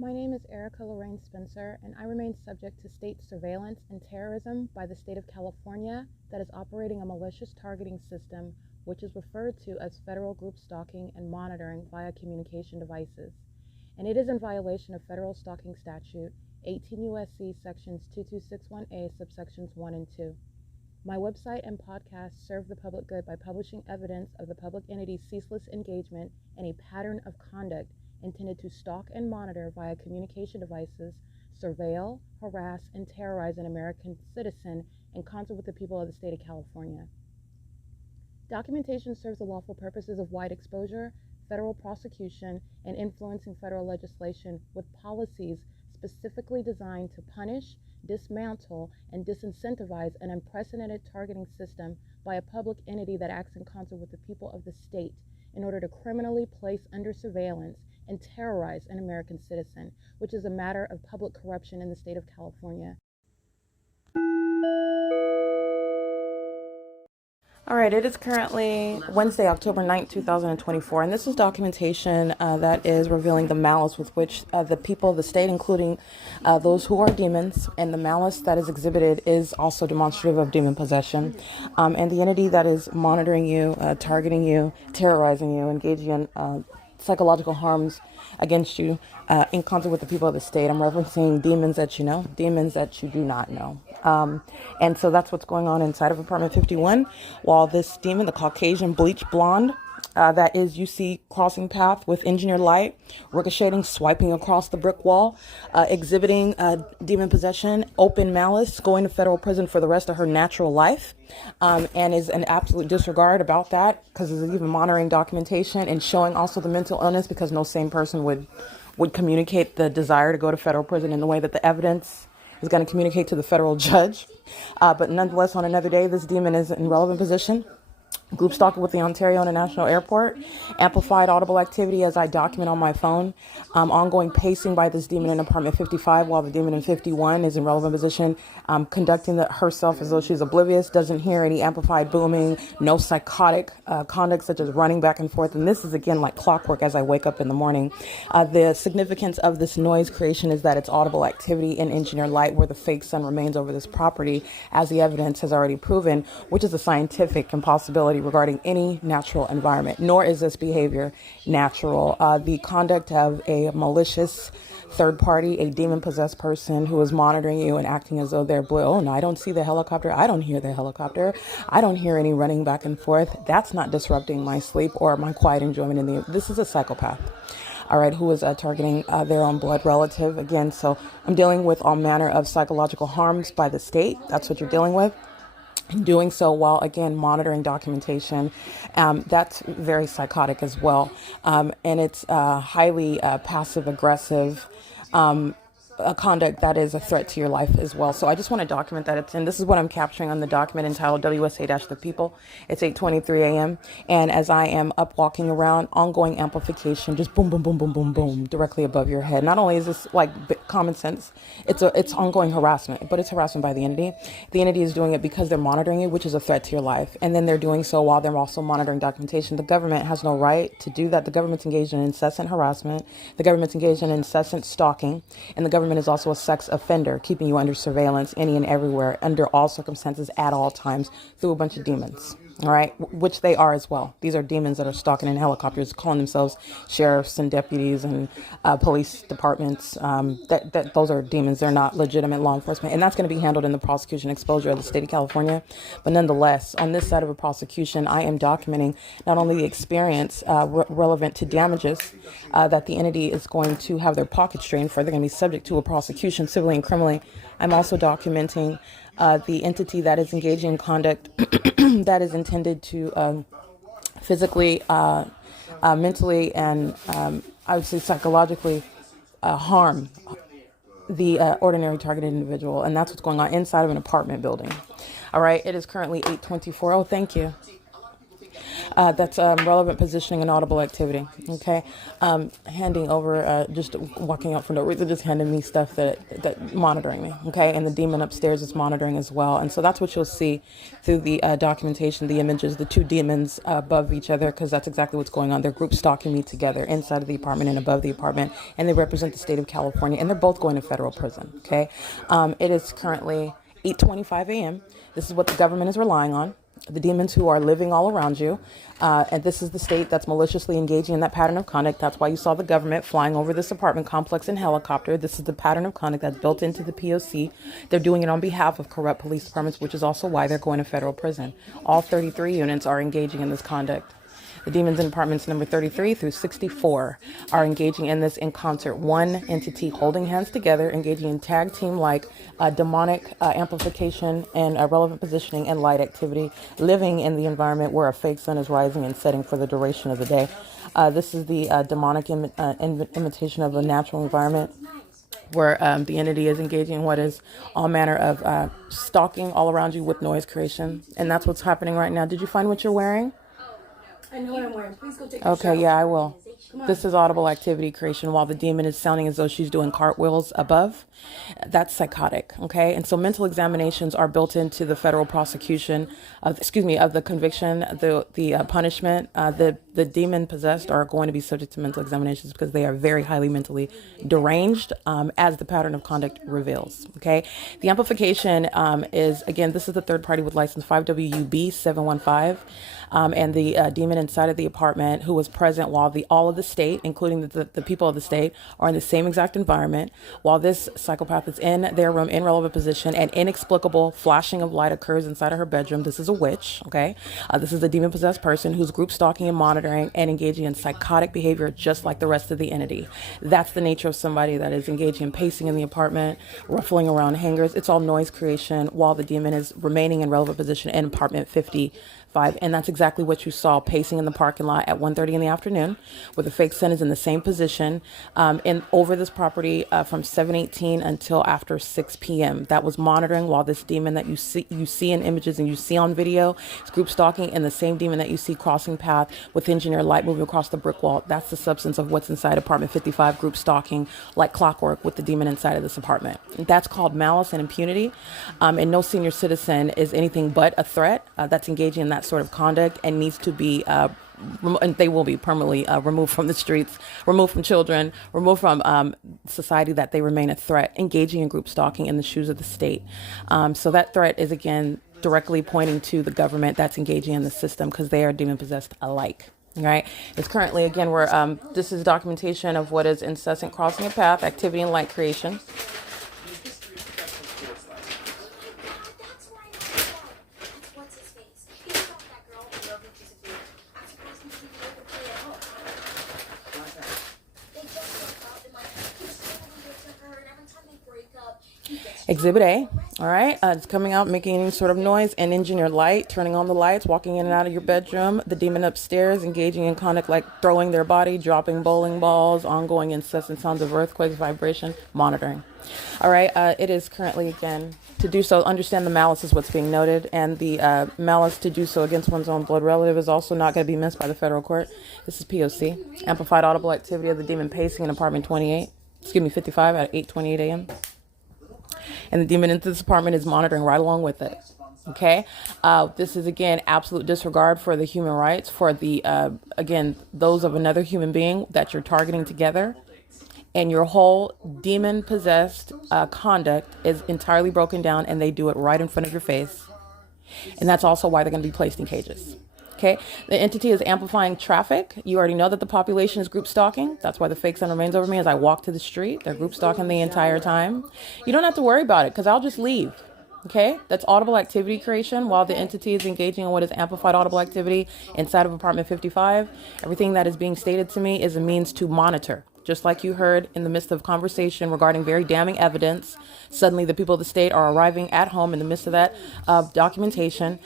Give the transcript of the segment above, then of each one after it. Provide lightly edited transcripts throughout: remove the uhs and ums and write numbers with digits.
My name is Erica Lorraine Spencer, and I remain subject to state surveillance and terrorism by the state of California that is operating a malicious targeting system which is referred to as federal group stalking and monitoring via communication devices. And it is in violation of federal stalking statute 18 U.S.C. sections 2261A subsections 1 and 2. My website and podcast serve the public good by publishing evidence of the public entity's ceaseless engagement in a pattern of conduct intended to stalk and monitor via communication devices, surveil, harass, and terrorize an American citizen in concert with the people of the state of California. Documentation serves the lawful purposes of wide exposure, federal prosecution, and influencing federal legislation with policies specifically designed to punish, dismantle, and disincentivize an unprecedented targeting system by a public entity that acts in concert with the people of the state in order to criminally place under surveillance and terrorize an American citizen, which is a matter of public corruption in the state of California. All right, it is currently Wednesday, October 9th, 2024, and this is documentation that is revealing the malice with which the people of the state, including those who are demons, and the malice that is exhibited is also demonstrative of demon possession. And the entity that is monitoring you, targeting you, terrorizing you, engaging in psychological harms against you in concert with the people of the state. I'm referencing demons that you know, demons that you do not know. And so that's what's going on inside of apartment 51, while this demon, the Caucasian bleach blonde, that is U.C. crossing path with engineered light, ricocheting, swiping across the brick wall, exhibiting demon possession, open malice, going to federal prison for the rest of her natural life, and is an absolute disregard about that, because it's even monitoring documentation and showing also the mental illness, because no sane person would communicate the desire to go to federal prison in the way that the evidence is going to communicate to the federal judge. But nonetheless, on another day, this demon is in relevant position. Group stalking with the Ontario International Airport, amplified audible activity as I document on my phone, ongoing pacing by this demon in apartment 55 while the demon in 51 is in relevant position, conducting herself as though she's oblivious, doesn't hear any amplified booming, no psychotic conduct such as running back and forth. And this is again like clockwork as I wake up in the morning. The significance of this noise creation is that it's audible activity in engineered light where the fake sun remains over this property, as the evidence has already proven, which is a scientific impossibility regarding any natural environment, nor is this behavior natural. The conduct of a malicious third party, a demon-possessed person who is monitoring you and acting as though they're blue. Oh, no, I don't see the helicopter. I don't hear the helicopter. I don't hear any running back and forth. That's not disrupting my sleep or my quiet enjoyment. This is a psychopath. All right, who is targeting their own blood relative. Again, so I'm dealing with all manner of psychological harms by the state. That's what you're dealing with. Doing so while, again, monitoring documentation. That's very psychotic as well. And it's highly passive-aggressive conduct that is a threat to your life as well. So I just want to document that it's in. This is what I'm capturing on the document entitled WSA-The People. It's 8:23 a.m. And as I am up walking around, ongoing amplification, just boom, boom, boom, boom, boom, boom, directly above your head. Not only is this like common sense, it's ongoing harassment, but it's harassment by the entity. The entity is doing it because they're monitoring you, which is a threat to your life. And then they're doing so while they're also monitoring documentation. The government has no right to do that. The government's engaged in incessant harassment. The government's engaged in incessant stalking. And the government is also a sex offender, keeping you under surveillance any and everywhere, under all circumstances, at all times, through a bunch of demons. All right, which they are as well. These are demons that are stalking in helicopters, calling themselves sheriffs and deputies and police departments. Those are demons. They're not legitimate law enforcement, and that's going to be handled in the prosecution exposure of the state of California. But nonetheless, on this side of a prosecution, I am documenting not only the experience relevant to damages that the entity is going to have their pockets drained for. They're going to be subject to a prosecution, civilly and criminally. I'm also documenting the entity that is engaging in conduct that is intended to physically, mentally, and I would say psychologically harm the ordinary targeted individual. And that's what's going on inside of an apartment building. All right, it is currently 8:24. Oh, thank you. That's relevant positioning and audible activity. Okay, handing over, just walking out for no reason, just handing me stuff that monitoring me. Okay, and the demon upstairs is monitoring as well, and so that's what you'll see through the documentation, the images, the two demons above each other, because that's exactly what's going on. They're group stalking me together inside of the apartment and above the apartment, and they represent the state of California, and they're both going to federal prison. Okay, it is currently 8:25 a.m. This is what the government is relying on. The demons who are living all around you. And this is the state that's maliciously engaging in that pattern of conduct. That's why you saw the government flying over this apartment complex in helicopter. This is the pattern of conduct that's built into the P.O.C. They're doing it on behalf of corrupt police departments, which is also why they're going to federal prison. All 33 units are engaging in this conduct. The demons in apartments number 33 through 64 are engaging in this in concert. One entity holding hands together, engaging in tag team-like demonic amplification and relevant positioning and light activity, living in the environment where a fake sun is rising and setting for the duration of the day. This is the demonic imitation of a natural environment where the entity is engaging in what is all manner of stalking all around you with noise creation. And that's what's happening right now. Did you find what you're wearing? I know what I'm wearing. Please go take a shower. Okay, yeah, I will. This is audible activity creation while the demon is sounding as though she's doing cartwheels above. That's psychotic, okay? And so mental examinations are built into the federal prosecution of the conviction, the punishment. The demon possessed are going to be subject to mental examinations because they are very highly mentally deranged, as the pattern of conduct reveals, okay? The amplification is, again, this is the third party with license 5WUB 715. And the demon inside of the apartment who was present while all of the state, including the people of the state, are in the same exact environment, while this psychopath is in their room in relevant position, and inexplicable flashing of light occurs inside of her bedroom. This is a witch, okay? This is a demon-possessed person who's group stalking and monitoring and engaging in psychotic behavior just like the rest of the entity. That's the nature of somebody that is engaging in pacing in the apartment, ruffling around hangers. It's all noise creation while the demon is remaining in relevant position in apartment 55, and that's exactly what you saw pacing in the parking lot at 1:30 in the afternoon, where the fake sun is in the same position over this property from 7:18 until after 6 p.m. That was monitoring while this demon that you see in images and you see on video is group stalking, and the same demon that you see crossing path with engineer light moving across the brick wall. That's the substance of what's inside apartment 55, group stalking like clockwork with the demon inside of this apartment. That's called malice and impunity, and no senior citizen is anything but a threat that's engaging in that sort of conduct and needs to be and they will be permanently removed from the streets, removed from children, removed from society, that they remain a threat, engaging in group stalking in the shoes of the state. So that threat is, again, directly pointing to the government that's engaging in the system because they are demon-possessed alike. Right. It's currently, again, this is documentation of what is incessant crossing a path, activity, and light creation. Exhibit A, all right, it's coming out, making any sort of noise, and engineer light, turning on the lights, walking in and out of your bedroom, the demon upstairs, engaging in conduct like throwing their body, dropping bowling balls, ongoing incessant sounds of earthquakes, vibration, monitoring. All right, it is currently, again, to do so, understand the malice is what's being noted, and the malice to do so against one's own blood relative is also not going to be missed by the federal court. This is P.O.C, amplified audible activity of the demon pacing in apartment 55 at 8:28 a.m. And the demon into this apartment is monitoring right along with it. Okay. This is, again, absolute disregard for the human rights for the, again, those of another human being that you're targeting together. And your whole demon-possessed conduct is entirely broken down, and they do it right in front of your face. And that's also why they're going to be placed in cages. Okay, the entity is amplifying traffic. You already know that the population is group stalking. That's why the fake sun remains over me as I walk to the street. They're group stalking the entire time. You don't have to worry about it because I'll just leave. Okay, that's audible activity creation while the entity is engaging in what is amplified audible activity inside of apartment 55. Everything that is being stated to me is a means to monitor. Just like you heard in the midst of conversation regarding very damning evidence, suddenly the people of the state are arriving at home in the midst of that documentation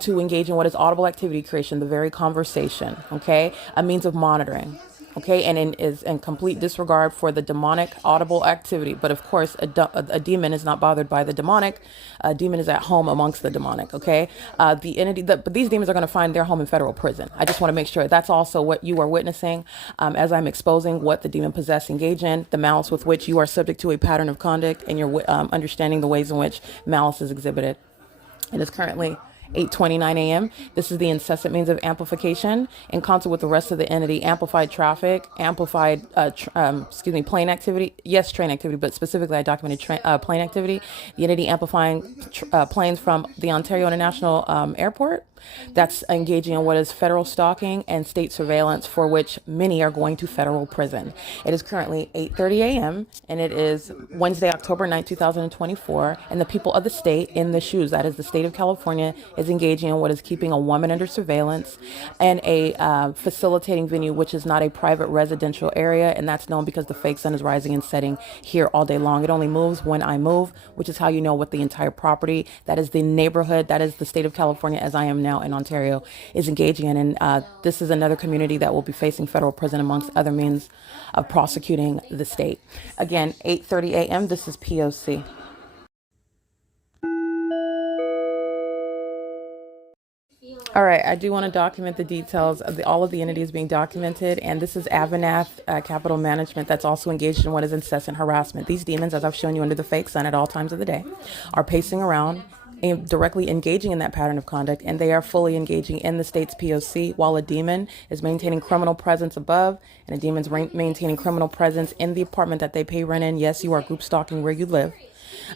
to engage in what is audible activity creation, the very conversation, okay? A means of monitoring. okay, and is in complete disregard for the demonic audible activity. But of course, a demon is not bothered by the demonic. A demon is at home amongst the demonic, okay? But these demons are going to find their home in federal prison. I just want to make sure that's also what you are witnessing as I'm exposing what the demon possessed engage in, the malice with which you are subject to a pattern of conduct, and you're understanding the ways in which malice is exhibited. It is currently 8:29 a.m. This is the incessant means of amplification in concert with the rest of the entity. Amplified traffic, amplified, plane activity. Yes, train activity, but specifically I documented plane activity. The entity amplifying planes from the Ontario International Airport. That's engaging in what is federal stalking and state surveillance, for which many are going to federal prison. It is currently 8:30 a.m. and it is Wednesday, October 9, 2024. And the people of the state in the shoes, that is the state of California, is engaging in what is keeping a woman under surveillance and a facilitating venue, which is not a private residential area. And that's known because the fake sun is rising and setting here all day long. It only moves when I move, which is how you know what the entire property, that is the neighborhood, that is the state of California as I am now in Ontario, is engaging in. And this is another community that will be facing federal prison amongst other means of prosecuting the state. Again, 8:30 a.m. This is P.O.C. All right, I do want to document the details of all of the entities being documented, and this is Avanath Capital Management that's also engaged in what is incessant harassment. These demons, as I've shown you under the fake sun at all times of the day, are pacing around and directly engaging in that pattern of conduct, and they are fully engaging in the state's P.O.C. while a demon is maintaining criminal presence above, and a demon's maintaining criminal presence in the apartment that they pay rent in. Yes, you are group stalking where you live,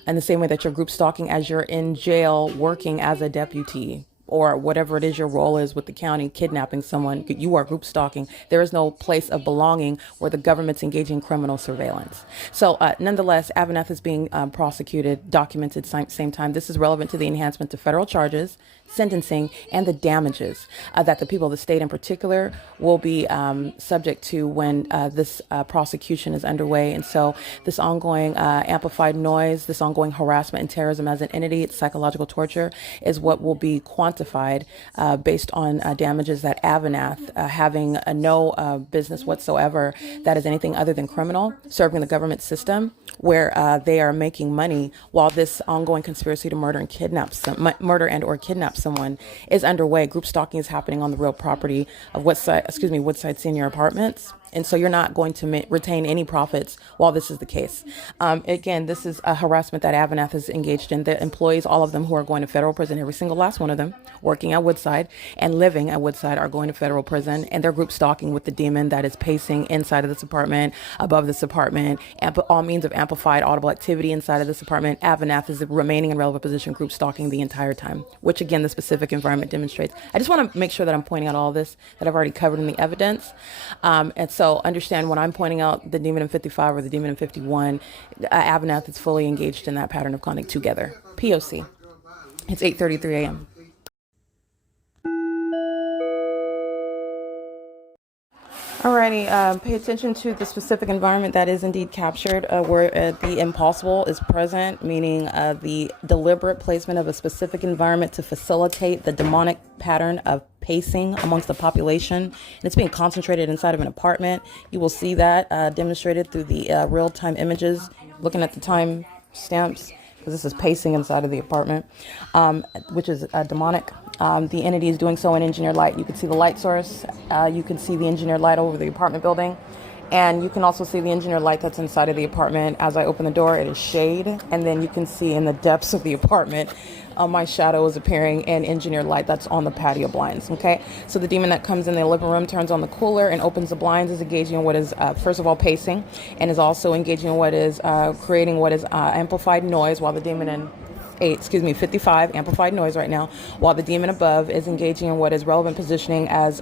and the same way that you're group stalking as you're in jail working as a deputy, or whatever it is your role is with the county, kidnapping someone, you are group stalking. There is no place of belonging where the government's engaging in criminal surveillance. So nonetheless, Avanath is being prosecuted, documented same time. This is relevant to the enhancement to federal charges, sentencing, and the damages that the people of the state in particular will be subject to when this prosecution is underway. And so this ongoing amplified noise, this ongoing harassment and terrorism as an entity, it's psychological torture, is what will be quantified based on damages that Avanath, having no business whatsoever that is anything other than criminal, serving the government system where they are making money while this ongoing conspiracy to murder and or kidnap someone is underway. Group stalking is happening on the real property of Woodside Senior Apartments. And so you're not going to retain any profits while this is the case. Again, this is a harassment that Avanath is engaged in. The employees, all of them who are going to federal prison, every single last one of them, working at Woodside and living at Woodside, are going to federal prison. And they're group stalking with the demon that is pacing inside of this apartment, above this apartment, and all means of amplified audible activity inside of this apartment. Avanath is remaining in relevant position, group stalking the entire time, which again, the specific environment demonstrates. I just want to make sure that I'm pointing out all this that I've already covered in the evidence. And so understand when I'm pointing out the demon in 55 or the demon in 51, Avanath is fully engaged in that pattern of conduct together. P.O.C. It's 8:33 a.m. Alrighty, pay attention to the specific environment that is indeed captured, where the impossible is present, meaning the deliberate placement of a specific environment to facilitate the demonic pattern of pacing amongst the population. And it's being concentrated inside of an apartment. You will see that demonstrated through the real-time images, looking at the time stamps, because this is pacing inside of the apartment, which is demonic. The entity is doing so in engineered light. You can see the light source. You can see the engineered light over the apartment building. And you can also see the engineered light that's inside of the apartment. As I open the door, it is shade. And then you can see in the depths of the apartment, my shadow is appearing in engineered light that's on the patio blinds. Okay, so the demon that comes in the living room turns on the cooler and opens the blinds is engaging in what is, first of all, pacing, and is also engaging in what is creating what is amplified noise, while the demon in 55 amplified noise right now, while the demon above is engaging in what is relevant positioning as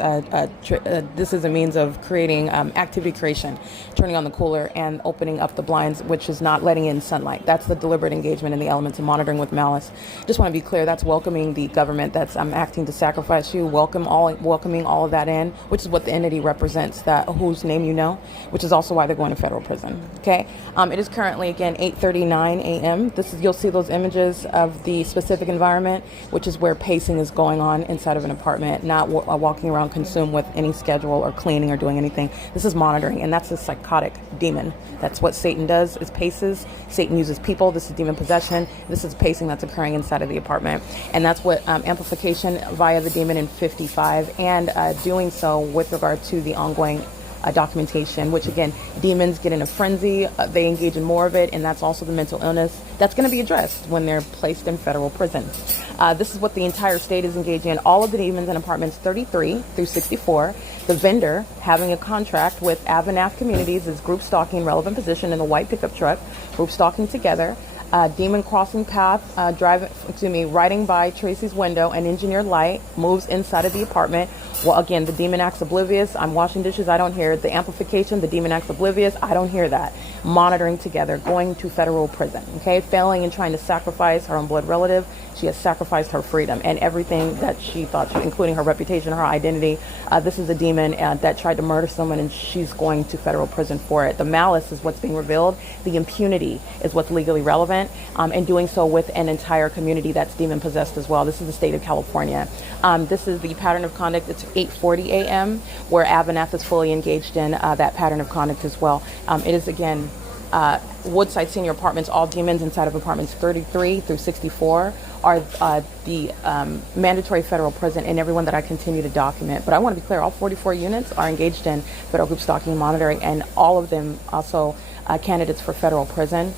this is a means of creating activity creation, turning on the cooler and opening up the blinds, which is not letting in sunlight. That's the deliberate engagement in the elements of monitoring with malice. Just want to be clear, that's welcoming the government that's acting to sacrifice you, welcoming all of that in, which is what the entity represents, that whose name you know, which is also why they're going to federal prison. Okay, it is currently again 8:39 a.m. You'll see those images of the specific environment, which is where pacing is going on inside of an apartment, not walking around consumed with any schedule or cleaning or doing anything. This is monitoring, and that's a psychotic demon. That's what Satan does, is paces. Satan uses people. This is demon possession. This is pacing that's occurring inside of the apartment. And that's what amplification via the demon in 55, and doing so with regard to the ongoing documentation, which again, demons get in a frenzy, they engage in more of it, and that's also the mental illness that's going to be addressed when they're placed in federal prison. This is what the entire state is engaging in. All of the demons in apartments 33 through 64. The vendor having a contract with Avanaf Communities is group stalking relevant position in the white pickup truck, group stalking together. Demon crossing path, riding by Tracy's window, an engineered light moves inside of the apartment. Well, again, the demon acts oblivious. I'm washing dishes, I don't hear it. The amplification, the demon acts oblivious, I don't hear that. Monitoring together, going to federal prison, okay? Failing and trying to sacrifice her own blood relative. She has sacrificed her freedom and everything that she thought, including her reputation, her identity. This is a demon that tried to murder someone, and she's going to federal prison for it. The malice is what's being revealed. The impunity is what's legally relevant, and doing so with an entire community that's demon possessed as well. This is the state of California. This is the pattern of conduct. It's 8:40 a.m. where Avanaf is fully engaged in that pattern of conduct as well. It is again Woodside Senior Apartments. All demons inside of apartments 33 through 64 are the mandatory federal prison, and everyone that I continue to document. But I want to be clear, all 44 units are engaged in federal group stalking and monitoring, and all of them also candidates for federal prison.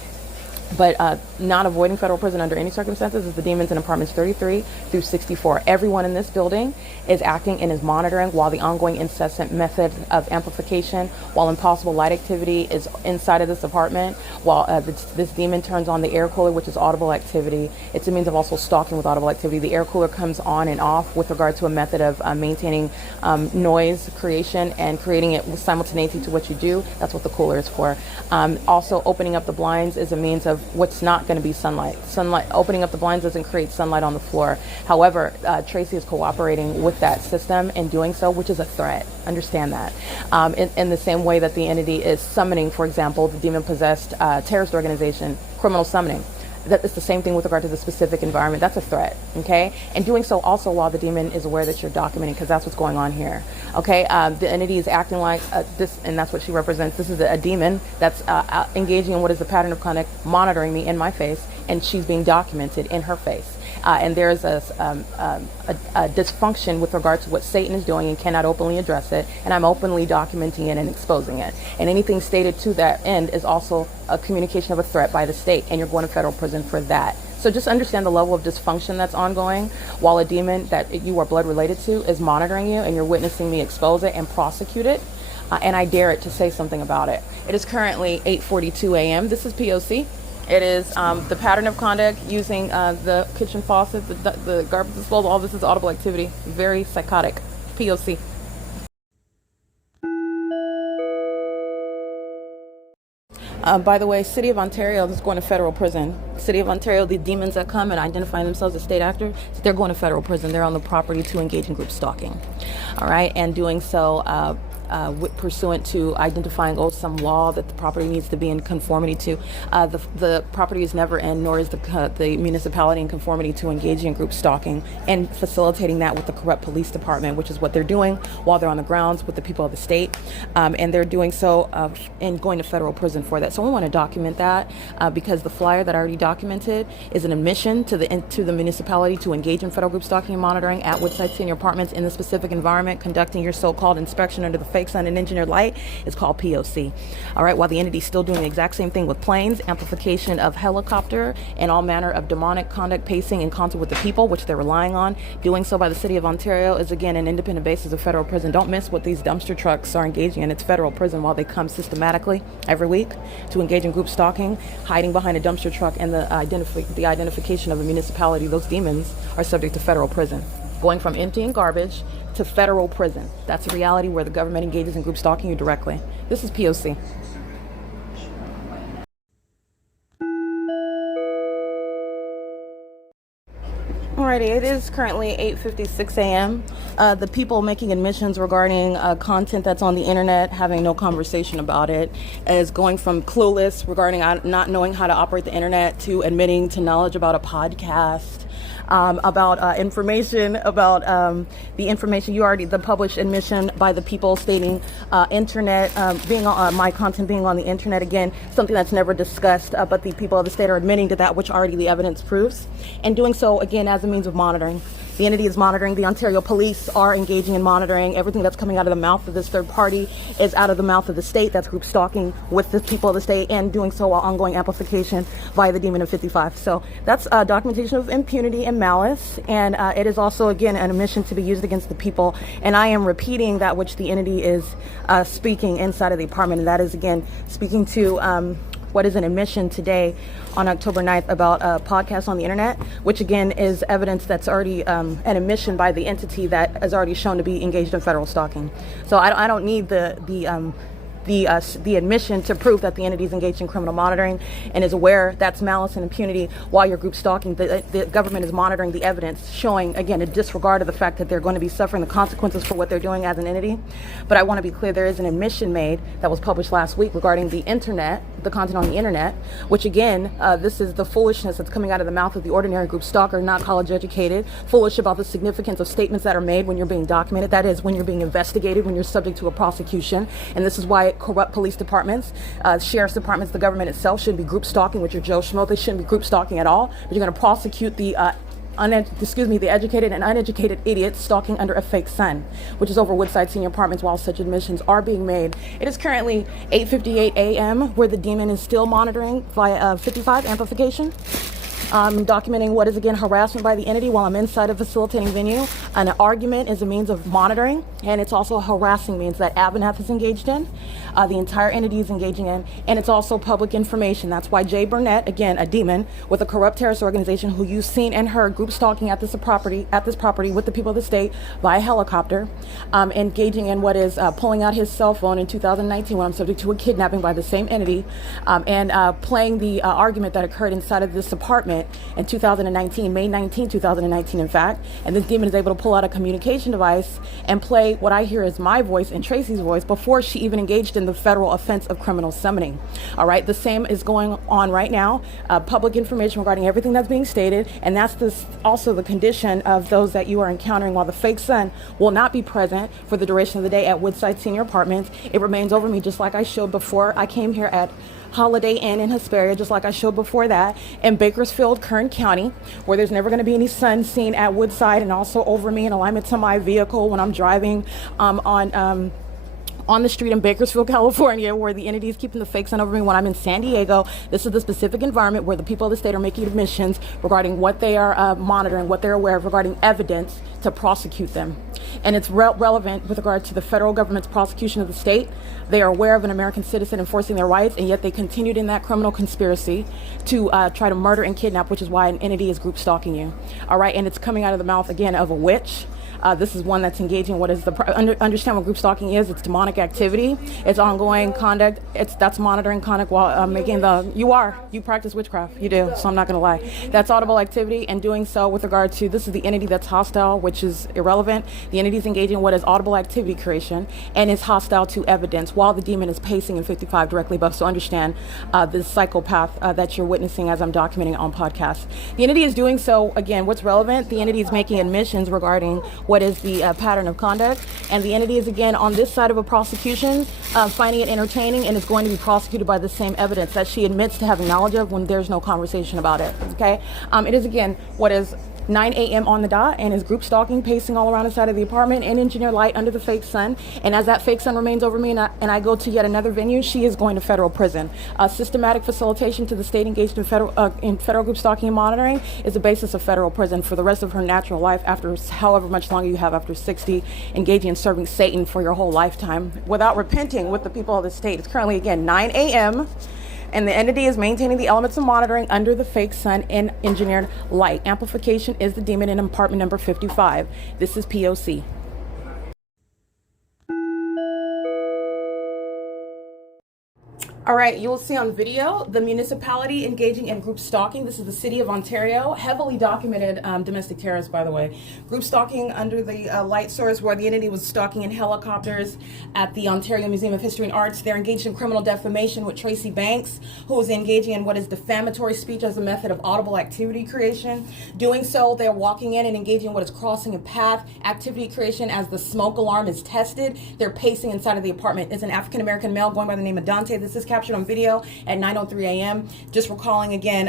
But not avoiding federal prison under any circumstances is the demons in apartments 33 through 64. Everyone in this building is acting and is monitoring while the ongoing incessant method of amplification, while impossible light activity is inside of this apartment, while this demon turns on the air cooler, which is audible activity. It's a means of also stalking with audible activity. The air cooler comes on and off with regard to a method of maintaining noise creation and creating it simultaneously to what you do. That's what the cooler is for. Also, opening up the blinds is a means of what's not going to be sunlight. Opening up the blinds doesn't create sunlight on the floor. However, Tracy is cooperating with that system and doing so, which is a threat. Understand that. In the same way that the entity is summoning, for example, the demon-possessed terrorist organization, criminal summoning. That is the same thing with regard to the specific environment. That's a threat, okay? And doing so also while the demon is aware that you're documenting, because that's what's going on here, okay? The entity is acting like this, and that's what she represents. This is a demon that's engaging in what is the pattern of conduct, monitoring me in my face, and she's being documented in her face. And there's a dysfunction with regard to what Satan is doing and cannot openly address it, and I'm openly documenting it and exposing it. And anything stated to that end is also a communication of a threat by the state, and you're going to federal prison for that. So just understand the level of dysfunction that's ongoing while a demon that you are blood related to is monitoring you, and you're witnessing me expose it and prosecute it, and I dare it to say something about it. It is currently 8:42 a.m. This is P.O.C. It is the pattern of conduct using the kitchen faucet, the garbage disposal. All this is audible activity. Very psychotic. P.O.C. By the way, City of Ontario is going to federal prison. City of Ontario, the demons that come and identify themselves as state actors, they're going to federal prison. They're on the property to engage in group stalking. All right, and doing so pursuant to identifying some law that the property needs to be in conformity to. The property is never in, nor is the municipality in conformity to engaging in group stalking and facilitating that with the corrupt police department, which is what they're doing while they're on the grounds with the people of the state. And they're doing so and going to federal prison for that. So we want to document that because the flyer that I already documented is an admission to the municipality to engage in federal group stalking and monitoring at Woodside Senior Apartments in the specific environment, conducting your so-called inspection under the fake sun and engineered light is called P.O.C. All right, while the entity is still doing the exact same thing with planes, amplification of helicopter, and all manner of demonic conduct, pacing in concert with the people, which they're relying on. Doing so by the City of Ontario is again an independent basis of federal prison. Don't miss what these dumpster trucks are engaging in. It's federal prison while they come systematically every week to engage in group stalking, hiding behind a dumpster truck, and the identification of a municipality. Those demons are subject to federal prison. Going from emptying garbage to federal prison. That's a reality where the government engages in group stalking you directly. This is P.O.C. Alrighty, it is currently 8:56 a.m. the people making admissions regarding content that's on the internet, having no conversation about it, is going from clueless regarding not knowing how to operate the internet to admitting to knowledge about a podcast. About information about the information the published admission by the people stating internet being my content being on the internet, again, something that's never discussed, but the people of the state are admitting to that, which already the evidence proves, and doing so again as a means of monitoring. The entity is monitoring. The Ontario police are engaging in monitoring. Everything that's coming out of the mouth of this third party is out of the mouth of the state. That's group stalking with the people of the state, and doing so while ongoing amplification via the demon of 55. So that's documentation of impunity and malice, and it is also, again, an admission to be used against the people. And I am repeating that which the entity is speaking inside of the apartment, and that is, again, speaking to what is an admission today on October 9th about a podcast on the internet, which again is evidence that's already an admission by the entity that is already shown to be engaged in federal stalking. So I don't need the admission to prove that the entity is engaged in criminal monitoring and is aware that's malice and impunity while you're group stalking. The government is monitoring the evidence, showing, again, a disregard of the fact that they're going to be suffering the consequences for what they're doing as an entity. But I want to be clear, there is an admission made that was published last week regarding the internet, the content on the internet, which again, this is the foolishness that's coming out of the mouth of the ordinary group stalker, not college educated, foolish about the significance of statements that are made when you're being documented. That is, when you're being investigated, when you're subject to a prosecution. And this is why corrupt police departments, sheriff's departments, the government itself shouldn't be group stalking with your Joe Schmo. They shouldn't be group stalking at all. But you're going to prosecute the the educated and uneducated idiots stalking under a fake sun, which is over Woodside Senior Apartments while such admissions are being made. It is currently 8:58 a.m. where the demon is still monitoring via 55 amplification. Documenting what is, again, harassment by the entity while I'm inside a facilitating venue. An argument is a means of monitoring, and it's also a harassing means that Abernathy is engaged in, the entire entity is engaging in, and it's also public information. That's why Jay Burnett, again, a demon with a corrupt terrorist organization who you've seen and heard group stalking at this property with the people of the state via helicopter, engaging in what is pulling out his cell phone in 2019 when I'm subject to a kidnapping by the same entity, and playing the argument that occurred inside of this apartment in 2019, May 19, 2019, in fact. And this demon is able to pull out a communication device and play what I hear is my voice and Tracy's voice before she even engaged in the federal offense of criminal summoning. All right, the same is going on right now. Public information regarding everything that's being stated, and that's also the condition of those that you are encountering while the fake sun will not be present for the duration of the day at Woodside Senior Apartments. It remains over me just like I showed before I came here at Holiday Inn in Hesperia, just like I showed before that, in Bakersfield, Kern County, where there's never going to be any sun seen at Woodside, and also over me in alignment to my vehicle when I'm driving on the street in Bakersfield, California, where the entity is keeping the fake sun over me when I'm in San Diego. This is the specific environment where the people of the state are making admissions regarding what they are monitoring, what they're aware of regarding evidence to prosecute them. And it's relevant with regard to the federal government's prosecution of the state. They are aware of an American citizen enforcing their rights, and yet they continued in that criminal conspiracy to try to murder and kidnap, which is why an entity is group stalking you. All right, and it's coming out of the mouth, again, of a witch. This is one that's engaging what is understand what group stalking is. It's demonic activity. It's ongoing conduct. That's monitoring conduct while making you practice witchcraft. You do, so I'm not going to lie. That's audible activity, and doing so with regard to, this is the entity that's hostile, which is irrelevant. The entity is engaging in what is audible activity creation and is hostile to evidence while the demon is pacing in 55 directly above. So understand the psychopath that you're witnessing as I'm documenting on podcast. The entity is doing so, again, what's relevant, the entity is making admissions regarding what is the pattern of conduct, and the entity is, again, on this side of a prosecution, finding it entertaining, and is going to be prosecuted by the same evidence that she admits to having knowledge of when there's no conversation about it. Okay, it is, again, what is 9 a.m. on the dot, and is group stalking, pacing all around inside of the apartment in engineer light under the fake sun. And as that fake sun remains over me and I go to yet another venue, she is going to federal prison. Systematic facilitation to the state engaged in federal group stalking and monitoring is the basis of federal prison for the rest of her natural life, after however much longer you have after 60, engaging in serving Satan for your whole lifetime without repenting with the people of the state. It's currently, again, 9 a.m. and the entity is maintaining the elements of monitoring under the fake sun in engineered light. Amplification is the demon in apartment number 55. This is P.O.C. All right, you will see on video the municipality engaging in group stalking. This is the city of Ontario, heavily documented domestic terrorists, by the way. Group stalking under the light source, where the entity was stalking in helicopters at the Ontario Museum of History and Arts. They're engaged in criminal defamation with Tracy Banks, who is engaging in what is defamatory speech as a method of audible activity creation. Doing so, they're walking in and engaging in what is crossing a path activity creation as the smoke alarm is tested. They're pacing inside of the apartment. It's an African-American male going by the name of Dante. This is captured on video at 9:03 a.m. Just recalling again,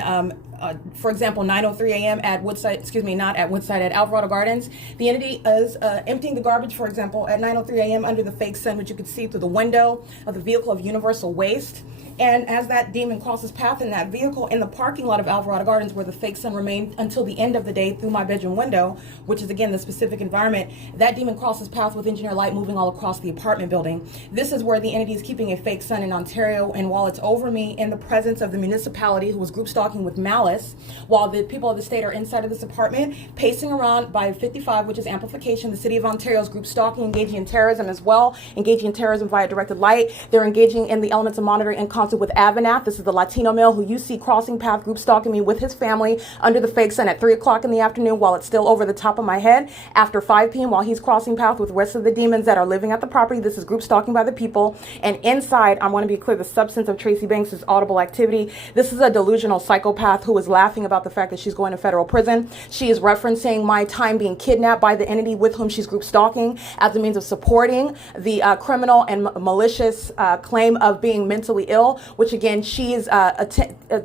for example, 9:03 a.m. at Woodside, excuse me, not at Woodside, at Alvarado Gardens. The entity is emptying the garbage, for example, at 9:03 a.m. under the fake sun, which you could see through the window of the vehicle of Universal Waste. And as that demon crosses path in that vehicle in the parking lot of Alvarado Gardens, where the fake sun remained until the end of the day through my bedroom window, which is again the specific environment, that demon crosses path with engineer light moving all across the apartment building. This is where the entity is keeping a fake sun in Ontario, and while it's over me in the presence of the municipality who was group stalking with malice, while the people of the state are inside of this apartment, pacing around by 55, which is amplification, the city of Ontario's group stalking, engaging in terrorism as well, engaging in terrorism via directed light. They're engaging in the elements of monitoring in concert with Avanath. This is the Latino male who you see crossing path, group stalking me with his family under the fake sun at 3 o'clock in the afternoon while it's still over the top of my head. After 5 p.m. while he's crossing path with the rest of the demons that are living at the property. This is group stalking by the people. And inside, I want to be clear, the substance of Tracy Banks' audible activity. This is a delusional psychopath who is laughing about the fact that she's going to federal prison. She is referencing my time being kidnapped by the entity with whom she's group stalking as a means of supporting the criminal and malicious claim of being mentally ill, which again, she is,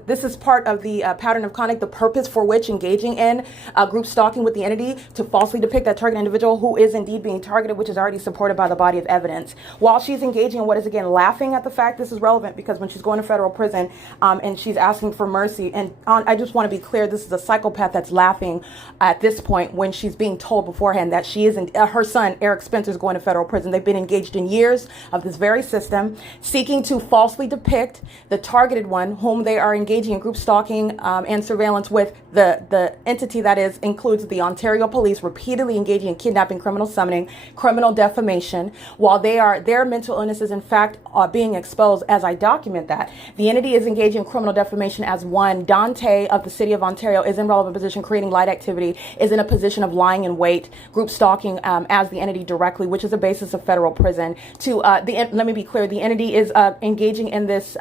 this is part of the pattern of conduct, the purpose for which engaging in group stalking with the entity to falsely depict that target individual who is indeed being targeted, which is already supported by the body of evidence. While she's engaging in what is again laughing at the fact, this is relevant because when she's going to federal prison and she's asking for mercy, and I just want to be clear, this is a psychopath that's laughing at this point when she's being told beforehand that she isn't, her son, Eric Spencer, is going to federal prison. They've been engaged in years of this very system, seeking to falsely depict the targeted one whom they are engaging in group stalking and surveillance with. The entity that is includes the Ontario Police repeatedly engaging in kidnapping, criminal summoning, criminal defamation, while their mental illnesses in fact are being exposed as I document that. The entity is engaging in criminal defamation as one. Dante of the city of Ontario is in relevant position, creating light activity, is in a position of lying in wait, group stalking as the entity directly, which is a basis of federal prison. Let me be clear, the entity is engaging in this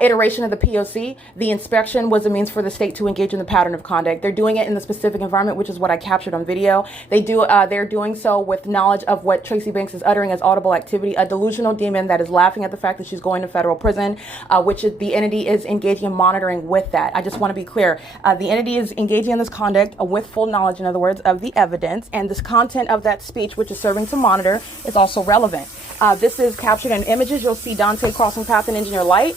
iteration of the P.O.C. The inspection was a means for the state to engage in the pattern of conduct. They're doing it in the specific environment, which is what I captured on video. They're doing so with knowledge of what Tracy Banks is uttering as audible activity, a delusional demon that is laughing at the fact that she's going to federal prison, which is, the entity is engaging in monitoring with that. I just want to be clear. The entity is engaging in this conduct with full knowledge, in other words, of the evidence, and this content of that speech, which is serving to monitor, is also relevant. This is captured in images. You'll see Dante crossing path in engineer light.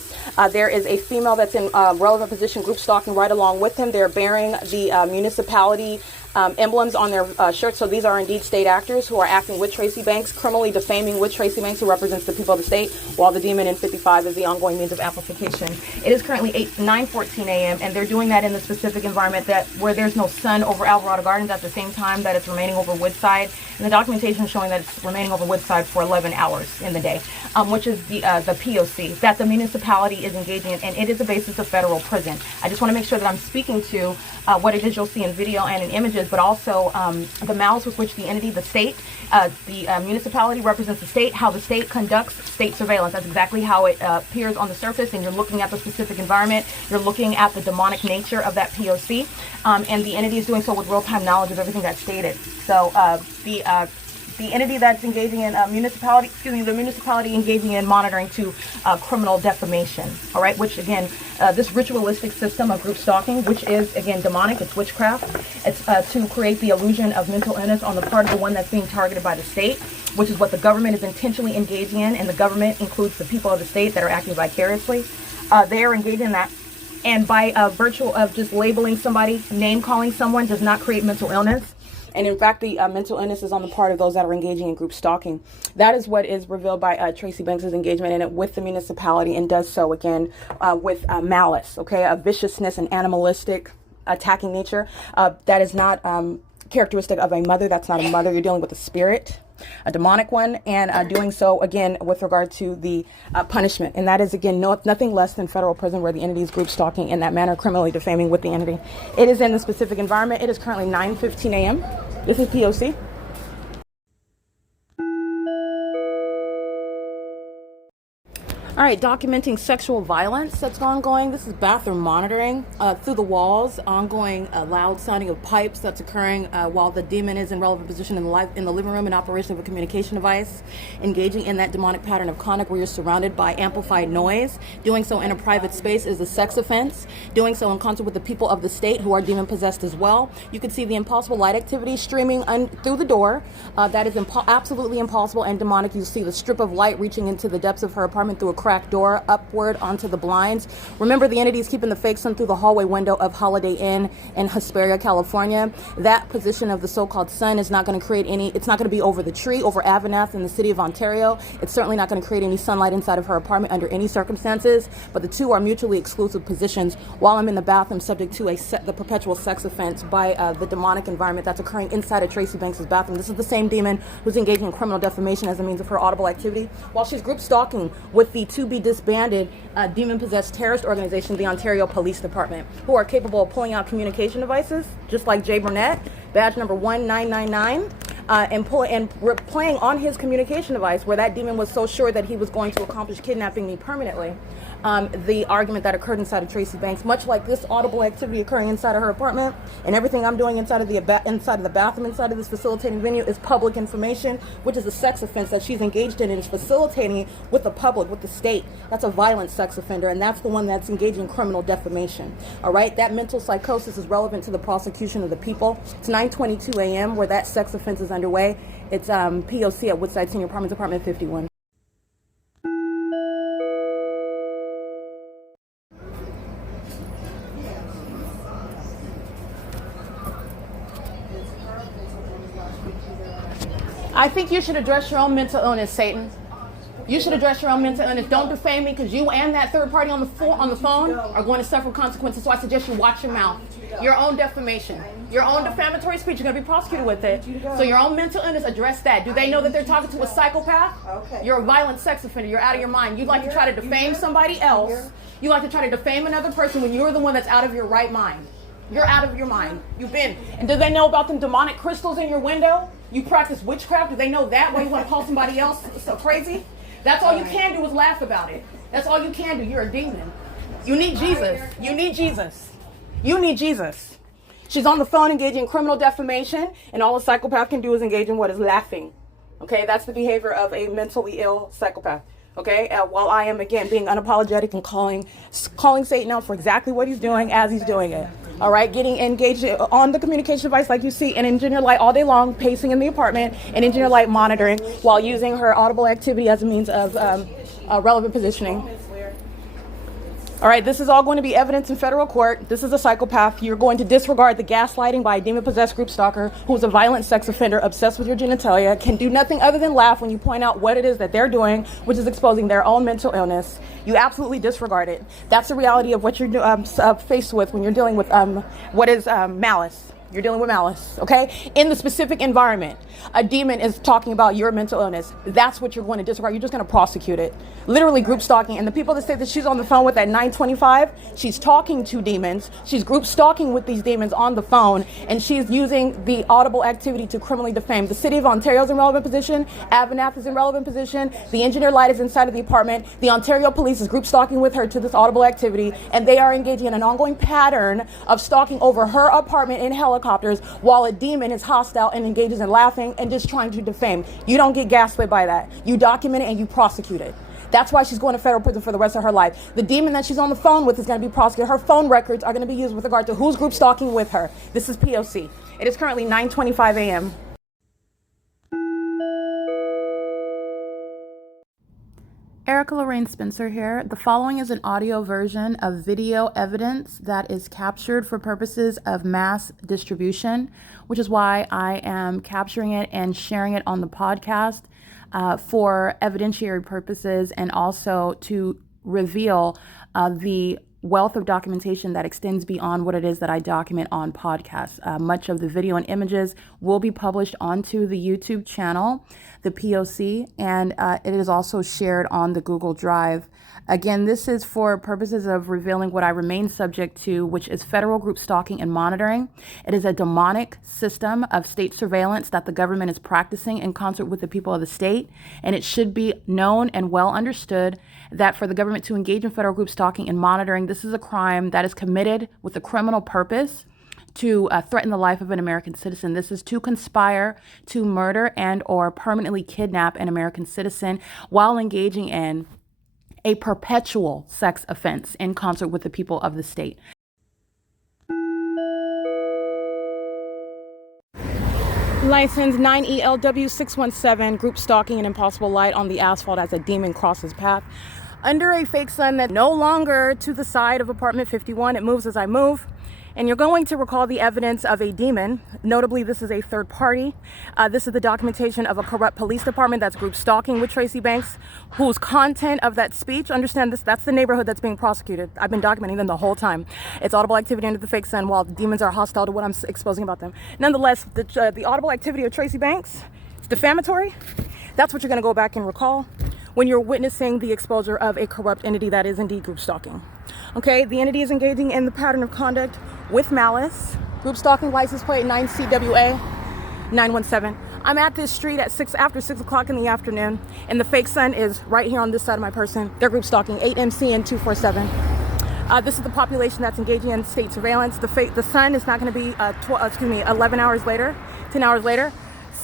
There is a female that's in relevant position, group stalking right along with him. They're bearing the municipality emblems on their shirts. So these are indeed state actors who are acting with Tracy Banks, criminally defaming with Tracy Banks, who represents the people of the state, while the demon in 55 is the ongoing means of amplification. It is currently 9:14 a.m. and they're doing that in the specific environment where there's no sun over Alvarado Gardens at the same time that it's remaining over Woodside. And the documentation is showing that it's remaining over Woodside for 11 hours in the day, which is the P.O.C. that the municipality is engaging in, and it is a basis of federal prison. I just want to make sure that I'm speaking to what it is you'll see in video and in images, but also the malice with which the entity, the state, the municipality represents the state, how the state conducts state surveillance. That's exactly how it appears on the surface, and you're looking at the specific environment. You're looking at the demonic nature of that P.O.C., and the entity is doing so with real-time knowledge of everything that's stated. So the entity that's engaging in the municipality engaging in monitoring to criminal defamation, all right, which again, this ritualistic system of group stalking, which is again demonic, it's witchcraft, it's to create the illusion of mental illness on the part of the one that's being targeted by the state, which is what the government is intentionally engaging in, and the government includes the people of the state that are acting vicariously. They are engaged in that. And by virtue of just labeling somebody, name calling someone does not create mental illness. And in fact, the mental illness is on the part of those that are engaging in group stalking. That is what is revealed by Tracy Banks' engagement in it with the municipality, and does so again with malice, okay, a viciousness and animalistic attacking nature. That is not characteristic of a mother. That's not a mother. You're dealing with a spirit. a demonic one, and doing so again with regard to the punishment. And that is again nothing less than federal prison, where the entity is group stalking in that manner, criminally defaming with the entity. It is in the specific environment. It is currently 9:15 a.m. This is P.O.C. All right, documenting sexual violence that's ongoing. This is bathroom monitoring through the walls, ongoing loud sounding of pipes that's occurring while the demon is in relevant position in the living room and operation of a communication device, engaging in that demonic pattern of conduct where you're surrounded by amplified noise. Doing so in a private space is a sex offense. Doing so in concert with the people of the state who are demon possessed as well. You can see the impossible light activity streaming through the door. That is absolutely impossible and demonic. You see the strip of light reaching into the depths of her apartment through a cracked door upward onto the blinds. Remember, the entity is keeping the fake sun through the hallway window of Holiday Inn in Hesperia, California. That position of the so-called sun is not going to create any, it's not going to be over the tree, over Avanath in the city of Ontario. It's certainly not going to create any sunlight inside of her apartment under any circumstances, but the two are mutually exclusive positions while I'm in the bathroom subject to the perpetual sex offense by the demonic environment that's occurring inside of Tracy Banks' bathroom. This is the same demon who's engaging in criminal defamation as a means of her audible activity while she's group stalking with the to-be disbanded demon-possessed terrorist organization, the Ontario Police Department, who are capable of pulling out communication devices, just like Jay Burnett, badge number 1999, and playing on his communication device, where that demon was so sure that he was going to accomplish kidnapping me permanently. The argument that occurred inside of Tracy Banks, much like this audible activity occurring inside of her apartment, and everything I'm doing inside of the bathroom, inside of this facilitating venue, is public information, which is a sex offense that she's engaged in and is facilitating with the public, with the state. That's a violent sex offender, and that's the one that's engaged in criminal defamation. All right, that mental psychosis is relevant to the prosecution of the people. It's 9:22 a.m. where that sex offense is underway. It's P.O.C. at Woodside Senior Apartments, Apartment 51. I think you should address your own mental illness, Satan. You should address your own mental illness. Don't defame me, because you and that third party on the phone are going to suffer consequences. So I suggest you watch your mouth. Your own defamation, your own defamatory speech, you're going to be prosecuted with it. So your own mental illness, address that. Do they know that they're talking to a psychopath? You're a violent sex offender. You're out of your mind. You'd like to try to defame somebody else. You like to try to defame another person when you're the one that's out of your right mind. You're out of your mind. You've been. And do they know about them demonic crystals in your window? You practice witchcraft. Do they know that? Why you want to call somebody else so crazy? That's all you can do is laugh about it. That's all you can do. You're a demon. You need Jesus. You need Jesus. You need Jesus. She's on the phone engaging in criminal defamation, and all a psychopath can do is engage in what is laughing. Okay, that's the behavior of a mentally ill psychopath. Okay, while I am again being unapologetic and calling Satan out for exactly what he's doing as he's doing it. All right, getting engaged on the communication device like you see, and engineer light all day long, pacing in the apartment, and engineer light monitoring while using her audible activity as a means of relevant positioning. All right, this is all going to be evidence in federal court. This is a psychopath. You're going to disregard the gaslighting by a demon-possessed group stalker who is a violent sex offender obsessed with your genitalia, can do nothing other than laugh when you point out what it is that they're doing, which is exposing their own mental illness. You absolutely disregard it. That's the reality of what you're faced with when you're dealing with what is malice. You're dealing with malice, okay? In the specific environment, a demon is talking about your mental illness. That's what you're going to disregard. You're just going to prosecute it. Literally group stalking. And the people that say that she's on the phone with at 9:25, she's talking to demons. She's group stalking with these demons on the phone, and she's using the audible activity to criminally defame. The city of Ontario is in relevant position. Avanath is in relevant position. The engineer light is inside of the apartment. The Ontario police is group stalking with her to this audible activity, and they are engaging in an ongoing pattern of stalking over her apartment in helicopters while a demon is hostile and engages in laughing and just trying to defame. You don't get gaslit by that. You document it and you prosecute it. That's why she's going to federal prison for the rest of her life. The demon that she's on the phone with is going to be prosecuted. Her phone records are going to be used with regard to who's group stalking with her. This is P.O.C. It is currently 9:25 a.m. Erica Lorraine Spencer here. The following is an audio version of video evidence that is captured for purposes of mass distribution, which is why I am capturing it and sharing it on the podcast for evidentiary purposes and also to reveal the wealth of documentation that extends beyond what it is that I document on podcasts. Much of the video and images will be published onto the YouTube channel, the P.O.C, and it is also shared on the Google Drive. Again, this is for purposes of revealing what I remain subject to, which is federal group stalking and monitoring. It is a demonic system of state surveillance that the government is practicing in concert with the people of the state. And it should be known and well understood that for the government to engage in federal group stalking and monitoring, this is a crime that is committed with a criminal purpose to threaten the life of an American citizen. This is to conspire to murder and or permanently kidnap an American citizen while engaging in a perpetual sex offense in concert with the people of the state. License 9ELW617, group stalking an impossible light on the asphalt as a demon crosses path. Under a fake sun that no longer to the side of apartment 51, it moves as I move. And you're going to recall the evidence of a demon. Notably, this is a third party. This is the documentation of a corrupt police department that's group stalking with Tracy Banks, whose content of that speech, understand this, that's the neighborhood that's being prosecuted. I've been documenting them the whole time. It's audible activity under the fake sun while the demons are hostile to what I'm exposing about them. Nonetheless, the audible activity of Tracy Banks is defamatory. That's what you're gonna go back and recall when you're witnessing the exposure of a corrupt entity that is indeed group stalking. Okay, the entity is engaging in the pattern of conduct with malice. Group stalking, license plate 9CWA 917. I'm at this street at after 6 o'clock in the afternoon, and the fake sun is right here on this side of my person. They're group stalking 8MC and 247. This is the population that's engaging in state surveillance. The sun is not going to be 11 hours later, 10 hours later.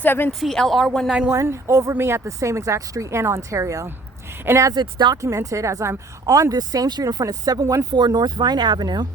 7TLR191 over me at the same exact street in Ontario. And as it's documented, as I'm on this same street in front of 714 North Vine Avenue,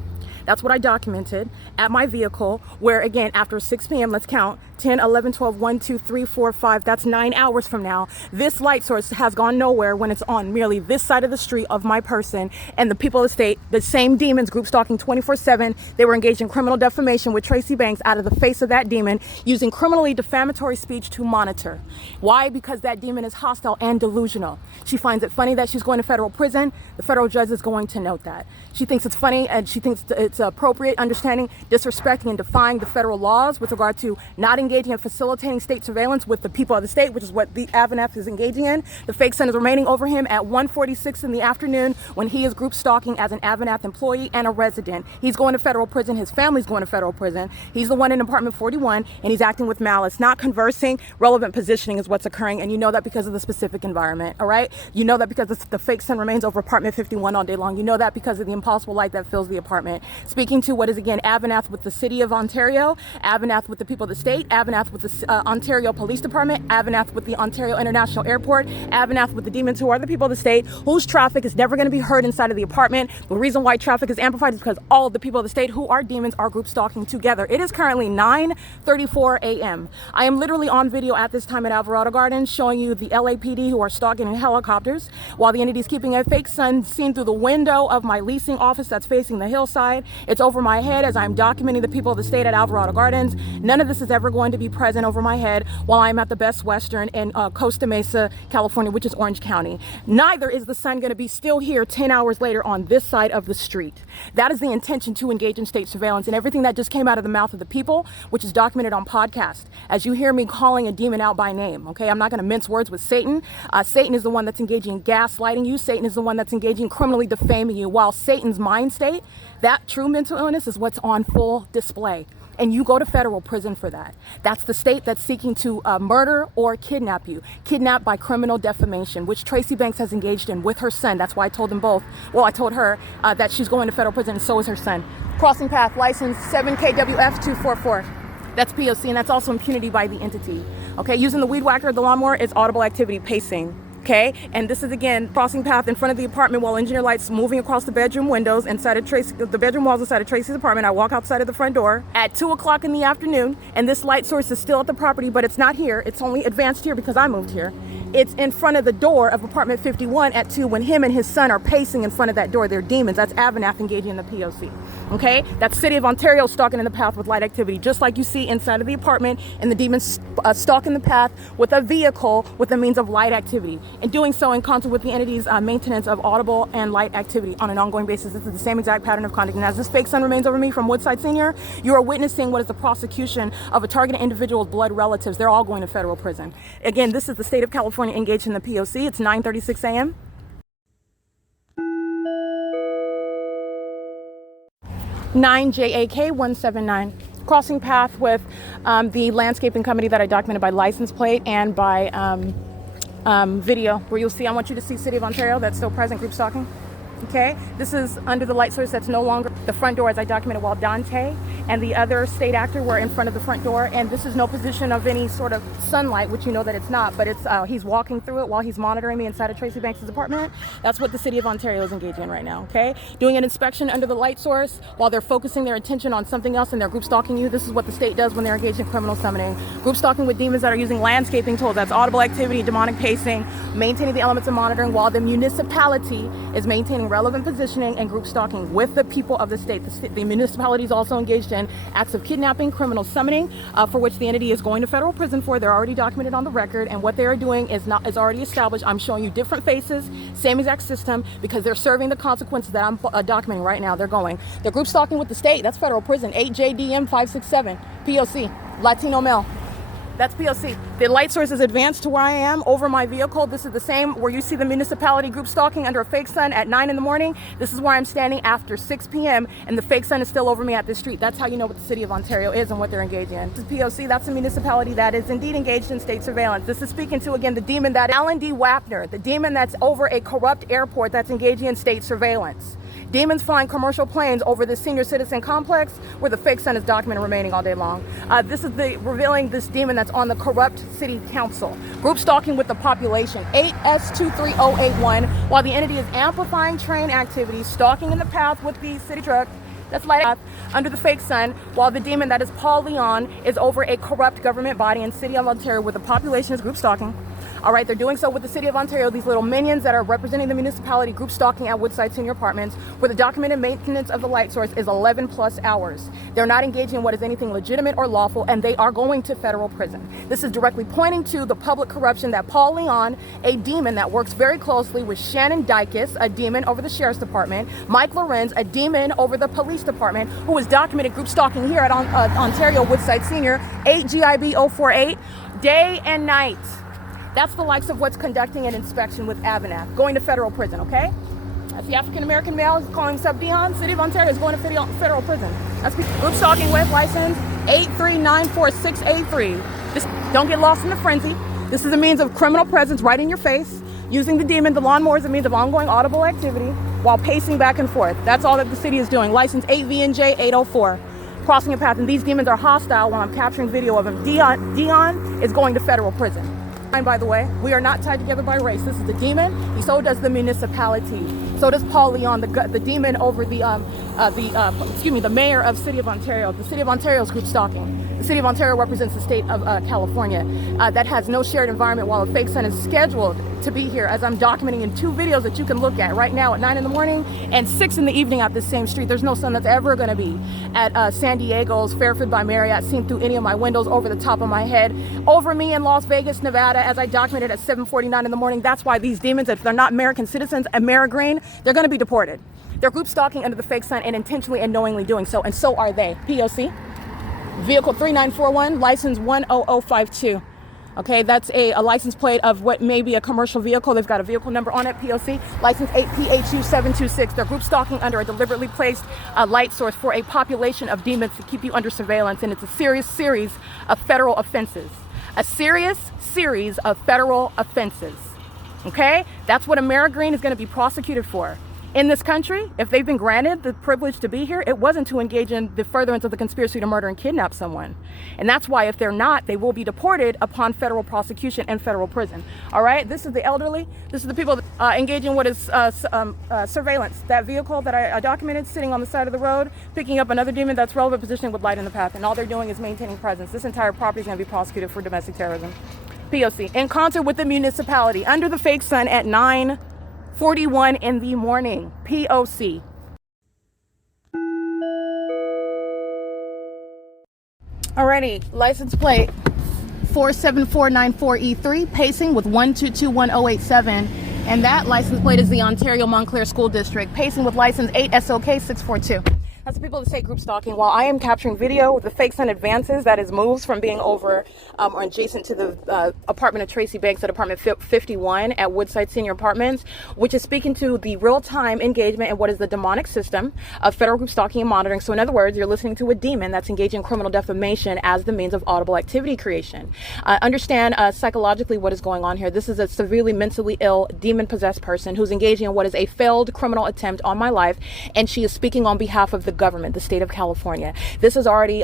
that's what I documented at my vehicle, where again, after 6 p.m., let's count, 10, 11, 12, 1, 2, 3, 4, 5, that's 9 hours from now. This light source has gone nowhere when it's on merely this side of the street of my person, and the people of the state, the same demons, group stalking 24/7, they were engaged in criminal defamation with Tracy Banks out of the face of that demon, using criminally defamatory speech to monitor. Why? Because that demon is hostile and delusional. She finds it funny that she's going to federal prison. The federal judge is going to note that. She thinks it's funny, and she thinks it's appropriate, understanding, disrespecting, and defying the federal laws with regard to not engaging in facilitating state surveillance with the people of the state, which is what the AVNF is engaging in. The fake sun is remaining over him at 1:46 in the afternoon when he is group stalking as an AVNF employee and a resident. He's going to federal prison. His family's going to federal prison. He's the one in apartment 41, and he's acting with malice, not conversing. Relevant positioning is what's occurring, and you know that because of the specific environment, all right? You know that because the fake sun remains over apartment 51 all day long. You know that because of the impossible light that fills the apartment. Speaking to what is, again, AVNF with the city of Ontario, AVNF with the people of the state, AVNF with the Ontario Police Department, AVNF with the Ontario International Airport, AVNF with the demons who are the people of the state, whose traffic is never going to be heard inside of the apartment. The reason why traffic is amplified is because all of the people of the state who are demons are group stalking together. It is currently 9:34 a.m. I am literally on video at this time at Alvarado Gardens showing you the LAPD who are stalking in helicopters while the entity is keeping a fake sun seen through the window of my leasing office that's facing the hillside. It's over my head as I'm documenting the people of the state at Alvarado Gardens. None of this is ever going to be present over my head while I'm at the Best Western in Costa Mesa, California, which is Orange County. Neither is the sun going to be still here 10 hours later on this side of the street. That is the intention to engage in state surveillance, and everything that just came out of the mouth of the people, which is documented on podcast, as you hear me calling a demon out by name, okay? I'm not going to mince words with Satan. Satan is the one that's engaging in gaslighting you. Satan is the one that's engaging in criminally defaming you, while Satan's mind state, that true mental illness, is what's on full display. And you go to federal prison for that. That's the state that's seeking to murder or kidnap you. Kidnapped by criminal defamation, which Tracy Banks has engaged in with her son. That's why I told them both. Well, I told her that she's going to federal prison, and so is her son. Crossing path, license 7KWF244. That's P.O.C, and that's also impunity by the entity. Okay, using the weed whacker, the lawnmower, is audible activity pacing. Okay, and this is again crossing path in front of the apartment while engineer lights moving across the bedroom windows inside of the bedroom walls inside of Tracy's apartment. I walk outside of the front door at 2 o'clock in the afternoon, and this light source is still at the property, but it's not here. It's only advanced here because I moved here. It's in front of the door of apartment 51 at 2 when him and his son are pacing in front of that door. They're demons. That's Avanath engaging in the P.O.C. Okay? That's City of Ontario stalking in the path with light activity, just like you see inside of the apartment, and the demons stalking the path with a vehicle with the means of light activity, and doing so in concert with the entity's maintenance of audible and light activity on an ongoing basis. This is the same exact pattern of conduct. And as this fake sun remains over me from Woodside Senior, you are witnessing what is the prosecution of a targeted individual's blood relatives. They're all going to federal prison. Again, this is the state of California engaged in the P.O.C. It's 9:36 a.m. 9 JAK 179. Crossing path with the landscaping company that I documented by license plate and by video, where you'll see, I want you to see City of Ontario, that's still present, group stalking. Okay, this is under the light source that's no longer the front door, as I documented, while Dante and the other state actor were in front of the front door, and this is no position of any sort of sunlight, which you know that it's not, but it's he's walking through it while he's monitoring me inside of Tracy Banks' apartment. That's what the City of Ontario is engaging in right now. Okay, doing an inspection under the light source while they're focusing their attention on something else and they're group stalking you. This is what the state does when they're engaged in criminal summoning. Group stalking with demons that are using landscaping tools. That's audible activity, demonic pacing, maintaining the elements of monitoring while the municipality is maintaining relevant positioning and group stalking with the people of the state. The municipality is also engaged in acts of kidnapping, criminal summoning, for which the entity is going to federal prison for. They're already documented on the record, and what they are doing is already established. I'm showing you different faces, same exact system, because they're serving the consequences that I'm documenting right now. They're group stalking with the state. That's federal prison. 8JDM 567 P.O.C. Latino male. That's P.O.C. The light source is advanced to where I am over my vehicle. This is the same where you see the municipality group stalking under a fake sun at 9 in the morning. This is where I'm standing after 6 p.m. and the fake sun is still over me at this street. That's how you know what the City of Ontario is and what they're engaging in. This is P.O.C. That's a municipality that is indeed engaged in state surveillance. This is speaking to, again, the demon that Alan D. Wapner, the demon that's over a corrupt airport that's engaging in state surveillance. Demons flying commercial planes over the senior citizen complex where the fake sun is documented remaining all day long. This is revealing this demon that's on the corrupt city council. Group stalking with the population. 8S23081, while the entity is amplifying train activities, stalking in the path with the city truck. That's light path under the fake sun, while the demon that is Paul Leon is over a corrupt government body in City of Ontario with the population is group stalking. All right, they're doing so with the City of Ontario, these little minions that are representing the municipality group stalking at Woodside Senior Apartments, where the documented maintenance of the light source is 11 plus hours. They're not engaging in what is anything legitimate or lawful, and they are going to federal prison. This is directly pointing to the public corruption that Paul Leon, a demon that works very closely with Shannon DICUS, a demon over the Sheriff's Department, Mike LORENZ, a demon over the Police Department, who was documented group stalking here at Ontario Woodside Senior, 8 GIB 048, day and night. That's the likes of what's conducting an inspection with Avanath, going to federal prison, okay? That's the African-American male is calling sub Dion. City of Ontario is going to federal prison. That's group stalking with license 8394683. Just don't get lost in the frenzy. This is a means of criminal presence right in your face, using the demon, the lawnmower, as a means of ongoing audible activity while pacing back and forth. That's all that the city is doing. License 8VNJ 804. Crossing a path, and these demons are hostile while I'm capturing video of him. Dion is going to federal prison. By the way, we are not tied together by race. This is the demon. So does the municipality. So does Paul Leon, the demon over the mayor of City of Ontario. The City of Ontario is group stalking. The City of Ontario represents the state of California that has no shared environment, while a fake sun is scheduled to be here, as I'm documenting in 2 videos that you can look at right now at 9 in the morning and 6 in the evening at this same street. There's no sun that's ever going to be at San Diego's Fairfield by Marriott, seen through any of my windows over the top of my head. Over me in Las Vegas, Nevada, as I documented at 7:49 in the morning. That's why these demons, if they're not American citizens, Amerigreen, they're going to be deported. They're group stalking under the fake sun and intentionally and knowingly doing so, and so are they. P.O.C. Vehicle 3941, license 10052. Okay, that's a license plate of what may be a commercial vehicle. They've got a vehicle number on it, P.O.C. License 8PHU726. They're group stalking under a deliberately placed light source for a population of demons to keep you under surveillance, and it's a serious series of federal offenses. A serious series of federal offenses. Okay, that's what Amerigreen is going to be prosecuted for. In this country, if they've been granted the privilege to be here, it wasn't to engage in the furtherance of the conspiracy to murder and kidnap someone. And that's why if they're not, they will be deported upon federal prosecution and federal prison. All right, this is the elderly. This is the people engaging in what is surveillance. That vehicle that I documented sitting on the side of the road, picking up another demon that's relevant positioning with light in the path. And all they're doing is maintaining presence. This entire property is going to be prosecuted for domestic terrorism. P.O.C. in concert with the municipality under the fake sun at 9:41 in the morning. P.O.C. Alrighty, license plate 47494E3, pacing with 1221087, and that license plate is the Ontario Montclair School District, pacing with license 8SOK642. That's the people that say group stalking. While I am capturing video with the fake sun advances, that is moves from being over or adjacent to the apartment of Tracy Banks at apartment 51 at Woodside Senior Apartments, which is speaking to the real-time engagement in what is the demonic system of federal group stalking and monitoring. So in other words, you're listening to a demon that's engaging in criminal defamation as the means of audible activity creation. Understand psychologically what is going on here. This is a severely mentally ill, demon-possessed person who's engaging in what is a failed criminal attempt on my life, and she is speaking on behalf of the government, the state of California. This is already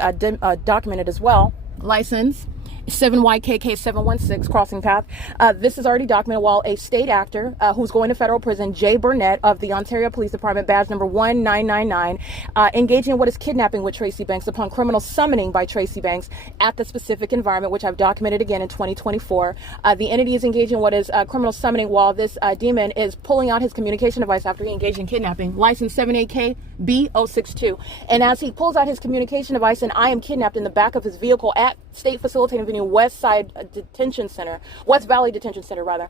documented as well. License 7YKK716, crossing path. This is already documented while a state actor who's going to federal prison, Jay Burnett of the Ontario Police Department, badge number 1999, engaging in what is kidnapping with Tracy Banks upon criminal summoning by Tracy Banks at the specific environment, which I've documented again in 2024. The entity is engaging in what is criminal summoning while this demon is pulling out his communication device after he engaged in kidnapping. License 78KB062. And as he pulls out his communication device and I am kidnapped in the back of his vehicle at State Facilitating Venue West Side Detention Center, West Valley Detention Center rather,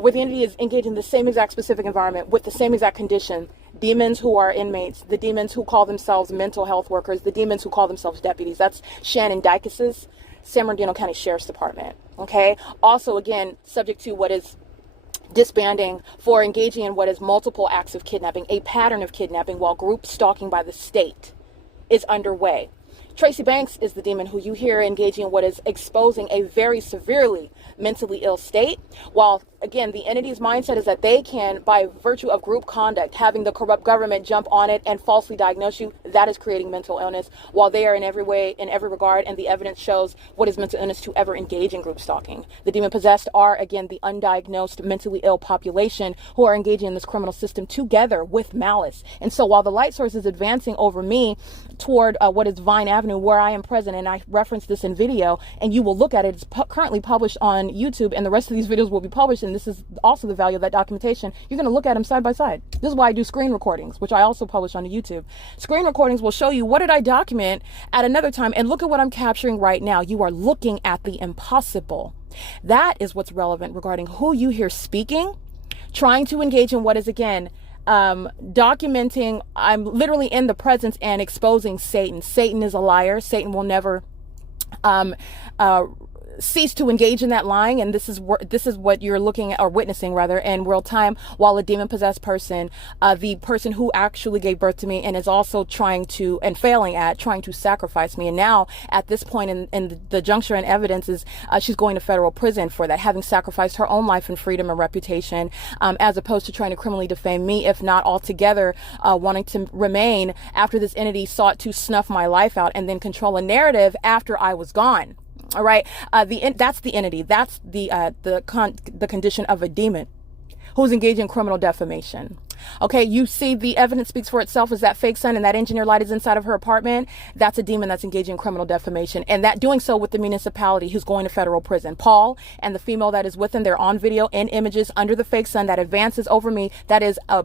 where the entity is engaged in the same exact specific environment with the same exact condition. Demons who are inmates, the demons who call themselves mental health workers, the demons who call themselves deputies. That's Shannon DICUS's San Bernardino County Sheriff's Department. Okay. Also, again, subject to what is disbanding for engaging in what is multiple acts of kidnapping, a pattern of kidnapping while group stalking by the state is underway. Tracy Banks is the demon who you hear engaging in what is exposing a very severely mentally ill state, while again the entity's mindset is that they can, by virtue of group conduct, having the corrupt government jump on it and falsely diagnose you, that is creating mental illness, while they are in every way, in every regard, and the evidence shows what is mental illness to ever engage in group stalking. The demon possessed are again the undiagnosed mentally ill population who are engaging in this criminal system together with malice. And so while the light source is advancing over me toward what is Vine Avenue, where I am present, and I reference this in video, and you will look at it, it's currently published on YouTube, and the rest of these videos will be published, and this is also the value of that documentation. You're going to look at them side by side. This is why I do screen recordings, which I also publish on YouTube. Screen recordings will show you what did I document at another time, and look at what I'm capturing right now. You are looking at the impossible. That is what's relevant regarding who you hear speaking, trying to engage in what is, again, documenting. I'm literally in the presence and exposing Satan. Satan is a liar. Satan will never cease to engage in that lying, and this is what you're looking at or witnessing rather in real time, while a demon possessed person, the person who actually gave birth to me and is also trying to and failing at trying to sacrifice me, and now at this point in the juncture and evidence is she's going to federal prison for that, having sacrificed her own life and freedom and reputation, as opposed to trying to criminally defame me, if not altogether wanting to remain after this entity sought to snuff my life out and then control a narrative after I was gone. All right. That's the entity. That's the condition of a demon who's engaged in criminal defamation. Okay, you see the evidence speaks for itself. Is that fake sun and that engineer light is inside of her apartment? That's a demon that's engaging in criminal defamation, and that doing so with the municipality who's going to federal prison. Paul and the female that is with him, they're on video and images under the fake sun that advances over me. That is a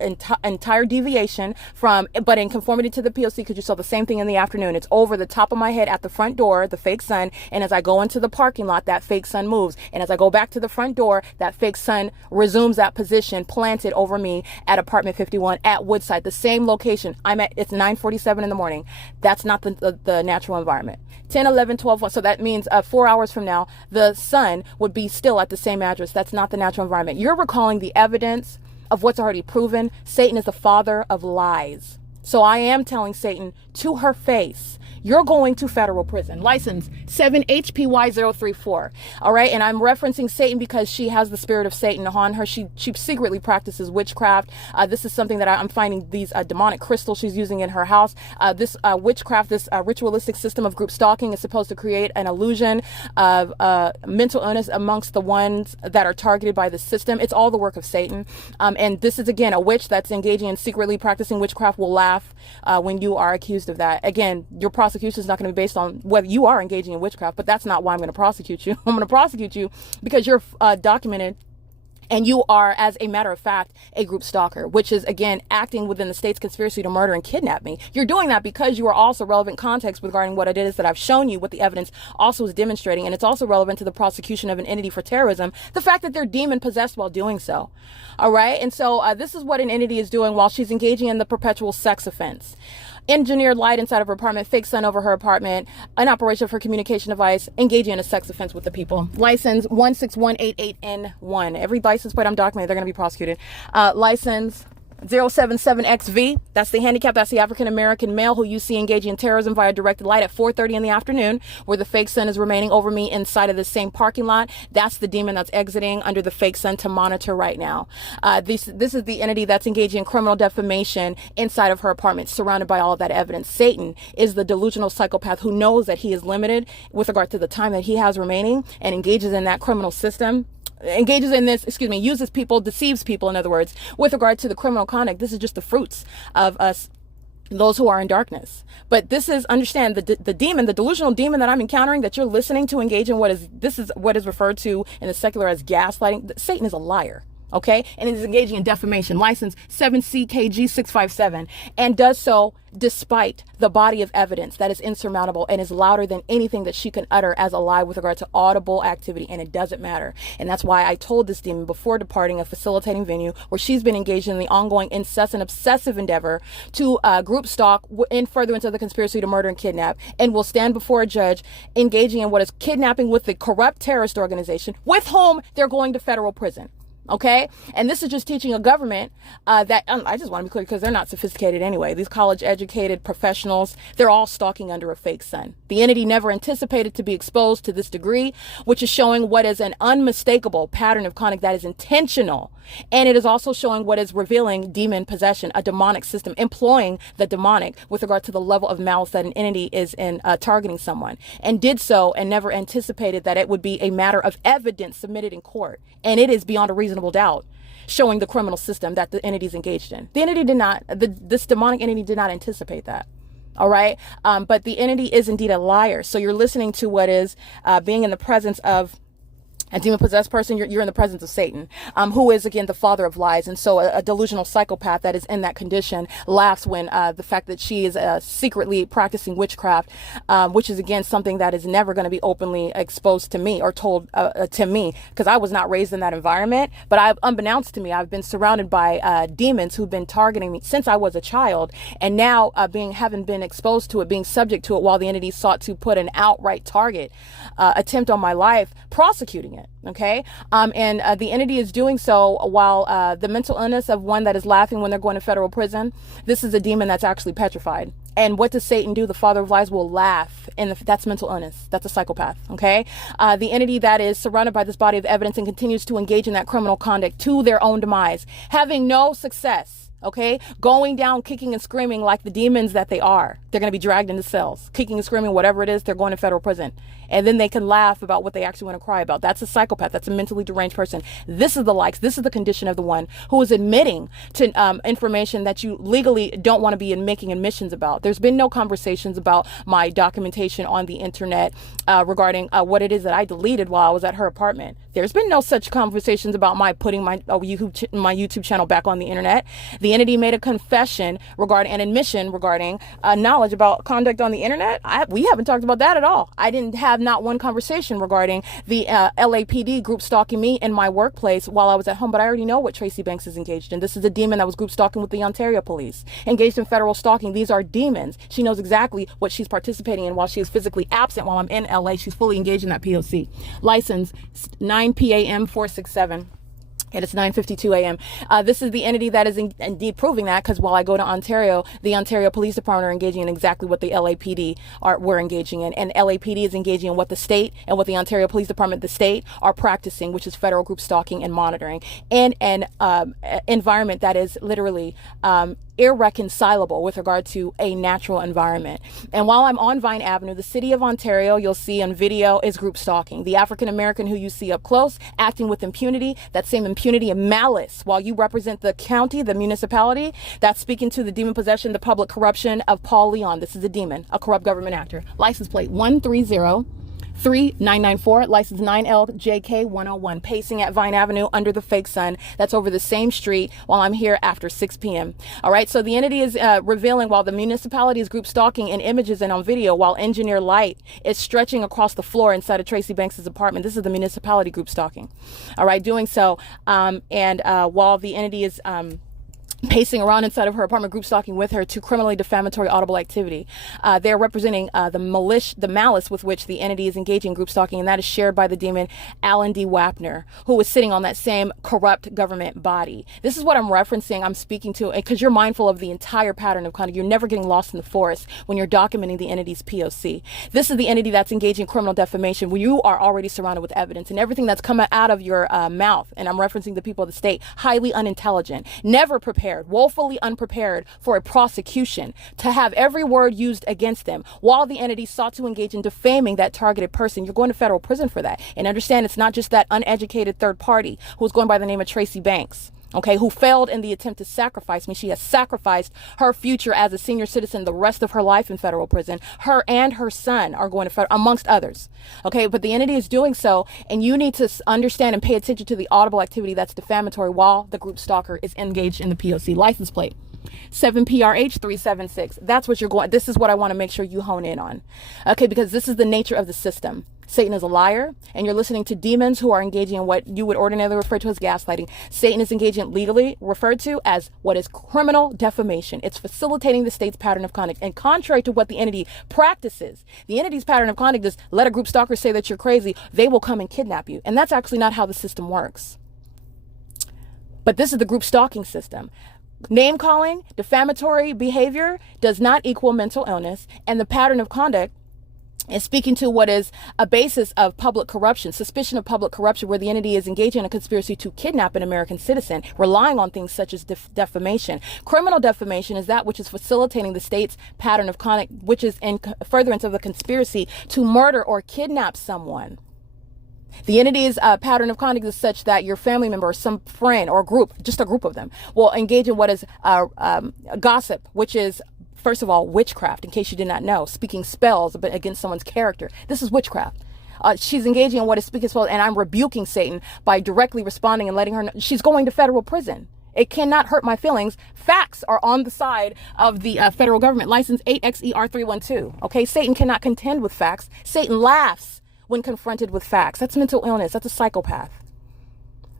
entire deviation from, but in conformity to the P.O.C, because you saw the same thing in the afternoon. It's over the top of my head at the front door, the fake sun, and as I go into the parking lot, that fake sun moves, and as I go back to the front door, that fake sun resumes that position planted over me at apartment 51 at Woodside, the same location. It's 9:47 in the morning. That's not the natural environment. 10, 11, 12, 1. So that means 4 hours from now, the sun would be still at the same address. That's not the natural environment. You're recalling the evidence of what's already proven. Satan is the father of lies. So I am telling Satan to her face, you're going to federal prison. License 7HPY034. All right. And I'm referencing Satan because she has the spirit of Satan on her. She secretly practices witchcraft. This is something that I'm finding these demonic crystals she's using in her house. This witchcraft, this ritualistic system of group stalking is supposed to create an illusion of mental illness amongst the ones that are targeted by the system. It's all the work of Satan. And this is, again, a witch that's engaging in secretly practicing witchcraft will last witchcraft when you are accused of that. Again, your prosecution is not going to be based on whether you are engaging in witchcraft, but that's not why I'm going to prosecute you. I'm going to prosecute you because you're documented and you are, as a matter of fact, a group stalker, which is, again, acting within the state's conspiracy to murder and kidnap me. You're doing that because you are also relevant context regarding what it is that I've shown you, what the evidence also is demonstrating. And it's also relevant to the prosecution of an entity for terrorism, the fact that they're demon possessed while doing so. All right. And so this is what an entity is doing while she's engaging in the perpetual sex offense. Engineered light inside of her apartment, fake sun over her apartment, an operation for communication device, engaging in a sex offense with the people. License 16188N1. Every license plate I'm documented, they're going to be prosecuted. License 077XV, that's the handicap, that's the African-American male who you see engaging in terrorism via directed light at 4:30 in the afternoon, where the fake sun is remaining over me inside of the same parking lot. That's the demon that's exiting under the fake sun to monitor right now. This is the entity that's engaging in criminal defamation inside of her apartment, surrounded by all of that evidence. Satan is the delusional psychopath who knows that he is limited with regard to the time that he has remaining and engages in that criminal system. Uses people, deceives people, in other words, with regard to the criminal conduct. This is just the fruits of us, those who are in darkness. But this is, understand, the demon, the delusional demon that I'm encountering, that you're listening to engage in what is referred to in the secular as gaslighting. Satan is a liar. Okay, and it is engaging in defamation. License 7CKG657, and does so despite the body of evidence that is insurmountable and is louder than anything that she can utter as a lie with regard to audible activity, and it doesn't matter. And that's why I told this demon before departing a facilitating venue where she's been engaged in the ongoing incessant obsessive endeavor to group stalk in furtherance of the conspiracy to murder and kidnap, and will stand before a judge engaging in what is kidnapping with the corrupt terrorist organization with whom they're going to federal prison. Okay, and this is just teaching a government that I just want to be clear, because they're not sophisticated anyway. These college educated professionals, they're all stalking under a fake sun. The entity never anticipated to be exposed to this degree, which is showing what is an unmistakable pattern of conduct that is intentional. And it is also showing what is revealing demon possession, a demonic system employing the demonic with regard to the level of malice that an entity is in targeting someone, and did so and never anticipated that it would be a matter of evidence submitted in court. And it is beyond a reasonable doubt showing the criminal system that the entity is engaged in. The entity did not, this demonic entity did not anticipate that. All right. But the entity is indeed a liar. So you're listening to what is being in the presence of a demon-possessed person. You're in the presence of Satan, who is, again, the father of lies. And so a delusional psychopath that is in that condition laughs when the fact that she is secretly practicing witchcraft, which is, again, something that is never going to be openly exposed to me or told to me, because I was not raised in that environment. But unbeknownst to me, I've been surrounded by demons who've been targeting me since I was a child. And now having been exposed to it, being subject to it, while the entity sought to put an outright target attempt on my life, prosecuting it. Okay. And the entity is doing so while the mental illness of one that is laughing when they're going to federal prison. This is a demon that's actually petrified. And what does Satan do? The father of lies will laugh. And that's mental illness. That's a psychopath. Okay. The entity that is surrounded by this body of evidence and continues to engage in that criminal conduct to their own demise, having no success. Okay, going down, kicking and screaming like the demons that they are. They're going to be dragged into cells, kicking and screaming, whatever it is, they're going to federal prison. And then they can laugh about what they actually want to cry about. That's a psychopath. That's a mentally deranged person. This is the likes. This is the condition of the one who is admitting to information that you legally don't want to be making admissions about. There's been no conversations about my documentation on the internet regarding what it is that I deleted while I was at her apartment. There's been no such conversations about my putting my YouTube channel back on the internet. The entity made a confession regarding an admission regarding knowledge about conduct on the internet. We haven't talked about that at all. I didn't have not one conversation regarding the LAPD group stalking me in my workplace while I was at home, but I already know what Tracy Banks is engaged in. This is a demon that was group stalking with the Ontario police, engaged in federal stalking. These are demons. She knows exactly what she's participating in while she is physically absent. While I'm in LA, she's fully engaged in that P.O.C. License 9PAM 467. And it's 9:52 a.m. This is the entity that is indeed proving that, because while I go to Ontario, the Ontario Police Department are engaging in exactly what the LAPD were engaging in. And LAPD is engaging in what the state and what the Ontario Police Department, the state, are practicing, which is federal group stalking and monitoring. And an environment that is literally irreconcilable with regard to a natural environment. And while I'm on Vine Avenue, the city of Ontario, you'll see on video, is group stalking. The African American who you see up close, acting with impunity, that same impunity and malice, while you represent the county, the municipality, that's speaking to the demon possession, the public corruption of Paul Leon. This is a demon, a corrupt government actor. License plate 1303994, license 9LJK101, pacing at Vine Avenue under the fake sun. That's over the same street while I'm here after 6 p.m. All right, so the entity is revealing, while the municipality is group stalking in images and on video, while engineer light is stretching across the floor inside of Tracy Banks's apartment. This is the municipality group stalking. All right, doing so, while the entity is pacing around inside of her apartment, group stalking with her to criminally defamatory audible activity. They're representing the malice with which the entity is engaging in group stalking, and that is shared by the demon Alan D. Wapner, who was sitting on that same corrupt government body. This is what I'm referencing, I'm speaking to, because you're mindful of the entire pattern of conduct. You're never getting lost in the forest when you're documenting the entity's P.O.C. This is the entity that's engaging in criminal defamation when you are already surrounded with evidence, and everything that's coming out of your mouth, and I'm referencing the people of the state, highly unintelligent, never prepared, woefully unprepared for a prosecution, to have every word used against them while the entity sought to engage in defaming that targeted person. You're going to federal prison for that. And understand, it's not just that uneducated third party who's going by the name of Tracy Banks, okay, who failed in the attempt to sacrifice me. She has sacrificed her future as a senior citizen, the rest of her life in federal prison. Her and her son are going to federal, amongst others. Okay, but the entity is doing so, and you need to understand and pay attention to the audible activity that's defamatory while the group stalker is engaged in the P.O.C. license plate 7PRH376. That's what you're going. This is what I want to make sure you hone in on. Okay, because this is the nature of the system. Satan is a liar, and you're listening to demons who are engaging in what you would ordinarily refer to as gaslighting. Satan is engaging legally referred to as what is criminal defamation. It's facilitating the state's pattern of conduct. And contrary to what the entity practices, the entity's pattern of conduct is let a group stalker say that you're crazy, they will come and kidnap you. And that's actually not how the system works. But this is the group stalking system. Name calling, defamatory behavior does not equal mental illness, and the pattern of conduct is speaking to what is a basis of public corruption, suspicion of public corruption, where the entity is engaging in a conspiracy to kidnap an American citizen, relying on things such as defamation. Criminal defamation is that which is facilitating the state's pattern of conduct, which is in furtherance of the conspiracy to murder or kidnap someone. The entity's pattern of conduct is such that your family member or some friend or group, just a group of them, will engage in what is gossip, which is, first of all, witchcraft, in case you did not know, speaking spells against someone's character. This is witchcraft. She's engaging in what is speaking spells, and I'm rebuking Satan by directly responding and letting her know she's going to federal prison. It cannot hurt my feelings. Facts are on the side of the federal government. License 8XER312. Okay, Satan cannot contend with facts. Satan laughs when confronted with facts. That's mental illness. That's a psychopath.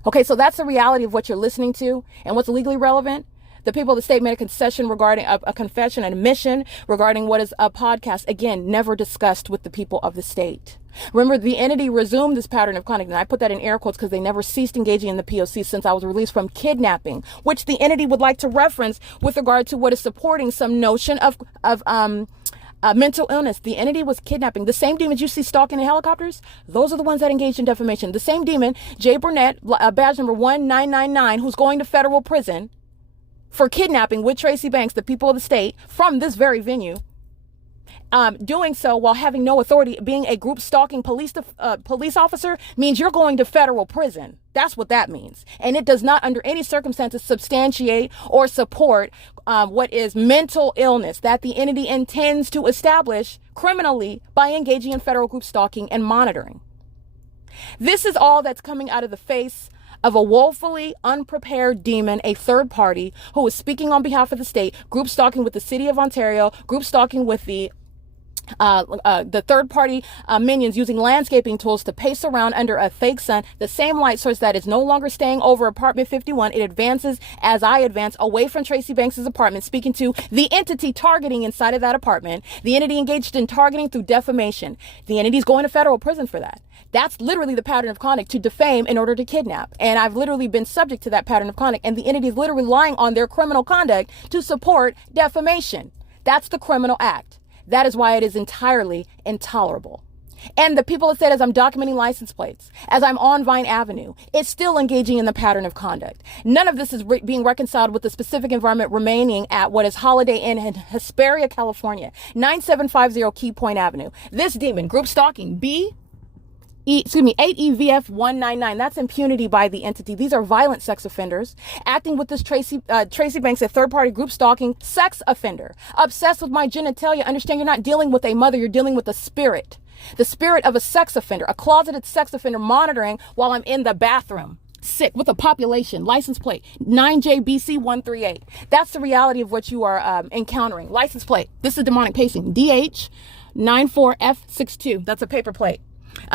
Okay, so that's the reality of what you're listening to. And what's legally relevant? The people of the state made a concession regarding a confession, an admission regarding what is a podcast, again, never discussed with the people of the state. Remember, the entity resumed this pattern of conduct, and I put that in air quotes because they never ceased engaging in the P.O.C. since I was released from kidnapping, which the entity would like to reference with regard to what is supporting some notion of mental illness. The entity was kidnapping. The same demons you see stalking in helicopters, those are the ones that engaged in defamation. The same demon, Jay Burnett, badge number 1999, who's going to federal prison for kidnapping with Tracy Banks, the people of the state, from this very venue, doing so while having no authority. Being a group stalking police officer means you're going to federal prison. That's what that means. And it does not under any circumstances substantiate or support what is mental illness that the entity intends to establish criminally by engaging in federal group stalking and monitoring. This is all that's coming out of the face of a woefully unprepared demon, a third party who is speaking on behalf of the state, group stalking with the city of Ontario, group stalking with the third party minions, using landscaping tools to pace around under a fake sun, the same light source that is no longer staying over apartment 51. It advances as I advance away from Tracy Banks's apartment, speaking to the entity targeting inside of that apartment. The entity engaged in targeting through defamation. The entity's going to federal prison for that. That's literally the pattern of conduct, to defame in order to kidnap. And I've literally been subject to that pattern of conduct, and the entity is literally relying on their criminal conduct to support defamation. That's the criminal act. That is why it is entirely intolerable. And the people that said, as I'm documenting license plates, as I'm on Vine Avenue, it's still engaging in the pattern of conduct. None of this is being reconciled with the specific environment remaining at what is Holiday Inn in Hesperia, California, 9750 Key Point Avenue. This demon, group stalking, 8EVF 199. That's impunity by the entity. These are violent sex offenders acting with this Tracy Banks, a third-party group stalking sex offender, obsessed with my genitalia. Understand, you're not dealing with a mother, you're dealing with a spirit. The spirit of a sex offender, a closeted sex offender monitoring while I'm in the bathroom. Sick with a population, license plate 9JBC138. That's the reality of what you are encountering. License plate. This is demonic pacing. DH94F62. That's a paper plate.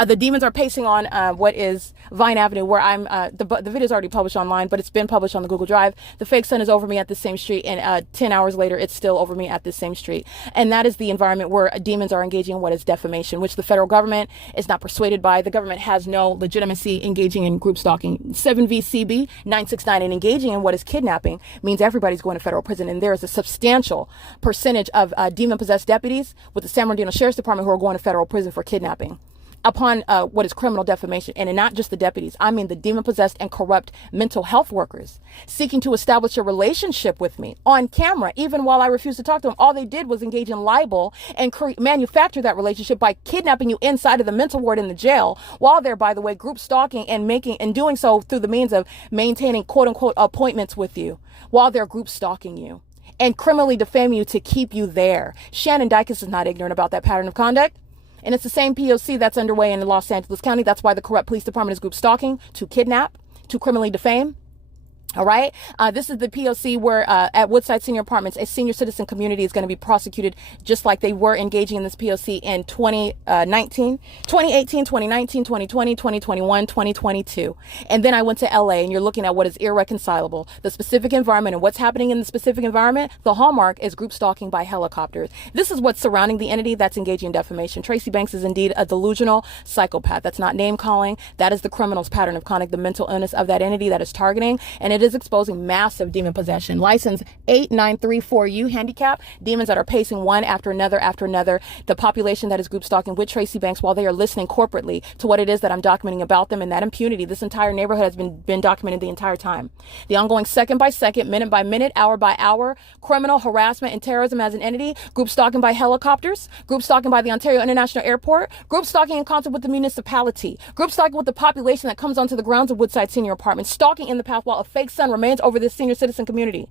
The demons are pacing on what is Vine Avenue, where I'm, the video is already published online, but it's been published on the Google Drive. The fake sun is over me at the same street, and 10 hours later, it's still over me at the same street. And that is the environment where demons are engaging in what is defamation, which the federal government is not persuaded by. The government has no legitimacy engaging in group stalking. 7VCB 969, and engaging in what is kidnapping means everybody's going to federal prison. And there is a substantial percentage of demon-possessed deputies with the San Bernardino Sheriff's Department who are going to federal prison for kidnapping upon what is criminal defamation. And not just the deputies, I mean the demon-possessed and corrupt mental health workers seeking to establish a relationship with me on camera, even while I refused to talk to them. All they did was engage in libel and manufacture that relationship by kidnapping you inside of the mental ward in the jail, while they're, by the way, group stalking and doing so through the means of maintaining quote-unquote appointments with you while they're group stalking you and criminally defame you to keep you there. Shannon DICUS is not ignorant about that pattern of conduct. And it's the same P.O.C. that's underway in Los Angeles County. That's why the corrupt police department is group stalking, to kidnap, to criminally defame. All right. This is the P.O.C. where at Woodside Senior Apartments, a senior citizen community is going to be prosecuted just like they were engaging in this P.O.C. in 2018, 2019, 2020, 2021, 2022. And then I went to L.A. and you're looking at what is irreconcilable. The specific environment and what's happening in the specific environment, the hallmark is group stalking by helicopters. This is what's surrounding the entity that's engaging in defamation. Tracy Banks is indeed a delusional psychopath. That's not name calling. That is the criminal's pattern of conduct, the mental illness of that entity that is targeting. And it is exposing massive demon possession. License 8934U handicap, demons that are pacing one after another, the population that is group stalking with Tracy Banks while they are listening corporately to what it is that I'm documenting about them, and that impunity. This entire neighborhood has been documented the entire time. The ongoing second by second, minute by minute, hour by hour, criminal harassment and terrorism as an entity, group stalking by helicopters, group stalking by the Ontario International Airport, group stalking in concert with the municipality, group stalking with the population that comes onto the grounds of Woodside Senior Apartments, stalking in the path while a fake sun remains over this senior citizen community.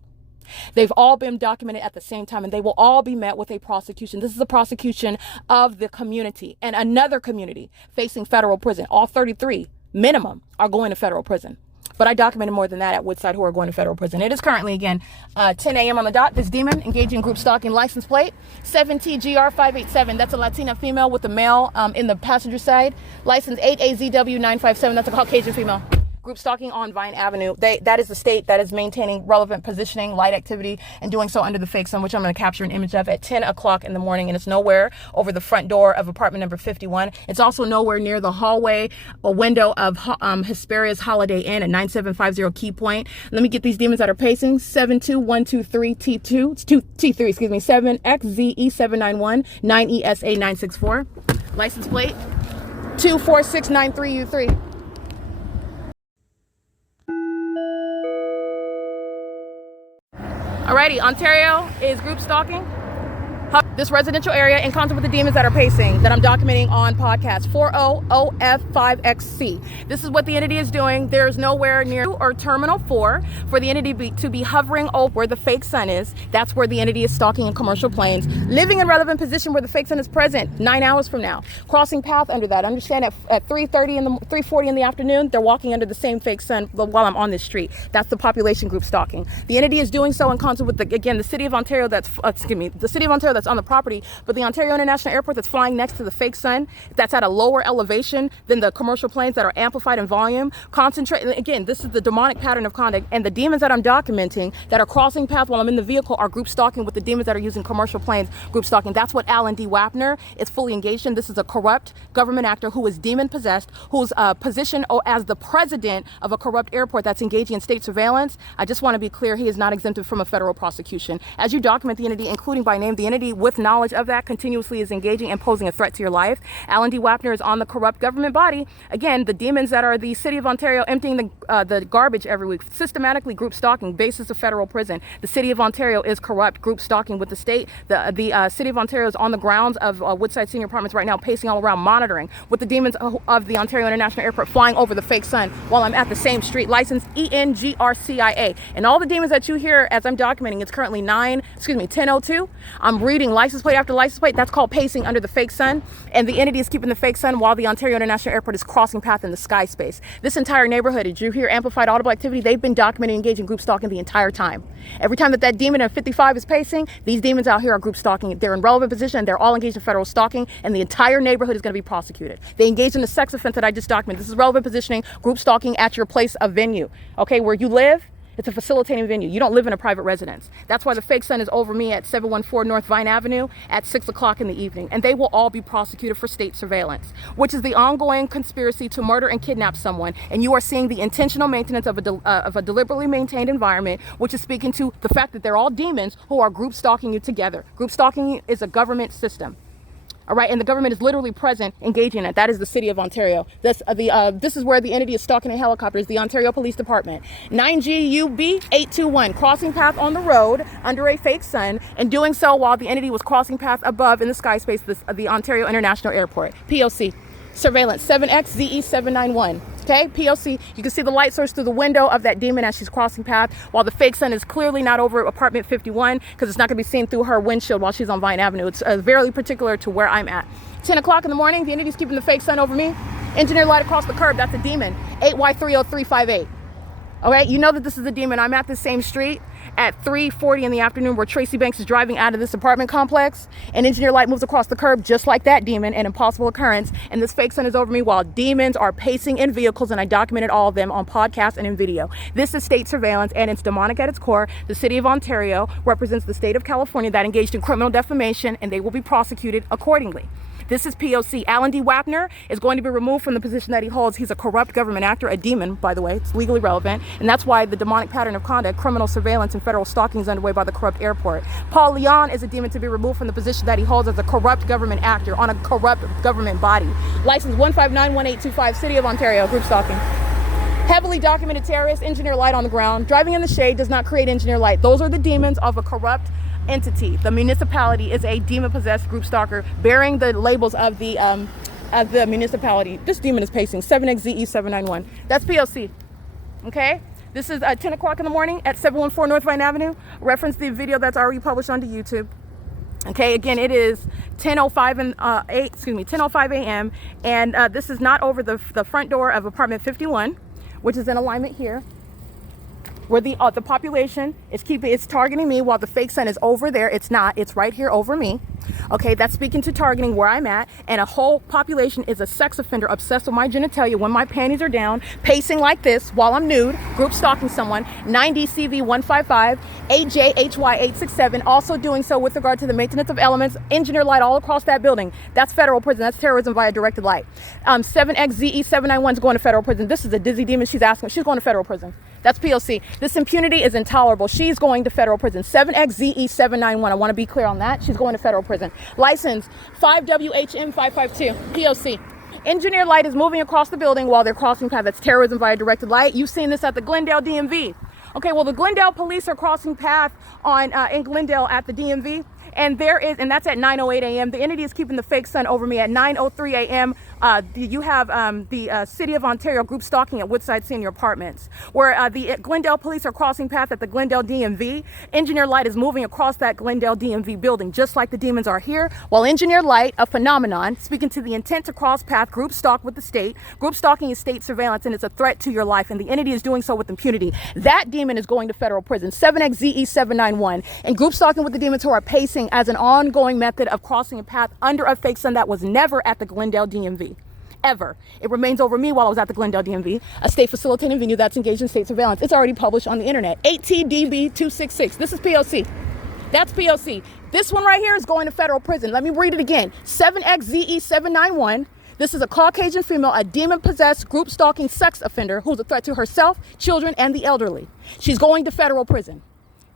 They've all been documented at the same time, and they will all be met with a prosecution. This is a prosecution of the community and another community facing federal prison. All 33 minimum are going to federal prison. But I documented more than that at Woodside who are going to federal prison. It is currently, again, 10 a.m. on the dot. This demon engaging in group stalking, license plate 7TGR587. That's a Latina female with a male in the passenger side. License 8AZW957. That's a Caucasian female. Group stalking on Vine Avenue. That is the state that is maintaining relevant positioning, light activity, and doing so under the fake sun, which I'm going to capture an image of at 10 o'clock in the morning. And it's nowhere over the front door of apartment number 51. It's also nowhere near the hallway or window of Hesperia's Holiday Inn at 9750 Key Point. Let me get these demons that are pacing. 72123T2, T3, excuse me, 7XZE791, 9ESA964. License plate 24693U3. Alrighty, Ontario is group stalking this residential area in concert with the demons that are pacing that I'm documenting on podcast 400F5XC. This is what the entity is doing. There's nowhere near or terminal 4 for the entity to be hovering over where the fake sun is. That's where the entity is stalking in commercial planes, living in relevant position where the fake sun is present 9 hours from now, crossing path under that. Understand at 3:40 in the afternoon, they're walking under the same fake sun while I'm on this street. That's the population group stalking. The entity is doing so in concert with the city of Ontario that's on the property, but the Ontario International Airport that's flying next to the fake sun, that's at a lower elevation than the commercial planes that are amplified in volume. Again, this is the demonic pattern of conduct, and the demons that I'm documenting that are crossing path while I'm in the vehicle are group stalking with the demons that are using commercial planes group stalking. That's what Alan D. Wapner is fully engaged in. This is a corrupt government actor who is demon possessed, who's positioned as the president of a corrupt airport that's engaging in state surveillance. I just want to be clear, he is not exempted from a federal prosecution. As you document the entity, including by name, the entity she, with knowledge of that, continuously is engaging and posing a threat to your life. Alan D. Wapner is on the corrupt government body. Again, the demons that are the City of Ontario emptying the garbage every week, systematically group stalking, basis of federal prison. The City of Ontario is corrupt, group stalking with the state. The City of Ontario is on the grounds of Woodside Senior Apartments right now, pacing all around, monitoring, with the demons of the Ontario International Airport flying over the fake sun while I'm at the same street, licensed ENGRCIA. And all the demons that you hear as I'm documenting, it's currently 10:02. I'm reading license plate after license plate. That's called pacing under the fake sun. And the entity is keeping the fake sun while the Ontario International Airport is crossing path in the sky space. This entire neighborhood, did you hear amplified audible activity? They've been documenting, engaging group stalking the entire time. Every time that demon at 55 is pacing, these demons out here are group stalking. They're in relevant position. They're all engaged in federal stalking, and the entire neighborhood is going to be prosecuted. They engaged in the sex offense that I just documented. This is relevant positioning, group stalking at your place of venue. Okay, where you live. It's a facilitating venue. You don't live in a private residence. That's why the fake sun is over me at 714 North Vine Avenue at 6 o'clock in the evening. And they will all be prosecuted for state surveillance, which is the ongoing conspiracy to murder and kidnap someone. And you are seeing the intentional maintenance of a deliberately maintained environment, which is speaking to the fact that they're all demons who are group stalking you together. Group stalking is a government system. All right, and the government is literally present, engaging in it. That is the City of Ontario. This is where the entity is stalking in helicopters, the Ontario Police Department. 9GUB821, crossing path on the road under a fake sun, and doing so while the entity was crossing path above in the sky space, the Ontario International Airport. P.O.C. Surveillance 7XZE791. Okay, P.O.C. You can see the light source through the window of that demon as she's crossing path, while the fake sun is clearly not over apartment 51 because it's not going to be seen through her windshield while she's on Vine Avenue. It's very particular to where I'm at. 10 o'clock in the morning, the entity's keeping the fake sun over me. Engineer light across the curb, that's a demon. 8Y30358. All right, you know that this is a demon. I'm at the same street at 3:40 in the afternoon where Tracy Banks is driving out of this apartment complex, and engineer light moves across the curb just like that demon, an impossible occurrence, and this fake sun is over me while demons are pacing in vehicles, and I documented all of them on podcast and in video. This is state surveillance, and it's demonic at its core. The City of Ontario represents the state of California that engaged in criminal defamation, and they will be prosecuted accordingly. This is P.O.C. Alan D. Wapner is going to be removed from the position that he holds. He's a corrupt government actor, a demon, by the way. It's legally relevant. And that's why the demonic pattern of conduct, criminal surveillance, and federal stalking is underway by the corrupt airport. Paul Leon is a demon to be removed from the position that he holds as a corrupt government actor on a corrupt government body. License 1591825, City of Ontario, group stalking. Heavily documented terrorist, engineer light on the ground. Driving in the shade does not create engineer light. Those are the demons of a corrupt entity. The municipality is a demon-possessed group stalker bearing the labels of the municipality. This demon is pacing 7XZE791. That's P.O.C. Okay? This is 10 o'clock in the morning at 714 North Vine Avenue. Reference the video that's already published onto YouTube. Okay, again, it is 10:05 a.m. and this is not over the front door of apartment 51, which is in alignment here, where the population is targeting me while the fake sun is over there. It's not. It's right here over me. Okay, that's speaking to targeting where I'm at, and a whole population is a sex offender obsessed with my genitalia when my panties are down, pacing like this while I'm nude, group stalking someone. 9DCV155, 8JHY867, also doing so with regard to the maintenance of elements, engineer light all across that building. That's federal prison. That's terrorism via directed light. 7XZE791 is going to federal prison. This is a dizzy demon. She's going to federal prison. That's P.O.C. This impunity is intolerable. She's going to federal prison. 7XZE791. I want to be clear on that. She's going to federal prison. License 5WHM552. P.O.C. Engineer light is moving across the building while they're crossing path. That's terrorism via directed light. You've seen this at the Glendale DMV. Okay, well, the Glendale police are crossing path in Glendale at the DMV. And that's at 9:08 a.m. The entity is keeping the fake sun over me at 9:03 a.m. You have the City of Ontario group stalking at Woodside Senior Apartments, where the Glendale police are crossing path at the Glendale DMV. Engineer light is moving across that Glendale DMV building, just like the demons are here, while engineer light, a phenomenon, speaking to the intent to cross path, group stalk with the state. Group stalking is state surveillance, and it's a threat to your life, and the entity is doing so with impunity. That demon is going to federal prison, 7XZE791, and group stalking with the demons who are pacing as an ongoing method of crossing a path under a fake sun that was never at the Glendale DMV. Ever. It remains over me while I was at the Glendale DMV, a state facilitating venue that's engaged in state surveillance. It's already published on the internet. 8TDB266. This is P.O.C. That's P.O.C. This one right here is going to federal prison. Let me read it again. 7XZE791. This is a Caucasian female, a demon-possessed, group-stalking sex offender who's a threat to herself, children, and the elderly. She's going to federal prison.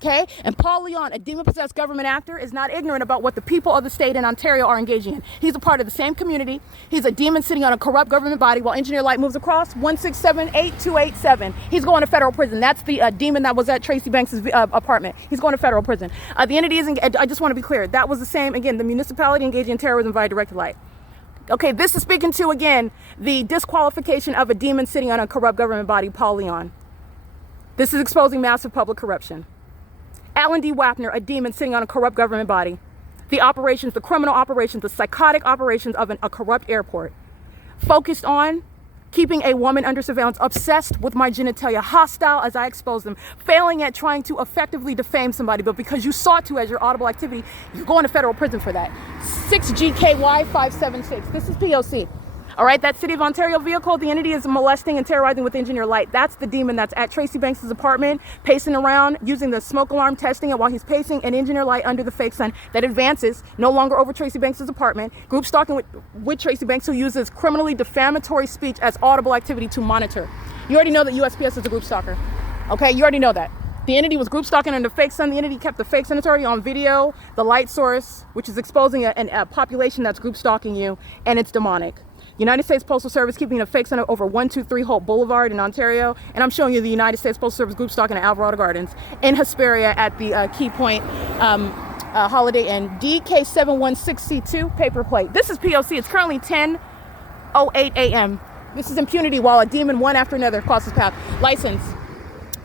Okay? And Paul Leon, a demon-possessed government actor, is not ignorant about what the people of the state in Ontario are engaging in. He's a part of the same community. He's a demon sitting on a corrupt government body while Engineer Light moves across 1678287. He's going to federal prison. That's the demon that was at Tracy Banks' apartment. He's going to federal prison. The entity is, I just want to be clear, that was the same, again, the municipality engaging in terrorism via directed light. Okay, this is speaking to, again, the disqualification of a demon sitting on a corrupt government body, Paul Leon. This is exposing massive public corruption. Alan D. Wapner, a demon sitting on a corrupt government body. The operations, the criminal operations, the psychotic operations of a corrupt airport. Focused on keeping a woman under surveillance, obsessed with my genitalia, hostile as I expose them, failing at trying to effectively defame somebody, but because you sought to as your audible activity, you're going to federal prison for that. 6GKY576. This is P.O.C. All right, that City of Ontario vehicle, the entity is molesting and terrorizing with Engineer Light. That's the demon that's at Tracy Banks' apartment, pacing around, using the smoke alarm, testing it while he's pacing, and Engineer Light under the fake sun that advances, no longer over Tracy Banks' apartment, group stalking with Tracy Banks, who uses criminally defamatory speech as audible activity to monitor. You already know that USPS is a group stalker. Okay, you already know that. The entity was group stalking under fake sun. The entity kept the fake sanitary on video, the light source, which is exposing a population that's group stalking you, and it's demonic. United States Postal Service keeping a fake center over 123 Hope Boulevard in Ontario. And I'm showing you the United States Postal Service group stalking at Alvarado Gardens in Hesperia at the Key Point Holiday Inn. DK716C2 paper plate. This is P.O.C. It's currently 10:08 a.m. This is impunity while a demon one after another crosses path. License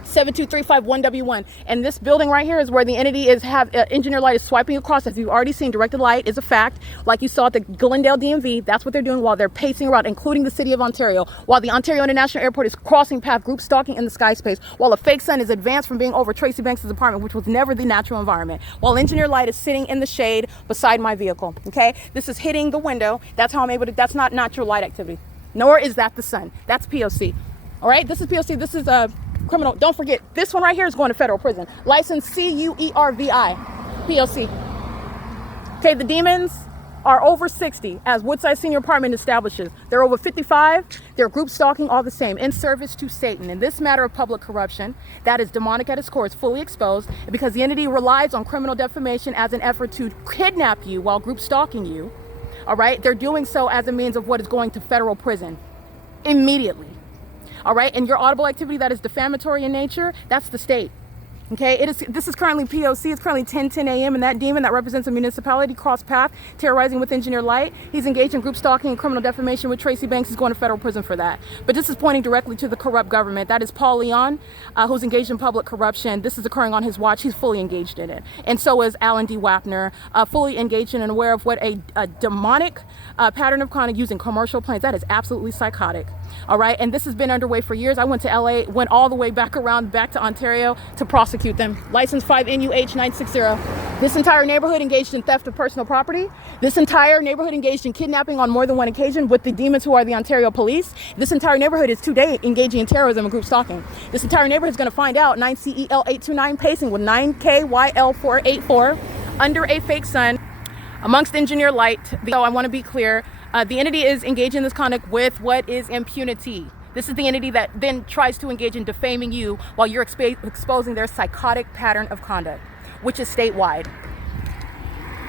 72351W1. And this building right here is where the entity is Engineer Light is swiping across. As you've already seen, directed light is a fact. Like you saw at the Glendale DMV, that's what they're doing while they're pacing around, including the City of Ontario, while the Ontario International Airport is crossing path, group stalking in the sky space, while a fake sun is advanced from being over Tracy Banks' apartment, which was never the natural environment, while Engineer Light is sitting in the shade beside my vehicle. Okay, this is hitting the window. That's how I'm able to, that's not natural light activity, nor is that the sun. That's P.O.C. All right, this is P.O.C. This is criminal. Don't forget, this one right here is going to federal prison. License CUERVI, P.O.C. Okay, the demons are over 60, as Woodside Senior Apartment establishes. They're over 55. They're group stalking, all the same, in service to Satan. In this matter of public corruption, that is demonic at its core, is fully exposed, because the entity relies on criminal defamation as an effort to kidnap you while group stalking you. All right, they're doing so as a means of what is going to federal prison immediately. All right, and your audible activity that is defamatory in nature, that's the state. Okay, this is currently P.O.C. It's currently 10:10 a.m. and that demon that represents a municipality cross path, terrorizing with Engineer Light. He's engaged in group stalking and criminal defamation with Tracy Banks. He's going to federal prison for that. But this is pointing directly to the corrupt government. That is Paul Leon, who's engaged in public corruption. This is occurring on his watch. He's fully engaged in it. And so is Alan D. Wapner, fully engaged in and aware of what a demonic pattern of conduct using commercial planes. That is absolutely psychotic. All right, and this has been underway for years. I went to LA, went all the way back around, back to Ontario to prosecute them. License 5NUH960. This entire neighborhood engaged in theft of personal property. This entire neighborhood engaged in kidnapping on more than one occasion with the demons who are the Ontario police. This entire neighborhood is today engaging in terrorism and group stalking. This entire neighborhood is going to find out 9CEL829 pacing with 9KYL484 under a fake sun amongst Engineer Light. So I want to be clear. The entity is engaging in this conduct with what is impunity. This is the entity that then tries to engage in defaming you while you're exposing their psychotic pattern of conduct, which is statewide.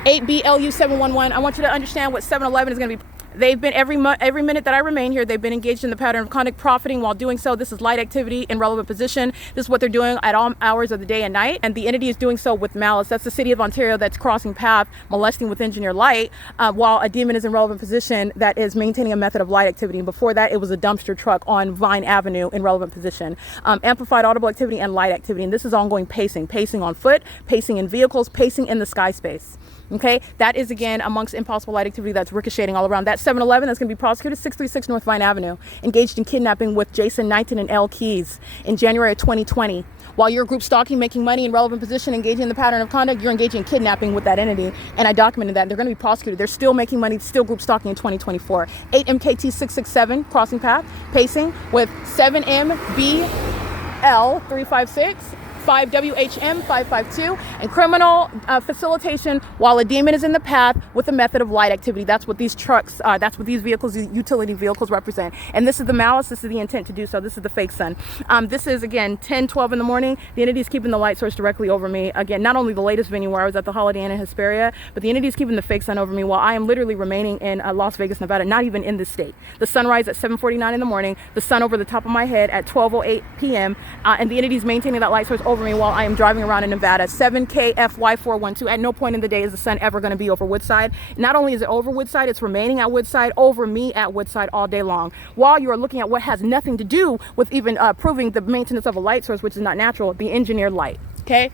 8BLU711, I want you to understand what 7-Eleven is going to be. They've been every minute that I remain here, they've been engaged in the pattern of conduct, profiting while doing so. This is light activity in relevant position. This is what they're doing at all hours of the day and night. And the entity is doing so with malice. That's the City of Ontario that's crossing path, molesting with Engineer Light, while a demon is in relevant position that is maintaining a method of light activity. And before that, it was a dumpster truck on Vine Avenue in relevant position. Amplified audible activity and light activity. And this is ongoing pacing on foot, pacing in vehicles, pacing in the sky space. Okay, that is again amongst impossible light activity that's ricocheting all around. That 7-Eleven that's going to be prosecuted, 636 North Vine Avenue, engaged in kidnapping with Jason Knighton and L. Keys in January of 2020. While you're group stalking, making money in relevant position, engaging in the pattern of conduct, you're engaging in kidnapping with that entity. And I documented that. They're going to be prosecuted. They're still making money, still group stalking in 2024. 8MKT667, crossing path, pacing with 7MBL356. 5WHM 552, and criminal facilitation while a demon is in the path with a method of light activity. That's what these trucks, that's what these vehicles, these utility vehicles represent. And this is the malice, this is the intent to do so. This is the fake sun. This is, again, 10:12 in the morning. The entity is keeping the light source directly over me. Again, not only the latest venue where I was at the Holiday Inn in Hesperia, but the entity is keeping the fake sun over me while I am literally remaining in Las Vegas, Nevada, not even in this state. The sunrise at 7:49 in the morning, the sun over the top of my head at 12:08 p.m., and the entity is maintaining that light source over me while I am driving around in Nevada. 7KFY412. At no point in the day is the sun ever going to be over Woodside. Not only is it over Woodside, it's remaining at Woodside, over me at Woodside all day long. While you are looking at what has nothing to do with even proving the maintenance of a light source, which is not natural, the engineered light. Okay,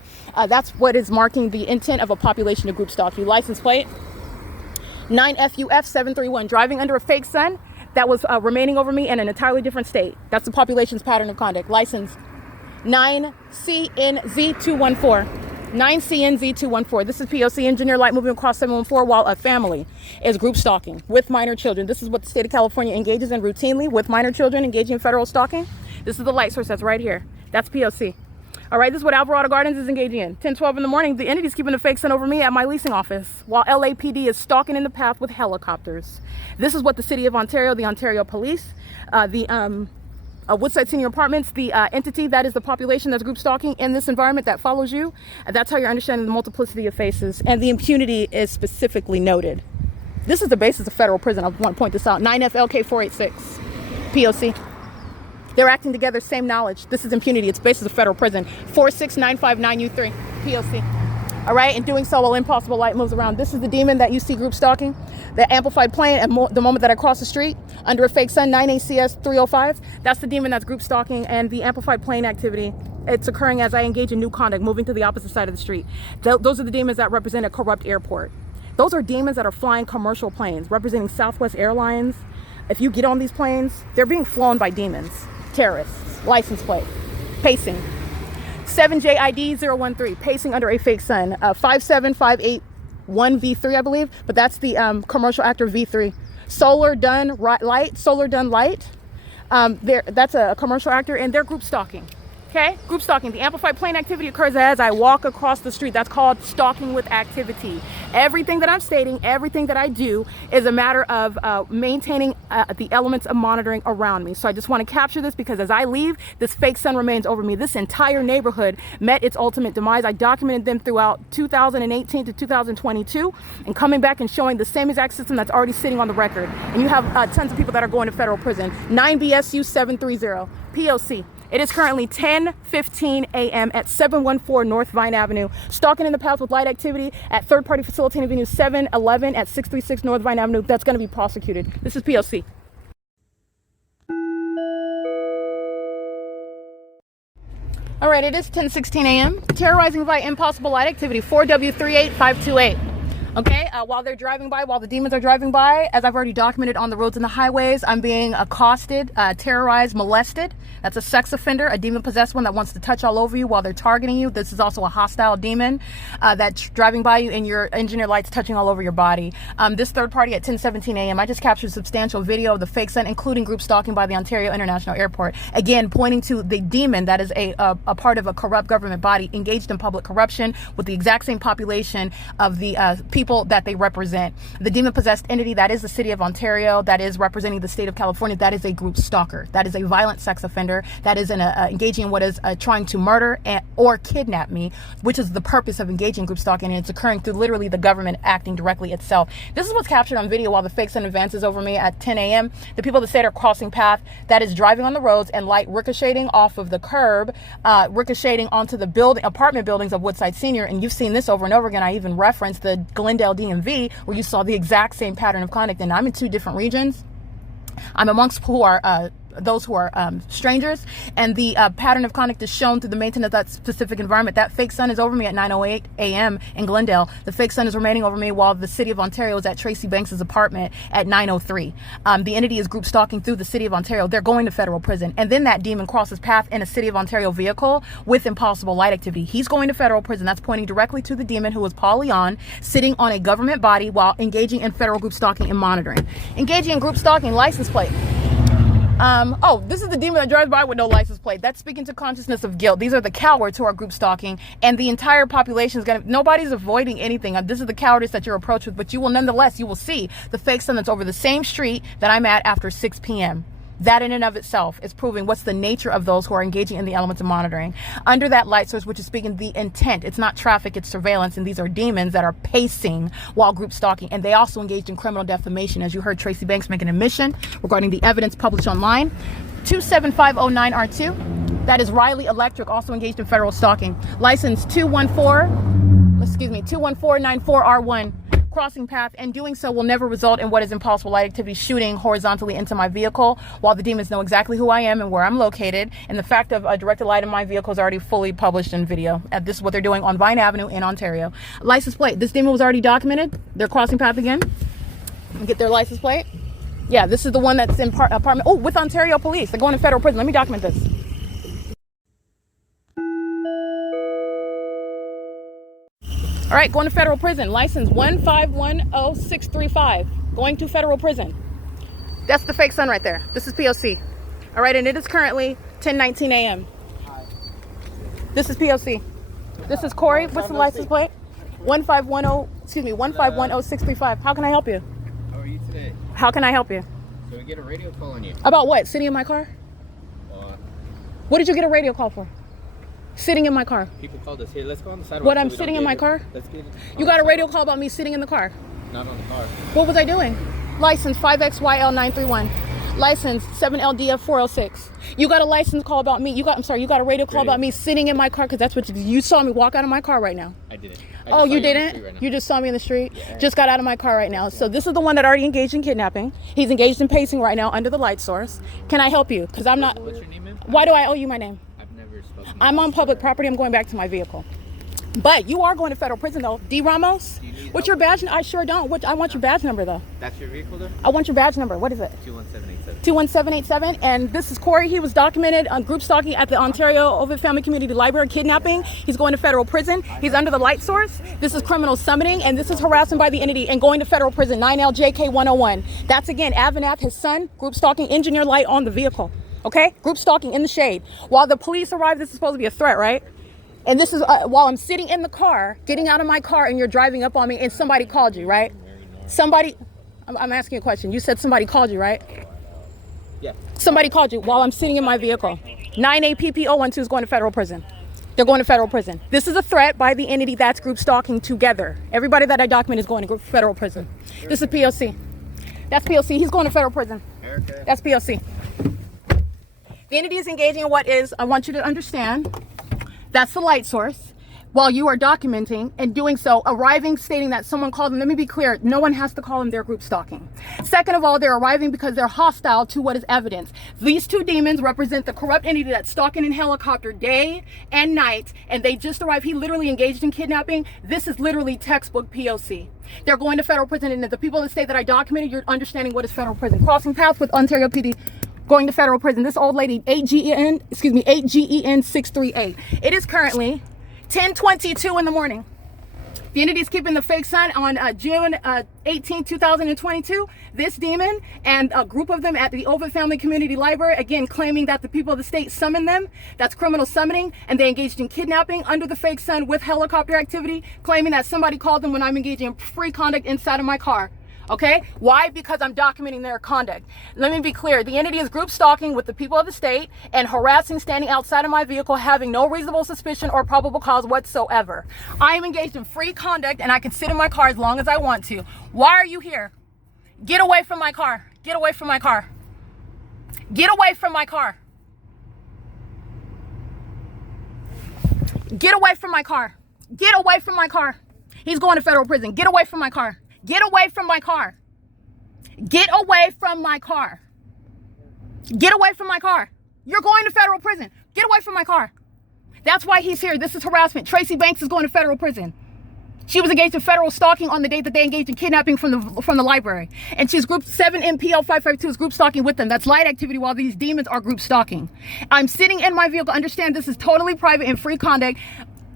that's what is marking the intent of a population to group stalk you. License plate 9FUF731. Driving under a fake sun that was remaining over me in an entirely different state. That's the population's pattern of conduct. License 9CNZ214. 9CNZ214. This is P.O.C. engineer light moving across 714 while a family is group stalking with minor children. This is what the state of California engages in routinely with minor children engaging in federal stalking. This is the light source that's right here. That's P.O.C. All right, this is what Alvarado Gardens is engaging in. 10:12 in the morning, the entity's keeping the fake sun over me at my leasing office while LAPD is stalking in the path with helicopters. This is what the city of Ontario, the Ontario Police, Woodside Senior Apartments, the entity that is the population that's group stalking in this environment that follows you. That's how you're understanding the multiplicity of faces, and the impunity is specifically noted. This is the basis of federal prison. I want to point this out. 9FLK486, P.O.C. They're acting together, same knowledge. This is impunity. It's basis of federal prison. 46959U3, P.O.C. All right, and doing so while impossible light moves around. This is the demon that you see group stalking. The amplified plane at the moment that I cross the street under a fake sun, 9ACS305. That's the demon that's group stalking, and the amplified plane activity, it's occurring as I engage in new conduct, moving to the opposite side of the street. Those are the demons that represent a corrupt airport. Those are demons that are flying commercial planes, representing Southwest Airlines. If you get on these planes, they're being flown by demons. Terrorists. License plate. Pacing. 7JID013. Pacing under a fake sun. 57581V3, I believe. But that's the commercial actor V3. Solar Done Light. Solar Done Light. That's a commercial actor, and they're group stalking. Okay, group stalking. The amplified plane activity occurs as I walk across the street. That's called stalking with activity. Everything that I'm stating, everything that I do is a matter of maintaining the elements of monitoring around me. So I just want to capture this because as I leave, this fake sun remains over me. This entire neighborhood met its ultimate demise. I documented them throughout 2018 to 2022 and coming back and showing the same exact system that's already sitting on the record. And you have tons of people that are going to federal prison. 9BSU730, P.O.C. It is currently 10:15 a.m. at 714 North Vine Avenue. Stalking in the path with light activity at third-party facilitating venue 711 at 636 North Vine Avenue. That's going to be prosecuted. This is P.O.C. All right, it is 10:16 a.m. Terrorizing by impossible light activity 4W38528. Okay, while they're driving by, while the demons are driving by, as I've already documented on the roads and the highways, I'm being accosted, terrorized, molested. That's a sex offender, a demon-possessed one that wants to touch all over you while they're targeting you. This is also a hostile demon that's driving by you and your engineer lights touching all over your body. This third party at 10:17 a.m., I just captured substantial video of the fake sun, including group stalking by the Ontario International Airport. Again, pointing to the demon that is a part of a corrupt government body engaged in public corruption with the exact same population of the people that they represent. The demon-possessed entity that is the city of Ontario, that is representing the state of California, that is a group stalker. That is a violent sex offender. That is engaging in what is trying to murder or kidnap me, which is the purpose of engaging in group stalking, and it's occurring through literally the government acting directly itself. This is what's captured on video while the fake sun advances over me at 10 a.m. The people that say are crossing path, that is driving on the roads and light ricocheting off of the curb, ricocheting onto the apartment buildings of Woodside Senior, and you've seen this over and over again. I even referenced the Glendale DMV where you saw the exact same pattern of conduct, and I'm in two different regions. I'm amongst those who are strangers, and the pattern of conduct is shown through the maintenance of that specific environment. That fake sun is over me at 9:08 a.m. in Glendale. The fake sun is remaining over me while the city of Ontario is at Tracy Banks's apartment at 9:03. The entity is group stalking through the city of Ontario. They're going to federal prison, and then that demon crosses path in a city of Ontario vehicle with impossible light activity. He's going to federal prison. That's pointing directly to the demon who is Paul Leon, sitting on a government body while engaging in federal group stalking and monitoring. Engaging in group stalking, license plate Oh, this is the demon that drives by with no license plate. That's speaking to consciousness of guilt. These are the cowards who are group stalking, and the entire population is nobody's avoiding anything. This is the cowardice that you're approached with, but you will nonetheless, you will see the fake sun that's over the same street that I'm at after 6 p.m. That in and of itself is proving what's the nature of those who are engaging in the elements of monitoring. Under that light source, which is speaking the intent, it's not traffic, it's surveillance, and these are demons that are pacing while group stalking. And they also engaged in criminal defamation, as you heard Tracy Banks make an admission regarding the evidence published online. 27509R2. That is Riley Electric, also engaged in federal stalking. License 21494R1. Crossing path, and doing so will never result in what is impossible light activity, shooting horizontally into my vehicle while the demons know exactly who I am and where I'm located. And the fact of directed light in my vehicle is already fully published in video. This is what they're doing on Vine Avenue in Ontario. License plate. This demon was already documented. They're crossing path again. Get their license plate. Yeah, this is the one that's in apartment. Oh, with Ontario police. They're going to federal prison. Let me document this. All right, going to federal prison. License 1510635. Going to federal prison. That's the fake sun right there. This is P.O.C. All right, and it is currently 10:19 a.m. This is P.O.C. This is Corey. What's the license plate? 1510635. How can I help you? How are you today? How can I help you? So we get a radio call on you. About what? Sitting in my car? What did you get a radio call for? Sitting in my car. People called us. Here, let's go on the sidewalk. What, I'm sitting in my car? Let's get You got a radio call about me sitting in the car? Not on the car. What was I doing? License 5XYL931. License 7LDF406. You got a license call about me. You got a radio call about me sitting in my car, because that's what you saw me walk out of my car right now. I didn't. Oh, you didn't? Right, you just saw me in the street? Yeah. Just got out of my car right now. So this is the one that already engaged in kidnapping. He's engaged in pacing right now under the light source. Can I help you? Because I'm not... What's your name, ma'am? Why do I owe you my name? I've never spoken. I'm on public property. I'm going back to my vehicle. But you are going to federal prison, though. D. Ramos? What's your badge? I sure don't. I want your badge number, though. That's your vehicle, though? I want your badge number. What is it? 21787. 21787. And this is Corey. He was documented on group stalking at the Ontario Ovid Family Community Library, kidnapping. He's going to federal prison. He's under the light source. This is criminal summoning, and this is harassment by the entity and going to federal prison. 9LJK101. That's, again, Avanath, his son, group stalking, engineer light on the vehicle. Okay? Group stalking in the shade. While the police arrive, this is supposed to be a threat, right? And this is while I'm sitting in the car, getting out of my car, and you're driving up on me, and somebody called you, right? Somebody, I'm asking you a question. You said somebody called you, right? Yeah. Somebody called you while I'm sitting in my vehicle. 9APP012 is going to federal prison. They're going to federal prison. This is a threat by the entity that's group stalking together. Everybody that I document is going to federal prison. This is P.O.C. That's P.O.C. He's going to federal prison. That's P.O.C. The entity is engaging in what is, I want you to understand, that's the light source. While you are documenting and doing so, arriving, stating that someone called them. Let me be clear, no one has to call them their group stalking. Second of all, they're arriving because they're hostile to what is evidence. These two demons represent the corrupt entity that's stalking in helicopter day and night, and they just arrived. He literally engaged in kidnapping. This is literally textbook P.O.C. They're going to federal prison, and the people that state that I documented, you're understanding what is federal prison. Crossing paths with Ontario PD. Going to federal prison. This old lady, 8GEN638. It is currently 10:22 in the morning. The entity is keeping the fake sun on June 18, 2022. This demon and a group of them at the Ovid Family Community Library, again, claiming that the people of the state summoned them. That's criminal summoning, and they engaged in kidnapping under the fake sun with helicopter activity, claiming that somebody called them when I'm engaging in free conduct inside of my car. Okay, why? Because I'm documenting their conduct. Let me be clear. The entity is group stalking with the people of the state and harassing, standing outside of my vehicle, having no reasonable suspicion or probable cause whatsoever. I am engaged in free conduct, and I can sit in my car as long as I want to. Why are you here? Get away from my car. Get away from my car. Get away from my car. Get away from my car. Get away from my car. He's going to federal prison. Get away from my car. Get away from my car. Get away from my car. Get away from my car. You're going to federal prison. Get away from my car. That's why he's here. This is harassment. Tracy Banks is going to federal prison. She was engaged in federal stalking on the date that they engaged in kidnapping from the library. And she's group 7MPL552 is group stalking with them. That's light activity while these demons are group stalking. I'm sitting in my vehicle. Understand this is totally private and free conduct.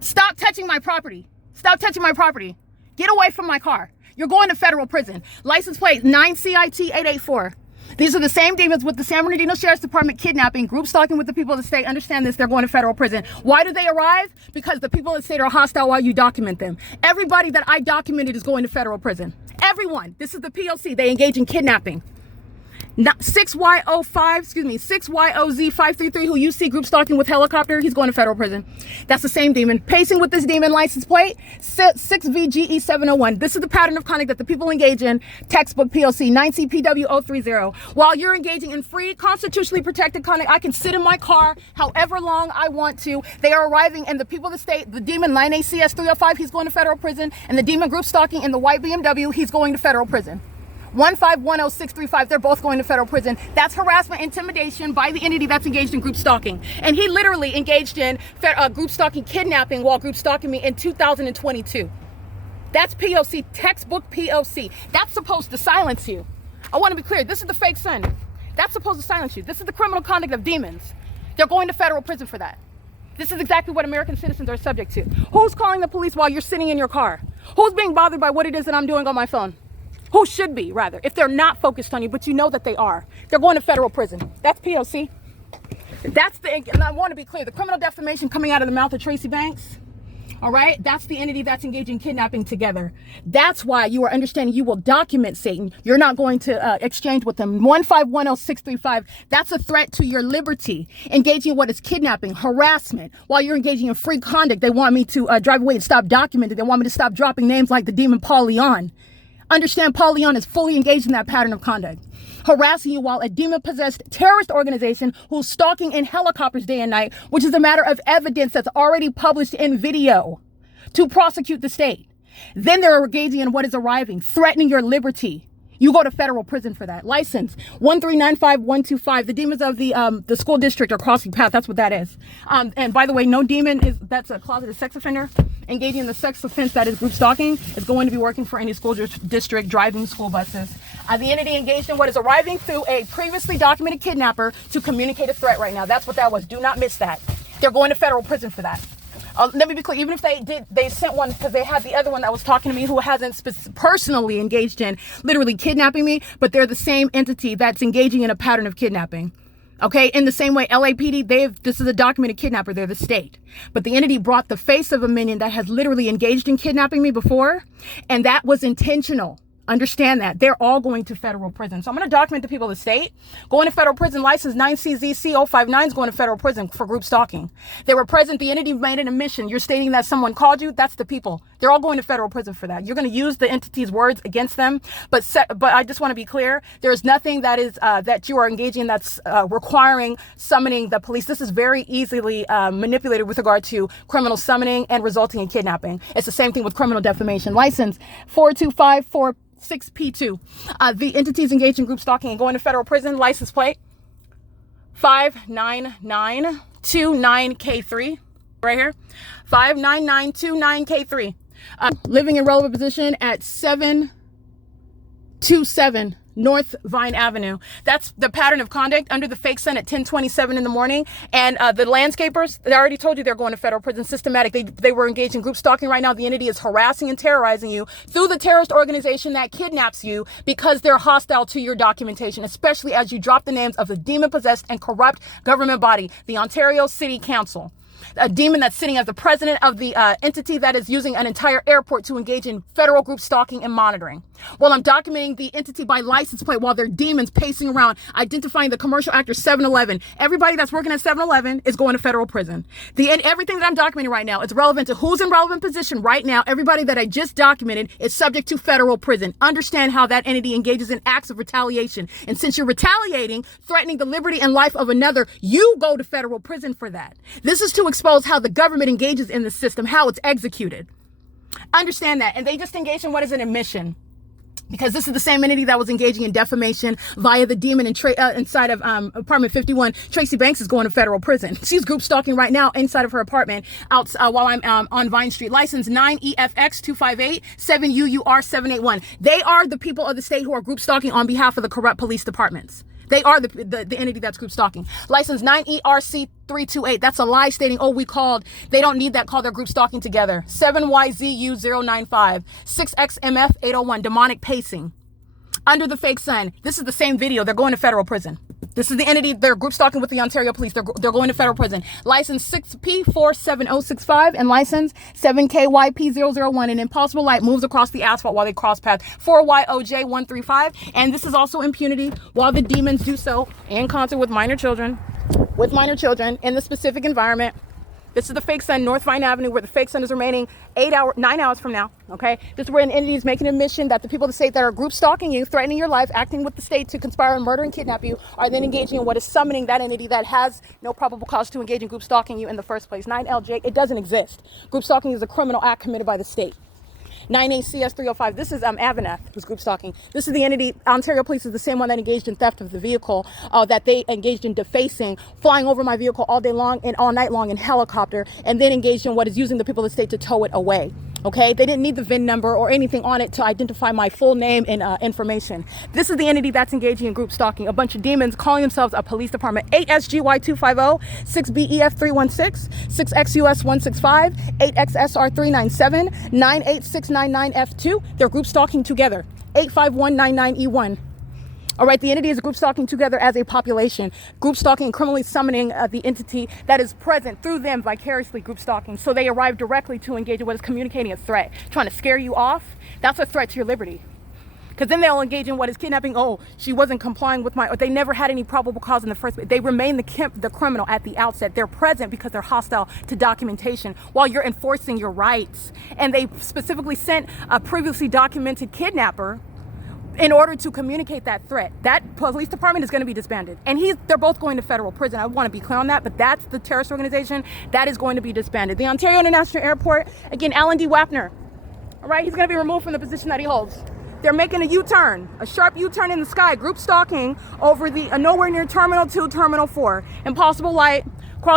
Stop touching my property. Stop touching my property. Get away from my car. You're going to federal prison. License plate 9CIT884. These are the same demons with the San Bernardino Sheriff's Department kidnapping, group stalking with the people of the state. Understand this, they're going to federal prison. Why do they arrive? Because the people of the state are hostile while you document them. Everybody that I documented is going to federal prison. Everyone. This is the P.O.C. They engage in kidnapping. 6YOZ533 who you see group stalking with helicopter, he's going to federal prison. That's the same demon. Pacing with this demon license plate, 6VGE701. This is the pattern of conduct that the people engage in. Textbook P.O.C. 9CPW030. While you're engaging in free, constitutionally protected conduct, I can sit in my car however long I want to. They are arriving, and the people of the state, the demon 9ACS305, he's going to federal prison, and the demon group stalking in the white BMW, he's going to federal prison. 1510635, they're both going to federal prison. That's harassment, intimidation by the entity that's engaged in group stalking. And he literally engaged in group stalking, kidnapping while group stalking me in 2022. That's P.O.C., textbook P.O.C. That's supposed to silence you. I want to be clear, this is the fake son. That's supposed to silence you. This is the criminal conduct of demons. They're going to federal prison for that. This is exactly what American citizens are subject to. Who's calling the police while you're sitting in your car? Who's being bothered by what it is that I'm doing on my phone? Who should be, rather, if they're not focused on you, but you know that they are. They're going to federal prison. That's P.O.C. And I want to be clear, the criminal defamation coming out of the mouth of Tracy Banks, all right, that's the entity that's engaging in kidnapping together. That's why you are understanding you will document Satan. You're not going to exchange with them. 1510635, that's a threat to your liberty. Engaging in what is kidnapping, harassment. While you're engaging in free conduct, they want me to drive away and stop documenting. They want me to stop dropping names like the demon Paul Leon. Understand, Paul Leon is fully engaged in that pattern of conduct. Harassing you while a demon-possessed terrorist organization who's stalking in helicopters day and night, which is a matter of evidence that's already published in video to prosecute the state. Then they're engaging in what is arriving, threatening your liberty. You go to federal prison for that. License 1395125. The demons of the school district are crossing paths. That's what that is. And by the way, no demon that's a closeted sex offender engaging in the sex offense that is group stalking is going to be working for any school district driving school buses. The entity engaged in what is arriving through a previously documented kidnapper to communicate a threat right now. That's what that was. Do not miss that. They're going to federal prison for that. Let me be clear, even if they sent one because they had the other one that was talking to me who hasn't personally engaged in literally kidnapping me, but they're the same entity that's engaging in a pattern of kidnapping. Okay, in the same way, LAPD, this is a documented kidnapper, they're the state. But the entity brought the face of a minion that has literally engaged in kidnapping me before, and that was intentional. Understand that. They're all going to federal prison. So I'm going to document the people of the state. Going to federal prison, license 9CZC059 is going to federal prison for group stalking. They were present. The entity made an admission. You're stating that someone called you. That's the people. They're all going to federal prison for that. You're going to use the entity's words against them. But I just want to be clear. There's nothing that is that you are engaging in that's requiring summoning the police. This is very easily manipulated with regard to criminal summoning and resulting in kidnapping. It's the same thing with criminal defamation. License 42546P2. The entities engaged in group stalking and going to federal prison. License plate 59929K3. Right here. 59929K3. Living in relevant position at 727 North Vine Avenue. That's the pattern of conduct under the fake sun at 10:27 in the morning. And the landscapers, they already told you they're going to federal prison. Systematic. They were engaged in group stalking. Right now, the entity is harassing and terrorizing you through the terrorist organization that kidnaps you because they're hostile to your documentation, especially as you drop the names of the demon-possessed and corrupt government body, the Ontario City Council. A demon that's sitting as the president of the entity that is using an entire airport to engage in federal group stalking and monitoring. Well, I'm documenting the entity by license plate while they're demons pacing around, identifying the commercial actor 7-Eleven. Everybody that's working at 7-Eleven is going to federal prison. Everything that I'm documenting right now is relevant to who's in relevant position right now. Everybody that I just documented is subject to federal prison. Understand how that entity engages in acts of retaliation. And since you're retaliating, threatening the liberty and life of another, you go to federal prison for that. This is to expose how the government engages in the system, how it's executed. Understand that. And they just engage in what is an admission. Because this is the same entity that was engaging in defamation via the demon inside of apartment 51. Tracy Banks is going to federal prison. She's group stalking right now inside of her apartment while I'm on Vine Street. License 9EFX258 7UUR781. They are the people of the state who are group stalking on behalf of the corrupt police departments. They are the entity that's group stalking. License 9ERC328. That's a lie stating, oh, we called. They don't need that call. They're group stalking together. 7YZU095. 6XMF801. Demonic pacing. under the fake sun. This is the same video. They're going to federal prison. This is the entity. They're group stalking with the Ontario police. They're going to federal prison. License 6P47065 and license 7KYP001. An impossible light moves across the asphalt while they cross paths. 4YOJ135. And this is also impunity while the demons do so in concert with minor children in the specific environment. This is the fake sun, North Vine Avenue, where the fake sun is remaining 9 hours from now, okay? This is where an entity is making a mission that the people of the state that are group stalking you, threatening your life, acting with the state to conspire and murder and kidnap you, are then engaging in what is summoning that entity that has no probable cause to engage in group stalking you in the first place. 9LJ, it doesn't exist. Group stalking is a criminal act committed by the state. 98CS305. This is Avanath, who's group stalking. This is the entity. Ontario Police is the same one that engaged in theft of the vehicle, that they engaged in defacing, flying over my vehicle all day long and all night long in helicopter, and then engaged in what is using the people of the state to tow it away. Okay, they didn't need the VIN number or anything on it to identify my full name and information. This is the entity that's engaging in group stalking. A bunch of demons calling themselves a police department. 8SGY250, 6BEF316, 6XUS165, 8XSR397, 98699F2. They're group stalking together. 85199E1. All right, the entity is group stalking together as a population, group stalking and criminally summoning the entity that is present through them vicariously group stalking. So they arrive directly to engage in what is communicating a threat, trying to scare you off. That's a threat to your liberty. Because then they'll engage in what is kidnapping. Oh, she wasn't complying with or they never had any probable cause in the first place. They remain the criminal at the outset. They're present because they're hostile to documentation while you're enforcing your rights. And they specifically sent a previously documented kidnapper in order to communicate that threat. That police department is going to be disbanded. And they're both going to federal prison. I want to be clear on that, but that's the terrorist organization that is going to be disbanded. The Ontario International Airport, again, Alan D. Wapner. All right, he's going to be removed from the position that he holds. They're making a U-turn, a sharp U-turn in the sky, group stalking over the nowhere near Terminal 2, Terminal 4. Impossible light,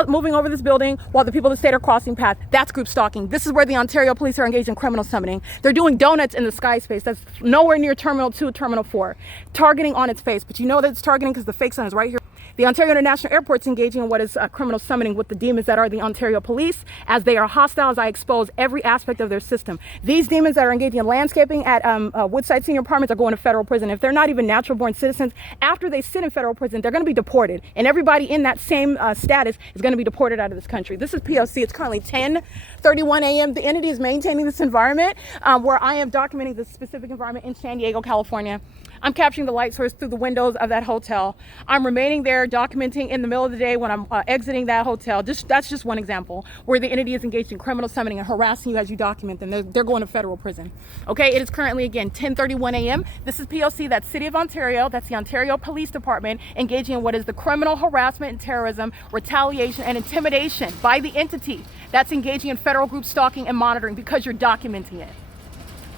moving over this building while the people of the state are crossing paths. That's group stalking. This is where the Ontario police are engaged in criminal summoning. They're doing donuts in the sky space. That's nowhere near Terminal 2, Terminal 4. Targeting on its face. But you know that it's targeting because the fake sun is right here. The Ontario International Airport's engaging in what is criminal summoning with the demons that are the Ontario police. As they are hostile, as I expose every aspect of their system. These demons that are engaging in landscaping at Woodside Senior Apartments are going to federal prison. If they're not even natural born citizens, after they sit in federal prison, they're going to be deported. And everybody in that same status is going to be deported out of this country. This is P.O.C. It's currently 10:31 a.m. The entity is maintaining this environment where I am documenting this specific environment in San Diego, California. I'm capturing the light source through the windows of that hotel. I'm remaining there documenting in the middle of the day when I'm exiting that hotel. That's just one example where the entity is engaged in criminal summoning and harassing you as you document them. They're going to federal prison. Okay, it is currently, again, 10:31 a.m. This is P.O.C. That's City of Ontario. That's the Ontario Police Department engaging in what is the criminal harassment and terrorism, retaliation and intimidation by the entity that's engaging in federal group stalking and monitoring because you're documenting it.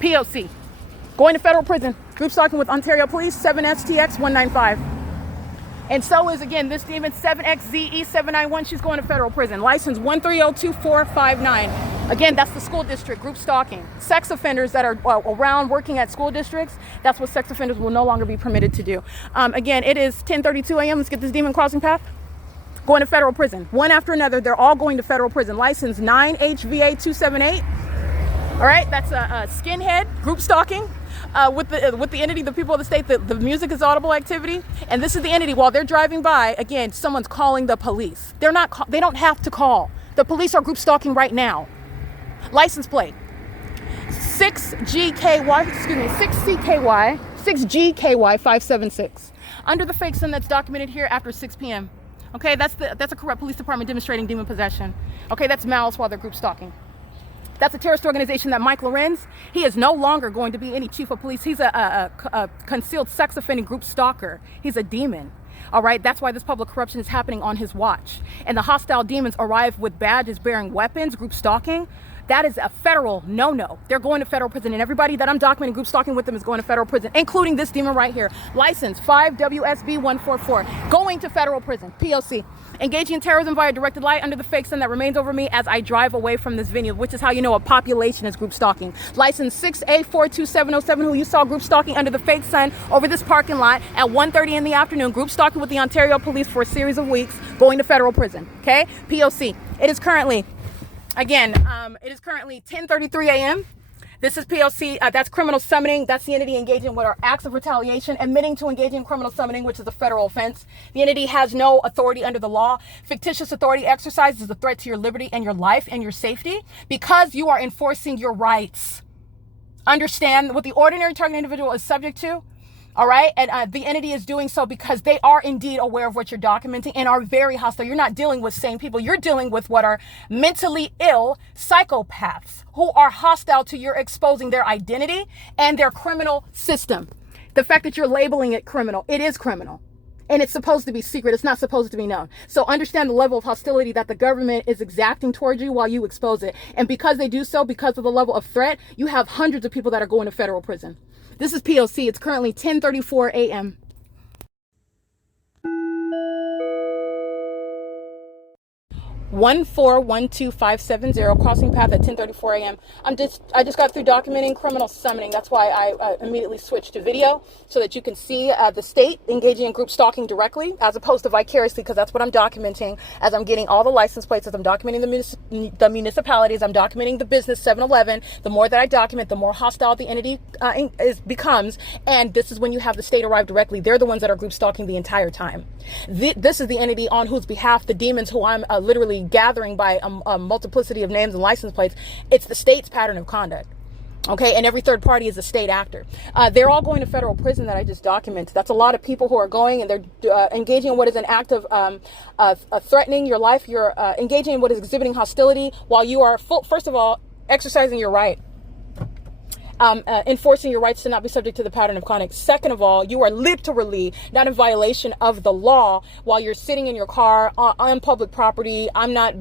P.O.C. Going to federal prison. Group stalking with Ontario Police, 7STX195. And so is, again, this demon, 7XZE791. She's going to federal prison. License 1302459. Again, that's the school district, group stalking. Sex offenders that are around working at school districts, that's what sex offenders will no longer be permitted to do. Again, it is 10:32 a.m. Let's get this demon crossing path. Going to federal prison. One after another, they're all going to federal prison. License 9HVA278. All right, that's a skinhead, group stalking. With the entity, the people of the state, the music is audible activity. And this is the entity. While they're driving by, again, someone's calling the police. They don't have to call. The police are group stalking right now. License plate 6GKY 576. Under the fake sun that's documented here after 6 p.m. Okay, that's a corrupt police department demonstrating demon possession. Okay, that's malice while they're group stalking. That's a terrorist organization that Mike Lorenz, he is no longer going to be any chief of police. He's a concealed sex offending group stalker. He's a demon. All right, that's why this public corruption is happening on his watch. And the hostile demons arrive with badges bearing weapons, group stalking. That is a federal no-no. They're going to federal prison, and everybody that I'm documenting group stalking with them is going to federal prison, including this demon right here. License 5WSB144, going to federal prison, P.O.C. Engaging in terrorism via directed light under the fake sun that remains over me as I drive away from this venue, which is how you know a population is group stalking. License 6A42707, who you saw group stalking under the fake sun over this parking lot at 1:30 in the afternoon, group stalking with the Ontario police for a series of weeks, going to federal prison, okay? P.O.C. It is currently, again, it is currently 10:33 a.m. This is P.O.C. That's criminal summoning. That's the entity engaging with our acts of retaliation, admitting to engaging in criminal summoning, which is a federal offense. The entity has no authority under the law. Fictitious authority exercise is a threat to your liberty and your life and your safety because you are enforcing your rights. Understand what the ordinary target individual is subject to. All right. And the entity is doing so because they are indeed aware of what you're documenting and are very hostile. You're not dealing with sane people. You're dealing with what are mentally ill psychopaths who are hostile to your exposing their identity and their criminal system. The fact that you're labeling it criminal, it is criminal. And it's supposed to be secret. It's not supposed to be known. So understand the level of hostility that the government is exacting towards you while you expose it. And because they do so, because of the level of threat, you have hundreds of people that are going to federal prison. This is P.O.C. It's currently 10:34 a.m. 1412570, crossing path at 10:34 a.m. I just got through documenting criminal summoning. That's why I immediately switched to video so that you can see the state engaging in group stalking directly as opposed to vicariously, because that's what I'm documenting as I'm getting all the license plates, as I'm documenting the municipalities, I'm documenting the business 7-Eleven. The more that I document, the more hostile the entity becomes. And this is when you have the state arrive directly. They're the ones that are group stalking the entire time. This is the entity on whose behalf the demons who I'm literally gathering by a multiplicity of names and license plates. It's the state's pattern of conduct. Okay, and every third party is a state actor. They're all going to federal prison that I just documented. That's a lot of people who are going, and they're engaging in what is an act of threatening your life. You're engaging in what is exhibiting hostility while you are, first of all, exercising your right. Enforcing your rights to not be subject to the pattern of conduct. Second of all, you are literally not in violation of the law while you're sitting in your car on public property. I'm not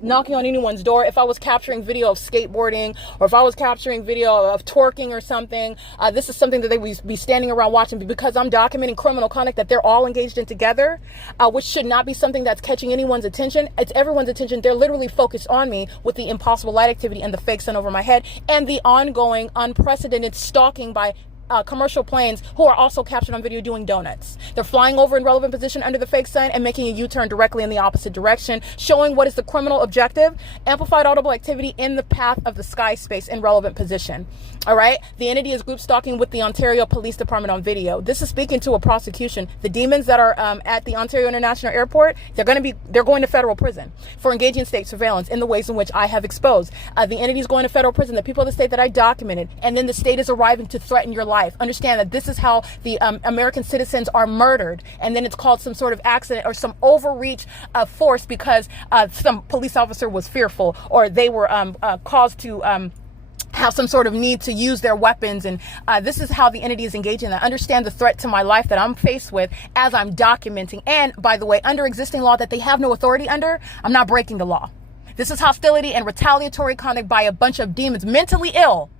knocking on anyone's door. If I was capturing video of skateboarding, or if I was capturing video of twerking or something, this is something that they would be standing around watching. Because I'm documenting criminal conduct that they're all engaged in together, which should not be something that's catching anyone's attention. It's everyone's attention. They're literally focused on me with the impossible light activity and the fake sun over my head and the ongoing unprecedented stalking by commercial planes who are also captured on video doing donuts. They're flying over in relevant position under the fake sun and making a U-turn directly in the opposite direction, showing what is the criminal objective: amplified audible activity in the path of the sky space in relevant position. All right. The entity is group stalking with the Ontario Police Department on video. This is speaking to a prosecution. The demons that are at the Ontario International Airport, they're going to federal prison for engaging in state surveillance in the ways in which I have exposed. The entity is going to federal prison. The people of the state that I documented, and then the state is arriving to threaten your life. Understand that this is how the American citizens are murdered, and then it's called some sort of accident or some overreach of force because some police officer was fearful, or they were caused to have some sort of need to use their weapons. And this is how the entity is engaging. I understand the threat to my life that I'm faced with as I'm documenting. And by the way, under existing law that they have no authority under, I'm not breaking the law. This is hostility and retaliatory conduct by a bunch of demons, mentally ill,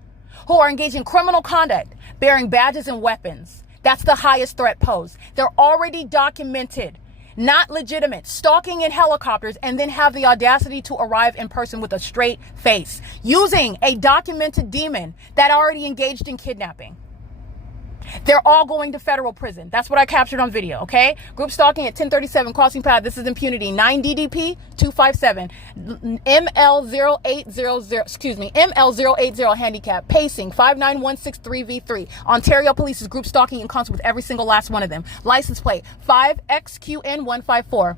who are engaged in criminal conduct, bearing badges and weapons. That's the highest threat posed. They're already documented, not legitimate, stalking in helicopters, and then have the audacity to arrive in person with a straight face, using a documented demon that already engaged in kidnapping. They're all going to federal prison. That's what I captured on video, okay? Group stalking at 1037, crossing path. This is impunity. 9 DDP 257. ML080, handicap. Pacing 59163V3. Ontario Police is group stalking in concert with every single last one of them. License plate 5XQN154.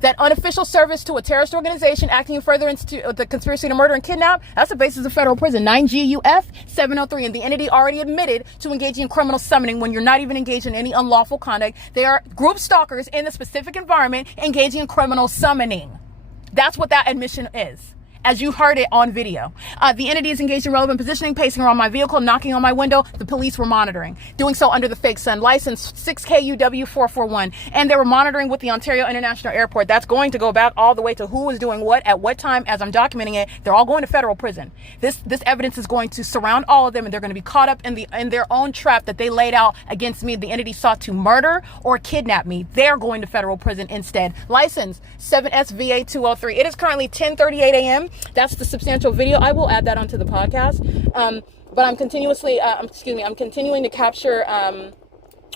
That unofficial service to a terrorist organization acting in furtherance to the conspiracy to murder and kidnap, that's the basis of federal prison. 9GUF 703. And the entity already admitted to engaging in criminal summoning when you're not even engaged in any unlawful conduct. They are group stalkers in the specific environment engaging in criminal summoning. That's what that admission is, as you heard it on video. The entity is engaged in relevant positioning, pacing around my vehicle, knocking on my window. The police were monitoring, doing so under the fake sun. License 6KUW441. And they were monitoring with the Ontario International Airport. That's going to go back all the way to who was doing what at what time. As I'm documenting it, they're all going to federal prison. This evidence is going to surround all of them, and they're going to be caught up in their own trap that they laid out against me. The entity sought to murder or kidnap me. They're going to federal prison instead. License 7SVA203. It is currently 10:38 a.m. That's the substantial video. I will add that onto the podcast. But I'm continuing to capture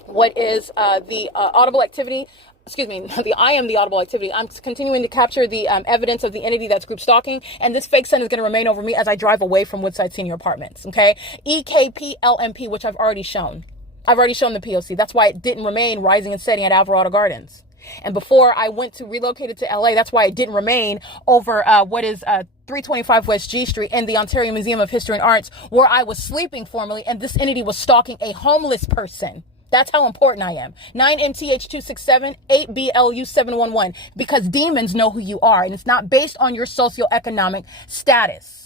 what is the audible activity excuse me, I am the audible activity. I'm continuing to capture the evidence of the entity that's group stalking, and this fake sun is going to remain over me as I drive away from Woodside Senior Apartments, okay? EKPLMP, which I've already shown. I've already shown the P.O.C. That's why it didn't remain rising and setting at Alvarado Gardens. And before I went to relocated to LA, that's why it didn't remain over what is 325 West G Street in the Ontario Museum of History and Arts, where I was sleeping formerly, and this entity was stalking a homeless person. That's how important I am. 9MTH267, 8BLU711, because demons know who you are, and it's not based on your socioeconomic status.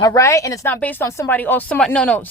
All right. And it's not based on somebody. Oh, somebody. No.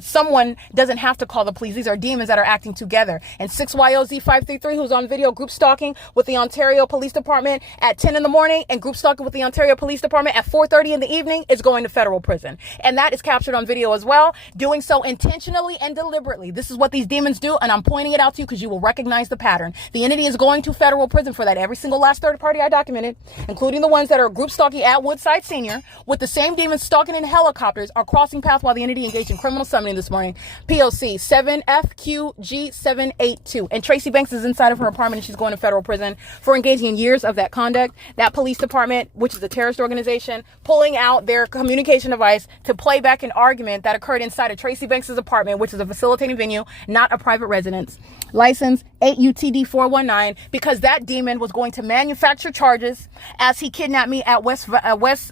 Someone doesn't have to call the police. These are demons that are acting together. And 6YOZ533, who's on video group stalking with the Ontario Police Department at 10 in the morning and group stalking with the Ontario Police Department at 4:30 in the evening, is going to federal prison. And that is captured on video as well, doing so intentionally and deliberately. This is what these demons do. And I'm pointing it out to you because you will recognize the pattern. The entity is going to federal prison for that. Every single last third party I documented, including the ones that are group stalking at Woodside Senior with the same demons stalking in helicopters, are crossing paths while the entity engaged in criminal summoning this morning. P.O.C. 7FQG782. And Tracy Banks is inside of her apartment, and she's going to federal prison for engaging in years of that conduct. That police department, which is a terrorist organization, pulling out their communication device to play back an argument that occurred inside of Tracy Banks' apartment, which is a facilitating venue, not a private residence. License 8UTD419, because that demon was going to manufacture charges as he kidnapped me at West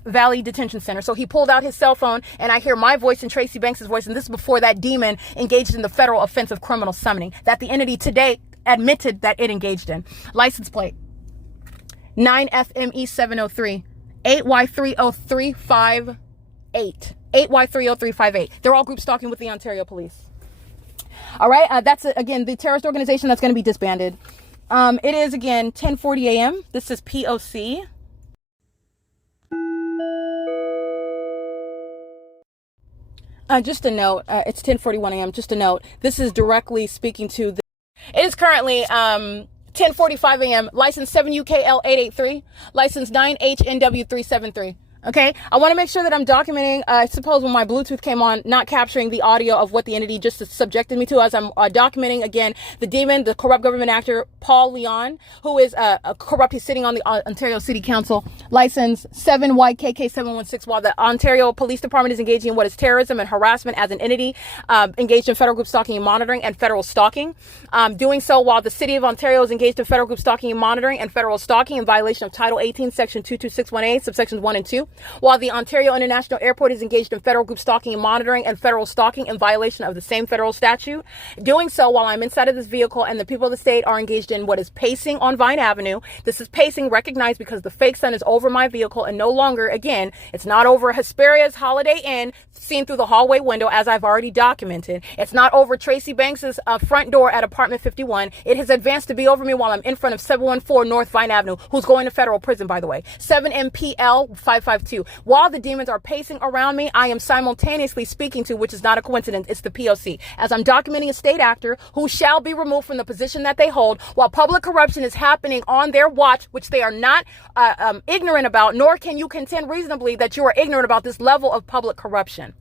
Valley Detention Center. So he pulled out his cell phone, and I hear my voice and Tracy Banks' voice, and this is before that demon engaged in the federal offense of criminal summoning that the entity today admitted that it engaged in. License plate 9FME703, 8Y30358, 8Y30358. They're all group stalking with the Ontario Police. All right, that's again the terrorist organization that's going to be disbanded. It is again 10:40 a.m. This is P.O.C. Just a note, it's 10:41 a.m. Just a note, this is directly speaking to the. It is currently 10:45 a.m. License 7UKL883, license 9HNW373. Okay, I want to make sure that I'm documenting, I suppose when my Bluetooth came on, not capturing the audio of what the entity just subjected me to, as I'm documenting, again, the demon, the corrupt government actor, Paul Leon, who is corrupt. He's sitting on the Ontario City Council, license 7YKK716, while the Ontario Police Department is engaging in what is terrorism and harassment as an entity, engaged in federal group stalking and monitoring and federal stalking. Doing so while the City of Ontario is engaged in federal group stalking and monitoring and federal stalking in violation of Title 18, Section 22618, subsections 1 and 2. While the Ontario International Airport is engaged in federal group stalking and monitoring and federal stalking in violation of the same federal statute. Doing so while I'm inside of this vehicle and the people of the state are engaged in what is pacing on Vine Avenue. This is pacing recognized because the fake sun is over my vehicle and no longer, again, it's not over Hesperia's Holiday Inn seen through the hallway window, as I've already documented. It's not over Tracy Banks's front door at apartment 51. It has advanced to be over me while I'm in front of 714 North Vine Avenue, who's going to federal prison, by the way. 7MPL552. While the demons are pacing around me, I am simultaneously speaking to, which is not a coincidence, it's the P.O.C. As I'm documenting a state actor who shall be removed from the position that they hold while public corruption is happening on their watch, which they are not ignorant about, nor can you contend reasonably that you are ignorant about this level of public corruption.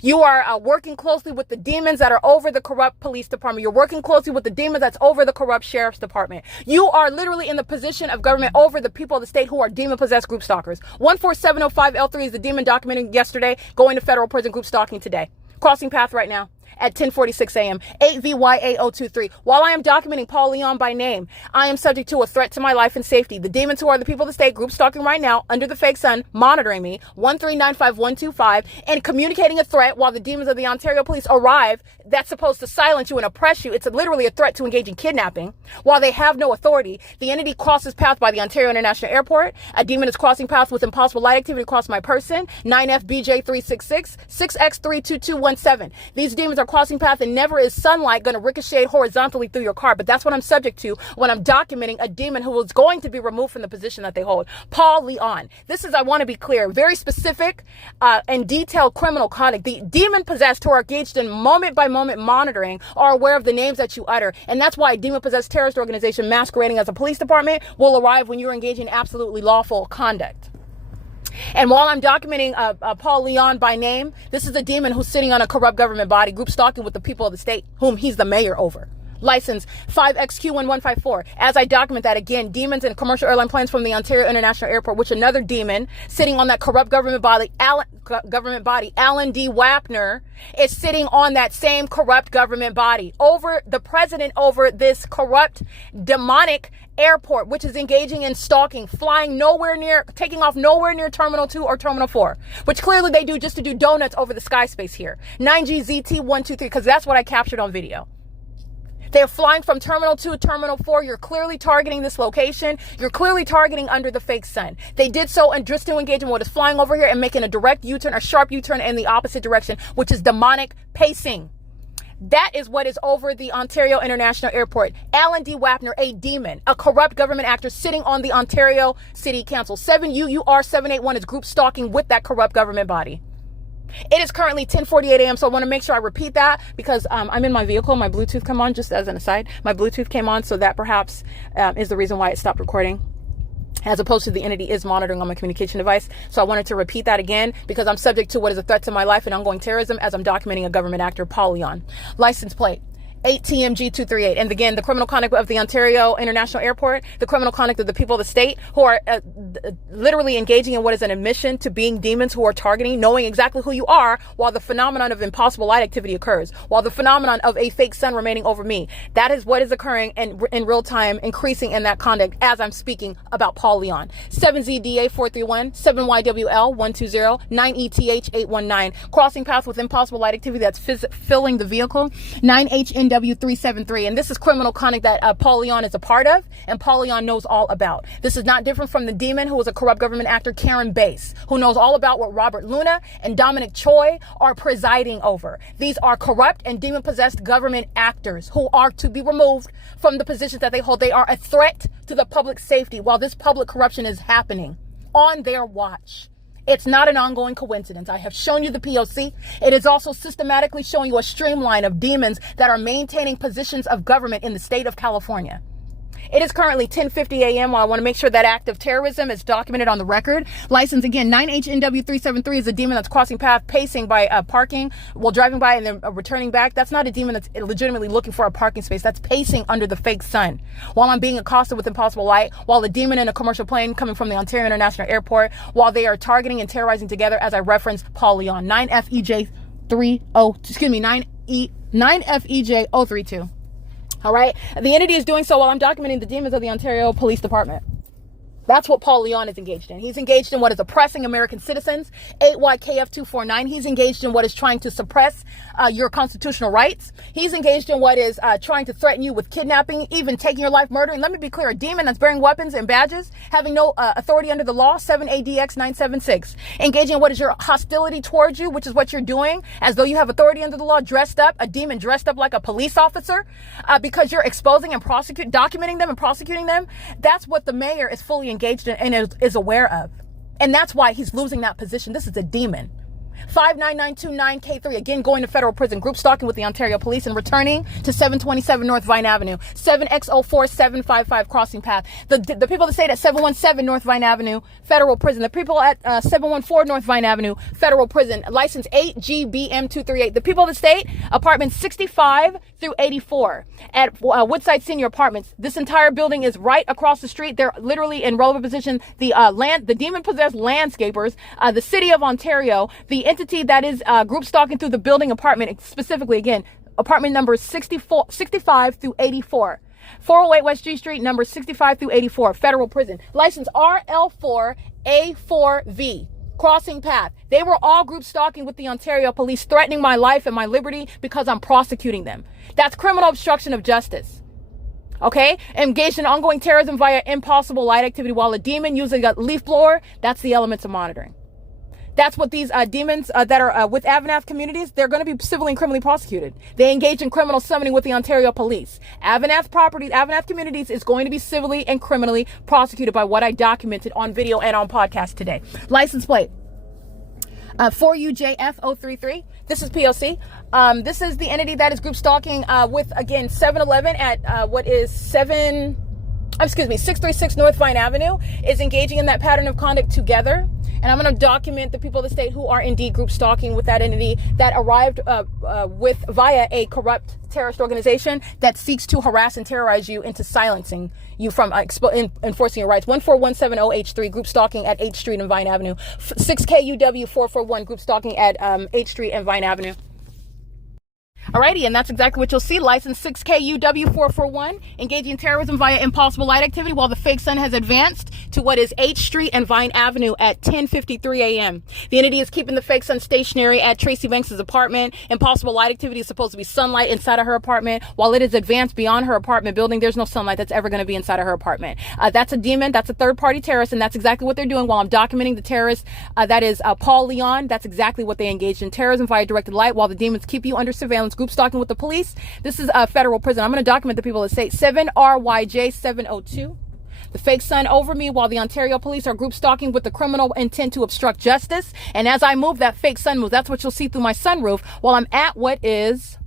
You are working closely with the demons that are over the corrupt police department. You're working closely with the demons that's over the corrupt sheriff's department. You are literally in the position of government over the people of the state who are demon-possessed group stalkers. 14705L3 is the demon documenting yesterday, going to federal prison group stalking today. Crossing path right now at 10:46 a.m. 8VYA023. While I am documenting Paul Leon by name, I am subject to a threat to my life and safety. The demons who are the people of the state group stalking right now under the fake sun, monitoring me, 1395125, and communicating a threat while the demons of the Ontario Police arrive. That's supposed to silence you and oppress you. It's literally a threat to engage in kidnapping. While they have no authority, the entity crosses path by the Ontario International Airport. A demon is crossing paths with impossible light activity across my person, 9FBJ366, 6X32217. These demons are crossing path, and never is sunlight going to ricochet horizontally through your car. But that's what I'm subject to when I'm documenting a demon who is going to be removed from the position that they hold. Paul Leon. This is, I want to be clear, very specific and detailed criminal conduct. The demon possessed who are engaged in moment by moment monitoring are aware of the names that you utter. And that's why a demon possessed terrorist organization masquerading as a police department will arrive when you're engaging in absolutely lawful conduct. And while I'm documenting Paul Leon by name, this is a demon who's sitting on a corrupt government body, group stalking with the people of the state, whom he's the mayor over. License 5XQ1154. As I document that again, demons and commercial airline planes from the Ontario International Airport, which another demon sitting on that corrupt government body, Alan D. Wapner, is sitting on that same corrupt government body over the president, over this corrupt, demonic airport, which is engaging in stalking, flying nowhere near, taking off nowhere near Terminal 2 or Terminal 4, which clearly they do just to do donuts over the sky space here. 9GZT123, because that's what I captured on video. They're flying from Terminal 2 to Terminal 4. You're clearly targeting this location. You're clearly targeting under the fake sun. They did so and just to engage in what is flying over here and making a direct U-turn, a sharp U-turn in the opposite direction, which is demonic pacing. That is what is over the Ontario International Airport. Alan D. Wapner, a demon, a corrupt government actor sitting on the Ontario City Council. 7UUR781 is group stalking with that corrupt government body. It is currently 10:48 a.m. So I want to make sure I repeat that because I'm in my vehicle. My Bluetooth come on, just as an aside. My Bluetooth came on, so that perhaps is the reason why it stopped recording, as opposed to the entity is monitoring on my communication device. So I wanted to repeat that again because I'm subject to what is a threat to my life and ongoing terrorism as I'm documenting a government actor, Paulion. License plate 8TMG238. And again, the criminal conduct of the Ontario International Airport, the criminal conduct of the people of the state who are literally engaging in what is an admission to being demons who are targeting, knowing exactly who you are while the phenomenon of impossible light activity occurs, while the phenomenon of a fake sun remaining over me. That is what is occurring in real time, increasing in that conduct as I'm speaking about Paulion. 7ZDA431, 7YWL120, 9ETH819. Crossing path with impossible light activity that's filling the vehicle. 9HNW373. And this is criminal conduct that Paulion is a part of and Paulion knows all about. This is not different from the demon who was a corrupt government actor, Karen Bass, who knows all about what Robert Luna and Dominic Choi are presiding over. These are corrupt and demon-possessed government actors who are to be removed from the positions that they hold. They are a threat to the public safety while this public corruption is happening on their watch. It's not an ongoing coincidence. I have shown you the P.O.C. It is also systematically showing you a streamline of demons that are maintaining positions of government in the state of California. It is currently 10:50 a.m. I want to make sure that act of terrorism is documented on the record. License again, 9HNW373 is a demon that's crossing path, pacing by parking while driving by and then returning back. That's not a demon that's legitimately looking for a parking space. That's pacing under the fake sun while I'm being accosted with impossible light, while a demon in a commercial plane coming from the Ontario International Airport, while they are targeting and terrorizing together as I referenced Paulion. 9FEJ032. All right. The entity is doing so while I'm documenting the demons of the Ontario Police Department. That's what Paulion is engaged in. He's engaged in what is oppressing American citizens. 8YKF249. He's engaged in what is trying to suppress your constitutional rights. He's engaged in what is trying to threaten you with kidnapping, even taking your life, murdering. Let me be clear. A demon that's bearing weapons and badges, having no authority under the law. 7ADX976. Engaging in what is your hostility towards you, which is what you're doing, as though you have authority under the law, dressed up, a demon dressed up like a police officer, because you're exposing and documenting them and prosecuting them. That's what the mayor is fully engaged in and is aware of. And that's why he's losing that position. This is a demon. 59929K3, again going to federal prison, group stalking with the Ontario Police and returning to 727 North Vine Avenue, 7X04755 crossing path. The people that stayed at 717 North Vine Avenue, federal prison. The people at 714 North Vine Avenue, federal prison. License 8GBM238. The people that stayed apartments 65 through 84 at Woodside Senior Apartments. This entire building is right across the street. They're literally in relevant position. The demon-possessed landscapers, the city of Ontario, the entity that is group stalking through the building apartment, specifically, again, apartment number 65 through 84. 408 West G Street, number 65 through 84, federal prison. License RL4A4V. Crossing path. They were all group stalking with the Ontario Police, threatening my life and my liberty because I'm prosecuting them. That's criminal obstruction of justice. Okay? Engaged in ongoing terrorism via impossible light activity while a demon using a leaf blower. That's the elements of monitoring. That's what these demons that are with Avanath communities, they're going to be civilly and criminally prosecuted. They engage in criminal summoning with the Ontario Police. Avanath properties, Avanath communities is going to be civilly and criminally prosecuted by what I documented on video and on podcast today. License plate 4UJF033. This is P.O.C. This is the entity that is group stalking with, again, 7-Eleven at 636 North Vine Avenue, is engaging in that pattern of conduct together And I'm going to document the people of the state who are indeed group stalking with that entity that arrived via a corrupt terrorist organization that seeks to harass and terrorize you into silencing you from enforcing your rights. 14170H3, group stalking at 8th Street and Vine Avenue. 6KUW441, group stalking at 8th Street and Vine Avenue. Alrighty, and that's exactly what you'll see. License 6KUW441, engaging in terrorism via impossible light activity while the fake sun has advanced to what is 8th Street and Vine Avenue at 10:53 a.m. The entity is keeping the fake sun stationary at Tracy Banks' apartment. Impossible light activity is supposed to be sunlight inside of her apartment. While it is advanced beyond her apartment building, there's no sunlight that's ever going to be inside of her apartment. That's a demon. That's a third-party terrorist, and that's exactly what they're doing while I'm documenting the terrorist. That is Paul Leon. That's exactly what they engaged in: terrorism via directed light while the demons keep you under surveillance. Group stalking with the police. This is a federal prison. I'm going to document the people of the state. 7RYJ702. The fake sun over me while the Ontario police are group stalking with the criminal intent to obstruct justice. And as I move, that fake sun moves. That's what you'll see through my sunroof while I'm at what is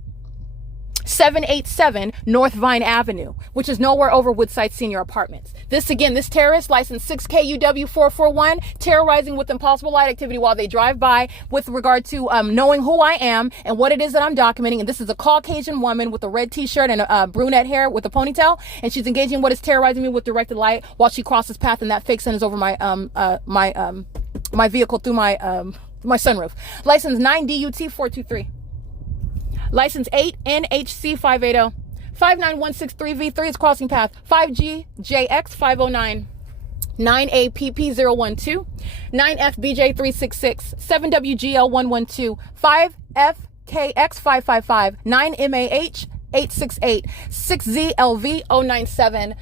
787 North Vine Avenue, which is nowhere over Woodside Senior Apartments. This terrorist, license 6KUW441, terrorizing with impossible light activity while they drive by with regard to knowing who I am and what it is that I'm documenting. And this is a Caucasian woman with a red t-shirt and a brunette hair with a ponytail. And she's engaging in what is terrorizing me with directed light while she crosses path, and that fake sun is over my my vehicle through my sunroof. License 9DUT423. License 8NHC580. 59163V3 is crossing path. 5GJX509. 9APP012. 9FBJ366. 7WGL112. 5FKX555. 9MAH868. 6ZLV097.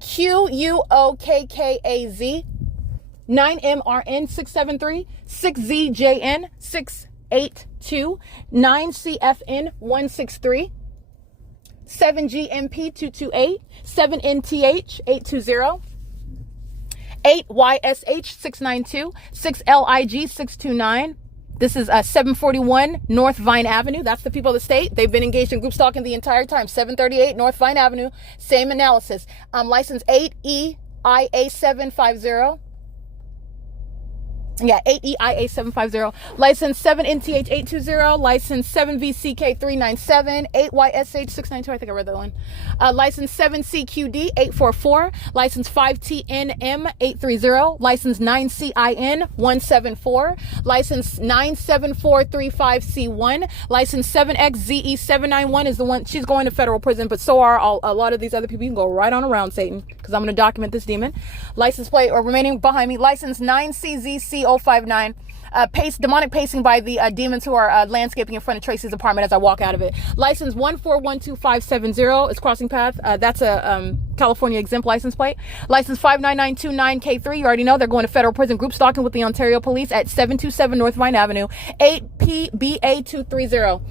QUOKKAZ. 9MRN673. 6ZJN682, 9CFN163, 7GMP228, 7NTH820, 8YSH692, 6LIG629. This is 741 North Vine Avenue. That's the people of the state. They've been engaged in group stalking the entire time. 738 North Vine Avenue. Same analysis. License 8EIA750. Yeah, 8EIA750, license 7NTH820, license 7VCK397, 8YSH692, I think I read that one. License 7CQD844, license 5TNM830, license 9CIN174, license 97435C1, license 7XZE791 is the one. She's going to federal prison, but so are a lot of these other people. You can go right on around, Satan, because I'm going to document this demon. License plate, or remaining behind me, license 9CZC059, demonic pacing by the demons who are landscaping in front of Tracy's apartment as I walk out of it. License 1412570 is crossing path. That's a California exempt license plate. License 59929K3, you already know they're going to federal prison. Group stalking with the Ontario police at 727 North Vine Avenue. 8PBA230.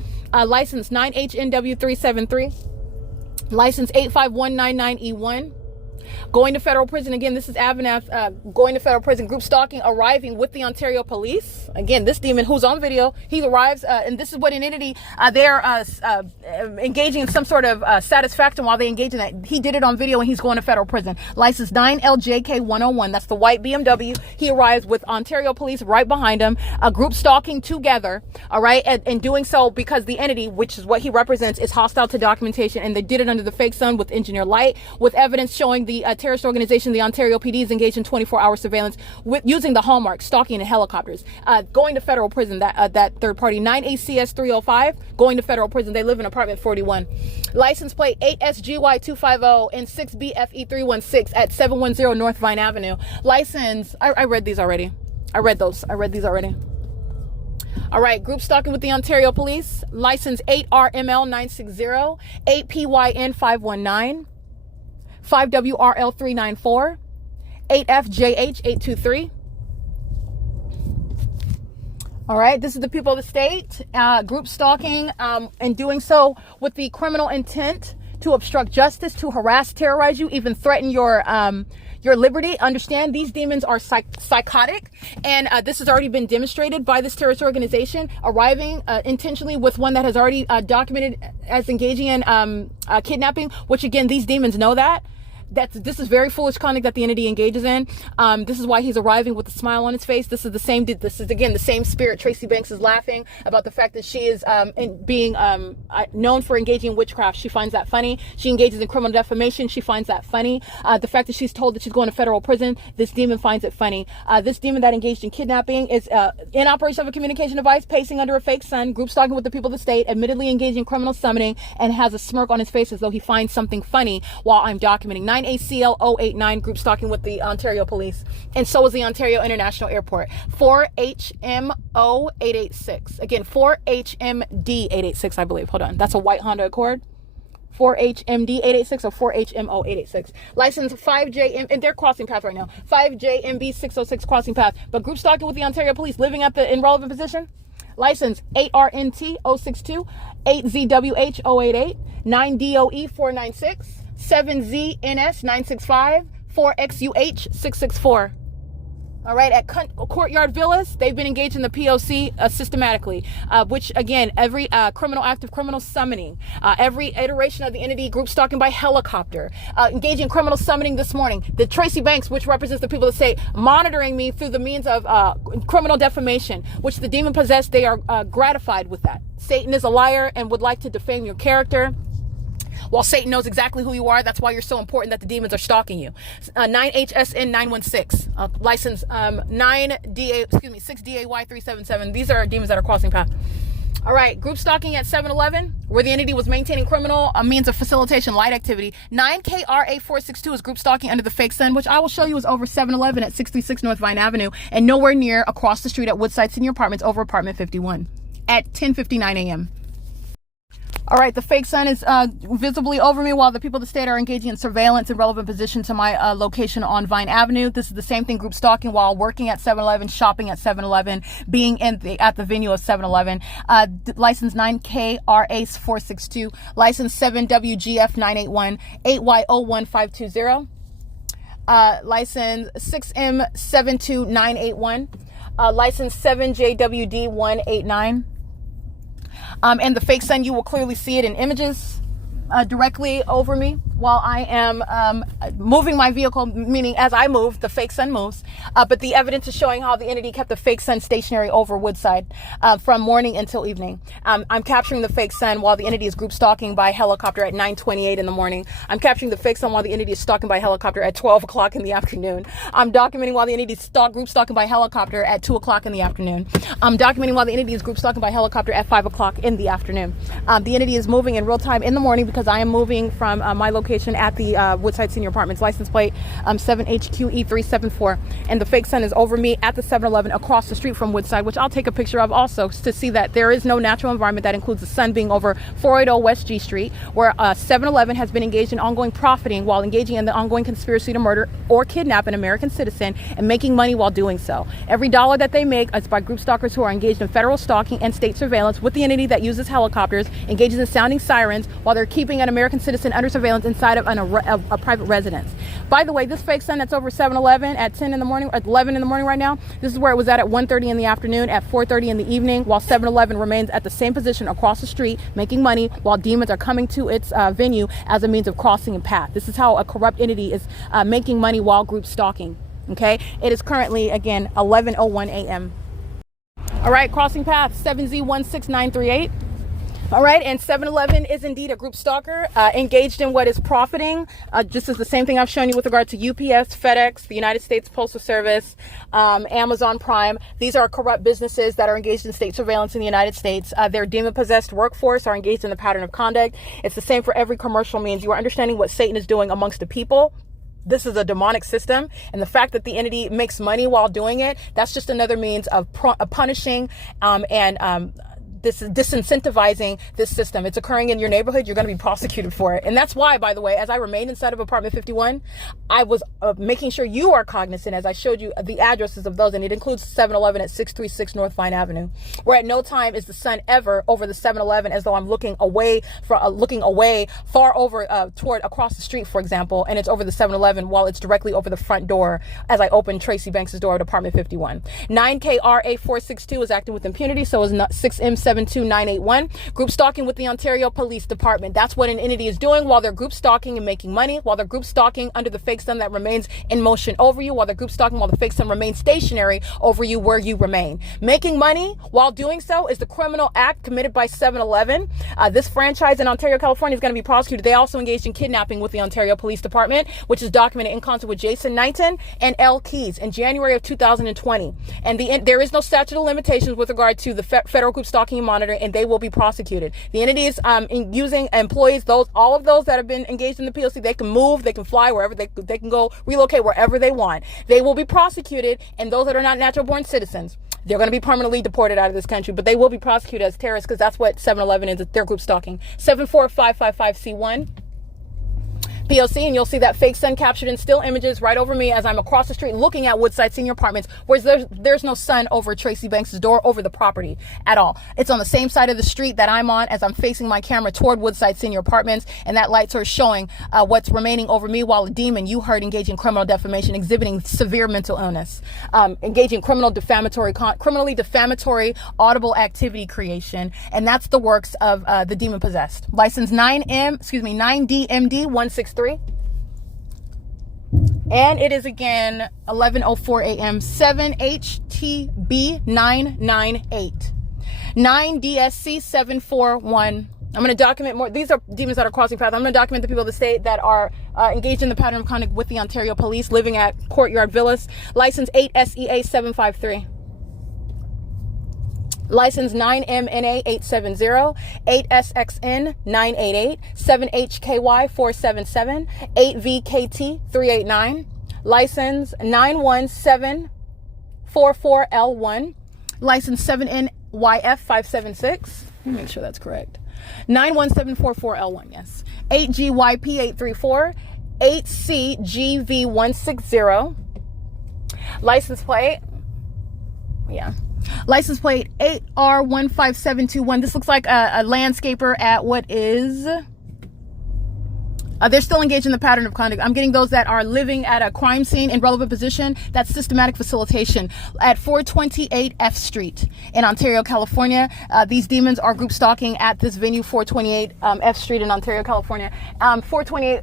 License 9HNW373. License 85199E1. Going to federal prison. Again, this is Avanath going to federal prison. Group stalking, arriving with the Ontario police. Again, this demon who's on video, he arrives, and this is what an entity, they're engaging in some sort of satisfaction while they engage in that. He did it on video, and he's going to federal prison. License 9LJK101. That's the white BMW. He arrives with Ontario police right behind him, group stalking together, all right, and doing so because the entity, which is what he represents, is hostile to documentation, and they did it under the fake sun with engineer light, with evidence showing the terrorist organization, the Ontario PD, is engaged in 24-hour surveillance with using the hallmark stalking and helicopters. Going to federal prison, that third party. 9ACS305, going to federal prison. They live in apartment 41. License plate 8SGY250 and 6BFE316 at 710 North Vine Avenue. License, I read these already. I read these already. All right, group stalking with the Ontario police. License 8RML960, 8PYN519, 5WRL394, 8FJH823. All right, this is the people of the state, group stalking, and doing so with the criminal intent to obstruct justice, to harass, terrorize you, even threaten your liberty. Understand, these demons are psychotic, and this has already been demonstrated by this terrorist organization arriving intentionally with one that has already documented as engaging in kidnapping, which again, these demons know that. This is very foolish conduct that the entity engages in. This is why he's arriving with a smile on his face. This is again the same spirit. Tracy Banks is laughing about the fact that she is being known for engaging in witchcraft. She finds that funny. She engages in criminal defamation. She finds that funny. The fact that she's told that she's going to federal prison, this demon finds it funny. This demon that engaged in kidnapping is in operation of a communication device, pacing under a fake sun, group stalking with the people of the state, admittedly engaging in criminal summoning, and has a smirk on his face as though he finds something funny while I'm documenting. 9ACL089, group stalking with the Ontario police, and so is the Ontario International Airport. 4HMO886. Again, 4HMD886, I believe. Hold on. That's a white Honda Accord. 4HMD886 or 4HMO886. License 5JM, and they're crossing path right now. 5JMB606 crossing path. But group stalking with the Ontario police living at the irrelevant position. License 8RNT062, 8ZWH088, 9DOE496, 7ZNS965, 4XUH664. All right, at Courtyard Villas, they've been engaged in the P.O.C. Systematically, which again, every active criminal summoning, every iteration of the entity, group stalking by helicopter, engaging in criminal summoning this morning. The Tracy Banks, which represents the people that say, monitoring me through the means of criminal defamation, which the demon possessed, they are gratified with that. Satan is a liar and would like to defame your character. While Satan knows exactly who you are, that's why you're so important that the demons are stalking you. 9HSN916, license 6DAY377. These are demons that are crossing path. All right, group stalking at 7-Eleven, where the entity was maintaining criminal means of facilitation light activity. 9KRA462 is group stalking under the fake sun, which I will show you is over 7-Eleven at 636 North Vine Avenue, and nowhere near across the street at Woodside Senior Apartments over apartment 51 at 10:59 a.m. All right, the fake sun is visibly over me while the people of the state are engaging in surveillance in relevant position to my location on Vine Avenue. This is the same thing, group stalking while working at 7-Eleven, shopping at 7-Eleven, being at the venue of 7-Eleven. License 9KRA462, license 7WGF981, 8Y01520, license 6M72981, license 7JWD189. And the fake sun, you will clearly see it in images directly over me while I am moving my vehicle, meaning as I move, the fake sun moves. But the evidence is showing how the entity kept the fake sun stationary over Woodside from morning until evening. I'm capturing the fake sun while the entity is group stalking by helicopter at 9:28 in the morning. I'm capturing the fake sun while the entity is stalking by helicopter at 12 o'clock in the afternoon. I'm documenting while the entity is group stalking by helicopter at 2 o'clock in the afternoon. I'm documenting while the entity is group stalking by helicopter at 5 o'clock in the afternoon. The entity is moving in real time in the morning because I am moving from my location at the Woodside Senior Apartments, license plate 7HQE374, and the fake sun is over me at the 7-Eleven across the street from Woodside, which I'll take a picture of also to see that there is no natural environment that includes the sun being over 480 West G Street, where 7-Eleven has been engaged in ongoing profiting while engaging in the ongoing conspiracy to murder or kidnap an American citizen and making money while doing so. Every dollar that they make is by group stalkers who are engaged in federal stalking and state surveillance with the entity that uses helicopters, engages in sounding sirens while they're keeping an American citizen under surveillance inside of a private residence. By the way, this fake sun that's over 7-Eleven at 10 in the morning, at 11 in the morning right now, this is where it was at 1:30 in the afternoon, at 4:30 in the evening, while 7-Eleven remains at the same position across the street, making money while demons are coming to its venue as a means of crossing a path. This is how a corrupt entity is making money while group stalking. Okay, it is currently, again, 11:01 a.m. All right, crossing path 7Z16938. All right, and 7-Eleven is indeed a group stalker engaged in what is profiting. Just as the same thing I've shown you with regard to UPS, FedEx, the United States Postal Service, Amazon Prime. These are corrupt businesses that are engaged in state surveillance in the United States. Their demon-possessed workforce are engaged in the pattern of conduct. It's the same for every commercial means. You are understanding what Satan is doing amongst the people. This is a demonic system, and the fact that the entity makes money while doing it, that's just another means of punishing and disincentivizing this system. It's occurring in your neighborhood. You're going to be prosecuted for it. And that's why, by the way, as I remained inside of apartment 51, I was making sure you are cognizant as I showed you the addresses of those. And it includes 7-Eleven at 636 North Vine Avenue, where at no time is the sun ever over the 7-Eleven as though I'm looking away far over toward across the street, for example, and it's over the 7-Eleven while it's directly over the front door as I open Tracy Banks' door at apartment 51. 9KRA462 is acting with impunity. So is 6M7 72981. Group stalking with the Ontario Police Department. That's what an entity is doing while they're group stalking and making money, while they're group stalking under the fake sun that remains in motion over you, while they're group stalking while the fake sun remains stationary over you where you remain. Making money while doing so is the criminal act committed by 7-Eleven. This franchise in Ontario, California is going to be prosecuted. They also engaged in kidnapping with the Ontario Police Department, which is documented in concert with Jason Knighton and L. Keys in January of 2020. And there is no statute of limitations with regard to the federal group stalking and monitoring, and they will be prosecuted. The entities using employees, all of those that have been engaged in the P.O.C, they can move, they can fly wherever they can go, relocate wherever they want. They will be prosecuted, and those that are not natural born citizens, they're going to be permanently deported out of this country, but they will be prosecuted as terrorists because that's what 7-Eleven is. They're group stalking. 74555C1. P.O.C, and you'll see that fake sun captured in still images right over me as I'm across the street looking at Woodside Senior Apartments, where there's no sun over Tracy Banks' door, over the property at all. It's on the same side of the street that I'm on as I'm facing my camera toward Woodside Senior Apartments, and that light source showing what's remaining over me, while a demon you heard engaging in criminal defamation, exhibiting severe mental illness, engaging criminally defamatory audible activity creation, and that's the works of the demon possessed. License 9DMD163. And it is again 11:04 a.m. 7HTB998 9DSC 741. I'm going to document more. These are demons that are crossing paths. I'm going to document the people of the state that are engaged in the pattern of conduct with the Ontario Police, living at Courtyard Villas. License 8SEA 753. License 9MNA 870, 8SXN 988, 7HKY 477, 8VKT 389. License 91744L1. License 7NYF 576. Let me make sure that's correct. 91744L1, yes. 8GYP 834, 8CGV160. License plate. Yeah. License plate 8R15721. This looks like a landscaper at what is... they're still engaged in the pattern of conduct. I'm getting those that are living at a crime scene in relevant position. That's systematic facilitation at 428 F Street in Ontario, California. These demons are group stalking at this venue, 428 F Street in Ontario, California. 428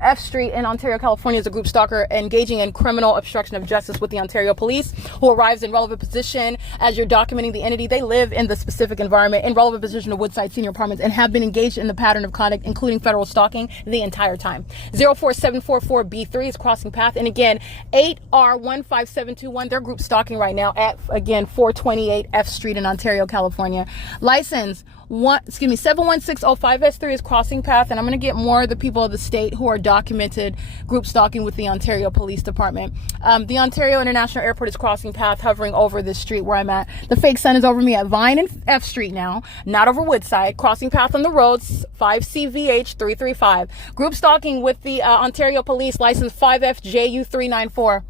F Street in Ontario, California is a group stalker engaging in criminal obstruction of justice with the Ontario Police, who arrives in relevant position as you're documenting the entity. They live in the specific environment in relevant position of Woodside Senior Apartments and have been engaged in the pattern of conduct, including federal stalking, the entire time. 04744B3 is crossing path. And again, 8R15721, they're group stalking right now at, again, 428 F Street in Ontario, California. License 71605S3 is crossing path, and I'm going to get more of the people of the state who are documented group stalking with the Ontario Police Department. The Ontario International Airport is crossing path, hovering over this street where I'm at. The fake sun is over me at Vine and F Street now, not over Woodside. Crossing path on the roads, 5CVH335. Group stalking with the Ontario Police, license 5FJU394.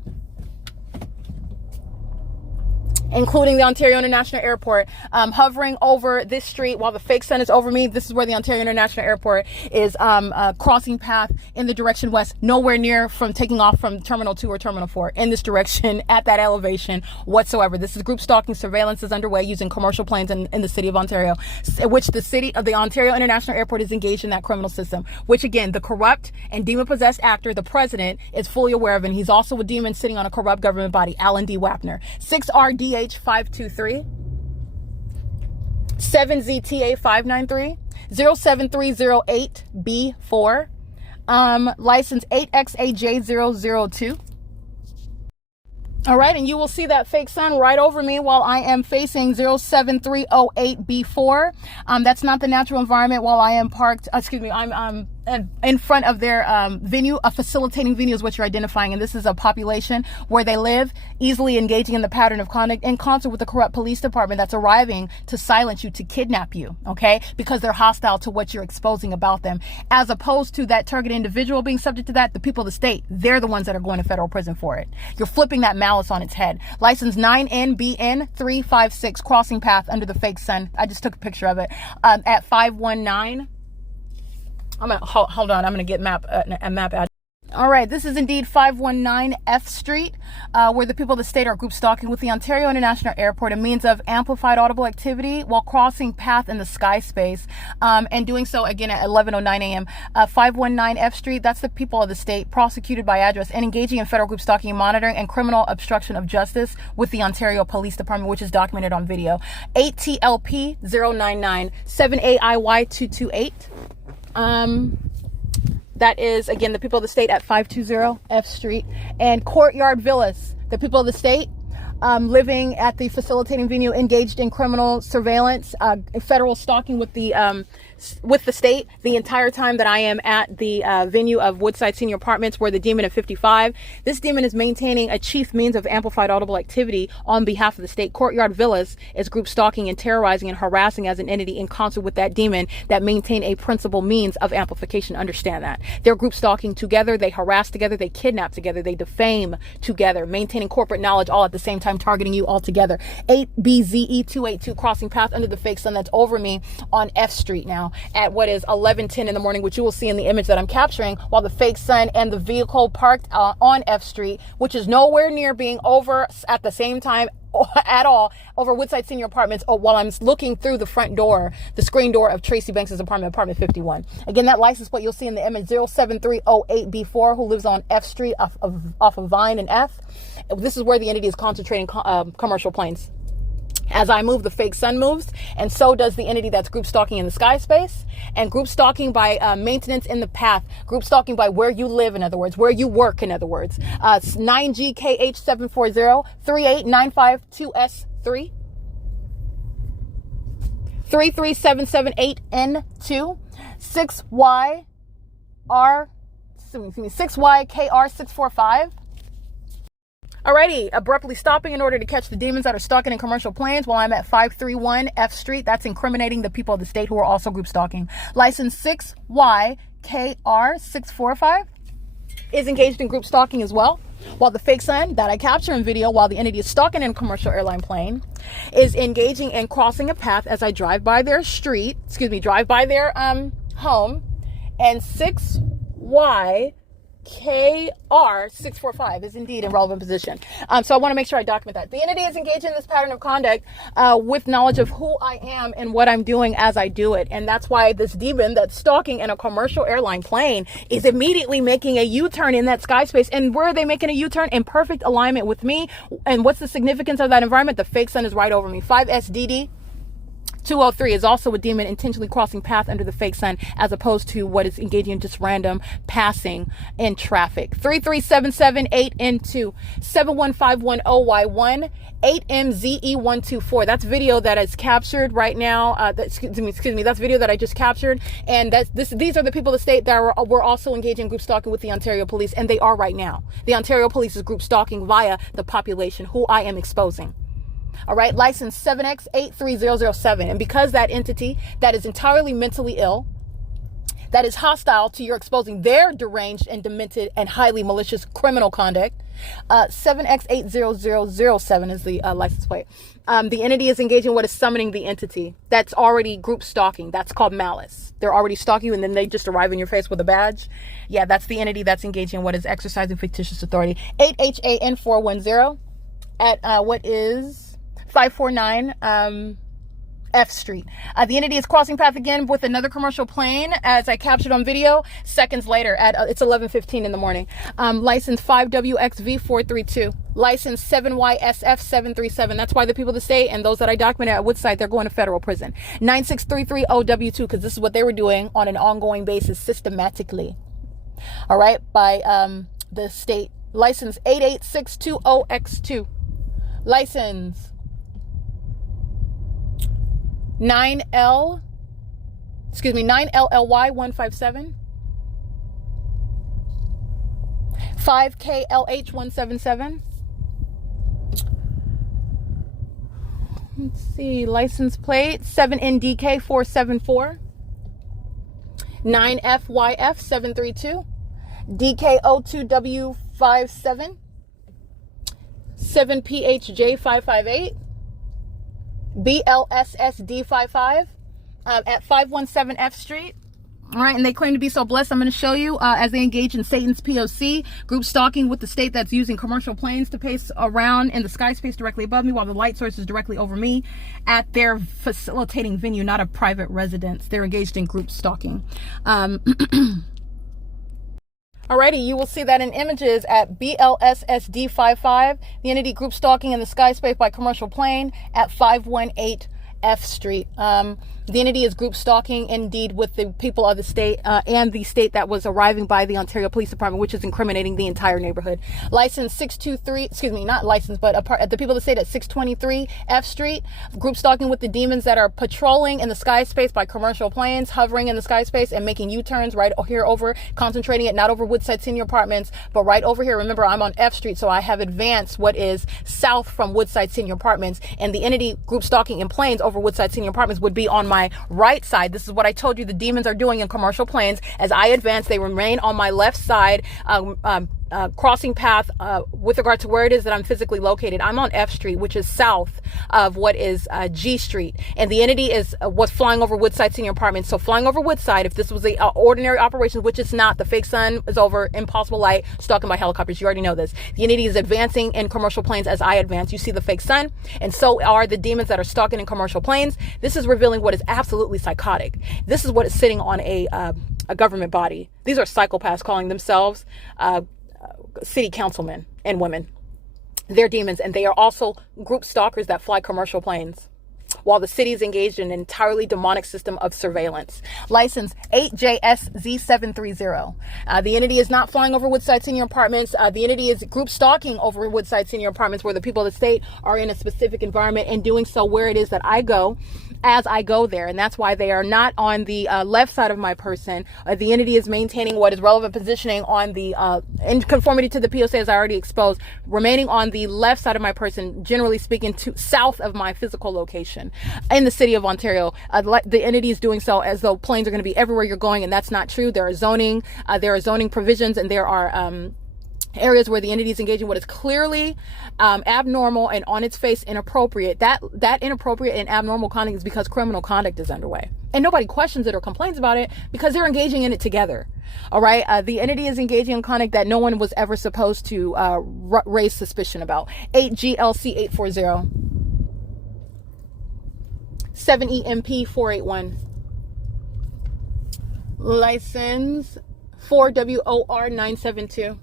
Including the Ontario International Airport, hovering over this street while the fake sun is over me. This is where the Ontario International Airport is crossing path in the direction west, nowhere near from taking off from Terminal 2 or Terminal 4 in this direction at that elevation whatsoever. This is group stalking. Surveillance is underway using commercial planes in the city of Ontario, which the city of the Ontario International Airport is engaged in that criminal system, which again, the corrupt and demon-possessed actor, the president, is fully aware of, and he's also a demon sitting on a corrupt government body, Alan D. Wapner. 6RDH 523, 7ZTA 593, 07308B4, license 8XAJ002. All right, and you will see that fake sun right over me while I am facing 07308B4. That's not the natural environment while I am parked. I'm in front of their venue. A facilitating venue is what you're identifying, and this is a population where they live, easily engaging in the pattern of conduct in concert with the corrupt police department that's arriving to silence you, to kidnap you, okay? Because they're hostile to what you're exposing about them. As opposed to that target individual being subject to that, the people of the state, they're the ones that are going to federal prison for it. You're flipping that malice on its head. License 9NBN356, crossing path under the fake sun. I just took a picture of it at 519. Hold on. I'm gonna get a map address. All right, this is indeed 519 F Street, where the people of the state are group stalking with the Ontario International Airport, a means of amplified audible activity while crossing path in the sky space, and doing so again at 11:09 a.m. 519 F Street, that's the people of the state prosecuted by address and engaging in federal group stalking and monitoring and criminal obstruction of justice with the Ontario Police Department, which is documented on video. 8TLP 099 7AIY 228. That is, again, the people of the state at 520 F Street. And Courtyard Villas, the people of the state living at the facilitating venue, engaged in criminal surveillance, federal stalking with the state the entire time that I am at the venue of Woodside Senior Apartments, where the demon of 55. This demon is maintaining a chief means of amplified audible activity on behalf of the state. Courtyard Villas is group stalking and terrorizing and harassing as an entity in concert with that demon that maintain a principal means of amplification. Understand that. They're group stalking together, they harass together, they kidnap together, they defame together, maintaining corporate knowledge all at the same time, targeting you all together. 8BZE282, crossing path under the fake sun that's over me on F Street now at what is 11:10 in the morning, which you will see in the image that I'm capturing, while the fake sun and the vehicle parked on F Street, which is nowhere near being over at the same time at all, over Woodside Senior Apartments, while I'm looking through the front door, the screen door of Tracy Banks' apartment 51. Again, that license plate you'll see in the image, 07308B4, who lives on F Street off of Vine and F. This is where the entity is concentrating commercial planes. As I move, the fake sun moves, and so does the entity that's group stalking in the sky space, and group stalking by maintenance in the path, group stalking by where you live, in other words, where you work, in other words. 9GKH740 38952S3 33778N2 6YKR645. Alrighty, abruptly stopping in order to catch the demons that are stalking in commercial planes while I'm at 531 F Street. That's incriminating the people of the state who are also group stalking. License 6YKR645 is engaged in group stalking as well, while the fake sun that I capture in video while the entity is stalking in a commercial airline plane is engaging in crossing a path as I drive by their home, and 6YKR645 is indeed in relevant position. So I want to make sure I document that. The entity is engaged in this pattern of conduct with knowledge of who I am and what I'm doing as I do it. And that's why this demon that's stalking in a commercial airline plane is immediately making a U-turn in that sky space. And where are they making a U-turn? In perfect alignment with me. And what's the significance of that environment? The fake sun is right over me. 5SDD 203 is also a demon intentionally crossing path under the fake sun, as opposed to what is engaging in just random passing in traffic. 33778N2 71510Y1 8MZE124. That's video that is captured right now. That's video that I just captured. And these are the people of the state that were also engaging in group stalking with the Ontario Police, and they are right now. The Ontario Police is group stalking via the population who I am exposing. All right, license 7X83007. And because that entity that is entirely mentally ill, that is hostile to your exposing their deranged and demented and highly malicious criminal conduct, 7X80007 is the license plate. The entity is engaging what is summoning the entity that's already group stalking. That's called malice. They're already stalking you and then they just arrive in your face with a badge. Yeah, that's the entity that's engaging in what is exercising fictitious authority. 8HAN410 at what is 549 F Street. The entity is crossing path again with another commercial plane, as I captured on video seconds later at it's 11:15 in the morning. License 5WXV432. License 7YSF737. That's why the people of the state and those that I documented at Woodside, they're going to federal prison. 9633OW2, because this is what they were doing on an ongoing basis systematically. All right, by the state. License 88620X2. License 9LLY157 5KLH177. Let's see, license plate 7NDK474 9FYF732 DKO2W57 7PHJ558 BLSSD55 at 517 F Street. All right, and they claim to be so blessed. I'm going to show you as they engage in Satan's P.O.C, group stalking with the state that's using commercial planes to pace around in the sky space directly above me while the light source is directly over me at their facilitating venue, not a private residence. They're engaged in group stalking. Alrighty, you will see that in images at BLSSD55, the entity group stalking in the sky space by commercial plane at 518 F Street. The entity is group stalking indeed with the people of the state and the state that was arriving by the Ontario Police Department, which is incriminating the entire neighborhood. License 623, excuse me, not license, but the people of the state at 623 F Street, group stalking with the demons that are patrolling in the sky space by commercial planes, hovering in the sky space and making U-turns right here over, concentrating it not over Woodside Senior Apartments, but right over here. Remember, I'm on F Street, so I have advanced what is south from Woodside Senior Apartments, and the entity group stalking in planes over Woodside Senior Apartments would be on my right side. This is what I told you the demons are doing in commercial planes. As I advance, they remain on my left side, crossing path with regard to where it is that I'm physically located. I'm on F Street, which is south of what is G Street, and the entity was flying over Woodside Senior Apartments. So flying over Woodside, if this was a ordinary operation, which it's not, the fake sun is over, impossible light, stalking by helicopters. You already know this. The entity is advancing in commercial planes as I advance. You see the fake sun, and so are the demons that are stalking in commercial planes. This is revealing what is absolutely psychotic. This is what is sitting on a government body. These are psychopaths calling themselves city councilmen and women. They're demons, and they are also group stalkers that fly commercial planes while the city is engaged in an entirely demonic system of surveillance. License 8JSZ730. The entity is not flying over Woodside Senior Apartments. The entity is group stalking over Woodside Senior Apartments where the people of the state are in a specific environment and doing so where it is that I go as I go there. And that's why they are not on the left side of my person. The entity is maintaining what is relevant positioning on the, in conformity to the P.O.C. as I already exposed, remaining on the left side of my person, generally speaking, to south of my physical location in the city of Ontario. The entity is doing so as though planes are going to be everywhere you're going, and that's not true. There are zoning provisions, and there are areas where the entity is engaging what is clearly abnormal and on its face inappropriate. That inappropriate and abnormal conduct is because criminal conduct is underway, and nobody questions it or complains about it because they're engaging in it together. All right, the entity is engaging in conduct that no one was ever supposed to raise suspicion about. 8GLC 840 7EMP 481. License 4WOR 972.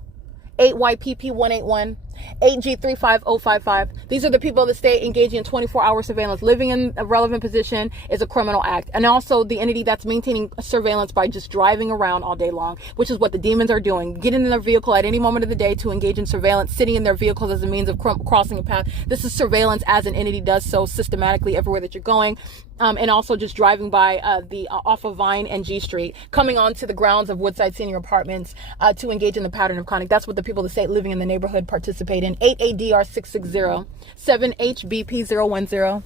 8YPP181, 8G35055. These are the people of the state engaging in 24-hour surveillance. Living in a relevant position is a criminal act. And also the entity that's maintaining surveillance by just driving around all day long, which is what the demons are doing. Getting in their vehicle at any moment of the day to engage in surveillance, sitting in their vehicles as a means of crossing a path. This is surveillance as an entity does so systematically everywhere that you're going. And also just driving by off of Vine and G Street, coming onto the grounds of Woodside Senior Apartments to engage in the pattern of conduct. That's what the people of the state living in the neighborhood participate in. 8ADR 660, 7HBP 010,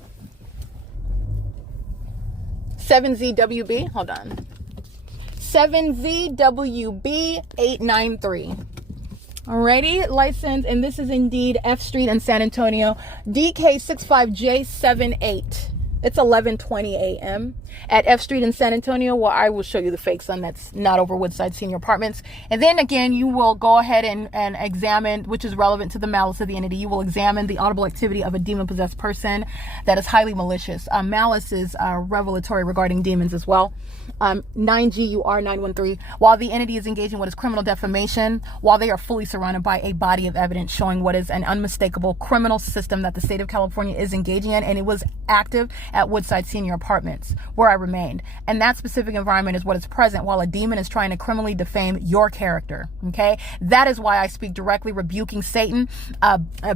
7ZWB, hold on, 7ZWB 893. Alrighty, license, and this is indeed F Street in San Antonio, DK65J78. It's 11:20 a.m. at F Street in San Antonio, where I will show you the fake sun that's not over Woodside Senior Apartments. And then again, you will go ahead and examine, which is relevant to the malice of the entity. You will examine the audible activity of a demon-possessed person that is highly malicious. Malice is revelatory regarding demons as well. 9GUR 913. While the entity is engaging what is criminal defamation, while they are fully surrounded by a body of evidence showing what is an unmistakable criminal system that the state of California is engaging in, and it was active at Woodside Senior Apartments, where I remained. And that specific environment is what is present while a demon is trying to criminally defame your character. Okay? That is why I speak directly, rebuking Satan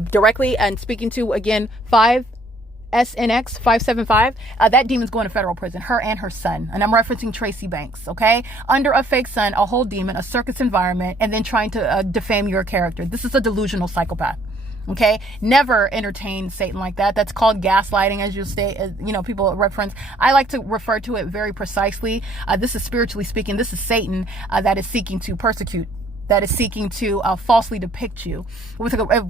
directly, and speaking to, again, 5SNX 575. That demon's going to federal prison, her and her son. And I'm referencing Tracy Banks, okay? Under a fake sun, a whole demon, a circus environment, and then trying to defame your character. This is a delusional psychopath. Okay, never entertain Satan like that. That's called gaslighting, as you say. People reference. I like to refer to it very precisely. This is spiritually speaking. This is Satan that is seeking to persecute that is seeking to falsely depict you.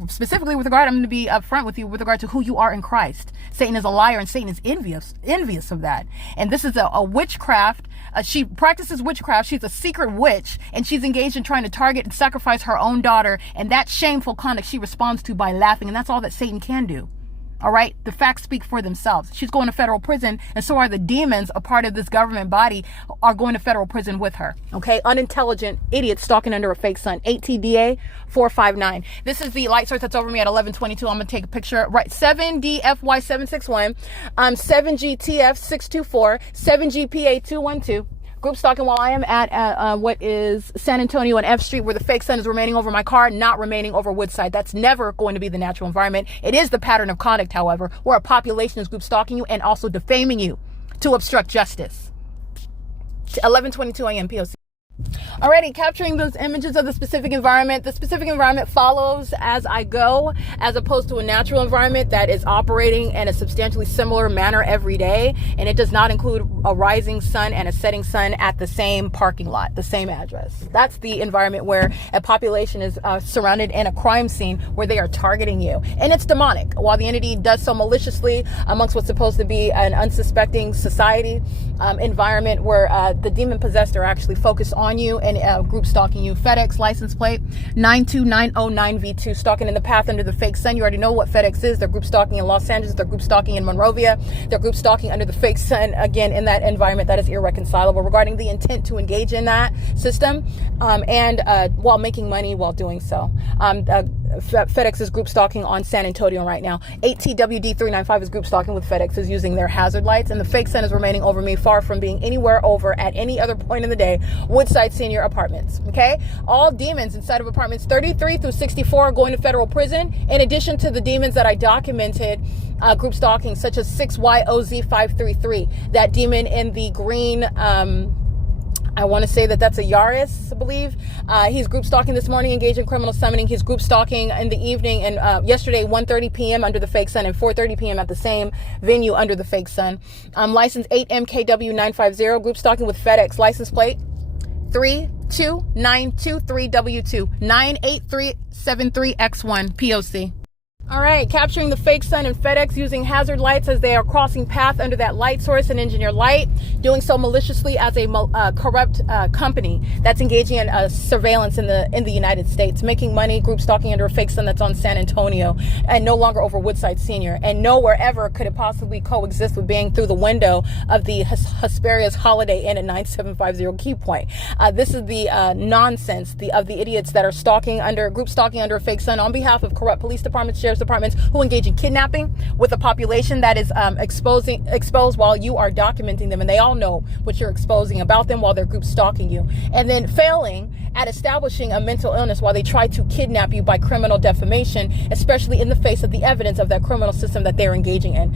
Specifically with regard, I'm going to be upfront with you with regard to who you are in Christ. Satan is a liar, and Satan is envious of that. And this is a witchcraft. She practices witchcraft. She's a secret witch, and she's engaged in trying to target and sacrifice her own daughter. And that shameful conduct she responds to by laughing. And that's all that Satan can do. All right. The facts speak for themselves. She's going to federal prison, and so are the demons, a part of this government body, are going to federal prison with her. Okay. Unintelligent idiots stalking under a fake sun. 8TDA 459. This is the light source that's over me at 1122. I'm going to take a picture. Right. 7DFY761, 7GTF624, 7GPA212. Group stalking while I am at what is San Antonio and F Street, where the fake sun is remaining over my car, not remaining over Woodside. That's never going to be the natural environment. It is the pattern of conduct, however, where a population is group stalking you and also defaming you to obstruct justice. 11:22 a.m. P.O.C. Alrighty, capturing those images of the specific environment. The specific environment follows as I go, as opposed to a natural environment that is operating in a substantially similar manner every day. And it does not include a rising sun and a setting sun at the same parking lot, the same address. That's the environment where a population is surrounded in a crime scene where they are targeting you. And it's demonic. While the entity does so maliciously amongst what's supposed to be an unsuspecting society, environment where the demon possessed are actually focused on you and group stalking you. FedEx license plate 92909V2, stalking in the path under the fake sun. You already know what FedEx is. They're group stalking in Los Angeles. They're group stalking in Monrovia. They're group stalking under the fake sun, again, in that environment that is irreconcilable regarding the intent to engage in that system and while making money while doing so. FedEx is group stalking on San Antonio right now. 8TWD395 is group stalking with FedEx, is using their hazard lights, and the fake sun is remaining over me, far from being anywhere over at any other point in the day. Woodside Senior Apartments. Okay, all demons inside of apartments 33 through 64 are going to federal prison, in addition to the demons that I documented group stalking, such as 6YOZ533, that demon in the green. I want to say that that's a I.I.S, I believe. He's group stalking this morning, engaged in criminal summoning. He's group stalking in the evening, and yesterday 1:30 p.m. under the fake sun, and 4:30 p.m. at the same venue under the fake sun. License 8MKW950, group stalking with FedEx, license plate 32923W2 98373X1 P.O.C. All right, capturing the fake sun and FedEx using hazard lights as they are crossing path under that light source and engineer light, doing so maliciously as a corrupt company that's engaging in surveillance in the United States, making money, group stalking under a fake sun that's on San Antonio and no longer over Woodside Senior, and nowhere ever could it possibly coexist with being through the window of the Hesperia's Holiday Inn at 9750 Key Point. This is the nonsense of the idiots that are group stalking under a fake sun on behalf of corrupt police departments, sheriff's departments, who engage in kidnapping with a population that is exposed while you are documenting them, and they all know what you're exposing about them while they're group stalking you, and then failing at establishing a mental illness while they try to kidnap you by criminal defamation, especially in the face of the evidence of that criminal system that they're engaging in.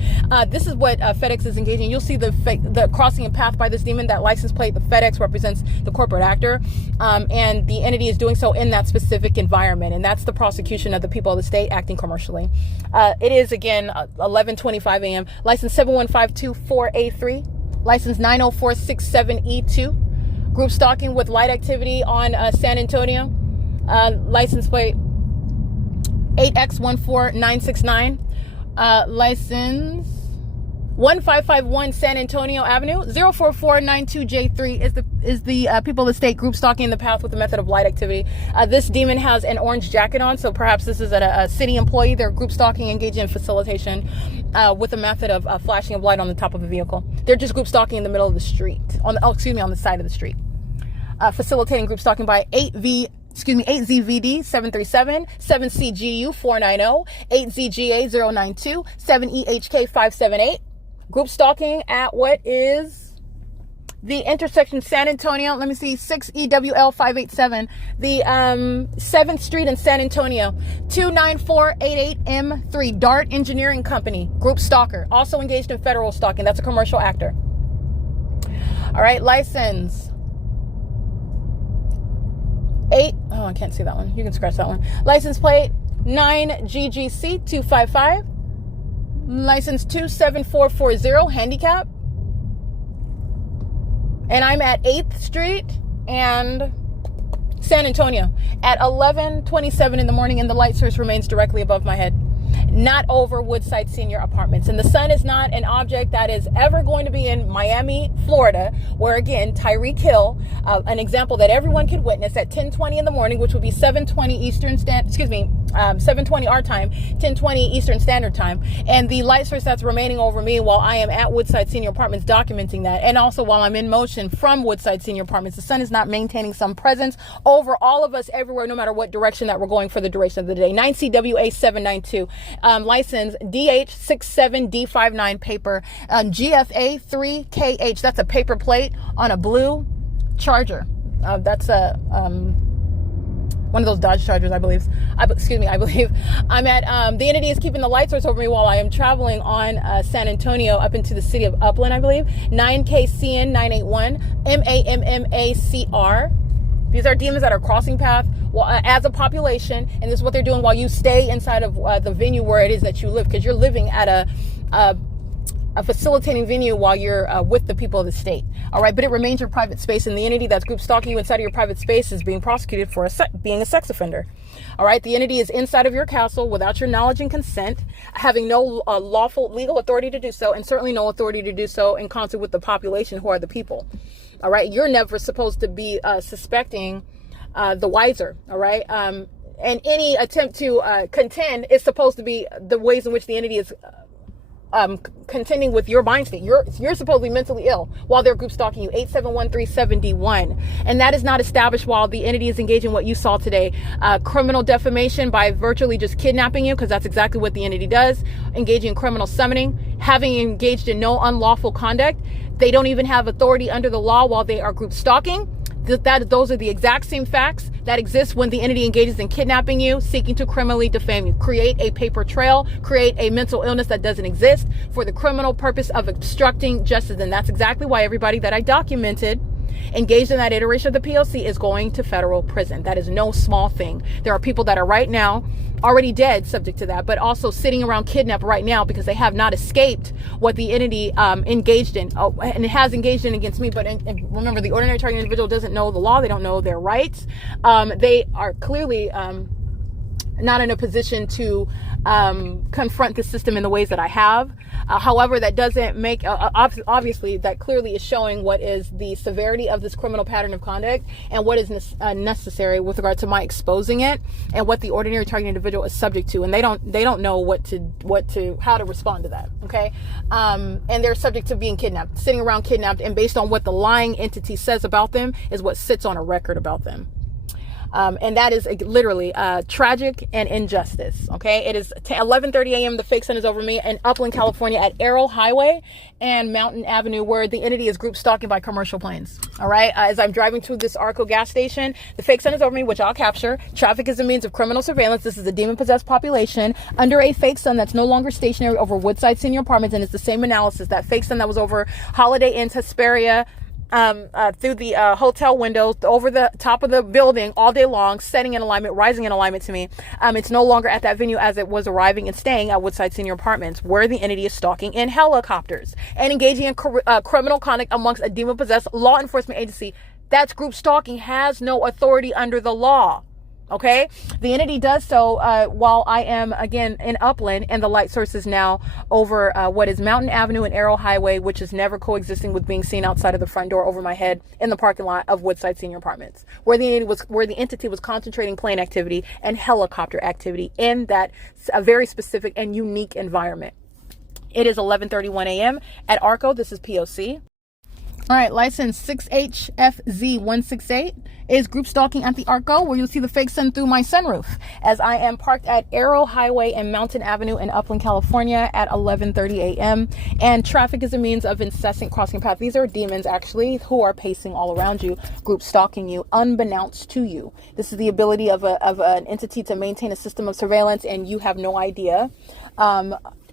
This is what FedEx is engaging. You'll see the crossing and path by this demon. That license plate, the FedEx, represents the corporate actor, and the entity is doing so in that specific environment, and that's the prosecution of the people of the state acting commercially. It is, again, 11:25 a.m. License 71524A3, license 90467E2, group stalking with light activity on San Antonio, license plate 8X14969, license 1551 San Antonio Avenue. 04492J3 is the people of the state group stalking in the path with the method of light activity. This demon has an orange jacket on, so perhaps this is a city employee. They're group stalking, engaging in facilitation with a method of flashing of light on the top of a vehicle. They're just group stalking in the middle of the street, on the side of the street. Facilitating group stalking by 8ZVD 737, 7CGU 490, 8ZGA 092, 7EHK 578. Group stalking at what is the intersection San Antonio, 6EWL 587, the 7th Street in San Antonio, 29488M3, Dart Engineering Company, group stalker, also engaged in federal stalking. That's a commercial actor. All right, license I can't see that one. You can scratch that one. License plate 9GGC255. License 27440, handicap. And I'm at 8th Street and San Antonio at 11:27 in the morning, and the light source remains directly above my head, not over Woodside Senior Apartments. And the sun is not an object that is ever going to be in Miami, Florida, where again, Tyreek Hill, an example that everyone could witness at 10:20 in the morning, which would be 7:20 Eastern Standard, 7:20 our time, 10:20 Eastern Standard Time. And the light source that's remaining over me while I am at Woodside Senior Apartments documenting that, and also while I'm in motion from Woodside Senior Apartments, the sun is not maintaining some presence over all of us everywhere, no matter what direction that we're going for the duration of the day. 9CWA 792. License DH67D59 paper, GFA 3KH. That's a paper plate on a blue Charger. That's a one of those Dodge Chargers, I believe. I believe. I'm at, the entity is keeping the light source over me while I am traveling on San Antonio up into the city of Upland, I believe. 9KCN 981 MAMMACR. These are demons that are crossing path as a population, and this is what they're doing while you stay inside of the venue where it is that you live, because you're living at a facilitating venue while you're with the people of the state. All right, but it remains your private space, and the entity that's group stalking you inside of your private space is being prosecuted for being a sex offender. All right, the entity is inside of your castle without your knowledge and consent, having no lawful legal authority to do so, and certainly no authority to do so in concert with the population, who are the people. All right, you're never supposed to be suspecting the wiser. All right, and any attempt to contend is supposed to be the ways in which the entity is contending with your mind state. You're supposed to be mentally ill while they're group stalking you. 87137D1, and that is not established while the entity is engaging what you saw today, criminal defamation by virtually just kidnapping you, because that's exactly what the entity does, engaging in criminal summoning, having engaged in no unlawful conduct. They don't even have authority under the law while they are group stalking. Those are the exact same facts that exist when the entity engages in kidnapping you, seeking to criminally defame you, create a paper trail, create a mental illness that doesn't exist for the criminal purpose of obstructing justice. And that's exactly why everybody that I documented engaged in that iteration of the P.O.C. is going to federal prison. That is no small thing. There are people that are right now already dead subject to that, but also sitting around kidnapped right now because they have not escaped what the entity engaged in. Oh, and it has engaged in against me. But and remember, the ordinary target individual doesn't know the law. They don't know their rights. They are clearly not in a position to confront the system in the ways that I have. However, that doesn't make, obviously, that clearly is showing what is the severity of this criminal pattern of conduct and what is necessary with regard to my exposing it and what the ordinary target individual is subject to. And they don't know how to respond to that. Okay. And they're subject to being kidnapped, sitting around kidnapped. And based on what the lying entity says about them is what sits on a record about them. And that is literally tragic and injustice. Okay, it is 11:30 a.m. The fake sun is over me in Upland, California, at Arrow Highway and Mountain Avenue, where the entity is group stalking by commercial planes. All right, as I'm driving to this Arco gas station, the fake sun is over me, which I'll capture. Traffic is a means of criminal surveillance. This is a demon-possessed population under a fake sun that's no longer stationary over Woodside Senior Apartments, and it's the same analysis. That fake sun that was over Holiday Inn's Hesperia, through the hotel windows, over the top of the building all day long, setting in alignment, rising in alignment to me. It's no longer at that venue as it was arriving and staying at Woodside Senior Apartments, where the entity is stalking in helicopters and engaging in criminal conduct amongst a demon-possessed law enforcement agency. That's group stalking, has no authority under the law. Okay, the entity does so while I am again in Upland, and the light source is now over what is Mountain Avenue and Arrow Highway, which is never coexisting with being seen outside of the front door over my head in the parking lot of Woodside Senior Apartments, where the entity was concentrating plane activity and helicopter activity in that a very specific and unique environment. It is 11:31 a.m. at Arco. This is P.O.C. All right, license 6HFZ168 is group stalking at the Arco, where you'll see the fake sun through my sunroof as I am parked at Arrow Highway and Mountain Avenue in Upland, California at 11:30 a.m. And traffic is a means of incessant crossing path. These are demons, actually, who are pacing all around you, group stalking you, unbeknownst to you. This is the ability of an entity to maintain a system of surveillance, and you have no idea.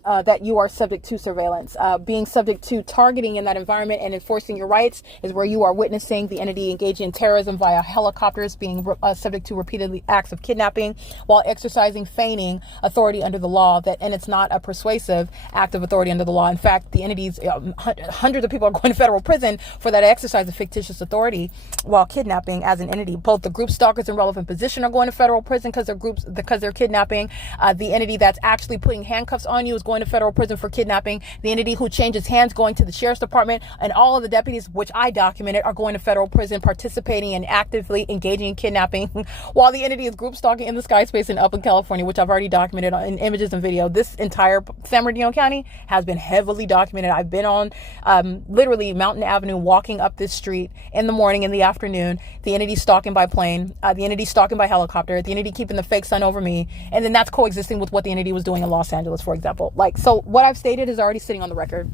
that you are subject to surveillance. Being subject to targeting in that environment and enforcing your rights is where you are witnessing the entity engaging in terrorism via helicopters, being subject to repeatedly acts of kidnapping while exercising feigning authority under the law, and it's not a persuasive act of authority under the law. In fact, the entities, hundreds of people are going to federal prison for that exercise of fictitious authority while kidnapping as an entity. Both the group stalkers in relevant position are going to federal prison because they're kidnapping. The entity that's actually putting handcuffs on you is going to federal prison for kidnapping. The entity who changes hands going to the sheriff's department, and all of the deputies, which I documented, are going to federal prison, participating and actively engaging in kidnapping, while the entity is group stalking in the sky space in Upland, California, which I've already documented in images and video. This entire San Bernardino County has been heavily documented. I've been on literally Mountain Avenue, walking up this street in the morning, in the afternoon. The entity stalking by plane, the entity stalking by helicopter, the entity keeping the fake sun over me, and then that's coexisting with what the entity was doing in Los Angeles, for example. So what I've stated is already sitting on the record.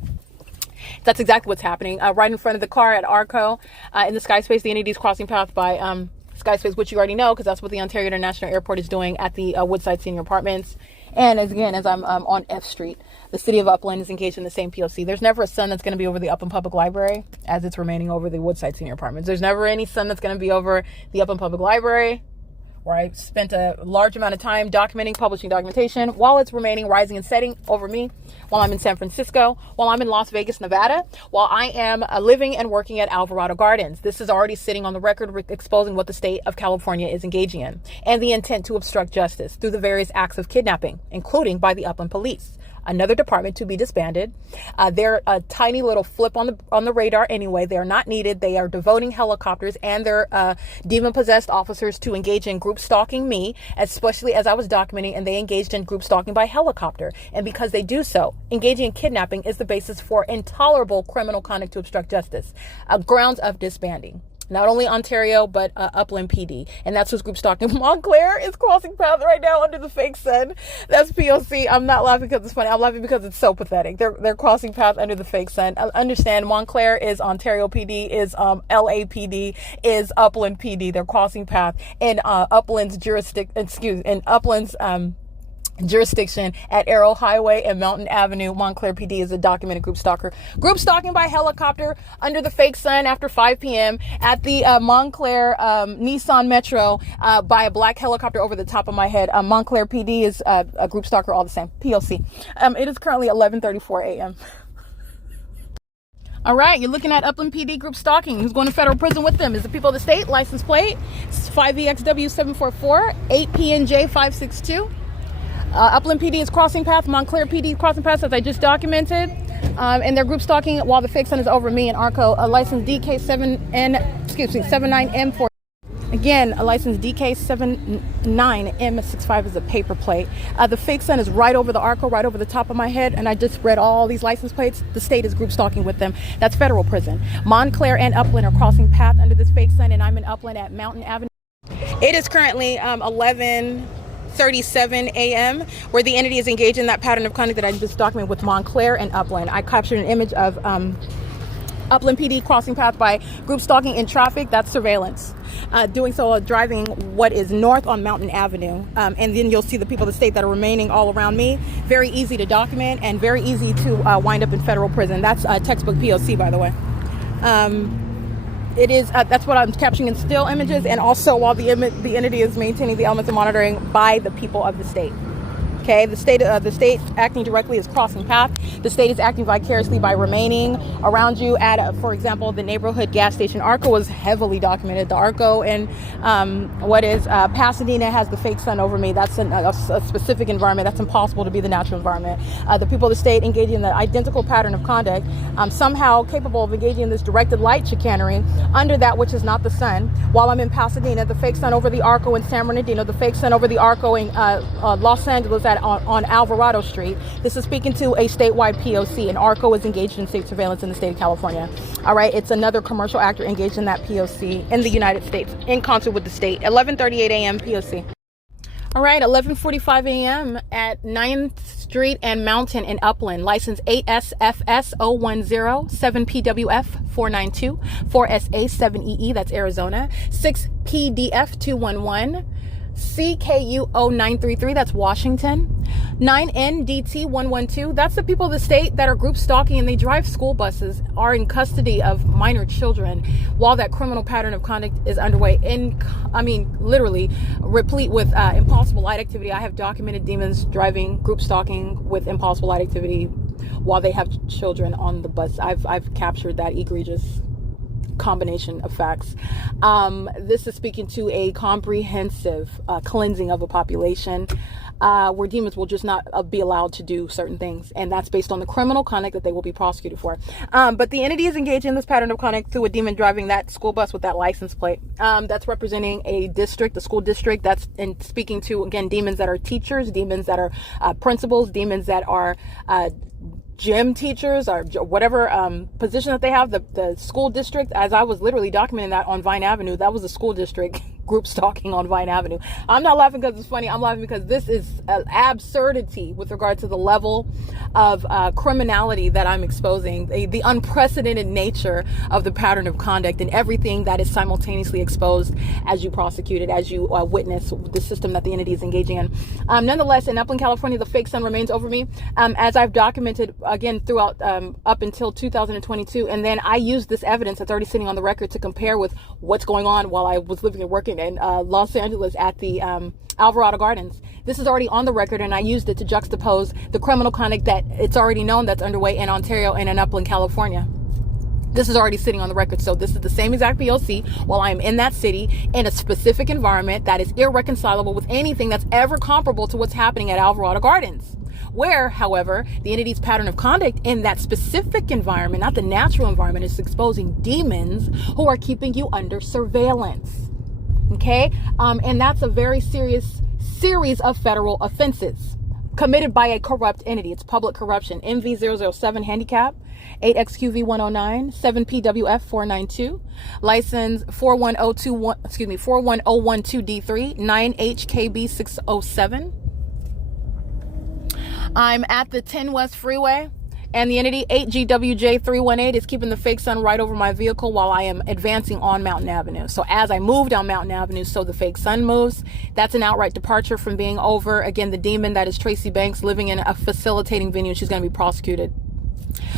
That's exactly what's happening. Right in front of the car at Arco, in the sky space, the entity is crossing path by sky space, which you already know because that's what the Ontario International Airport is doing at the Woodside Senior Apartments. And as I'm on F Street, the city of Upland is engaged in the same P.O.C. There's never a sun that's going to be over the Upland Public Library as it's remaining over the Woodside Senior Apartments. There's never any sun that's going to be over the Upland Public Library, where I spent a large amount of time documenting, publishing documentation, while it's remaining, rising and setting over me, while I'm in San Francisco, while I'm in Las Vegas, Nevada, while I am living and working at Alvarado Gardens. This is already sitting on the record, exposing what the state of California is engaging in, and the intent to obstruct justice through the various acts of kidnapping, including by the Upland Police. Another department to be disbanded. They're a tiny little flip on the radar anyway. They are not needed. They are devoting helicopters and their demon-possessed officers to engage in group stalking me, especially as I was documenting, and they engaged in group stalking by helicopter. And because they do so, engaging in kidnapping is the basis for intolerable criminal conduct to obstruct justice, grounds of disbanding. Not only Ontario, but Upland PD. And that's who's group stalking. Montclair is crossing path right now under the fake sun. That's P.O.C. I'm not laughing because it's funny. I'm laughing because it's so pathetic. They're crossing path under the fake sun. Understand, Montclair is Ontario PD, is LAPD, is Upland PD. They're crossing path in Upland's jurisdiction at Arrow Highway and Mountain Avenue. Montclair PD is a documented group stalker. Group stalking by helicopter under the fake sun after 5 p.m. at the Montclair Nissan Metro by a black helicopter over the top of my head. Montclair PD is a group stalker, all the same. P.O.C. It is currently 11:34 a.m. All right, you're looking at Upland PD group stalking. Who's going to federal prison with them is the people of the state. License plate 5EXW744 8PNJ562. Upland PD is crossing path. Montclair PD is crossing path, as I just documented. And they're group stalking while the fake sun is over me in Arco. A license DK79M4. Again, a license DK79M65 is a paper plate. The fake sun is right over the Arco, right over the top of my head. And I just read all these license plates. The state is group stalking with them. That's federal prison. Montclair and Upland are crossing path under this fake sun. And I'm in Upland at Mountain Avenue. It is currently 11:37 a.m. where the entity is engaged in that pattern of conduct that I just documented with Montclair and Upland. I captured an image of Upland PD crossing path by group stalking in traffic. That's surveillance. Doing so, driving what is north on Mountain Avenue. And then you'll see the people of the state that are remaining all around me. Very easy to document and very easy to wind up in federal prison. That's textbook P.O.C., by the way. It is that's what I'm capturing in still images, and also while the entity is maintaining the elements of monitoring by the people of the state. Okay, the state acting directly is crossing path. The state is acting vicariously by remaining around you at, for example, the neighborhood gas station. Arco was heavily documented. The Arco in Pasadena has the fake sun over me. That's a specific environment. That's impossible to be the natural environment. The people of the state engaging in the identical pattern of conduct, somehow capable of engaging in this directed light chicanery under that which is not the sun. While I'm in Pasadena, the fake sun over the Arco in San Bernardino, the fake sun over the Arco in Los Angeles on Alvarado Street. This is speaking to a statewide P.O.C. and Arco is engaged in state surveillance in the state of California. All right, it's another commercial actor engaged in that P.O.C. in the United States in concert with the state. 11:38 a.m. P.O.C. All right, 11:45 a.m. at 9th Street and Mountain in Upland. License 8SFS010 7PWF492 4SA7EE. That's Arizona. 6PDF211. CKU0933, that's Washington. 9NDT112, that's the people of the state that are group stalking and they drive school buses, are in custody of minor children while that criminal pattern of conduct is underway. Literally replete with impossible light activity. I have documented demons driving group stalking with impossible light activity while they have children on the bus. I've captured that egregious combination of facts. This is speaking to a comprehensive cleansing of a population where demons will just not be allowed to do certain things, and that's based on the criminal conduct that they will be prosecuted for. But the entity is engaged in this pattern of conduct through a demon driving that school bus with that license plate. That's representing a district, a school district. That's in speaking to, again, demons that are teachers, demons that are principals, demons that are gym teachers, or whatever position that they have. The school district, as I was literally documenting that on Vine Avenue, that was a school district group stalking on Vine Avenue. I'm not laughing because it's funny. I'm laughing because this is an absurdity with regard to the level of criminality that I'm exposing, the unprecedented nature of the pattern of conduct, and everything that is simultaneously exposed as you prosecute it, as you witness the system that the entity is engaging in. Nonetheless, in Upland, California, the fake sun remains over me, as I've documented again throughout up until 2022, and then I used this evidence that's already sitting on the record to compare with what's going on while I was living and working in Los Angeles at the Alvarado Gardens. This is already on the record, and I used it to juxtapose the criminal conduct that it's already known that's underway in Ontario and in Upland, California. This is already sitting on the record. So this is the same exact P.O.C. while I am in that city in a specific environment that is irreconcilable with anything that's ever comparable to what's happening at Alvarado Gardens. Where, however, the entity's pattern of conduct in that specific environment, not the natural environment, is exposing demons who are keeping you under surveillance. Okay? And that's a very serious series of federal offenses committed by a corrupt entity. It's public corruption. MV007 handicap, 8XQV109, 7PWF492, license 41012D3, 9HKB607. I'm at the 10 West Freeway, and the entity 8GWJ318 is keeping the fake sun right over my vehicle while I am advancing on Mountain Avenue. So as I move down Mountain Avenue, so the fake sun moves. That's an outright departure from being over. Again, the demon that is Tracy Banks living in a facilitating venue. She's going to be prosecuted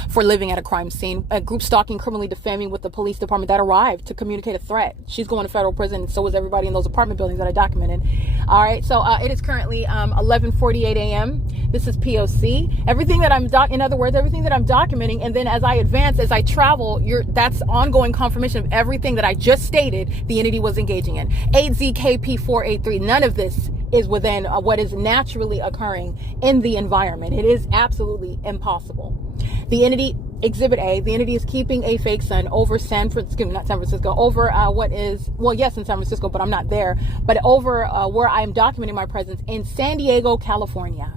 for living at a crime scene, a group stalking, criminally defaming with the police department that arrived to communicate a threat. She's going to federal prison, and so is everybody in those apartment buildings that I documented. All right, so it is currently 11:48 a.m. This is P.O.C. Everything that in other words, everything that I'm documenting, and then as I advance, as I travel, that's ongoing confirmation of everything that I just stated the entity was engaging in. 8ZKP483. None of this is within what is naturally occurring in the environment. It is absolutely impossible. The entity, Exhibit A, the entity is keeping a fake sun over San Francisco, not San Francisco, over in San Francisco, but I'm not there, but over where I'm documenting my presence in San Diego, California.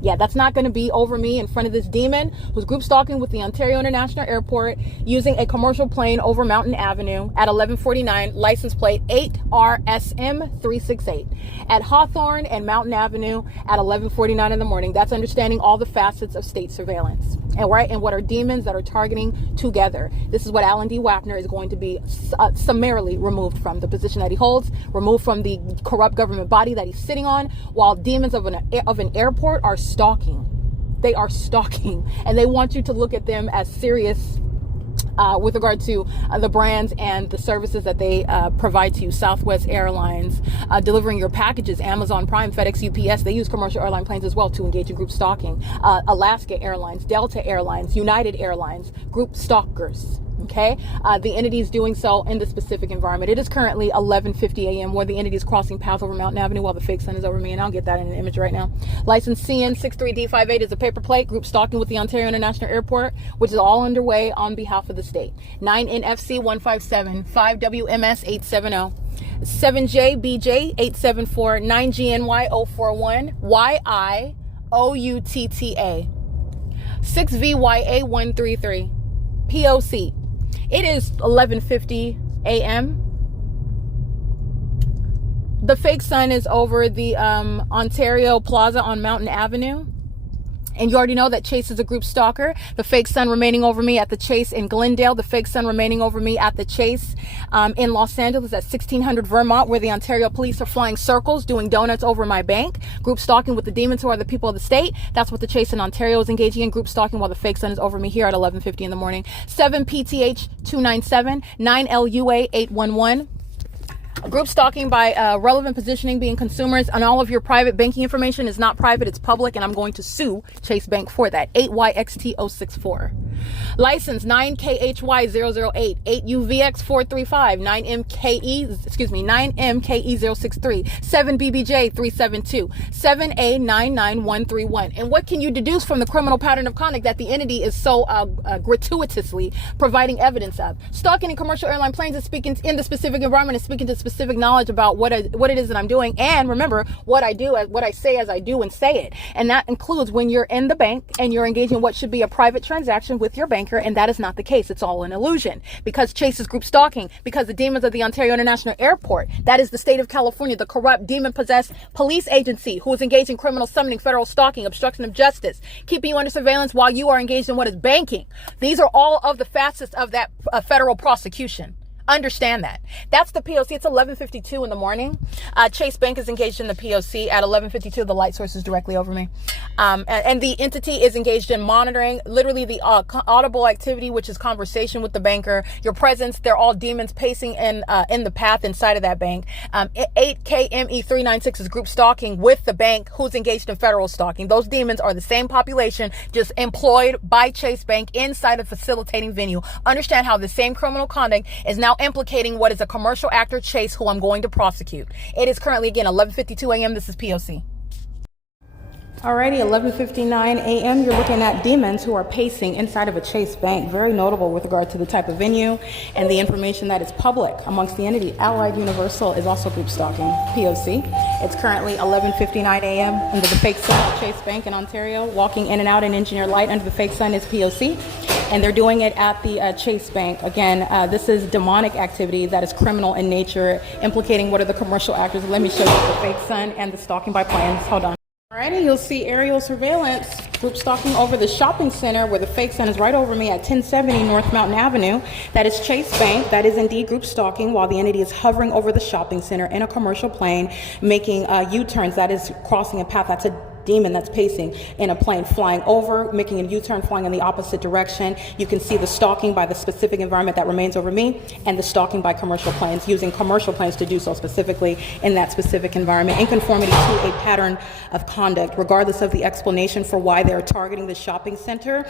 Yeah, that's not going to be over me in front of this demon who's group stalking with the Ontario International Airport using a commercial plane over Mountain Avenue at 11:49, license plate 8RSM368 at Hawthorne and Mountain Avenue at 11:49 in the morning. That's understanding all the facets of state surveillance. And what are demons that are targeting together. This is what Alan D. Wapner is going to be summarily removed from the position that he holds, removed from the corrupt government body that he's sitting on, while demons of an airport are stalking. They are stalking, and they want you to look at them as serious with regard to the brands and the services that they provide to you. Southwest Airlines, delivering your packages, Amazon Prime, FedEx, UPS, they use commercial airline planes as well to engage in group stalking. Alaska Airlines, Delta Airlines, United Airlines, group stalkers. Okay, the entity is doing so in the specific environment. It is currently 11:50 a.m. where the entity is crossing paths over Mountain Avenue while the fake sun is over me, and I'll get that in an image right now. License CN63D58 is a paper plate, group stalking with the Ontario International Airport, which is all underway on behalf of the state. 9NFC157, 5WMS870, 7JBJ874, 9GNY041, YIOUTTA, 6VYA133, P.O.C. It is 11:50 a.m. The fake sun is over the Ontario Plaza on Mountain Avenue. And you already know that Chase is a group stalker. The fake son remaining over me at the Chase in Glendale. The fake son remaining over me at the Chase in Los Angeles at 1600 Vermont, where the Ontario police are flying circles, doing donuts over my bank. Group stalking with the demons who are the people of the state. That's what the Chase in Ontario is engaging in. Group stalking while the fake son is over me here at 11:50 in the morning. 7 PTH 297, 9 LUA 811. Group stalking by relevant positioning being consumers, and all of your private banking information is not private, it's public, and I'm going to sue Chase Bank for that. 8YXT064. License 9KHY008, 8UVX435, 9MKE063, 7BBJ372, 7A99131. And what can you deduce from the criminal pattern of conduct that the entity is so gratuitously providing evidence of? Stalking in commercial airline planes is speaking in the specific environment, is speaking to specific knowledge about what it is that I'm doing. And remember, what I do, what I say as I do and say it. And that includes when you're in the bank and you're engaging in what should be a private transaction with your banker, and that is not the case. It's all an illusion. Because Chase is group stalking, because the demons of the Ontario International Airport, that is the state of California, the corrupt, demon-possessed police agency who is engaged in criminal summoning, federal stalking, obstruction of justice, keeping you under surveillance while you are engaged in what is banking. These are all of the facets of that federal prosecution. Understand that. That's the P.O.C. It's 11:52 in the morning. Chase Bank is engaged in the P.O.C. at 11:52. The light source is directly over me. And the entity is engaged in monitoring literally the audible activity, which is conversation with the banker, your presence. They're all demons pacing in the path inside of that bank. 8KME396 is group stalking with the bank who's engaged in federal stalking. Those demons are the same population, just employed by Chase Bank inside a facilitating venue. Understand how the same criminal conduct is now implicating what is a commercial actor, Chase, who I'm going to prosecute. It is currently, again, 11:52 a.m. This is P.O.C. Alrighty, 11:59 a.m. You're looking at demons who are pacing inside of a Chase Bank. Very notable with regard to the type of venue and the information that is public amongst the entity. Allied Universal is also group stalking POC. It's currently 11:59 a.m. under the fake sun at Chase Bank in Ontario. Walking in and out in Engineer Light under the fake sun is POC. And they're doing it at the Chase Bank. Again, this is demonic activity that is criminal in nature, implicating what are the commercial actors. Let me show you the fake sun and the stalking by planes. Hold on. Alrighty, you'll see aerial surveillance, group stalking over the shopping center where the fake sun is right over me at 1070 North Mountain Avenue. That is Chase Bank. That is indeed group stalking while the entity is hovering over the shopping center in a commercial plane, making U-turns. That is crossing a path. That's a demon that's pacing in a plane, flying over, making a U-turn, flying in the opposite direction. You can see the stalking by the specific environment that remains over me, and the stalking by commercial planes, using commercial planes to do so specifically in that specific environment, in conformity to a pattern of conduct, regardless of the explanation for why they're targeting the shopping center,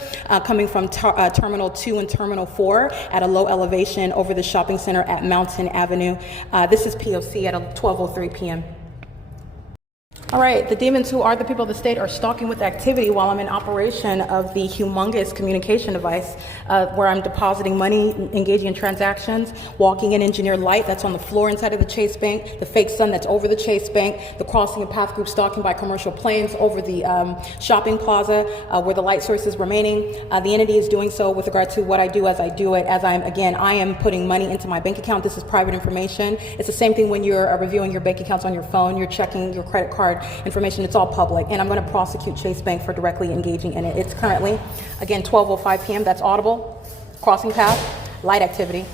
coming from Terminal 2 and Terminal 4 at a low elevation over the shopping center at Mountain Avenue. This is POC at 12:03 p.m. All right, the demons who are the people of the state are stalking with activity while I'm in operation of the humongous communication device where I'm depositing money, engaging in transactions, walking in Engineer Light that's on the floor inside of the Chase Bank, the fake sun that's over the Chase Bank, the crossing of path group stalking by commercial planes over the shopping plaza where the light source is remaining. The entity is doing so with regard to what I do as I do it, as I am putting money into my bank account. This is private information. It's the same thing when you're reviewing your bank accounts on your phone, you're checking your credit card information. It's all public, and I'm going to prosecute Chase Bank for directly engaging in it. It's currently, again, 12:05 p.m. That's audible, crossing path, light activity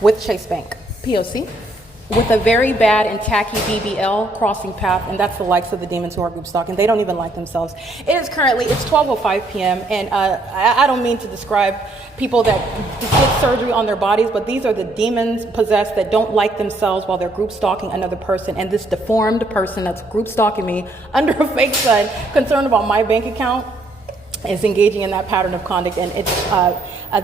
with Chase Bank, POC, with a very bad and tacky BBL crossing path, and that's the likes of the demons who are group stalking. They don't even like themselves. It's 12:05 p.m., and I don't mean to describe people that get surgery on their bodies, but these are the demons possessed that don't like themselves while they're group stalking another person. And this deformed person that's group stalking me under a fake sun, concerned about my bank account, is engaging in that pattern of conduct. And it's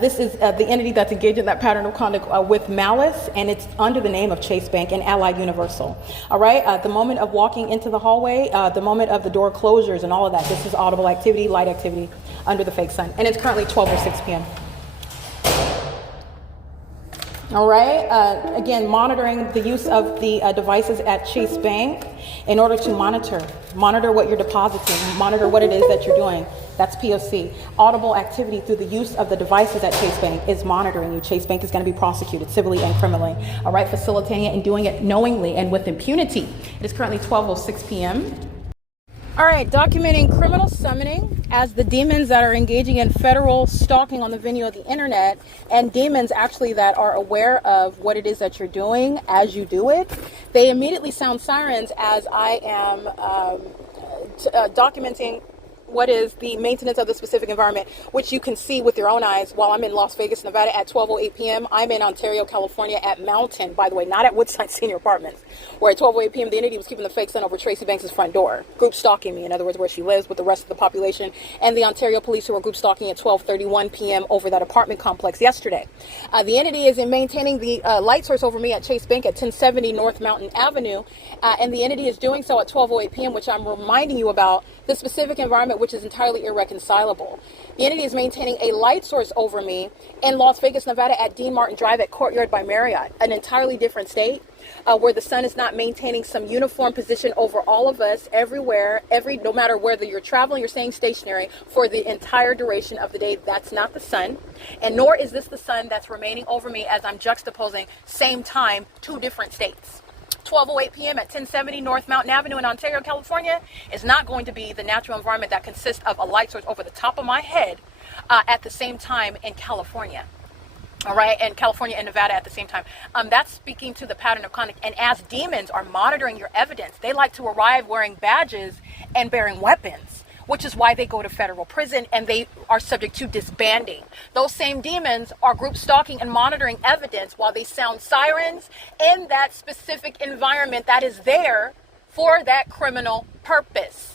this is the entity that's engaged in that pattern of conduct with malice, and it's under the name of Chase Bank and Allied Universal. All right, the moment of walking into the hallway, the moment of the door closures and all of that, this is audible activity, light activity under the fake sun. And it's currently 12:06 p.m. All right, again, monitoring the use of the devices at Chase Bank in order to monitor what you're depositing, monitor what it is that you're doing. That's POC. Audible activity through the use of the devices at Chase Bank is monitoring you. Chase Bank is going to be prosecuted civilly and criminally. All right, facilitating it and doing it knowingly and with impunity. It is currently 12:06 p.m. All right, documenting criminal summoning as the demons that are engaging in federal stalking on the venue of the internet, and demons actually that are aware of what it is that you're doing as you do it. They immediately sound sirens as I am documenting what is the maintenance of the specific environment, which you can see with your own eyes while I'm in Las Vegas, Nevada at 12:08 p.m. I'm in Ontario, California at Mountain, by the way, not at Woodside Senior Apartments, where at 12:08 p.m. the entity was keeping the fake sun over Tracy Banks' front door, group stalking me, in other words, where she lives with the rest of the population, and the Ontario police who were group stalking at 12:31 p.m. over that apartment complex yesterday. The entity is in maintaining the light source over me at Chase Bank at 1070 North Mountain Avenue, and the entity is doing so at 12:08 p.m., which I'm reminding you about the specific environment, which is entirely irreconcilable. The entity is maintaining a light source over me in Las Vegas, Nevada at Dean Martin Drive at Courtyard by Marriott, an entirely different state, where the sun is not maintaining some uniform position over all of us everywhere, no matter whether you're traveling or staying stationary for the entire duration of the day. That's not the sun, and nor is this the sun that's remaining over me as I'm juxtaposing same time, two different states. 12:08 p.m. at 1070 North Mountain Avenue in Ontario, California is not going to be the natural environment that consists of a light source over the top of my head at the same time in California. All right, and California and Nevada at the same time. That's speaking to the pattern of conduct. And as demons are monitoring your evidence, they like to arrive wearing badges and bearing weapons, which is why they go to federal prison and they are subject to disbanding. Those same demons are group stalking and monitoring evidence while they sound sirens in that specific environment that is there for that criminal purpose.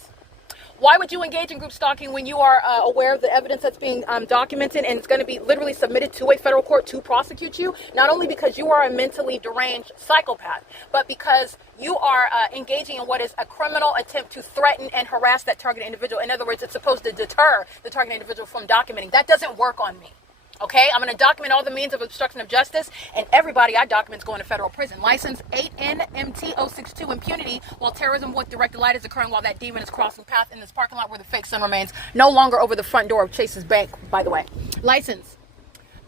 Why would you engage in group stalking when you are aware of the evidence that's being documented and it's going to be literally submitted to a federal court to prosecute you? Not only because you are a mentally deranged psychopath, but because you are engaging in what is a criminal attempt to threaten and harass that targeted individual. In other words, it's supposed to deter the targeted individual from documenting. That doesn't work on me. Okay, I'm going to document all the means of obstruction of justice, and everybody I document is going to federal prison. License 8NMT062 impunity while terrorism with directed light is occurring while that demon is crossing path in this parking lot where the fake sun remains no longer over the front door of Chase's Bank, by the way. License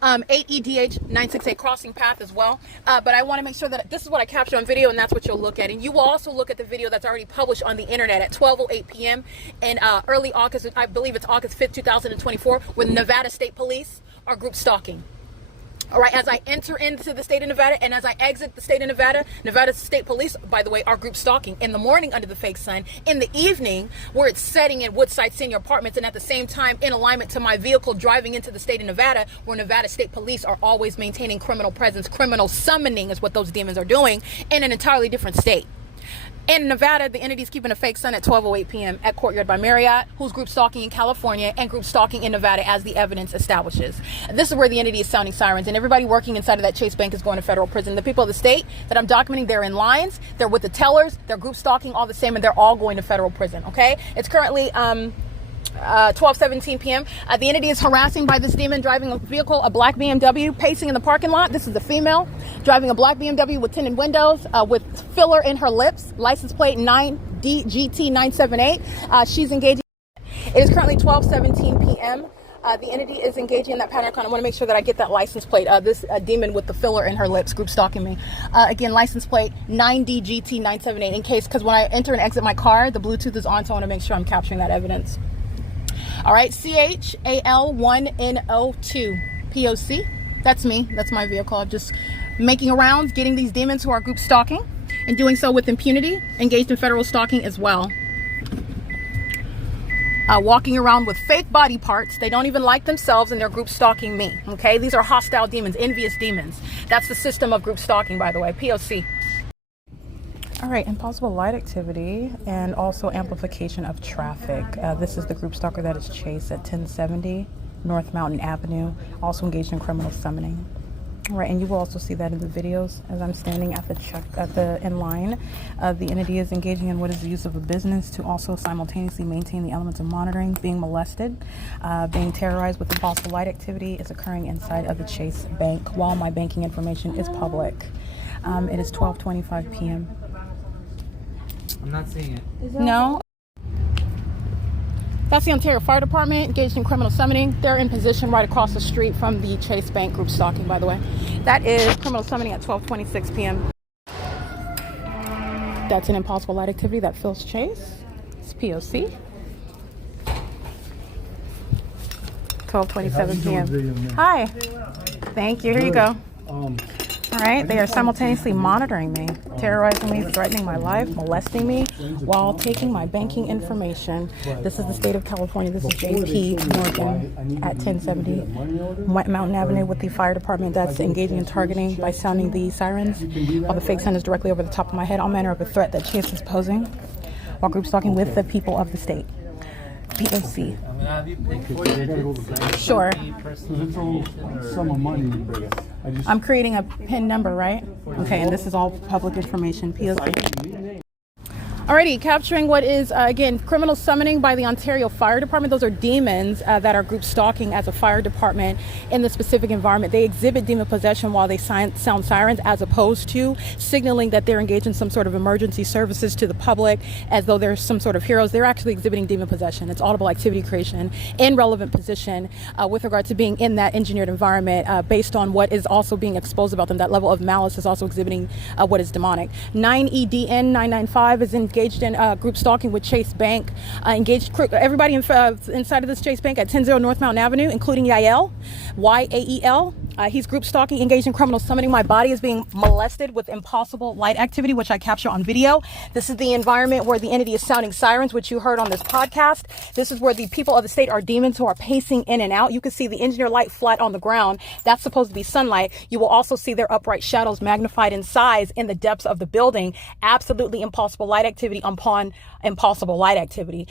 8EDH968 crossing path as well. But I want to make sure that this is what I captured on video, and that's what you'll look at. And you will also look at the video that's already published on the internet at 12:08 p.m. in early August, I believe it's August 5th, 2024, with Nevada State Police are group stalking. All right, as I enter into the state of Nevada and as I exit the state of Nevada, Nevada State Police, by the way, are group stalking in the morning under the fake sun, in the evening where it's setting in Woodside Senior Apartments, and at the same time in alignment to my vehicle driving into the state of Nevada, where Nevada State Police are always maintaining criminal presence. Criminal summoning is what those demons are doing in an entirely different state. In Nevada, the entity is keeping a fake sun at 12:08 p.m. at Courtyard by Marriott, who's group stalking in California and group stalking in Nevada, as the evidence establishes. This is where the entity is sounding sirens, and everybody working inside of that Chase Bank is going to federal prison. The people of the state that I'm documenting, they're in lines, they're with the tellers, they're group stalking all the same, and they're all going to federal prison. Okay, it's currently 12:17 p.m. The entity is harassing by this demon driving a vehicle, a black BMW, pacing in the parking lot. This is the female driving a black BMW with tinted windows, with filler in her lips, license plate 9DGT978. She's engaging. It is currently 12:17 p.m. The entity is engaging in that pattern. I want to make sure that I get that license plate. This demon with the filler in her lips, group stalking me. Again, license plate 9DGT978. In case, because when I enter and exit my car, the Bluetooth is on, so I want to make sure I'm capturing that evidence. All right, CHAL1NO2 P.O.C. That's me. That's my vehicle. I'm just making rounds, getting these demons who are group stalking and doing so with impunity, engaged in federal stalking as well. Walking around with fake body parts. They don't even like themselves, and they're group stalking me. Okay, these are hostile demons, envious demons. That's the system of group stalking, by the way. P.O.C. All right, impossible light activity and also amplification of traffic. This is the group stalker that is Chase at 1070 North Mountain Avenue, also engaged in criminal summoning. All right, and you will also see that in the videos as I'm standing at the in line. The entity is engaging in what is the use of a business to also simultaneously maintain the elements of monitoring, being molested, being terrorized with impossible light activity is occurring inside of the Chase Bank while my banking information is public. It is 12:25 p.m. I'm not seeing it. No. That's the Ontario Fire Department engaged in criminal summoning. They're in position right across the street from the Chase Bank group stalking, by the way. That is criminal summoning at 12:26 p.m. That's an impossible light activity that fills Chase. It's P.O.C. 12:27 p.m. Hi. Thank you. Here you go. All right. They are simultaneously monitoring me, terrorizing me, threatening my life, molesting me while taking my banking information. This is the state of California. This is J.P. Morgan at 1070 Mountain Avenue with the fire department that's engaging in targeting by sounding the sirens while the fake sun is directly over the top of my head. All manner of a threat that Chase is posing while group stalking with the people of the state. P.O.C. Sure. I'm creating a PIN number, right? Okay, and this is all public information. P.O.C. Alrighty, capturing what is, again, criminal summoning by the Ontario Fire Department. Those are demons that are group stalking as a fire department in the specific environment. They exhibit demon possession while they sound sirens, as opposed to signaling that they're engaged in some sort of emergency services to the public as though they're some sort of heroes. They're actually exhibiting demon possession. It's audible activity creation in relevant position with regard to being in that engineered environment based on what is also being exposed about them. That level of malice is also exhibiting what is demonic. 9EDN 995 is engaged in group stalking with Chase Bank. Engaged everybody inside of this Chase Bank at 100 North Mountain Avenue, including Yael, Y-A-E-L. He's group stalking, engaged in criminal summoning. My body is being molested with impossible light activity, which I capture on video. This is the environment where the entity is sounding sirens, which you heard on this podcast. This is where the people of the state are demons who are pacing in and out. You can see the engineer light flat on the ground. That's supposed to be sunlight. You will also see their upright shadows magnified in size in the depths of the building. Absolutely impossible light activity upon impossible light activity.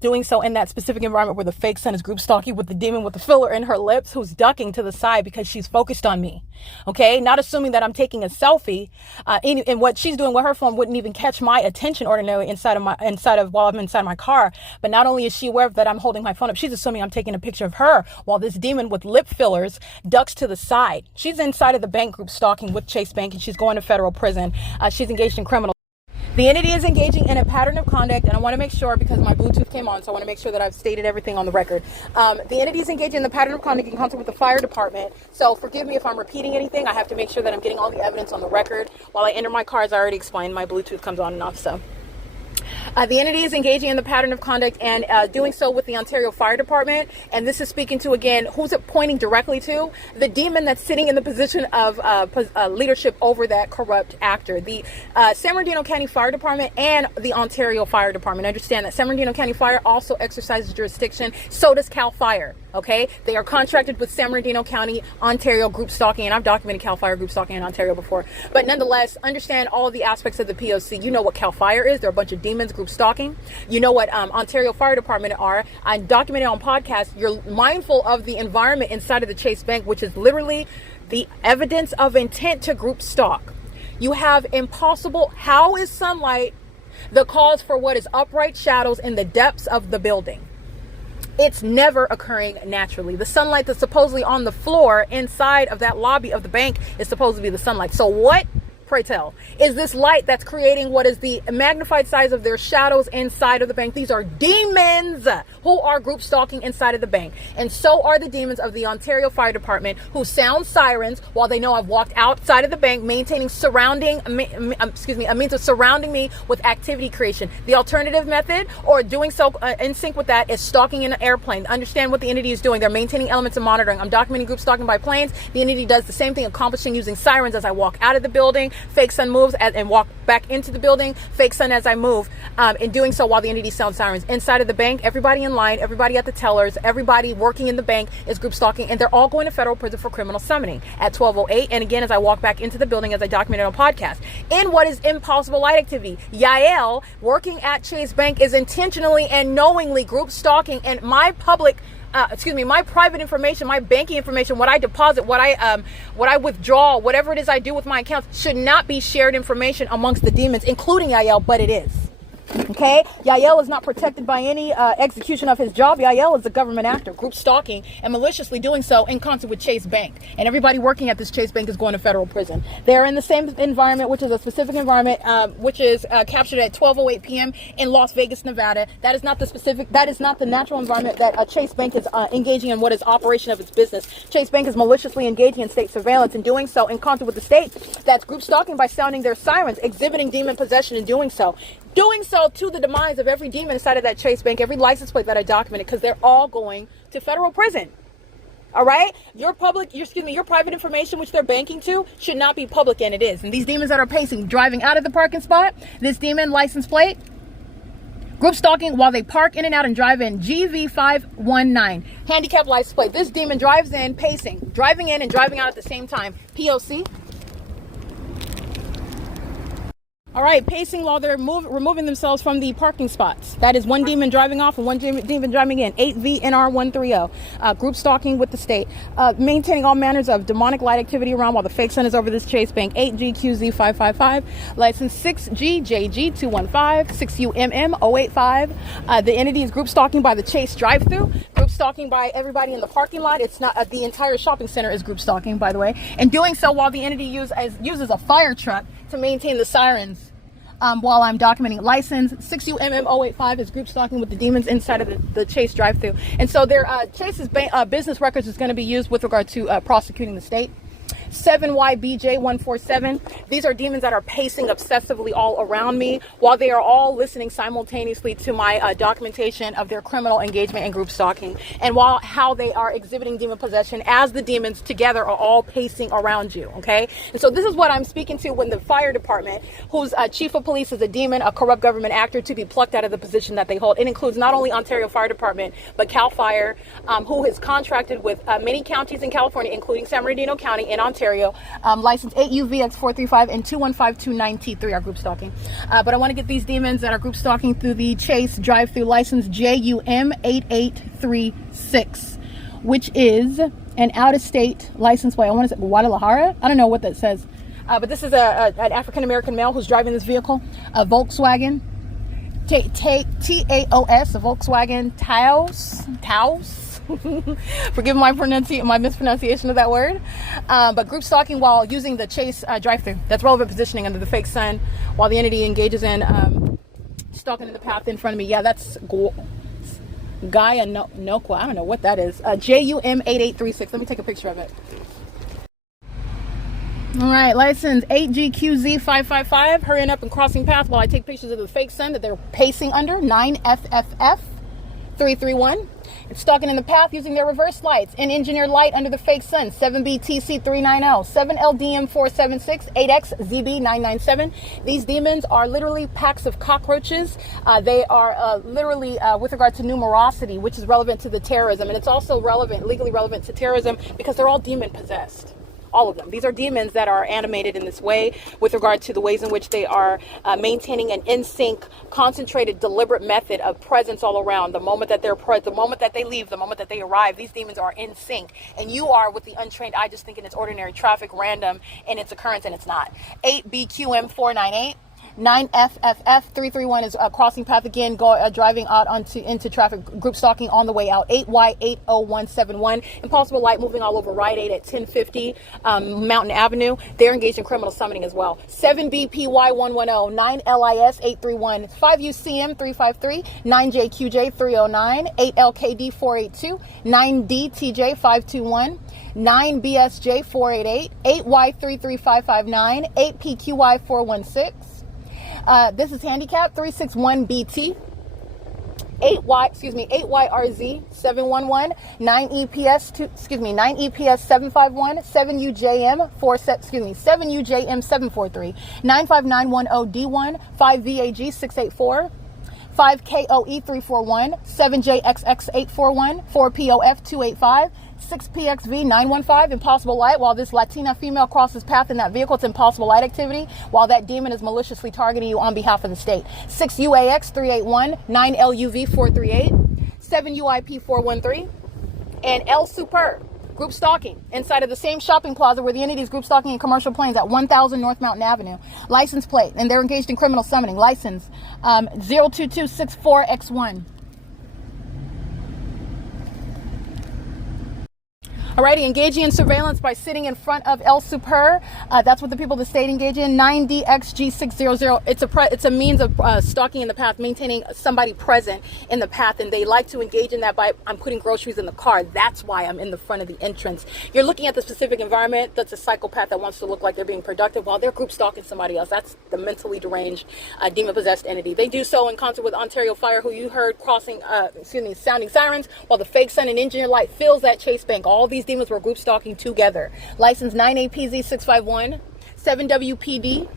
Doing so in that specific environment where the fake sun is group stalking with the demon with the filler in her lips who's ducking to the side because she's focused on me. Okay, not assuming that I'm taking a selfie, and what she's doing with her phone wouldn't even catch my attention ordinarily while I'm inside my car. But not only is she aware that I'm holding my phone up, she's assuming I'm taking a picture of her while this demon with lip fillers ducks to the side. She's inside of the bank group stalking with Chase Bank, and she's going to federal prison. She's engaged in criminal. The entity is engaging in a pattern of conduct, and I want to make sure, because my Bluetooth came on, so I want to make sure that I've stated everything on the record. The entity is engaging in the pattern of conduct in concert with the fire department, so forgive me if I'm repeating anything. I have to make sure that I'm getting all the evidence on the record. While I enter my car, as I already explained, my Bluetooth comes on and off, so. The entity is engaging in the pattern of conduct and doing so with the Ontario Fire Department. And this is speaking to, again, who's it pointing directly to? The demon that's sitting in the position of leadership over that corrupt actor. The San Bernardino County Fire Department and the Ontario Fire Department. Understand that San Bernardino County Fire also exercises jurisdiction. So does CAL FIRE. Okay, they are contracted with San Bernardino County, Ontario group stalking, and I've documented CAL FIRE group stalking in Ontario before. But nonetheless, understand all of the aspects of the P.O.C. You know what CAL FIRE is. They're a bunch of demons group stalking. You know what Ontario Fire Department are. I documented on podcast. You're mindful of the environment inside of the Chase Bank, which is literally the evidence of intent to group stalk. You have impossible. How is sunlight the cause for what is upright shadows in the depths of the building? It's never occurring naturally. The sunlight that's supposedly on the floor inside of that lobby of the bank is supposed to be the sunlight. So what, pray tell, is this light that's creating what is the magnified size of their shadows inside of the bank? These are demons who are group stalking inside of the bank. And so are the demons of the Ontario Fire Department who sound sirens while they know I've walked outside of the bank, maintaining a means of surrounding me with activity creation. The alternative method, or doing so in sync with that, is stalking in an airplane. Understand what the entity is doing. They're maintaining elements of monitoring. I'm documenting group stalking by planes. The entity does the same thing, accomplishing using sirens as I walk out of the building. Fake sun moves and walk back into the building. Fake sun as I move. In doing so while the entity sounds sirens. Inside of the bank, everybody in line, everybody at the tellers, everybody working in the bank is group stalking, and they're all going to federal prison for criminal summoning at 12:08. And again, as I walk back into the building, as I documented on podcast, in what is impossible light activity, Yael, working at Chase Bank, is intentionally and knowingly group stalking, and my private information, my banking information, what I deposit, what I withdraw, whatever it is I do with my accounts, should not be shared information amongst the demons, including Yael, but it is. Okay, Yael is not protected by any execution of his job. Yael is a government actor, group stalking and maliciously doing so in concert with Chase Bank. And everybody working at this Chase Bank is going to federal prison. They're in the same environment, which is a specific environment, which is captured at 12:08 p.m. in Las Vegas, Nevada. That is not the natural environment that Chase Bank is engaging in what is operation of its business. Chase Bank is maliciously engaging in state surveillance and doing so in concert with the state that's group stalking by sounding their sirens, exhibiting demon possession and doing so. Doing so to the demise of every demon inside of that Chase Bank, every license plate that I documented, because they're all going to federal prison. All right, your private information, which they're banking to, should not be public, and it is. And these demons that are pacing, driving out of the parking spot, this demon license plate, group stalking while they park in and out and drive in, GV519, handicap license plate. This demon drives in, pacing, driving in and driving out at the same time, P.O.C. All right, pacing while they're removing themselves from the parking spots. That is one demon driving off and one demon driving in. 8VNR130. Group stalking with the state. Maintaining all manners of demonic light activity around while the fake sun is over this Chase Bank. 8GQZ555. License 6GJG215. 6UMM085. The entity is group stalking by the Chase drive-thru. Group stalking by everybody in the parking lot. It's not the entire shopping center is group stalking, by the way. And doing so while the entity uses a fire truck to maintain the sirens while I'm documenting. License 6UMM085 is group stalking with the demons inside of the Chase drive-thru. And so their Chase's business records is going to be used with regard to prosecuting the state. 7YBJ147. These are demons that are pacing obsessively all around me while they are all listening simultaneously to my documentation of their criminal engagement and group stalking, and while how they are exhibiting demon possession as the demons together are all pacing around you. Okay, and so this is what I'm speaking to when the fire department, whose chief of police is a demon, a corrupt government actor, to be plucked out of the position that they hold. It includes not only Ontario Fire Department but Cal Fire, who has contracted with many counties in California, including San Bernardino County in Ontario. License 8UVX435 and 21529T3 are group stalking. But I want to get these demons that are group stalking through the Chase drive-through license JUM8836, which is an out-of-state license plate. I want to say Guadalajara. I don't know what that says. But this is an African-American male who's driving this vehicle, a Volkswagen TAOS, a Volkswagen Taos. Forgive my mispronunciation of that word. But group stalking while using the Chase drive-thru. That's relevant positioning under the fake sun while the entity engages in stalking in the path in front of me. Yeah, that's Gaia Noqua. I don't know what that is. JUM8836. Let me take a picture of it. All right, license 8GQZ555. Hurrying up and crossing path while I take pictures of the fake sun that they're pacing under. 9FFF331. It's stalking in the path using their reverse lights and engineered light under the fake sun. 7BTC390, 7LDM476, 8XZB997. These demons are literally packs of cockroaches. They are literally with regard to numerosity, which is relevant to the terrorism. And it's also legally relevant to terrorism because they're all demon possessed. All of them. These are demons that are animated in this way with regard to the ways in which they are maintaining an in-sync, concentrated, deliberate method of presence all around. The moment that they're present, the moment that they leave, the moment that they arrive, these demons are in sync. And you are, with the untrained eye, just thinking it's ordinary traffic, random in its occurrence, and it's not. 8BQM498. 9FFF331 is crossing path again, driving out into traffic, group stalking on the way out. 8Y80171, impossible light moving all over Rite 8 at 1050 Mountain Avenue. They're engaged in criminal summoning as well. 7BPY110, 9LIS831, 5UCM353, 9JQJ309, 8LKD482, 9DTJ521, 9BSJ488, 8Y33559, 8PQY416. This is handicap 361BT. 8YRZ711, 9EPS751, 7UJM743, 95910D1, 5VAG684, 5KOE341, 7JXX841, 4POF285, 6PXV915, impossible light while this Latina female crosses path in that vehicle. It's impossible light activity while that demon is maliciously targeting you on behalf of the state. 6UAX381, 9LUV438, 7UIP413, and L Super group stalking inside of the same shopping plaza where the entity is group stalking in commercial planes at 1000 North Mountain Avenue. License plate, and they're engaged in criminal summoning. License 02264X1. Alrighty, engaging in surveillance by sitting in front of El Super. That's what the people of the state engage in. 9DXG600. It's a means of stalking in the path, maintaining somebody present in the path, and they like to engage in that by I'm putting groceries in the car. That's why I'm in the front of the entrance. You're looking at the specific environment. That's a psychopath that wants to look like they're being productive while they're group stalking somebody else. That's the mentally deranged, demon-possessed entity. They do so in concert with Ontario Fire, who you heard sounding sirens, while the fake sun and engineer light fills that Chase Bank. All these demons were group stalking together. License 9APZ651, 7WPD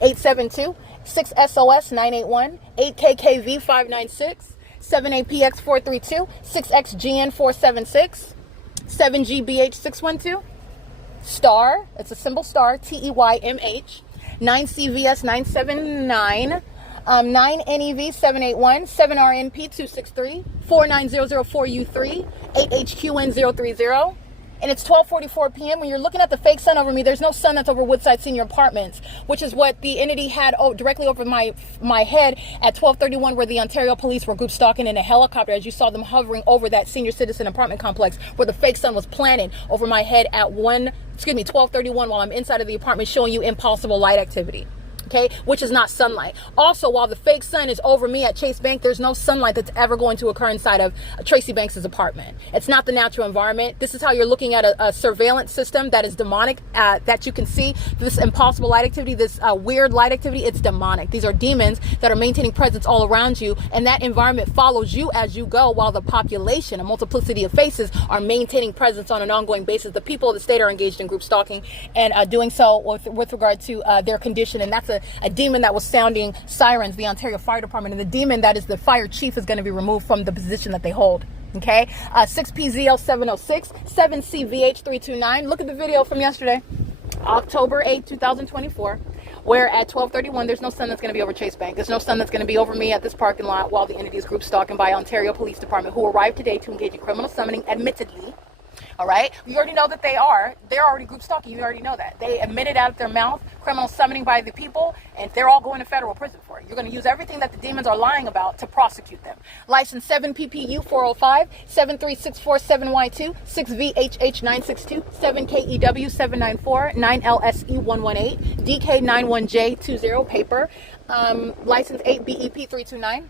872, 6SOS 981, 8KKV 596, 7APX 432, 6XGN 476, 7GBH 612, STAR, it's a symbol STAR, TEYMH, 9CVS 979, 9NEV 781, 7RNP 263, 49004U3, 8HQN030, and it's 12:44 p.m. When you're looking at the fake sun over me, there's no sun that's over Woodside Senior Apartments, which is what the entity had directly over my head at 12:31, where the Ontario police were group stalking in a helicopter, as you saw them hovering over that senior citizen apartment complex, where the fake sun was planted over my head at 12:31, while I'm inside of the apartment showing you impossible light activity. Okay, which is not sunlight. Also, while the fake sun is over me at Chase Bank, there's no sunlight that's ever going to occur inside of Tracy Banks' apartment. It's not the natural environment. This is how you're looking at a surveillance system that is demonic, that you can see this impossible light activity, this weird light activity. It's demonic. These are demons that are maintaining presence all around you, and that environment follows you as you go, while the population, a multiplicity of faces, are maintaining presence on an ongoing basis. The people of the state are engaged in group stalking and doing so with regard to their condition, and that's a demon that was sounding sirens, the Ontario Fire Department, and the demon that is the fire chief is going to be removed from the position that they hold. Okay, 6PZL706, 7CVH329. Look at the video from yesterday, October 8, 2024, where at 12:31 there's no sun that's going to be over Chase Bank. There's no sun that's going to be over me at this parking lot while the entity is group stalking by Ontario Police Department, who arrived today to engage in criminal summoning, admittedly. All right, you already know that they're already group stalking. You already know that. They admitted out of their mouth criminal summoning by the people, and they're all going to federal prison for it. You're going to use everything that the demons are lying about to prosecute them. License 7PPU 405, 73647Y2, 6VHH 962, 7KEW 794, 9LSE 118, DK91J20 paper, license 8BEP 329.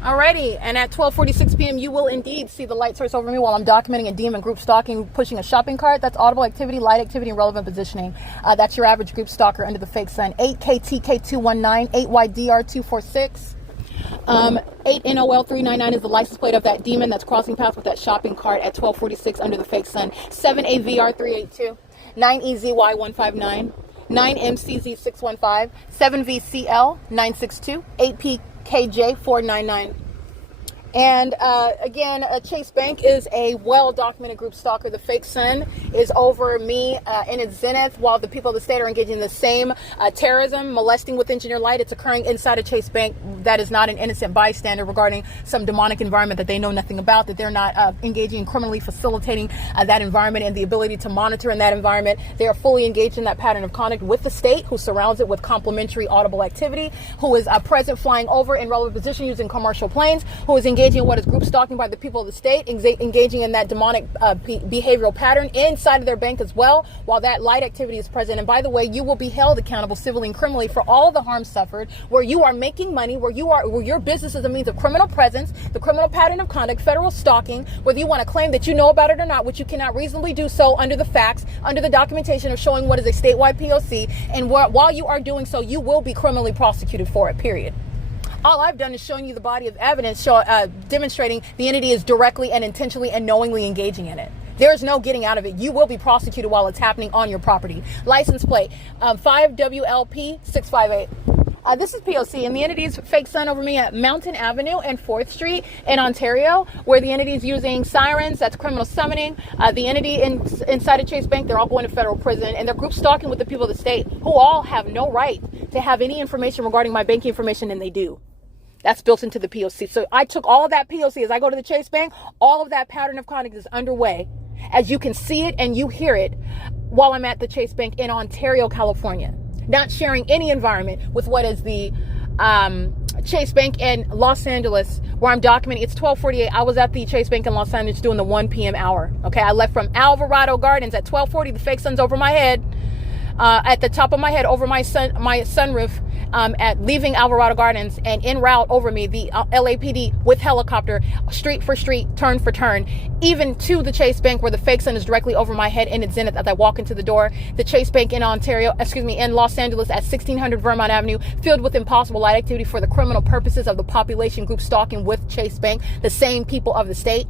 Alrighty, and at 12:46 p.m. you will indeed see the light source over me while I'm documenting a demon group stalking, pushing a shopping cart. That's audible activity, light activity, and relevant positioning. That's your average group stalker under the fake sun. 8KTK219, 8YDR246, 8NOL399 is the license plate of that demon that's crossing paths with that shopping cart at 12:46 under the fake sun. 7AVR382, 9EZY159, 9MCZ615, 7VCL962, 8PKJ499. And again, Chase Bank is a well-documented group stalker. The fake sun is over me in its zenith, while the people of the state are engaging in the same terrorism, molesting with engineer light. It's occurring inside a Chase Bank that is not an innocent bystander regarding some demonic environment that they know nothing about, that they're not engaging in criminally facilitating that environment and the ability to monitor in that environment. They are fully engaged in that pattern of conduct with the state, who surrounds it with complementary audible activity, who is present flying over in relevant position using commercial planes, who is engaging in what is group stalking by the people of the state, engaging in that demonic behavioral pattern inside of their bank as well, while that light activity is present. And by the way, you will be held accountable civilly and criminally for all of the harm suffered, where you are making money, where your business is a means of criminal presence, the criminal pattern of conduct, federal stalking, whether you want to claim that you know about it or not, which you cannot reasonably do so under the facts, under the documentation of showing what is a statewide P.O.C. And while you are doing so, you will be criminally prosecuted for it, period. All I've done is showing you the body of evidence demonstrating the entity is directly and intentionally and knowingly engaging in it. There is no getting out of it. You will be prosecuted while it's happening on your property. License plate 5WLP658. This is P.O.C. and the entity's fake sun over me at Mountain Avenue and 4th Street in Ontario, where the entity is using sirens. That's criminal summoning. The entity inside of Chase Bank, they're all going to federal prison, and they're group stalking with the people of the state, who all have no right to have any information regarding my banking information, and they do. That's built into the P.O.C. So I took all of that P.O.C. as I go to the Chase Bank. All of that pattern of conduct is underway, as you can see it and you hear it while I'm at the Chase Bank in Ontario, California. Not sharing any environment with what is the Chase Bank in Los Angeles, where I'm documenting. It's 12:48. I was at the Chase Bank in Los Angeles doing the 1 p.m. hour. Okay, I left from Alvarado Gardens at 12:40. The fake sun's over my head, at the top of my head, over my sunroof, at leaving Alvarado Gardens, and en route over me, the LAPD with helicopter, street for street, turn for turn, even to the Chase Bank, where the fake sun is directly over my head in its zenith as I walk into the door. The Chase Bank in in Los Angeles at 1600 Vermont Avenue, filled with impossible light activity for the criminal purposes of the population group stalking with Chase Bank, the same people of the state,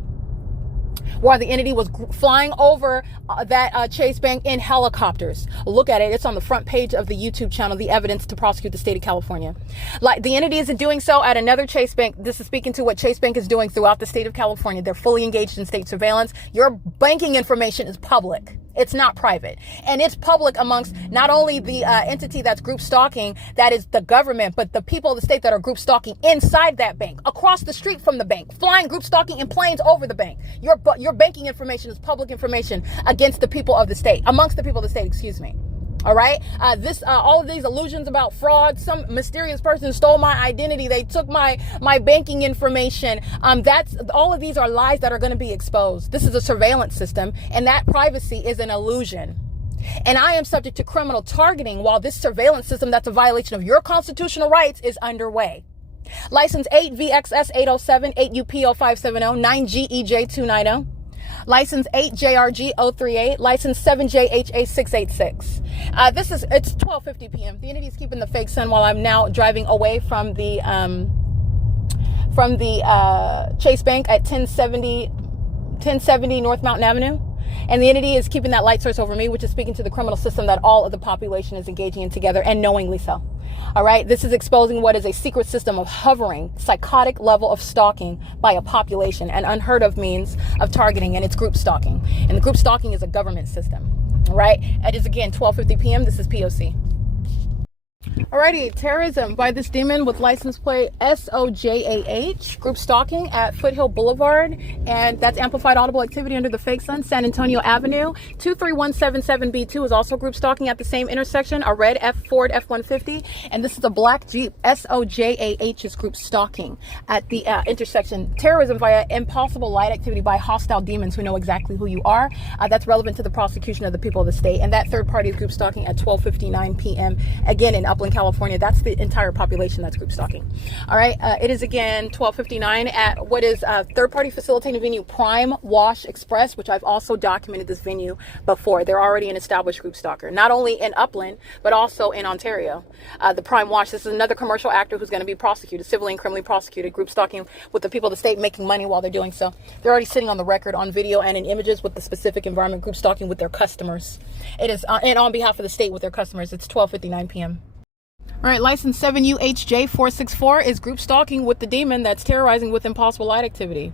where the entity was flying over that Chase Bank in helicopters. Look at it. It's on the front page of the YouTube channel, the evidence to prosecute the state of California. Like, the entity isn't doing so at another Chase Bank. This is speaking to what Chase Bank is doing throughout the state of California. They're fully engaged in state surveillance. Your banking information is public. It's not private. And it's public amongst not only the entity that's group stalking, that is the government, but the people of the state that are group stalking inside that bank, across the street from the bank, flying group stalking in planes over the bank. Your banking information is public information against the people of the state, amongst the people of the state, excuse me. All right. All of these illusions about fraud, some mysterious person stole my identity. They took my banking information. All of these are lies that are going to be exposed. This is a surveillance system, and that privacy is an illusion. And I am subject to criminal targeting while this surveillance system that's a violation of your constitutional rights is underway. License 8 VXS 807, 8 UPO 570, 9 GEJ 290. License 8 JRG 038, license 7 JHA 686. It's 12:50 p.m. The entity is keeping the fake sun while I'm now driving away from the Chase Bank at 1070 North Mountain Avenue. And the entity is keeping that light source over me, which is speaking to the criminal system that all of the population is engaging in together, and knowingly so. All right. This is exposing what is a secret system of hovering, psychotic level of stalking by a population, an unheard of means of targeting, and it's group stalking. And the group stalking is a government system. All right. It is, again, 12:50 p.m. This is P.O.C. Alrighty, terrorism by this demon with license plate SOJAH, group stalking at Foothill Boulevard, and that's amplified audible activity under the fake sun, San Antonio Avenue. 23177B2 is also group stalking at the same intersection, a red Ford F-150, and this is a black Jeep. SOJAH is group stalking at the intersection. Terrorism via impossible light activity by hostile demons who know exactly who you are. That's relevant to the prosecution of the people of the state, and that third party is group stalking at 12:59 p.m. again in Upland, California. That's the entire population that's group stalking. All right. It is again 12:59 at what is third party facilitating venue Prime Wash Express, which I've also documented this venue before. They're already an established group stalker, not only in Upland, but also in Ontario. The Prime Wash, this is another commercial actor who's going to be prosecuted, civilly and criminally prosecuted, group stalking with the people of the state, making money while they're doing so. They're already sitting on the record on video and in images with the specific environment, group stalking with their customers. It is, and on behalf of the state with their customers. It's 12:59 p.m. All right, license 7UHJ464 is group stalking with the demon that's terrorizing with impossible light activity.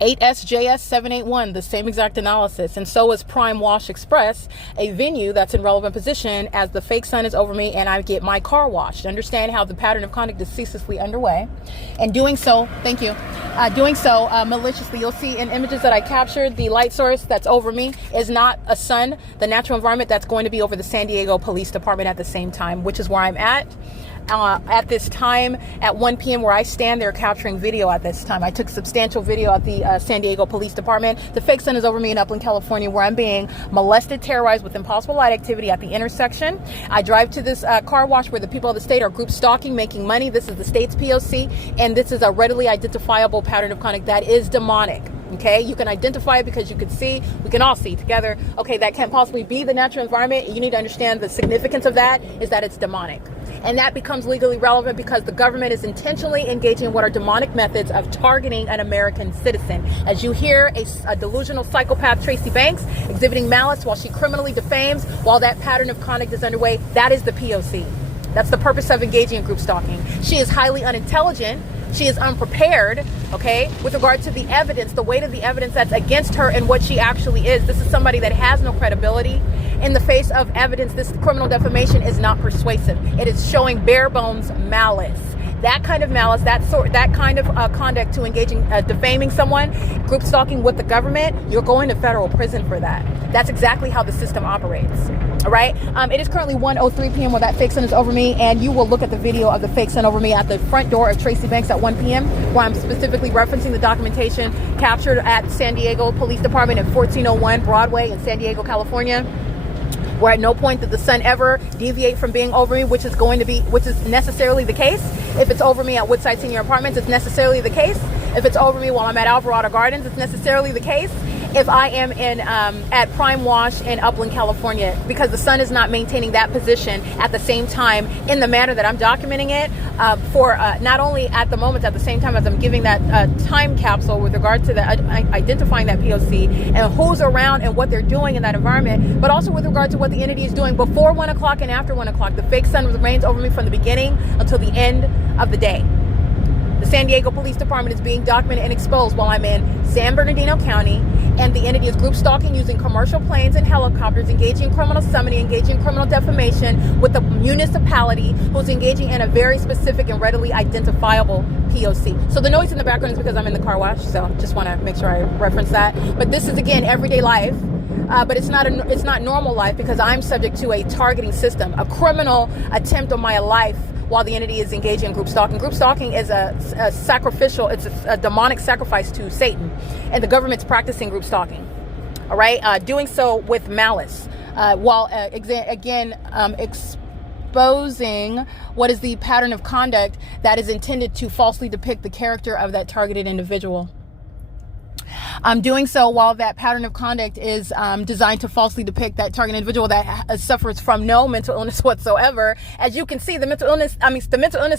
8SJS781, the same exact analysis. And so is Prime Wash Express, a venue that's in relevant position as the fake sun is over me and I get my car washed. Understand how the pattern of conduct is ceaselessly underway. And doing so, thank you, maliciously. You'll see in images that I captured, the light source that's over me is not a sun, the natural environment that's going to be over the San Diego Police Department at the same time, which is where I'm at. At this time at 1 p.m. where I stand, they're capturing video at this time. I took substantial video at the San Diego Police Department. The fake sun is over me in Upland, California, where I'm being molested, terrorized with impossible light activity at the intersection. I drive to this car wash where the people of the state are group stalking, making money. This is the state's P.O.C. and this is a readily identifiable pattern of conduct that is demonic. Okay, you can identify it because you can see, we can all see together, okay, that can't possibly be the natural environment. You need to understand the significance of that is that it's demonic. And that becomes legally relevant because the government is intentionally engaging in what are demonic methods of targeting an American citizen. As you hear, a delusional psychopath, Tracy Banks, exhibiting malice while she criminally defames while that pattern of conduct is underway. That is the P.O.C. That's the purpose of engaging in group stalking. She is highly unintelligent. She is unprepared, okay, with regard to the evidence, the weight of the evidence that's against her and what she actually is. This is somebody that has no credibility. In the face of evidence, this criminal defamation is not persuasive. It is showing bare bones malice. That kind of malice, that kind of conduct to engaging, defaming someone, group stalking with the government, you're going to federal prison for that. That's exactly how the system operates. All right. It is currently 1:03 p.m. where that fake sun is over me, and you will look at the video of the fake sun over me at the front door of Tracy Banks at 1 p.m. where I'm specifically referencing the documentation captured at San Diego Police Department at 1401 Broadway in San Diego, California, where at no point did the sun ever deviate from being over me, which is necessarily the case. If it's over me at Woodside Senior Apartments, it's necessarily the case. If it's over me while I'm at Alvarado Gardens, it's necessarily the case. If I am in at Prime Wash in Upland, California, because the sun is not maintaining that position at the same time in the manner that I'm documenting it, for not only at the moment, at the same time as I'm giving that time capsule with regard to identifying that P.O.C. and who's around and what they're doing in that environment, but also with regard to what the entity is doing before 1 o'clock and after 1 o'clock. The fake sun remains over me from the beginning until the end of the day. The San Diego Police Department is being documented and exposed while I'm in San Bernardino County, and the entity is group stalking using commercial planes and helicopters, engaging in criminal summoning, engaging in criminal defamation with the municipality who's engaging in a very specific and readily identifiable P.O.C. So the noise in the background is because I'm in the car wash, so just want to make sure I reference that. But this is, again, everyday life. But it's not normal life, because I'm subject to a targeting system, a criminal attempt on my life while the entity is engaging in group stalking. Group stalking is a sacrificial, it's a demonic sacrifice to Satan, and the government's practicing group stalking. All right, doing so with malice, while exposing what is the pattern of conduct that is intended to falsely depict the character of that targeted individual. Doing so while that pattern of conduct is designed to falsely depict that target individual that suffers from no mental illness whatsoever. As you can see, the mental illness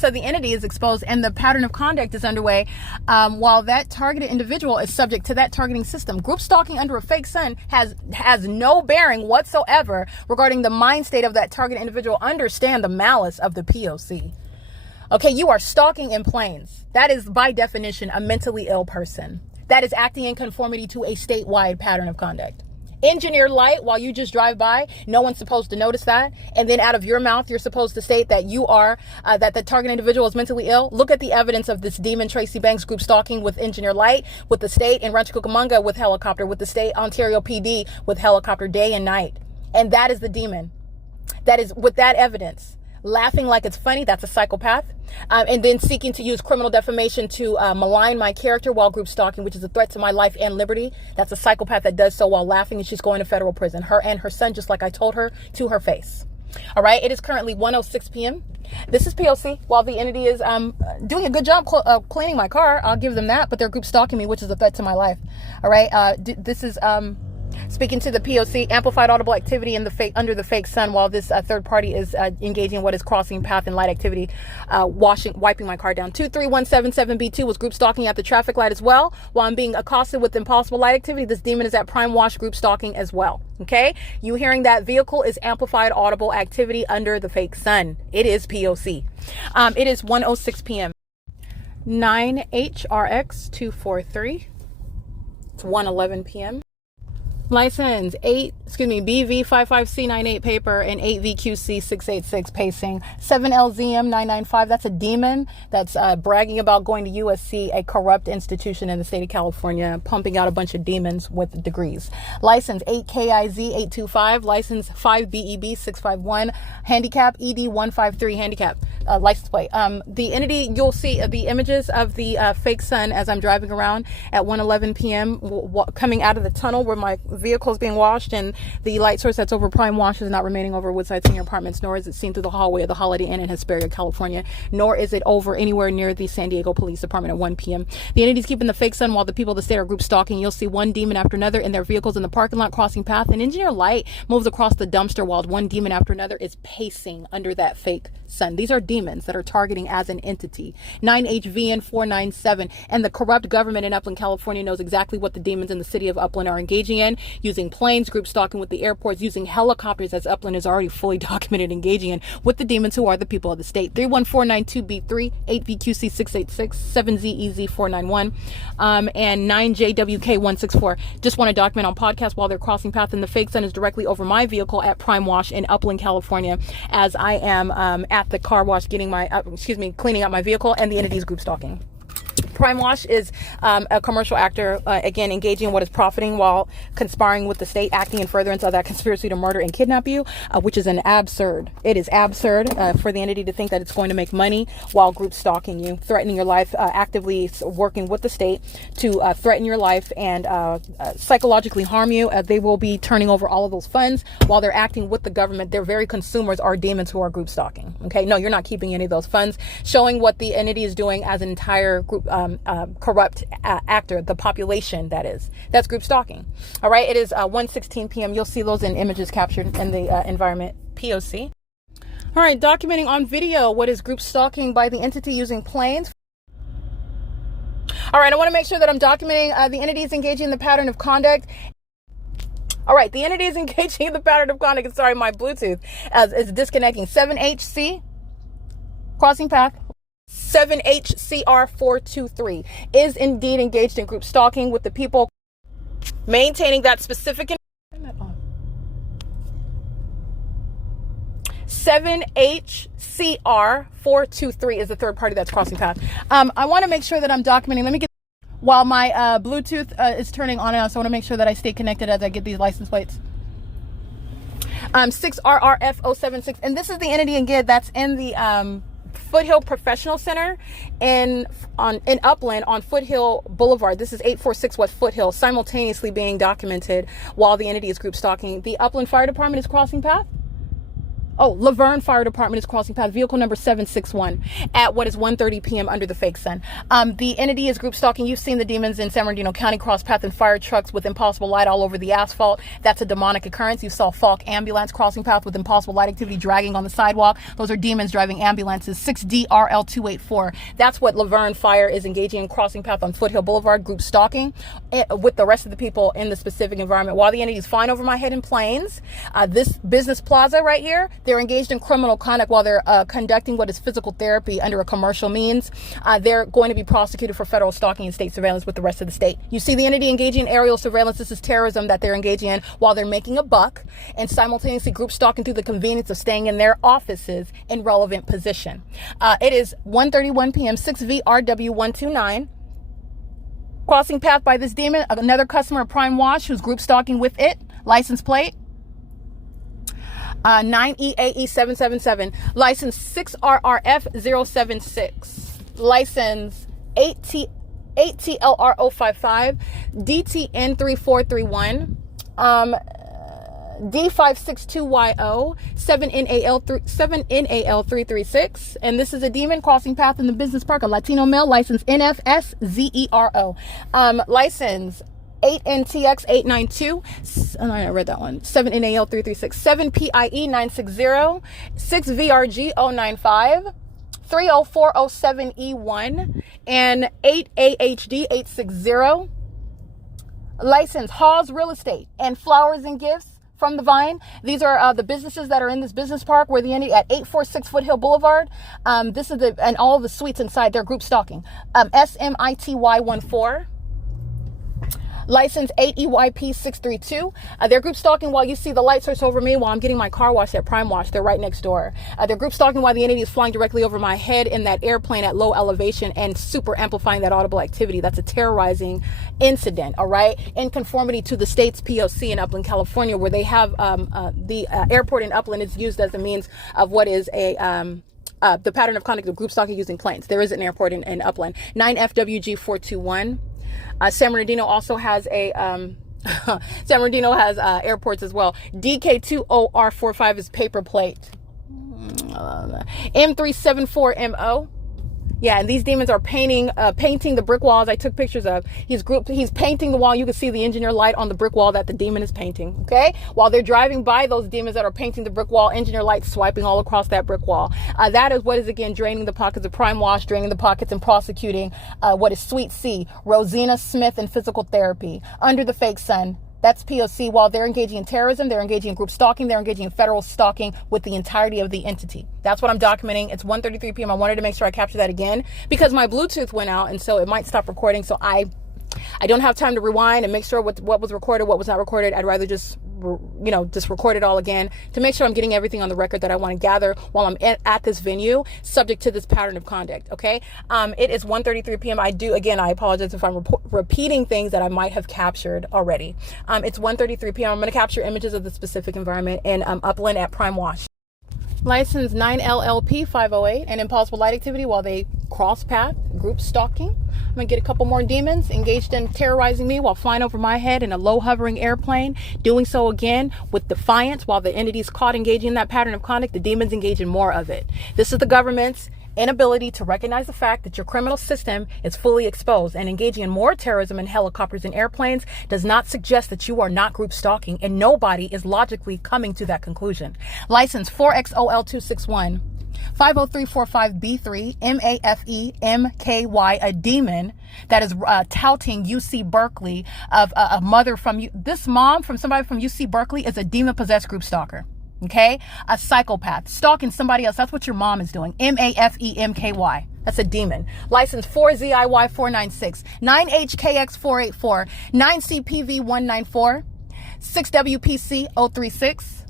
of the entity is exposed, and the pattern of conduct is underway while that targeted individual is subject to that targeting system. Group stalking under a fake sun has no bearing whatsoever regarding the mind state of that target individual. Understand the malice of the P.O.C. Okay, you are stalking in planes. That is, by definition, a mentally ill person that is acting in conformity to a statewide pattern of conduct. Engineered light while you just drive by, no one's supposed to notice that, and then out of your mouth you're supposed to state that you are that the target individual is mentally ill. Look at the evidence of this demon Tracy Banks group stalking with engineered light, with the state in Rancho Cucamonga with helicopter, with the state Ontario PD with helicopter day and night. And that is the demon. That is, with that evidence, laughing like it's funny, that's a psychopath. And then seeking to use criminal defamation to malign my character while group stalking, which is a threat to my life and liberty. That's a psychopath that does so while laughing, and she's going to federal prison. Her and her son, just like I told her to her face. All right, it is currently 1:06 p.m. This is P.O.C. while the entity is doing a good job cleaning my car. I'll give them that, but they're group stalking me, which is a threat to my life. All right, this is speaking to the P.O.C. amplified audible activity in the under the fake sun while this third party is engaging in what is crossing path and light activity, wiping my car down. 23177B2 was group stalking at the traffic light as well while I'm being accosted with impossible light activity. This demon is at Prime Wash group stalking as well. Okay, you hearing that vehicle is amplified audible activity under the fake sun. It is P.O.C. It is 1:06 p.m. 9HRX243. It's 1:11 p.m. License BV55C98 paper and 8VQC686 pacing. 7LZM995. That's a demon that's bragging about going to U.S.C, a corrupt institution in the state of California, pumping out a bunch of demons with degrees. License 8KIZ825. License 5BEB651. Handicap ED153 handicap. License plate. The entity, you'll see the images of the fake sun as I'm driving around at 1:11 p.m. coming out of the tunnel where my vehicle is being washed, and the light source that's over Prime Wash is not remaining over Woodside Senior Apartments, nor is it seen through the hallway of the Holiday Inn in Hesperia, California, nor is it over anywhere near the San Diego Police Department at 1 p.m. The entity's keeping the fake sun while the people of the state are group stalking. You'll see one demon after another in their vehicles in the parking lot crossing path. An engineer light moves across the dumpster while one demon after another is pacing under that fake sun. These are demons that are targeting as an entity. 9HVN497, and the corrupt government in Upland, California knows exactly what the demons in the city of Upland are engaging in, using planes, group stalking with the airports, using helicopters, as Upland is already fully documented engaging in, with the demons who are the people of the state. 31492B3, 8VQC686, 7ZEZ491, and 9JWK164. Just want to document on podcast while they're crossing path, and the fake sun is directly over my vehicle at Prime Wash in Upland, California, as I am at the car wash getting my, cleaning out my vehicle, and the entity's group stalking. Prime Wash is a commercial actor, again, engaging in what is profiting while conspiring with the state, acting in furtherance of that conspiracy to murder and kidnap you, which is an absurd. It is absurd for the entity to think that it's going to make money while group stalking you, threatening your life, actively working with the state to threaten your life and psychologically harm you. They will be turning over all of those funds while they're acting with the government. Their very consumers are demons who are group stalking. Okay, no, you're not keeping any of those funds. Showing what the entity is doing as an entire group. Corrupt actor, the population, that's group stalking. All right, it is 1:16 p.m. You'll see those in images captured in the environment P.O.C. All right, documenting on video what is group stalking by the entity using planes. All right, I want to make sure that I'm documenting the entities engaging in the pattern of conduct. All right, the entity is engaging in the pattern of conduct. Sorry, my Bluetooth is disconnecting. 7HC, crossing path. 7HCR423 is indeed engaged in group stalking with the people maintaining that specific 7HCR423 is the third party that's crossing path. I want to make sure that I'm documenting. Let me get while my Bluetooth is turning on and off, so I want to make sure that I stay connected as I get these license plates. 6RRF076, and this is the entity again that's in the Foothill Professional Center in Upland on Foothill Boulevard. This is 846 West Foothill, simultaneously being documented while the entity is group stalking. The Upland Fire Department is crossing path. Oh, Laverne Fire Department is crossing path, vehicle number 761 at what is 1:30 p.m. under the fake sun. The entity is group stalking. You've seen the demons in San Bernardino County cross path in fire trucks with impossible light all over the asphalt. That's a demonic occurrence. You saw Falk ambulance crossing path with impossible light activity dragging on the sidewalk. Those are demons driving ambulances. 6DRL284. That's what Laverne Fire is engaging in, crossing path on Foothill Boulevard, group stalking with the rest of the people in the specific environment. While the entity is flying over my head in planes, this business plaza right here, they're engaged in criminal conduct while they're conducting what is physical therapy under a commercial means. They're going to be prosecuted for federal stalking and state surveillance with the rest of the state. You see the entity engaging in aerial surveillance. This is terrorism that they're engaging in while they're making a buck and simultaneously group stalking through the convenience of staying in their offices in relevant position. It is 1:31 p.m. 6VRW129. Crossing path by this demon, another customer of Prime Wash who's group stalking with it. License plate 9EAE777, license 6RRF076, license 8TLR055, DTN3431, D562YO, 7NAL336, and this is a demon crossing path in the business park, a Latino male, license NFSZERO, license 8NTX892, I read that one, 7NAL336, 7PIE960, 6VRG095, 30407E1, and 8AHD860. License Hawes Real Estate and Flowers and Gifts from the Vine. These are the businesses that are in this business park where the entity at 846 Foothill Boulevard. This is and all of the suites inside, they're group stalking. SMITY14. License 8EYP632. They're group stalking while you see the light source over me while I'm getting my car washed at Prime Wash. They're right next door. They're group stalking while the entity is flying directly over my head in that airplane at low elevation and super amplifying that audible activity. That's a terrorizing incident, all right? In conformity to the state's P.O.C. in Upland, California, where they have the airport in Upland is used as a means of what is the pattern of conduct of group stalking using planes. There is an airport in Upland. 9FWG421. San Bernardino also has a San Bernardino has airports as well. DK20R45 is paper plate. M374MO. Yeah, and these demons are painting the brick walls I took pictures of. He's painting the wall. You can see the engineer light on the brick wall that the demon is painting, okay? While they're driving by those demons that are painting the brick wall, engineer light swiping all across that brick wall. That is what is, again, draining the pockets of Prime Wash, draining the pockets and prosecuting what is Sweet C, Rosina Smith, and physical therapy under the fake sun. That's P.O.C. While they're engaging in terrorism, they're engaging in group stalking, they're engaging in federal stalking with the entirety of the entity. That's what I'm documenting. It's 1:33 p.m. I wanted to make sure I capture that again because my Bluetooth went out, and so it might stop recording. So I I don't have time to rewind and make sure what was recorded, what was not recorded. I'd rather just, just record it all again to make sure I'm getting everything on the record that I want to gather while I'm at this venue, subject to this pattern of conduct. Okay. It is 1:33 p.m. I apologize if I'm repeating things that I might have captured already. It's 1:33 p.m. I'm going to capture images of the specific environment in Upland at Prime Wash. License 9LLP 508, and impossible light activity while they cross path, group stalking. I'm gonna get a couple more demons engaged in terrorizing me while flying over my head in a low hovering airplane, doing so again with defiance while the entities caught engaging in that pattern of conduct, the demons engage in more of it. This is the government's inability to recognize the fact that your criminal system is fully exposed, and engaging in more terrorism in helicopters and airplanes does not suggest that you are not group stalking, and nobody is logically coming to that conclusion. License 4XOL261 50345B3 MAFEMKY, a demon that is touting UC Berkeley of a mother from this mom from somebody from UC Berkeley is a demon possessed group stalker. Okay, a psychopath stalking somebody else. That's what your mom is doing. MAFEMKY. That's a demon. License 4ZIY496 9HKX484 9CPV194 6WPC036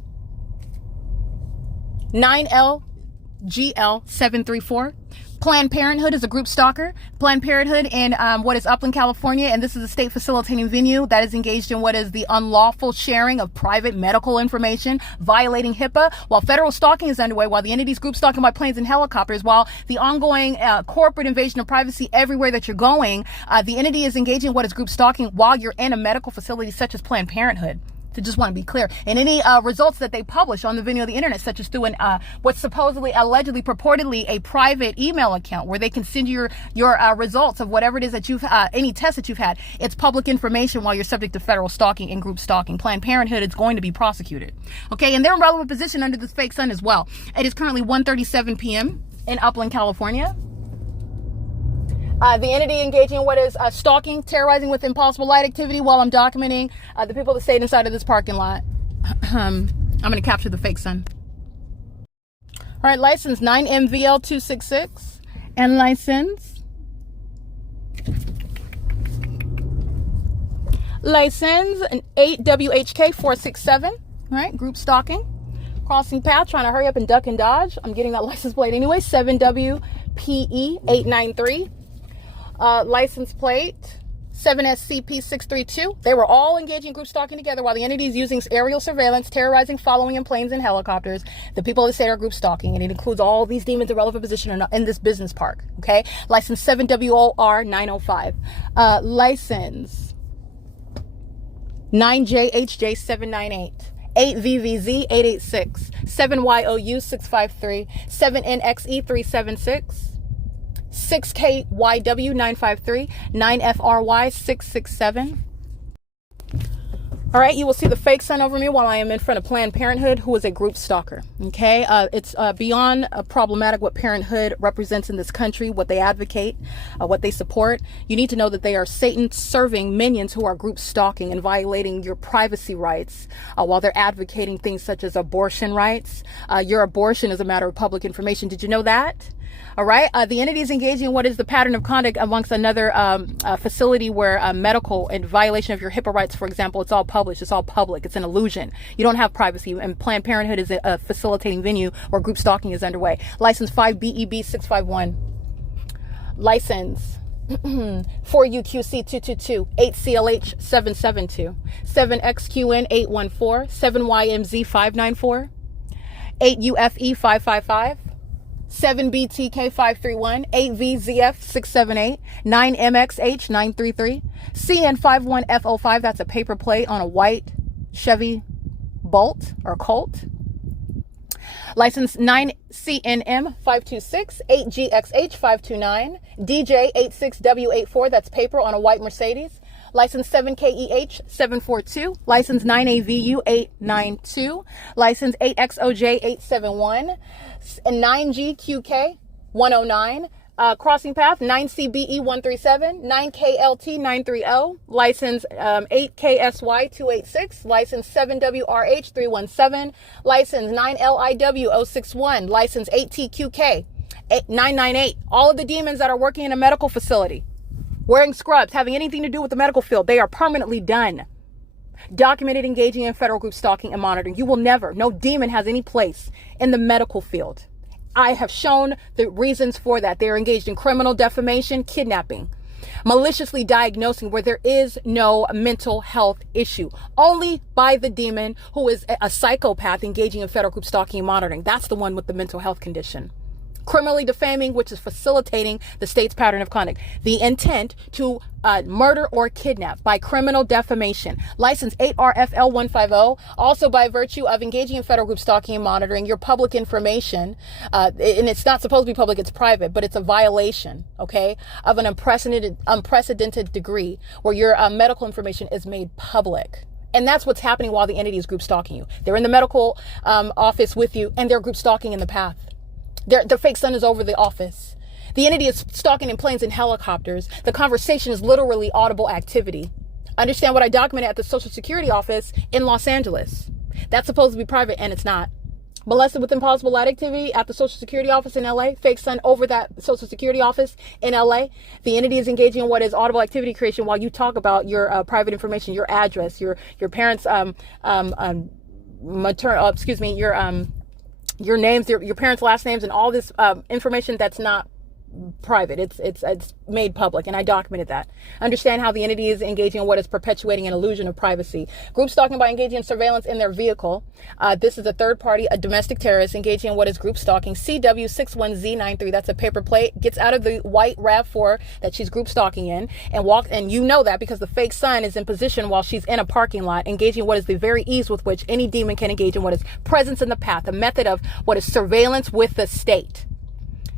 9LGL734. Planned Parenthood is a group stalker. Planned Parenthood in what is Upland, California, and this is a state facilitating venue that is engaged in what is the unlawful sharing of private medical information, violating HIPAA, while federal stalking is underway, while the entities group stalking by planes and helicopters, while the ongoing corporate invasion of privacy everywhere that you're going, the entity is engaging in what is group stalking while you're in a medical facility such as Planned Parenthood. To just want to be clear, and any results that they publish on the video of the internet, such as through what's supposedly, allegedly, purportedly a private email account where they can send you your results of whatever it is that you've any test that you've had. It's public information while you're subject to federal stalking and group stalking. Planned Parenthood is going to be prosecuted. Okay, and they're in relevant position under this fake sun as well. It is currently 1:37 p.m. in Upland, California. The entity engaging in what is stalking, terrorizing with impossible light activity while I'm documenting the people that stayed inside of this parking lot. I'm going to capture the fake sun. All right, license 9MVL266 and license 8WHK467. All right, group stalking, crossing path, trying to hurry up and duck and dodge. I'm getting that license plate anyway. 7WPE893. License plate 7SCP632. They were all engaging in group stalking together while the entity is using aerial surveillance, terrorizing, following in planes and helicopters. The people that say are group stalking, and it includes all these demons in relevant position in this business park. Okay, license 7WOR905. License 9JHJ798. 8VVZ886. 7YOU653. 7NXE376. 6KYW953, 9FRY667. All right, you will see the fake sun over me while I am in front of Planned Parenthood, who is a group stalker. Okay, it's beyond problematic what Parenthood represents in this country, what they advocate, what they support. You need to know that they are Satan-serving minions who are group stalking and violating your privacy rights while they're advocating things such as abortion rights. Your abortion is a matter of public information. Did you know that? All right. The entity is engaging in what is the pattern of conduct amongst another facility where medical and violation of your HIPAA rights, for example, it's all published. It's all public. It's an illusion. You don't have privacy. And Planned Parenthood is a facilitating venue where group stalking is underway. License 5BEB651. License 4UQC222. 8CLH772. 7XQN814. 7YMZ594. 8UFE555. 7BTK531, 8VZF678, 9MXH933, CN51F05, that's a paper plate on a white Chevy Bolt or Colt. License 9CNM526, 8GXH529, DJ86W84, that's paper on a white Mercedes. License 7KEH742, license 9AVU892, license 8XOJ871, and 9GQK109, crossing path 9CBE137, 9KLT930, license 8KSY286, license 7WRH317, license 9LIW061, license 8TQK998. All of the demons that are working in a medical facility. wearing scrubs, having anything to do with the medical field. They are permanently done. Documented engaging in federal group stalking and monitoring. You will never, no demon has any place in the medical field. I have shown the reasons for that. They're engaged in criminal defamation, kidnapping, maliciously diagnosing where there is no mental health issue, only by the demon who is a psychopath engaging in federal group stalking and monitoring. That's the one with the mental health condition. Criminally defaming, which is facilitating the state's pattern of conduct. The intent to murder or kidnap by criminal defamation. License 8RFL150. Also by virtue of engaging in federal group stalking and monitoring your public information. And it's not supposed to be public, it's private, but it's a violation, okay, of an unprecedented degree where your medical information is made public. And that's what's happening while the entity is group stalking you. They're in the medical office with you and they're group stalking in the path. The fake sun is over the office. The entity is stalking in planes and helicopters. The conversation is literally audible activity. Understand what I documented at the Social Security office in Los Angeles. That's supposed to be private and it's not. Molested with impossible light activity at the Social Security office in LA. Fake sun over that Social Security office in LA. The entity is engaging in what is audible activity creation while you talk about your private information, your address, your parents' your names, your parents' last names, and all this information that's not private. It's made public, and I documented that. Understand how the entity is engaging in what is perpetuating an illusion of privacy. Group stalking by engaging in surveillance in their vehicle. This is a third party, a domestic terrorist engaging in what is group stalking. CW61Z93. That's a paper plate. Gets out of the white RAV4 that she's group stalking in and you know that because the fake sun is in position while she's in a parking lot, engaging in what is the very ease with which any demon can engage in what is presence in the path, a method of what is surveillance with the state.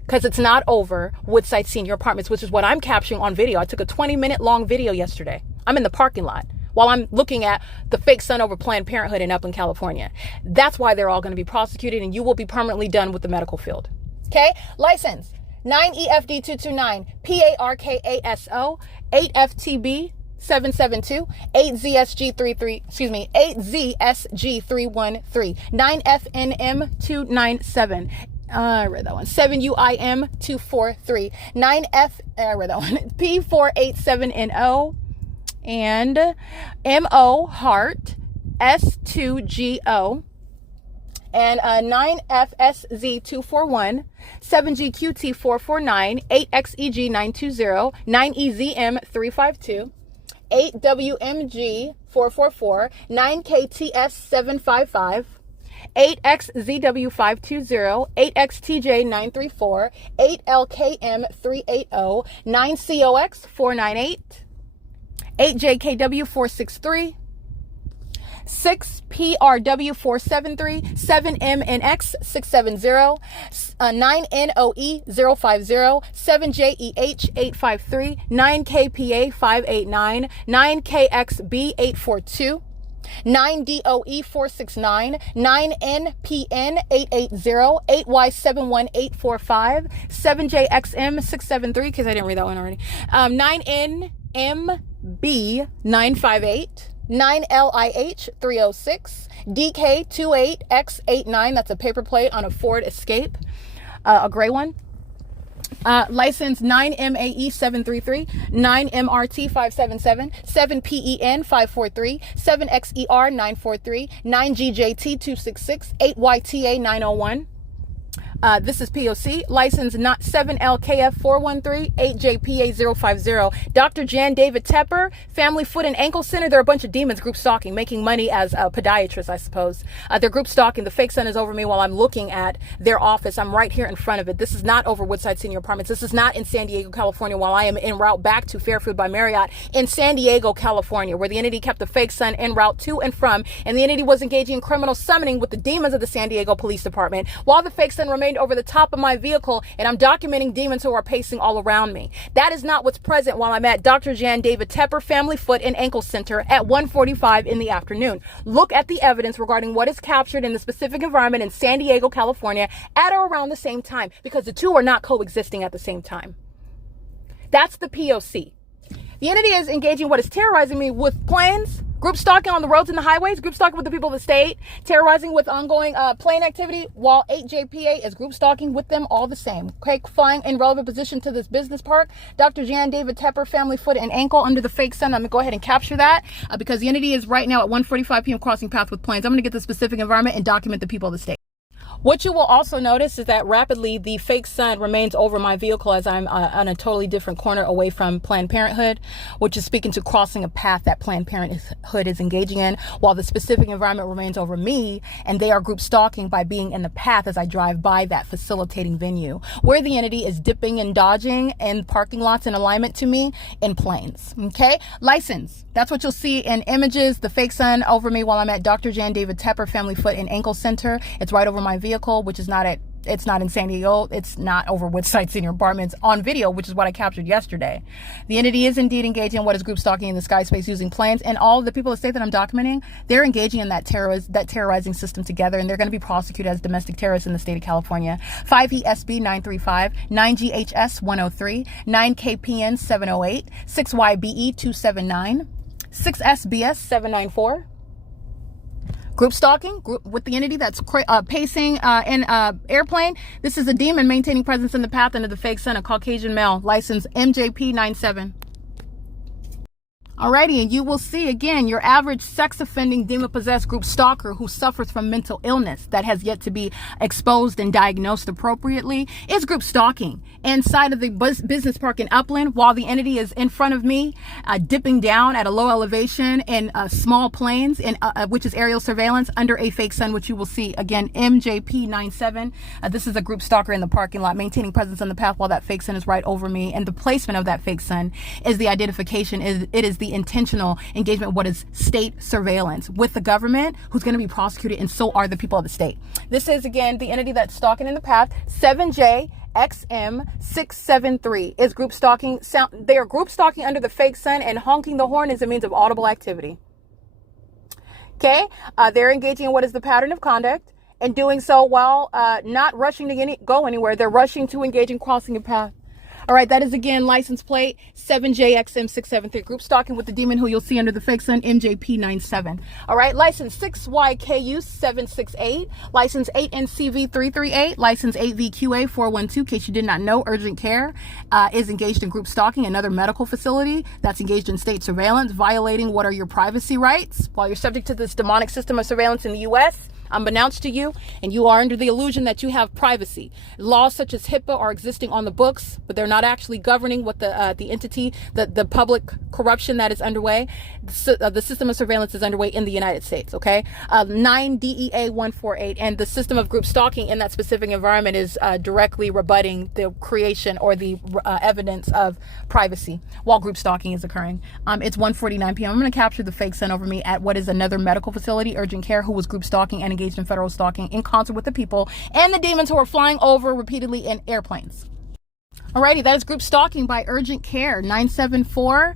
Because it's not over Woodside Senior Apartments, which is what I'm capturing on video. I took a 20-minute long video yesterday. I'm in the parking lot while I'm looking at the fake sun over Planned Parenthood in Upland, California. That's why they're all going to be prosecuted and you will be permanently done with the medical field. Okay? License 9EFD229, PARKASO, 8FTB 772, 8ZSG33, 8ZSG313, 9FNM297. I read that one. 7UIM243, 9F. I read that one. P487NO, and MO Heart S2GO, and 9FSZ241, 7GQT449, 8XEG920, 9EZM352, 8WMG444, 9KTS755, 8XZW520, 8XTJ934, 8LKM380, 9COX498, 8JKW463, 6PRW473, 7MNX670, 9NOE050, 7JEH853, 9KPA589, 9KXB842, 9DOE469, 9NPN880, 8Y71845, 7JXM673, because I didn't read that one already, 9NMB958, 9LIH306, DK28X89, that's a paper plate on a Ford Escape, a gray one. License 9MAE733, 9MRT577, 7PEN543, 7XER943, 9GJT266, 8YTA901. This is P.O.C. License not 7LKF413, 8JPA050. Dr. Jan David Tepper, Family Foot and Ankle Center. They're a bunch of demons group stalking, making money as a podiatrist, I suppose. They're group stalking. The fake sun is over me while I'm looking at their office. I'm right here in front of it. This is not over Woodside Senior Apartments. This is not in San Diego, California, while I am en route back to Fairfield by Marriott in San Diego, California, where the entity kept the fake sun en route to and from, and the entity was engaging in criminal summoning with the demons of the San Diego Police Department while the fake sun remained over the top of my vehicle, and I'm documenting demons who are pacing all around me. That is not what's present while I'm at Dr. Jan David Tepper Family Foot and Ankle Center at 1:45 in the afternoon. Look at the evidence regarding what is captured in the specific environment in San Diego, California at or around the same time, because the two are not coexisting at the same time. That's the P.O.C. The entity is engaging what is terrorizing me with planes, Group stalking on the roads and the highways, group stalking with the people of the state, terrorizing with ongoing plane activity, while 8JPA is group stalking with them all the same. Okay, flying in relevant position to this business park. Dr. Jan David Tepper, family, foot, and ankle under the fake sun. I'm going to go ahead and capture that because the entity is right now at 1:45 p.m. crossing path with planes. I'm going to get the specific environment and document the people of the state. What you will also notice is that rapidly the fake sun remains over my vehicle as I'm on a totally different corner away from Planned Parenthood, which is speaking to crossing a path that Planned Parenthood is engaging in, while the specific environment remains over me, and they are group stalking by being in the path as I drive by that facilitating venue, where the entity is dipping and dodging in parking lots in alignment to me in planes. Okay, license. That's what you'll see in images, the fake sun over me while I'm at Dr. Jan David Tepper Family Foot and Ankle Center. It's right over my vehicle, which is it's not in San Diego. It's not over Woodside Senior Apartments on video, which is what I captured yesterday. The entity is indeed engaging in what is group stalking in the sky space using planes, and all of the people of the state that I'm documenting, they're engaging in that terrorizing system together, and they're going to be prosecuted as domestic terrorists in the state of California. 5ESB 935, 9GHS 103, 9KPN 708, 6YBE 279, 6SBS 794. Group stalking with the entity that's pacing in airplane. This is a demon maintaining presence in the path under the fake sun, a Caucasian male, license MJP 97. Alrighty, and you will see again your average sex offending demon-possessed group stalker who suffers from mental illness that has yet to be exposed and diagnosed appropriately is group stalking inside of the business park in Upland while the entity is in front of me, dipping down at a low elevation in small planes, which is aerial surveillance under a fake sun, which you will see again MJP 97. This is a group stalker in the parking lot maintaining presence on the path while that fake sun is right over me, and the placement of that fake sun is the identification. It is the intentional engagement, what is state surveillance with the government, who's going to be prosecuted, and so are the people of the state. This is again the entity that's stalking in the path. 7JXM673 is group stalking. They are group stalking under the fake sun, and honking the horn is a means of audible activity. Okay, they're engaging in what is the pattern of conduct, and doing so while not rushing to go anywhere. They're rushing to engage in crossing a path. All right, that is again license plate 7JXM673, group stalking with the demon who you'll see under the fake sun, MJP97. All right, license 6YKU768, license 8NCV338, license 8VQA412, in case you did not know, urgent care is engaged in group stalking, another medical facility that's engaged in state surveillance, violating what are your privacy rights while you're subject to this demonic system of surveillance in the U.S., unbeknownst to you, and you are under the illusion that you have privacy. Laws such as HIPAA are existing on the books, but they're not actually governing what the entity, the public corruption that is underway. The system of surveillance is underway in the United States, okay? 9 DEA 148, and the system of group stalking in that specific environment is directly rebutting the creation or the evidence of privacy while group stalking is occurring. It's 1:49 p.m. I'm going to capture the fake sun over me at what is another medical facility, urgent care, who was group stalking and engaged in federal stalking in concert with the people and the demons who are flying over repeatedly in airplanes. Alrighty, that is group stalking by urgent care 974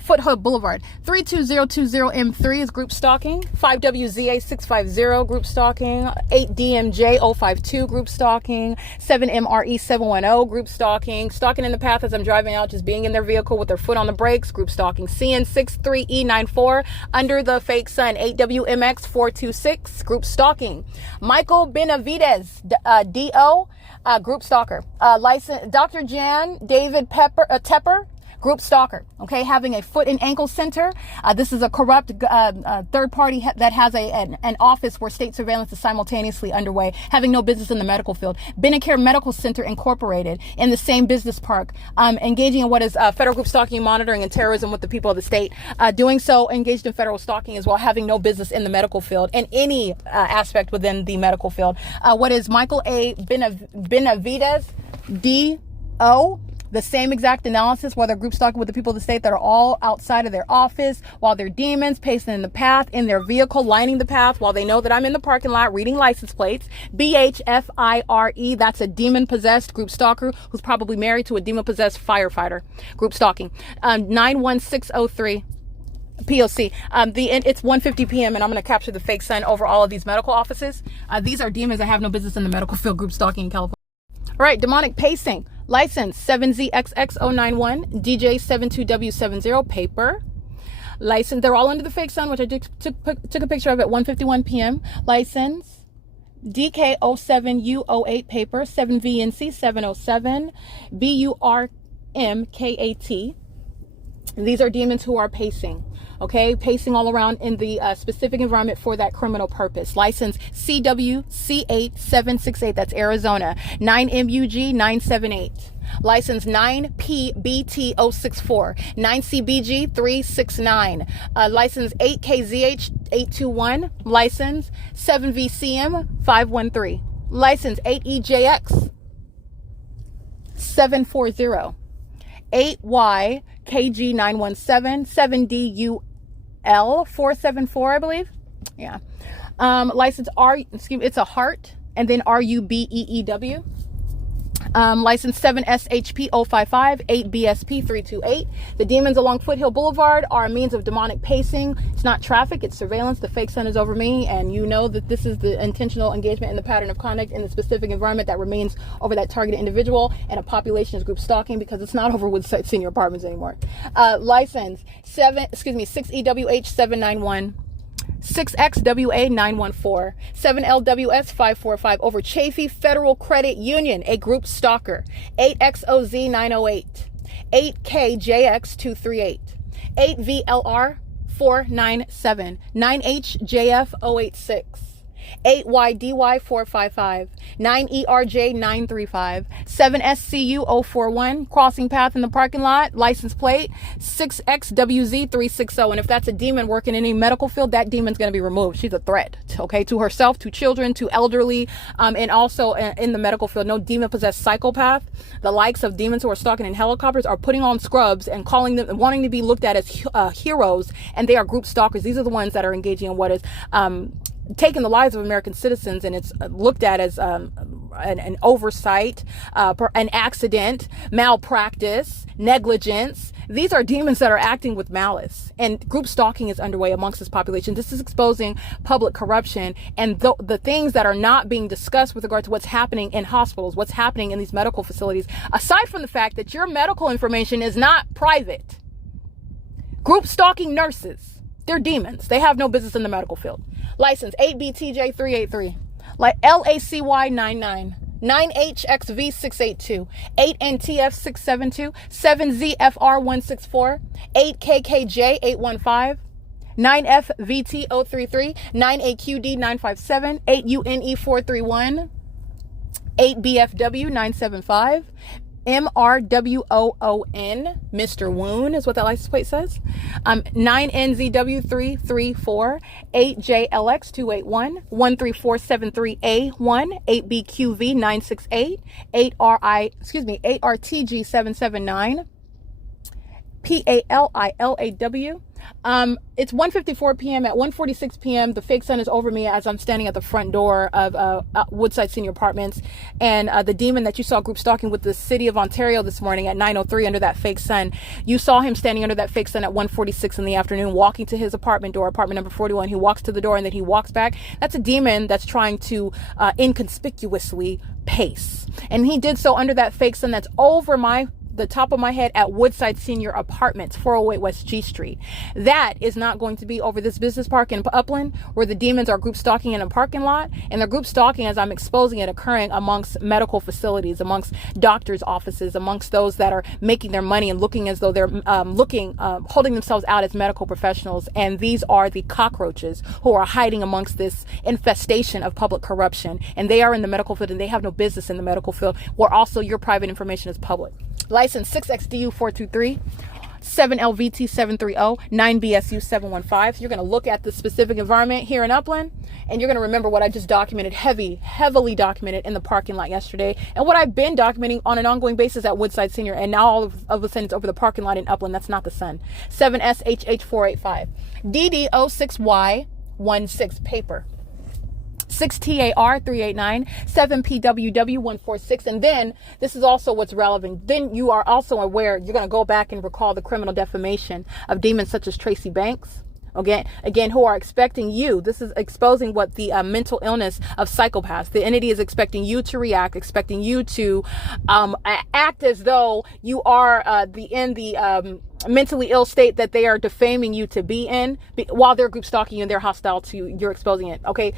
Foothood Boulevard. 32020M3 is group stalking. 5WZA650 group stalking. 8DMJ052 group stalking. 7MRE710 group stalking. Stalking in the path as I'm driving out, just being in their vehicle with their foot on the brakes, group stalking. CN63E94 under the fake sun. 8WMX426 group stalking. Michael Benavides DO group stalker. License Dr. Jan David Tepper group stalker, okay, having a foot and ankle center. This is a corrupt third party that has an office where state surveillance is simultaneously underway, having no business in the medical field. Benacare Medical Center Incorporated in the same business park, engaging in what is federal group stalking, monitoring, and terrorism with the people of the state. Doing so, engaged in federal stalking as well, having no business in the medical field and any aspect within the medical field. What is Michael A. Benavides D.O., the same exact analysis while they're group stalking with the people of the state that are all outside of their office while they're demons pacing in the path in their vehicle, lining the path while they know that I'm in the parking lot reading license plates. BHFIRE, that's a demon-possessed group stalker who's probably married to a demon-possessed firefighter. Group stalking. 91603. P.O.C. It's 1:50 p.m. and I'm going to capture the fake sun over all of these medical offices. These are demons that have no business in the medical field group stalking in California. All right, demonic pacing. License 7ZXX091, DJ72W70, paper. License, they're all under the fake sun, which I took a picture of at 1:51 p.m. License, DK07U08 paper, 7VNC 707, BURMKAT. These are demons who are pacing, okay? Pacing all around in the specific environment for that criminal purpose. License CWC8768, that's Arizona, 9MUG978. License 9PBT064, 9CBG369, license 8KZH821, license 7VCM513, license 8EJX 740, 8YKG917, 7DUL474, I believe. Yeah. License it's a heart, and then RUBEEW. License 7SHP055, 8BSP328. The demons along Foothill Boulevard are a means of demonic pacing. It's not traffic, it's surveillance. The fake sun is over me, and you know that this is the intentional engagement in the pattern of conduct in the specific environment that remains over that targeted individual, and a population is group stalking because it's not over Woodside Senior Apartments anymore. License 6EWH791. 6XWA914, 7LWS545 over Chafee Federal Credit Union, a group stalker, 8XOZ908, 8KJX238, 8VLR497, 9HJF086, 8YDY455, 9ERJ935, 7SCU041, crossing path in the parking lot, license plate 6XWZ360. And if that's a demon working in any medical field, that demon's going to be removed. She's a threat, okay, to herself, to children, to elderly, and also in the medical field. No demon-possessed psychopath, the likes of demons who are stalking in helicopters, are putting on scrubs and calling them, wanting to be looked at as heroes, and they are group stalkers. These are the ones that are engaging in what is taking the lives of American citizens, and it's looked at as an oversight, an accident, malpractice, negligence. These are demons that are acting with malice, and group stalking is underway amongst this population. This is exposing public corruption and the things that are not being discussed with regard to what's happening in hospitals, what's happening in these medical facilities, aside from the fact that your medical information is not private. Group stalking nurses, they're demons. They have no business in the medical field. License 8BTJ383, LACY99, 9HXV682, 8NTF672, 7ZFR164, 8KKJ815, 9FVT033, 9AQD957, 8UNE431, 8BFW975, MRWOON, Mr. Woon is what that license plate says. 9NZW334, 8JLX281, 13473A1, 8BQV968, 8RTG779, PALILAW. It's 1:54 p.m. At 1:46 p.m., the fake sun is over me as I'm standing at the front door of Woodside Senior Apartments, and the demon that you saw group stalking with the city of Ontario this morning at 9:03 under that fake sun, you saw him standing under that fake sun at 1:46 in the afternoon, walking to his apartment door, apartment number 41. He walks to the door and then he walks back. That's a demon that's trying to inconspicuously pace, and he did so under that fake sun that's over the top of my head at Woodside Senior Apartments, 408 West G Street. That is not going to be over this business park in Upland, where the demons are group stalking in a parking lot, and they're group stalking, as I'm exposing it, occurring amongst medical facilities, amongst doctors' offices, amongst those that are making their money and looking as though they're holding themselves out as medical professionals. And these are the cockroaches who are hiding amongst this infestation of public corruption, and they are in the medical field, and they have no business in the medical field, where also your private information is public. License 6XDU423, 7LVT730, 9BSU715. So you're going to look at the specific environment here in Upland, and you're going to remember what I just documented, heavily documented in the parking lot yesterday, and what I've been documenting on an ongoing basis at Woodside Senior, and now all of a sudden it's over the parking lot in Upland. That's not the sun. 7SHH485, DD06Y16 paper, 6TAR389, 7PWW146. And then this is also what's relevant. Then you are also aware, you're going to go back and recall the criminal defamation of demons such as Tracy Banks. Again, who are expecting you. This is exposing what the mental illness of psychopaths. The entity is expecting you to react, expecting you to act as though you are mentally ill state that they are defaming you to be in while they're group stalking you and they're hostile to you, you're exposing it. Okay.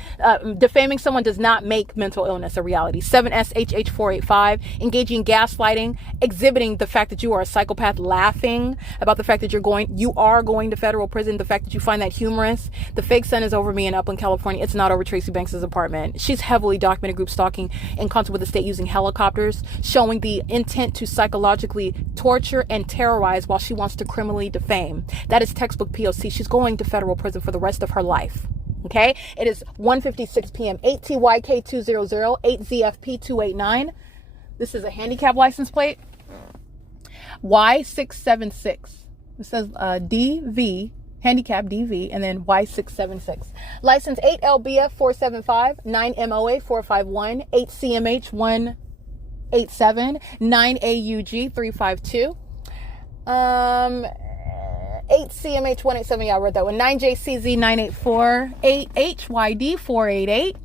Defaming someone does not make mental illness a reality. 7SHH485, engaging gaslighting, exhibiting the fact that you are a psychopath, laughing about the fact that you are going to federal prison, the fact that you find that humorous. The fake sun is over me in Upland, California. It's not over Tracy Banks' apartment. She's heavily documented group stalking in concert with the state using helicopters, showing the intent to psychologically torture and terrorize while she wants to criminally defame. That is textbook P.O.C. She's going to federal prison for the rest of her life. Okay? It is 1:56 p.m. 8TYK200, 8ZFP289. This is a handicap license plate. Y676. It says DV, handicap DV, and then Y676. License 8LBF475, 9MOA451, 8CMH187, 9AUG352. 8CMH187, yeah, I read that one. 9JCZ984, 8HYD488,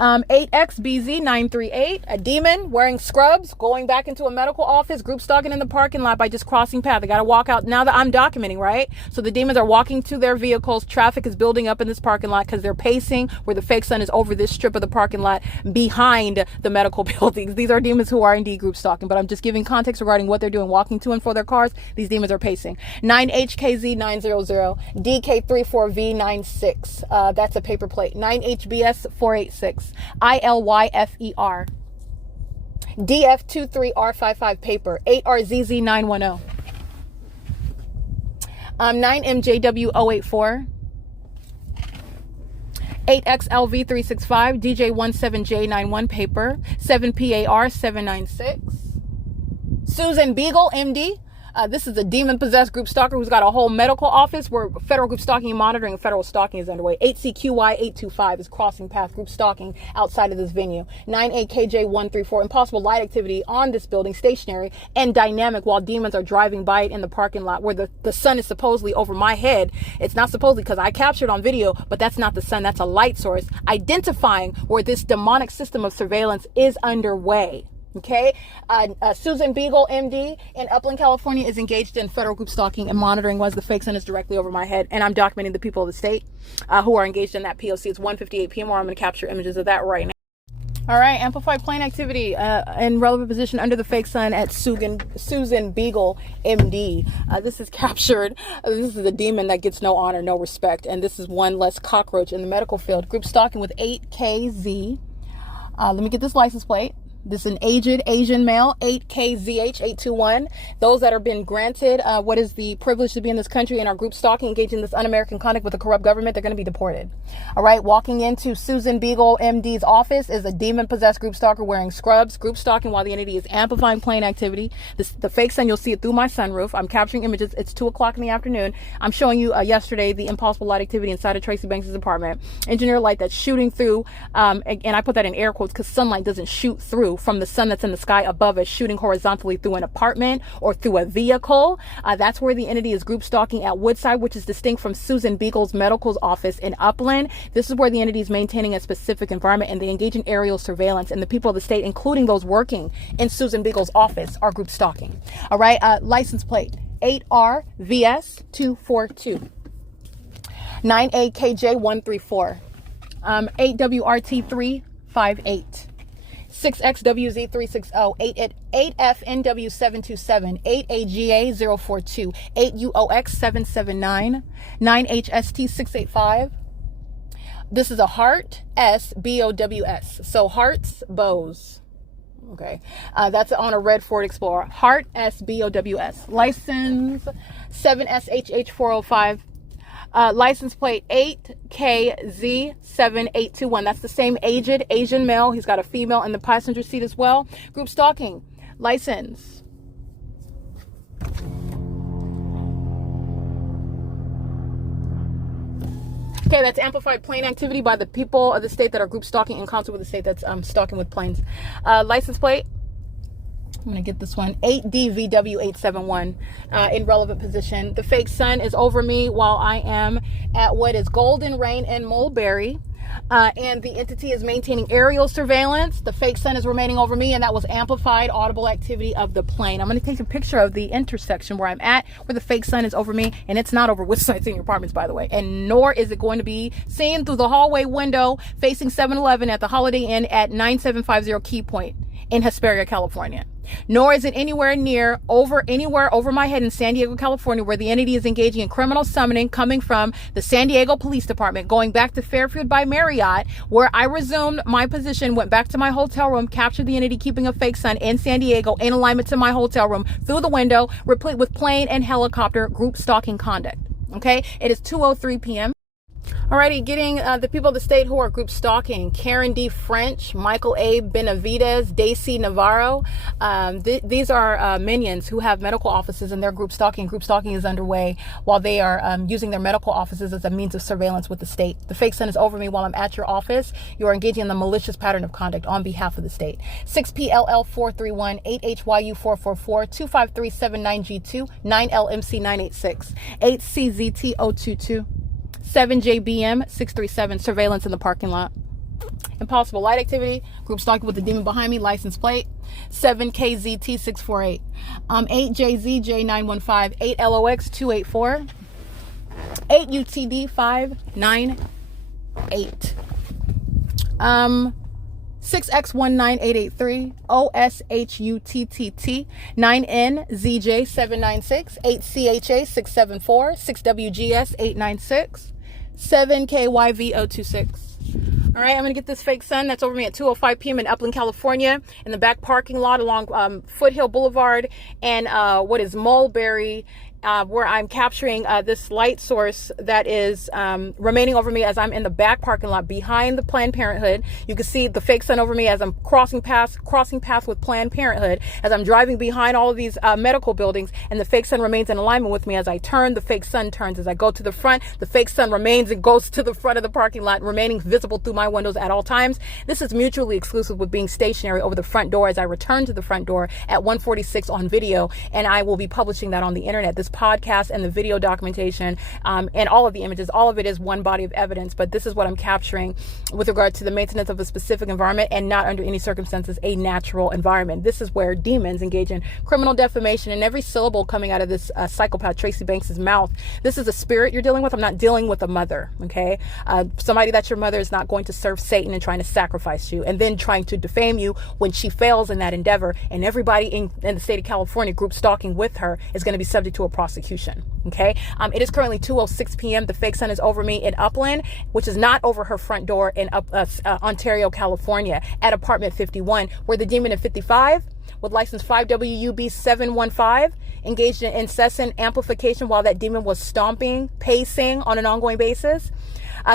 8XBZ938, a demon wearing scrubs, going back into a medical office, group stalking in the parking lot by just crossing path. They got to walk out now that I'm documenting, right? So the demons are walking to their vehicles. Traffic is building up in this parking lot because they're pacing where the fake sun is over this strip of the parking lot behind the medical buildings. These are demons who are indeed group stalking, but I'm just giving context regarding what they're doing, walking to and fro their cars. These demons are pacing. 9HKZ900, DK34V96. That's a paper plate. 9HBS486. ILYFER, DF23R55 paper, 8RZZ910, 9MJW084, 8XLV365, DJ17J91 paper, 7PAR796, Susan Beagle, MD. This is a demon-possessed group stalker who's got a whole medical office where federal group stalking and monitoring and federal stalking is underway. 8CQY825 is crossing path group stalking outside of this venue. 9AKJ134, impossible light activity on this building, stationary and dynamic while demons are driving by it in the parking lot where the sun is supposedly over my head. It's not supposedly because I captured on video, but that's not the sun. That's a light source. Identifying where this demonic system of surveillance is underway. Okay, Susan Beagle, MD, in Upland, California, is engaged in federal group stalking and monitoring while the fake sun is directly over my head, and I'm documenting the people of the state who are engaged in that P.O.C. It's 1:58 p.m. where I'm going to capture images of that right now. All right, amplified plane activity in relevant position under the fake sun at Susan Beagle, MD. This is captured. This is a demon that gets no honor, no respect, and this is one less cockroach in the medical field. Group stalking with 8KZ. Let me get this license plate. This is an aged Asian male, 8KZH821. Those that have been granted what is the privilege to be in this country and are group stalking, engaging in this un-American conduct with a corrupt government, they're going to be deported. All right, walking into Susan Beagle, MD's office is a demon-possessed group stalker wearing scrubs, group stalking while the entity is amplifying plane activity. The fake sun, you'll see it through my sunroof. I'm capturing images. It's 2 o'clock in the afternoon. I'm showing you yesterday the impossible light activity inside of Tracy Banks' apartment. Engineer light that's shooting through, and I put that in air quotes because sunlight doesn't shoot through from the sun that's in the sky above us, shooting horizontally through an apartment or through a vehicle. That's where the entity is group stalking at Woodside, which is distinct from Susan Beagle's medical's office in Upland. This is where the entity is maintaining a specific environment, and they engage in aerial surveillance, and the people of the state, including those working in Susan Beagle's office, are group stalking. All right, license plate 8RVS242, 9AKJ134, 8WRT358, 6XWZ360, 8FNW727, 8AGA042, 8UOX779, 9HST685. This is a heart SBOWS. So hearts, bows. Okay. That's on a red Ford Explorer. Heart SBOWS. License 7SHH405. License plate 8KZ7821. That's the same aged Asian male. He's got a female in the passenger seat as well. Group stalking. License. Okay, that's amplified plane activity by the people of the state that are group stalking in concert with the state that's stalking with planes. License plate. I'm going to get this one. 8DVW871 in relevant position. The fake sun is over me while I am at what is Golden Rain and Mulberry. and the entity is maintaining aerial surveillance. The fake sun is remaining over me, and that was amplified audible activity of the plane. I'm going to take a picture of the intersection where I'm at, where the fake sun is over me, and it's not over WOODSIDE Senior Apartments, by the way, and nor is it going to be seen through the hallway window facing 7-Eleven at the Holiday Inn at 9750 Key Point in Hesperia, California. Nor is it anywhere over my head in San Diego, California, where the entity is engaging in criminal summoning coming from the San Diego Police Department, going back to Fairfield by Marriott, where I resumed my position, went back to my hotel room, captured the entity keeping a fake sun in San Diego in alignment to my hotel room through the window, replete with plane and helicopter group stalking conduct. Okay, it is 2:03 p.m. Alrighty, getting the people of the state who are group stalking: Karen D. French, Michael A. Benavides, Daisy Navarro. These are minions who have medical offices and they're group stalking. Group stalking is underway while they are using their medical offices as a means of surveillance with the state. The fake sun is over me while I'm at your office. You are engaging in the malicious pattern of conduct on behalf of the state. 6PLL431, 8HYU444, 25379G2, 9LMC986, 8CZT022. 7JBM 637, surveillance in the parking lot. Impossible light activity, group stalking with the demon behind me, license plate 7KZT 648, 8JZJ 915, 8LOX 284, 8UTD 598, 6X19883, OSHUTTT 9NZJ 796, 8CHA 674, 6WGS 896, 7KYV026. All right, I'm going to get this fake sun that's over me at 2:05 p.m. in Upland, California, in the back parking lot along Foothill Boulevard and what is Mulberry, where I'm capturing this light source that is remaining over me as I'm in the back parking lot behind the Planned Parenthood. You can see the fake sun over me as I'm crossing paths with Planned Parenthood, as I'm driving behind all of these medical buildings, and the fake sun remains in alignment with me. As I turn, the fake sun turns. As I go to the front, the fake sun remains and goes to the front of the parking lot, remaining visible through my windows at all times. This is mutually exclusive with being stationary over the front door as I return to the front door at 1:46 on video, and I will be publishing that on the internet. This podcast and the video documentation and all of the images, all of it is one body of evidence, but this is what I'm capturing with regard to the maintenance of a specific environment and not under any circumstances a natural environment. This is where demons engage in criminal defamation, and every syllable coming out of this psychopath Tracy Banks's mouth, this is a spirit you're dealing with. I'm not dealing with a mother, okay? Somebody that's your mother is not going to serve Satan and trying to sacrifice you and then trying to defame you when she fails in that endeavor, and everybody in the state of California group stalking with her is going to be subject to a prosecution. Okay, it is currently 2:06 p.m. The fake sun is over me in Upland, which is not over her front door in Ontario, California, at apartment 51, where the demon in 55 with license 5WUB 715 engaged in incessant amplification while that demon was stomping, pacing on an ongoing basis.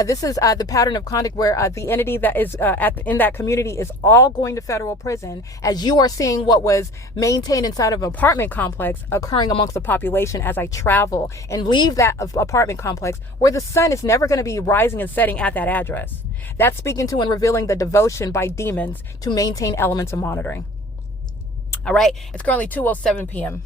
This is the pattern of conduct where the entity that is in that community is all going to federal prison, as you are seeing what was maintained inside of an apartment complex occurring amongst the population as I travel and leave that apartment complex where the sun is never going to be rising and setting at that address. That's speaking to and revealing the devotion by demons to maintain elements of monitoring. All right, it's currently 2:07 p.m.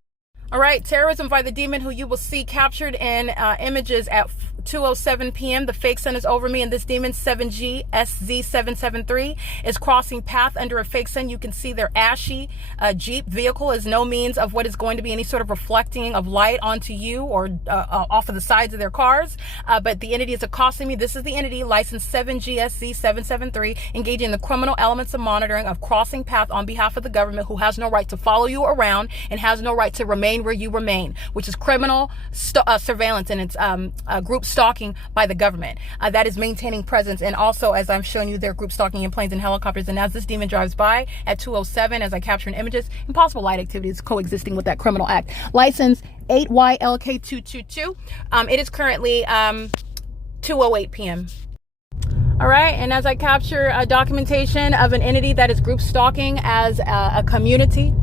All right, terrorism by the demon, who you will see captured in images at 2:07 p.m. The fake sun is over me, and this demon 7GSZ773 is crossing path under a fake sun. You can see their ashy Jeep vehicle is no means of what is going to be any sort of reflecting of light onto you or off of the sides of their cars. But the entity is accosting me. This is the entity, license 7GSZ773, engaging in the criminal elements of monitoring of crossing path on behalf of the government, who has no right to follow you around and has no right to remain where you remain, which is criminal surveillance, and it's group stalking by the government. That is maintaining presence, and also, as I'm showing you, their group stalking in planes and helicopters. And as this demon drives by at 2:07, as I capture in images, impossible light activities coexisting with that criminal act. License 8YLK222. It is currently 2:08 p.m. All right, and as I capture a documentation of an entity that is group stalking as a community,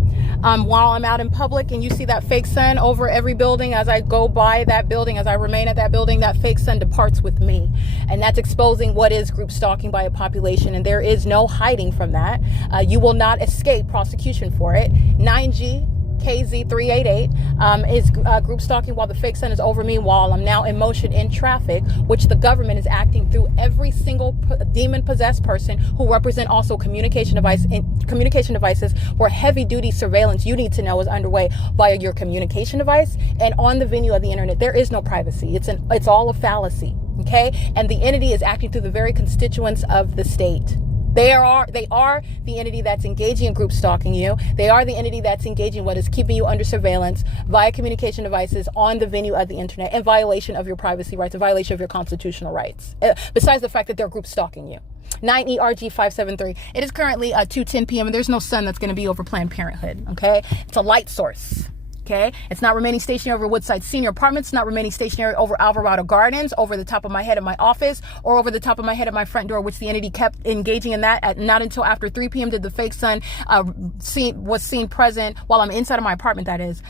while I'm out in public, and you see that fake sun over every building, as I go by that building, as I remain at that building, that fake sun departs with me. And that's exposing what is group stalking by a population, and there is no hiding from that. You will not escape prosecution for it. 9G KZ388 is group stalking while the fake sun is over me while I'm now in motion in traffic, which the government is acting through every single demon-possessed person who represent also communication devices where heavy-duty surveillance, you need to know, is underway via your communication device and on the venue of the internet. There is no privacy. It's all a fallacy, okay? And the entity is acting through the very constituents of the state. They are the entity that's engaging in group stalking you. They are the entity that's engaging what is keeping you under surveillance via communication devices on the venue of the internet in violation of your privacy rights, a violation of your constitutional rights, besides the fact that they're group stalking you. 9ERG573. It is currently 2:10 p.m. and there's no sun that's going to be over Planned Parenthood, okay? It's a light source. Okay, it's not remaining stationary over Woodside Senior Apartments, not remaining stationary over Alvarado Gardens, over the top of my head at my office, or over the top of my head at my front door, which the entity kept engaging in that. Not until after 3 p.m. did the fake sun was seen present while I'm inside of my apartment, that is,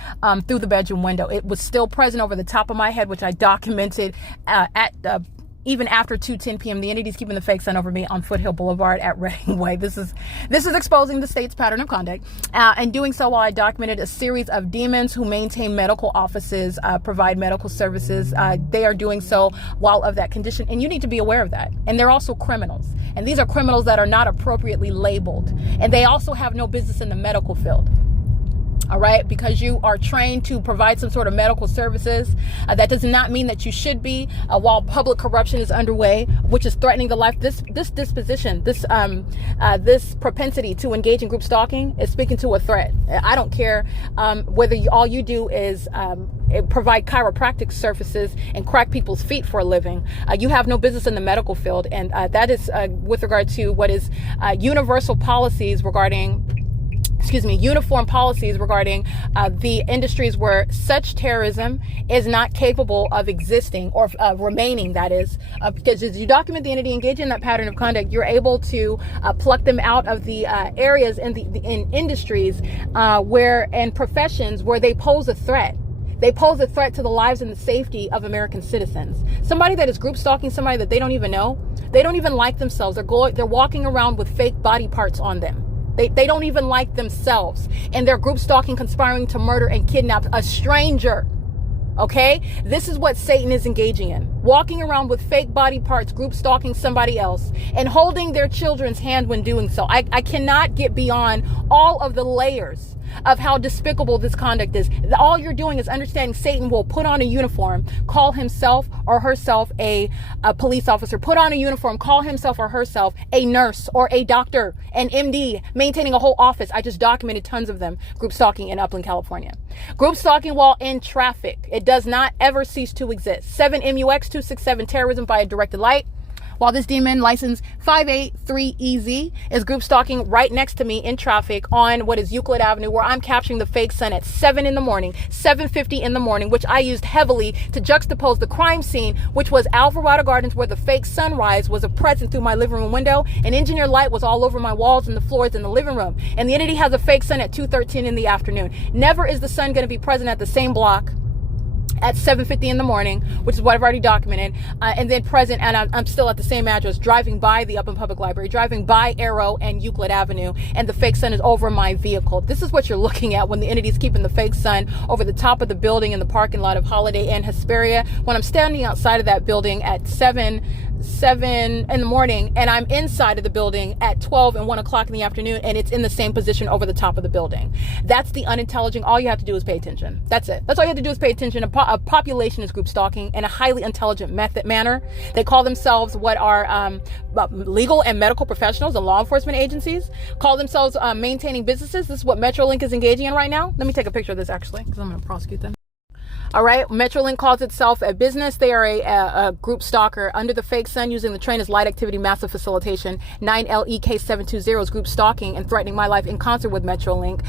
through the bedroom window. It was still present over the top of my head, which I documented even after 2:10 p.m. The entity's keeping the fake sun over me on Foothill Boulevard at Reading Way. This is exposing the state's pattern of conduct, and doing so while I documented a series of demons who maintain medical offices, provide medical services. They are doing so while of that condition, and you need to be aware of that. And they're also criminals, and these are criminals that are not appropriately labeled, and they also have no business in the medical field. All right, because you are trained to provide some sort of medical services. That does not mean that you should be, while public corruption is underway, which is threatening the life. This disposition, this propensity to engage in group stalking is speaking to a threat. I don't care whether all you do is provide chiropractic services and crack people's feet for a living. You have no business in the medical field, and that is with regard to what is uniform policies regarding the industries where such terrorism is not capable of existing or remaining, that is, because as you document the entity engaging in that pattern of conduct, you're able to pluck them out of the areas in industries and professions where they pose a threat. They pose a threat to the lives and the safety of American citizens. Somebody that is group stalking somebody that they don't even know, they don't even like themselves. They're walking around with fake body parts on them. They don't even like themselves, and they're group stalking, conspiring to murder and kidnap a stranger. Okay, this is what Satan is engaging in: walking around with fake body parts, group stalking somebody else, and holding their children's hand when doing so. I cannot get beyond all of the layers of how despicable this conduct is. All you're doing is understanding Satan will put on a uniform, call himself or herself a police officer, put on a uniform, call himself or herself a nurse or a doctor, an MD, maintaining a whole office. I just documented tons of them, group stalking in Upland, California. Group stalking while in traffic. It does not ever cease to exist. 7 MUX 267 terrorism via directed light. While this demon, license 583EZ, is group stalking right next to me in traffic on what is Euclid Avenue, where I'm capturing the fake sun at 7 in the morning, 7:50 in the morning, which I used heavily to juxtapose the crime scene, which was Alvarado Gardens, where the fake sunrise was a present through my living room window, and engineered light was all over my walls and the floors in the living room. And the entity has a fake sun at 2:13 in the afternoon. Never is the sun going to be present at the same block at 7:50 in the morning, which is what I've already documented, and then present, and I'm still at the same address, driving by the Upland Public Library, driving by Arrow and Euclid Avenue, and the fake sun is over my vehicle. This is what you're looking at when the entity is keeping the fake sun over the top of the building in the parking lot of Holiday Inn Hesperia, when I'm standing outside of that building at 7 in the morning, and I'm inside of the building at 12 and 1 o'clock in the afternoon, and it's in the same position over the top of the building. That's the unintelligent. All you have to do is pay attention. That's it. That's all you have to do is pay attention. A population is group stalking in a highly intelligent manner. They call themselves what are legal and medical professionals and law enforcement agencies, call themselves maintaining businesses. This is what Metrolink is engaging in right now. Let me take a picture of this, actually, because I'm going to prosecute them. All right, Metrolink calls itself a business. They are a group stalker under the fake sun, using the train as light activity massive facilitation. 9LEK720 is group stalking and threatening my life in concert with Metrolink.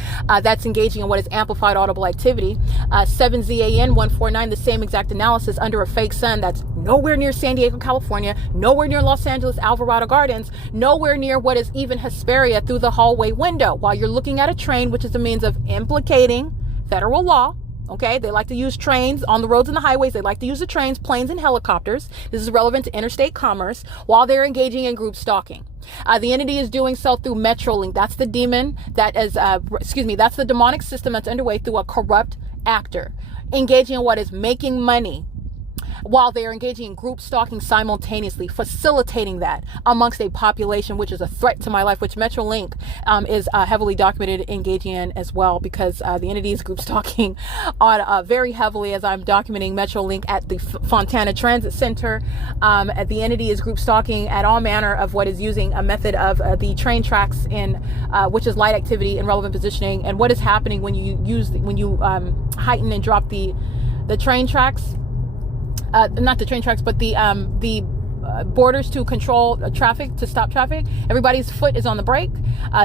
That's engaging in what is amplified audible activity. 7ZAN149, the same exact analysis under a fake sun that's nowhere near San Diego, California, nowhere near Los Angeles, Alvarado Gardens, nowhere near what is even Hesperia through the hallway window, while you're looking at a train, which is a means of implicating federal law. Okay, they like to use trains on the roads and the highways. They like to use the trains, planes, and helicopters. This is relevant to interstate commerce while they're engaging in group stalking. The entity is doing so through MetroLink. That's the demon that is, that's the demonic system that's underway through a corrupt actor engaging in what is making money while they are engaging in group stalking simultaneously, facilitating that amongst a population which is a threat to my life, which MetroLink is heavily documented engaging in as well, because the entity is group stalking on very heavily, as I'm documenting MetroLink at the Fontana Transit Center. The entity is group stalking at all manner of what is using a method of the train tracks in which is light activity and relevant positioning, and what is happening when you heighten and drop the train tracks. Not the train tracks, but the borders to control traffic, to stop traffic. Everybody's foot is on the brake.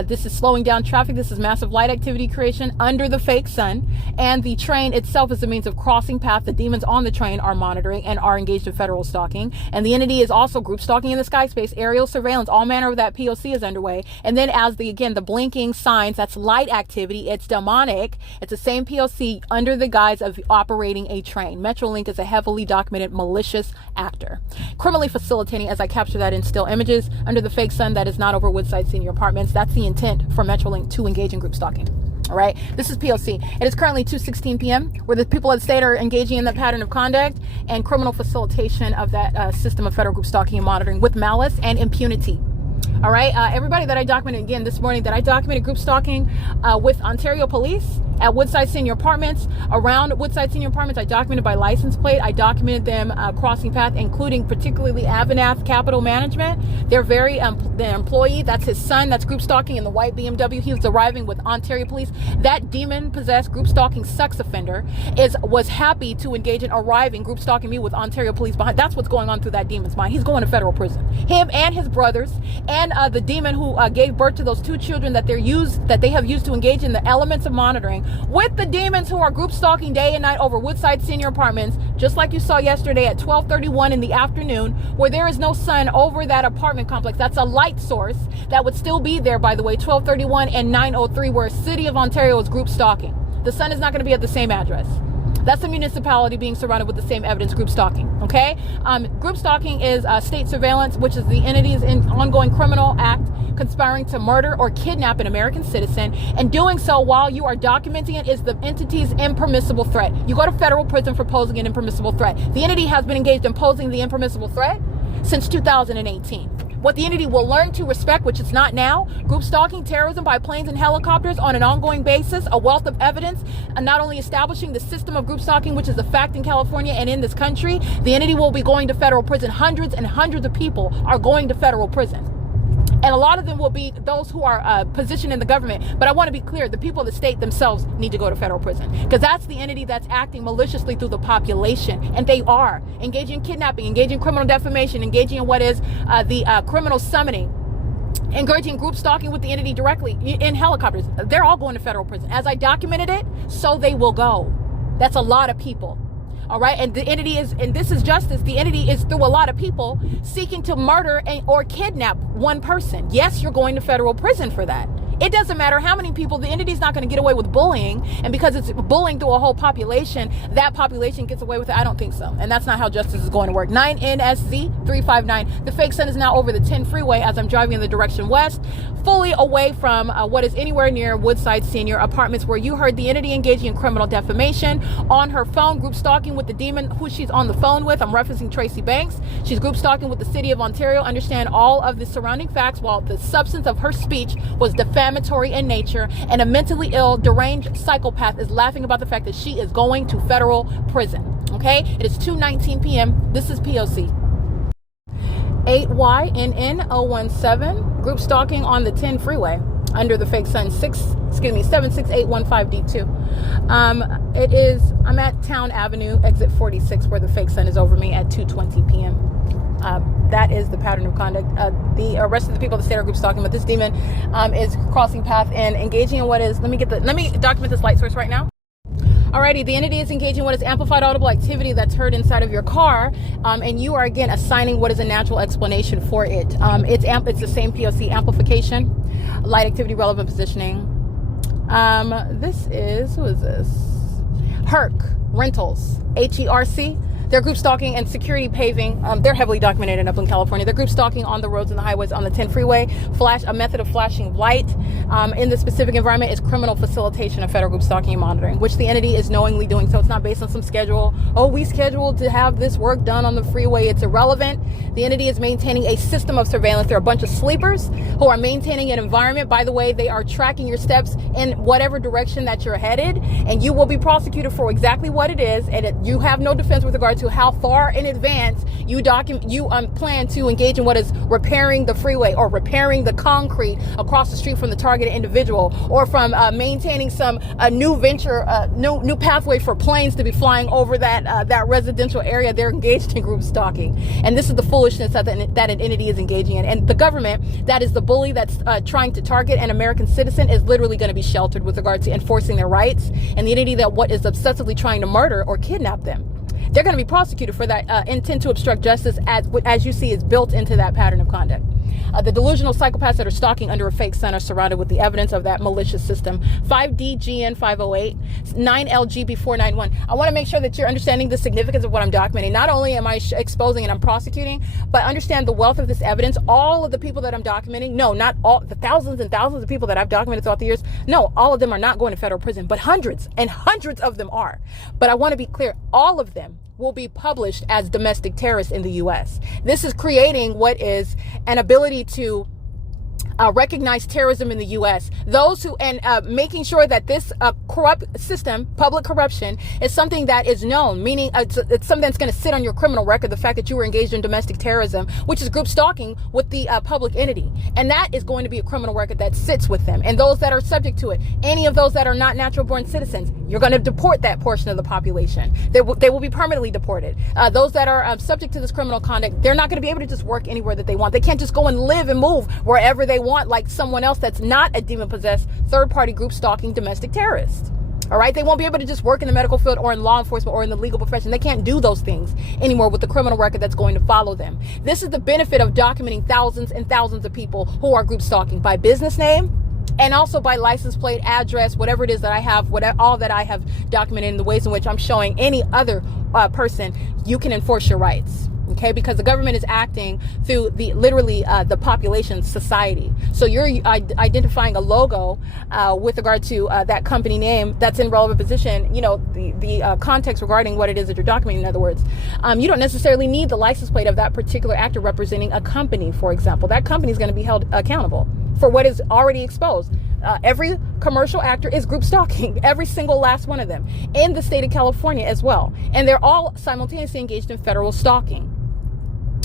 This is slowing down traffic. This is massive light activity creation under the fake sun. And the train itself is a means of crossing path. The demons on the train are monitoring and are engaged in federal stalking. And the entity is also group stalking in the sky space, aerial surveillance, all manner of that P.O.C. is underway. And then as the blinking signs, that's light activity. It's demonic. It's the same P.O.C. under the guise of operating a train. MetroLink is a heavily documented malicious actor, criminally facilitating, as I capture that in still images, under the fake sun that is not over Woodside Senior Apartments. That's the intent for MetroLink to engage in group stalking. All right, this is P.O.C. It is currently 2:16 p.m. where the people of the state are engaging in that pattern of conduct and criminal facilitation of that system of federal group stalking and monitoring with malice and impunity. All right, everybody that I documented again this morning, that I documented group stalking with Ontario Police at Woodside Senior Apartments, around Woodside Senior Apartments. I documented by license plate. I documented them crossing path, including particularly Avanath Capital Management. They're the employee, that's his son, that's group stalking in the white BMW. He was arriving with Ontario Police. That demon-possessed group stalking sex offender was happy to engage in arriving group stalking me with Ontario Police behind. That's what's going on through that demon's mind. He's going to federal prison. Him and his brothers and the demon who gave birth to those two children that they have used to engage in the elements of monitoring with the demons who are group stalking day and night over Woodside Senior Apartments, just like you saw yesterday at 12:31 in the afternoon, where there is no sun over that apartment complex. That's a light source that would still be there, by the way, 12:31 and 9:03, where City of Ontario is group stalking. The sun is not going to be at the same address. That's the municipality being surrounded with the same evidence, group stalking, okay? Group stalking is state surveillance, which is the entity's ongoing criminal act conspiring to murder or kidnap an American citizen, and doing so while you are documenting it is the entity's impermissible threat. You go to federal prison for posing an impermissible threat. The entity has been engaged in posing the impermissible threat since 2018. What the entity will learn to respect, which it's not now, group stalking, terrorism by planes and helicopters on an ongoing basis, a wealth of evidence, and not only establishing the system of group stalking, which is a fact in California and in this country, the entity will be going to federal prison. Hundreds and hundreds of people are going to federal prison. And a lot of them will be those who are positioned in the government. But I want to be clear, the people of the state themselves need to go to federal prison, because that's the entity that's acting maliciously through the population. And they are engaging in kidnapping, engaging in criminal defamation, engaging in what is the criminal summoning, engaging in group stalking with the entity directly in helicopters. They're all going to federal prison. As I documented it, so they will go. That's a lot of people. All right, and the entity is, and this is justice, the entity is through a lot of people seeking to murder or kidnap one person. Yes, you're going to federal prison for that. It doesn't matter how many people, the entity's not going to get away with bullying, and because it's bullying through a whole population, that population gets away with it. I don't think so, and that's not how justice is going to work. 9NSZ 359. The fake sun is now over the 10 freeway as I'm driving in the direction west, fully away from what is anywhere near Woodside Senior Apartments, where you heard the entity engaging in criminal defamation on her phone, group stalking with the demon who she's on the phone with. I'm referencing Tracy Banks. She's group stalking with the City of Ontario. Understand all of the surrounding facts, while the substance of her speech was defamatory in nature, and a mentally ill, deranged psychopath is laughing about the fact that she is going to federal prison. Okay, it is 2:19 p.m. This is P.O.C. 8YNN017, group stalking on the 10 freeway under the fake sun, 76815D2. I'm at Town Avenue, exit 46, where the fake sun is over me at 2:20 p.m. That is the pattern of conduct. The rest of the people of the state are group stalking, but this demon is crossing path and engaging in what is, let me document this light source right now. Alrighty, the entity is engaging in what is amplified audible activity that's heard inside of your car, and you are again assigning what is a natural explanation for it. It's the same P.O.C. amplification, light activity, relevant positioning. Who is this? Herc Rentals, HERC. They're group stalking and security paving. They're heavily documented in Upland, California. They're group stalking on the roads and the highways on the 10 freeway. A method of flashing light in the specific environment is criminal facilitation of federal group stalking and monitoring, which the entity is knowingly doing. So it's not based on some schedule. Oh, we scheduled to have this work done on the freeway. It's irrelevant. The entity is maintaining a system of surveillance. There are a bunch of sleepers who are maintaining an environment. By the way, they are tracking your steps in whatever direction that you're headed, and you will be prosecuted for exactly what it is. And you have no defense with regard to how far in advance you plan to engage in what is repairing the freeway or repairing the concrete across the street from the targeted individual, or from maintaining some new venture, new pathway for planes to be flying over that residential area. They're engaged in group stalking, and this is the foolishness that an entity is engaging in. And the government, that is the bully that's trying to target an American citizen, is literally going to be sheltered with regard to enforcing their rights. And the entity that is obsessively trying to murder or kidnap them, they're going to be prosecuted for that intent to obstruct justice, as you see is built into that pattern of conduct. The delusional psychopaths that are stalking under a fake sun are surrounded with the evidence of that malicious system. 5DGN508, 9LGB491. I want to make sure that you're understanding the significance of what I'm documenting. Not only am I exposing and I'm prosecuting, but understand the wealth of this evidence. All of the people that I'm documenting, no, not all, the thousands and thousands of people that I've documented throughout the years, no, all of them are not going to federal prison, but hundreds and hundreds of them are. But I want to be clear, all of them will be published as domestic terrorists in the U.S. This is creating what is an ability to recognize terrorism in the U.S. Making sure that this corrupt system, public corruption, is something that is known, meaning it's something that's going to sit on your criminal record, the fact that you were engaged in domestic terrorism, which is group stalking with the public entity. And that is going to be a criminal record that sits with them. And those that are subject to it, any of those that are not natural born citizens, you're going to deport that portion of the population. They will be permanently deported. Those that are subject to this criminal conduct, they're not going to be able to just work anywhere that they want. They can't just go and live and move wherever they want like someone else that's not a demon-possessed third-party group stalking domestic terrorist. All right, they won't be able to just work in the medical field or in law enforcement or in the legal profession. They can't do those things anymore with the criminal record that's going to follow them. This is the benefit of documenting thousands and thousands of people who are group stalking by business name and also by license plate, address, whatever it is that I have, all that I have documented in the ways in which I'm showing any other person, you can enforce your rights. Okay, because the government is acting through the population society. So you're identifying a logo with regard to that company name that's in relevant position. You know, the context regarding what it is that you're documenting. In other words, you don't necessarily need the license plate of that particular actor representing a company, for example. That company is going to be held accountable for what is already exposed. Every commercial actor is group stalking, every single last one of them, in the state of California as well. And they're all simultaneously engaged in federal stalking.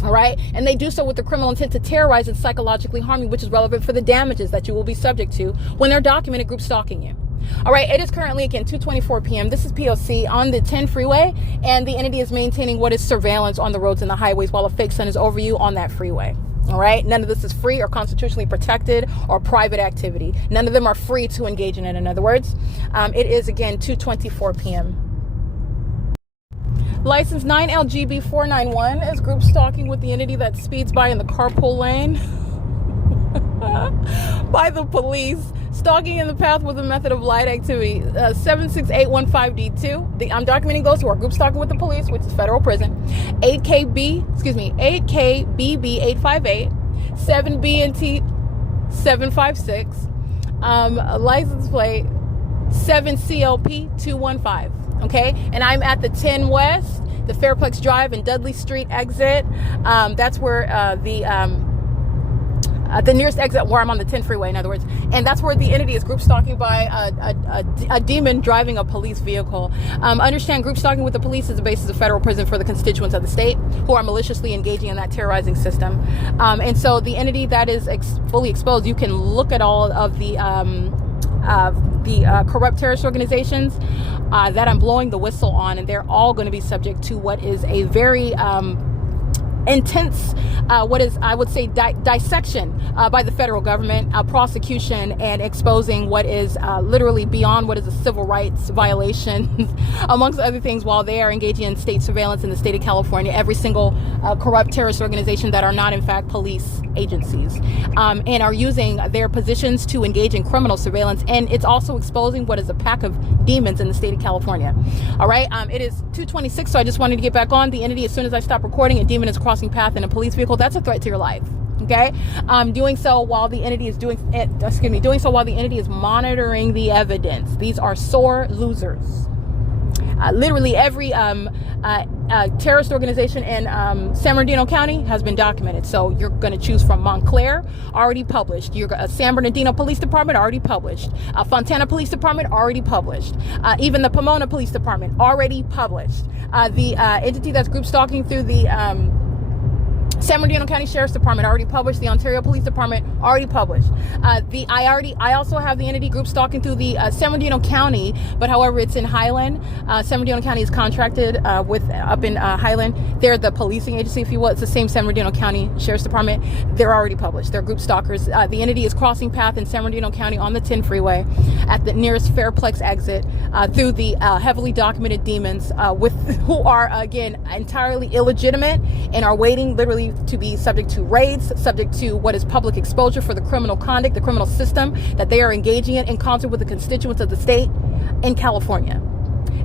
All right. And they do so with the criminal intent to terrorize and psychologically harm you, which is relevant for the damages that you will be subject to when they're documented group stalking you. All right. It is currently, again, 2:24 p.m. This is P.O.C. on the 10 freeway, and the entity is maintaining what is surveillance on the roads and the highways while a fake sun is over you on that freeway. All right. None of this is free or constitutionally protected or private activity. None of them are free to engage in it. In other words, it is, again, 2:24 p.m. License 9LGB491 is group stalking with the entity that speeds by in the carpool lane by the police, stalking in the path with a method of light activity. 76815D2. I'm documenting those who are group stalking with the police, which is federal prison. 8KBB858, 7BNT 756, license plate 7CLP215. Okay, and I'm at the 10 West, the Fairplex Drive and Dudley Street exit. That's where the nearest exit, where I'm on the 10 freeway, in other words. And that's where the entity is group stalking by a demon driving a police vehicle. Understand, group stalking with the police is the basis of federal prison for the constituents of the state who are maliciously engaging in that terrorizing system. And so the entity that is fully exposed, you can look at all of the corrupt terrorist organizations that I'm blowing the whistle on, and they're all going to be subject to what is a very intense, what is, I would say, dissection by the federal government, prosecution, and exposing what is literally beyond what is a civil rights violation, amongst other things, while they are engaging in state surveillance in the state of California, every single corrupt terrorist organization that are not, in fact, police agencies, and are using their positions to engage in criminal surveillance. And it's also exposing what is a pack of demons in the state of California. All right. It is 2:26, so I just wanted to get back on. The entity, as soon as I stop recording, a demon is crossing path in a police vehicle. That's a threat to your life. Okay. Doing so while the entity is doing so while the entity is monitoring the evidence. These are sore losers. Literally every terrorist organization in San Bernardino County has been documented. So you're going to choose from MONTCLAIR, already published. San Bernardino Police Department, already published. Fontana Police Department, already published. Even the Pomona Police Department, already published. The entity that's group stalking through the San Bernardino County Sheriff's Department, already published. The Ontario Police Department, already published. I also have the entity group stalking through the San Bernardino County, but however, it's in Highland. San Bernardino County is contracted up in Highland. They're the policing agency, if you will. It's the same San Bernardino County Sheriff's Department. They're already published. They're group stalkers. The entity is crossing path in San Bernardino County on the 10 freeway at the nearest Fairplex exit through the heavily documented demons who are, again, entirely illegitimate and are waiting literally to be subject to raids, subject to what is public exposure for the criminal conduct, the criminal system that they are engaging in concert with the constituents of the state in California.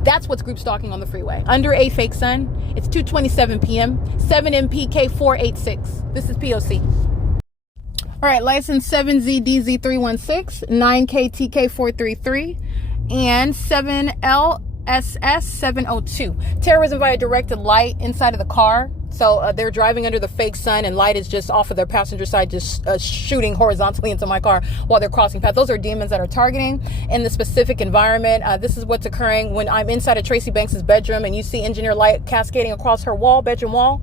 That's what's group stalking on the freeway. Under a fake sun. It's 2:27 p.m. 7 MPK 486. This is P.O.C. All right, license 7ZDZ316, 9KTK433, and 7LSS702. Terrorism via directed light inside of the car. So they're driving under the fake sun and light is just off of their passenger side, just shooting horizontally into my car while they're crossing path. Those are demons that are targeting in the specific environment. This is what's occurring when I'm inside of Tracy Banks's bedroom and you see engineer light cascading across her wall, bedroom wall.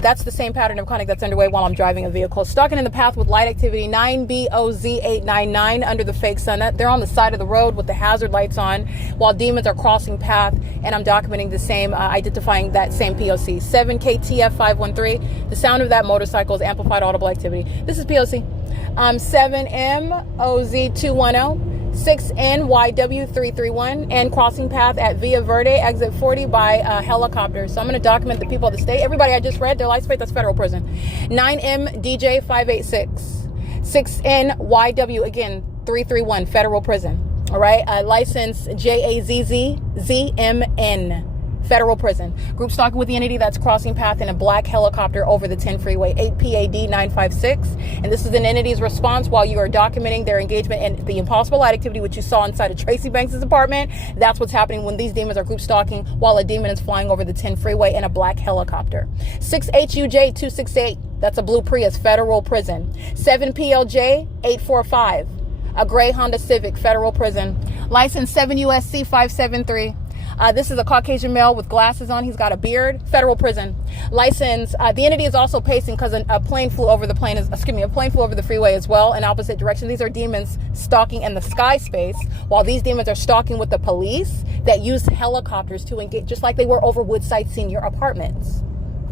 That's the same pattern of conduct that's underway while I'm driving a vehicle. Stalking in the path with light activity, 9BOZ899 under the fake sun. They're on the side of the road with the hazard lights on while demons are crossing path, and I'm documenting the same, identifying that same POC. 7KTF513. The sound of that motorcycle is amplified audible activity. This is POC. 7MOZ210. 6NYW331 and crossing path at Villa Verde, exit 40 by helicopter. So I'm going to document the people of the state. Everybody I just read, their license plate, that's federal prison. 9MDJ586. 6NYW, again, 331, federal prison. All right. License JAZZZMN. Federal prison. Group stalking with the entity that's crossing path in a black helicopter over the 10 freeway, 8PAD956. And this is an entity's response while you are documenting their engagement in the impossible light activity, which you saw inside of Tracy Banks' apartment. That's what's happening when these demons are group stalking while a demon is flying over the 10 freeway in a black helicopter. 6HUJ268. That's a blue Prius, federal prison. 7PLJ845. A gray Honda Civic, federal prison. License 7 U.S.C 573. This is a Caucasian male with glasses on. He's got a beard. Federal prison. License. The entity is also pacing because a plane flew over the freeway as well in opposite direction. These are demons stalking in the sky space, while these demons are stalking with the police that use helicopters to engage, just like they were over Woodside Senior Apartments.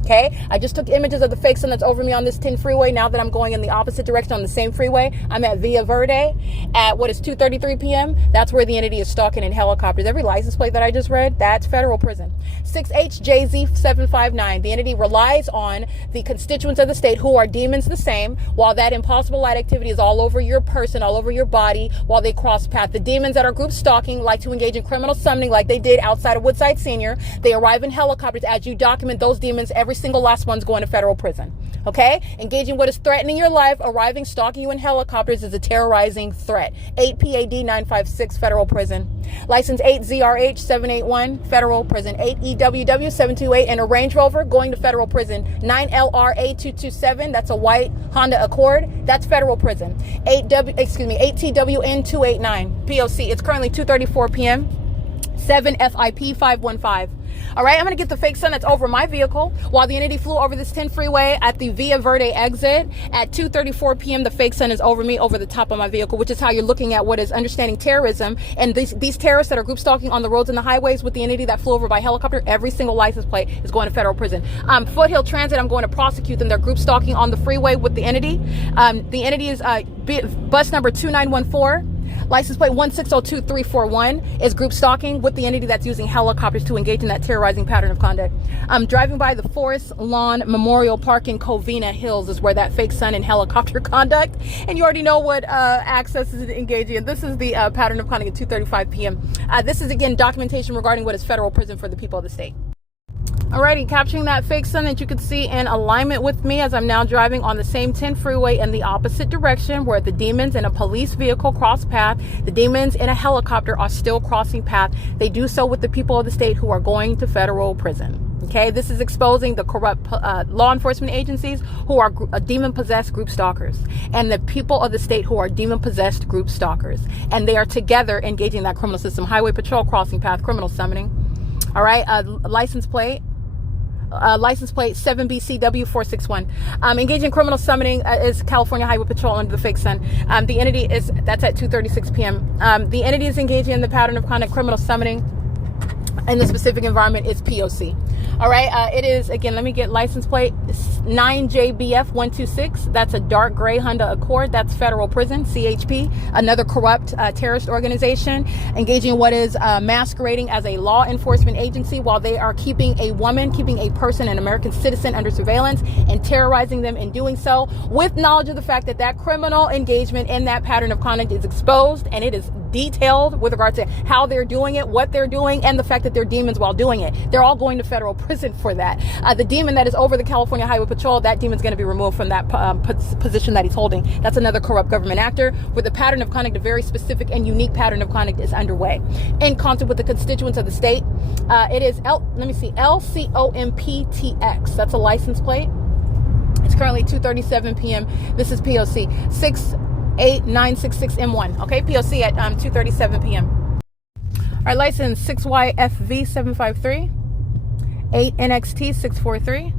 Okay, I just took images of the fake sun that's over me on this 10 freeway. Now that I'm going in the opposite direction on the same freeway, I'm at Villa Verde at what is 2:33 p.m. That's where the entity is stalking in helicopters. Every license plate that I just read, that's federal prison. 6HJZ759. The entity relies on the constituents of the state who are demons the same, while that impossible light activity is all over your person, all over your body while they cross path. The demons that are group stalking like to engage in criminal summoning like they did outside of Woodside Senior. They arrive in helicopters. As you document those demons, every single last one's going to federal prison. Okay? Engaging what is threatening your life, arriving, stalking you in helicopters is a terrorizing threat. 8PAD956, federal prison. License 8ZRH781, federal prison. 8EWW728 and a Range Rover going to federal prison. 9LRA227, that's a white Honda Accord, that's federal prison. 8TWN289, POC. It's currently 2:34 p.m. 7FIP515. All right, I'm going to get the fake sun that's over my vehicle while the entity flew over this 10 freeway at the Via Verde exit at 2:34 p.m. The fake sun is over me, over the top of my vehicle, which is how you're looking at what is understanding terrorism. And these terrorists that are group stalking on the roads and the highways with the entity that flew over by helicopter, every single license plate is going to federal prison. Foothill Transit, I'm going to prosecute them. They're group stalking on the freeway with the entity. The entity is bus number 2914. License plate 1602341 is group stalking with the entity that's using helicopters to engage in that terrorizing pattern of conduct. Driving by the Forest Lawn Memorial Park in Covina Hills is where that fake sun and helicopter conduct, and you already know what access is engaging in. This is the pattern of conduct at 2:35 p.m. This is again documentation regarding what is federal prison for the people of the state. Alrighty, capturing that fake sun that you can see in alignment with me as I'm now driving on the same 10 freeway in the opposite direction where the demons in a police vehicle cross path. The demons in a helicopter are still crossing path. They do so with the people of the state who are going to federal prison. Okay, this is exposing the corrupt law enforcement agencies who are demon-possessed group stalkers, and the people of the state who are demon-possessed group stalkers. And they are together engaging that criminal system. Highway patrol, crossing path, criminal summoning. All right, license plate 7BCW461. Engaging criminal summoning is California Highway Patrol under the fake sun. The entity that's at 2:36 p.m. The entity is engaging in the pattern of conduct criminal summoning, and the specific environment is P.O.C. All right, it is, again, let me get license plate 9JBF126. That's a dark gray Honda Accord. That's federal prison, CHP, another corrupt terrorist organization engaging in what is masquerading as a law enforcement agency while they are keeping a person, an American citizen, under surveillance and terrorizing them in doing so with knowledge of the fact that that criminal engagement in that pattern of conduct is exposed, and it is detailed with regard to how they're doing it, what they're doing, and the fact that they're demons while doing it. They're all going to federal prison for that. The demon that is over the California Highway Patrol, that demon's going to be removed from that position that he's holding. That's another corrupt government actor with a pattern of conduct, a very specific and unique pattern of conduct is underway. In concert with the constituents of the state, it is LCOMPTX. That's a license plate. It's currently 2:37 p.m. This is P.O.C. 68966M1. Okay, P.O.C. at 2:37 p.m. All right, license 6YFV753, 8NXT643,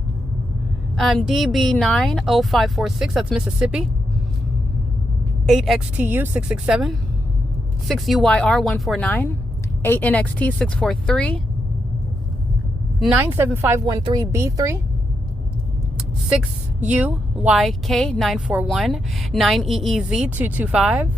DB90546. That's Mississippi. 8XTU667, 6UYR149, 8NXT643, 97513B3, 6UYK941, 9EEZ225.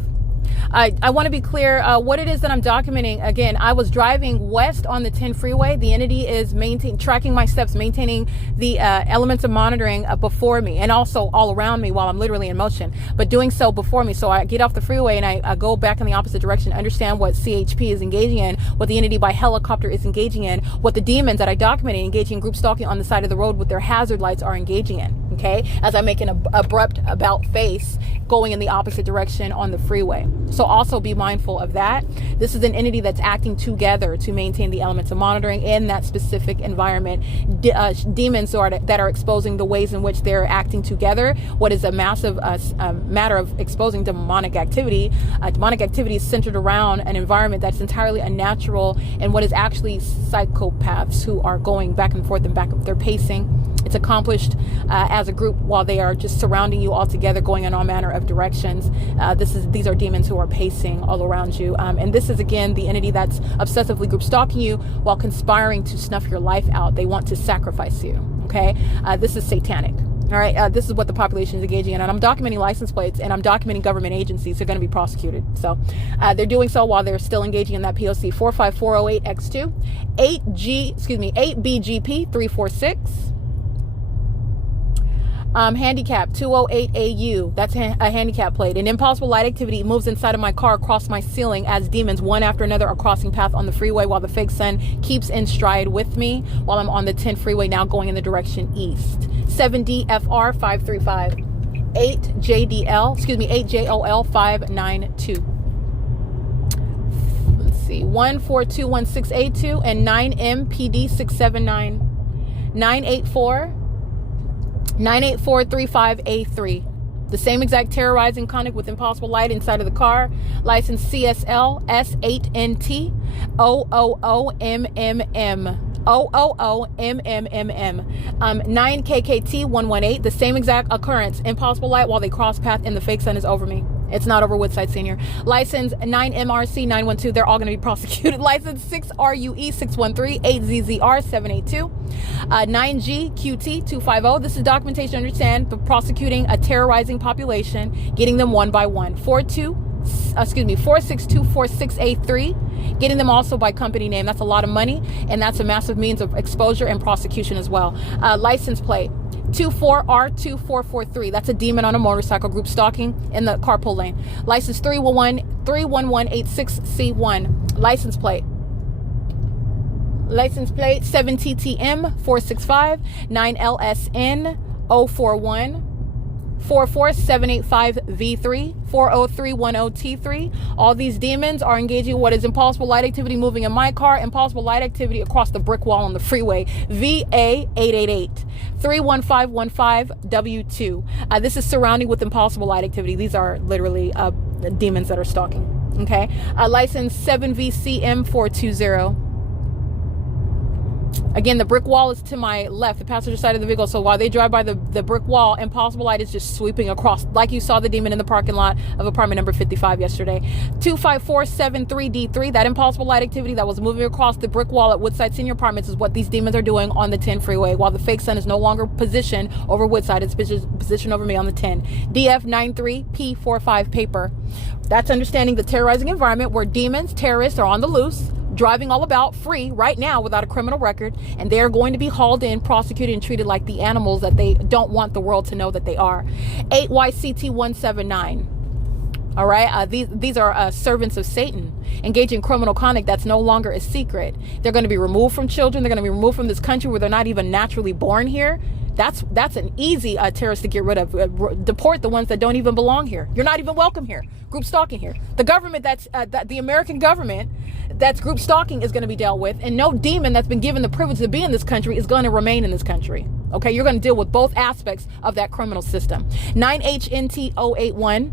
I want to be clear what it is that I'm documenting. Again, I was driving west on the 10 freeway. The entity is tracking my steps, maintaining the elements of monitoring before me and also all around me while I'm literally in motion, but doing so before me. So I get off the freeway and I go back in the opposite direction, understand what CHP is engaging in, what the entity by helicopter is engaging in, what the demons that I documented engaging in group stalking on the side of the road with their hazard lights are engaging in. Okay, as I make an abrupt about face going in the opposite direction on the freeway. So also be mindful of that. This is an entity that's acting together to maintain the elements of monitoring in that specific environment. Demons that are exposing the ways in which they're acting together. What is a massive matter of exposing demonic activity. Demonic activity is centered around an environment that's entirely unnatural and what is actually psychopaths who are going back and forth and back. They're pacing. It's accomplished as a group while they are just surrounding you all together, going in all manner of directions. These are demons who are pacing all around you. And this is, again, the entity that's obsessively group stalking you while conspiring to snuff your life out. They want to sacrifice you. Okay? This is satanic. All right, this is what the population is engaging in, and I'm documenting license plates and I'm documenting government agencies who are going to be prosecuted. So they're doing so while they're still engaging in that P.O.C. 45408X2, 8BGP 346. Handicap 208AU. That's a handicap plate. An impossible light activity moves inside of my car across my ceiling as demons one after another are crossing path on the freeway while the fake sun keeps in stride with me while I'm on the 10 freeway now going in the direction east. 7DFR 535, 8JOL 592. Let's see, 1421682 and 9MPD 679, 98435A3. The same exact terrorizing conduct with impossible light inside of the car. License CSLS 8NT 000MMM. 9KKT 118. The same exact occurrence. Impossible light while they cross path and the fake sun is over me. It's not over Woodside Senior. License 9MRC 912. They're all going to be prosecuted. License 6RUE 613 8ZZR 782. 9GQT 250. This is documentation to understand the prosecuting a terrorizing population, getting them one by one. 4624683. Getting them also by company name. That's a lot of money, and that's a massive means of exposure and prosecution as well. License plate 24R2443. That's a demon on a motorcycle, group stalking in the carpool lane. License 31186C1. License plate 7TTM 465 9LSN 041 44785V3 40310T3. All these demons are engaging what is impossible light activity moving in my car, impossible light activity across the brick wall on the freeway. VA888 31515W2. This is surrounding with impossible light activity. These are literally demons that are stalking. Okay. License 7VCM420. Again, the brick wall is to my left, the passenger side of the vehicle. So while they drive by the brick wall, impossible light is just sweeping across, like you saw the demon in the parking lot of apartment number 55 yesterday. 25473D3, that impossible light activity that was moving across the brick wall at Woodside Senior Apartments is what these demons are doing on the 10 freeway, while the fake sun is no longer positioned over Woodside. It's positioned over me on the 10. DF93P45 paper. That's understanding the terrorizing environment where demons, terrorists are on the loose, driving all about free right now without a criminal record, and they're going to be hauled in, prosecuted, and treated like the animals that they don't want the world to know that they are. 8YCT179. All right, these are servants of Satan, engaging in criminal conduct that's no longer a secret. They're going to be removed from children. They're going to be removed from this country where they're not even naturally born here. That's an easy terrorist to get rid of. Deport the ones that don't even belong here. You're not even welcome here. Group stalking here. The government the American government that's group stalking is going to be dealt with, and no demon that's been given the privilege to be in this country is going to remain in this country. Okay, you're going to deal with both aspects of that criminal system. 9HNT081.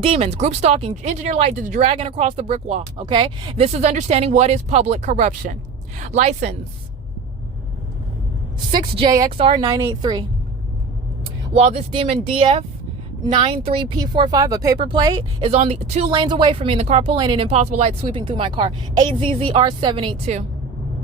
Demons, group stalking, engineer light just dragging across the brick wall. Okay, this is understanding what is public corruption. License 6JXR983. While this demon DF93P45, a paper plate, is on the 2 lanes away from me in the carpool lane and impossible light sweeping through my car. 8ZZR782.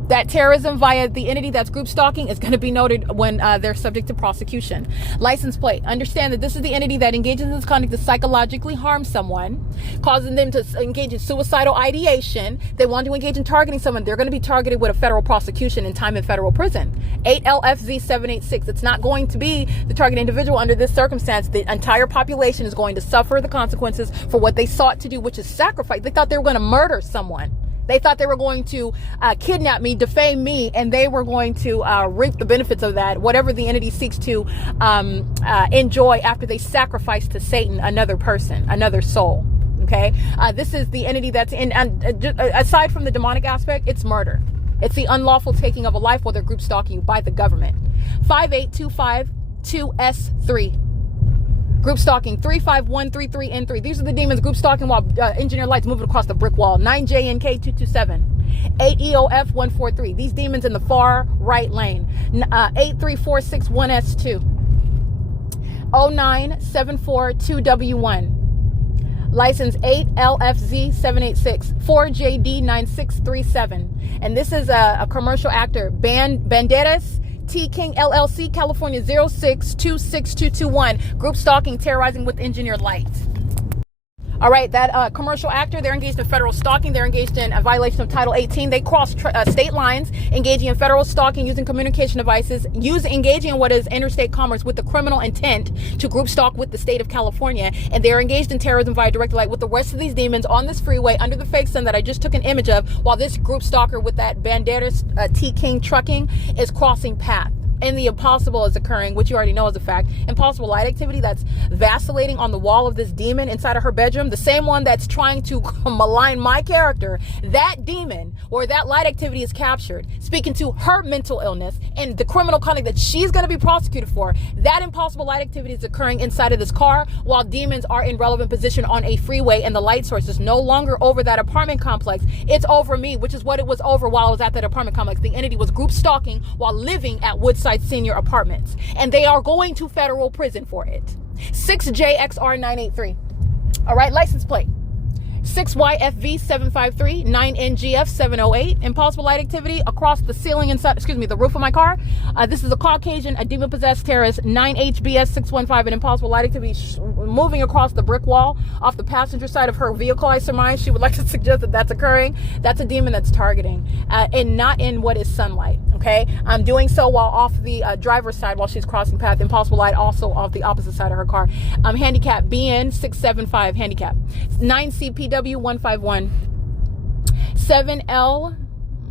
That terrorism via the entity that's group stalking is going to be noted when they're subject to prosecution. License plate. Understand that this is the entity that engages in this conduct to psychologically harm someone, causing them to engage in suicidal ideation. They want to engage in targeting someone. They're going to be targeted with a federal prosecution and time in federal prison. 8LFZ786. It's not going to be the target individual under this circumstance. The entire population is going to suffer the consequences for what they sought to do, which is sacrifice. They thought they were going to murder someone. They thought they were going to kidnap me, defame me, and they were going to reap the benefits of that, whatever the entity seeks to enjoy after they sacrifice to Satan another person, another soul. Okay, this is the entity that's in, aside from the demonic aspect, it's murder. It's the unlawful taking of a life while they're group stalking you by the government. 58252S3. Group stalking 35133N3. These are the demons group stalking while engineer lights moving across the brick wall. 9JNK227. 8EOF143. These demons in the far right lane. 83461S2. 09742W1. License 8LFZ786. 4JD9637. And this is a commercial actor. Banderas T King LLC, California 0626221. Group stalking, terrorizing with engineered lights. All right, that commercial actor, they're engaged in federal stalking. They're engaged in a violation of Title 18. They cross state lines, engaging in federal stalking using communication devices, engaging in what is interstate commerce with the criminal intent to group stalk with the state of California. And they're engaged in terrorism via direct light with the rest of these demons on this freeway under the fake sun that I just took an image of, while this group stalker with that Banderas T King trucking is crossing path. and the impossible is occurring, which you already know is a fact. Impossible light activity that's vacillating on the wall of this demon inside of her bedroom, the same one that's trying to malign my character. That demon or that light activity is captured, speaking to her mental illness and the criminal conduct that she's going to be prosecuted for. That impossible light activity is occurring inside of this car while demons are in relevant position on a freeway, and the light source is no longer over that apartment complex. It's over me, which is what it was over while I was at that apartment complex. The entity was group stalking while living at Woodside Senior Apartments, and they are going to federal prison for it. 6JXR983. All right, license plate 6YFV753 9NGF708. Impossible light activity across the ceiling inside, the roof of my car. This is a Caucasian, a demon-possessed terrorist, 9HBS615. An impossible light activity moving across the brick wall off the passenger side of her vehicle. I surmise she would like to suggest that that's occurring. That's a demon that's targeting, and not in what is sunlight. Okay, I'm doing so while off the driver's side while she's crossing path. Impossible light also off the opposite side of her car. Handicap BN675 handicap 9CPW151 7L.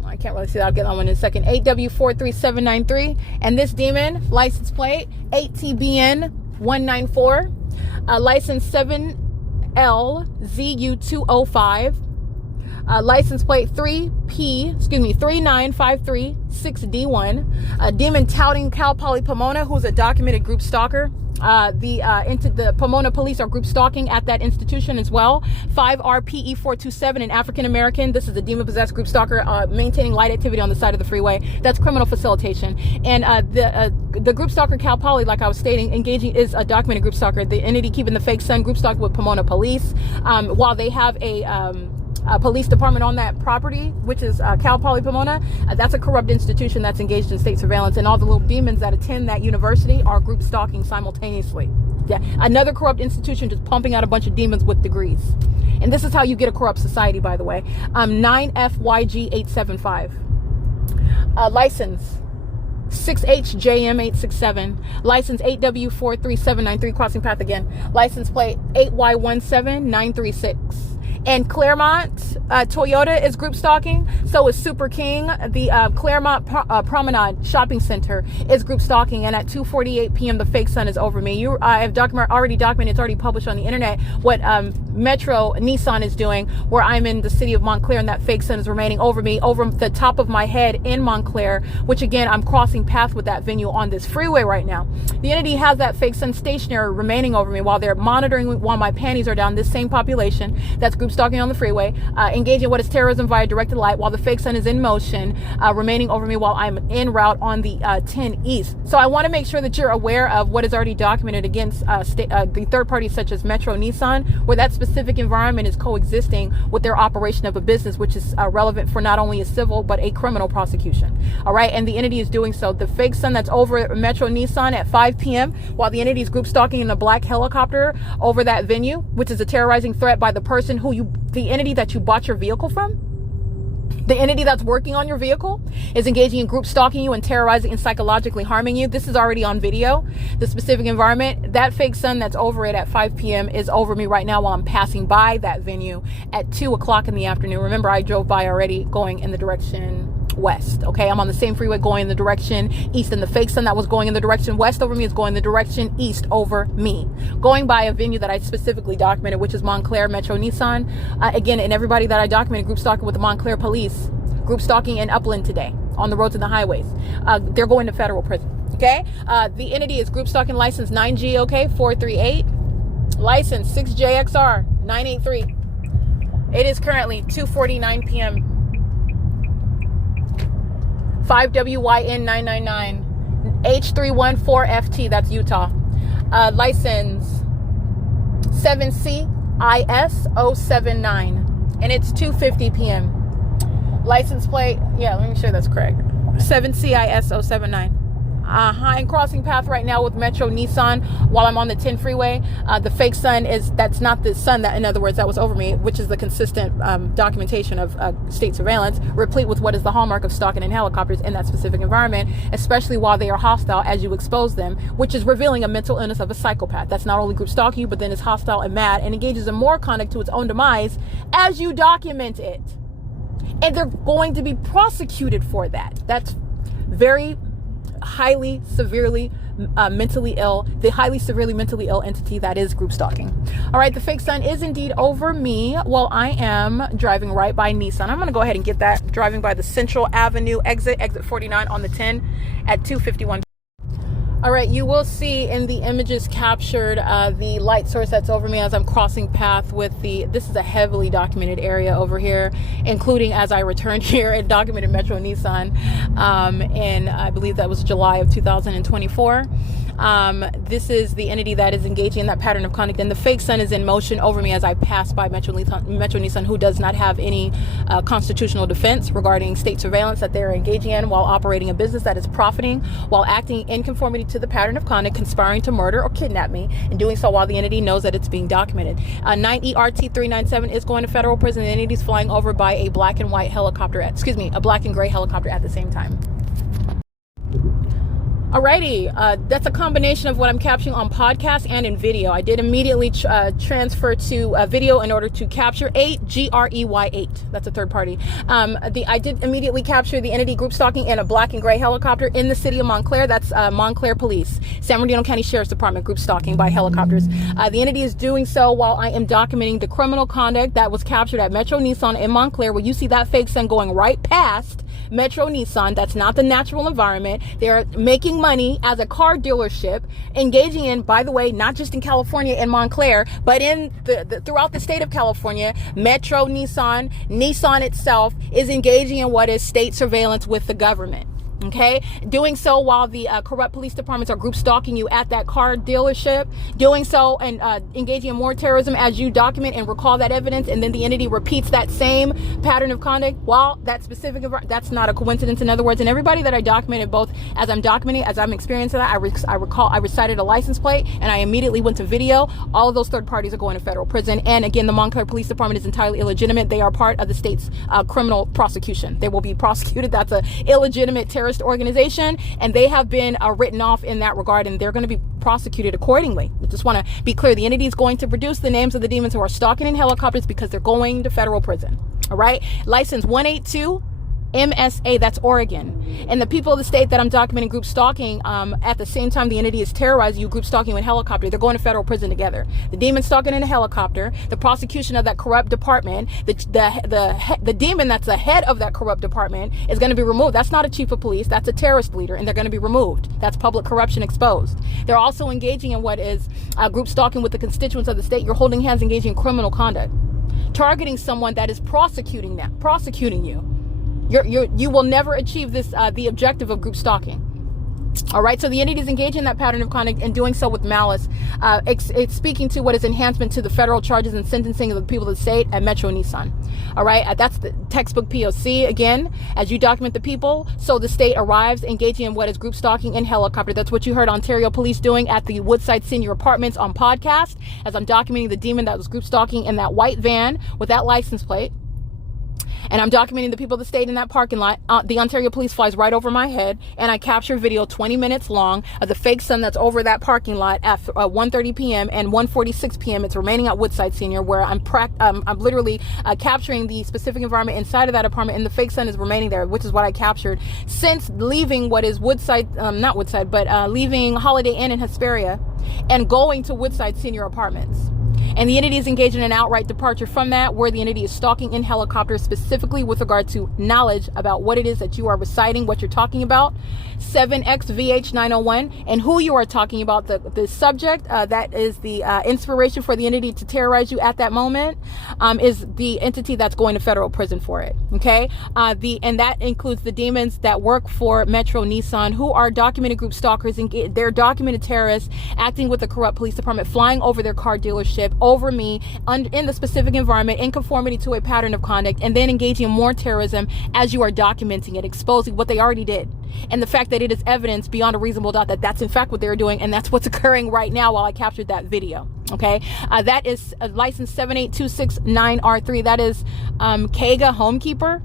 I can't really see that. I'll get that one in a second. 8W43793. And this demon license plate 8TBN194. License 7LZU205. License plate 39536D1. Demon touting Cal Poly Pomona, who's a documented group stalker. The Pomona police are group stalking at that institution as well. 5RPE427, an African American. This is a demon possessed group stalker maintaining light activity on the side of the freeway. That's criminal facilitation. And the group stalker Cal Poly, like I was stating, engaging is a documented group stalker. The entity keeping the fake sun group stalking with Pomona police, while they have a police department on that property, which is Cal Poly Pomona. That's a corrupt institution that's engaged in state surveillance, and all the little demons that attend that university are group stalking simultaneously. Yeah, another corrupt institution just pumping out a bunch of demons with degrees. And this is how you get a corrupt society, by the way. 9FYG875. License 6HJM867. License 8W43793, crossing path again. License plate 8Y17936. And Claremont Toyota is group stalking. So is Super King. The Claremont Promenade Shopping Center is group stalking. And at 2:48 p.m. the fake sun is over me. I have already documented. It's already published on the internet what Metro Nissan is doing, where I'm in the city of Montclair, and that fake sun is remaining over me, over the top of my head in Montclair. Which again, I'm crossing path with that venue on this freeway right now. The entity has that fake sun stationary remaining over me while they're monitoring while my panties are down. This same population that's group stalking on the freeway, engaging what is terrorism via directed light, while the fake sun is in motion, remaining over me while I'm en route on the 10 East. So I want to make sure that you're aware of what is already documented against the third parties such as Metro Nissan, where that specific environment is coexisting with their operation of a business, which is relevant for not only a civil but a criminal prosecution. All right, and the entity is doing so. The fake sun that's over Metro Nissan at 5 p.m. while the entity is group stalking in a black helicopter over that venue, which is a terrorizing threat by the person who the entity that you bought your vehicle from. The entity that's working on your vehicle is engaging in group stalking you and terrorizing and psychologically harming you. This is already on video. The specific environment, that fake sun that's over it at 5 p.m. is over me right now while I'm passing by that venue at 2 o'clock in the afternoon. Remember, I drove by already going in the direction west. Okay, I'm on the same freeway going in the direction east, and the fake sun that was going in the direction west over me is going the direction east over me, going by a venue that I specifically documented, which is Montclair Metro Nissan. Again, and everybody that I documented group stalking with the Montclair police, group stalking in Upland today on the roads and the highways. They're going to federal prison. Okay, the entity is group stalking license 9GOK438, license 6JXR983. It is currently 2:49 p.m. 5WYN999 H314FT, that's Utah. License 7CIS079, and it's 2:50 p.m. License plate, yeah, let me make sure that's correct. 7CIS079. And crossing path right now with Metro Nissan while I'm on the 10 freeway. The fake sun that's not the sun that, in other words, that was over me, which is the consistent documentation of state surveillance, replete with what is the hallmark of stalking in helicopters in that specific environment, especially while they are hostile as you expose them, which is revealing a mental illness of a psychopath. That's not only group stalking you, but then is hostile and mad and engages in more conduct to its own demise as you document it. And they're going to be prosecuted for that. That's very highly severely mentally ill, the highly severely mentally ill entity that is group stalking. All right, the fake sun is indeed over me while I am driving right by Nissan. I'm going to go ahead and get that, driving by the Central Avenue exit 49 on the 10 at 2:51. All right, you will see in the images captured the light source that's over me as I'm crossing path with this is a heavily documented area over here, including as I returned here and documented Metro Nissan in, I believe that was July of 2024. This is the entity that is engaging in that pattern of conduct, and the fake sun is in motion over me as I pass by Metro Nissan, who does not have any constitutional defense regarding state surveillance that they're engaging in while operating a business that is profiting while acting in conformity to the pattern of conduct, conspiring to murder or kidnap me, and doing so while the entity knows that it's being documented. 9ERT397 is going to federal prison. The entity is flying over by a black and white helicopter, a black and gray helicopter at the same time. Alrighty, that's a combination of what I'm capturing on podcast and in video. I did immediately transfer to video in order to capture 8GREY8. That's a third party. I did immediately capture the entity group stalking in a black and gray helicopter in the city of Montclair. That's Montclair Police, San Bernardino County Sheriff's Department group stalking by helicopters. The entity is doing so while I am documenting the criminal conduct that was captured at Metro Nissan in Montclair, where you see that fake sun going right past Metro Nissan. That's not the natural environment. They're making money as a car dealership, engaging in, by the way, not just in California and Montclair, but in throughout the state of California. Metro Nissan itself is engaging in what is state surveillance with the government. Okay, doing so while the corrupt police departments are group stalking you at that car dealership, doing so and engaging in more terrorism as you document and recall that evidence, and then the entity repeats that same pattern of conduct while that specific, that's not a coincidence, in other words. And everybody that I documented, both as I'm documenting, as I'm experiencing that, I recall I recited a license plate and I immediately went to video. All of those third parties are going to federal prison. And again, the Montclair Police Department is entirely illegitimate. They are part of the state's criminal prosecution. They will be prosecuted. That's an illegitimate terrorist organization, and they have been written off in that regard, and they're going to be prosecuted accordingly. I just want to be clear, the entity is going to produce the names of the demons who are stalking in helicopters because they're going to federal prison. All right, license 182 MSA, that's Oregon. And the people of the state that I'm documenting group stalking, at the same time the entity is terrorizing you, group stalking with helicopter, they're going to federal prison together. The demon stalking in a helicopter, the prosecution of that corrupt department, the demon that's the head of that corrupt department is going to be removed. That's not a chief of police, that's a terrorist leader, and they're going to be removed. That's public corruption exposed. They're also engaging in what is group stalking with the constituents of the state. You're holding hands, engaging in criminal conduct, targeting someone that is prosecuting you. You will never achieve this, the objective of group stalking. All right, so the entity is engaging in that pattern of conduct and doing so with malice. It's speaking to what is enhancement to the federal charges and sentencing of the people of the state at Metro Nissan. All right, that's the textbook P.O.C. Again, as you document the people, so the state arrives engaging in what is group stalking in helicopter. That's what you heard Ontario Police doing at the Woodside Senior Apartments on podcast, as I'm documenting the demon that was group stalking in that white van with that license plate. And I'm documenting the people of the state in that parking lot. The Ontario Police flies right over my head, and I capture video 20 minutes long of the fake sun that's over that parking lot at 1:30 p.m. and 1:46 p.m. It's remaining at Woodside Senior, where I'm literally capturing the specific environment inside of that apartment, and the fake sun is remaining there, which is what I captured since leaving what is Woodside, not Woodside, but leaving Holiday Inn in Hesperia and going to Woodside Senior Apartments. And the entity is engaged in an outright departure from that, where the entity is stalking in helicopters, specifically with regard to knowledge about what it is that you are reciting, what you're talking about, 7XVH901, and who you are talking about. The subject that is the inspiration for the entity to terrorize you at that moment is the entity that's going to federal prison for it. Okay, and that includes the demons that work for Metro Nissan, who are documented group stalkers, and they're documented terrorists acting with the corrupt police department, flying over their car dealership, over me, in the specific environment, in conformity to a pattern of conduct, and then engaging in more terrorism as you are documenting it, exposing what they already did, and the fact that it is evidence beyond a reasonable doubt that that's in fact what they're doing, and that's what's occurring right now while I captured that video. Okay, that is license 78269R3. That is KASA Homekeeper,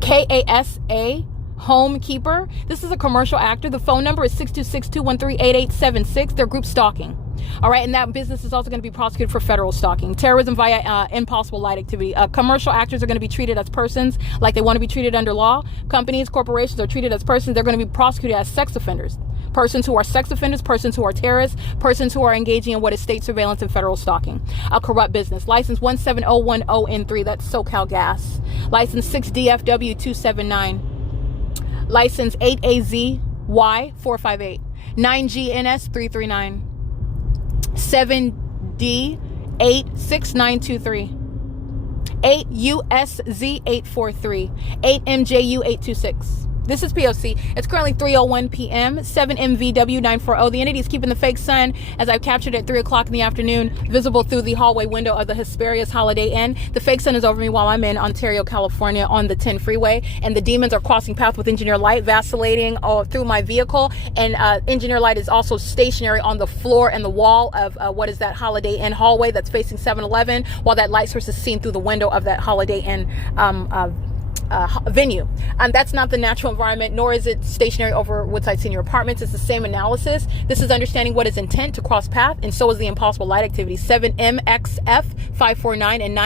KASA Homekeeper. This is a commercial actor. The phone number is 626-213-8876. They're group stalking. All right, and that business is also going to be prosecuted for federal stalking. Terrorism via impossible light activity. Commercial actors are going to be treated as persons like they want to be treated under law. Companies, corporations are treated as persons. They're going to be prosecuted as sex offenders. Persons who are sex offenders, persons who are terrorists, persons who are engaging in what is state surveillance and federal stalking. A corrupt business. License 17010N3, that's SoCal Gas. License 6DFW279. License 8AZY458. 9GNS339. 7D86923. 8USZ843. 8MJU826. This is P.O.C. It's currently 3:01 p.m. 7MVW940. The entity is keeping the fake sun, as I've captured at 3 o'clock in the afternoon, visible through the hallway window of the Hesperia's Holiday Inn. The fake sun is over me while I'm in Ontario, California on the 10 freeway, and the demons are crossing paths with engineer light, vacillating through my vehicle, and engineer light is also stationary on the floor and the wall of what is that Holiday Inn hallway that's facing 7-Eleven, while that light source is seen through the window of that Holiday Inn venue. That's not the natural environment, nor is it stationary over Woodside Senior Apartments. It's the same analysis. This is understanding what is intent to cross path, and so is the impossible light activity. 7MXF549 and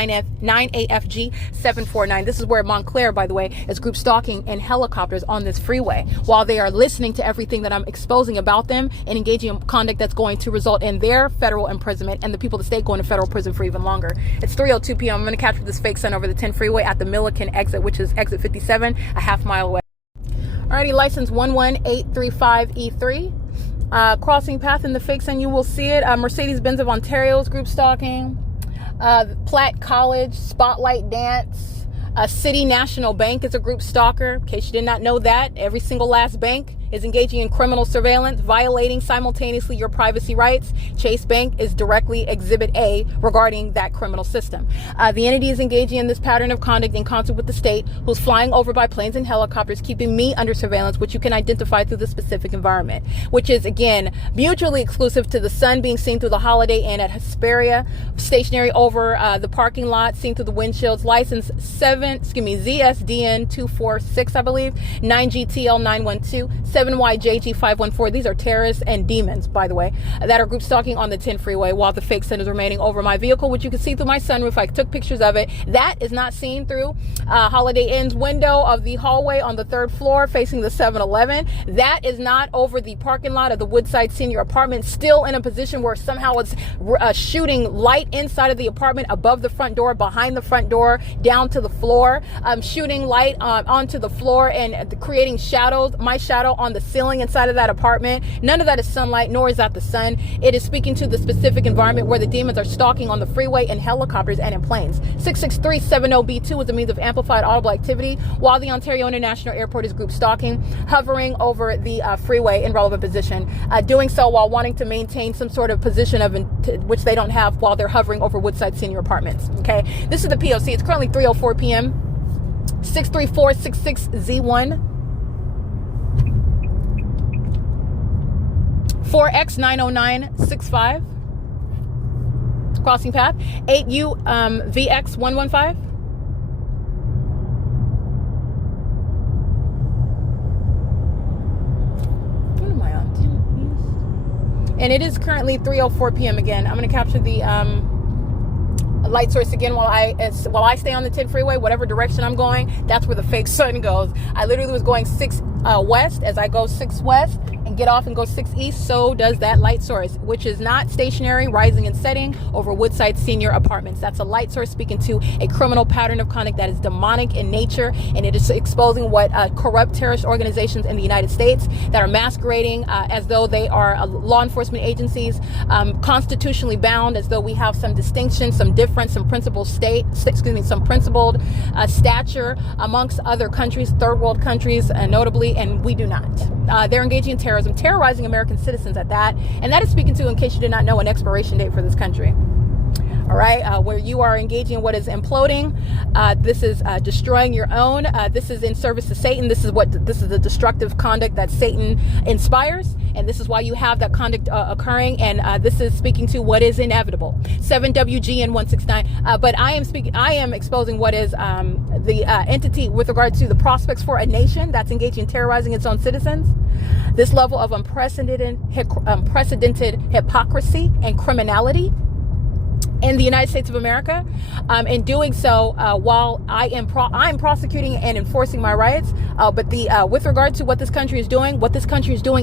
9AFG749. This is where Montclair, by the way, is group stalking in helicopters on this freeway while they are listening to everything that I'm exposing about them and engaging in conduct that's going to result in their federal imprisonment and the people of the state going to federal prison for even longer. It's 3:02 p.m. I'm going to capture this fake sun over the 10 freeway at the Milliken exit, which is exit 57, a half mile away. Alrighty, license 11835E3. Crossing path in the fake sun, you will see it. Mercedes-Benz of Ontario's group stalking. Platt College, Spotlight Dance. City National Bank is a group stalker. In case you did not know that, every single last bank is engaging in criminal surveillance, violating simultaneously your privacy rights. Chase Bank is directly Exhibit A regarding that criminal system. The entity is engaging in this pattern of conduct in concert with the state, who's flying over by planes and helicopters, keeping me under surveillance, which you can identify through the specific environment, which is, again, mutually exclusive to the sun being seen through the Holiday Inn at Hesperia, stationary over the parking lot, seen through the windshields. License ZSDN246, I believe, 9GTL912, 7YJG514. These are terrorists and demons, by the way, that are group stalking on the 10 freeway while the fake sun is remaining over my vehicle, which you can see through my sunroof. I took pictures of it. That is not seen through Holiday Inn's window of the hallway on the 3rd floor facing the 7-Eleven. That is not over the parking lot of the Woodside Senior Apartment, still in a position where somehow it's shooting light inside of the apartment, above the front door, behind the front door, down to the floor, shooting light onto the floor and creating shadows, my shadow on the ceiling inside of that apartment. None of that is sunlight, nor is that the sun. It is speaking to the specific environment where the demons are stalking on the freeway in helicopters and in planes. 66370B2 is a means of amplified audible activity while the Ontario International Airport is group stalking, hovering over the freeway in relevant position, doing so while wanting to maintain some sort of position of which they don't have while they're hovering over Woodside Senior Apartments. Okay, this is the P.O.C. It's currently 3:04 p.m. 63466Z1. 4X90965. Crossing path. 8UVX115. What am I on? And it is currently 3:04 p.m. again. I'm going to capture the light source again while I stay on the 10 freeway. Whatever direction I'm going, that's where the fake sun goes. I literally was going 6 west. As I go 6 west and get off and go 6 east, so does that light source, which is not stationary, rising and setting over Woodside Senior Apartments. That's a light source speaking to a criminal pattern of conduct that is demonic in nature, and it is exposing what corrupt terrorist organizations in the United States that are masquerading as though they are law enforcement agencies, constitutionally bound, as though we have some distinction, some difference, some principled some principled stature amongst other countries, third world countries, notably, and we do not. They're engaging in terrorism, terrorizing American citizens at that, and that is speaking to, in case you did not know, an expiration date for this country. all right, where you are engaging in what is imploding. This is destroying your own. This is in service to Satan. This is the destructive conduct that Satan inspires, and this is why you have that conduct occurring. And this is speaking to what is inevitable. 7WGN 169. But I am exposing what is the entity with regard to the prospects for a nation that's engaged in terrorizing its own citizens. This level of unprecedented hypocrisy and criminality in the United States of America. In doing so, while I'm prosecuting and enforcing my rights, but with regard to what this country is doing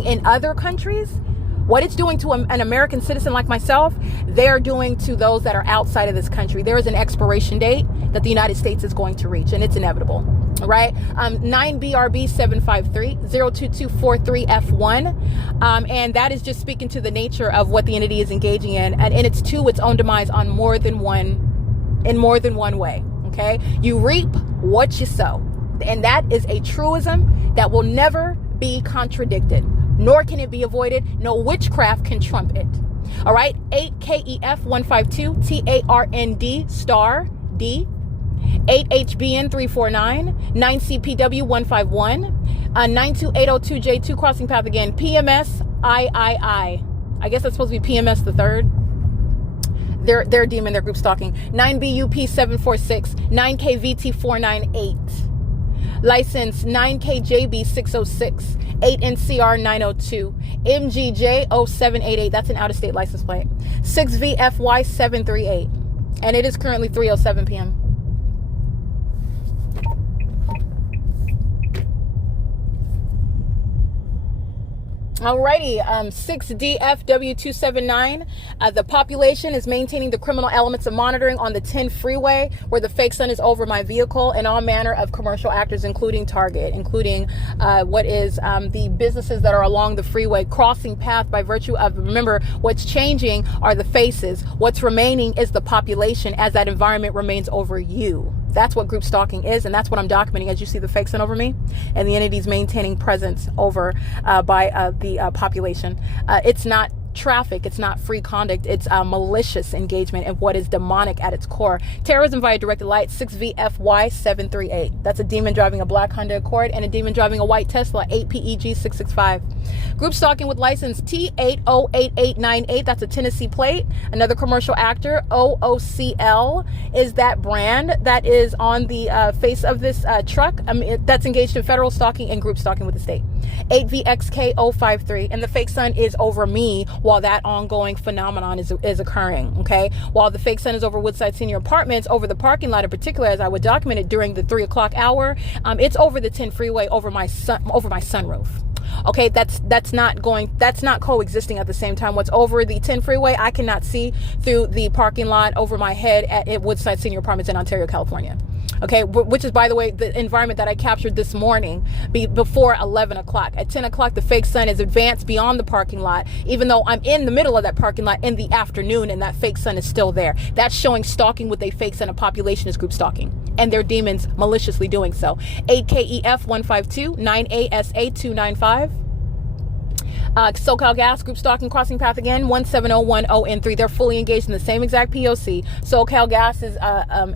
in other countries, what it's doing to an American citizen like myself, they're doing to those that are outside of this country. There is an expiration date that the United States is going to reach, and it's inevitable. All right, 9BRB 753 02243F1, and that is just speaking to the nature of what the entity is engaging in, and it's to its own demise in more than one way. Okay, you reap what you sow, and that is a truism that will never be contradicted, nor can it be avoided. No witchcraft can trump it. All right, 8KEF 152 TARND star D. 8HBN 349, 9CPW 151, 92802J2 crossing path again, PMS III. I guess that's supposed to be PMS the third. They're demon, they're group stalking. 9BUP 746, 9KVT 498, license 9KJB 606, 8NCR 902, MGJ 0788. That's an out-of-state license plate. 6VFY 738, and it is currently 3:07 p.m. Alrighty, 6DFW279. The population is maintaining the criminal elements of monitoring on the 10 freeway, where the fake sun is over my vehicle, and all manner of commercial actors, including Target, including the businesses that are along the freeway, crossing path by virtue of, remember, what's changing are the faces. What's remaining is the population as that environment remains over you. That's what group stalking is, and that's what I'm documenting as you see the fake sun over me and the entities maintaining presence over by the population. It's not traffic, it's not free conduct, it's malicious engagement and what is demonic at its core. Terrorism via directed light. 6VFY 738. That's a demon driving a black Honda Accord and a demon driving a white Tesla. 8PEG 665. Group stalking with license T808898. That's a Tennessee plate. Another commercial actor. OOCL is that brand that is on the face of this truck. That's engaged in federal stalking and group stalking with the state. 8VXK 053, and the fake sun is over me while that ongoing phenomenon is occurring. Okay, while the fake sun is over Woodside Senior Apartments, over the parking lot in particular, as I would document it during the 3 o'clock hour, it's over the 10 freeway, over my sunroof. Okay, that's not coexisting at the same time. What's over the 10 freeway, I cannot see through the parking lot over my head at Woodside Senior Apartments in Ontario, California. Okay, which is, by the way, the environment that I captured this morning before 11 o'clock. At 10 o'clock, the fake sun is advanced beyond the parking lot, even though I'm in the middle of that parking lot in the afternoon and that fake sun is still there. That's showing stalking with a fake sun. A population is group stalking, and their demons maliciously doing so. 8KEF 152, 9ASA 295. SoCal Gas, group stalking, crossing path again, 17010N3. They're fully engaged in the same exact P.O.C. SoCal Gas is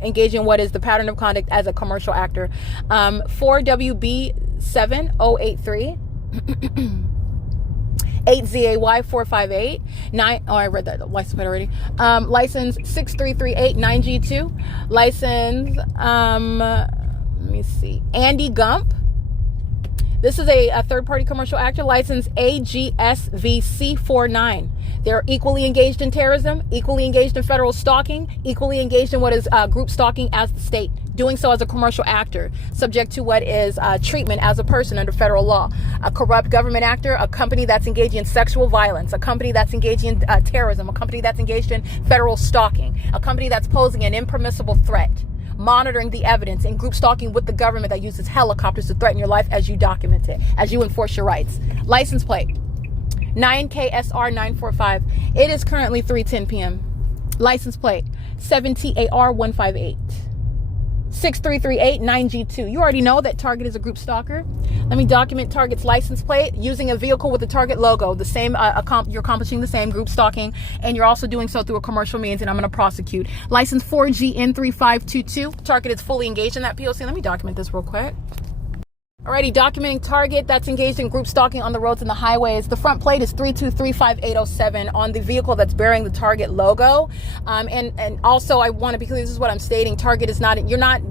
engaging in what is the pattern of conduct as a commercial actor. 4WB7083. 8ZAY458 9. Oh, I read that license plate already. License 6338 9G2. License let me see, Andy Gump. This is a third-party commercial actor, license AGSVC49. They're equally engaged in terrorism, equally engaged in federal stalking, equally engaged in what is group stalking as the state, doing so as a commercial actor, subject to what is treatment as a person under federal law. A corrupt government actor, a company that's engaging in sexual violence, a company that's engaging in terrorism, a company that's engaged in federal stalking, a company that's posing an impermissible threat, monitoring the evidence, and group stalking with the government that uses helicopters to threaten your life as you document it, as you enforce your rights. License plate 9KSR 945. It is currently 3:10 p.m. License plate 7TAR 158. 63389G2. You already know that target is a group stalker. Let me document target's license plate using a vehicle with the target logo. The same, you're accomplishing the same group stalking, and you're also doing so through a commercial means, and I'm going to prosecute. License 4GN3522. Target is fully engaged in that P.O.C. Let me document this real quick. Alrighty, documenting target that's engaged in group stalking on the roads and the highways. The front plate is 3235807 on the vehicle that's bearing the target logo. And also, I want to be clear, this is what I'm stating. Target is not, you're not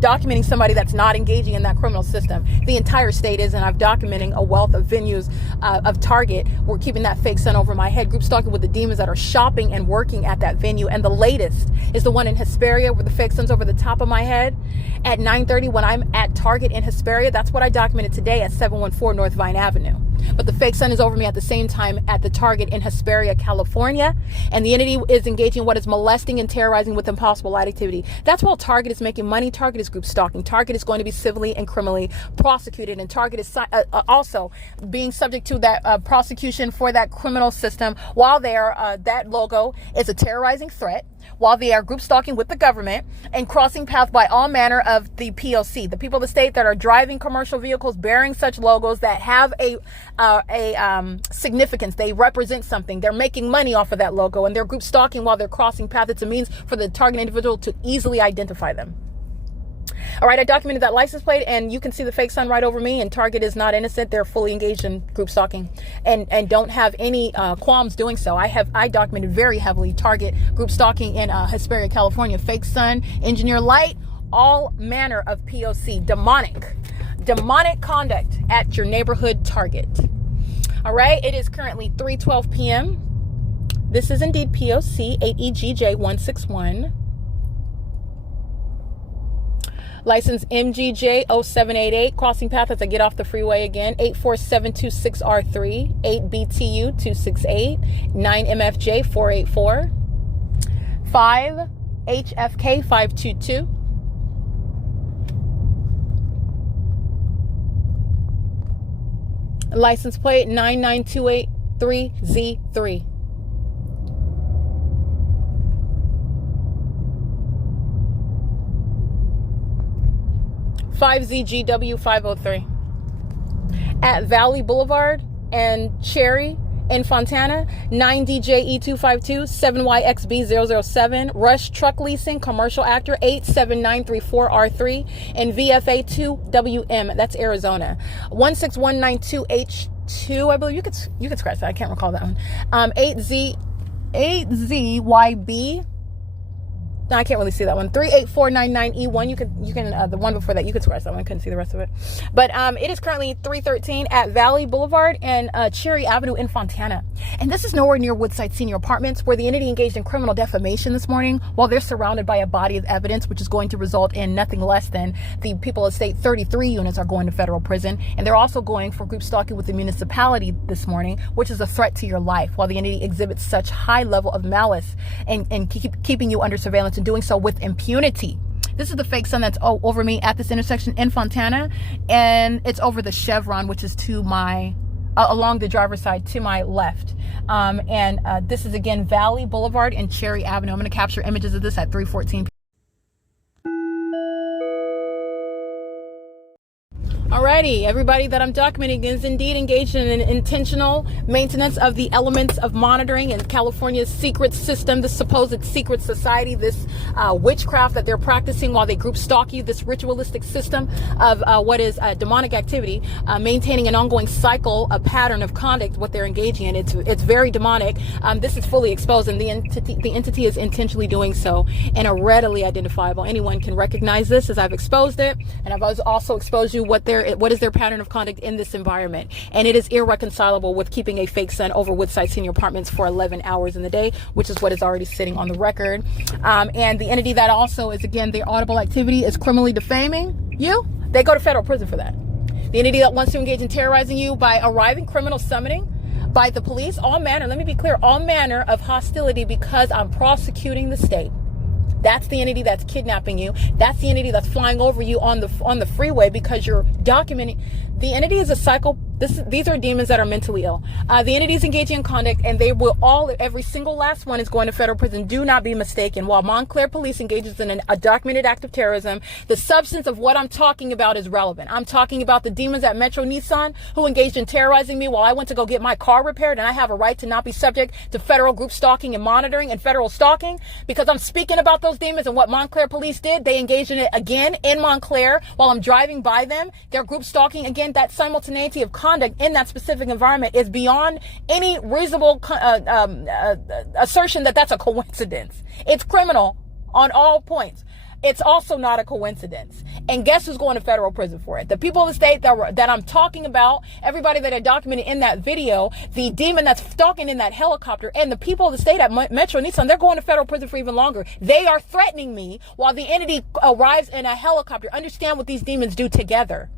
documenting somebody that's not engaging in that criminal system. The entire state is, and I'm documenting a wealth of venues of target. We're keeping that fake sun over my head. Group stalking with the demons that are shopping and working at that venue. And the latest is the one in Hesperia where the fake sun's over the top of my head at 9:30 when I'm at Target in Hesperia. That's what I documented today at 714 North Vine Avenue. But the fake sun is over me at the same time at the Target in Hesperia, California. And the entity is engaging what is molesting and terrorizing with impossible light activity. That's while Target is making money. Target is group stalking. Target is going to be civilly and criminally prosecuted. And Target is also being subject to that prosecution for that criminal system while that logo is a terrorizing threat, while they are group stalking with the government and crossing paths by all manner of the P.O.C. The people of the state that are driving commercial vehicles bearing such logos that have a significance. They represent something. They're making money off of that logo, and they're group stalking while they're crossing paths. It's a means for the target individual to easily identify them. All right, I documented that license plate, and you can see the fake sun right over me, and Target is not innocent. They're fully engaged in group stalking and don't have any qualms doing so. I documented very heavily Target group stalking in Hesperia, California. Fake sun, engineer light, all manner of P.O.C. demonic conduct at your neighborhood Target. All right, it is currently 3:12 p.m. This is indeed P.O.C. 8EGJ161. License MGJ 0788, crossing path as I get off the freeway again, 84726R3, 8BTU 268, 9MFJ 484, 5HFK 522, license plate 99283Z3. ZGW 503 at Valley Boulevard and Cherry in Fontana, 9DJE252 7YXB007, Rush Truck Leasing Commercial Actor 87934R3 and VFA2WM, that's Arizona, 16192H2, I believe. You could scratch that, I can't recall that one. 8ZYB. No, I can't really see that one. 38499E1. You can the one before that, you could scratch that one. I couldn't see the rest of it. But it is currently 313 at Valley Boulevard and Cherry Avenue in Fontana. And this is nowhere near Woodside Senior Apartments, where the entity engaged in criminal defamation this morning while they're surrounded by a body of evidence, which is going to result in nothing less than the people of state 33 units are going to federal prison. And they're also going for group stalking with the municipality this morning, which is a threat to your life, while the entity exhibits such high level of malice and keeping you under surveillance, and doing so with impunity. This is the fake sun that's over me at this intersection in Fontana, and it's over the Chevron, which is to my along the driver's side to my left. This is again Valley Boulevard and Cherry Avenue. I'm going to capture images of this at 3:14 p.m. Alrighty, everybody that I'm documenting is indeed engaged in an intentional maintenance of the elements of monitoring in California's secret system, this supposed secret society, this witchcraft that they're practicing while they group stalk you, this ritualistic system of what is demonic activity, maintaining an ongoing cycle, a pattern of conduct, what they're engaging in. It's very demonic. This is fully exposed, and the entity is intentionally doing so and are readily identifiable. Anyone can recognize this as I've exposed it, and I've also exposed you what is their pattern of conduct in this environment. And it is irreconcilable with keeping a fake sun over Woodside Senior Apartments for 11 hours in the day, which is what is already sitting on the record. And the entity that also is, again, their audible activity is criminally defaming you. They go to federal prison for that. The entity that wants to engage in terrorizing you by arriving criminal summoning by the police, all manner, let me be clear, all manner of hostility because I'm prosecuting the state. That's the entity that's kidnapping you. That's the entity that's flying over you on the freeway because you're documenting. The entity is a These are demons that are mentally ill. The entities engaging in conduct, and they will every single last one is going to federal prison. Do not be mistaken. While Montclair police engages in a documented act of terrorism, the substance of what I'm talking about is relevant. I'm talking about the demons at Metro Nissan who engaged in terrorizing me while I went to go get my car repaired, and I have a right to not be subject to federal group stalking and monitoring and federal stalking because I'm speaking about those demons and what Montclair police did. They engaged in it again in Montclair while I'm driving by them. They're group stalking again. That simultaneity of conduct in that specific environment is beyond any reasonable assertion that that's a coincidence. It's criminal on all points. It's also not a coincidence. And guess who's going to federal prison for it? The people of the state that I'm talking about, everybody that I documented in that video, the demon that's stalking in that helicopter, and the people of the state at Metro Nissan, they're going to federal prison for even longer. They are threatening me while the entity arrives in a helicopter. Understand what these demons do together.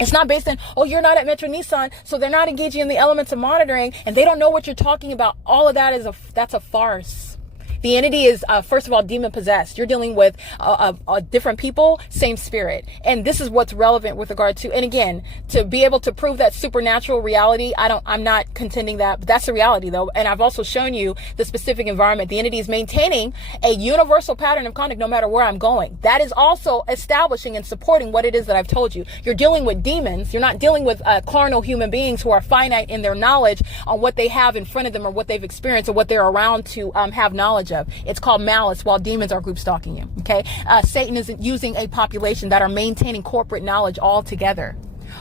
It's not based on, oh, you're not at Metro Nissan, so they're not engaging in the elements of monitoring, and they don't know what you're talking about. All of that that's a farce. The entity is, first of all, demon possessed. You're dealing with different people, same spirit. And this is what's relevant with regard to, and again, to be able to prove that supernatural reality, I'm not contending that, but that's the reality though. And I've also shown you the specific environment. The entity is maintaining a universal pattern of conduct no matter where I'm going. That is also establishing and supporting what it is that I've told you. You're dealing with demons. You're not dealing with carnal human beings who are finite in their knowledge on what they have in front of them or what they've experienced or what they're around to have knowledge of. It's called malice while demons are group stalking you. Okay. Satan is using a population that are maintaining corporate knowledge all together.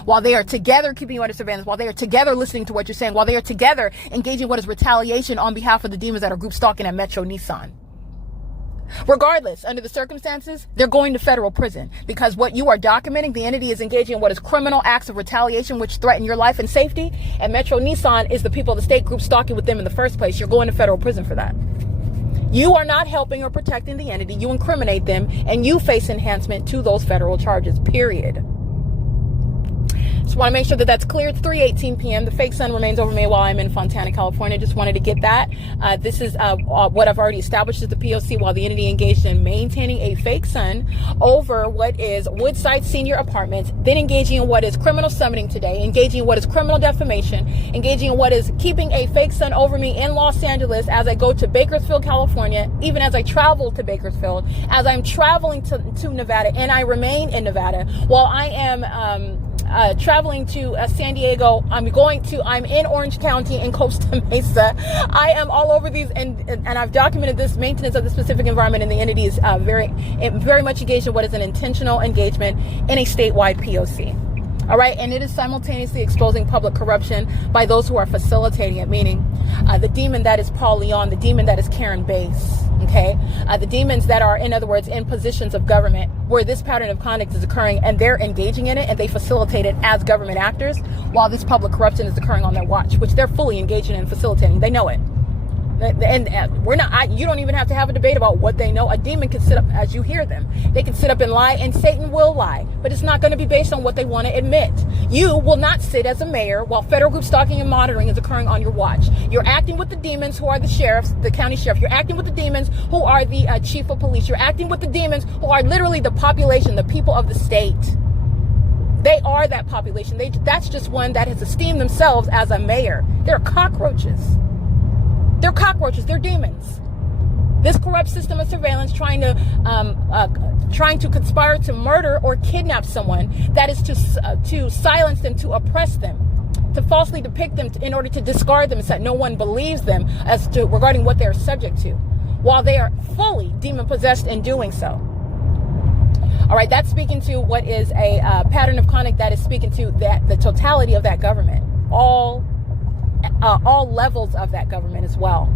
While they are together keeping you under surveillance, while they are together listening to what you're saying, while they are together engaging in what is retaliation on behalf of the demons that are group stalking at Metro Nissan. Regardless, under the circumstances, they're going to federal prison because what you are documenting, the entity is engaging in what is criminal acts of retaliation which threaten your life and safety. And Metro Nissan is the people of the state group stalking with them in the first place. You're going to federal prison for that. You are not helping or protecting the entity. You incriminate them and you face enhancement to those federal charges, period. Just want to make sure that that's clear. It's 3:18 p.m. The fake sun remains over me while I'm in Fontana, California. Just wanted to get that. This is what I've already established as the P.O.C. while the entity engaged in maintaining a fake sun over what is Woodside Senior Apartments, then engaging in what is criminal summoning today, engaging in what is criminal defamation, engaging in what is keeping a fake sun over me in Los Angeles as I go to Bakersfield, California, even as I travel to Bakersfield, as I'm traveling to Nevada, and I remain in Nevada, while I am traveling to San Diego. I'm in Orange County in Costa Mesa. I am all over these, and I've documented this maintenance of the specific environment, and the entity is very much engaged in what is an intentional engagement in a statewide POC. All right, and it is simultaneously exposing public corruption by those who are facilitating it, meaning the demon that is Paul Leon, the demon that is Karen Bass, okay? The demons that are, in other words, in positions of government where this pattern of conduct is occurring and they're engaging in it and they facilitate it as government actors while this public corruption is occurring on their watch, which they're fully engaging in and facilitating. They know it. And we're not, you don't even have to have a debate about what they know. A demon can sit up, as you hear them, they can sit up and lie, and Satan will lie, but it's not going to be based on what they want to admit. You will not sit as a mayor while federal group stalking and monitoring is occurring on your watch. You're acting with the demons who are the sheriffs, the county sheriff. You're acting with the demons who are the chief of police. You're acting with the demons who are literally the population, the people of the state. They are that population. That's just one that has esteemed themselves as a mayor. They're cockroaches. They're cockroaches. They're demons. This corrupt system of surveillance trying to conspire to murder or kidnap someone, that is to silence them, to oppress them, to falsely depict them in order to discard them so that no one believes them as to regarding what they are subject to, while they are fully demon possessed in doing so. All right, that's speaking to what is a pattern of conduct that is speaking to the totality of that government, all levels of that government as well.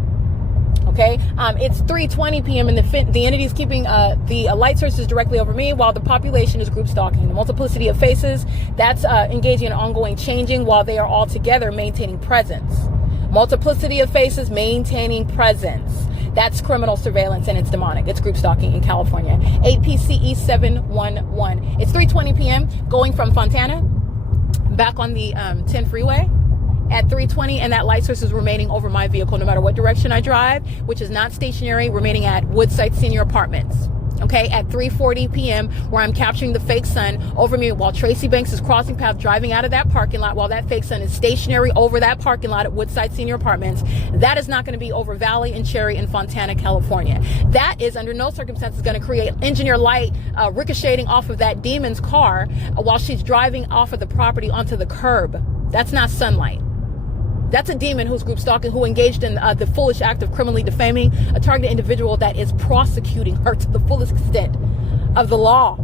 Okay, it's 3:20 p.m. and the entity is keeping the light sources directly over me while the population is group stalking. The multiplicity of faces, that's engaging in ongoing changing while they are all together maintaining presence. Multiplicity of faces maintaining presence. That's criminal surveillance and it's demonic. It's group stalking in California. 8 PCE 711. It's 3:20 p.m. going from Fontana back on the 10 freeway at 3:20, and that light source is remaining over my vehicle no matter what direction I drive, which is not stationary, remaining at Woodside Senior Apartments. okay, at 3:40 p.m., where I'm capturing the fake sun over me while Tracy Banks is crossing path, driving out of that parking lot, while that fake sun is stationary over that parking lot at Woodside Senior Apartments. That is not going to be over Valley and Cherry in Fontana, California. That is under no circumstances going to create engineer light ricocheting off of that demon's car while she's driving off of the property onto the curb. That's not sunlight. That's a demon who's group stalking, who engaged in the foolish act of criminally defaming a targeted individual that is prosecuting her to the fullest extent of the law.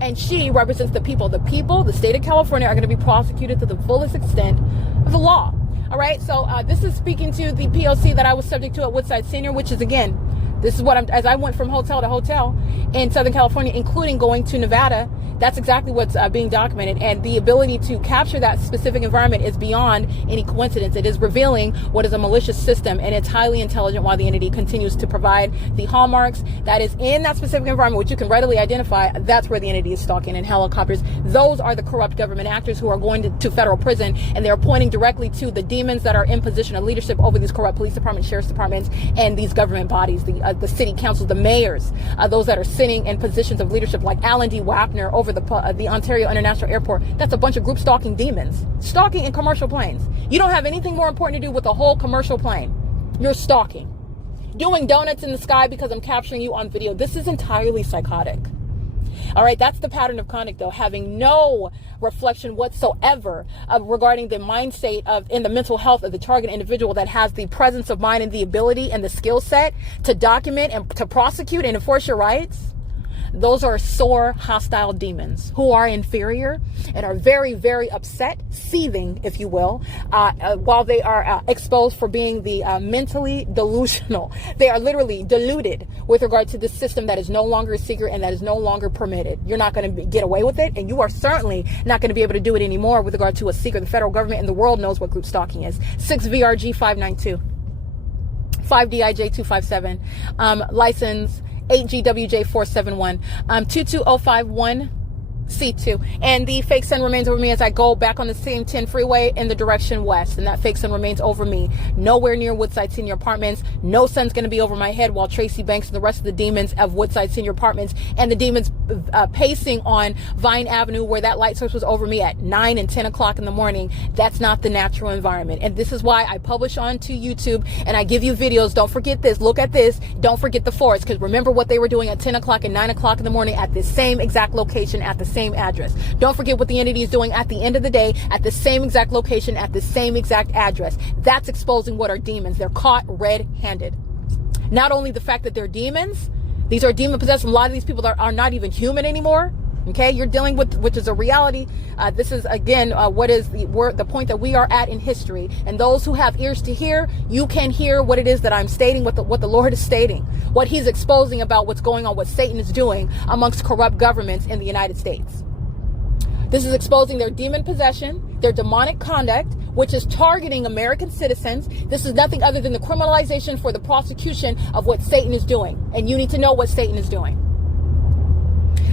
And she represents the people. The people, the state of California, are going to be prosecuted to the fullest extent of the law. All right. So this is speaking to the P.O.C. that I was subject to at Woodside Senior, which is, again, this is what as I went from hotel to hotel in Southern California, including going to Nevada. That's exactly what's being documented, and the ability to capture that specific environment is beyond any coincidence. It is revealing what is a malicious system, and it's highly intelligent while the entity continues to provide the hallmarks that is in that specific environment, which you can readily identify. That's where the entity is stalking in helicopters. Those are the corrupt government actors who are going to federal prison, and they're pointing directly to the demons that are in position of leadership over these corrupt police departments, sheriff's departments, and these government bodies, the city councils, the mayors, those that are sitting in positions of leadership, like Alan D. Wapner over the Ontario International Airport. That's a bunch of group stalking demons, stalking in commercial planes. You don't have anything more important to do with a whole commercial plane. You're stalking, doing donuts in the sky because I'm capturing you on video. This is entirely psychotic. All right, that's the pattern of conduct, though, having no reflection whatsoever regarding the mind state in the mental health of the target individual that has the presence of mind and the ability and the skill set to document and to prosecute and enforce your rights. Those are sore, hostile demons who are inferior and are very, very upset, seething, if you will, while they are exposed for being the mentally delusional. They are literally deluded with regard to this system that is no longer a secret and that is no longer permitted. You're not going to get away with it, and you are certainly not going to be able to do it anymore with regard to a secret. The federal government and the world knows what group stalking is. 6 VRG 592, 5 DIJ 257, license 8GWJ 471, 22051 C2. And the fake sun remains over me as I go back on the same 10 freeway in the direction west. And that fake sun remains over me. Nowhere near Woodside Senior Apartments. No sun's going to be over my head while Tracy Banks and the rest of the demons of Woodside Senior Apartments and the demons pacing on Vine Avenue, where that light source was over me at 9 and 10 o'clock in the morning. That's not the natural environment. And this is why I publish onto YouTube and I give you videos. Don't forget this. Look at this. Don't forget the forest. Because remember what they were doing at 10 o'clock and 9 o'clock in the morning at this same exact location at the same address. Don't forget what the entity is doing at the end of the day at the same exact location at the same exact address. That's exposing what are demons. They're caught red-handed. Not only the fact that they're demons, these are demon possessed. A lot of these people are not even human anymore. Okay, you're dealing with, which is a reality. This is, again, what is the point that we are at in history. And those who have ears to hear, you can hear what it is that I'm stating, what the Lord is stating, what he's exposing about what's going on, what Satan is doing amongst corrupt governments in the United States. This is exposing their demon possession, their demonic conduct, which is targeting American citizens. This is nothing other than the criminalization for the prosecution of what Satan is doing. And you need to know what Satan is doing.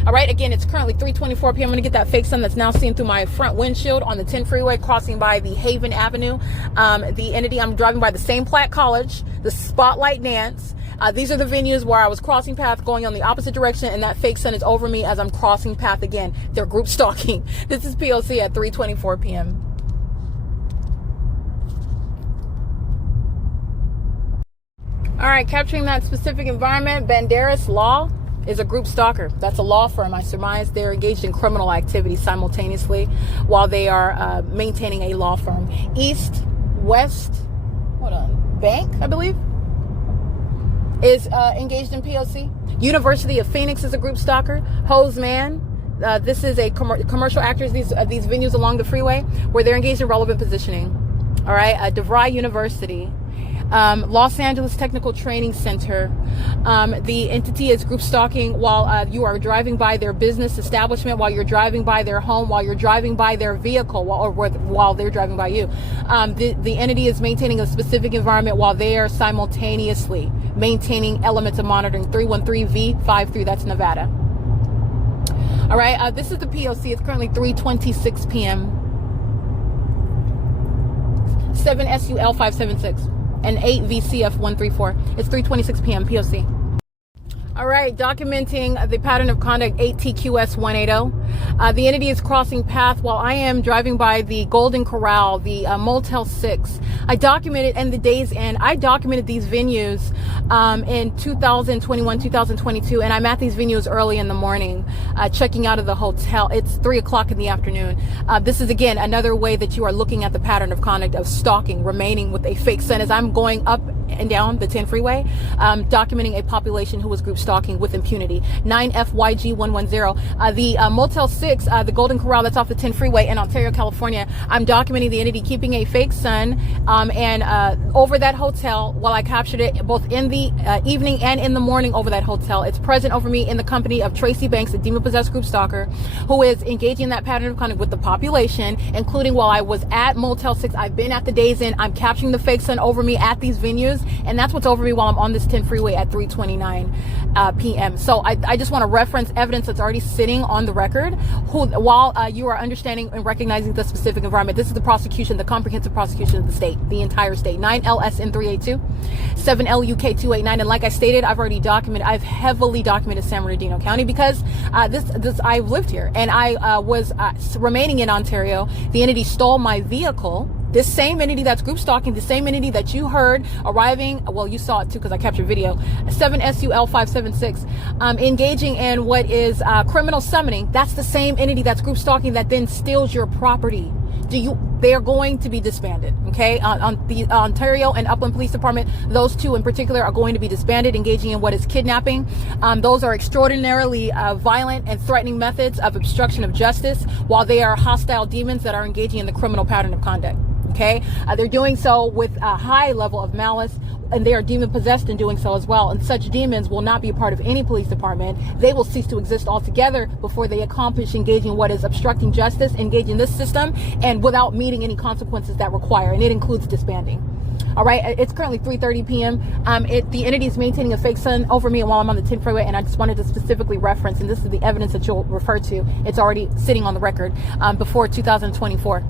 All right, again, it's currently 3:24 p.m. I'm going to get that fake sun that's now seen through my front windshield on the 10 freeway, crossing by the Haven Avenue. The entity, I'm driving by the same Platt College, the Spotlight Dance. These are the venues where I was crossing path going on the opposite direction, and that fake sun is over me as I'm crossing path again. They're group stalking. This is P.O.C. at 3:24 p.m. All right, capturing that specific environment, Banderas Law is a group stalker. That's a law firm. I surmise they're engaged in criminal activity simultaneously while they are maintaining a law firm. West, Bank, I believe, is engaged in P.O.C. University of Phoenix is a group stalker. Hose Man, this is a commercial actors, these venues along the freeway where they're engaged in relevant positioning. All right, DeVry University, Los Angeles Technical Training Center. The entity is group stalking while you are driving by their business establishment, while you're driving by their home, while you're driving by their vehicle, while they're driving by you. The entity is maintaining a specific environment while they are simultaneously maintaining elements of monitoring. 313V53, that's Nevada. All right, this is the P.O.C. It's currently 3:26 p.m. 7 SUL 576. And 8 VCF 134. It's 3:26 p.m. P.O.C. All All right, documenting the pattern of conduct 8TQS 180. The entity is crossing path while I am driving by the Golden Corral, the Motel 6. I documented, and the days end, I documented these venues in 2021, 2022, and I'm at these venues early in the morning, checking out of the hotel. It's 3 o'clock in the afternoon. This is, again, another way that you are looking at the pattern of conduct of stalking, remaining with a fake sun as I'm going up and down the 10 freeway, documenting a population who was group stalking with impunity. 9FYG110. The Motel 6, the Golden Corral that's off the 10 freeway in Ontario, California. I'm documenting the entity keeping a fake sun and over that hotel while I captured it both in the evening and in the morning over that hotel. It's present over me in the company of Tracy Banks, a demon-possessed group stalker, who is engaging in that pattern of conduct with the population, including while I was at Motel 6. I've been at the days in. I'm capturing the fake sun over me at these venues, and that's what's over me while I'm on this 10 freeway at 3:29 p.m. So I just want to reference evidence that's already sitting on the record while you are understanding and recognizing the specific environment. This is the prosecution, the comprehensive prosecution of the state, the entire state. 9LSN 382, 7LUK 289. And like I stated, I've heavily documented San Bernardino County because I've lived here and I was remaining in Ontario. The entity stole my vehicle. This same entity that's group stalking, the same entity that you heard arriving, well, you saw it too because I captured video, 7SUL576, engaging in what is criminal summoning. That's the same entity that's group stalking that then steals your property. They are going to be disbanded, okay? On the Ontario and Upland Police Department, those two in particular are going to be disbanded, engaging in what is kidnapping. Those are extraordinarily violent and threatening methods of obstruction of justice, while they are hostile demons that are engaging in the criminal pattern of conduct. Okay, they're doing so with a high level of malice, and they are demon possessed in doing so as well. And such demons will not be a part of any police department. They will cease to exist altogether before they accomplish engaging what is obstructing justice, engaging this system, and without meeting any consequences that require, and it includes disbanding. All right, it's currently 3:30 p.m. The entity is maintaining a fake sun over me while I'm on the 10 freeway, and I just wanted to specifically reference, and this is the evidence that you'll refer to. It's already sitting on the record before 2024.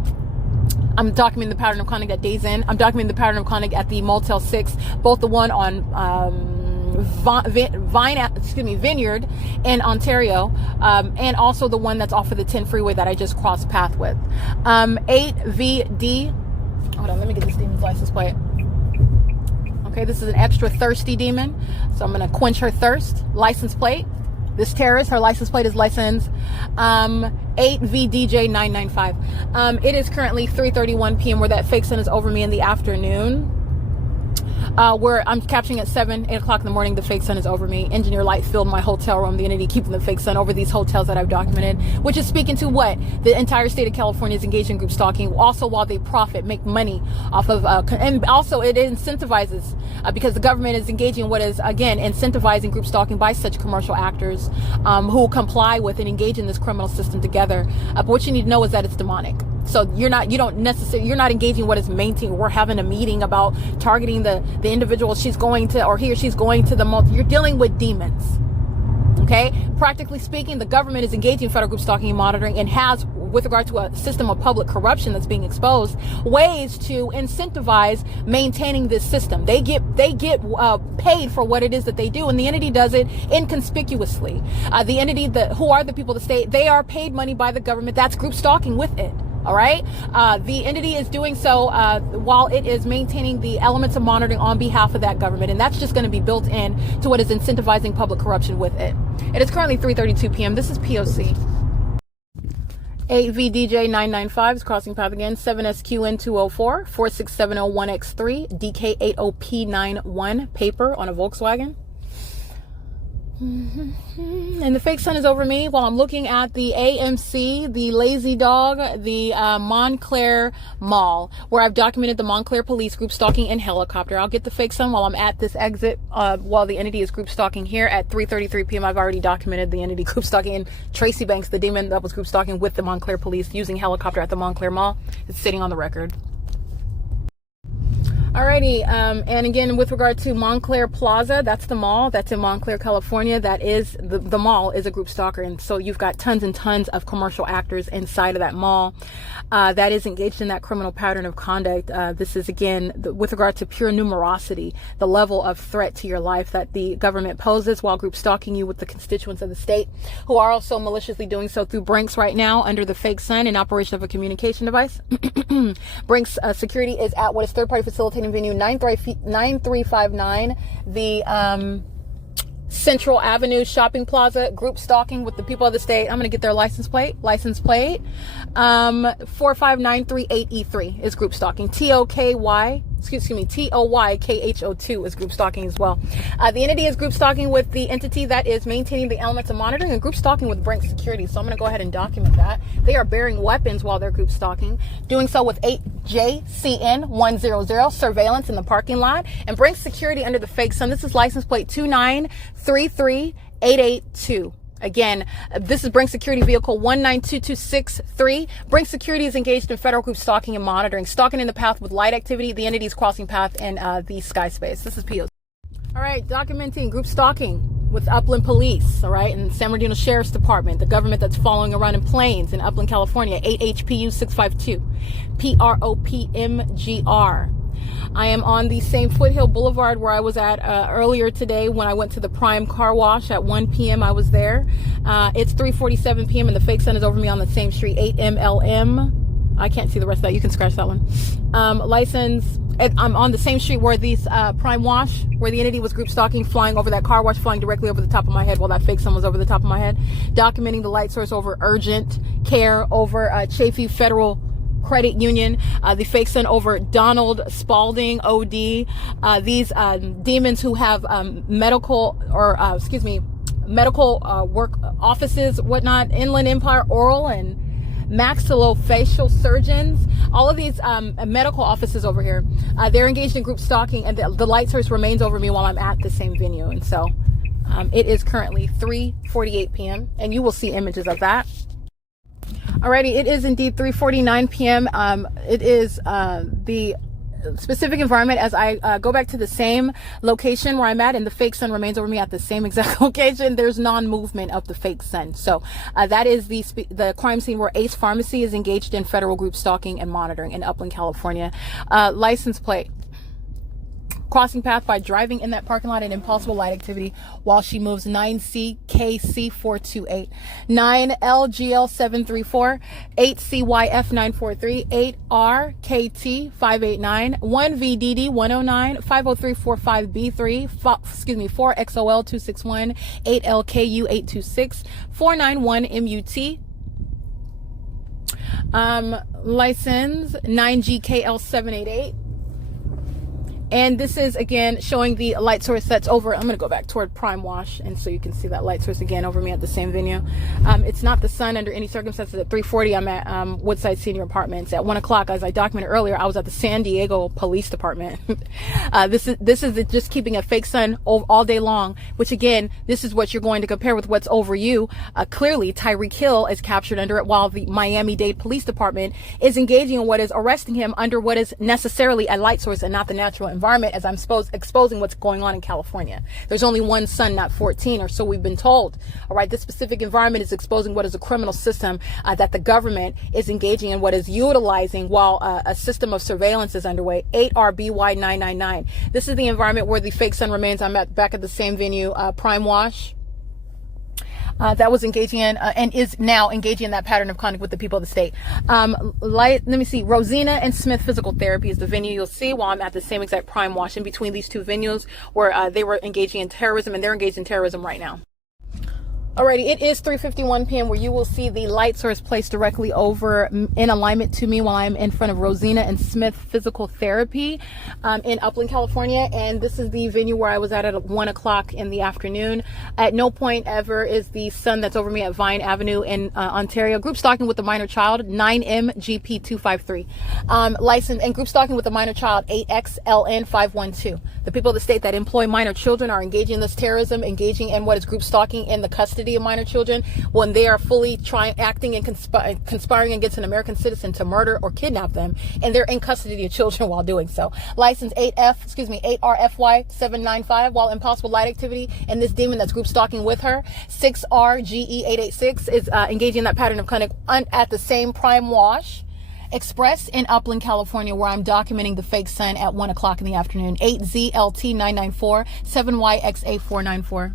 I'm documenting the pattern of conduct at Days Inn. I'm documenting the pattern of conduct at the Motel 6, both the one on Vineyard in Ontario, and also the one that's off of the 10 freeway that I just crossed path with. 8VD. Hold on, let me get this demon's license plate. Okay, this is an extra thirsty demon, so I'm going to quench her thirst. License plate. This terrorist, her license plate is license 8VDJ995. It is currently 3:31 p.m. where that fake sun is over me in the afternoon. Where I'm capturing at 8 o'clock in the morning, the fake sun is over me. Engineer light filled my hotel room, the entity keeping the fake sun over these hotels that I've documented, which is speaking to what? The entire state of California is engaged in group stalking, also while they profit, make money off of, and also it incentivizes, because the government is engaging in what is, again, incentivizing group stalking by such commercial actors who comply with and engage in this criminal system together. But what you need to know is that it's demonic. So you're not engaging what is maintained. We're having a meeting about targeting the individual she's going to, or he or she's going to you're dealing with demons. Okay? Practically speaking, the government is engaging in federal group stalking and monitoring, and has, with regard to a system of public corruption that's being exposed, ways to incentivize maintaining this system. They get paid for what it is that they do, and the entity does it inconspicuously. The entity, who are the people of the state, they are paid money by the government. That's group stalking with it. All right. The entity is doing so while it is maintaining the elements of monitoring on behalf of that government. And that's just going to be built in to what is incentivizing public corruption with it. It is currently 3:32 p.m. This is P.O.C. 8VDJ995 is crossing path again. 7SQN204, 46701X3, DK80P91 paper on a Volkswagen. And the fake sun is over me while I'm looking at the AMC, the Lazy Dog, the Montclair Mall, where I've documented the Montclair police group stalking in helicopter. I'll get the fake sun while I'm at this exit while the entity is group stalking here at 3:33 p.m. I've already documented the entity group stalking in Tracy Banks, the demon that was group stalking with the Montclair police using helicopter at the Montclair Mall. It's sitting on the record. Alrighty, and again, with regard to Montclair Plaza, that's the mall that's in Montclair, California. That is, the mall is a group stalker, and so you've got tons and tons of commercial actors inside of that mall that is engaged in that criminal pattern of conduct. This is, again, with regard to pure numerosity, the level of threat to your life that the government poses while group stalking you with the constituents of the state, who are also maliciously doing so through Brinks right now under the fake sun in operation of a communication device. Brinks security is at what is third-party facilitating venue 9359, the Central Avenue Shopping Plaza, group stalking with the people of the state. I'm going to get their license plate. 45938E3 is group stalking. TOYKHO2 is group stalking as well. The entity is group stalking with the entity that is maintaining the elements of monitoring, and group stalking with Brinks security. So I'm going to go ahead and document that. They are bearing weapons while they're group stalking, doing so with 8JCN100 surveillance in the parking lot, and Brinks security under the fake sun. This is license plate 2933882. Again, this is Brinks Security Vehicle 192263. Brinks Security is engaged in federal group stalking and monitoring, stalking in the path with light activity. The entity is crossing path in the sky space. This is P.O.C. All right, documenting group stalking with Upland Police, all right, and San Bernardino Sheriff's Department, the government that's following around in planes in Upland, California, 8HPU 652, PROPMGR. I am on the same Foothill Boulevard where I was at earlier today when I went to the Prime Car Wash at 1 p.m. I was there. It's 3:47 p.m. and the fake sun is over me on the same street, 8MLM. I can't see the rest of that. You can scratch that one. License. I'm on the same street where these Prime Wash, where the entity was group stalking, flying over that car wash, flying directly over the top of my head while that fake sun was over the top of my head. Documenting the light source over Urgent Care, over Chafee Federal Credit Union, the fake sun over Donald Spalding, OD. These demons who have medical work offices, whatnot, Inland Empire Oral and maxillofacial surgeons, all of these medical offices over here, they're engaged in group stalking, and the light source remains over me while I'm at the same venue. And so it is currently 3:48 p.m. and you will see images of that. Alrighty, it is indeed 3:49 p.m. It is the specific environment as I go back to the same location where I'm at, and the fake sun remains over me at the same exact location. There's non-movement of the fake sun. So that is the crime scene where Ace Pharmacy is engaged in federal group stalking and monitoring in Upland, California. License plate. Crossing path by driving in that parking lot in impossible light activity while she moves 9CKC428, 9LGL734, 8CYF943, 8RKT589, 1VDD109, 50345B3, 4XOL261, 8LKU826, 491MUT. License 9GKL788. And this is, again, showing the light source that's over. I'm going to go back toward Prime Wash, and so you can see that light source again over me at the same venue. It's not the sun under any circumstances. At 3:40, I'm at Woodside Senior Apartments. At 1 o'clock, as I documented earlier, I was at the San Diego Police Department. This is just keeping a fake sun all day long, which, again, this is what you're going to compare with what's over you. Clearly, Tyreek Hill is captured under it, while the Miami-Dade Police Department is engaging in what is arresting him under what is necessarily a light source and not the natural environment, as I'm exposing what's going on in California. There's only one sun, not 14, or so we've been told. All right, this specific environment is exposing what is a criminal system that the government is engaging in, what is utilizing while a system of surveillance is underway. 8RBY999. This is the environment where the fake sun remains. I'm back at the same venue, Prime Wash. That was engaging in and is now engaging in that pattern of conduct with the people of the state. Let me see. Rosina and Smith Physical Therapy is the venue you'll see while I'm at the same exact Prime Wash in between these two venues where they were engaging in terrorism, and they're engaged in terrorism right now. Alrighty, it is 3:51 p.m. where you will see the light source placed directly over in alignment to me while I'm in front of Rosina and Smith Physical Therapy in Upland, California. And this is the venue where I was at 1 o'clock in the afternoon. At no point ever is the sun that's over me at Vine Avenue in Ontario. Group stalking with a minor child, 9MGP253. License and group stalking with a minor child, 8XLN512. The people of the state that employ minor children are engaging in this terrorism, engaging in what is group stalking in the custody custody of minor children when they are fully acting and conspiring against an American citizen to murder or kidnap them, and they're in custody of your children while doing so. License 8RFY 795 while in possible light activity, and this demon that's group stalking with her, 6RGE 886, is engaging in that pattern of conduct at the same Prime Wash Express in Upland, California, where I'm documenting the fake sun at 1 o'clock in the afternoon. 8ZLT994 7YXA494.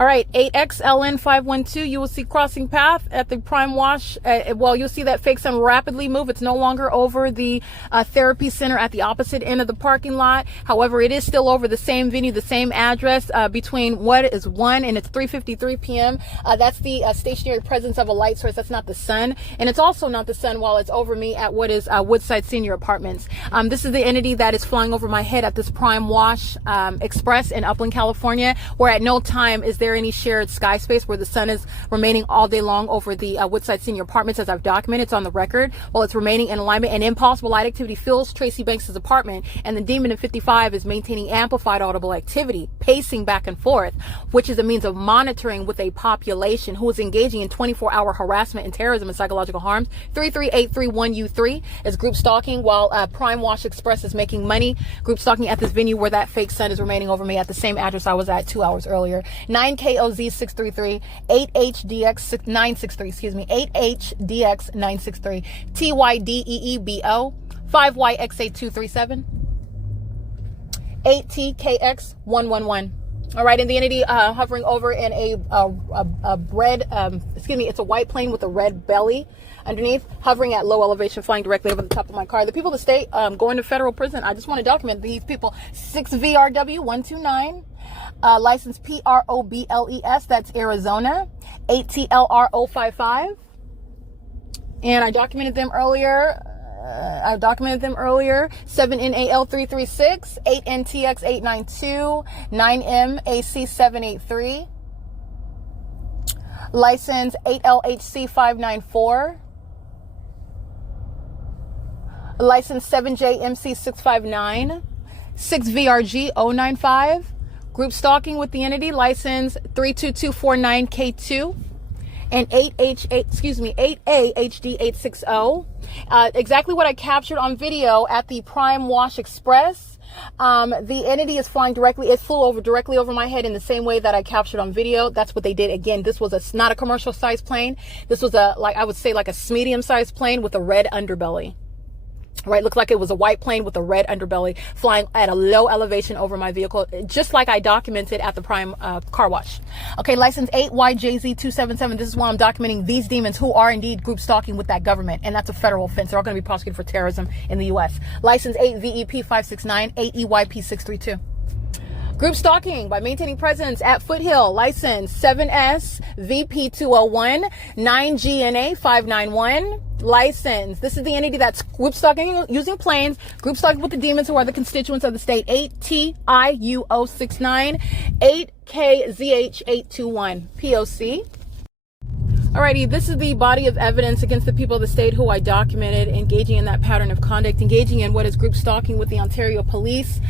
All right, 8XLN512, you will see crossing path at the Prime Wash. Well, you'll see that fake sun rapidly move. It's no longer over the therapy center at the opposite end of the parking lot. However, it is still over the same venue, the same address, between what is 1 and it's 3:53 p.m. That's the stationary presence of a light source. That's not the sun. And it's also not the sun while it's over me at what is Woodside Senior Apartments. This is the entity that is flying over my head at this Prime Wash Express in Upland, California, where at no time is there any shared sky space where the sun is remaining all day long over the Woodside Senior Apartments, as I've documented. It's on the record. While it's remaining in alignment, and impossible light activity fills Tracy Banks' apartment, and the demon in 55 is maintaining amplified audible activity, pacing back and forth, which is a means of monitoring with a population who is engaging in 24-hour harassment and terrorism and psychological harms. 33831U3 is group stalking while Prime Wash Express is making money. Group stalking at this venue where that fake sun is remaining over me at the same address I was at 2 hours earlier. 9KOZ633, 8HDX963, 8HDX963, TYDEEBO, 5YXA237, 8TKX111. All right, and the entity hovering over in a red, it's a white plane with a red belly underneath, hovering at low elevation, flying directly over the top of my car. The people of the state going to federal prison. I just want to document these people. 6VRW129. License PROBLES, that's Arizona. 8TLR055. And I documented them earlier. 7NAL336, 8NTX892, 9MAC783. License 8LHC594. License 7JMC659. 6VRG095. Group stalking with the entity, license 32249K2. And 8AHD860. Exactly what I captured on video at the Prime Wash Express. The entity is flying directly. It flew directly over my head in the same way that I captured on video. That's what they did. Again, this was not a commercial size plane. This was a medium sized plane with a red underbelly. Right, looked like it was a white plane with a red underbelly flying at a low elevation over my vehicle, just like I documented at the Prime car wash. Okay, license 8YJZ277. This is why I'm documenting these demons who are indeed group stalking with that government, and that's a federal offense. They're all going to be prosecuted for terrorism in the U.S. License 8VEP569, 8EYP632. Group stalking by maintaining presence at Foothill, license 7S VP201, 9GNA 591. License. This is the entity that's group stalking using planes, group stalking with the demons who are the constituents of the state. 8TIUO69, 8KZH821, P.O.C. Alrighty, this is the body of evidence against the people of the state who I documented engaging in that pattern of conduct, engaging in what is group stalking with the Ontario Police,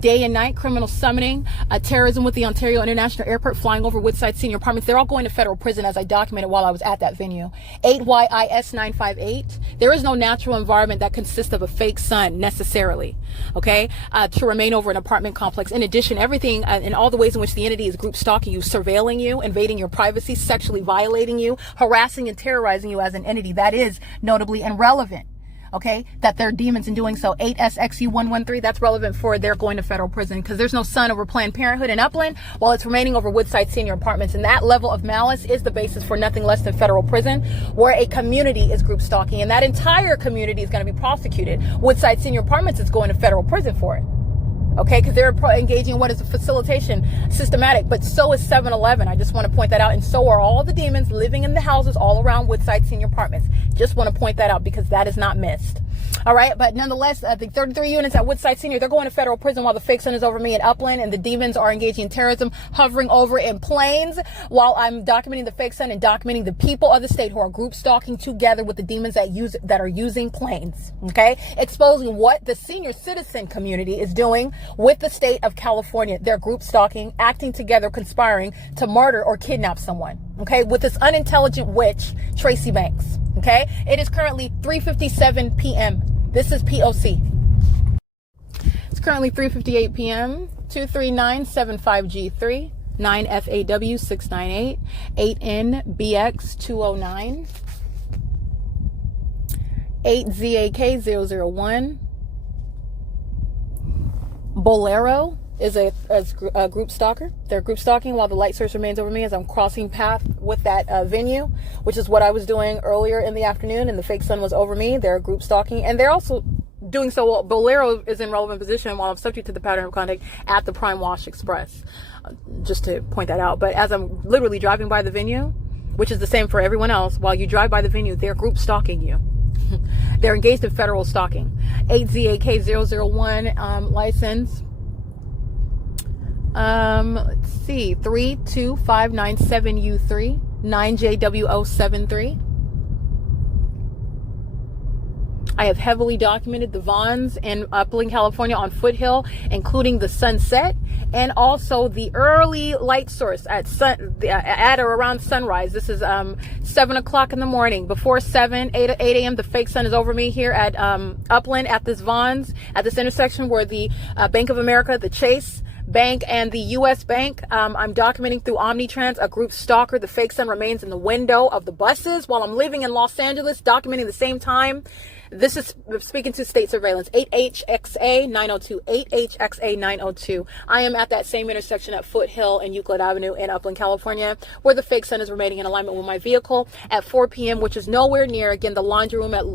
day and night, criminal summoning, terrorism with the Ontario International Airport, flying over Woodside Senior Apartments. They're all going to federal prison, as I documented while I was at that venue. 8YIS958. There is no natural environment that consists of a fake sun necessarily, okay, to remain over an apartment complex. In addition, everything in all the ways in which the entity is group stalking you, surveilling you, invading your privacy, sexually violating you, harassing and terrorizing you as an entity, that is notably irrelevant. Okay, that they're demons in doing so. 8SXU113, that's relevant for they're going to federal prison because there's no sun over Planned Parenthood in Upland while it's remaining over Woodside Senior Apartments. And that level of malice is the basis for nothing less than federal prison, where a community is group stalking, and that entire community is going to be prosecuted. Woodside Senior Apartments is going to federal prison for it. Okay, because they're engaging in what is a facilitation systematic, but so is 7-Eleven. I just want to point that out. And so are all the demons living in the houses all around Woodside Senior Apartments. Just want to point that out because that is not missed. All right, but nonetheless, the 33 units at Woodside Senior, they're going to federal prison while the fake sun is over me in Upland, and the demons are engaging in terrorism, hovering over in planes, while I'm documenting the fake sun and documenting the people of the state who are group stalking together with the demons that are using planes. Okay, exposing what the senior citizen community is doing with the state of California. They're group stalking, acting together, conspiring to murder or kidnap someone. Okay, with this unintelligent witch, Tracy Banks. Okay, it is currently 3:57 p.m. This is P.O.C. It's currently 3:58 p.m. 23975G3 9FAW 698 8NBX 209 8ZAK 001. Bolero is a group stalker. They're group stalking while the light source remains over me as I'm crossing path with that venue, which is what I was doing earlier in the afternoon, and the fake sun was over me. They're group stalking, and they're also doing so while Bolero is in relevant position while I'm subject to the pattern of conduct at the Prime Wash Express. Just to point that out. But as I'm literally driving by the venue, which is the same for everyone else, while you drive by the venue, they're group stalking you. They're engaged in federal stalking. 8ZAK001 license. Let's see, 32597U3 9JWO73. I have heavily documented the Vons in Upland, California on Foothill, including the sunset and also the early light source at or around sunrise. This is 7 o'clock in the morning. Before 8 a.m. the fake sun is over me here at Upland at this Vons, at this intersection where the Bank of America, the Chase Bank, and the U.S. Bank. I'm documenting through Omnitrans a group stalker. The fake sun remains in the window of the buses while I'm living in Los Angeles, documenting the same time. This is speaking to state surveillance. 8HXA 902. 8HXA 902. I am at that same intersection at Foothill and Euclid Avenue in Upland, California, where the fake sun is remaining in alignment with my vehicle at 4 p.m., which is nowhere near, again, the laundry room at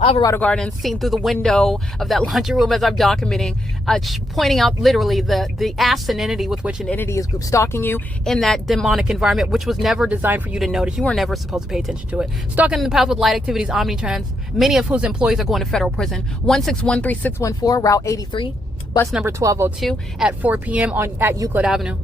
Alvarado Gardens, seen through the window of that laundry room as I'm documenting, pointing out literally the asininity with which an entity is group stalking you in that demonic environment, which was never designed for you to notice. You were never supposed to pay attention to it. Stalking in the path with light activities, Omnitrans, many of whose employees are going to federal prison. 1613614, Route 83, bus number 1202 at 4 p.m. at Euclid Avenue.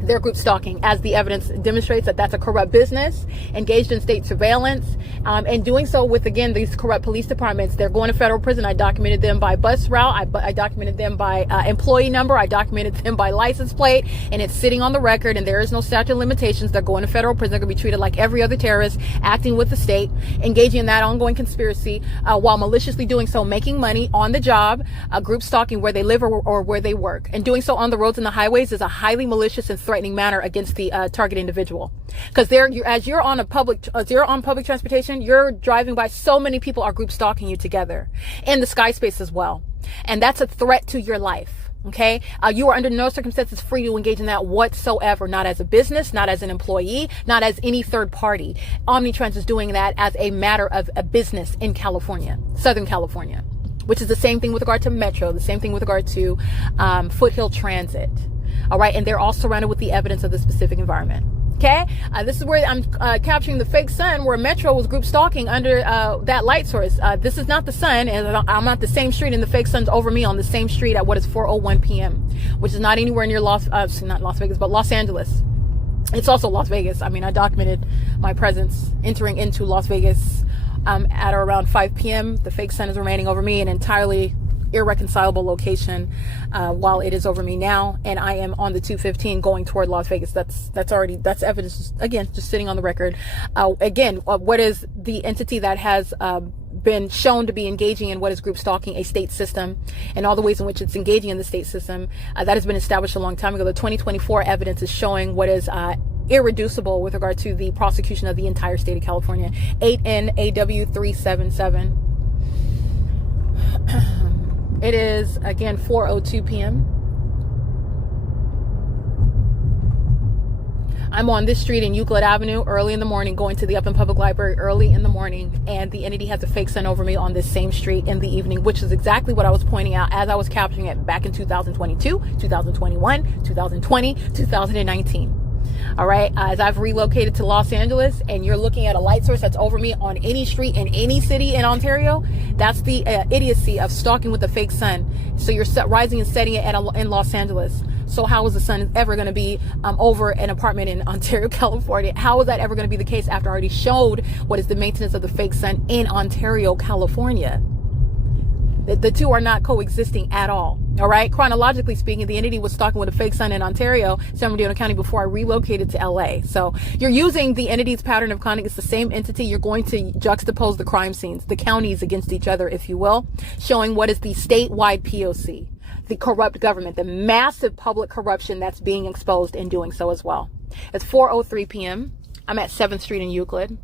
They're group stalking, as the evidence demonstrates that that's a corrupt business engaged in state surveillance, and doing so with, again, these corrupt police departments. They're going to federal prison. I documented them by bus route. I documented them by employee number. I documented them by license plate, and it's sitting on the record, and there is no statute of limitations. They're going to federal prison. They're going to be treated like every other terrorist, acting with the state, engaging in that ongoing conspiracy, while maliciously doing so, making money on the job, group stalking where they live or where they work, and doing so on the roads and the highways is a highly malicious and threatening manner against the target individual. Because as you're on public transportation, you're driving by, so many people are group stalking you together in the sky space as well, and that's a threat to your life. Okay, you are under no circumstances free to engage in that whatsoever, not as a business, not as an employee, not as any third party. Omnitrans is doing that as a matter of a business in California, Southern California, which is the same thing with regard to Metro, the same thing with regard to Foothill Transit. All right, and they're all surrounded with the evidence of the specific environment. Okay, this is where I'm capturing the fake sun, where Metro was group stalking under that light source. This is not the sun, and I'm at the same street, and the fake sun's over me on the same street at what is 4:01 p.m., which is not anywhere near not Las Vegas, but Los Angeles. It's also Las Vegas. I mean, I documented my presence entering into Las Vegas at or around 5 p.m. The fake sun is remaining over me, an entirely irreconcilable location while it is over me now, and I am on the 215 going toward Las Vegas. That's evidence, again, just sitting on the record. What is the entity that has been shown to be engaging in what is group stalking? A state system, and all the ways in which it's engaging in the state system that has been established a long time ago. The 2024 evidence is showing what is irreducible with regard to the prosecution of the entire state of California. 8NAW377. It is, again, 4:02 p.m. I'm on this street in Euclid Avenue early in the morning, going to the Upland Public Library early in the morning, and the entity has a fake sun over me on this same street in the evening, which is exactly what I was pointing out as I was capturing it back in 2022, 2021, 2020, 2019. All right, as I've relocated to Los Angeles and you're looking at a light source that's over me on any street in any city in Ontario, that's the idiocy of stalking with a fake sun. So you're rising and setting it in Los Angeles. So how is the sun ever going to be over an apartment in Ontario, California? How is that ever going to be the case after I already showed what is the maintenance of the fake sun in Ontario, California? The two are not coexisting at all. All right. Chronologically speaking, the entity was stalking with a fake sun in Ontario, San Bernardino County, before I relocated to LA. So you're using the entity's pattern of conduct. It's the same entity. You're going to juxtapose the crime scenes, the counties against each other, if you will, showing what is the statewide P.O.C, the corrupt government, the massive public corruption that's being exposed in doing so as well. It's 4:03 p.m. I'm at 7th Street in Euclid.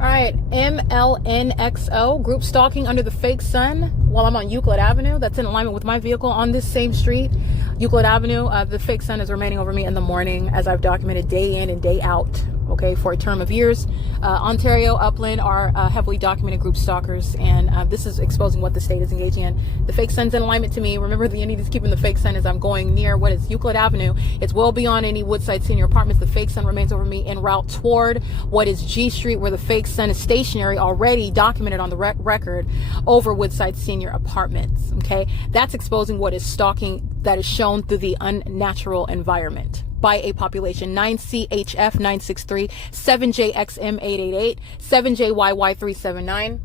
All right, MLNXO, group stalking under the fake sun while I'm on Euclid Avenue. That's in alignment with my vehicle on this same street, Euclid Avenue. The fake sun is remaining over me in the morning, as I've documented day in and day out, okay, for a term of years. Ontario, Upland are heavily documented group stalkers, and this is exposing what the state is engaging in. The fake sun's in alignment to me. Remember, the entity is keeping the fake sun as I'm going near what is Euclid Avenue. It's well beyond any Woodside senior apartments. The fake sun remains over me en route toward what is G Street, where the fake sun is stationary, already documented on the record, over Woodside senior apartments. Okay, that's exposing what is stalking that is shown through the unnatural environment by a population. 9CHF 963, 7JXM 888, 7JYY 379,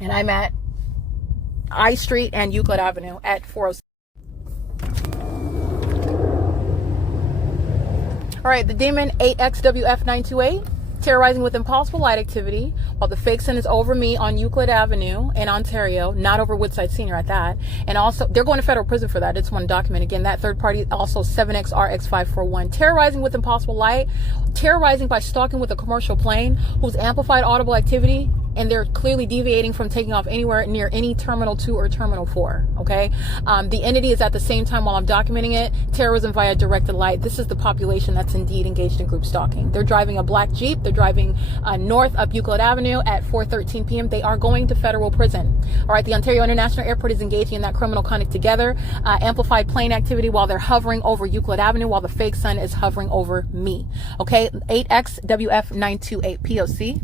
and I'm at I Street and Euclid Avenue at 406. All right, the demon 8XWF 928, terrorizing with impossible light activity while the fake sun is over me on Euclid Avenue in Ontario, not over Woodside Senior at that. And also, they're going to federal prison for that. It's one document. Again, that third party, also 7XRX541, terrorizing with impossible light, terrorizing by stalking with a commercial plane whose amplified audible activity, and they're clearly deviating from taking off anywhere near any Terminal 2 or Terminal 4, okay? The entity is at the same time, while I'm documenting it, terrorism via directed light. This is the population that's indeed engaged in group stalking. They're driving a black Jeep. They're driving north up Euclid Avenue at 4:13 p.m. They are going to federal prison. All right, the Ontario International Airport is engaging in that criminal conduct together. Amplified plane activity while they're hovering over Euclid Avenue, while the fake sun is hovering over me, okay? 8XWF 928 P.O.C.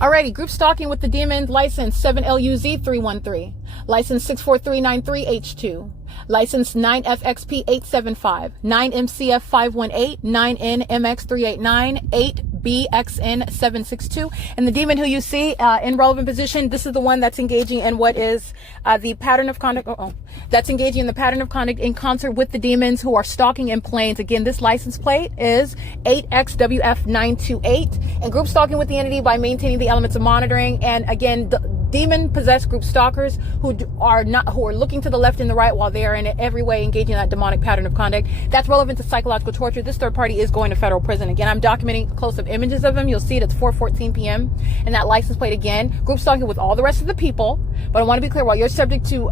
Alrighty, group stalking with the demon, license 7LUZ313, license 64393H2, license 9FXP875, 9MCF518, 9NMX389, 8BXN762. And the demon who you see in relevant position, this is the one that's engaging in what is the pattern of conduct. That's engaging in the pattern of conduct in concert with the demons who are stalking in planes. Again, this license plate is 8XWF928, and group stalking with the entity by maintaining the elements of monitoring. And again, the demon possessed group stalkers who are looking to the left and the right while they are in every way engaging in that demonic pattern of conduct. That's relevant to psychological torture. This third party is going to federal prison. Again, I'm documenting close-up images of them. You'll see it. It's 4:14 p.m. and that license plate, again, group stalking with all the rest of the people. But I want to be clear, while you're subject to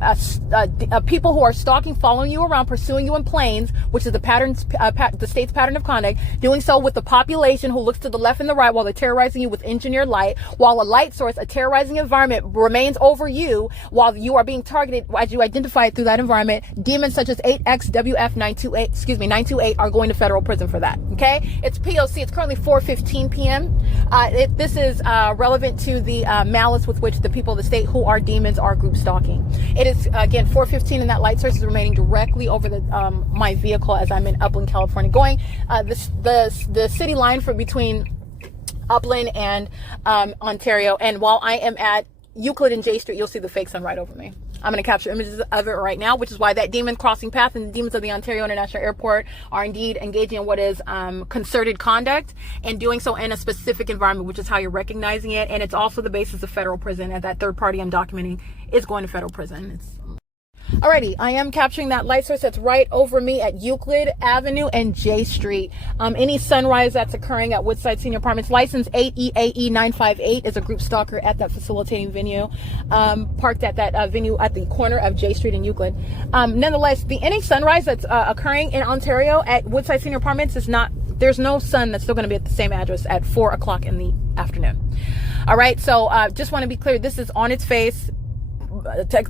people who are stalking, following you around, pursuing you in planes, which is the state's pattern of conduct, doing so with the population who looks to the left and the right while they're terrorizing you with engineered light, while a light source, a terrorizing environment, remains over you while you are being targeted as you identify it through that environment. Demons such as 8XWF 928 are going to federal prison for that. Okay, it's P.O.C. It's currently 4:15 p.m. This is relevant to the malice with which the people of the state who are demons are group stalking. It is again 4:15, and that light source is remaining directly over my vehicle as I'm in Upland, California, going the city line from between Upland and Ontario. And while I am at Euclid and J Street, you'll see the fake sun right over me. I'm going to capture images of it right now, which is why that demon crossing path and the demons of the Ontario International Airport are indeed engaging in what is concerted conduct, and doing so in a specific environment, which is how you're recognizing it. And it's also the basis of federal prison, and that third party I'm documenting is going to federal prison. Alrighty, I am capturing that light source that's right over me at Euclid Avenue and J Street. Any sunrise that's occurring at Woodside Senior Apartments, license 8EAE958 is a group stalker at that facilitating venue, parked at that venue at the corner of J Street and Euclid. Nonetheless, any sunrise that's occurring in Ontario at Woodside Senior Apartments there's no sun that's still going to be at the same address at 4 o'clock in the afternoon. All right, so just want to be clear, this is on its face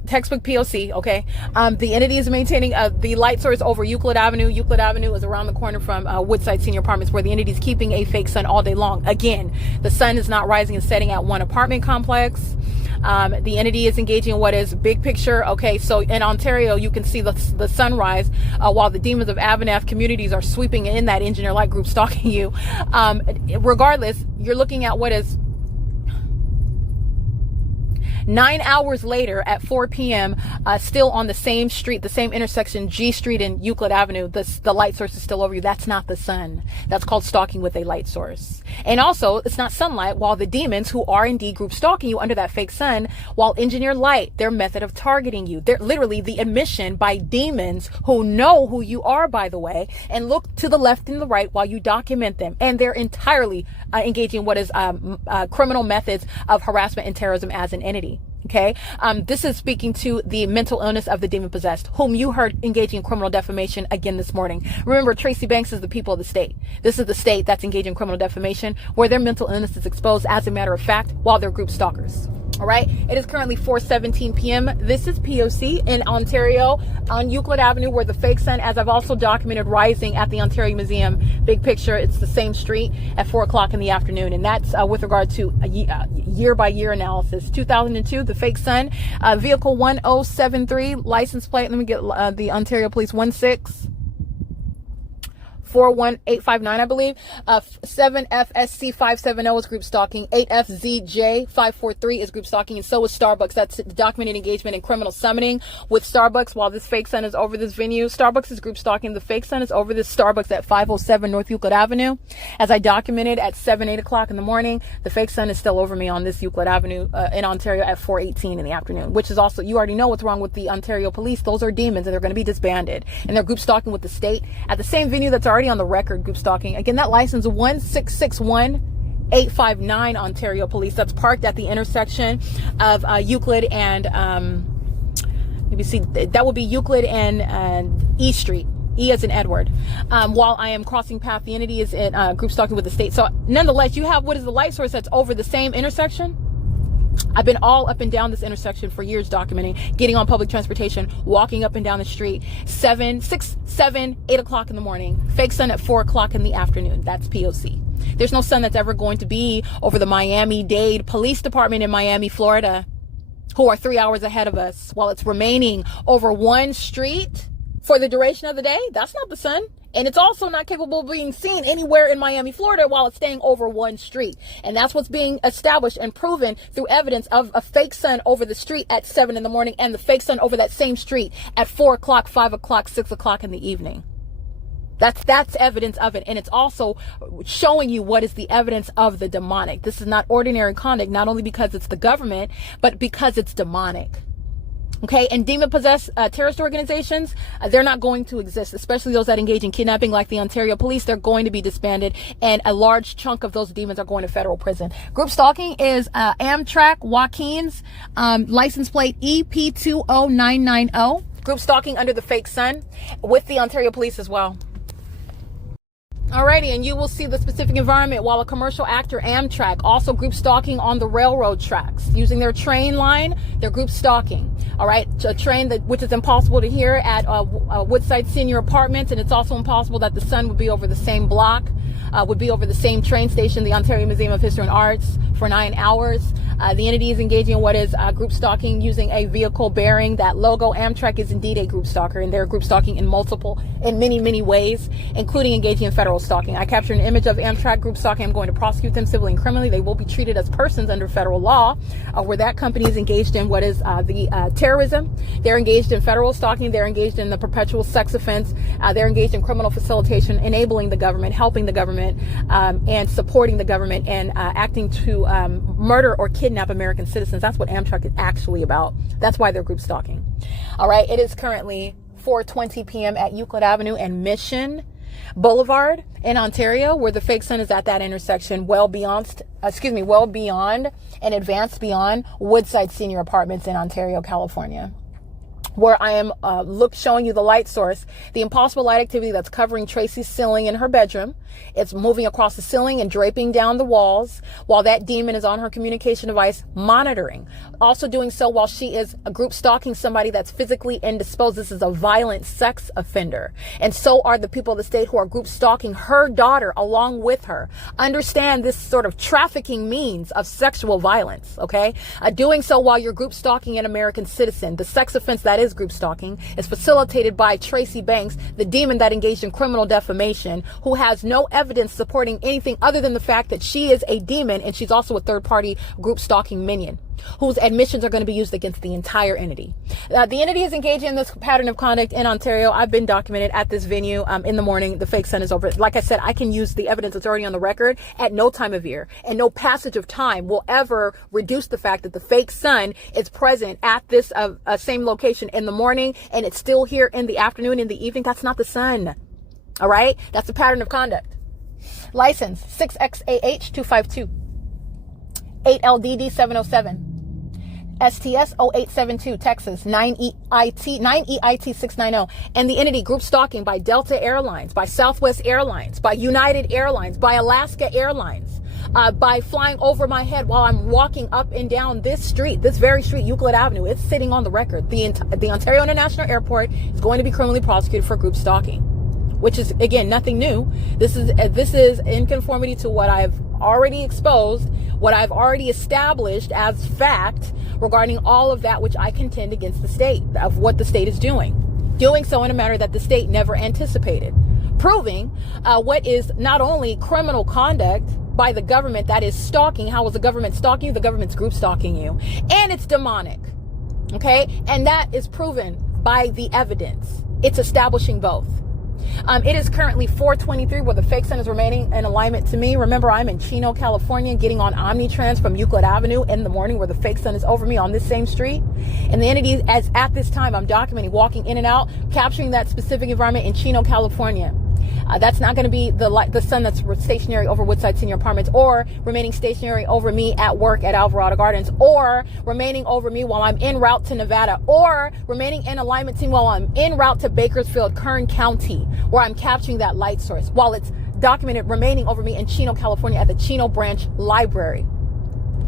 textbook P.O.C. Okay, the entity is maintaining the light source over Euclid Avenue. Euclid Avenue is around the corner from Woodside Senior Apartments, where the entity is keeping a fake sun all day long. Again, the sun is not rising and setting at one apartment complex. The entity is engaging in what is big picture. Okay, so in Ontario, you can see the sunrise while the demons of Avenaf communities are sweeping in that engineer light group stalking you. Regardless, you're looking at what is 9 hours later at 4 p.m., still on the same street, the same intersection, G Street and Euclid Avenue, the light source is still over you. That's not the sun. That's called stalking with a light source. And also, it's not sunlight, while the demons who are indeed group stalking you under that fake sun, while engineer light, their method of targeting you. They're literally the admission by demons who know who you are, by the way, and look to the left and the right while you document them. And they're entirely engaging in what is criminal methods of harassment and terrorism as an entity. Okay, this is speaking to the mental illness of the demon possessed, whom you heard engaging in criminal defamation again this morning. Remember, Tracy Banks is the people of the state. This is the state that's engaging in criminal defamation, where their mental illness is exposed as a matter of fact while they're group stalkers. All right, it is currently 4:17 p.m. This is P.O.C. in Ontario on Euclid Avenue, where the fake sun, as I've also documented, rising at the Ontario Museum. Big picture, it's the same street at 4 o'clock in the afternoon. And that's with regard to a year by year analysis. 2002, the fake sun, vehicle 1073, license plate. Let me get the Ontario Police 1641859, I believe. 7FSC570 is group stalking. 8FZJ543 is group stalking, and so is Starbucks. That's documented engagement in criminal summoning with Starbucks while this fake sun is over this venue. Starbucks is group stalking. The fake sun is over this Starbucks at 507 North Euclid Avenue. As I documented at 8 o'clock in the morning, the fake sun is still over me on this Euclid Avenue in Ontario at 4:18 in the afternoon, which is also, you already know what's wrong with the Ontario police. Those are demons, and they're going to be disbanded. And they're group stalking with the state at the same venue that's already on the record group stalking. Again, that license 1661859 Ontario Police. That's parked at the intersection of Euclid and maybe see, that would be Euclid and E Street. E as in Edward. While I am crossing path, the entity is in group stalking with the state. So nonetheless, you have what is the light source that's over the same intersection. I've been all up and down this intersection for years documenting, getting on public transportation, walking up and down the street, 6, 7, 8 o'clock in the morning, fake sun at 4 o'clock in the afternoon. That's P.O.C. There's no sun that's ever going to be over the Miami-Dade Police Department in Miami, Florida, who are 3 hours ahead of us, while it's remaining over one street for the duration of the day. That's not the sun. And it's also not capable of being seen anywhere in Miami, Florida, while it's staying over one street. And that's what's being established and proven through evidence of a fake sun over the street at 7 in the morning and the fake sun over that same street at 4 o'clock, 5 o'clock, 6 o'clock in the evening. That's evidence of it. And it's also showing you what is the evidence of the demonic. This is not ordinary conduct, not only because it's the government, but because it's demonic. Okay, and demon-possessed terrorist organizations, they're not going to exist, especially those that engage in kidnapping like the Ontario Police. They're going to be disbanded, and a large chunk of those demons are going to federal prison. Group stalking is Amtrak Joaquin's license plate EP20990. Group stalking under the fake sun with the Ontario Police as well. Alrighty, and you will see the specific environment while a commercial actor, Amtrak, also group stalking on the railroad tracks. Using their train line, they're group stalking. Alright, a train which is impossible to hear at Woodside Senior Apartments, and it's also impossible that the sun would be over the same block, would be over the same train station, the Ontario Museum of History and Arts, for 9 hours. The entity is engaging in what is group stalking using a vehicle bearing that logo. Amtrak is indeed a group stalker, and they're group stalking in many ways, including engaging in federal stalking. I captured an image of Amtrak group stalking. I'm going to prosecute them civilly and criminally. They will be treated as persons under federal law, where that company is engaged in what is the terrorism. They're engaged in federal stalking. They're engaged in the perpetual sex offense. They're engaged in criminal facilitation, enabling the government, helping the government, and supporting the government, and acting to murder or kidnap American citizens. That's what Amtrak is actually about. That's why they're group stalking. All right, it is currently 4:20 p.m. at Euclid Avenue and Mission Boulevard in Ontario, where the fake sun is at that intersection, well beyond and advanced beyond Woodside Senior Apartments in Ontario, California. where I am showing you the light source, the impossible light activity that's covering Tracy's ceiling in her bedroom. It's moving across the ceiling and draping down the walls while that demon is on her communication device monitoring. Also doing so while she is group stalking somebody that's physically indisposed. This is a violent sex offender. And so are the people of the state who are group stalking her daughter along with her. Understand this sort of trafficking means of sexual violence, okay? Doing so while you're group stalking an American citizen. The sex offense that is group stalking is facilitated by Tracy Banks, the demon that engaged in criminal defamation, who has no evidence supporting anything other than the fact that she is a demon and she's also a third-party group stalking minion whose admissions are going to be used against the entire entity. The entity is engaging in this pattern of conduct in Ontario. I've been documented at this venue in the morning. The fake sun is over. Like I said, I can use the evidence that's already on the record at no time of year, and no passage of time will ever reduce the fact that the fake sun is present at this same location in the morning, and it's still here in the afternoon, in the evening. That's not the sun. All right? That's a pattern of conduct. License 6XAH252, 8LDD 707. STS 0872, Texas, 9EIT 690. And the entity group stalking by Delta Airlines, by Southwest Airlines, by United Airlines, by Alaska Airlines, by flying over my head while I'm walking up and down this street, this very street, Euclid Avenue. It's sitting on the record. The Ontario International Airport is going to be criminally prosecuted for group stalking, which is, again, nothing new. This is in conformity to what I've already exposed, what I've already established as fact regarding all of that which I contend against the state, of what the state is doing so in a manner that the state never anticipated, proving what is not only criminal conduct by the government that is stalking. How is the government stalking you? The government's group stalking you, and it's demonic, okay? And that is proven by the evidence. It's establishing both. It is currently 4:23 where the fake sun is remaining in alignment to me. Remember, I'm in Chino, California, getting on Omnitrans from Euclid Avenue in the morning where the fake sun is over me on this same street. And the entity, as at this time, I'm documenting walking in and out, capturing that specific environment in Chino, California. That's not going to be the sun that's stationary over Woodside Senior Apartments, or remaining stationary over me at work at Alvarado Gardens, or remaining over me while I'm en route to Nevada, or remaining in alignment to me while I'm en route to Bakersfield, Kern County, where I'm capturing that light source, while it's documented remaining over me in Chino, California at the Chino Branch Library.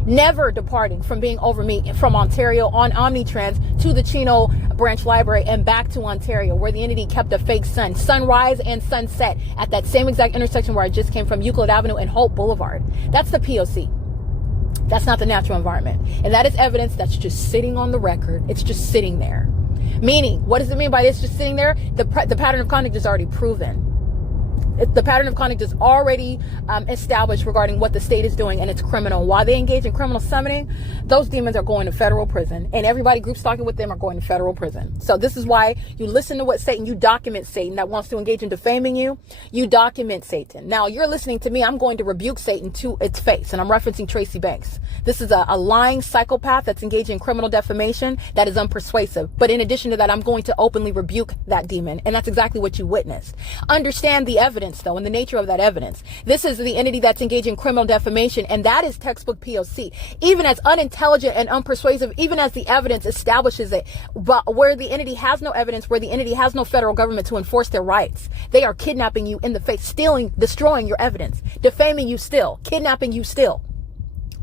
Never departing from being over me from Ontario on Omnitrans to the Chino Branch Library and back to Ontario, where the entity kept a fake sun, sunrise and sunset at that same exact intersection where I just came from, Euclid Avenue and Hope Boulevard. That's the P.O.C. That's not the natural environment. And that is evidence that's just sitting on the record. It's just sitting there. Meaning, what does it mean by this just sitting there? The pattern of conduct is already proven. The pattern of conduct is already established regarding what the state is doing, and it's criminal. While they engage in criminal summoning, those demons are going to federal prison, and everybody group stalking with them are going to federal prison. So this is why you listen to what Satan, you document Satan that wants to engage in defaming you. You document Satan. Now you're listening to me. I'm going to rebuke Satan to its face, and I'm referencing Tracy Banks. This is a lying psychopath that's engaging in criminal defamation that is unpersuasive. But in addition to that, I'm going to openly rebuke that demon, and that's exactly what you witnessed. Understand the evidence, though, and the nature of that evidence. This is the entity that's engaging in criminal defamation, and that is textbook P.O.C. Even as unintelligent and unpersuasive, even as the evidence establishes it, but where the entity has no evidence, where the entity has no federal government to enforce their rights, they are kidnapping you in the face, stealing, destroying your evidence, defaming you still, kidnapping you still.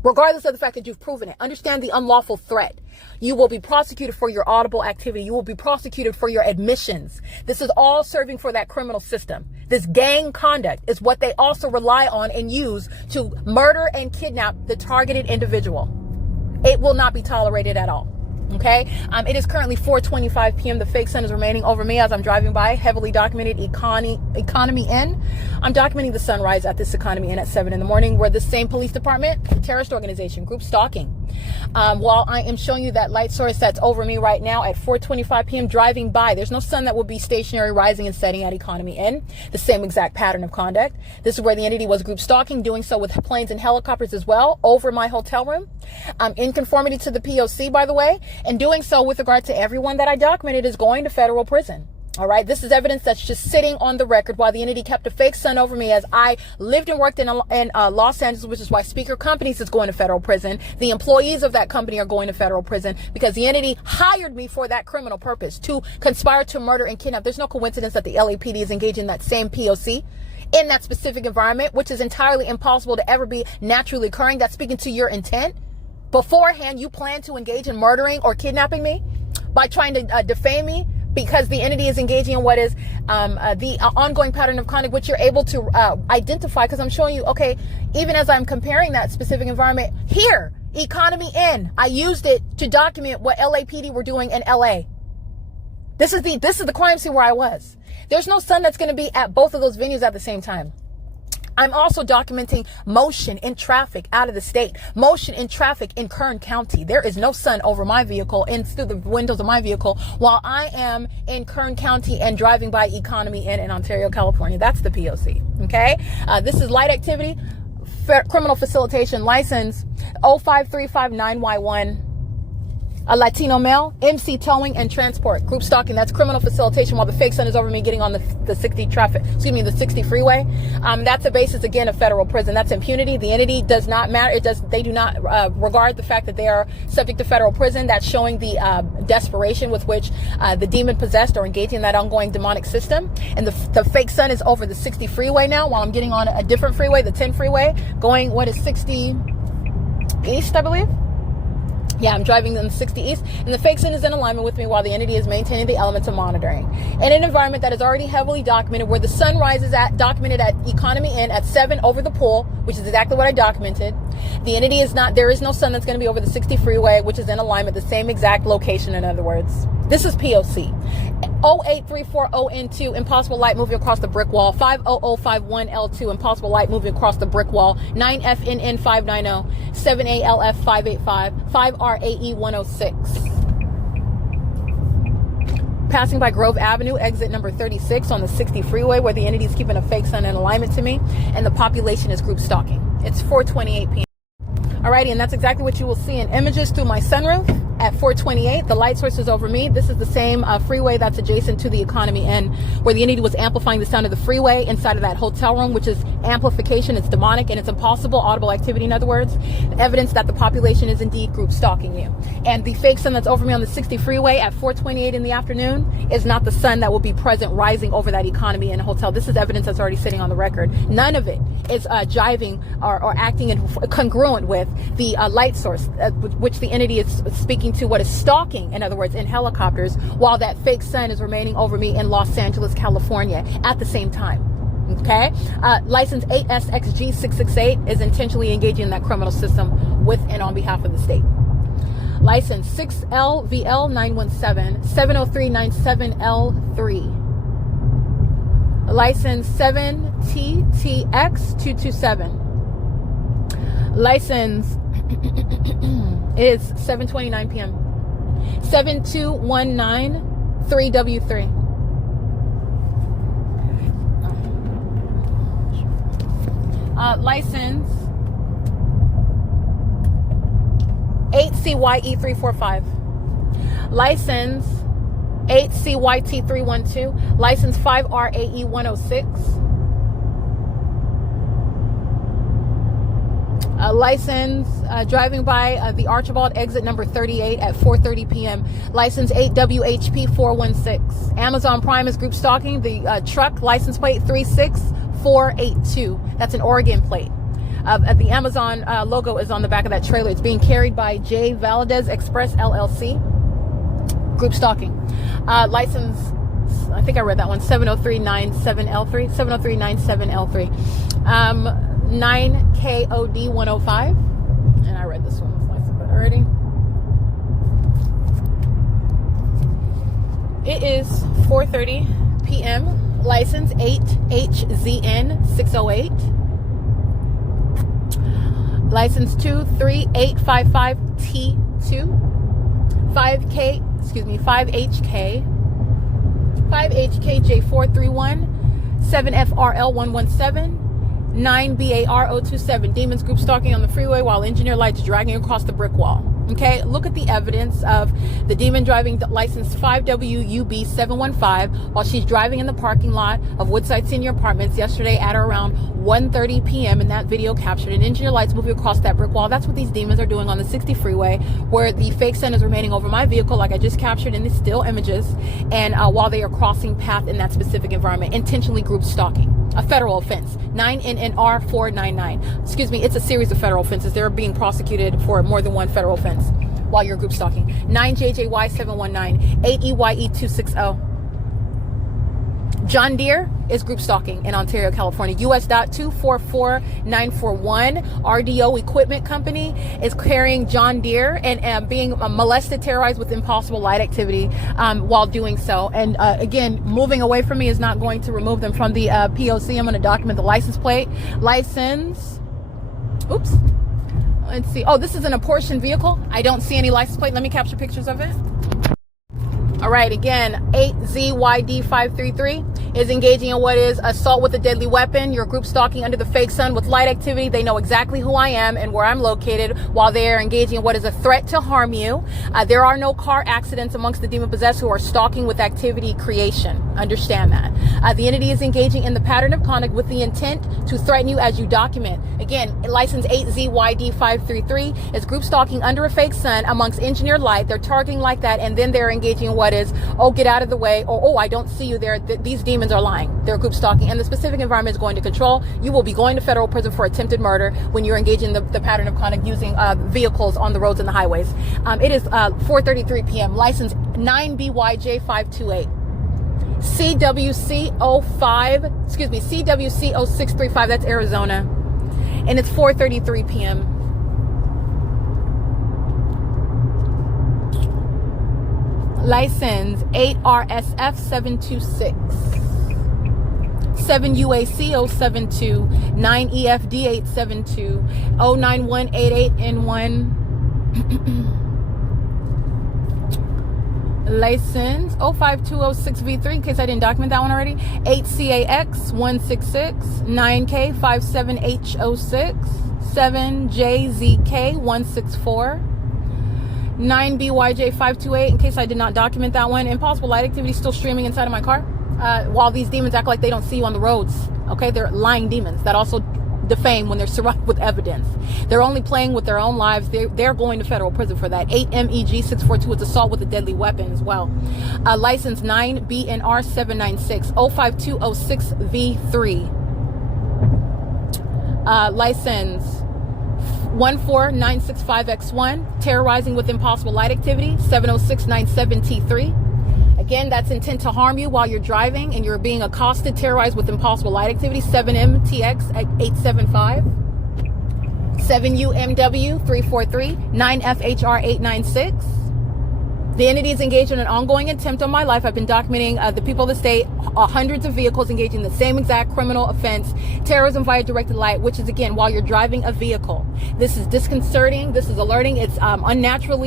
Regardless of the fact that you've proven it, understand the unlawful threat. You will be prosecuted for your audible activity. You will be prosecuted for your admissions. This is all serving for that criminal system. This gang conduct is what they also rely on and use to murder and kidnap the targeted individual. It will not be tolerated at all. Okay, it is currently 4:25 p.m. The fake sun is remaining over me as I'm driving by Heavily Documented Economy Inn. I'm documenting the sunrise at this Economy Inn at 7 in the morning, where the same police department, terrorist organization, group stalking. While I am showing you that light source that's over me right now at 4:25 p.m. driving by, there's no sun that will be stationary, rising and setting at Economy Inn. The same exact pattern of conduct. This is where the entity was group stalking, doing so with planes and helicopters as well over my hotel room. In conformity to the P.O.C., by the way, and doing so with regard to everyone that I documented is going to federal prison. All right, this is evidence that's just sitting on the record while the entity kept a fake sun over me as I lived and worked in Los Angeles, which is why Speaker Companies is going to federal prison. The employees of that company are going to federal prison because the entity hired me for that criminal purpose, to conspire to murder and kidnap. There's no coincidence that the LAPD is engaging in that same P.O.C. in that specific environment, which is entirely impossible to ever be naturally occurring. That's speaking to your intent. Beforehand, you plan to engage in murdering or kidnapping me by trying to defame me, because the entity is engaging in what is the ongoing pattern of conduct, which you're able to identify, because I'm showing you, okay, even as I'm comparing that specific environment here, economy in, I used it to document what LAPD were doing in LA. This is the crime scene where I was. There's no sun that's going to be at both of those venues at the same time. I'm also documenting motion in traffic out of the state, motion in traffic in Kern County. There is no sun over my vehicle and through the windows of my vehicle while I am in Kern County and driving by Economy Inn in Ontario, California. That's the P.O.C. Okay. This is light activity, criminal facilitation license 05359Y1. A Latino male, MC towing and transport, group stalking. That's criminal facilitation while the fake sun is over me getting on the 60 freeway. That's a basis, again, of federal prison. That's impunity. The entity does not matter. They do not regard the fact that they are subject to federal prison. That's showing the desperation with which the demon possessed are engaging in that ongoing demonic system. And the fake sun is over the 60 freeway now while I'm getting on a different freeway, the 10 freeway, going, what is 60 East, I believe? Yeah, I'm driving in the 60 East, and the fake sun is in alignment with me while the entity is maintaining the elements of monitoring. In an environment that is already heavily documented, where the sun rises documented at Economy Inn at 7 over the pool, which is exactly what I documented. The entity is not, there is no sun that's going to be over the 60 freeway, which is in alignment, the same exact location, in other words. This is P.O.C. 08340N2, impossible light moving across the brick wall. 50051L2, impossible light moving across the brick wall. 9FNN590, 7ALF585, 5RAE106. Passing by Grove Avenue, exit number 36 on the 60 freeway, where the entity is keeping a fake sun in alignment to me, and the population is group stalking. It's 4:28 p.m. Alrighty, and that's exactly what you will see in images through my sunroof at 428. The light source is over me. This is the same freeway that's adjacent to the Economy Inn, where the entity was amplifying the sound of the freeway inside of that hotel room, which is amplification. It's demonic and it's impossible, audible activity, in other words. Evidence that the population is indeed group stalking you. And the fake sun that's over me on the 60 freeway at 4:28 in the afternoon is not the sun that will be present rising over that Economy Inn hotel. This is evidence that's already sitting on the record. None of it is jiving or acting in congruent with the light source, which the entity is speaking to, what is stalking, in other words, in helicopters, while that fake sun is remaining over me in Los Angeles, California at the same time. Okay. License 8SXG668 is intentionally engaging in that criminal system with and on behalf of the state. License 6LVL917, 70397L3. License 7TTX227. License is 7:29 p.m. 72193W3. License 8CYE345. License 8CYT312. License 5RAE106. License driving by the Archibald exit number 38 at 4:30 p.m. License 8WHP416. Amazon Prime is group stalking the truck, license plate 36482. That's an Oregon plate. The Amazon logo is on the back of that trailer. It's being carried by J. Valdez Express LLC. Group stalking. License, I think I read that one, 70397L3. 70397L3. 9KOD105, and I read this one already. It is 4:30 p.m. License 8HZN608. License 23855T2. 5HKJ431. 7FRL117. 9BAR027. Demons group stalking on the freeway while engineer lights dragging across the brick wall. Okay, look at the evidence of the demon driving license 5WUB715 while she's driving in the parking lot of Woodside Senior Apartments yesterday at around 1:30 p.m. and that video captured an engineer lights moving across that brick wall. That's what these demons are doing on the 60 freeway, where the fake sun is remaining over my vehicle, like I just captured in the still images, and while they are crossing path in that specific environment, intentionally group stalking. A federal offense, 9 NNR 499. Excuse me, it's a series of federal offenses. They're being prosecuted for more than one federal offense while you're group stalking. 9 JJY 719, 8 EYE 260. John Deere is group stalking in Ontario, California. US.244941 RDO Equipment Company is carrying John Deere and being molested, terrorized with impossible light activity while doing so. And again, moving away from me is not going to remove them from the P.O.C. I'm going to document the license plate. License. Oops. Let's see. Oh, this is an apportioned vehicle. I don't see any license plate. Let me capture pictures of it. All right, again, 8ZYD533 is engaging in what is assault with a deadly weapon. You're group stalking under the fake sun with light activity. They know exactly who I am and where I'm located while they're engaging in what is a threat to harm you. There are no car accidents amongst the demon possessed who are stalking with activity creation. Understand that. The entity is engaging in the pattern of conduct with the intent to threaten you as you document. Again, license 8ZYD533 is group stalking under a fake sun amongst engineered light. They're targeting like that, and then they're engaging in what is, oh, get out of the way, or oh, I don't see you there. These demons are lying. They're group stalking, and the specific environment is going to control. You will be going to federal prison for attempted murder when you're engaging in the pattern of conduct using vehicles on the roads and the highways. It is 4:33 p.m. License 9BYJ528. CWC0635, that's Arizona. And it's 4:33 p.m. License 8RSF726. 7 UAC 072, 9 EFD 872, 09188N1. License 05206V3, in case I didn't document that one already. 8 CAX 166, 9K 57H06, 7 JZK 164. 9BYJ528, in case I did not document that one. Impossible light activity still streaming inside of my car while these demons act like they don't see you on the roads. Okay, they're lying demons that also defame when they're surrounded with evidence. They're only playing with their own lives. They're going to federal prison for that. 8MEG642 is assault with a deadly weapon as well. License 9BNR796, 05206V3. License 14965X1, terrorizing with impossible light activity, 70697T3. Again, that's intent to harm you while you're driving and you're being accosted, terrorized with impossible light activity, 7MTX at 875. 7UMW343, 9FHR896. The entity is engaged in an ongoing attempt on my life. I've been documenting the people of the state, hundreds of vehicles engaging in the same exact criminal offense, terrorism via directed light, which is, again, while you're driving a vehicle. This is disconcerting. This is alerting. It's an unnatural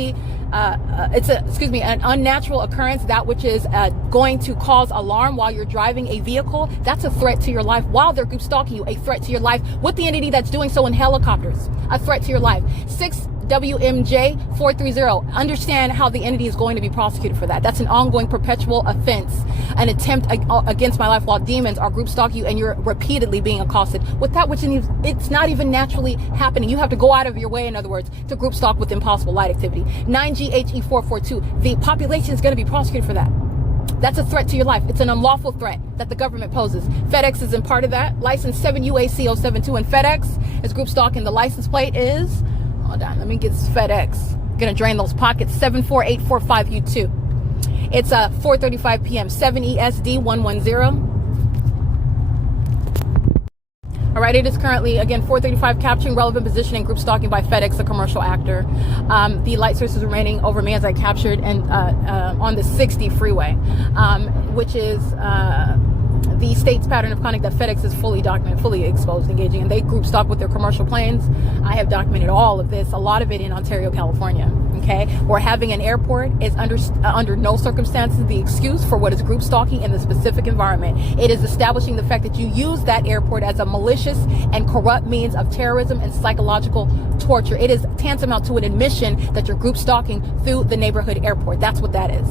occurrence, that which is going to cause alarm while you're driving a vehicle. That's a threat to your life while they're group stalking you, a threat to your life with the entity that's doing so in helicopters, a threat to your life. 6 WMJ430. Understand how the entity is going to be prosecuted for that. That's an ongoing perpetual offense, an attempt against my life while demons are group stalking you and you're repeatedly being accosted with that which it's not even naturally happening. You have to go out of your way, in other words, to group stalk with impossible light activity. 9GHE442. The population is going to be prosecuted for that. That's a threat to your life. It's an unlawful threat that the government poses. FedEx is in part of that. License 7UAC072, and FedEx is group stalking. The license plate is, hold on, let me get this FedEx. Gonna drain those pockets. 74845U2. It's 4:35 p.m. 7ESD110. All right, it is currently, again, 4:35, capturing relevant position and group stalking by FedEx, a commercial actor. The light source is remaining over me as I captured and on the 60 freeway, which is the state's pattern of conduct that FedEx is fully documented, fully exposed, engaging, and they group stalk with their commercial planes. I have documented all of this, a lot of it in Ontario, California. Okay, where having an airport is under no circumstances the excuse for what is group stalking in the specific environment. It is establishing the fact that you use that airport as a malicious and corrupt means of terrorism and psychological torture. It is tantamount to an admission that you're group stalking through the neighborhood airport. That's what that is.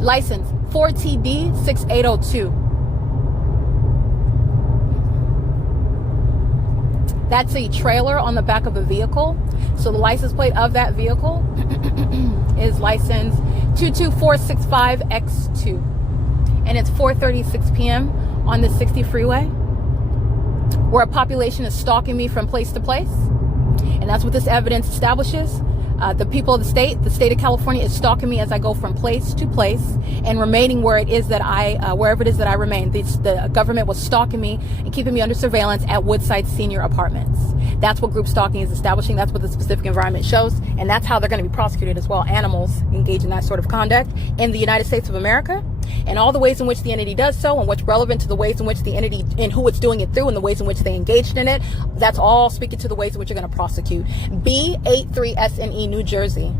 License 4TD 6802. That's a trailer on the back of a vehicle. So the license plate of that vehicle is license 22465X2. And it's 4:36 p.m. on the 60 freeway, where a population is stalking me from place to place. And that's what this evidence establishes. The people of the state of California, is stalking me as I go from place to place and remaining where it is that wherever it is that I remain. The government was stalking me and keeping me under surveillance at Woodside Senior Apartments. That's what group stalking is establishing. That's what the specific environment shows. And that's how they're going to be prosecuted as well. Animals engage in that sort of conduct in the United States of America. And all the ways in which the entity does so, and what's relevant to the ways in which the entity and who it's doing it through, and the ways in which they engaged in it, that's all speaking to the ways in which you're going to prosecute. B83SNE, New Jersey.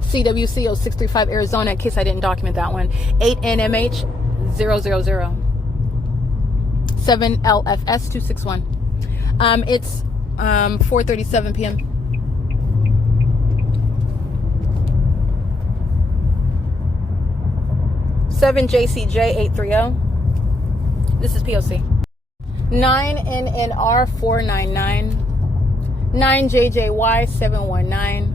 CWCO 635 Arizona, in case I didn't document that one. 8NMH 000. 7LFS 261. It's 4:37 p.m. 7JCJ 830. This is P.O.C. 9NNR 499. 9JJY 719.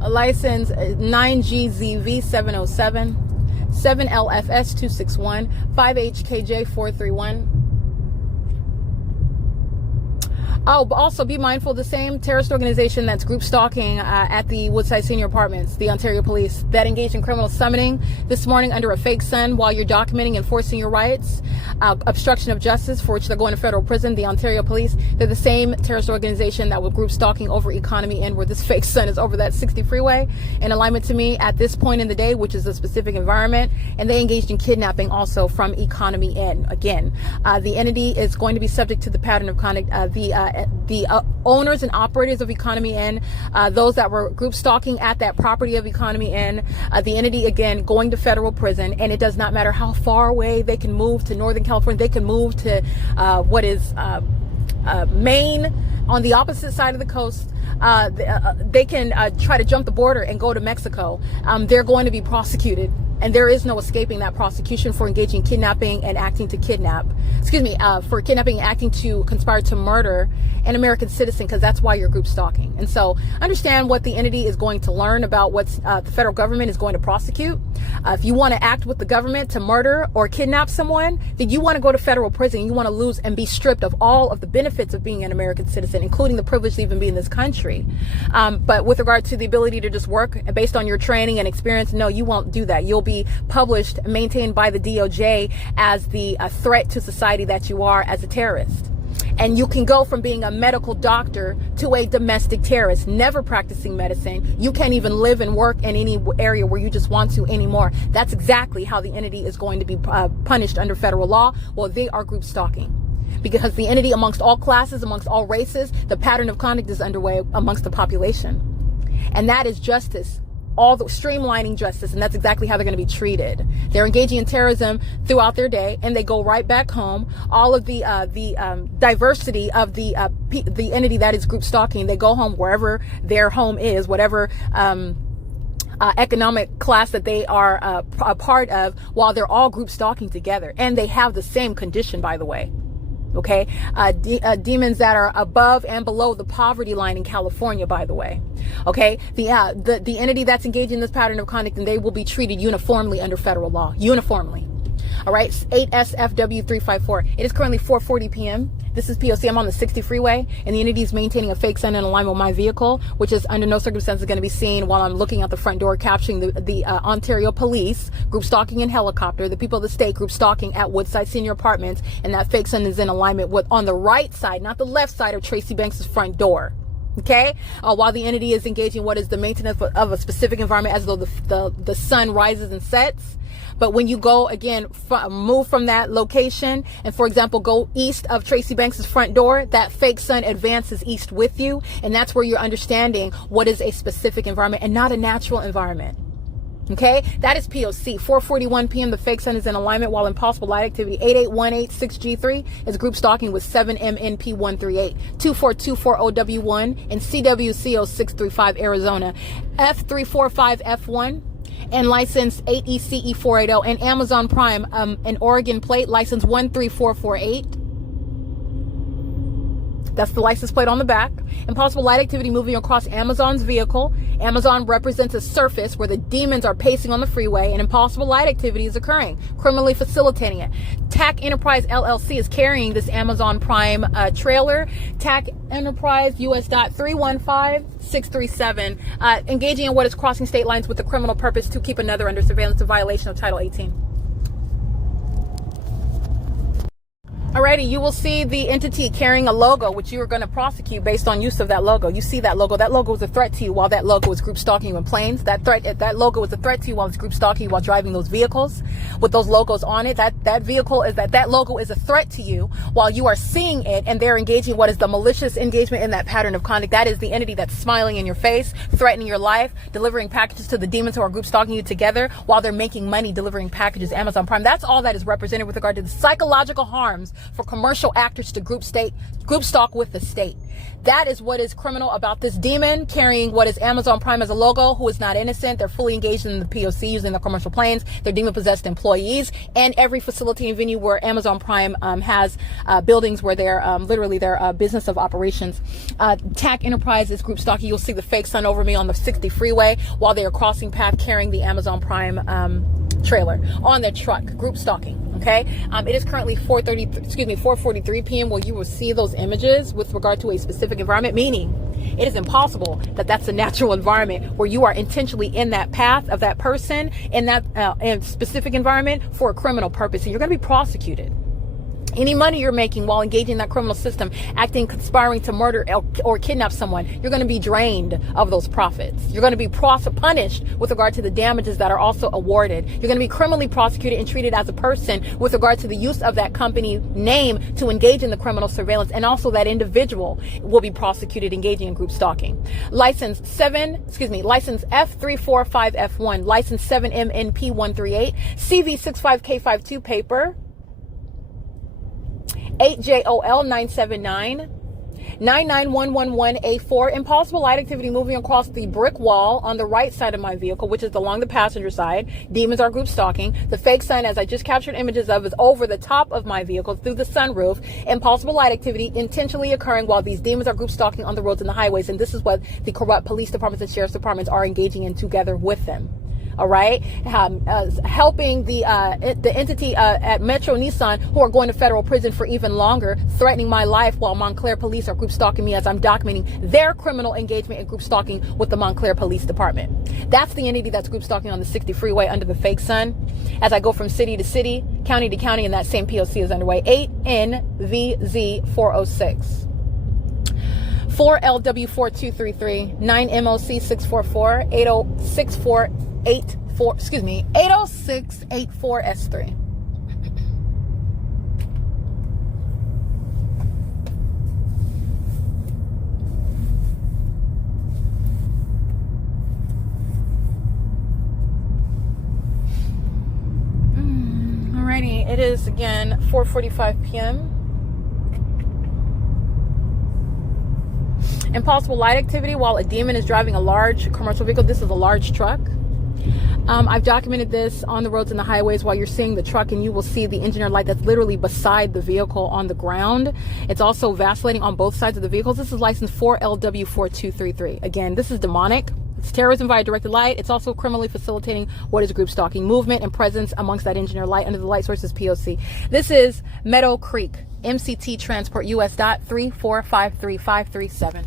A license 9GZV 707. 7LFS 261. 5HKJ 431. Oh, but also be mindful, the same terrorist organization that's group stalking at the Woodside Senior Apartments, the Ontario Police, that engaged in criminal summoning this morning under a fake sun while you're documenting and enforcing your rights, obstruction of justice, for which they're going to federal prison, the Ontario Police. They're the same terrorist organization that was group stalking over Economy Inn, where this fake sun is over that 60 freeway, in alignment to me at this point in the day, which is a specific environment. And they engaged in kidnapping also from Economy Inn. Again, the entity is going to be subject to the pattern of conduct. The owners and operators of Economy Inn, those that were group stalking at that property of Economy Inn, the entity, again, going to federal prison. And it does not matter how far away they can move to Northern California. They can move to what is Maine, on the opposite side of the coast. They can try to jump the border and go to Mexico. They're going to be prosecuted. And there is no escaping that prosecution for engaging in kidnapping and acting to kidnap. For kidnapping and acting to conspire to murder an American citizen, because that's why you're group stalking. And so understand what the entity is going to learn about what the federal government is going to prosecute. If you want to act with the government to murder or kidnap someone, then you want to go to federal prison. You want to lose and be stripped of all of the benefits of being an American citizen, including the privilege to even be in this country. But with regard to the ability to just work based on your training and experience, no, you won't do that. You'll be published, maintained by the DOJ as the threat to society that you are as a terrorist. And you can go from being a medical doctor to a domestic terrorist, never practicing medicine. You can't even live and work in any area where you just want to anymore. That's exactly how the entity is going to be punished under federal law. Well, they are group stalking. Because the entity, amongst all classes, amongst all races, the pattern of conduct is underway amongst the population. And that is justice. All the streamlining justice, and that's exactly how they're going to be treated. They're engaging in terrorism throughout their day, and they go right back home. All of the diversity of the entity that is group stalking, they go home wherever their home is, whatever economic class that they are a part of, while they're all group stalking together, and they have the same condition, by the way. Okay, demons that are above and below the poverty line in California, by the way. Okay, the entity that's engaged in this pattern of conduct, and they will be treated uniformly under federal law, uniformly. All right, 8SFW354. It is currently 4:40 p.m. This is P.O.C. I'm on the 60 freeway, and the entity is maintaining a fake sun in alignment with my vehicle, which is under no circumstances going to be seen while I'm looking out the front door, capturing the Ontario Police group stalking in helicopter, the people of the state group stalking at Woodside Senior Apartments, and that fake sun is in alignment with on the right side, not the left side of Tracy Banks' front door. Okay, while the entity is engaging what is the maintenance of a specific environment as though the sun rises and sets. But when you go again, move from that location and, for example, go east of Tracy Banks's front door, that fake sun advances east with you. And that's where you're understanding what is a specific environment and not a natural environment. Okay, that is P.O.C. 4:41 p.m. The fake sun is in alignment, while impossible light activity 88186G3 is group stalking with 7MNP138, 24240W1, and CWCO635 Arizona, F345F1. And license 8ECE480, and Amazon Prime, an Oregon plate, license 13448. That's the license plate on the back. Impossible light activity moving across Amazon's vehicle. Amazon represents a surface where the demons are pacing on the freeway, and impossible light activity is occurring, criminally facilitating it. TAC Enterprise LLC is carrying this Amazon Prime trailer. TAC Enterprise US.315637, engaging in what is crossing state lines with the criminal purpose to keep another under surveillance in violation of Title 18. Alrighty, you will see the entity carrying a logo, which you are going to prosecute based on use of that logo. You see that logo. That logo was a threat to you while that logo was group stalking you in planes. That logo was a threat to you while it's group stalking you while driving those vehicles with those logos on it. That logo is a threat to you while you are seeing it, and they're engaging what is the malicious engagement in that pattern of conduct. That is the entity that's smiling in your face, threatening your life, delivering packages to the demons who are group stalking you together while they're making money delivering packages. Amazon Prime. That's all that is represented with regard to the psychological harms for commercial actors to group stalk with the state. That is what is criminal about this demon carrying what is Amazon Prime as a logo, who is not innocent. They're fully engaged in the P.O.C. using the commercial planes. They're demon-possessed employees, and every facilitating venue where Amazon Prime has buildings where they're literally their business of operations. TAC Enterprise is group stalking. You'll see the fake sun over me on the 60 freeway while they are crossing path carrying the Amazon Prime trailer on their truck, group stalking. Okay, it is currently 4:43 p.m. where you will see those images with regard to a specific environment, meaning it is impossible that that's a natural environment where you are intentionally in that path of that person in that specific environment for a criminal purpose, and you're going to be prosecuted. Any money you're making while engaging in that criminal system, acting, conspiring to murder or kidnap someone, you're going to be drained of those profits. You're going to be punished with regard to the damages that are also awarded. You're going to be criminally prosecuted and treated as a person with regard to the use of that company name to engage in the criminal surveillance, and also that individual will be prosecuted engaging in group stalking. License F345F1, license 7MNP138, CV65K52 paper. 8JOL 979 99111A4. Impossible light activity moving across the brick wall on the right side of my vehicle, which is along the passenger side. Demons are group stalking. The fake sun, as I just captured images of, is over the top of my vehicle through the sunroof. Impossible light activity intentionally occurring while these demons are group stalking on the roads and the highways. And this is what the corrupt police departments and sheriff's departments are engaging in together with them. All right, helping the entity at Metro Nissan, who are going to federal prison for even longer, threatening my life while Montclair police are group stalking me as I'm documenting their criminal engagement in group stalking with the Montclair Police Department. That's the entity that's group stalking on the 60 freeway under the fake sun. As I go from city to city, county to county, and that same P.O.C. is underway. 8NVZ406. 4LW4233, 9MOC644, 80684S3. Alrighty, it is again 4:45 p.m. Impossible light activity while a demon is driving a large commercial vehicle. This is a large truck. I've documented this on the roads and the highways while you're seeing the truck, and you will see the engineer light that's literally beside the vehicle on the ground. It's also vacillating on both sides of the vehicles. This is license 4LW4233. Again, this is demonic. It's terrorism via directed light. It's also criminally facilitating what is group stalking movement and presence amongst that engineer light under the light sources P.O.C. This is Meadow Creek, MCT Transport U.S. .3453537.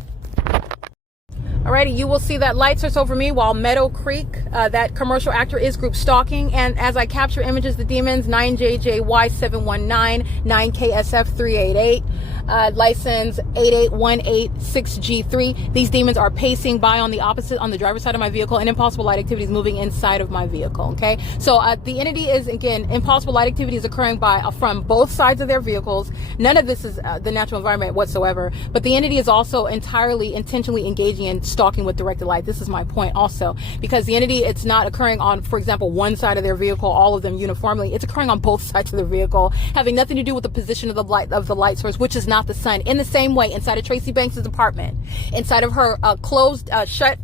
Alrighty, you will see that light source over me while Meadow Creek, that commercial actor, is group stalking. And as I capture images, the demons, 9JJY719, 9KSF388, license 88186G3. These demons are pacing by on the driver's side of my vehicle, and impossible light activity is moving inside of my vehicle. Okay, so the entity is, again, impossible light activity is occurring from both sides of their vehicles. None of this is the natural environment whatsoever, but the entity is also entirely intentionally engaging in stalking with directed light. This is my point also, because the entity, it's not occurring on, for example, one side of their vehicle, all of them uniformly. It's occurring on both sides of their vehicle, having nothing to do with the position of the light source, which is not the sun. In the same way, inside of Tracy Banks' apartment, inside of her closed, shut,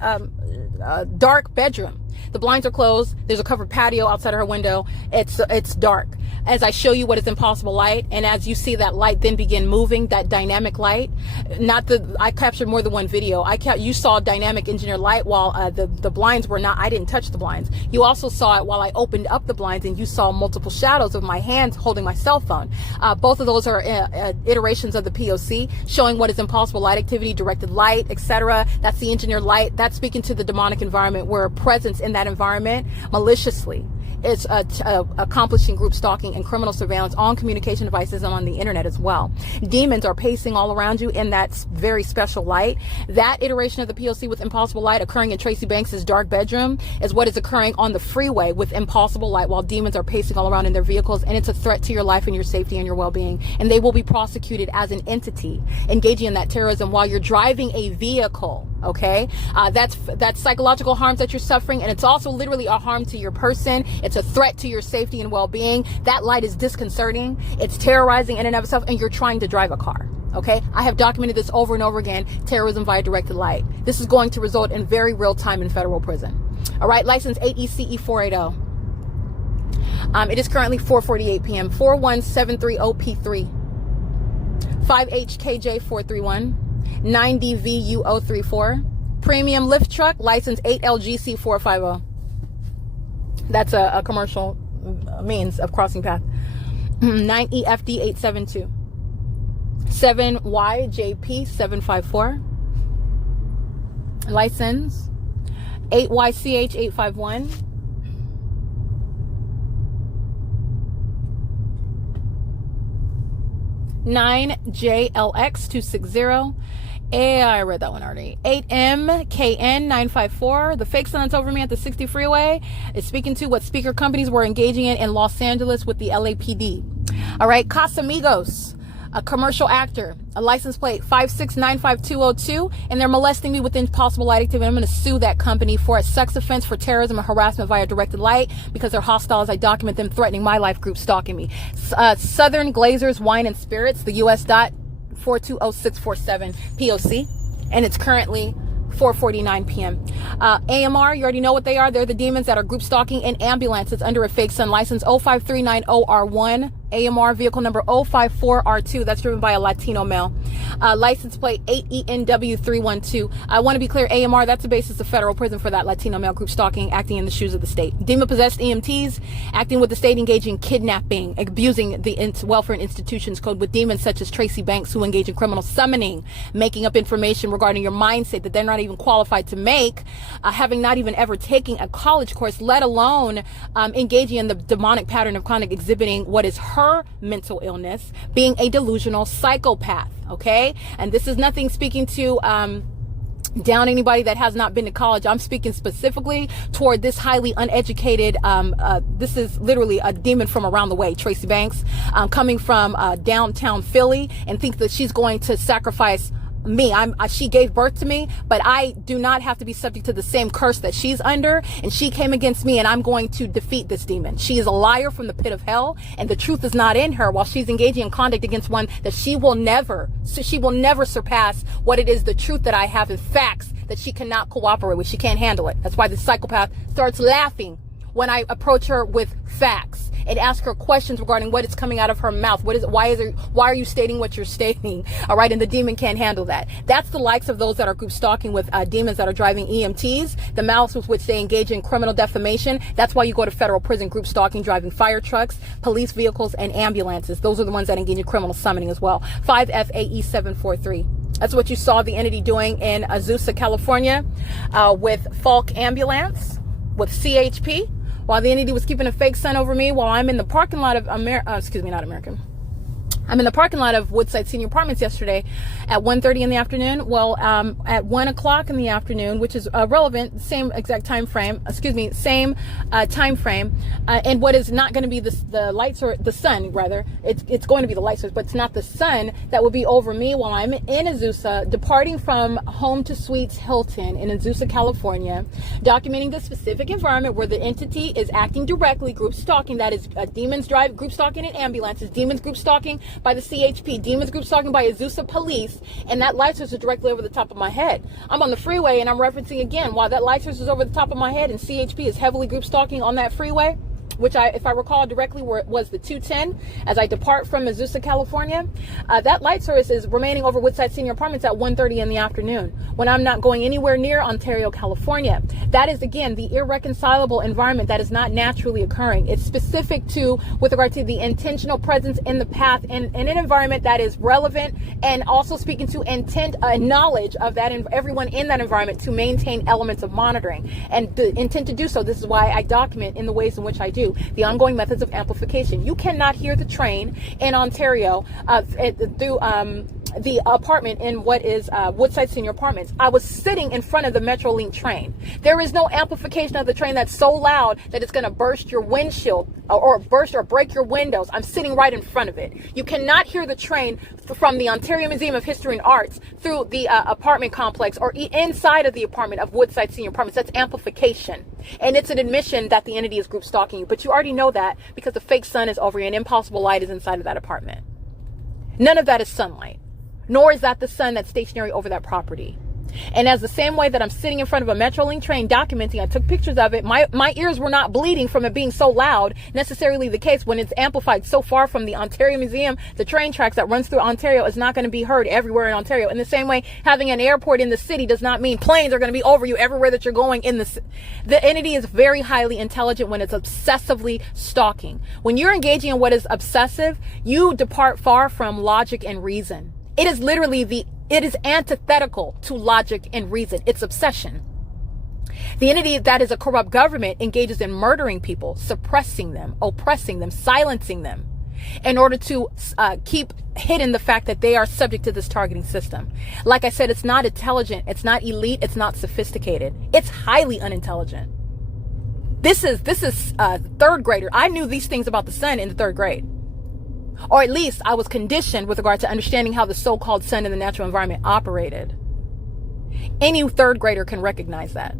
dark bedroom, the blinds are closed. There's a covered patio outside of her window. It's dark. As I show you what is impossible light, and as you see that light then begin moving, that dynamic light, I captured more than one video. You saw dynamic engineer light while the blinds were not. I didn't touch the blinds. You also saw it while I opened up the blinds, and you saw multiple shadows of my hands holding my cell phone. Both of those are iterations of the P.O.C. showing what is impossible light activity, directed light, etc. That's the engineer light. That's speaking to the demonic environment, where a presence in that environment maliciously is accomplishing group stalking and criminal surveillance on communication devices and on the internet as well. Demons are pacing all around you in that very special light. That iteration of the P.O.C. with impossible light occurring in Tracy Banks' dark bedroom is what is occurring on the freeway with impossible light while demons are pacing all around in their vehicles, and it's a threat to your life and your safety and your well-being, and they will be prosecuted as an entity engaging in that terrorism while you're driving a vehicle. Okay, that's psychological harms that you're suffering, and it's also literally a harm to your person. It's a threat to your safety and well-being. That light is disconcerting. It's terrorizing in and of itself, and you're trying to drive a car. Okay, I have documented this over and over again. Terrorism via directed light. This is going to result in very real time in federal prison. All right, license 8ECE480. It is currently 4:48 p.m. 41730P3, 5HKJ431. 9DVU034, premium lift truck, license 8LGC450. That's a commercial means of crossing path. 9EFD872, 7YJP754, license 8YCH851, 9JLX260. I read that one already. 8MKN954. The fake sign that's over me at the 60 freeway is speaking to what speaker companies were engaging in Los Angeles with the LAPD. All right, Casamigos, a commercial actor, a license plate 5695202, and they're molesting me with impossible light activity. I'm going to sue that company for a sex offense for terrorism and harassment via directed light because they're hostile as I document them threatening my life group stalking me. Southern Glazers Wine and Spirits, the U.S. 420647 P.O.C. and it's currently 4:49 p.m. AMR, you already know what they are. They're the demons that are group stalking in ambulances under a fake sun license 05390R1. AMR vehicle number 054R2. That's driven by a Latino male. License plate 8ENW312. I want to be clear, AMR, that's the basis of federal prison for that Latino male group stalking, acting in the shoes of the state. Demon-possessed EMTs, acting with the state, engaging kidnapping, abusing the welfare and institutions code with demons such as Tracy Banks, who engage in criminal summoning, making up information regarding your mindset that they're not even qualified to make, having not even ever taken a college course, let alone engaging in the demonic pattern of conduct, exhibiting what is her mental illness, being a delusional psychopath. Okay, and this is nothing speaking to down anybody that has not been to college. I'm speaking specifically toward this highly uneducated, this is literally a demon from around the way, Tracy Banks, coming from downtown Philly, and thinks that she's going to sacrifice me. She gave birth to me, but I do not have to be subject to the same curse that she's under, and she came against me, and I'm going to defeat this demon. She is a liar from the pit of hell, and the truth is not in her, while she's engaging in conduct against one that she will never surpass what it is, the truth that I have, in facts that she cannot cooperate with. She can't handle it. That's why the psychopath starts laughing when I approach her with facts and ask her questions regarding what is coming out of her mouth. Why are you stating what you're stating? All right. And the demon can't handle that. That's the likes of those that are group stalking with demons that are driving EMTs, the malice with which they engage in criminal defamation. That's why you go to federal prison, group stalking, driving fire trucks, police vehicles, and ambulances. Those are the ones that engage in criminal summoning as well. 5FAE743. That's what you saw the entity doing in Azusa, California, with Falk Ambulance, with CHP, while the entity was keeping a fake sun over me while I'm in the parking lot of I'm in the parking lot of Woodside Senior Apartments yesterday at 1:30 in the afternoon. Well, at 1 o'clock in the afternoon, which is relevant, same exact time frame, same time frame, and what is not going to be the light source, the sun rather, it's going to be the light source, but it's not the sun that will be over me while I'm in Azusa, departing from Home to Suites Hilton in Azusa, California, documenting the specific environment where the entity is acting directly, group stalking, that is demons drive, group stalking in ambulances, demons group stalking by the CHP, demons group stalking by Azusa police, and that light source is directly over the top of my head. I'm on the freeway and I'm referencing again, while that light source is over the top of my head and CHP is heavily group stalking on that freeway, which if I recall directly, was the 210 as I depart from Azusa, California. That light source is remaining over Woodside Senior Apartments at 1:30 in the afternoon when I'm not going anywhere near Ontario, California. That is, again, the irreconcilable environment that is not naturally occurring. It's specific to, with regard to the intentional presence in the path in an environment that is relevant, and also speaking to intent, knowledge of that, everyone in that environment to maintain elements of monitoring and the intent to do so. This is why I document in the ways in which I do. The ongoing methods of amplification. You cannot hear the train in Ontario through the apartment in what is Woodside Senior Apartments. I was sitting in front of the Metrolink train. There is no amplification of the train that's so loud that it's going to burst your windshield or burst or break your windows. I'm sitting right in front of it. You cannot hear the train from the Ontario Museum of History and Arts through the apartment complex or inside of the apartment of Woodside Senior Apartments. That's amplification. And it's an admission that the entity is group stalking you. But you already know that because the fake sun is over you and impossible light is inside of that apartment. None of that is sunlight. Nor is that the sun that's stationary over that property. And as the same way that I'm sitting in front of a Metrolink train documenting, I took pictures of it. My ears were not bleeding from it being so loud, necessarily the case when it's amplified so far from the Ontario Museum. The train tracks that runs through Ontario is not going to be heard everywhere in Ontario. In the same way, having an airport in the city does not mean planes are going to be over you everywhere that you're going in the entity is very highly intelligent when it's obsessively stalking. When you're engaging in what is obsessive, you depart far from logic and reason. It is literally it is antithetical to logic and reason. It's obsession. The entity that is a corrupt government engages in murdering people, suppressing them, oppressing them, silencing them in order to keep hidden the fact that they are subject to this targeting system. Like I said, it's not intelligent. It's not elite. It's not sophisticated. It's highly unintelligent. This is third grader. I knew these things about the sun in the third grade. Or at least I was conditioned with regard to understanding how the so-called sun in the natural environment operated. Any third grader can recognize that.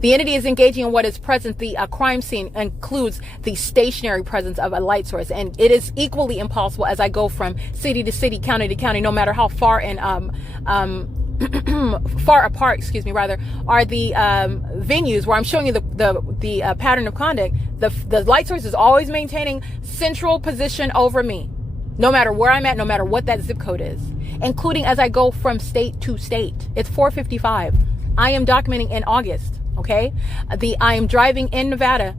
The entity is engaging in what is present. The crime scene includes the stationary presence of a light source. And it is equally impossible as I go from city to city, county to county, no matter how far and far apart, are the venues where I'm showing you the pattern of conduct. The light source is always maintaining central position over me, no matter where I'm at, no matter what that zip code is, including as I go from state to state. It's 4:55. I am documenting in August. Okay, I am driving in Nevada.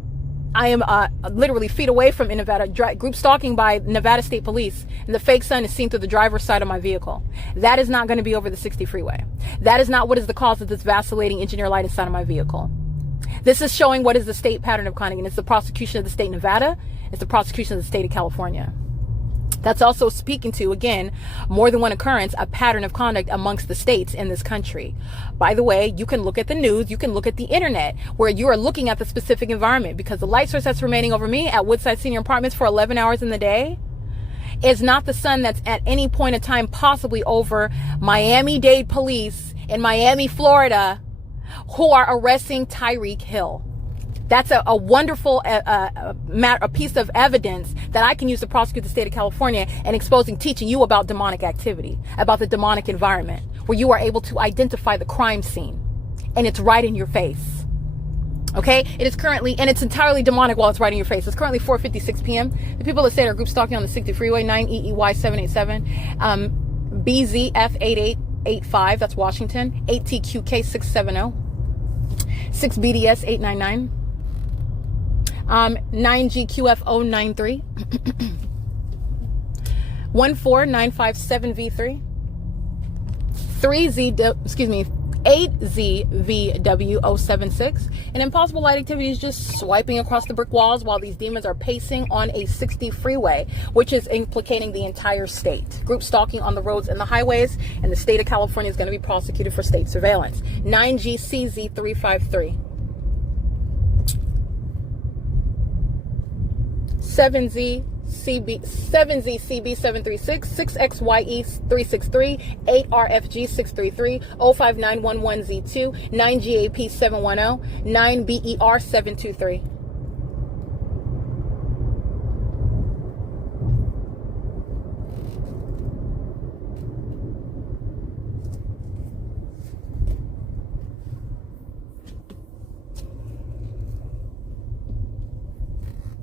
I am literally feet away from in Nevada, group stalking by Nevada State Police, and the fake sun is seen through the driver's side of my vehicle. That is not going to be over the 60 freeway. That is not what is the cause of this vacillating engineer light inside of my vehicle. This is showing what is the state pattern of conduct, and it's the prosecution of the state of Nevada. It's the prosecution of the state of California. That's also speaking to, again, more than one occurrence, a pattern of conduct amongst the states in this country. By the way, you can look at the news, you can look at the internet, where you are looking at the specific environment, because the light source that's remaining over me at Woodside Senior Apartments for 11 hours in the day is not the sun that's at any point in time possibly over Miami-Dade police in Miami, Florida, who are arresting Tyreek Hill. That's a wonderful a piece of evidence that I can use to prosecute the state of California and teaching you about demonic activity, about the demonic environment, where you are able to identify the crime scene, and it's right in your face. Okay, it is currently, and it's entirely demonic while it's right in your face. It's currently 4:56 p.m. The people that say they're group stalking on the 60 freeway, 9EEY 787, BZF 8885, that's Washington, 8TQK 670, 6BDS 899. 9GQF093, 14957V3, 8ZVW076. And impossible light activity is just swiping across the brick walls while these demons are pacing on a 60 freeway, which is implicating the entire state. Group stalking on the roads and the highways, and the state of California is going to be prosecuted for state surveillance. 9GCZ353. 7ZCB736, 6XYE363, 8RFG633, 059111Z2, 9GAP710, 9BER723.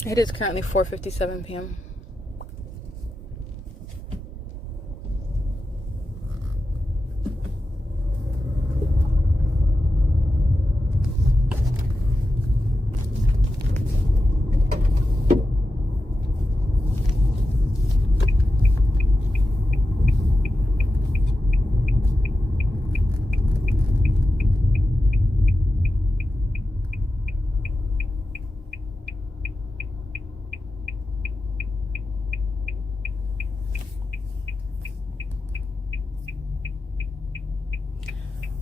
It is currently 4:57 p.m.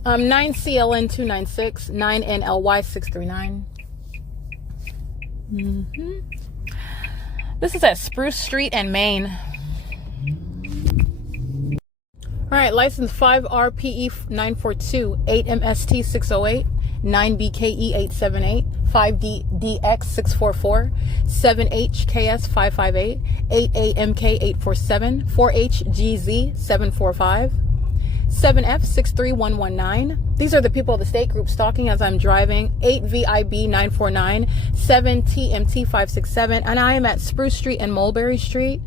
Um, 9CLN296, 9NLY639. This is at Spruce Street and Main. All right, license 5RPE942, 8MST608, 9BKE878, 5DDX644, 7HKS558, 8AMK847, 4HGZ745, 7F63119. These are the people of the state group stalking as I'm driving. 8VIB949, 7TMT567, and I am at Spruce Street and Mulberry Street.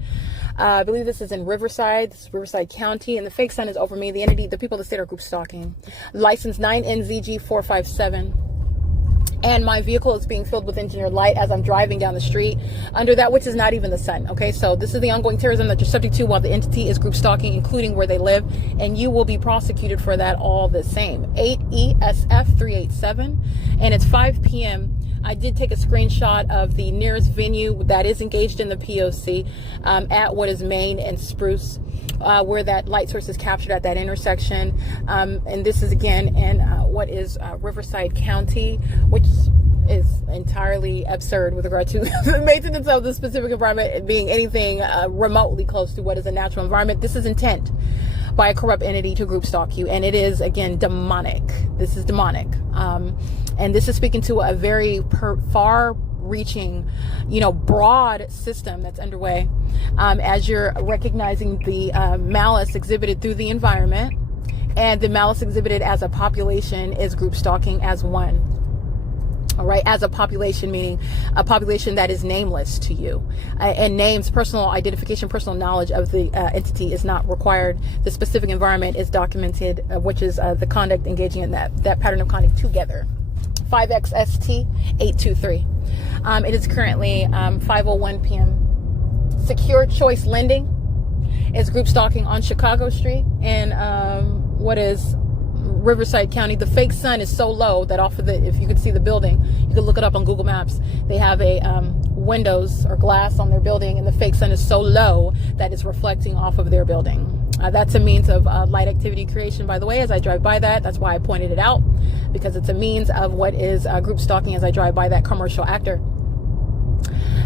I believe this is in Riverside. This is Riverside County, and the fake sun is over me. The entity, the people of the state are group stalking. License 9NZG457. And my vehicle is being filled with engineered light as I'm driving down the street under that which is not even the sun. Okay, so this is the ongoing terrorism that you're subject to while the entity is group stalking, including where they live, and you will be prosecuted for that all the same. 8ESF387, and it's 5 p.m. I did take a screenshot of the nearest venue that is engaged in the P.O.C. At what is Main and Spruce, where that light source is captured at that intersection. And this is again in what is Riverside County, which is entirely absurd with regard to the maintenance of the specific environment being anything remotely close to what is a natural environment. This is intent by a corrupt entity to group stalk you, and it is again demonic. This is demonic, and this is speaking to a very far-reaching, broad system that's underway. As you're recognizing the malice exhibited through the environment, and the malice exhibited as a population is group stalking as one. All right, as a population, meaning a population that is nameless to you, and names, personal identification, personal knowledge of the entity is not required. The specific environment is documented, which is the conduct engaging in that pattern of conduct together. 5XST823. It is currently 5:01 p.m. Secure Choice Lending is group stalking on Chicago Street in what is Riverside County. The fake sun is so low that off of if you could see the building, you could look it up on Google Maps. They have a windows or glass on their building, and the fake sun is so low that it's reflecting off of their building. That's a means of light activity creation, by the way, as I drive by that. That's why I pointed it out, because it's a means of what is group stalking as I drive by that commercial actor.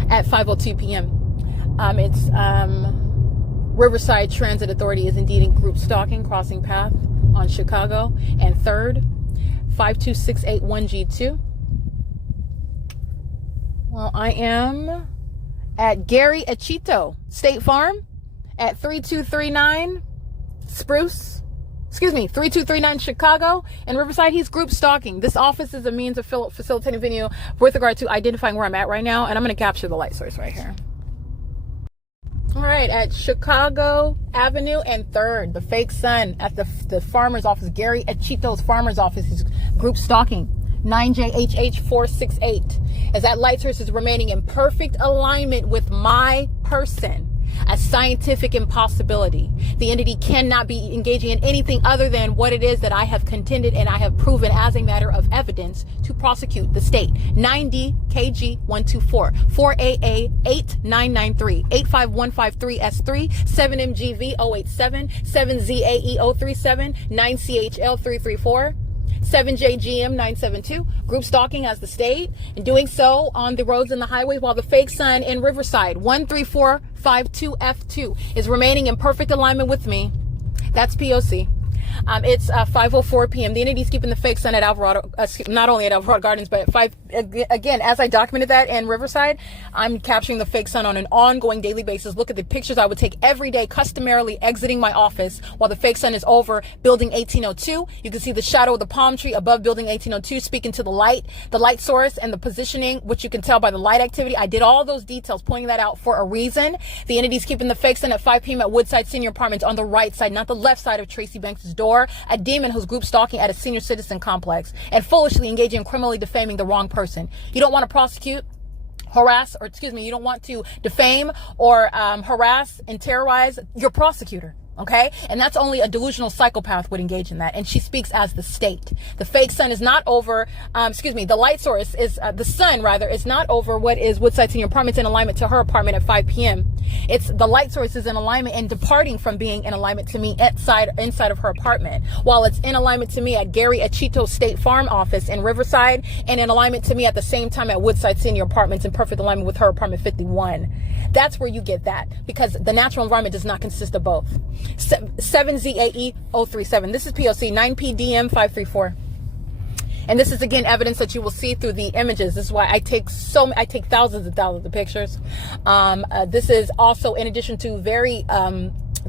At 5:02 p.m. It's Riverside Transit Authority is indeed in group stalking, crossing path on Chicago and 3rd, 52681G2. Well, I am at Gary Achito State Farm at 3239 3239 Chicago and Riverside. He's group stalking. This office is a means of facilitating video with regard to identifying where I'm at right now, and I'm going to capture the light source right here. All right, at Chicago Avenue and 3rd, the fake sun at the farmer's office, Gary Achito's farmer's office, is group stalking. 9JHH468. As that light source is remaining in perfect alignment with my person, a scientific impossibility. The entity cannot be engaging in anything other than what it is that I have contended and I have proven as a matter of evidence to prosecute the state. 9D-KG-124, 4AA-8993, 85153S3, 7MGV-087, 7ZAE-037, 9CHL-334, 7JGM-972, group stalking as the state, and doing so on the roads and the highways while the fake sun in Riverside, 13452F2, is remaining in perfect alignment with me. That's P.O.C. It's 5:04 p.m. The entity's keeping the fake sun at Alvarado, not only at Alvarado Gardens, but at 5, again, as I documented that in Riverside, I'm capturing the fake sun on an ongoing daily basis. Look at the pictures I would take every day, customarily exiting my office while the fake sun is over building 1802. You can see the shadow of the palm tree above building 1802, speaking to the light source and the positioning, which you can tell by the light activity. I did all those details, pointing that out for a reason. The entity's keeping the fake sun at 5 p.m. at Woodside Senior Apartments on the right side, not the left side of Tracy Banks' door. A demon who's group stalking at a senior citizen complex and foolishly engaging in criminally defaming the wrong person. You don't want to prosecute, harass, or you don't want to defame or harass and terrorize your prosecutor. Okay? And that's only a delusional psychopath would engage in that. And she speaks as the state. The fake sun is not over, the light source is, the sun rather, is not over what is Woodside Senior Apartments in alignment to her apartment at 5 p.m. It's the light source is in alignment and departing from being in alignment to me inside of her apartment. While it's in alignment to me at Gary Achito State Farm office in Riverside and in alignment to me at the same time at Woodside Senior Apartments in perfect alignment with her apartment 51. That's where you get that, because the natural environment does not consist of both. 7ZAE-037. This is P.O.C. 9PDM-534. And this is, again, evidence that you will see through the images. This is why I take thousands and thousands of pictures. This is also in addition to very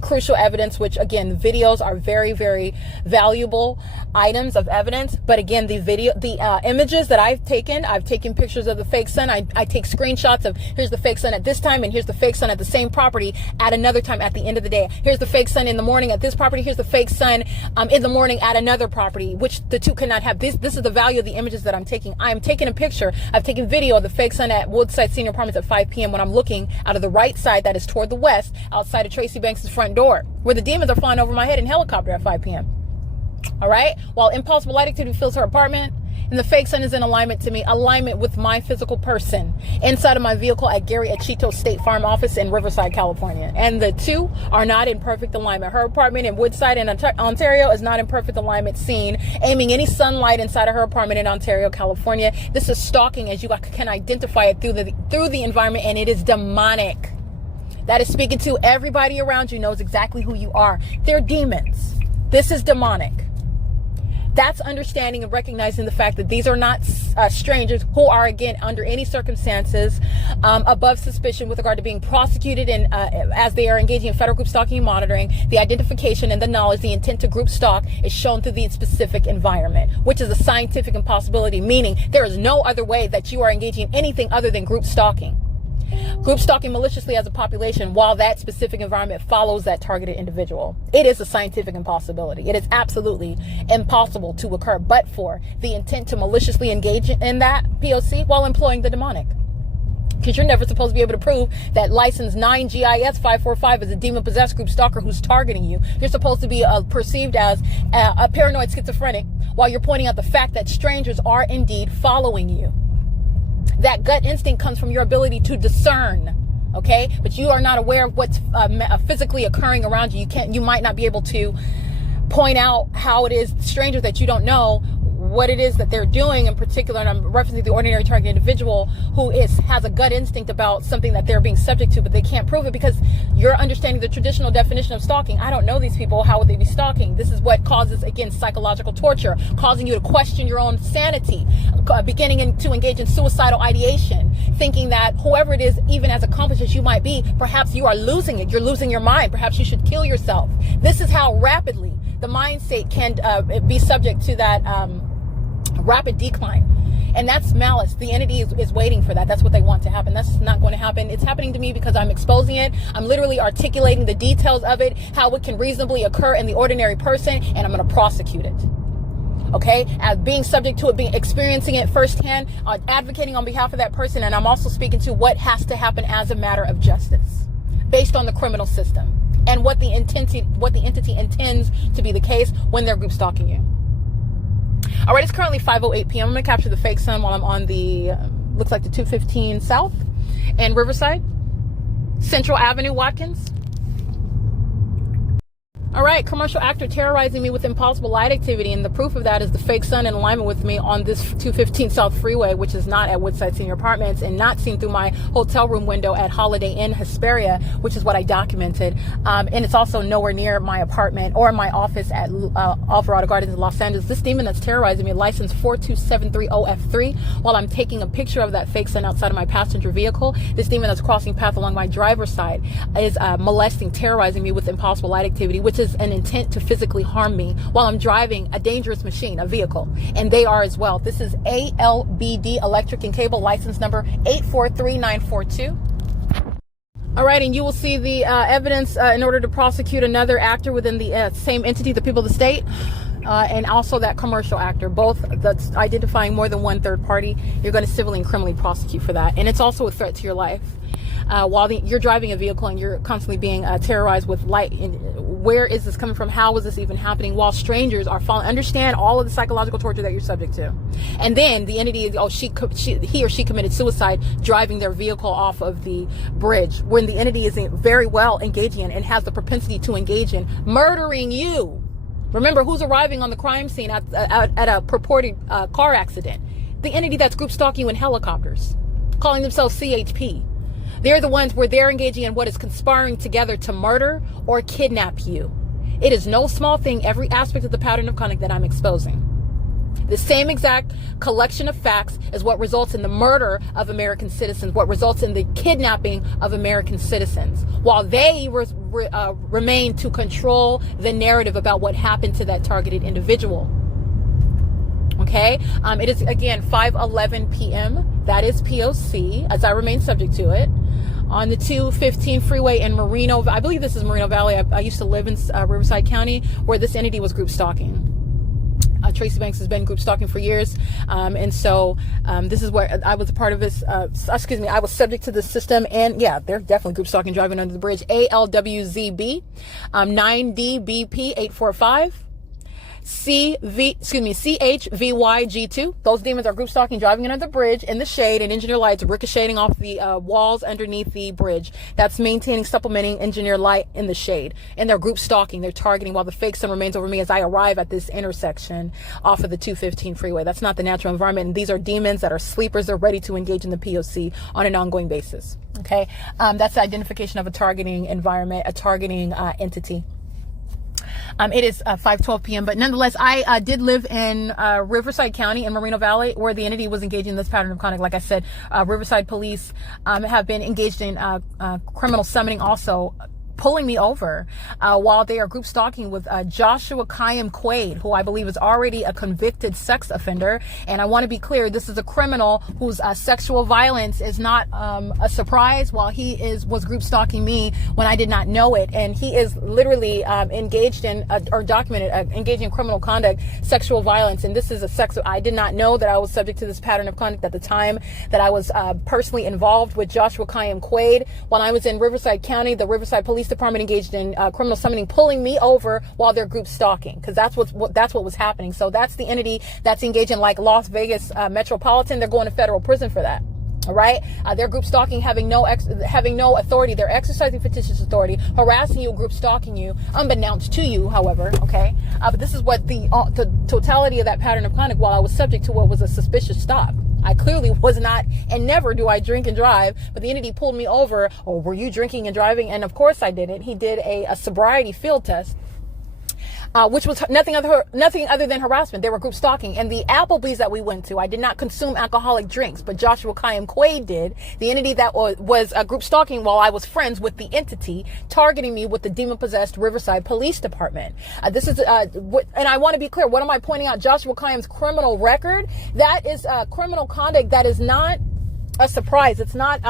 crucial evidence, which, again, videos are very, very valuable items of evidence. But again, the images that I've taken pictures of the fake sun. I take screenshots of here's the fake sun at this time and here's the fake sun at the same property at another time at the end of the day. Here's the fake sun in the morning at this property. Here's the fake sun in the morning at another property, which the two cannot have. This is the value of the images that I'm taking. I'm taking a picture. I've taken video of the fake sun at Woodside Senior Apartments at 5 p.m. when I'm looking out of the right side that is toward the west outside of Tracy Banks' front door, where the demons are flying over my head in helicopter at 5 p.m. All right? While impossible light activity fills her apartment, and the fake sun is in alignment to me, alignment with my physical person inside of my vehicle at Gary Achito State Farm office in Riverside, California. And the two are not in perfect alignment. Her apartment in Woodside in Ontario is not in perfect alignment, seen aiming any sunlight inside of her apartment in Ontario, California. This is stalking, as you can identify it through the environment, and it is demonic. That is speaking to everybody around you, knows exactly who you are. They're demons. This is demonic. That's understanding and recognizing the fact that these are not strangers who are, again, under any circumstances above suspicion with regard to being prosecuted, and as they are engaging in federal group stalking and monitoring. The identification and the knowledge, the intent to group stalk is shown through the specific environment, which is a scientific impossibility, meaning there is no other way that you are engaging in anything other than group stalking. Group stalking maliciously as a population while that specific environment follows that targeted individual. It is a scientific impossibility. It is absolutely impossible to occur but for the intent to maliciously engage in that POC while employing the demonic. Because you're never supposed to be able to prove that license 9GIS 545 is a demon-possessed group stalker who's targeting you. You're supposed to be perceived as a paranoid schizophrenic while you're pointing out the fact that strangers are indeed following you. That gut instinct comes from your ability to discern, okay? But you are not aware of what's physically occurring around you. You might not be able to point out how it is strangers that you don't know what it is that they're doing in particular, and I'm referencing the ordinary target individual who has a gut instinct about something that they're being subject to, but they can't prove it because you're understanding the traditional definition of stalking. I don't know these people. How would they be stalking? This is what causes, again, psychological torture, causing you to question your own sanity, beginning to engage in suicidal ideation, thinking that whoever it is, even as accomplished as you might be, perhaps you are losing it. You're losing your mind. Perhaps you should kill yourself. This is how rapidly the mind state can be subject to that rapid decline. And that's malice. The entity is waiting for that. That's what they want to happen. That's not going to happen. It's happening to me because I'm exposing it. I'm literally articulating the details of it, how it can reasonably occur in the ordinary person, and I'm going to prosecute it. Okay, as being subject to it, experiencing it firsthand, advocating on behalf of that person, and I'm also speaking to what has to happen as a matter of justice. based on the criminal system and what the entity intends to be the case when they're group stalking you. All right, it's currently 5:08 p.m. I'm going to capture the fake sun while I'm on the, looks like the 215 South and Riverside, Central Avenue, Watkins. All right, commercial actor terrorizing me with impossible light activity, and the proof of that is the fake sun in alignment with me on this 215 South Freeway, which is not at Woodside Senior Apartments and not seen through my hotel room window at Holiday Inn Hesperia, which is what I documented. And it's also nowhere near my apartment or my office at Alvarado Gardens in Los Angeles. This demon that's terrorizing me, license 42730F3, while I'm taking a picture of that fake sun outside of my passenger vehicle. This demon that's crossing path along my driver's side is molesting, terrorizing me with impossible light activity, which is an intent to physically harm me while I'm driving a dangerous machine, a vehicle, and they are as well. This is ALBD Electric and Cable, license number 843942. All right, and you will see the evidence in order to prosecute another actor within the same entity, the people of the state, and also that commercial actor, both that's identifying more than one third party. You're going to civilly and criminally prosecute for that, and it's also a threat to your life. While you're driving a vehicle and you're constantly being terrorized with light, where is this coming from? How is this even happening? While strangers are falling, understand all of the psychological torture that you're subject to. And then the entity is, oh, he or she committed suicide driving their vehicle off of the bridge, when the entity is very well engaging in and has the propensity to engage in murdering you. Remember, who's arriving on the crime scene at a purported car accident? The entity that's group stalking you in helicopters, calling themselves CHP. They're the ones where they're engaging in what is conspiring together to murder or kidnap you. It is no small thing, every aspect of the pattern of conduct that I'm exposing. The same exact collection of facts is what results in the murder of American citizens, what results in the kidnapping of American citizens, while they remain to control the narrative about what happened to that targeted individual. Okay, it is again 5:11 p.m. That is P.O.C. as I remain subject to it on the 215 freeway in Moreno. I believe this is Moreno Valley. I used to live in Riverside County, where this entity was group stalking. Tracy Banks has been group stalking for years, and so this is where I was a part of this. I was subject to this system, and yeah, they're definitely group stalking, driving under the bridge. ALWZB 9DBP 845. CHVYG2. Those demons are group stalking, driving under the bridge in the shade, and engineer lights ricocheting off the walls underneath the bridge. That's maintaining, supplementing engineer light in the shade. And they're group stalking, they're targeting, while the fake sun remains over me as I arrive at this intersection off of the 215 freeway. That's not the natural environment, and these are demons that are sleepers. They're ready to engage in the P.O.C. on an ongoing basis. Okay, that's the identification of a targeting environment, a targeting entity. It is 5:12 p.m. But nonetheless, I did live in Riverside County in Moreno Valley, where the entity was engaging in this pattern of conduct. Like I said, Riverside police have been engaged in criminal summoning, also pulling me over while they are group stalking with Joshua Kayam Quaid, who I believe is already a convicted sex offender. And I want to be clear, this is a criminal whose sexual violence is not a surprise, while he was group stalking me when I did not know it. And he is literally engaged in or documented engaging in criminal conduct, sexual violence. And this is I did not know that I was subject to this pattern of conduct at the time that I was personally involved with Joshua Kayam Quaid. When I was in Riverside County, the Riverside Police Department engaged in criminal summoning, pulling me over while they're group stalking, because that's what was happening. So that's the entity that's engaged in, like Las Vegas Metropolitan. They're going to federal prison for that. All right, they're group stalking, having no authority. They're exercising fictitious authority, harassing you, group stalking you, unbeknownst to you. However, okay, but this is what the totality of that pattern of conduct. While I was subject to what was a suspicious stop, I clearly was not, and never do I drink and drive. But the entity pulled me over. Oh, were you drinking and driving? And of course I didn't. He did a sobriety field test. Which was nothing other than harassment. They were group stalking. And the Applebee's that we went to, I did not consume alcoholic drinks, but Joshua Kayam Quaid did. The entity that was group stalking while I was friends with the entity, targeting me with the demon-possessed Riverside Police Department. This is, and I want to be clear, what am I pointing out? Joshua Kayam's criminal record, that is criminal conduct that is not a surprise. It's not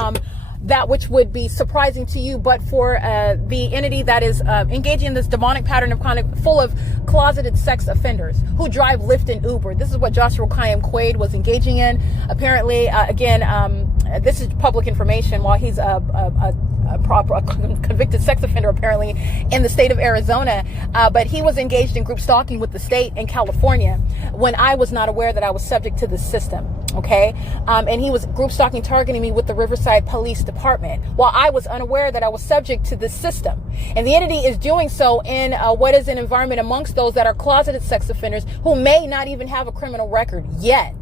that which would be surprising to you, but for the entity that is engaging in this demonic pattern of conduct, full of closeted sex offenders who drive Lyft and Uber. This is what Joshua Kayam Quaid was engaging in. Apparently, again, this is public information, while he's a convicted sex offender apparently in the state of Arizona, but he was engaged in group stalking with the state in California when I was not aware that I was subject to this system. Okay, and he was group stalking, targeting me with the Riverside Police Department while I was unaware that I was subject to this system. And the entity is doing so in what is an environment amongst those that are closeted sex offenders who may not even have a criminal record yet.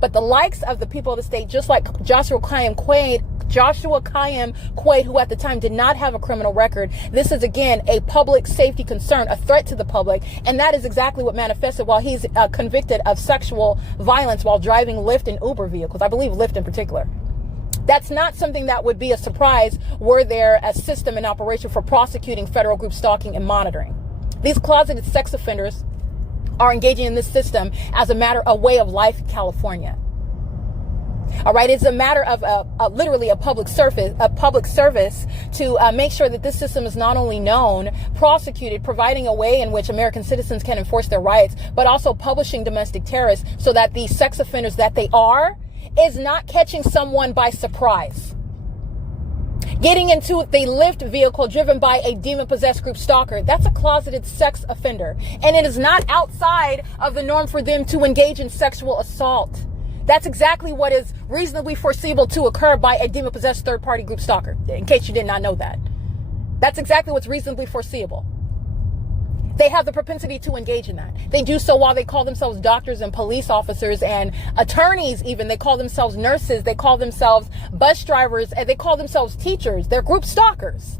But the likes of the people of the state, just like Joshua Kayam Quaid, who at the time did not have a criminal record. This is, again, a public safety concern, a threat to the public. And that is exactly what manifested while he's convicted of sexual violence while driving Lyft and Uber vehicles. I believe Lyft in particular. That's not something that would be a surprise were there a system in operation for prosecuting federal group stalking and monitoring. These closeted sex offenders are engaging in this system as a way of life in California. All right, it's a matter of literally a public service to make sure that this system is not only known, prosecuted, providing a way in which American citizens can enforce their rights, but also publishing domestic terrorists so that the sex offenders that they are is not catching someone by surprise. Getting into the Lyft vehicle driven by a demon-possessed group stalker, that's a closeted sex offender. And it is not outside of the norm for them to engage in sexual assault. That's exactly what is reasonably foreseeable to occur by a demon-possessed third-party group stalker, in case you did not know that. That's exactly what's reasonably foreseeable. They have the propensity to engage in that. They do so while they call themselves doctors and police officers and attorneys even. They call themselves nurses. They call themselves bus drivers. And they call themselves teachers. They're group stalkers.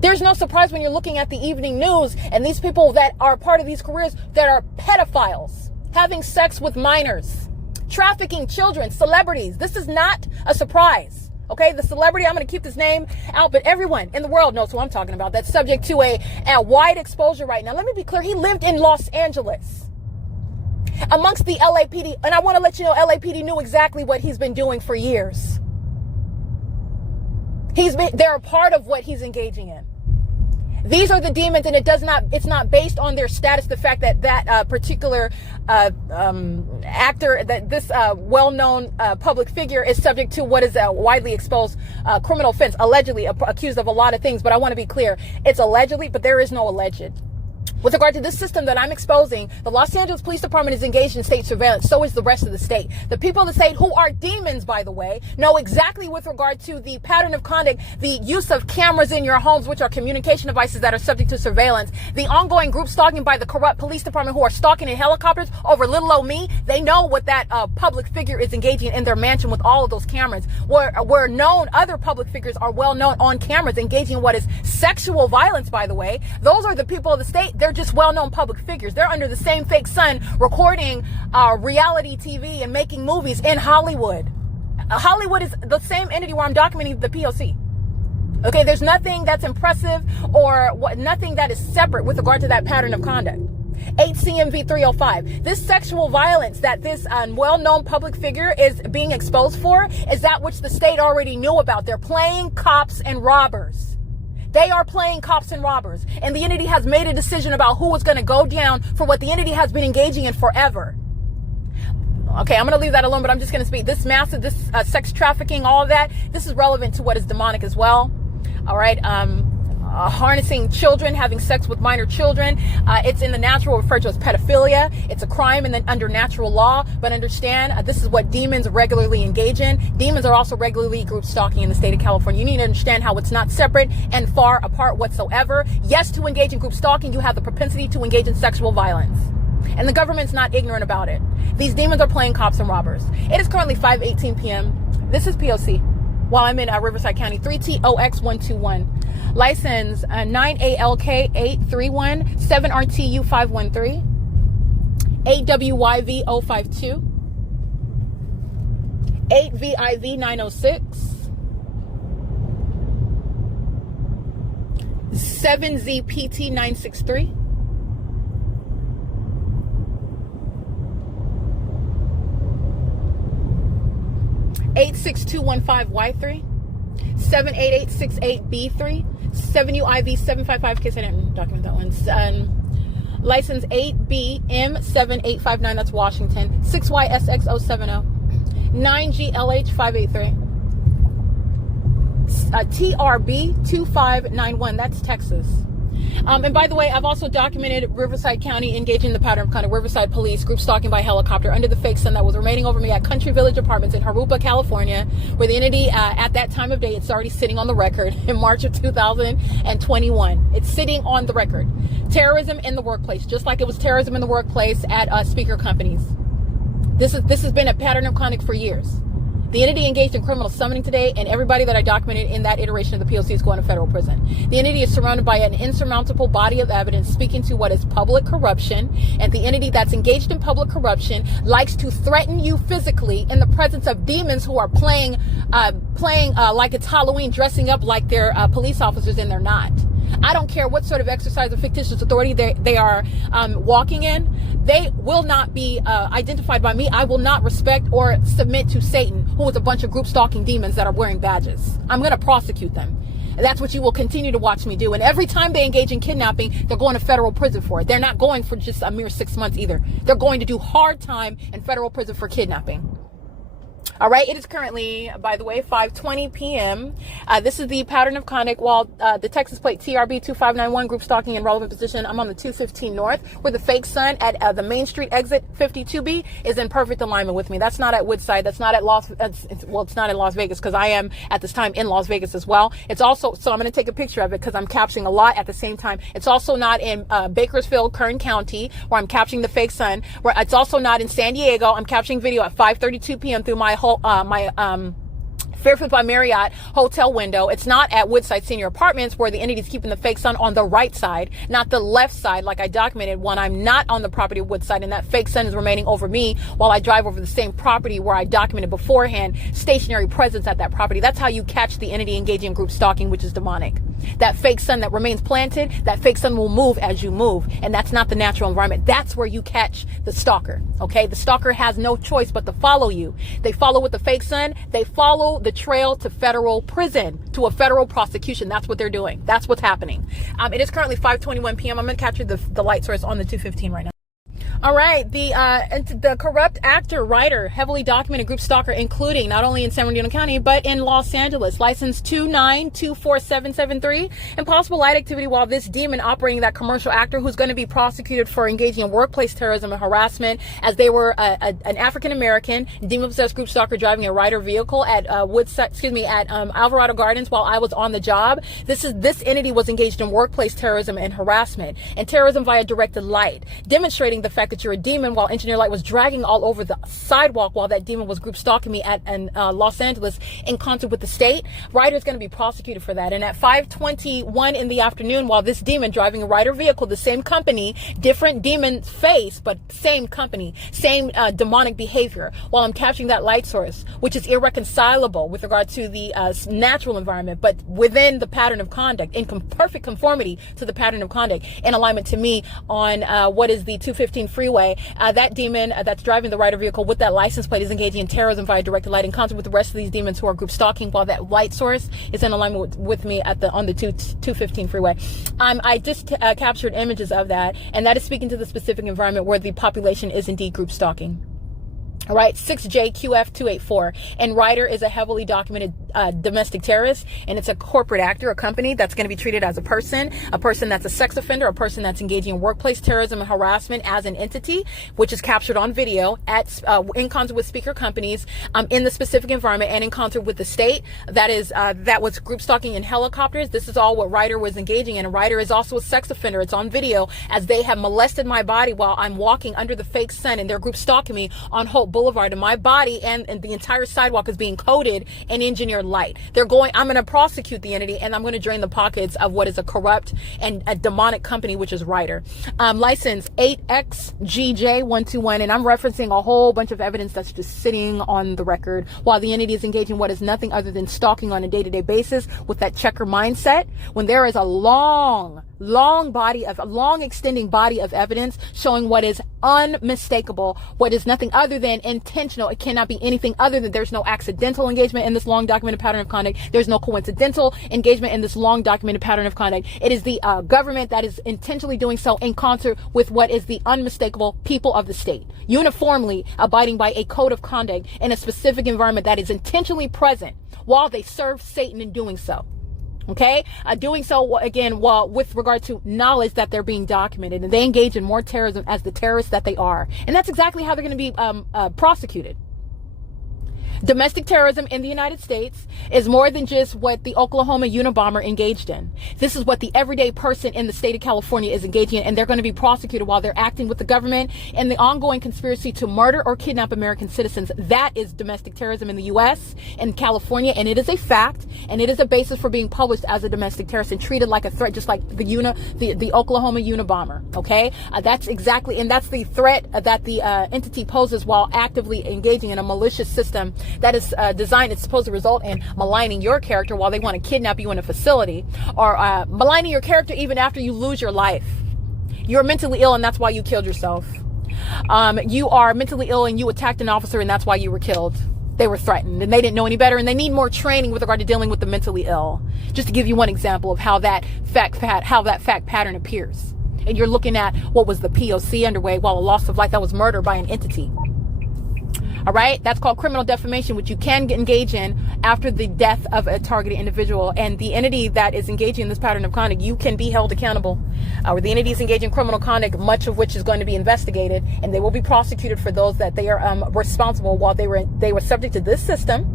There's no surprise when you're looking at the evening news and these people that are part of these careers that are pedophiles, having sex with minors, trafficking children, celebrities. This is not a surprise. Okay, the celebrity, I'm going to keep his name out, but everyone in the world knows who I'm talking about. That's subject to a wide exposure right now. Let me be clear. He lived in Los Angeles amongst the LAPD. And I want to let you know, LAPD knew exactly what he's been doing for years. They're a part of what he's engaging in. These are the demons, and it's not based on their status. The fact that particular actor, that this well-known public figure is subject to what is a widely exposed criminal offense, allegedly accused of a lot of things. But I want to be clear. It's allegedly, but there is no alleged. With regard to this system that I'm exposing, the Los Angeles Police Department is engaged in state surveillance. So is the rest of the state. The people of the state, who are demons, by the way, know exactly with regard to the pattern of conduct, the use of cameras in your homes, which are communication devices that are subject to surveillance, the ongoing group stalking by the corrupt police department who are stalking in helicopters over little old me. They know what that public figure is engaging in their mansion with all of those cameras. Where known, other public figures are well known on cameras engaging in what is sexual violence, by the way. Those are the people of the state. They're just well-known public figures. They're under the same fake sun recording reality TV and making movies in Hollywood. Hollywood is the same entity where I'm documenting the P.O.C. Okay, there's nothing that's impressive or nothing that is separate with regard to that pattern of conduct. 8 CMV 305. This sexual violence that this well-known public figure is being exposed for is that which the state already knew about. They're playing cops and robbers. They are playing cops and robbers. And the entity has made a decision about who is going to go down for what the entity has been engaging in forever. Okay, I'm going to leave that alone, but I'm just going to speak. This massive, sex trafficking, all of that, this is relevant to what is demonic as well. All right. Harnessing children, having sex with minor children. It's in the natural referred to as pedophilia. It's a crime under natural law. But understand, this is what demons regularly engage in. Demons are also regularly group stalking in the state of California. You need to understand how it's not separate and far apart whatsoever. Yes, to engage in group stalking, you have the propensity to engage in sexual violence. And the government's not ignorant about it. These demons are playing cops and robbers. It is currently 5:18 p.m. This is P.O.C. while I'm in Riverside County, 3TOX121. License 9ALK831, 7RTU513, 8WYV052, 8VIV906, 7ZPT963, 86215Y3, 78868B3, 7UIV755. Case I didn't document that one. License 8BM7859. That's Washington. 6YSX070. 9GLH583. TRB 2591. That's Texas. And by the way, I've also documented Riverside County engaging the pattern of conduct. Riverside Police group stalking by helicopter under the fake sun that was remaining over me at Country Village Apartments in Harupa, California, where the entity at that time of day, it's already sitting on the record in March of 2021. It's sitting on the record. Terrorism in the workplace, just like it was terrorism in the workplace at speaker companies. This has been a pattern of conduct for years. The entity engaged in criminal summoning today, and everybody that I documented in that iteration of the P.O.C. is going to federal prison. The entity is surrounded by an insurmountable body of evidence speaking to what is public corruption, and the entity that's engaged in public corruption likes to threaten you physically in the presence of demons who are playing like it's Halloween, dressing up like they're police officers, and they're not. I don't care what sort of exercise of fictitious authority they are walking in. They will not be identified by me. I will not respect or submit to Satan, who is a bunch of group stalking demons that are wearing badges. I'm going to prosecute them. And that's what you will continue to watch me do. And every time they engage in kidnapping, they're going to federal prison for it. They're not going for just a mere 6 months either. They're going to do hard time in federal prison for kidnapping. All right, it is currently, by the way, 5:20 p.m. This is the pattern of conduct while the Texas plate TRB 2591 group stalking in relevant position. I'm on the 215 North, where the fake sun at the Main Street exit 52B is in perfect alignment with me. That's not at Woodside. That's not at it's not in Las Vegas, because I am at this time in Las Vegas as well. It's also, so I'm going to take a picture of it because I'm capturing a lot at the same time. It's also not in Bakersfield, Kern County, where I'm capturing the fake sun. Where it's also not in San Diego. I'm capturing video at 5:32 p.m. through my Fairfield by Marriott hotel window. It's not at Woodside Senior Apartments, where the entity is keeping the fake sun on the right side, not the left side, like I documented when I'm not on the property of Woodside, and that fake sun is remaining over me while I drive over the same property where I documented beforehand stationary presence at that property. That's how you catch the entity engaging in group stalking, which is demonic. That fake sun that remains planted, that fake sun will move as you move, and that's not the natural environment. That's where you catch the stalker. Okay, the stalker has no choice but to follow you. They follow with the fake sun. They follow the trail to federal prison, to a federal prosecution. That's what they're doing. That's what's happening. It is currently 5:21 p.m. I'm going to capture the light source on the 215 right now. All right, the corrupt actor, writer, heavily documented group stalker, including not only in San Bernardino County, but in Los Angeles, license 2924773, and possible light activity while this demon operating that commercial actor, who's going to be prosecuted for engaging in workplace terrorism and harassment, as they were an African-American demon-possessed group stalker driving a Ryder vehicle at Alvarado Gardens while I was on the job. This entity was engaged in workplace terrorism and harassment, and terrorism via directed light, demonstrating the fact that you're a demon, while engineer light was dragging all over the sidewalk while that demon was group stalking me at Los Angeles in concert with the state. Ryder is going to be prosecuted for that. And at 5:21 in the afternoon, while this demon driving a Ryder vehicle, the same company, different demon face, but same company, same demonic behavior, while I'm capturing that light source, which is irreconcilable with regard to the natural environment, but within the pattern of conduct, in perfect conformity to the pattern of conduct, in alignment to me on what is the 215 freeway. That demon that's driving the Ryder vehicle with that license plate is engaging in terrorism via directed light in concert with the rest of these demons who are group stalking, while that light source is in alignment with me on the 215 freeway. I just captured images of that, and that is speaking to the specific environment where the population is indeed group stalking. All right, 6JQF284. And Ryder is a heavily documented domestic terrorist, and it's a corporate actor, a company that's going to be treated as a person that's a sex offender, a person that's engaging in workplace terrorism and harassment as an entity, which is captured on video in concert with speaker companies in the specific environment and in concert with the state. That was group stalking in helicopters. This is all what Ryder was engaging in. And Ryder is also a sex offender. It's on video as they have molested my body while I'm walking under the fake sun, and they're group stalking me on Hope Boulevard, and my body and the entire sidewalk is being coated in engineered light. I'm going to prosecute the entity, and I'm going to drain the pockets of what is a corrupt and a demonic company, which is Ryder. License 8XGJ121, and I'm referencing a whole bunch of evidence that's just sitting on the record while the entity is engaging what is nothing other than stalking on a day-to-day basis with that checker mindset, when there is a long long extending body of evidence showing what is unmistakable, what is nothing other than intentional. It cannot be anything other than there's no accidental engagement in this long documented pattern of conduct. There's no coincidental engagement in this long documented pattern of conduct. It is the government that is intentionally doing so in concert with what is the unmistakable people of the state, uniformly abiding by a code of conduct in a specific environment that is intentionally present while they serve Satan in doing so. Okay, doing so again while with regard to knowledge that they're being documented, and they engage in more terrorism as the terrorists that they are, and that's exactly how they're going to be prosecuted. Domestic terrorism in the United States is more than just what the Oklahoma Unabomber engaged in. This is what the everyday person in the state of California is engaging in, and they're going to be prosecuted while they're acting with the government in the ongoing conspiracy to murder or kidnap American citizens. That is domestic terrorism in the U.S. and California, and it is a fact, and it is a basis for being published as a domestic terrorist and treated like a threat, just like the Oklahoma Unabomber. Okay, that's exactly, and that's the threat that the entity poses while actively engaging in a malicious system that is designed, it's supposed to result in maligning your character while they want to kidnap you in a facility, or maligning your character even after you lose your life. You're mentally ill and that's why you killed yourself. You are mentally ill and you attacked an officer and that's why you were killed. They were threatened and they didn't know any better, and they need more training with regard to dealing with the mentally ill. Just to give you one example of how that fact pattern appears. And you're looking at what was the P.O.C. underway while a loss of life, that was murder by an entity. All right, that's called criminal defamation, which you can engage in after the death of a targeted individual. And the entity that is engaging in this pattern of conduct, you can be held accountable. Or the entities engaging in criminal conduct, much of which is going to be investigated, and they will be prosecuted for those that they are responsible while they were subject to this system,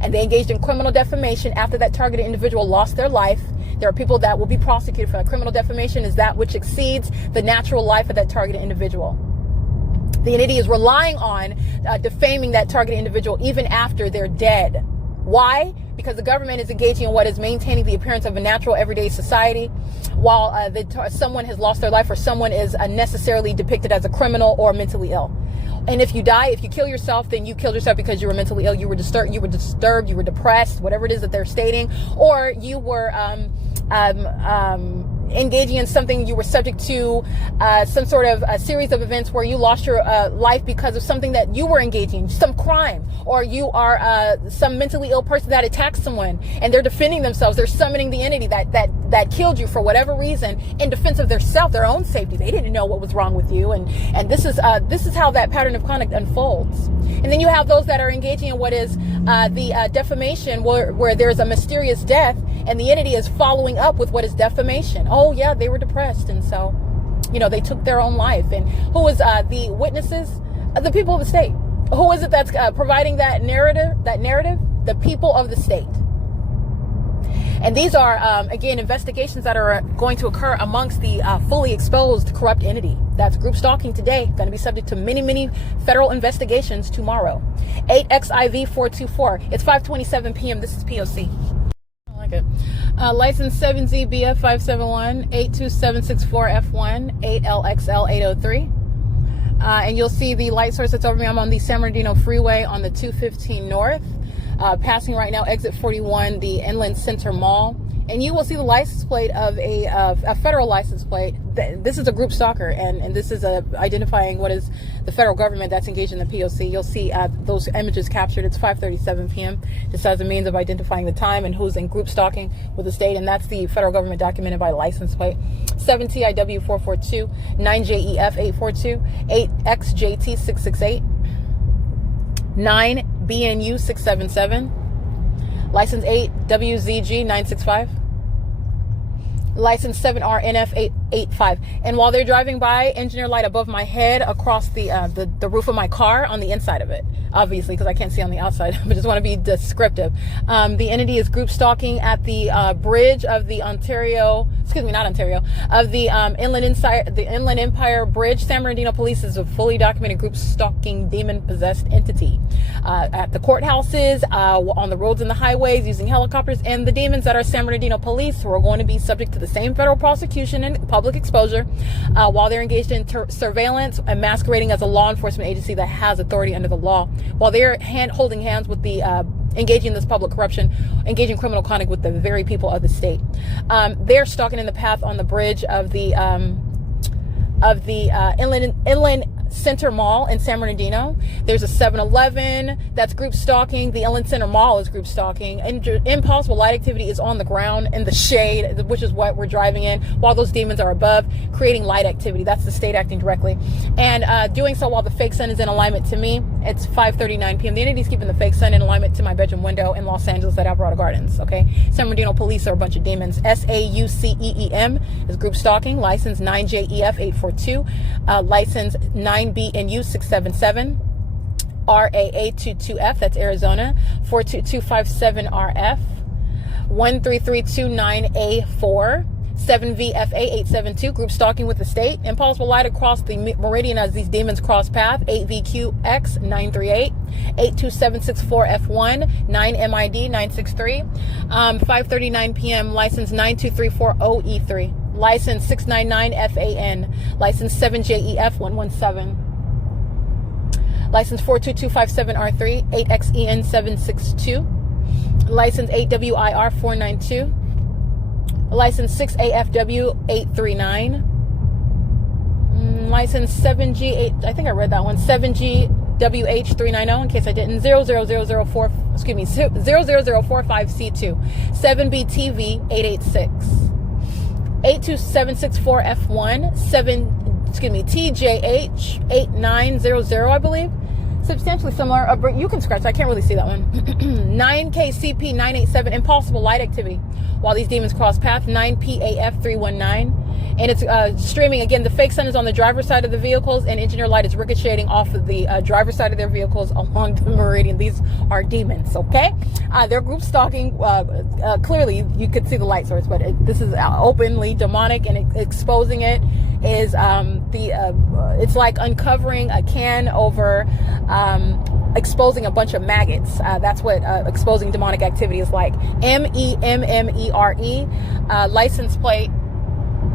and they engaged in criminal defamation after that targeted individual lost their life. There are people that will be prosecuted for that. Criminal defamation is that which exceeds the natural life of that targeted individual. The entity is relying on defaming that targeted individual even after they're dead. Why? Because the government is engaging in what is maintaining the appearance of a natural everyday society while someone has lost their life, or someone is necessarily depicted as a criminal or mentally ill. And if you die, if you kill yourself, then you killed yourself because you were mentally ill, you were disturbed, you were depressed, whatever it is that they're stating, or you were engaging in something, you were subject to some sort of a series of events where you lost your life because of something that you were engaging in, some crime, or you are some mentally ill person that attacked someone and they're defending themselves. They're summoning the entity that killed you for whatever reason in defense of their own safety. They didn't know what was wrong with you, and this is how that pattern of conduct unfolds. And then you have those that are engaging in what is the defamation, where there's a mysterious death, and the entity is following up with what is defamation. Oh yeah, they were depressed, and so, they took their own life. And who was the witnesses? The people of the state. Who is it that's providing that narrative? The people of the state. And these are, again, investigations that are going to occur amongst the fully exposed corrupt entity. That's group stalking today, going to be subject to many, many federal investigations tomorrow. 8XIV424. It's 5:27 p.m. This is P.O.C. I like it. License 7ZBF571-82764F1 8LXL803. And you'll see the light source that's over me. I'm on the San Bernardino Freeway on the 215 North. Passing right now exit 41, the Inland Center Mall, and you will see the license plate of a federal license plate. This is a group stalker, and this is identifying what is the federal government that's engaged in the P.O.C. You'll see those images captured. It's 5:37 p.m. Just as a means of identifying the time and who's in group stalking with the state, and that's the federal government documented by license plate 7TIW442 9JEF842 8XJT668 9BNU677, license 8WZG965, license 7RNF885. And while they're driving by, engineer light above my head across the roof of my car on the inside of it, obviously because I can't see on the outside, but just want to be descriptive. The entity is group stalking at the bridge of the of the Inland Empire Bridge. San Bernardino Police is a fully documented group stalking demon-possessed entity. At the courthouses, on the roads and the highways, using helicopters, and the demons that are San Bernardino Police, who are going to be subject to the same federal prosecution and public exposure while they're engaged in surveillance and masquerading as a law enforcement agency that has authority under the law, while they're holding hands with the engaging in this public corruption, engaging criminal conduct with the very people of the state. They're stalking in the path on the bridge of the Inland Center Mall in San Bernardino. There's a 7-Eleven that's group stalking. The Inland Center Mall is group stalking. And impossible light activity is on the ground in the shade, which is what we're driving in, while those demons are above, creating light activity. That's the state acting directly. And doing so while the fake sun is in alignment to me. It's 5:39 p.m. The entity's keeping the fake sun in alignment to my bedroom window in Los Angeles at Alvarado Gardens. Okay. San Bernardino police are a bunch of demons. SAUCEEM is group stalking. License 9JEF842. License 9BNU 677. RAA22F, that's Arizona. 42257RF. 13329A4. 7VFA872, group stalking with the state. Impossible light across the meridian as these demons cross path. 8VQX938. 82764F1. 9MID963. 5:39 p.m. License 92340E3. License 699FAN. License 7JEF117. License 42257R3. 8XEN762. License 8WIR492. License 6AFW839. License 7G8, I think I read that one. 7GWH390 in case I didn't. 00004, excuse me, 00045C2. 7BTV886. 82764F1. 7, TJH8900, I believe. Substantially similar. You can scratch. I can't really see that one. 9KCP987. Impossible light activity while these demons cross path. 9PAF319. And it's streaming. Again, the fake sun is on the driver's side of the vehicles, and engineer light is ricocheting off of the driver's side of their vehicles along the meridian. These are demons, okay? They're group stalking. Clearly, you could see the light source, but this is openly demonic, and exposing it is it's like uncovering a can over exposing a bunch of maggots. That's what exposing demonic activity is like. MEMMERE. License plate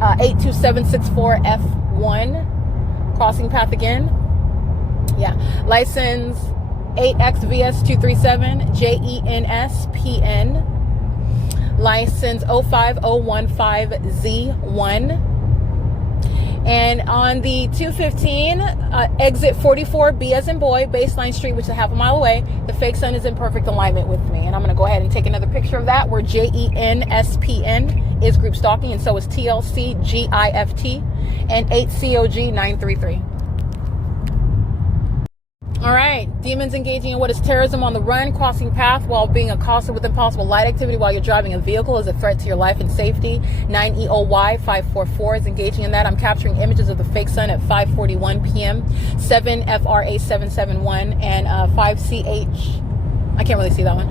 82764F1. Crossing path again. Yeah. License 8XVS237 JENSPN. License 05015Z1. And on the 215, exit 44, B as in boy, Baseline Street, which is half a mile away, the fake sun is in perfect alignment with me. And I'm going to go ahead and take another picture of that, where JENSPN is group stalking, and so is TLCGIFT and 8COG933. All right, demons engaging in what is terrorism on the run, crossing path while being accosted with impossible light activity while you're driving a vehicle is a threat to your life and safety. 9EOY544 is engaging in that. I'm capturing images of the fake sun at 5:41 p.m. 7FRA771 and 5CH, I can't really see that one,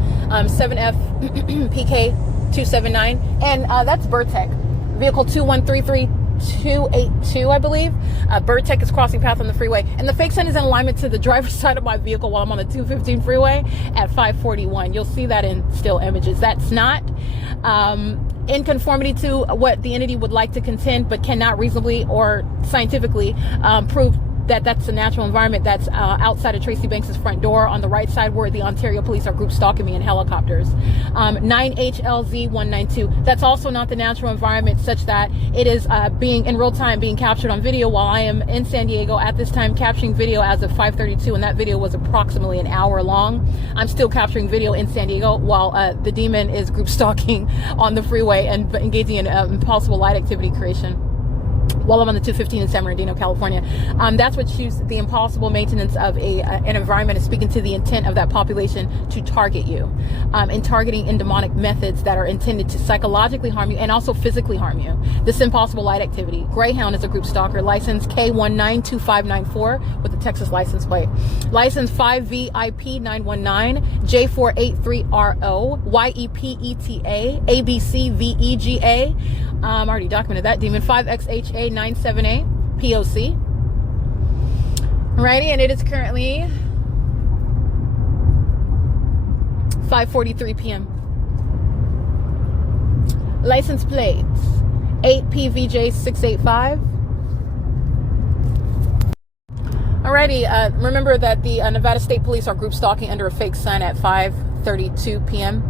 7FPK279, and that's Burtech. Vehicle 2133282, I believe. Burtech is crossing path on the freeway, and the fake sun is in alignment to the driver's side of my vehicle while I'm on the 215 freeway at 5:41. You'll see that in still images. That's not in conformity to what the entity would like to contend, but cannot reasonably or scientifically prove that that's the natural environment that's outside of Tracy Banks's front door on the right side, where the Ontario police are group stalking me in helicopters. 9HLZ192, that's also not the natural environment, such that it is being in real time being captured on video while I am in San Diego at this time, capturing video as of 5:32, and that video was approximately an hour long. I'm still capturing video in San Diego while the demon is group stalking on the freeway and engaging in impossible light activity creation while I'm on the 215 in San Bernardino, California. That's what choose the impossible maintenance of an environment is speaking to the intent of that population to target you, and targeting in demonic methods that are intended to psychologically harm you and also physically harm you. This impossible light activity. Greyhound is a group stalker. License K192594 with the Texas license plate. License 5VIP919 J483RO YEPETA ABCVEGA. I already documented that demon. 5XHA97A P.O.C. Alrighty, and it is currently 5:43 p.m. License plates 8PVJ685. Alrighty, remember that the Nevada State Police are group stalking under a fake sun at 5:39 8:32 p.m.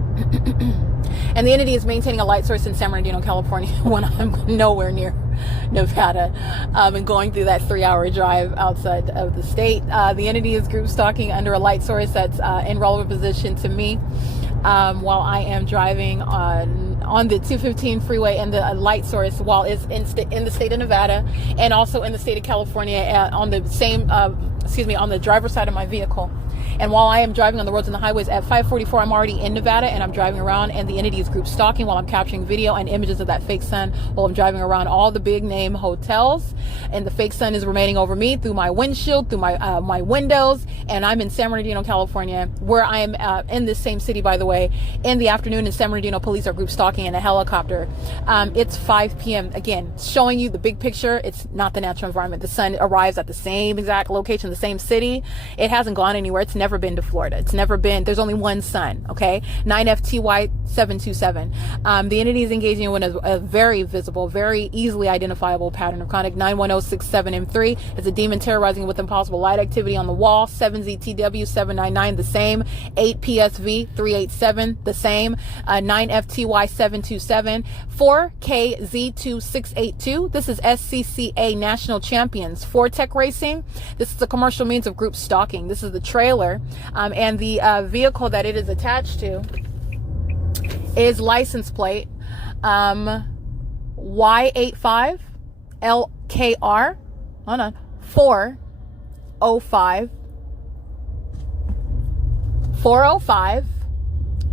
And the entity is maintaining a light source in San Bernardino, California, when I'm nowhere near Nevada, and going through that 3-hour drive outside of the state. The entity is group stalking under a light source that's in relevant position to me, while I am driving on the 215 freeway, and the light source while it's in the state of Nevada and also in the state of California, on the same on the driver's side of my vehicle. And while I am driving on the roads and the highways at 5:44, I'm already in Nevada, and I'm driving around, and the entity is group stalking while I'm capturing video and images of that fake sun while I'm driving around all the big name hotels, and the fake sun is remaining over me through my windshield, through my windows, and I'm in San Bernardino, California, where I am in this same city, by the way, in the afternoon. In San Bernardino, police are group stalking in a helicopter. It's 5 p.m. Again, showing you the big picture. It's not the natural environment. The sun arrives at the same exact location, the same city. It hasn't gone anywhere. It's never been to Florida. It's never been. There's only one sun. Okay, 9FTY727. The entity is engaging in a very visible, very easily identifiable pattern of conduct. 91067M3 is a demon terrorizing with impossible light activity on the wall. 7ZTW799 the same. 8PSV387 the same. 9FTY727. 4KZ2682. This is SCCA National Champions. Tech Racing. This is a commercial means of group stalking. This is the trailer, and the vehicle that it is attached to is license plate Y85 LKR. Hold on, 405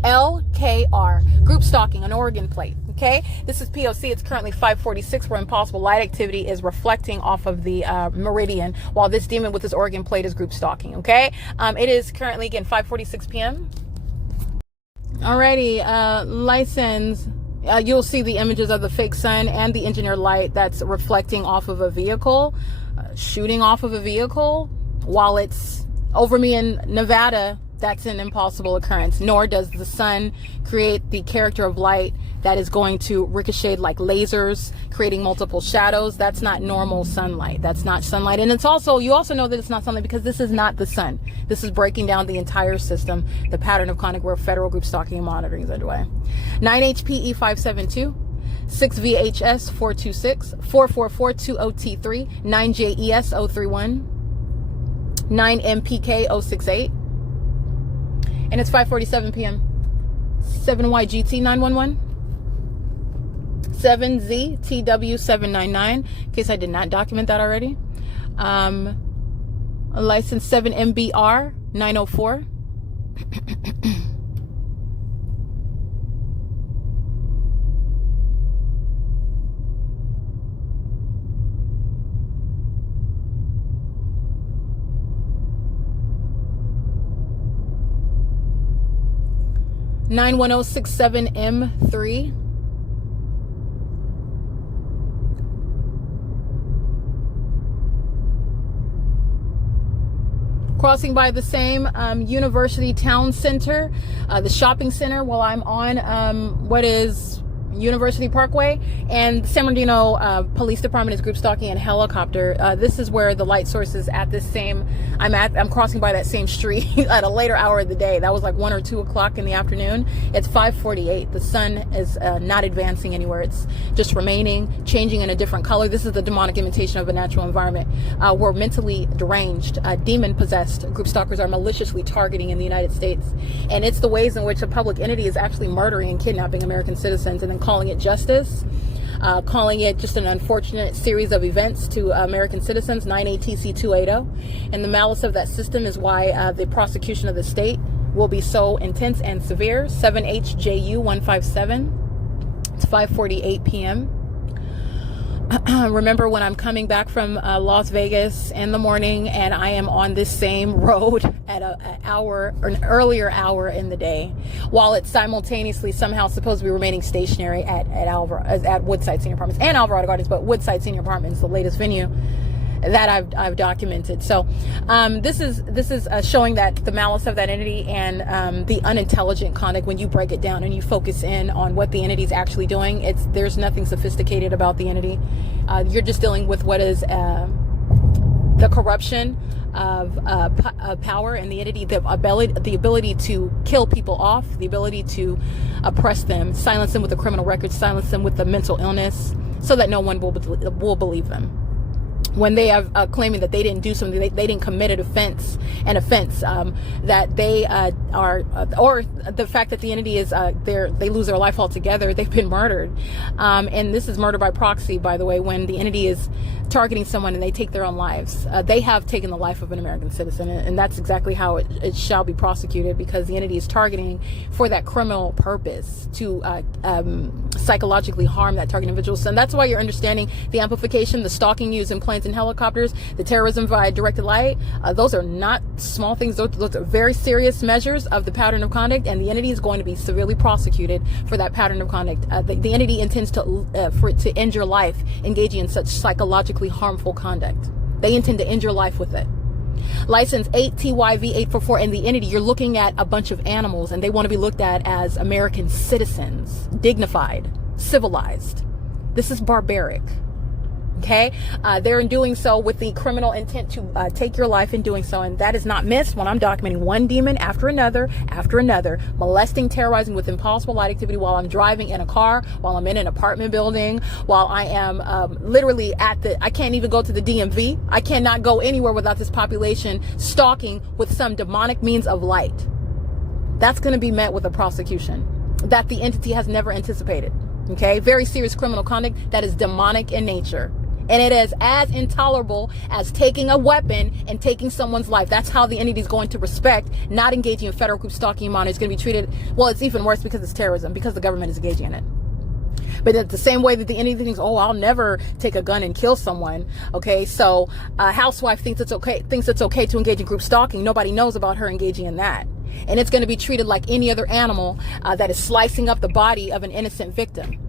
LKR. Group stalking, an Oregon plate. Okay, this is P.O.C. It's currently 5:46, where impossible light activity is reflecting off of the meridian, while this demon with his Oregon plate is group stalking. Okay, it is currently, again, 5:46 p.m. Alrighty, license. You'll see the images of the fake sun and the engineer light that's reflecting off of a vehicle, shooting off of a vehicle while it's over me in Nevada. That's an impossible occurrence. Nor does the sun create the character of light that is going to ricochet like lasers, creating multiple shadows. That's not normal sunlight. That's not sunlight. And it's also, you also know that it's not sunlight because this is not the sun. This is breaking down the entire system, the pattern of conduct where federal group stalking and monitoring is underway. 9HPE572. 6VHS426. 44420T3. 9JES031. 9MPK068. And it's 5:47 p.m. 7YGT911. 7ZTW799. In case I did not document that already. License 7MBR904. (91067M3). Crossing by the same University Town Center, the shopping center, while I'm on what is University Parkway, and San Bernardino Police Department is group stalking in helicopter. This is where the light source is at this same, I'm crossing by that same street at a later hour of the day. That was like 1 or 2 o'clock in the afternoon. It's 5:48. The sun is not advancing anywhere. It's just remaining, changing in a different color. This is the demonic imitation of a natural environment. We're mentally deranged, demon possessed group stalkers are maliciously targeting in the United States. And it's the ways in which a public entity is actually murdering and kidnapping American citizens and then calling it justice, calling it just an unfortunate series of events to American citizens. 9ATC280. And the malice of that system is why the prosecution of the state will be so intense and severe. 7HJU157. It's 5:48 p.m. Remember when I'm coming back from Las Vegas in the morning and I am on this same road at an earlier hour in the day, while it's simultaneously somehow supposed to be remaining stationary at Woodside Senior Apartments and Alvarado Gardens, but Woodside Senior Apartments, the latest venue that I've documented. So this is showing that the malice of that entity and the unintelligent conduct. When you break it down and you focus in on what the entity is actually doing, there's nothing sophisticated about the entity. You're just dealing with what is the corruption of power and the entity, the ability to kill people off, the ability to oppress them, silence them with a criminal record, silence them with a mental illness, so that no one will believe them. When they are claiming that they didn't do something, they didn't commit an offense, that they are, or the fact that the entity is, they lose their life altogether, they've been murdered. And this is murder by proxy, by the way, when the entity is targeting someone and they take their own lives. They have taken the life of an American citizen, and that's exactly how it shall be prosecuted, because the entity is targeting for that criminal purpose to psychologically harm that target individual. And that's why you're understanding the amplification, the stalking used in planes and helicopters, the terrorism via directed light. Those are not small things. Those are very serious measures of the pattern of conduct, and the entity is going to be severely prosecuted for that pattern of conduct. The entity intends to end your life engaging in such psychologically harmful conduct. They intend to end your life with it. License 8TYV844, and the entity, you're looking at a bunch of animals, and they want to be looked at as American citizens, dignified, civilized. This is barbaric. Okay, they're doing so with the criminal intent to take your life in doing so, and that is not missed when I'm documenting one demon after another, molesting, terrorizing with impossible light activity while I'm driving in a car, while I'm in an apartment building, while I am literally I can't even go to the DMV. I cannot go anywhere without this population stalking with some demonic means of light. That's going to be met with a prosecution that the entity has never anticipated. Okay, very serious criminal conduct that is demonic in nature. And it is as intolerable as taking a weapon and taking someone's life. That's how the entity is going to respect not engaging in federal group stalking and monitoring. It's going to be treated, well, it's even worse because it's terrorism, because the government is engaging in it. But it's the same way that the entity thinks, oh, I'll never take a gun and kill someone. Okay, so a housewife thinks it's okay to engage in group stalking. Nobody knows about her engaging in that. And it's going to be treated like any other animal that is slicing up the body of an innocent victim.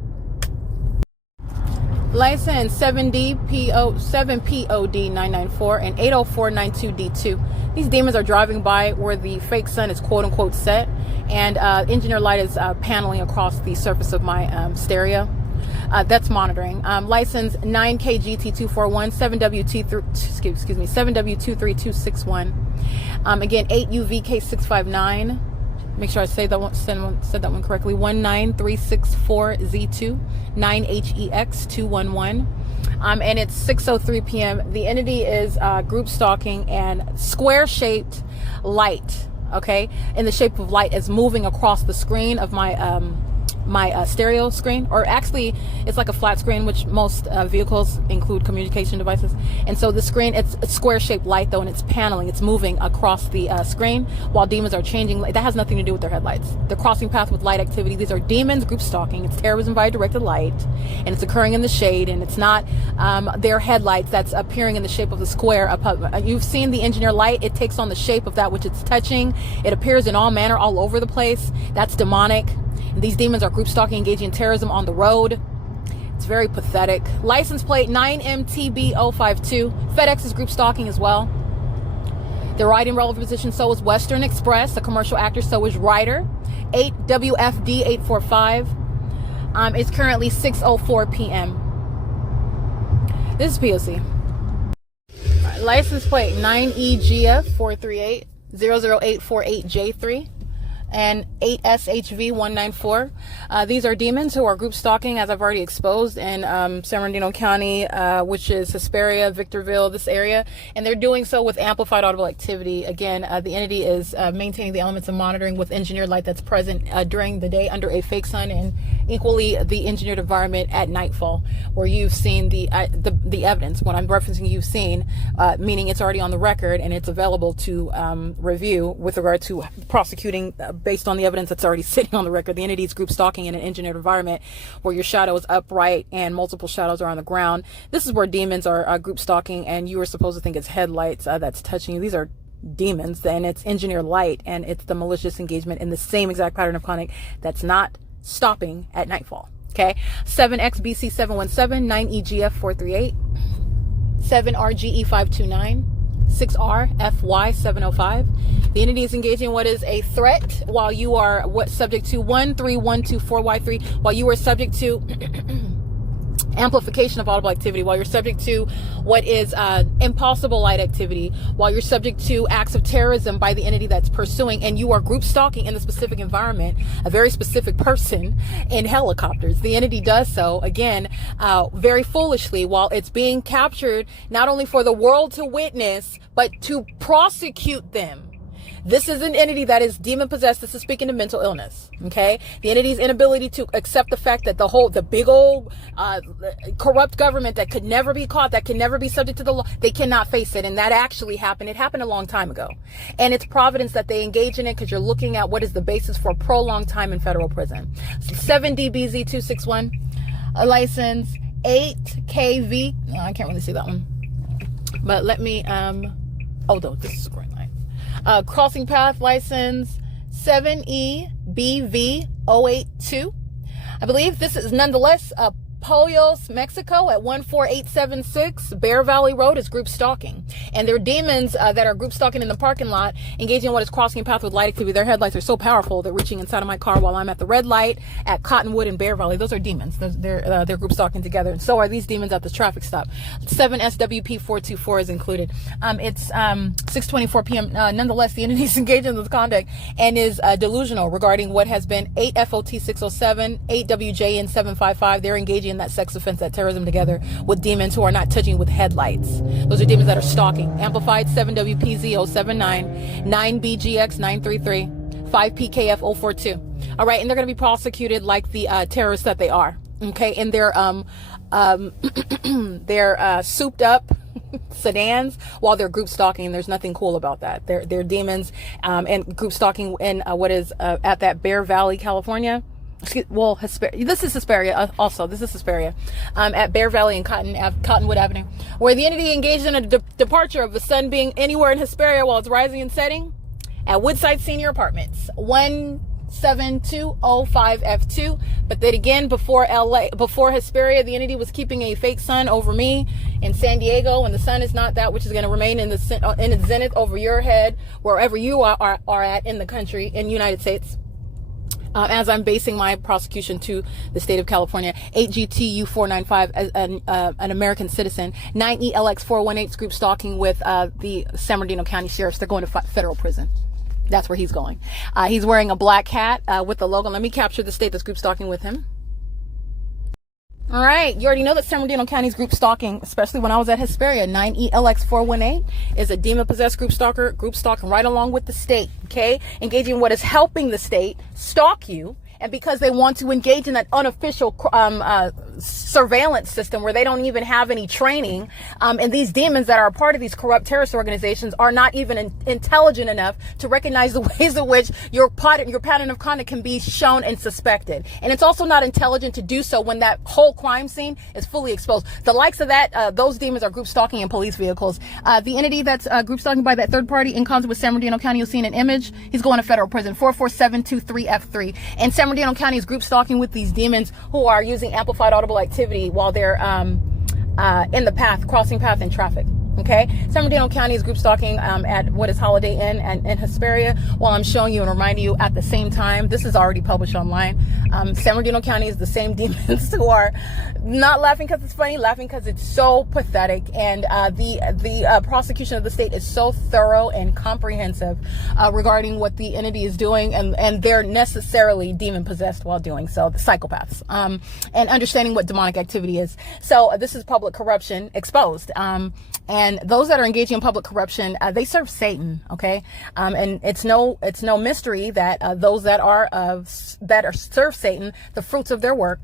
License 7POD994 and 80492D2. These demons are driving by where the fake sun is quote unquote set, and engineer light is paneling across the surface of my stereo. That's monitoring. License 9KGT241 7W23261. Again, 8UVK659. Make sure I said that one correctly. 19364Z2 9HEX211. And it's 6:03 p.m. The entity is group stalking, and square-shaped light, okay, in the shape of light, is moving across the screen of my stereo screen, or actually it's like a flat screen, which most vehicles include communication devices. And so the screen, it's a square shaped light though, and it's paneling, it's moving across the screen while demons are changing. That has nothing to do with their headlights. They're crossing path with light activity. These are demons group stalking. It's terrorism via directed light, and it's occurring in the shade, and it's not their headlights that's appearing in the shape of the square. You've seen the engineer light. It takes on the shape of that which it's touching. It appears in all manner, all over the place. That's demonic. These demons are group stalking, engaging in terrorism on the road. It's very pathetic. License plate 9MTB052. FedEx is group stalking as well. They're riding relevant position. So is Western Express, a commercial actor. So is Ryder. 8WFD845. It's currently 6:04 p.m. This is P.O.C. Right, license plate 9EGF438 00848J3. And 8SHV194. These are demons who are group stalking, as I've already exposed, in San Bernardino County, which is Hesperia, Victorville, this area. And they're doing so with amplified audible activity. Again, the entity is maintaining the elements of monitoring with engineered light that's present during the day under a fake sun, and equally the engineered environment at nightfall, where you've seen the evidence. When I'm referencing you've seen, meaning it's already on the record and it's available to review with regard to prosecuting based on the evidence that's already sitting on the record. The entity is group stalking in an engineered environment where your shadow is upright and multiple shadows are on the ground. This is where demons are group stalking, and you are supposed to think it's headlights that's touching you. These are demons, and it's engineered light, and it's the malicious engagement in the same exact pattern of conduct that's not stopping at nightfall. Okay, 7XBC717, 9EGF438, 7RGE529, 6RFY705. The entity is engaging what is a threat while you are subject to 13124Y3, while you are subject to amplification of audible activity, while you're subject to what is impossible light activity, while you're subject to acts of terrorism by the entity that's pursuing, and you are group stalking in the specific environment, a very specific person in helicopters. The entity does so, again, very foolishly, while it's being captured not only for the world to witness, but to prosecute them. This is an entity that is demon possessed. This is speaking to mental illness. Okay. The entity's inability to accept the fact that the big old, corrupt government that could never be caught, that can never be subject to the law, they cannot face it. And that actually happened. It happened a long time ago. And it's providence that they engage in it, because you're looking at what is the basis for prolonged time in federal prison. 7DBZ261, a license, 8KV. No, I can't really see that one. But let me, oh, no, this is a green light. Crossing path license 7EBV082. I believe this is nonetheless Poyos, Mexico at 14876 Bear Valley Road is group stalking. And there are demons that are group stalking in the parking lot, engaging in what is crossing a path with light activity. Their headlights are so powerful, they're reaching inside of my car while I'm at the red light at Cottonwood and Bear Valley. Those are demons. They're group stalking together. And so are these demons at the traffic stop. 7SWP424 is included. It's 6:24 p.m. Nonetheless, the entity is engaged in this conduct and is delusional regarding what has been 8FOT607, 8WJN755. They're engaging in that sex offense, that terrorism together with demons who are not touching with headlights. Those are demons that are stalking. Amplified 7WPZ079, 9BGX933, 5PKF042. All right, and they're going to be prosecuted like the terrorists that they are. Okay, and they're souped up sedans while they're group stalking, and there's nothing cool about that. They're demons and group stalking in what is at that Bear Valley, California. Well, this is HESPERIA also. This is HESPERIA at Bear Valley and Cottonwood Avenue, where the entity engaged in a departure of the sun being anywhere in HESPERIA while it's rising and setting at Woodside Senior Apartments, 17205F2. But then again, before HESPERIA, the entity was keeping a fake sun over me in San Diego, and the sun is not that which is going to remain in its zenith over your head, wherever you are at in the country, in the United States. As I'm basing my prosecution to the state of California. 8GTU495 as an American citizen. 9ELX418 group stalking with the San Bernardino County Sheriffs. They're going to federal prison. That's where he's going. He's wearing a black hat with the logo. Let me capture the state that's group stalking with him. All right, you already know that San Bernardino County's group stalking, especially when I was at HESPERIA. 9ELX418 is a demon-possessed group stalking right along with the state, okay? Engaging in what is helping the state stalk you, and because they want to engage in that unofficial surveillance system where they don't even have any training, and these demons that are a part of these corrupt terrorist organizations are not even intelligent enough to recognize the ways in which your pattern of conduct can be shown and suspected. And it's also not intelligent to do so when that whole crime scene is fully exposed. The likes of that, those demons are group stalking in police vehicles. The entity that's group stalking by that third party in concert with San Bernardino County, you'll see in an image, he's going to federal prison, 44723F3. And San Bernardino County is group stalking with these demons who are using amplified audible activity while they're in the path, crossing path in traffic. Okay, San Bernardino County is group stalking at what is Holiday Inn and in HESPERIA, while I'm showing you and reminding you at the same time. This is already published online. San Bernardino County is the same demons who are not laughing because it's funny, laughing because it's so pathetic. And the prosecution of the state is so thorough and comprehensive regarding what the entity is doing, and they're necessarily demon possessed while doing so, the psychopaths, and understanding what demonic activity is. So this is public corruption exposed. And those that are engaging in public corruption, they serve Satan, okay? And it's no mystery that those that serve Satan, the fruits of their work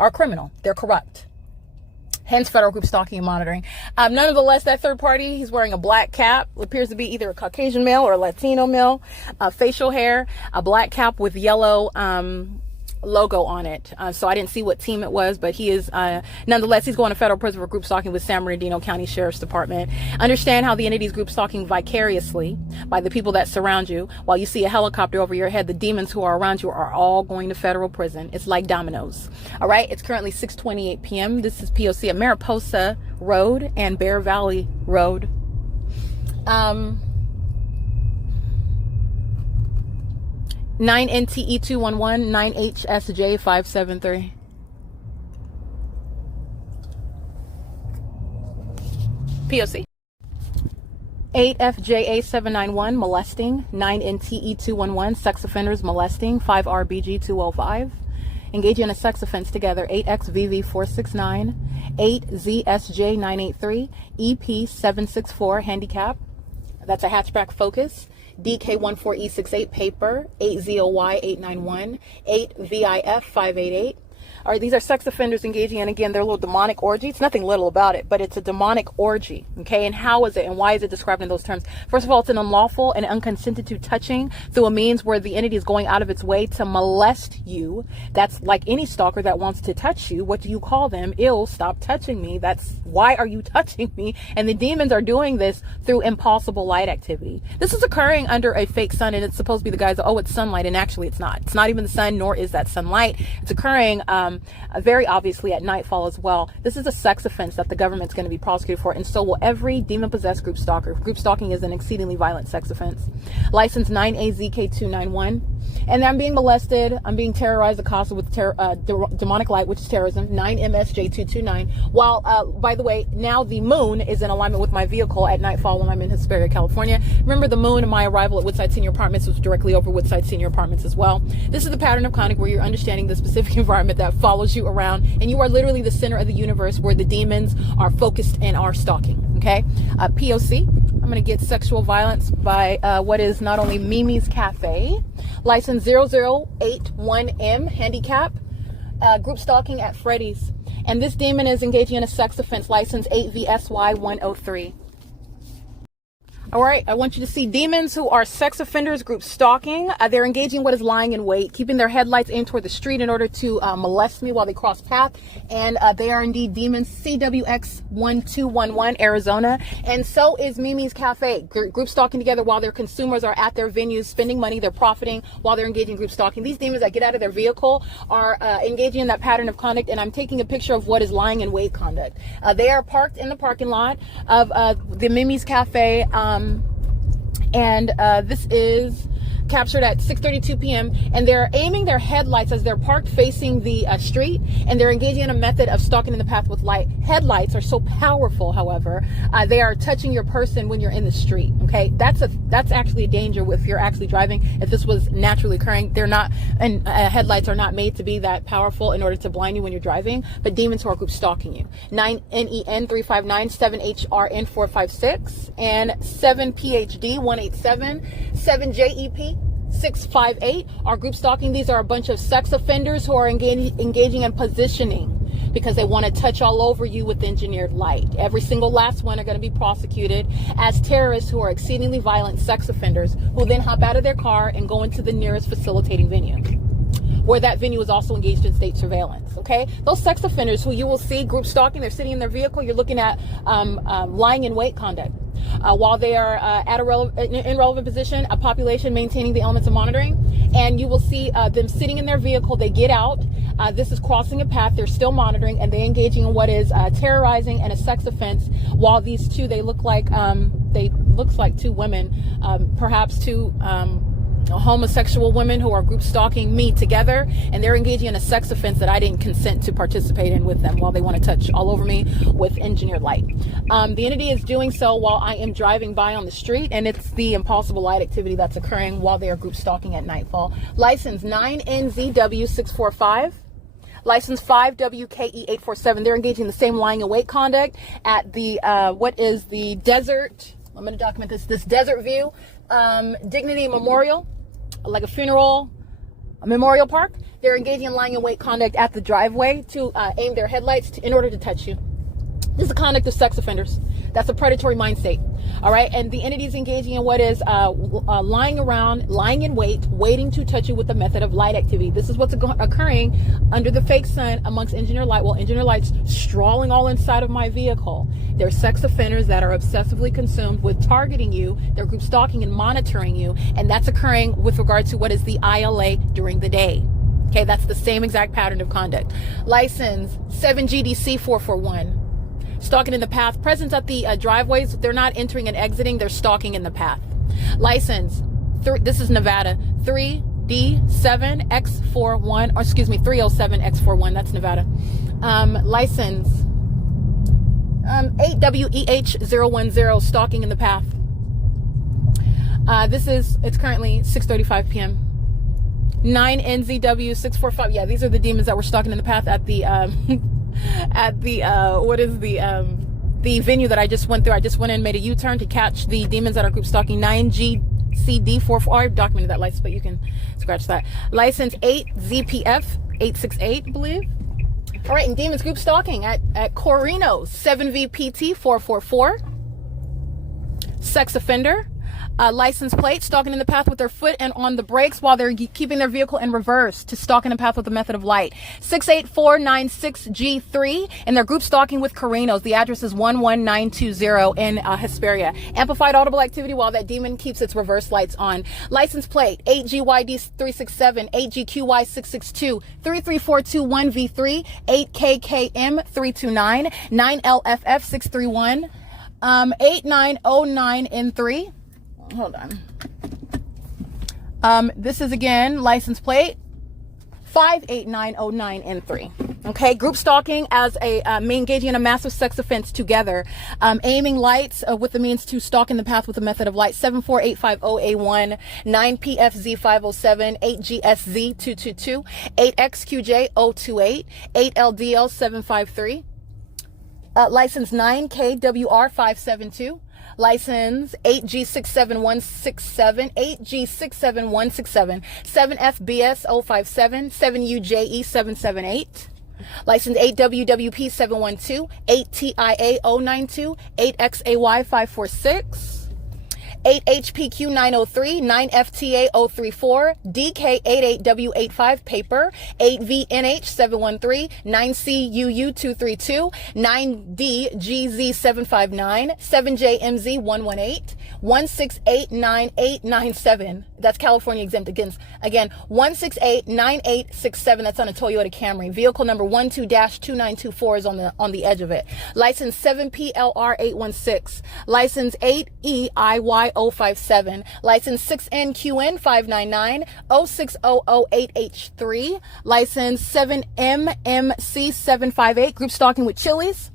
are criminal. They're corrupt. Hence federal group stalking and monitoring. Nonetheless, that third party, he's wearing a black cap, appears to be either a Caucasian male or a Latino male, facial hair, a black cap with yellow logo on it. So I didn't see what team it was, but he is nonetheless, he's going to federal prison for group stalking with San Bernardino County Sheriff's Department. Understand how the entity is group stalking vicariously by the people that surround you. While you see a helicopter over your head, the demons who are around you are all going to federal prison. It's like dominoes. All right, it's currently 6:28 p.m. This is P.O.C. at Mariposa Road and Bear Valley Road. 9NTE211, 9HSJ573. P.O.C. 8FJA791, molesting. 9NTE211, sex offenders molesting. 5RBG205, engaging in a sex offense together. 8XVV469, 8ZSJ983, EP764, handicap. That's a hatchback Focus. DK14E68, paper. 8ZOY891, 8VIF588. All right, these are sex offenders engaging in, again, their little demonic orgy. It's nothing little about it, but it's a demonic orgy, okay? And how is it and why is it described in those terms? First of all, it's an unlawful and unconsented to touching through a means where the entity is going out of its way to molest you. That's like any stalker that wants to touch you. What do you call them? Ew, stop touching me. That's why are you touching me? And the demons are doing this through impossible light activity. This is occurring under a fake sun, and it's supposed to be the guys, oh, it's sunlight, and actually it's not. It's not even the sun, nor is that sunlight. It's occurring very obviously at nightfall as well. This is a sex offense that the government's going to be prosecuted for, and so will every demon-possessed group stalker. Group stalking is an exceedingly violent sex offense. License 9AZK291. And I'm being molested, I'm being terrorized, accosted with demonic light, which is terrorism, 9MSJ229. While, by the way, now the moon is in alignment with my vehicle at nightfall when I'm in Hesperia, California. Remember, the moon and my arrival at Woodside Senior Apartments was directly over Woodside Senior Apartments as well. This is the pattern of conduct where you're understanding the specific environment that follows you around, and you are literally the center of the universe where the demons are focused and are stalking, okay? P.O.C. I'm going to get sexual violence by what is not only Mimi's Cafe, license 0081M, handicap, group stalking at Freddy's. And this demon is engaging in a sex offense, license 8VSY103. All right, I want you to see demons who are sex offenders, group stalking. They're engaging what is lying in wait, keeping their headlights aimed toward the street in order to molest me while they cross path. And they are indeed demons, CWX1211, Arizona. And so is Mimi's Cafe, group stalking together while their consumers are at their venues, spending money, they're profiting while they're engaging group stalking. These demons that get out of their vehicle are engaging in that pattern of conduct, and I'm taking a picture of what is lying in wait conduct. They are parked in the parking lot of the Mimi's Cafe, and this is captured at 6:32 p.m. and they're aiming their headlights as they're parked facing the street, and they're engaging in a method of stalking in the path with light. Headlights are so powerful, however, they are touching your person when you're in the street. Okay, that's actually a danger if you're actually driving. If this was naturally occurring, they're not, and headlights are not made to be that powerful in order to blind you when you're driving. But demons who are group stalking you. 9NEN359, 7HR456, and 7PHD187, 7JEP 658 are group stalking. These are a bunch of sex offenders who are engaging in positioning because they want to touch all over you with engineered light. Every single last one are going to be prosecuted as terrorists who are exceedingly violent sex offenders who then hop out of their car and go into the nearest facilitating venue, where that venue is also engaged in state surveillance. Okay, those sex offenders who you will see group stalking, they're sitting in their vehicle, you're looking at lying in wait conduct. While they are at a relevant position, a population maintaining the elements of monitoring, and you will see them sitting in their vehicle. They get out. This is crossing a path. They're still monitoring, and they're engaging in what is terrorizing and a sex offense. While these two, they looks like two women, perhaps two homosexual women who are group stalking me together, and they're engaging in a sex offense that I didn't consent to participate in with them while they want to touch all over me with engineered light. The entity is doing so while I am driving by on the street, and it's the impossible light activity that's occurring while they are group stalking at nightfall. License 9NZW645. License 5WKE847. They're engaging in the same lying in wait conduct at the what is the desert. I'm going to document this desert view Dignity Memorial, like a funeral memorial park. They're engaging in lying in wait conduct at the driveway to aim their headlights in order to touch you. This is the conduct of sex offenders. That's a predatory mind state. All right. And the entity is engaging in what is lying around, lying in wait, waiting to touch you with the method of light activity. This is what's occurring under the fake sun amongst engineer light, while engineer light's strolling all inside of my vehicle. They're sex offenders that are obsessively consumed with targeting you. They're group stalking and monitoring you. And that's occurring with regard to what is the ILA during the day. Okay. That's the same exact pattern of conduct. License 7GDC441. Stalking in the path, presence at the driveways. They're not entering and exiting, they're stalking in the path. License, this is Nevada, 3D7X41, or excuse me, 307X41, that's Nevada. License 8WEH010, stalking in the path. It's currently 6:35 p.m. 9NZW645. Yeah, these are the demons that were stalking in the path at the the venue that I just went through. I just went in, made a U-turn to catch the demons that are group stalking. 9GCD44. I've documented that license, but you can scratch that. License 8ZPF868, I believe. All right, and demons group stalking at Corino. 7VPT444. Sex offender. License plate, stalking in the path with their foot and on the brakes while they're keeping their vehicle in reverse to stalk in the path with the method of light. 68496G3, and they're group stalking with Carinos. The address is 11920 in Hesperia. Amplified audible activity while that demon keeps its reverse lights on. License plate 8GYD367, 8GQY662, 33421V3, 8KKM329, 9LFF631, 8909N3. Hold on. This is again license plate 58909N3. Okay, group stalking as engaging in a massive sex offense together. Aiming lights with the means to stalk in the path with the method of light. 74850A1, 9PFZ507, 8GSZ222, 8XQJ028, 8LDL753. License 9KWR572. License 8G67167, 8G67167, 7FBS057, 7UJE778. License 8WWP712, 8TIA092, 8XAY546. 8HPQ903, 9FTA034, DK88W85 paper, 8VNH713, 9CUU232, 9DGZ759, 7JMZ118, 1689897. That's California exempt. Again, 1689867. That's on a Toyota Camry. Vehicle number 12-2924 is on the edge of it. License 7PLR816. License 8EIY057. License 6NQN599, 06008H3. License 7MMC758. Group stalking with Chili's.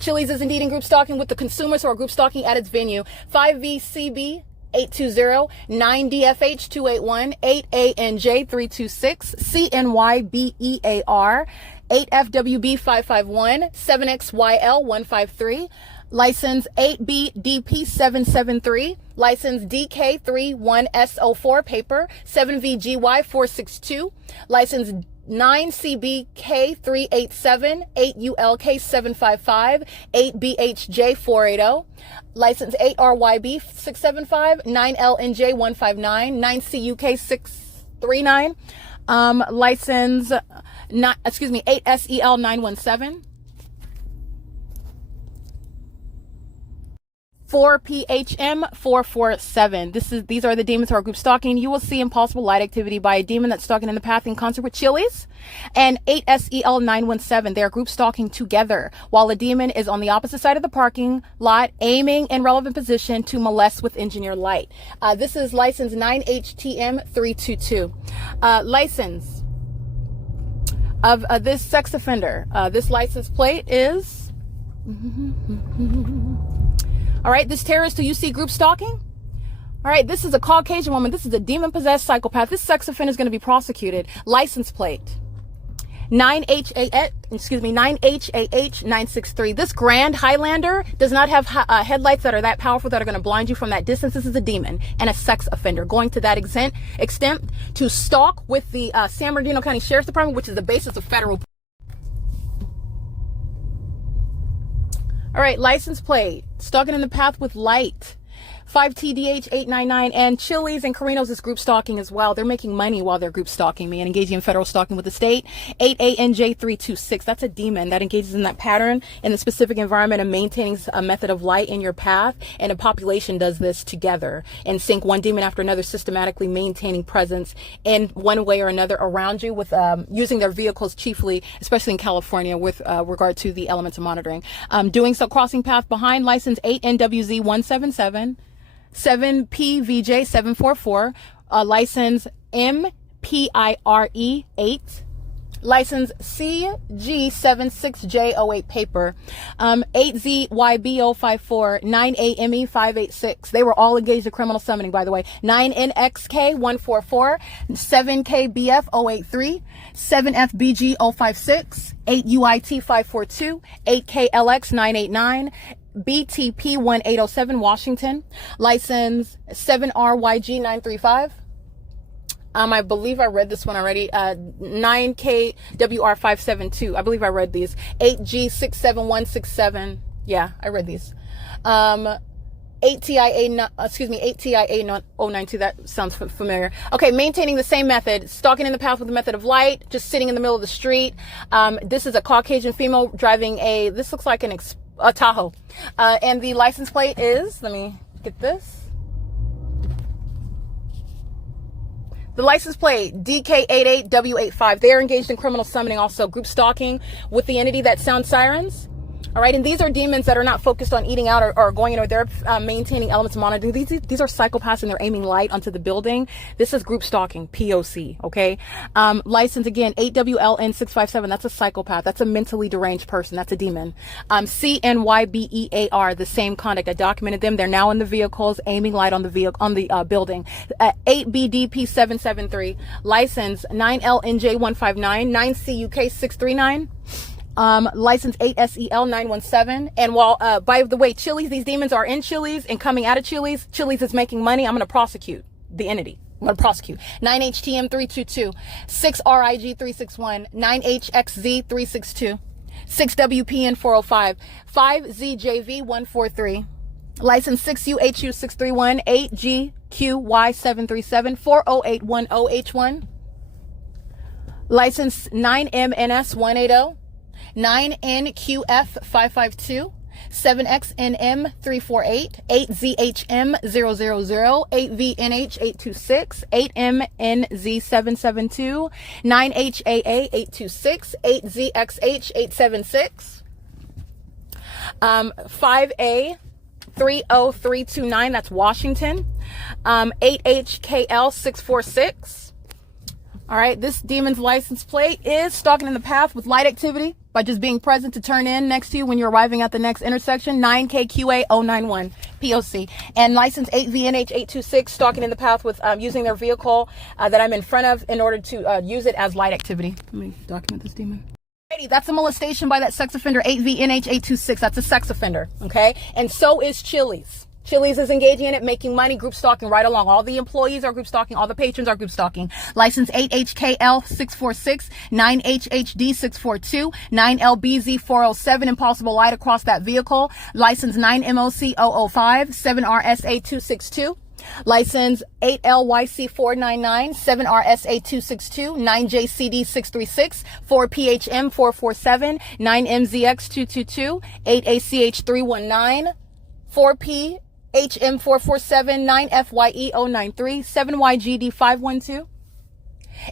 Chili's is indeed in group stalking with the consumers who are group stalking at its venue. 5VCB 820, 9DFH281, 8ANJ326, CNYBEAR, 8FWB551, 7XYL153, license 8BDP773, license DK31S04 paper, 7VGY462, license 9CBK387, 8ULK755, 8BHJ480, license 8RYB675, 9LNJ159, 9CUK639, license 8SEL917. 4PHM447. These are the demons who are group stalking. You will see impossible light activity by a demon that's stalking in the path in concert with Chili's. And 8SEL917. They are group stalking together while a demon is on the opposite side of the parking lot, aiming in relevant position to molest with engineer light. This is license 9HTM322. License of this sex offender. This license plate is... All right, this terrorist who you see group stalking. All right, this is a Caucasian woman. This is a demon-possessed psychopath. This sex offender is going to be prosecuted. License plate 9HAH963. This Grand Highlander does not have headlights that are that powerful that are going to blind you from that distance. This is a demon and a sex offender going to that extent to stalk with the San Bernardino County Sheriff's Department, which is the basis of federal. All right, license plate, stalking in the path with light, 5TDH899, and Chili's and Carinos is group stalking as well. They're making money while they're group stalking me and engaging in federal stalking with the state. 8ANJ326, that's a demon that engages in that pattern in the specific environment of maintaining a method of light in your path, and a population does this together and sync, one demon after another, systematically maintaining presence in one way or another around you with using their vehicles chiefly, especially in California, with regard to the elements of monitoring. Doing so, crossing path behind, license 8NWZ177, 7PVJ744, license MPIRE8, License CG76J08 paper, 8ZYB054, 9AME586. They were all engaged in criminal summoning, by the way. 9NXK144, 7KBF083, 7FBG056, 8UIT542, 8KLX989, BTP1807, Washington. License 7RYG935. I believe I read this one already. 9KWR572. I believe I read these. 8G67167. Yeah, I read these. 8TIA092. That sounds familiar. Okay, maintaining the same method. Stalking in the path with the method of light. Just sitting in the middle of the street. This is a Caucasian female driving this looks like a Tahoe. And the license plate is, let me get this. The license plate, DK88W85. They are engaged in criminal summoning also, group stalking with the entity that sounds sirens. All right, and these are demons that are not focused on eating out or going in, or they're maintaining elements of monitoring. These are psychopaths, and they're aiming light onto the building. This is group stalking, P.O.C., okay? License, again, 8WLN657. That's a psychopath. That's a mentally deranged person. That's a demon. CNYBEAR, the same conduct. I documented them. They're now in the vehicles, aiming light on the building. 8BDP773. License, 9LNJ159, 9CUK639. License 8SEL917. And while, by the way, Chili's, these demons are in Chili's and coming out of Chili's. Chili's is making money. I'm going to prosecute the entity. I'm going to prosecute. 9HTM322, 6RIG361, 9HXZ362, 6WPN405, 5ZJV143. License 6UHU631, 8GQY737, 40810H1. License 9MNS180. 9NQF552, 7XNM348, 8ZHM000, 8VNH826, 8MNZ772, 9HAA826, 8ZXH876, 5A30329, that's Washington, 8HKL646. All right, this demon's license plate is stalking in the path with light activity by just being present to turn in next to you when you're arriving at the next intersection. 9KQA091, P.O.C. And license 8VNH826, stalking in the path with using their vehicle that I'm in front of in order to use it as light activity. Let me document this demon. That's a molestation by that sex offender, 8VNH826. That's a sex offender, okay? And so is Chili's. Chili's is engaging in it, making money, group stalking right along. All the employees are group stalking. All the patrons are group stalking. License 8HKL646, 9HHD642, 9LBZ407, impossible light across that vehicle. License 9MOC005, 7RSA262. License 8LYC499, 7RSA262, 9JCD636, 4PHM447, 9MZX222, 8ACH319, 4P HM447, 9FYE093, 7YGD512,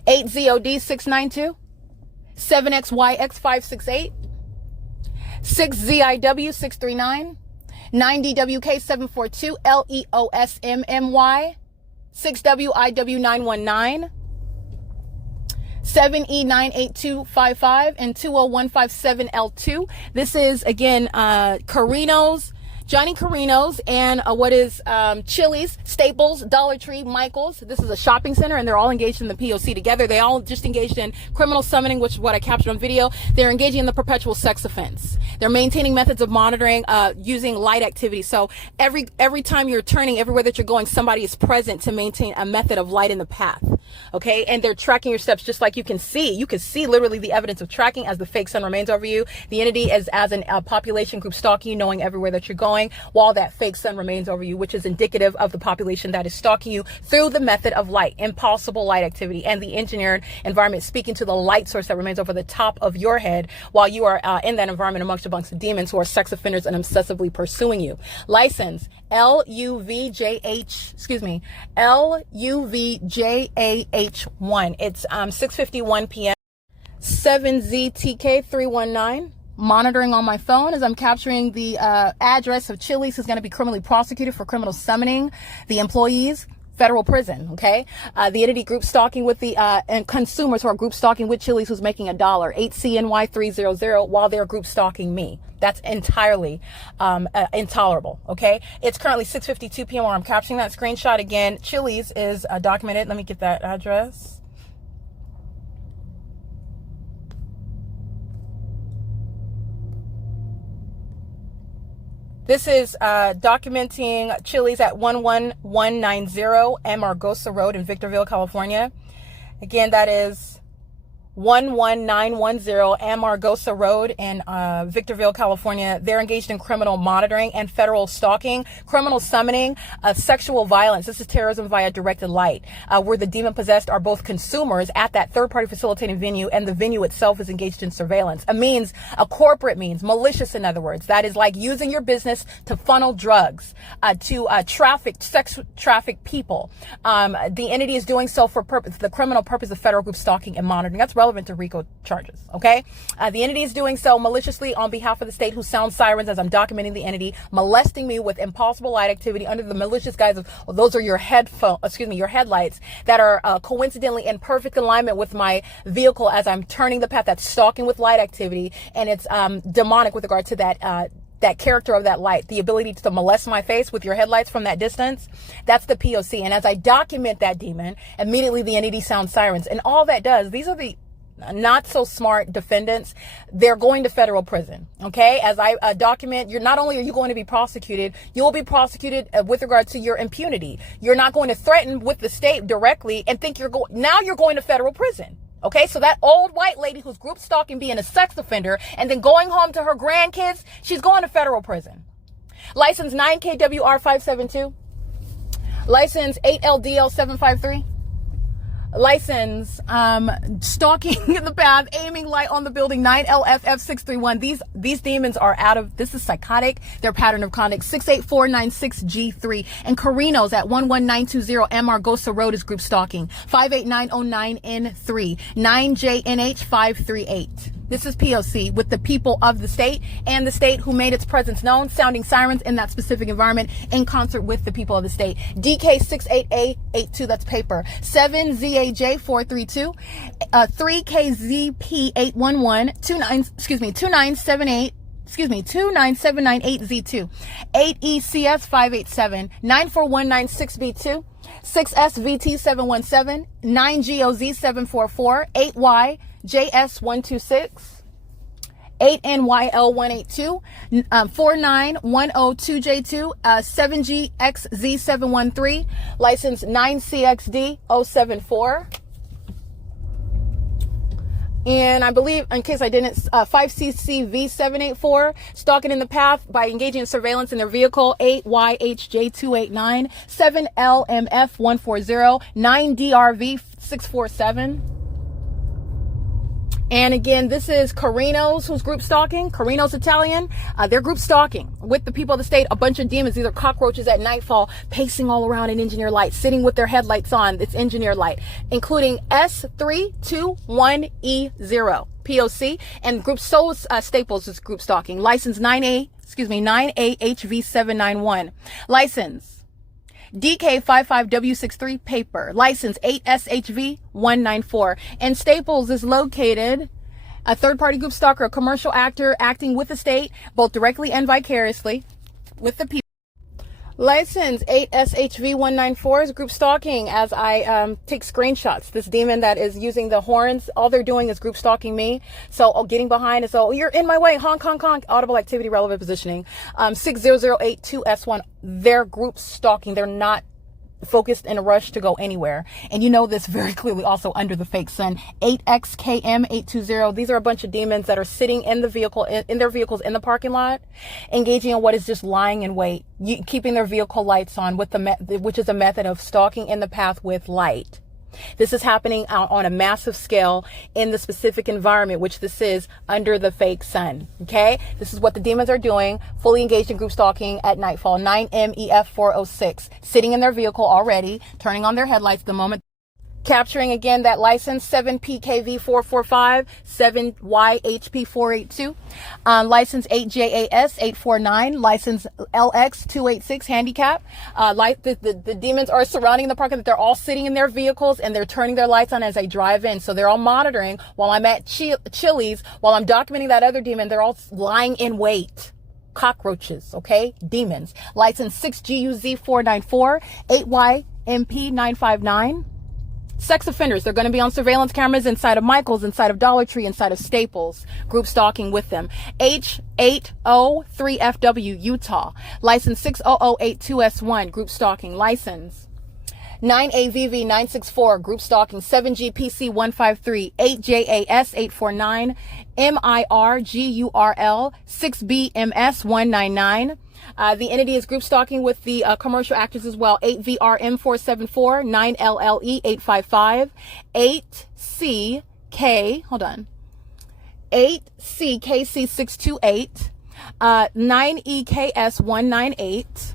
8ZOD692, 7XYX568, 6ZIW639, 9DWK742, LEOSMMY, 6WIW919, 7E98255, and 20157L2. This is, again, Johnny Carino's and Chili's, Staples, Dollar Tree, Michael's. This is a shopping center, and they're all engaged in the P.O.C. together. They all just engaged in criminal summoning, which is what I captured on video. They're engaging in the perpetual sex offense. They're maintaining methods of monitoring using light activity. So every time you're turning, everywhere that you're going, somebody is present to maintain a method of light in the path. Okay, and they're tracking your steps, just like you can see. You can see literally the evidence of tracking as the fake sun remains over you. The entity is as a population group stalking you, knowing everywhere that you're going, while that fake sun remains over you, which is indicative of the population that is stalking you through the method of light, impossible light activity, and the engineered environment, speaking to the light source that remains over the top of your head while you are in that environment amongst the demons who are sex offenders and obsessively pursuing you. License LUVJH1. It's 6:51 p.m. 7ZTK319. Monitoring on my phone as I'm capturing the address of Chili's, who's going to be criminally prosecuted for criminal summoning the employees. federal prison. Okay. The entity group stalking with the and consumers who are group stalking with Chili's who's making $1, 8CNY300, while they're group stalking me. That's entirely intolerable. Okay. It's currently 6:52 p.m. where I'm capturing that screenshot again. Chili's is documented. Let me get that address. This is documenting Chili's at 11190 M. Argosa Road in Victorville, California. Again, that is 11910 Amargosa Road in Victorville, California. They're engaged in criminal monitoring and federal stalking, criminal summoning, sexual violence. This is terrorism via directed light, where the demon possessed are both consumers at that third party facilitating venue, and the venue itself is engaged in surveillance. A corporate means, malicious in other words. That is like using your business to funnel drugs, to sex traffic people. The entity is doing so for the criminal purpose of federal group stalking and monitoring. That's relevant to RICO charges, okay? The entity is doing so maliciously on behalf of the state, who sounds sirens as I'm documenting the entity, molesting me with impossible light activity under the malicious guise of, well, those are your your headlights that are coincidentally in perfect alignment with my vehicle as I'm turning the path. That's stalking with light activity, and it's demonic with regard to that character of that light, the ability to molest my face with your headlights from that distance. That's the P.O.C. And as I document that demon, immediately the entity sounds sirens. And all that does, these are the not so smart defendants. They're going to federal prison. Okay. As I document, not only are you going to be prosecuted, you'll be prosecuted with regard to your impunity. You're not going to threaten with the state directly and think you're going to federal prison. Okay, so that old white lady who's group stalking, being a sex offender, and then going home to her grandkids, she's going to federal prison. License 9KWR572. License 8LDL753. License stalking in the path, aiming light on the building, 9LFF631. These demons are this is psychotic. Their pattern of conduct, 68496G3. And Carinos at 11920 M. Argosa Road is group stalking, 58909N3, 9JNH538. This is P.O.C. with the people of the state, and the state who made its presence known, sounding sirens in that specific environment in concert with the people of the state. DK68A82, that's paper. 7ZAJ432, 3KZP811, 29798Z2, 8ECS587, 94196B2, 6SVT717, 9GOZ744, 8YJS126, 8NYL182, 49102J2, 7GXZ713, license 9CXD074. And I believe, in case I didn't, 5CCV784, stalking in the path by engaging in surveillance in their vehicle, 8YHJ289, 7LMF140, 9DRV647. And again, this is Carinos, who's group stalking. Carinos Italian. They're group stalking with the people of the state. A bunch of demons. These are cockroaches at nightfall, pacing all around in engineer light, sitting with their headlights on. It's engineer light, including S321E0 P.O.C. and group Staples is group stalking. License 9AHV791. License DK55W63 paper, license 8SHV194. And Staples is located, a third-party group stalker, a commercial actor acting with the state, both directly and vicariously with the people. License 8SHV194 is group stalking as I take screenshots. This demon that is using the horns, all they're doing is group stalking me. So getting behind, and so you're in my way, honk, honk, honk, audible activity, relevant positioning. 60082S1, they're group stalking. They're not focused in a rush to go anywhere. And you know this very clearly also under the fake sun. 8XKM820. These are a bunch of demons that are sitting in the vehicle, in their vehicles in the parking lot, engaging in what is just lying in wait, keeping their vehicle lights on, which is a method of stalking in the path with light. This is happening on a massive scale in the specific environment, which this is under the fake sun. Okay. This is what the demons are doing, fully engaged in group stalking at nightfall. 9MEF406, sitting in their vehicle already, turning on their headlights the moment Capturing again that license 7PKV445, 7YHP482, license 8JAS 849, license LX286 handicap. The demons are surrounding the parking lot. They're all sitting in their vehicles and they're turning their lights on as I drive in. So they're all monitoring while I'm at Chili's, while I'm documenting that other demon. They're all lying in wait. Cockroaches, okay? Demons. License 6GUZ494, 8YMP959. Sex offenders, they're going to be on surveillance cameras inside of Michael's, inside of Dollar Tree, inside of Staples. Group stalking with them. H803FW, Utah. License 60082S1, group stalking. License 9AVV964, group stalking. 7GPC153, 8JAS849, MIRGURL 6BMS199. The entity is group stalking with the commercial actors as well. 8VRM474, 9LLE 855, 8CK, hold on, 8CKC628, 9EKS198.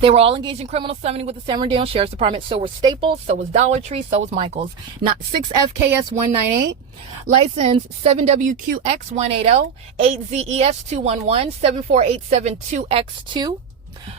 They were all engaged in criminal summoning with the San Bernardino Sheriff's Department. So was Staples, so was Dollar Tree, so was Michael's. Not 6FKS198, license 7WQX180, 8ZES211, 74872X2.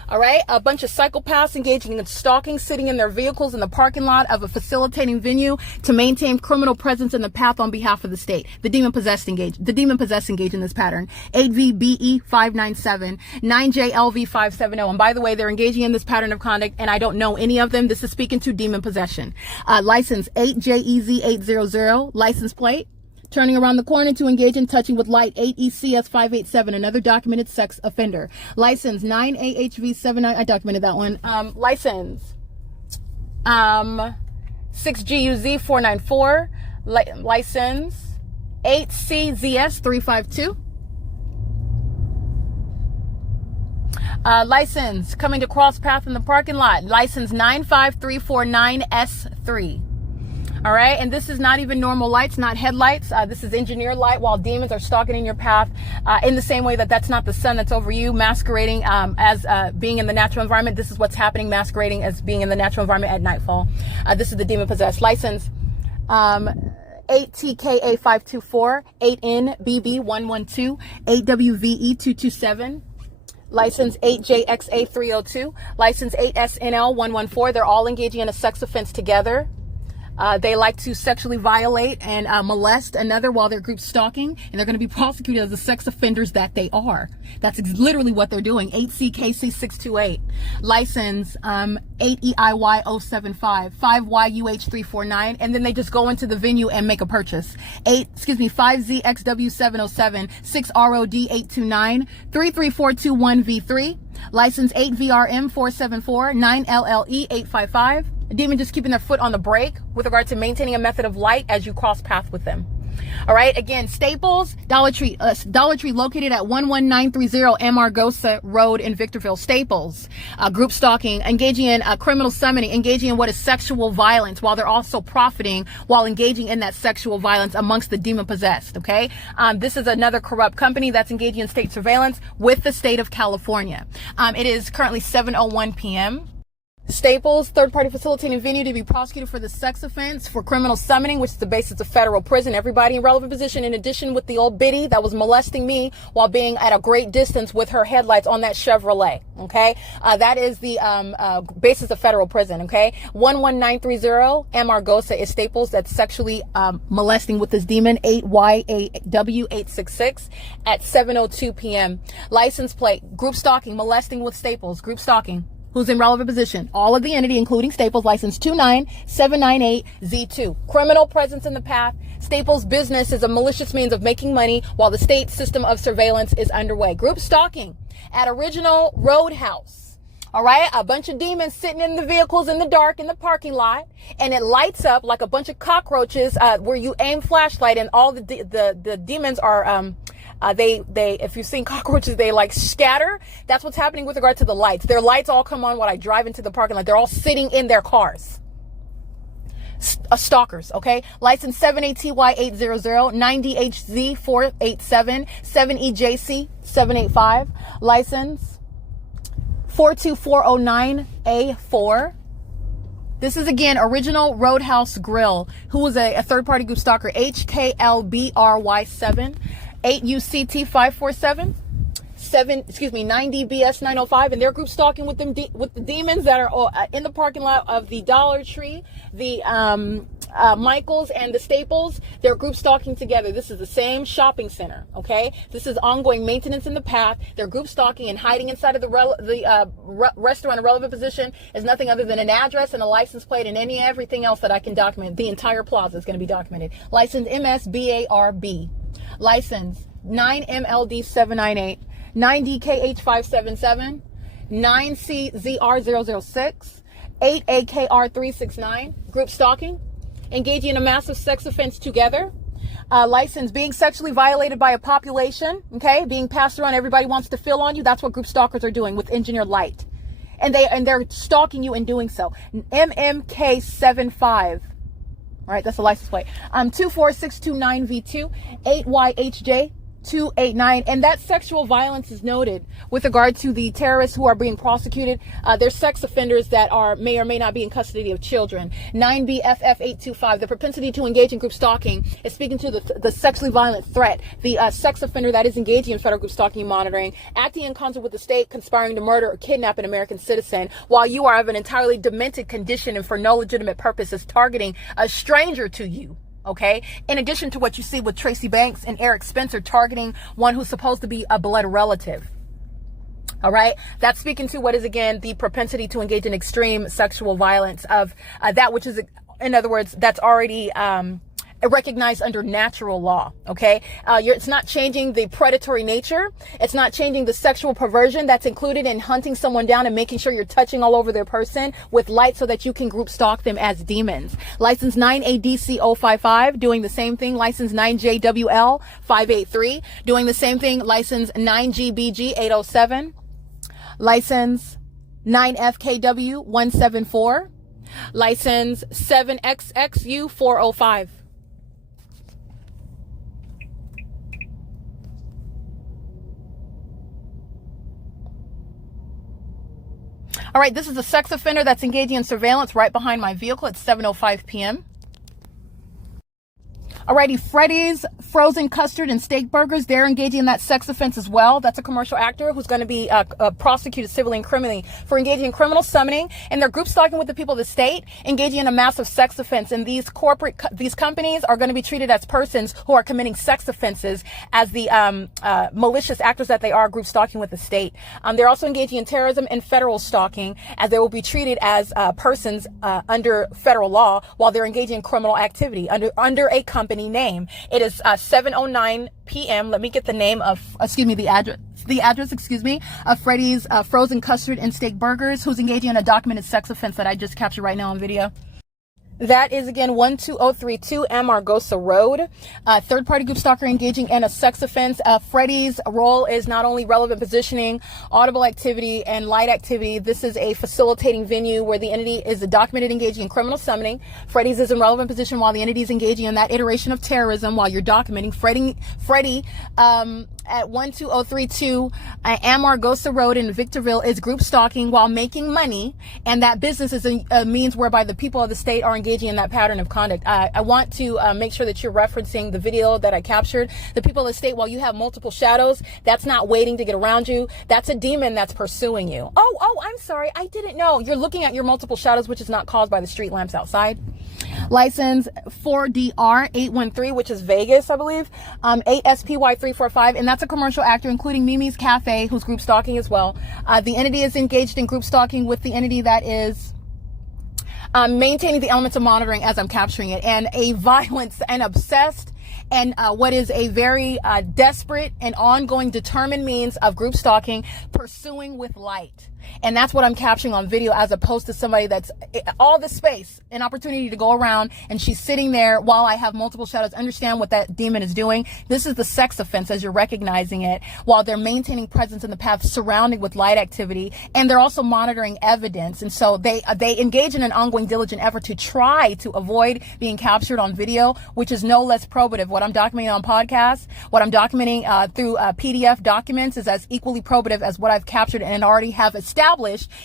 All right, a bunch of psychopaths engaging in stalking, sitting in their vehicles in the parking lot of a facilitating venue to maintain criminal presence in the path on behalf of the state. The demon possessed engage in this pattern. 8VBE597, 9JLV570. And by the way, they're engaging in this pattern of conduct, and I don't know any of them. This is speaking to demon possession. License 8JEZ800, license plate. Turning around the corner to engage in touching with light, 8ECS587, another documented sex offender. License 9AHV79, I documented that one. License 6GUZ494, license 8CZS352. License coming to cross path in the parking lot, license 95349S3. All right, and this is not even normal lights, not headlights. This is engineered light while demons are stalking in your path, in the same way that that's not the sun that's over you, masquerading as being in the natural environment. This is what's happening, masquerading as being in the natural environment at nightfall. This is the demon possessed. License 8TKA524, 8NBB112, 8WVE227. License 8JXA302, license 8SNL114. They're all engaging in a sex offense together. They like to sexually violate and molest another while they're group stalking, and they're going to be prosecuted as the sex offenders that they are. That's literally what they're doing. 8CKC628, license 8EIY075, 5YUH349, and then they just go into the venue and make a purchase. 5ZXW707, 6ROD829, 33421V3, license 8VRM474, 9LLE855. A demon just keeping their foot on the brake with regard to maintaining a method of light as you cross path with them. All right. Again, Staples, Dollar Tree located at 11930 Amargosa Road in Victorville. Staples, group stalking, engaging in criminal summoning, engaging in what is sexual violence while they're also profiting while engaging in that sexual violence amongst the demon possessed. Okay. This is another corrupt company that's engaging in state surveillance with the state of California. It is currently 7:01 p.m. Staples, third-party facilitating venue to be prosecuted for the sex offense for criminal summoning, which is the basis of federal prison. Everybody in relevant position, in addition with the old biddy that was molesting me while being at a great distance with her headlights on that Chevrolet. Okay, that is the basis of federal prison. Okay, 11930 Amargosa is Staples that's sexually molesting with this demon. 8YAW866 at 7:02 p.m. License plate, group stalking, molesting with Staples, group stalking. Who's in relevant position? All of the entity, including Staples, license 29798Z2. Criminal presence in the path. Staples' business is a malicious means of making money while the state system of surveillance is underway. Group stalking at Original Roadhouse. All right, a bunch of demons sitting in the vehicles in the dark in the parking lot, and it lights up like a bunch of cockroaches where you aim flashlight, and all the demons are they if you've seen cockroaches, they like scatter. That's what's happening with regard to the lights. Their lights all come on when I drive into the parking lot. They're all sitting in their cars. Stalkers, okay? License 7ATY800, 9DHZ487, 7EJC785. License 42409A4. This is again Original Roadhouse Grill, who was a third-party group stalker, HKLBRY7, 8UCT 547. 9DBS 905, and they're group stalking with them with the demons that are in the parking lot of the Dollar Tree, the Michaels, and the Staples. They're group stalking together. This is the same shopping center. Okay, this is ongoing maintenance in the path. They're group stalking and hiding inside of the restaurant. A relevant position is nothing other than an address and a license plate and everything else that I can document. The entire plaza is going to be documented. License MSBARB, license 9MLD 798. 9DKH577, 9CZR006, 8AKR369, group stalking, engaging in a massive sex offense together, license being sexually violated by a population, okay, being passed around, everybody wants to fill on you. That's what group stalkers are doing with engineered light. And they're stalking you in doing so. MMK75. All right, that's the license plate. 24629V2, 8YHJ 289, and that sexual violence is noted with regard to the terrorists who are being prosecuted. They're sex offenders that may or may not be in custody of children. 9BFF825, the propensity to engage in group stalking is speaking to the sexually violent threat. The sex offender that is engaging in federal group stalking and monitoring, acting in concert with the state, conspiring to murder or kidnap an American citizen while you are of an entirely demented condition and for no legitimate purpose is targeting a stranger to you. Okay, in addition to what you see with Tracy Banks and Eric Spencer targeting one who's supposed to be a blood relative. All right, that's speaking to what is, again, the propensity to engage in extreme sexual violence of that which is, in other words, that's already recognized under natural law. Okay, it's not changing the predatory nature. It's not changing the sexual perversion that's included in hunting someone down and making sure you're touching all over their person with light so that you can group stalk them as demons. License 9ADC055 doing the same thing. License 9JWL583 doing the same thing. License 9GBG807. License 9FKW174. License 7XXU405. All right, this is a sex offender that's engaging in surveillance right behind my vehicle at 7:05 p.m. Alrighty, Freddy's Frozen Custard and Steak Burgers, they're engaging in that sex offense as well. That's a commercial actor who's going to be prosecuted civilly and criminally for engaging in criminal summoning, and they're group stalking with the people of the state, engaging in a massive sex offense. And these companies are going to be treated as persons who are committing sex offenses as the malicious actors that they are, group stalking with the state. They're also engaging in terrorism and federal stalking, as they will be treated as persons under federal law while they're engaging in criminal activity under a company name. It is 7:09 p.m. Let me get the name of, the address, of Freddy's Frozen Custard and Steak Burgers, who's engaging in a documented sex offense that I just captured right now on video. That is, again, 12032 Amargosa Road. Third-party group stalker engaging in a sex offense. Freddy's role is not only relevant positioning, audible activity, and light activity. This is a facilitating venue where the entity is documented engaging in criminal summoning. Freddy's is in relevant position while the entity is engaging in that iteration of terrorism while you're documenting. Freddy at 12032 Amargosa Road in Victorville is group stalking while making money, and that business is a means whereby the people of the state are engaging in that pattern of conduct. I want to make sure that you're referencing the video that I captured. The people of the state, while you have multiple shadows, that's not waiting to get around you. That's a demon that's pursuing you. Oh, I'm sorry. I didn't know. You're looking at your multiple shadows, which is not caused by the street lamps outside. License 4DR813, which is Vegas, I believe. 8SPY345, and that's a commercial actor, including Mimi's Cafe, who's group stalking as well. The entity is engaged in group stalking with the entity that is maintaining the elements of monitoring as I'm capturing it, and a violence and obsessed and what is a very desperate and ongoing determined means of group stalking, pursuing with light. And that's what I'm capturing on video, as opposed to somebody that's all the space, an opportunity to go around, and she's sitting there while I have multiple shadows. Understand what that demon is doing. This is the sex offense as you're recognizing it, while they're maintaining presence in the path surrounding with light activity, and they're also monitoring evidence. And so they engage in an ongoing diligent effort to try to avoid being captured on video, which is no less probative. What I'm documenting on podcasts, what I'm documenting through PDF documents is as equally probative as what I've captured and already have established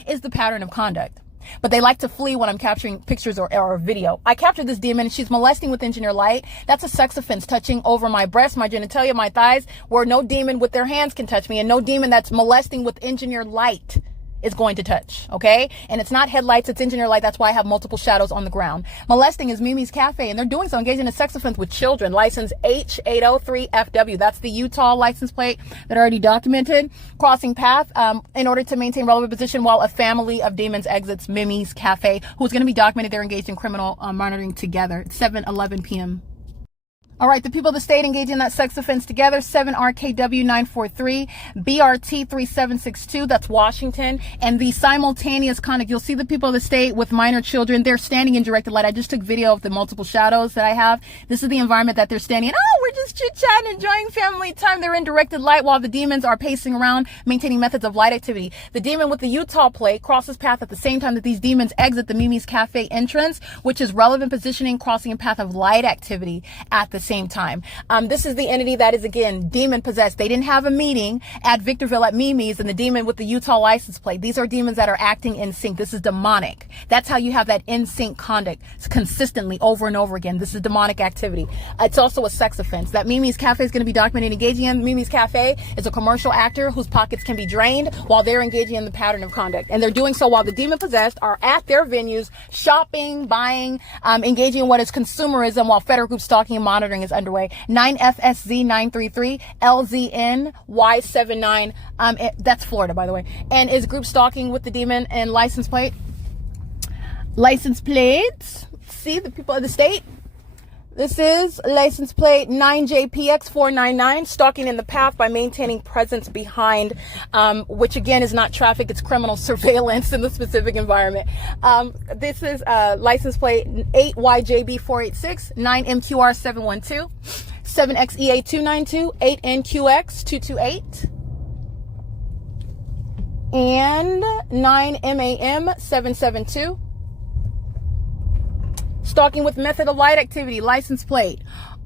is the pattern of conduct. but they like to flee when I'm capturing pictures or video. I captured this demon. She's molesting with engineer light. That's a sex offense, touching over my breasts, my genitalia, my thighs, where no demon with their hands can touch me, and no demon that's molesting with engineer light is going to touch, okay? And it's not headlights, it's engineer light. That's why I have multiple shadows on the ground. Molesting is Mimi's Cafe, and they're doing so, engaging in a sex offense with children. License H803FW. That's the Utah license plate that I already documented. Crossing path in order to maintain relevant position while a family of demons exits Mimi's Cafe, who's going to be documented. They're engaged in criminal monitoring together. It's 7:11 p.m. All right, the people of the state engaged in that sex offense together, 7RKW943, BRT3762, that's Washington, and the simultaneous conduct. You'll see the people of the state with minor children. They're standing in directed light. I just took video of the multiple shadows that I have. This is the environment that they're standing in. Oh, we're just chit-chatting, enjoying family time. They're in directed light while the demons are pacing around, maintaining methods of light activity. The demon with the Utah plate crosses path at the same time that these demons exit the Mimi's Cafe entrance, which is relevant positioning, crossing a path of light activity at the same time. This is the entity that is, again, demon possessed. They didn't have a meeting at Victorville at Mimi's and the demon with the Utah license plate. These are demons that are acting in sync. This is demonic. That's how you have that in sync conduct consistently over and over again. This is demonic activity. It's also a sex offense. That Mimi's Cafe is going to be documented engaging in. Mimi's Cafe is a commercial actor whose pockets can be drained while they're engaging in the pattern of conduct. And they're doing so while the demon possessed are at their venues, shopping, buying, engaging in what is consumerism while federal group stalking and monitoring is underway. 9FSZ933 LZNY79. That's Florida, by the way. And is group stalking with the demon and license plate. License plate. See the people of the state. This is license plate 9JPX499, stalking in the path by maintaining presence behind, which again is not traffic, it's criminal surveillance in the specific environment. This is license plate 8YJB486, 9MQR712, 7XEA292, 8NQX228, and 9MAM772. Stalking with method of light activity, license plate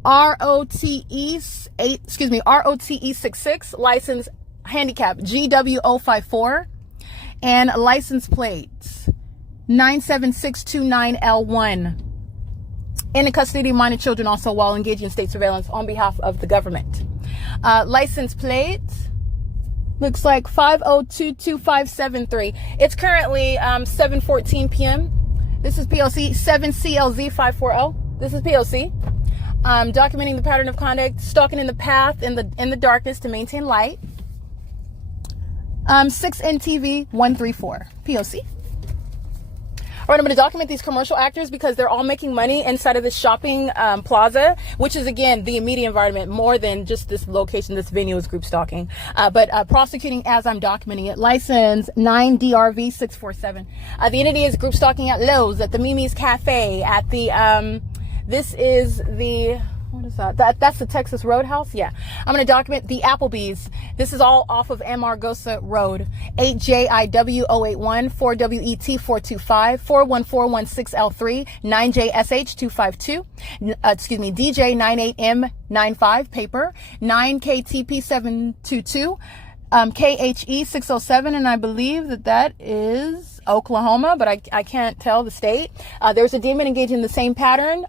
ROTE66, license handicap GW054, and license plate 97629L1. In the custody of minor children also while engaging in state surveillance on behalf of the government. License plate looks like 5022573. It's currently 7:14 p.m. This is P.O.C. 7CLZ540. This is P.O.C. Documenting the pattern of conduct, stalking in the path in the darkness to maintain light. 6NTV134. P.O.C. All right, I'm going to document these commercial actors because they're all making money inside of this shopping plaza, which is, again, the immediate environment, more than just this location. This venue is group stalking. But prosecuting as I'm documenting it. License 9DRV647. The entity is group stalking at Lowe's, at the Mimi's Cafe, at the, this is the... What is that? That's the Texas Roadhouse? Yeah. I'm going to document the Applebee's. This is all off of Amargosa Road. 8JIW081, 4WET425, 41416L3, 9JSH252, DJ98M95, paper, 9KTP722, KHE607, and I believe that is Oklahoma, but I can't tell the state. There's a demon engaging in the same pattern,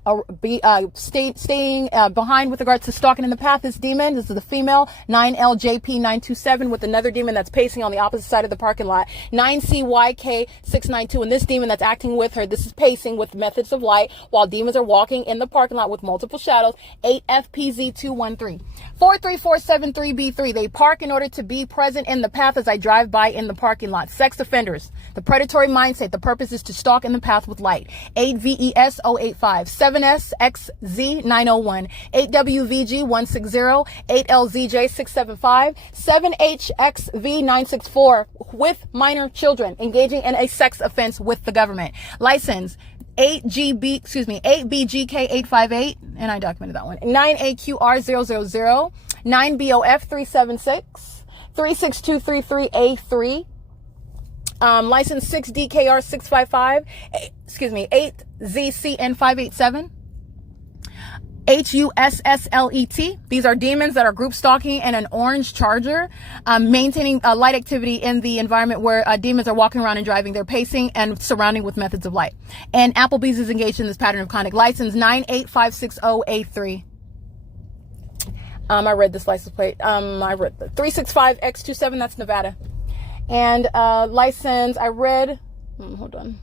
staying behind with regards to stalking in the path. This demon, this is the female, 9LJP927, with another demon that's pacing on the opposite side of the parking lot, 9CYK692, and this demon that's acting with her, this is pacing with methods of light while demons are walking in the parking lot with multiple shadows, 8FPZ213. 43473B3, they park in order to be present in the path as I drive by in the parking lot. Sex offenders, the predatory mindset, the purpose is to stalk in the path with light. 8VES085, 7SXZ901, 8WVG160, 8LZJ675, 7HXV964 with minor children engaging in a sex offense with the government. License 8BGK858, and I documented that one. 9AQR000, 9BOF376, 36233A3. License 6DKR655, 8ZCN587, HUSSLET. These are demons that are group stalking in an orange Charger, maintaining light activity in the environment where demons are walking around and driving. They're pacing and surrounding with methods of light. And Applebee's is engaged in this pattern of conduct. License 98560A3. I read this license plate. I read the 365X27. That's Nevada. And license, I read. Hold on.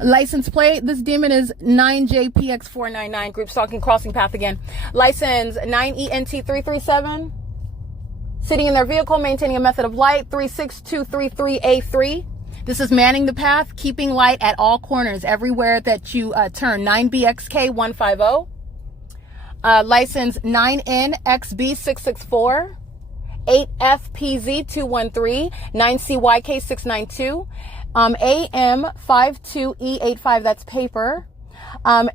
License plate, this demon is 9JPX499, group stalking, crossing path again. License 9ENT337, sitting in their vehicle, maintaining a method of light, 36233A3. This is manning the path, keeping light at all corners, everywhere that you turn, 9BXK150. License 9NXB664. 8FPZ213, 9CYK692, AM52E85, that's paper. Let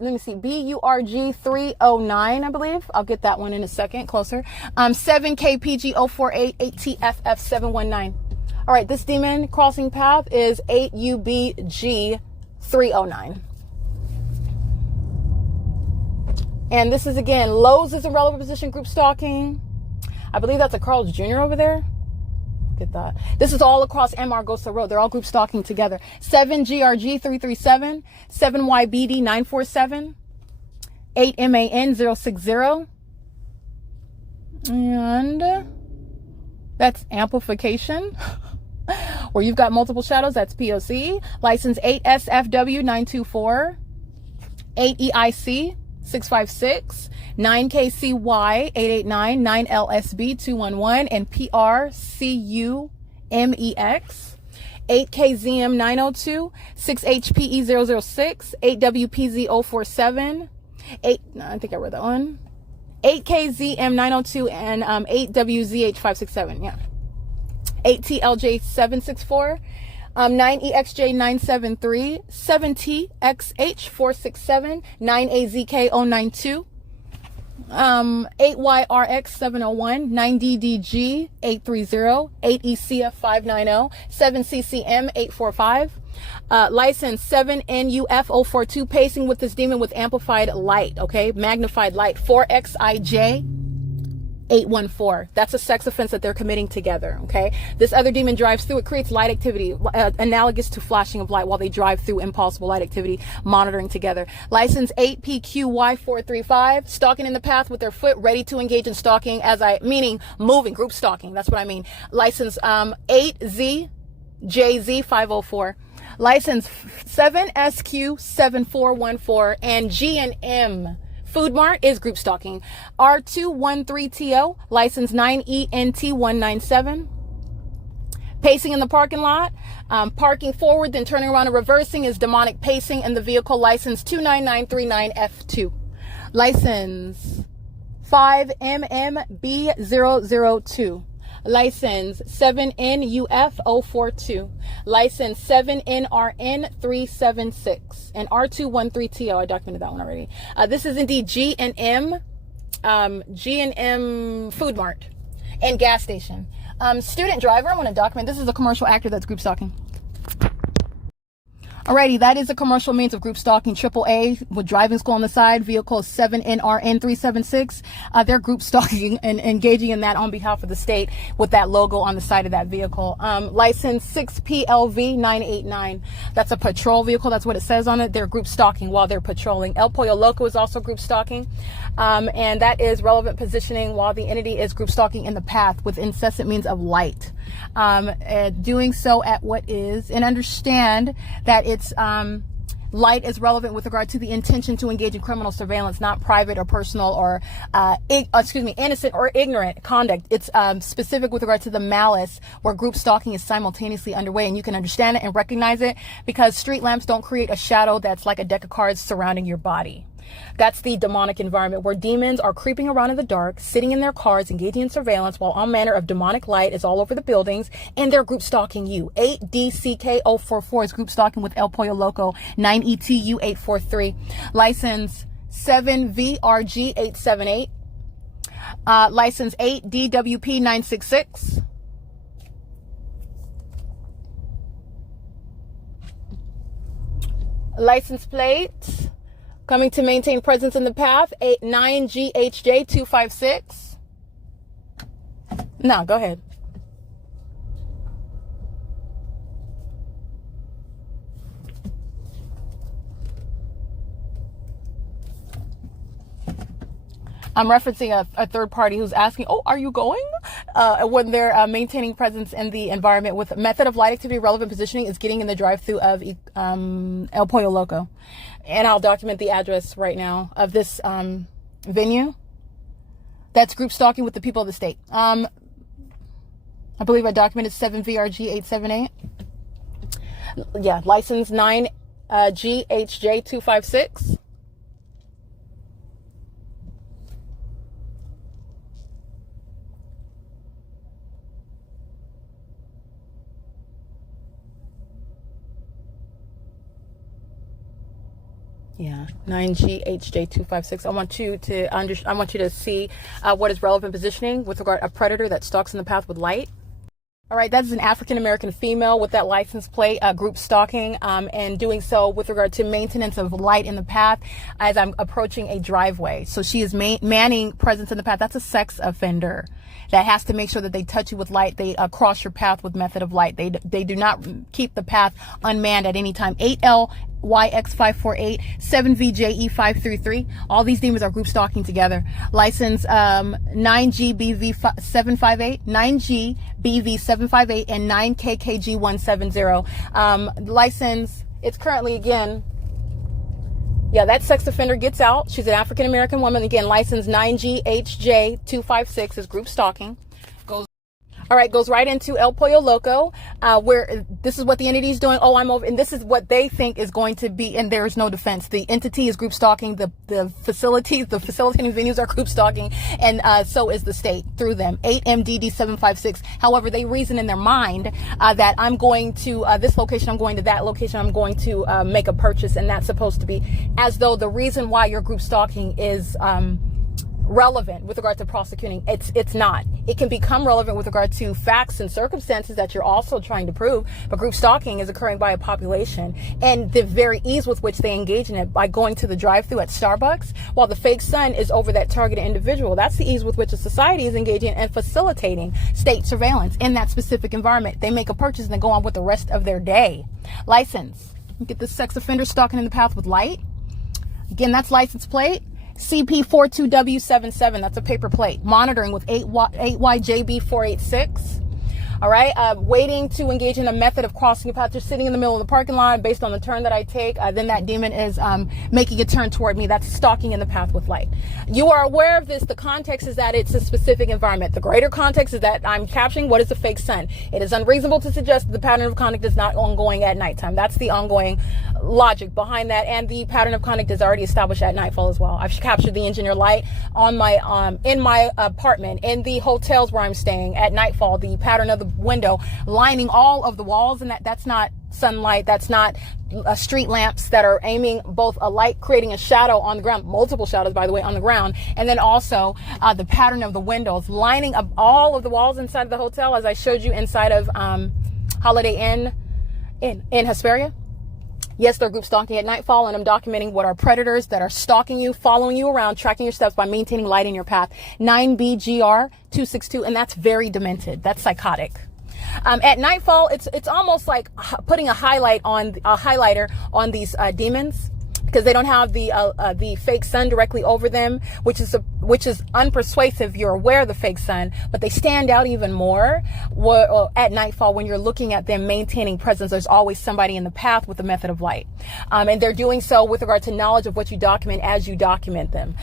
me see, BURG309, I believe. I'll get that one in a second, closer. 7KPG048, 8TFF719. All right, this demon crossing path is 8UBG309. And this is, again, Lowe's is in relevant position, group stalking. I believe that's a Carl's Jr. over there. Get that. This is all across Margosa Road. They're all group stalking together. 7GRG337, 7YBD947, 8MAN060. And that's amplification. Where you've got multiple shadows, that's P.O.C. License 8SFW924, 8EIC 656, 9KCY889, 9LSB211, and PRCUMEX, 8KZM902, 6HPE006, 8WPZ047, I think I read that one, 8KZM902, and 8WZH567, yeah, 8TLJ764, 9EXJ973, 7TXH467, 9AZK092, 8YRX701, 9DDG830, 8ECF590, 7CCM845, license 7NUF042, pacing with this demon with amplified light, okay, magnified light, 4XIJ814. That's a sex offense that they're committing together, okay? This other demon drives through. It creates light activity, analogous to flashing of light while they drive through impulsible light activity, monitoring together. License 8PQY435, stalking in the path with their foot, ready to engage in stalking, meaning moving, group stalking. That's what I mean. License 8ZJZ504. License 7SQ7414, and G&M Food Mart is group stalking. R213TO, license 9ENT197. Pacing in the parking lot, parking forward, then turning around and reversing is demonic pacing in the vehicle. License 29939F2. License 5MMB002. License 7NUF042. License 7NRN376. And R213TO, I documented that one already. This is indeed G&M Food Mart and gas station. Student driver, I want to document. This is a commercial actor that's group stalking. Alrighty, that is a commercial means of group stalking. AAA with driving school on the side. Vehicle 7NRN376. They're group stalking and engaging in that on behalf of the state with that logo on the side of that vehicle. License 6PLV989. That's a patrol vehicle. That's what it says on it. They're group stalking while they're patrolling. El Pollo Loco is also group stalking. And that is relevant positioning while the entity is group stalking in the path with incessant means of light. Doing so at what is, and understand that it's light is relevant with regard to the intention to engage in criminal surveillance, not private or personal or innocent or ignorant conduct. It's specific with regard to the malice where group stalking is simultaneously underway, and you can understand it and recognize it because street lamps don't create a shadow that's like a deck of cards surrounding your body. That's the demonic environment where demons are creeping around in the dark, sitting in their cars, engaging in surveillance while all manner of demonic light is all over the buildings, and they're group stalking you. 8DCK044 is group stalking with El Pollo Loco. 9ETU843. License 7VRG878. License 8DWP966. License plate Coming to maintain presence in the path, 9GHJ256. No, go ahead. I'm referencing a third party who's asking, oh, are you going? When they're maintaining presence in the environment with method of light activity relevant positioning is getting in the drive-through of El Pollo Loco. And I'll document the address right now of this venue. That's group stalking with the people of the state. I believe I documented 7VRG878. Yeah, license 9GHJ256. Yeah, 9GHJ256. I want you to see what is relevant positioning with regard to a predator that stalks in the path with light. All right, that is an African-American female with that license plate, group stalking, and doing so with regard to maintenance of light in the path as I'm approaching a driveway. So she is manning presence in the path. That's a sex offender that has to make sure that they touch you with light. They cross your path with method of light. They do not keep the path unmanned at any time. 8LYX548, 7VJE533. All these demons are group stalking together. License 9GBV758, 9GBV758, and 9KKG170. License, it's currently, again, yeah, that sex offender gets out. She's an African-American woman. Again, license 9GHJ256 is group stalking. Goes right into El Pollo Loco, where this is what the entity is doing. Oh, I'm over, and this is what they think is going to be, and there is no defense. The entity is group stalking. The facilities, the facilitating venues are group stalking, and so is the state through them. 8MDD756. However, they reason in their mind that I'm going to this location, I'm going to that location, I'm going to make a purchase, and that's supposed to be as though the reason why you're group stalking is relevant with regard to prosecuting. It's not. It can become relevant with regard to facts and circumstances that you're also trying to prove, but group stalking is occurring by a population, and the very ease with which they engage in it by going to the drive-thru at Starbucks while the fake son is over that targeted individual. That's the ease with which a society is engaging and facilitating state surveillance in that specific environment. They make a purchase and then go on with the rest of their day. License. Get this sex offender stalking in the path with light. Again, that's license plate CP42W77. That's a paper plate. Monitoring with 8YJB486. All right. Waiting to engage in a method of crossing a path. Just sitting in the middle of the parking lot based on the turn that I take. Then that demon is making a turn toward me. That's stalking in the path with light. You are aware of this. The context is that it's a specific environment. The greater context is that I'm capturing what is a fake sun. It is unreasonable to suggest that the pattern of conduct is not ongoing at nighttime. That's the ongoing logic behind that. And the pattern of conduct is already established at nightfall as well. I've captured the engineer light on my in my apartment, in the hotels where I'm staying at nightfall. The pattern of the window lining all of the walls, and that's not sunlight, that's not street lamps that are aiming both a light creating a shadow on the ground, multiple shadows by the way on the ground, and then also the pattern of the windows lining up all of the walls inside of the hotel, as I showed you inside of Holiday Inn in Hesperia. Yes, they're group stalking at nightfall, and I'm documenting what are predators that are stalking you, following you around, tracking your steps by maintaining light in your path. 9BGR262, and that's very demented. That's psychotic. At nightfall, it's almost like putting a highlighter on these demons, because they don't have the fake sun directly over them, which is unpersuasive. You're aware of the fake sun, but they stand out even more at nightfall when you're looking at them maintaining presence. There's always somebody in the path with the method of light, and they're doing so with regard to knowledge of what you document as you document them.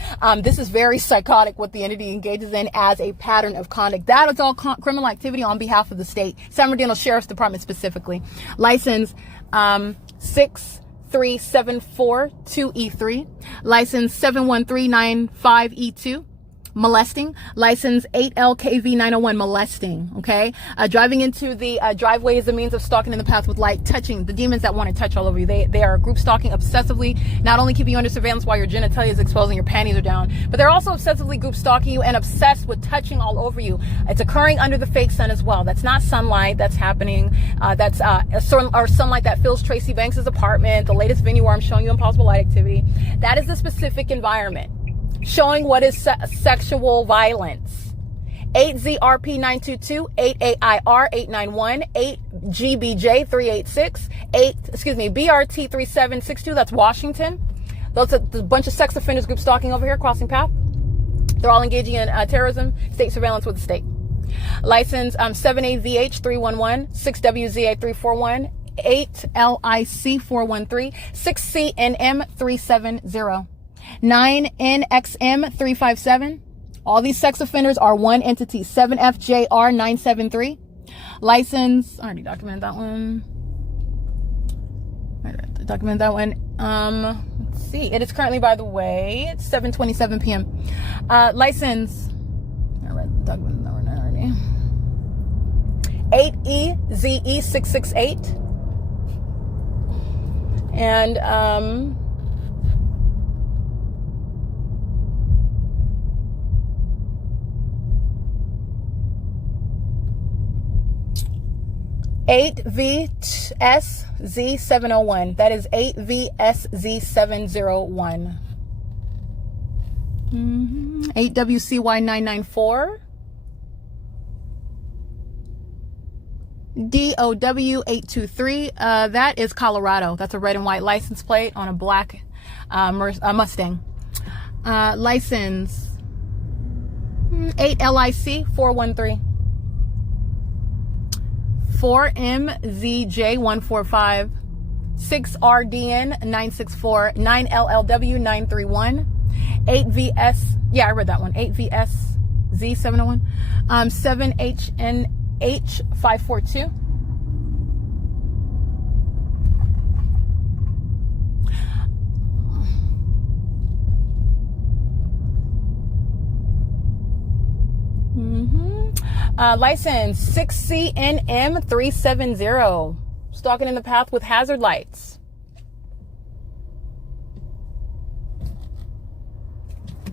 This is very psychotic what the entity engages in as a pattern of conduct. That is all criminal activity on behalf of the state, San Bernardino Sheriff's Department specifically. License 63742E3, license 71395E2, molesting. License 8LKV901, molesting. Okay, driving into the driveway is a means of stalking in the path with light, touching the demons that want to touch all over you. They are group stalking obsessively, not only keeping you under surveillance while your genitalia is exposed and your panties are down, but they're also obsessively group stalking you and obsessed with touching all over you. It's occurring under the fake sun as well. That's not sunlight that's happening. That's or sunlight that fills Tracy Banks' apartment, the latest venue where I'm showing you impossible light activity. That is the specific environment showing what is sexual violence. 8ZRP922, 8AIR891, 8GBJ386, BRT3762, that's Washington. Those are a bunch of sex offenders group stalking over here, crossing path. They're all engaging in terrorism, state surveillance with the state. License 7AVH311, 6WZA341, 8LIC413, 6CNM370, 9NXM357. All these sex offenders are one entity. 7FJR973. License, I already documented that one. Let's see. It is currently, by the way, it's 7:27 p.m. License, I read documented that one already. 8EZE668. And 8VSZ701. That is 8VSZ701. 8WCY994. DOW823. That is Colorado. That's a red and white license plate on a black Mustang. License 8LIC413. 4MZJ145, 6RDN964, 9LLW931, 8VS, yeah, I read that one, 8VSZ701, 7HNH542. License 6CNM370. Stalking in the path with hazard lights.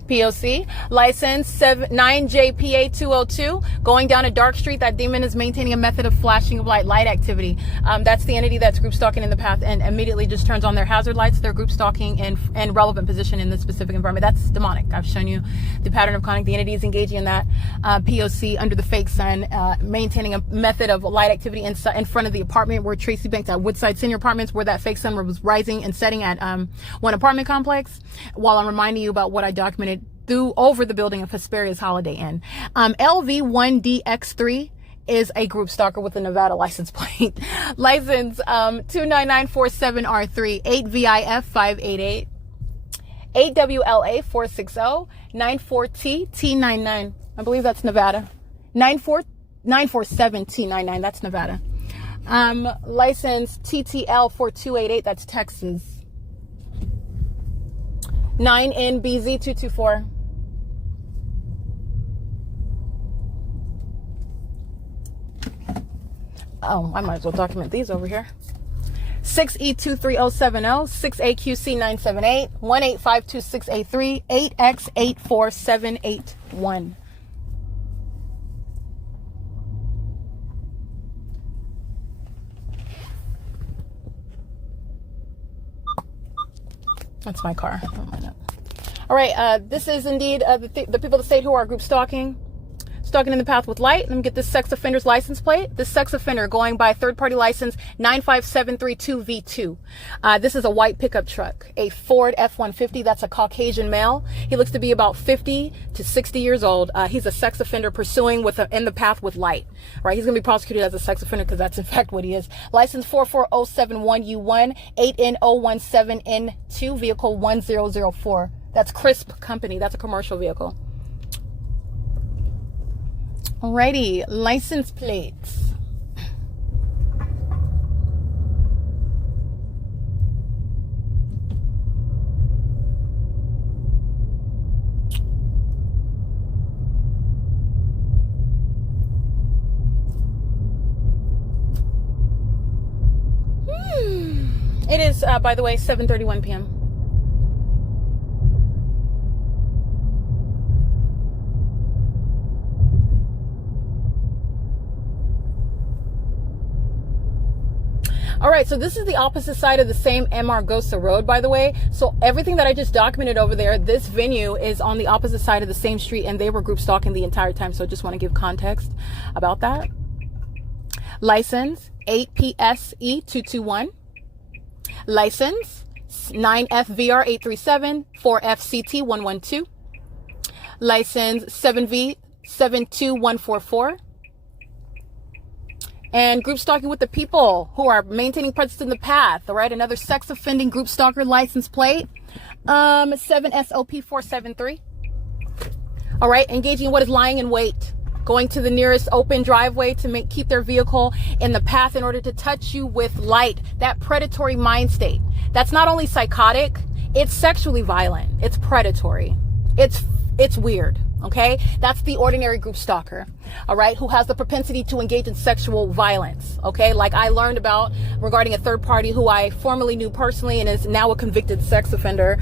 P.O.C. License 9JPA202. Going down a dark street. That demon is maintaining a method of flashing of light activity. That's the entity that's group stalking in the path and immediately just turns on their hazard lights. They're group stalking in relevant position in this specific environment. That's demonic. I've shown you the pattern of conduct. The entity is engaging in that. P.O.C. under the fake sun, maintaining a method of light activity in front of the apartment where Tracy Banks at Woodside Senior Apartments, where that fake sun was rising and setting at one apartment complex. While I'm reminding you about what I documented over the building of Hesperia's Holiday Inn. LV1DX3 is a group stalker with a Nevada license plate. License 29947R3, 8VIF588, 8WLA460, 94T-T99. I believe that's Nevada. 947T99, that's Nevada. License TTL4288, that's Texas. 9NBZ224. Oh, I might as well document these over here. 6E23070, 6AQC978, 1852683, 8X84781. That's my car. Don't mind that. All right, this is indeed the people of the state who are group stalking in the path with light. Let me get this sex offender's license plate. This sex offender going by third-party license 95732V2. This is a white pickup truck, a Ford F-150. That's a Caucasian male. He looks to be about 50 to 60 years old. He's a sex offender pursuing in the path with light. Right? He's going to be prosecuted as a sex offender because that's in fact what he is. License 44071U1, 8N017N2, vehicle 1004. That's Crisp Company. That's a commercial vehicle. Alrighty, license plates. It is, by the way, 7:31 p.m. All right, so this is the opposite side of the same Amargosa Road, by the way. So everything that I just documented over there, this venue is on the opposite side of the same street, and they were group stalking the entire time. So I just want to give context about that. License 8PSE221. License 9FVR837 4FCT112. License 7V72144. And group stalking with the people who are maintaining presence in the path. All right, another sex offending group stalker license plate, 7SOP473. All right, engaging in what is lying in wait, going to the nearest open driveway to keep their vehicle in the path in order to touch you with light. That predatory mind state. That's not only psychotic, it's sexually violent. It's predatory. It's weird. Okay, that's the ordinary group stalker, all right, who has the propensity to engage in sexual violence. Okay, like I learned about regarding a third party who I formerly knew personally and is now a convicted sex offender,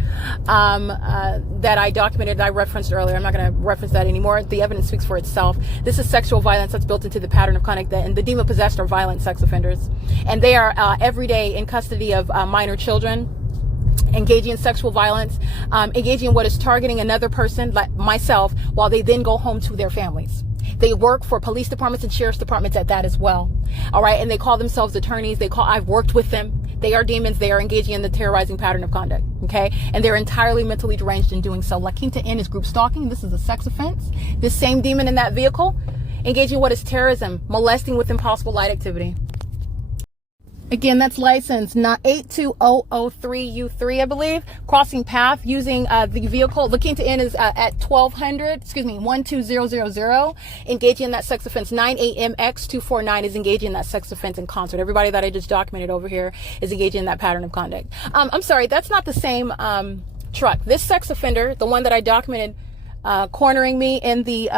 that I documented, I referenced earlier. I'm not going to reference that anymore. The evidence speaks for itself. This is sexual violence that's built into the pattern of conduct, and the demon possessed are violent sex offenders, and they are every day in custody of minor children, engaging in sexual violence, engaging in what is targeting another person, like myself, while they then go home to their families. They work for police departments and sheriff's departments at that as well. All right. And they call themselves attorneys. I've worked with them. They are demons. They are engaging in the terrorizing pattern of conduct. Okay. And they're entirely mentally deranged in doing so. LAQUINTA N is group stalking. This is a sex offense. This same demon in that vehicle engaging in what is terrorism, molesting with impossible light activity. Again, that's license not 82003U3, I believe. Crossing path using the vehicle. LAQUINTA N is at 12000. Engaging in that sex offense. 98MX249 is engaging in that sex offense in concert. Everybody that I just documented over here is engaging in that pattern of conduct. I'm sorry, that's not the same truck. This sex offender, the one that I documented cornering me in the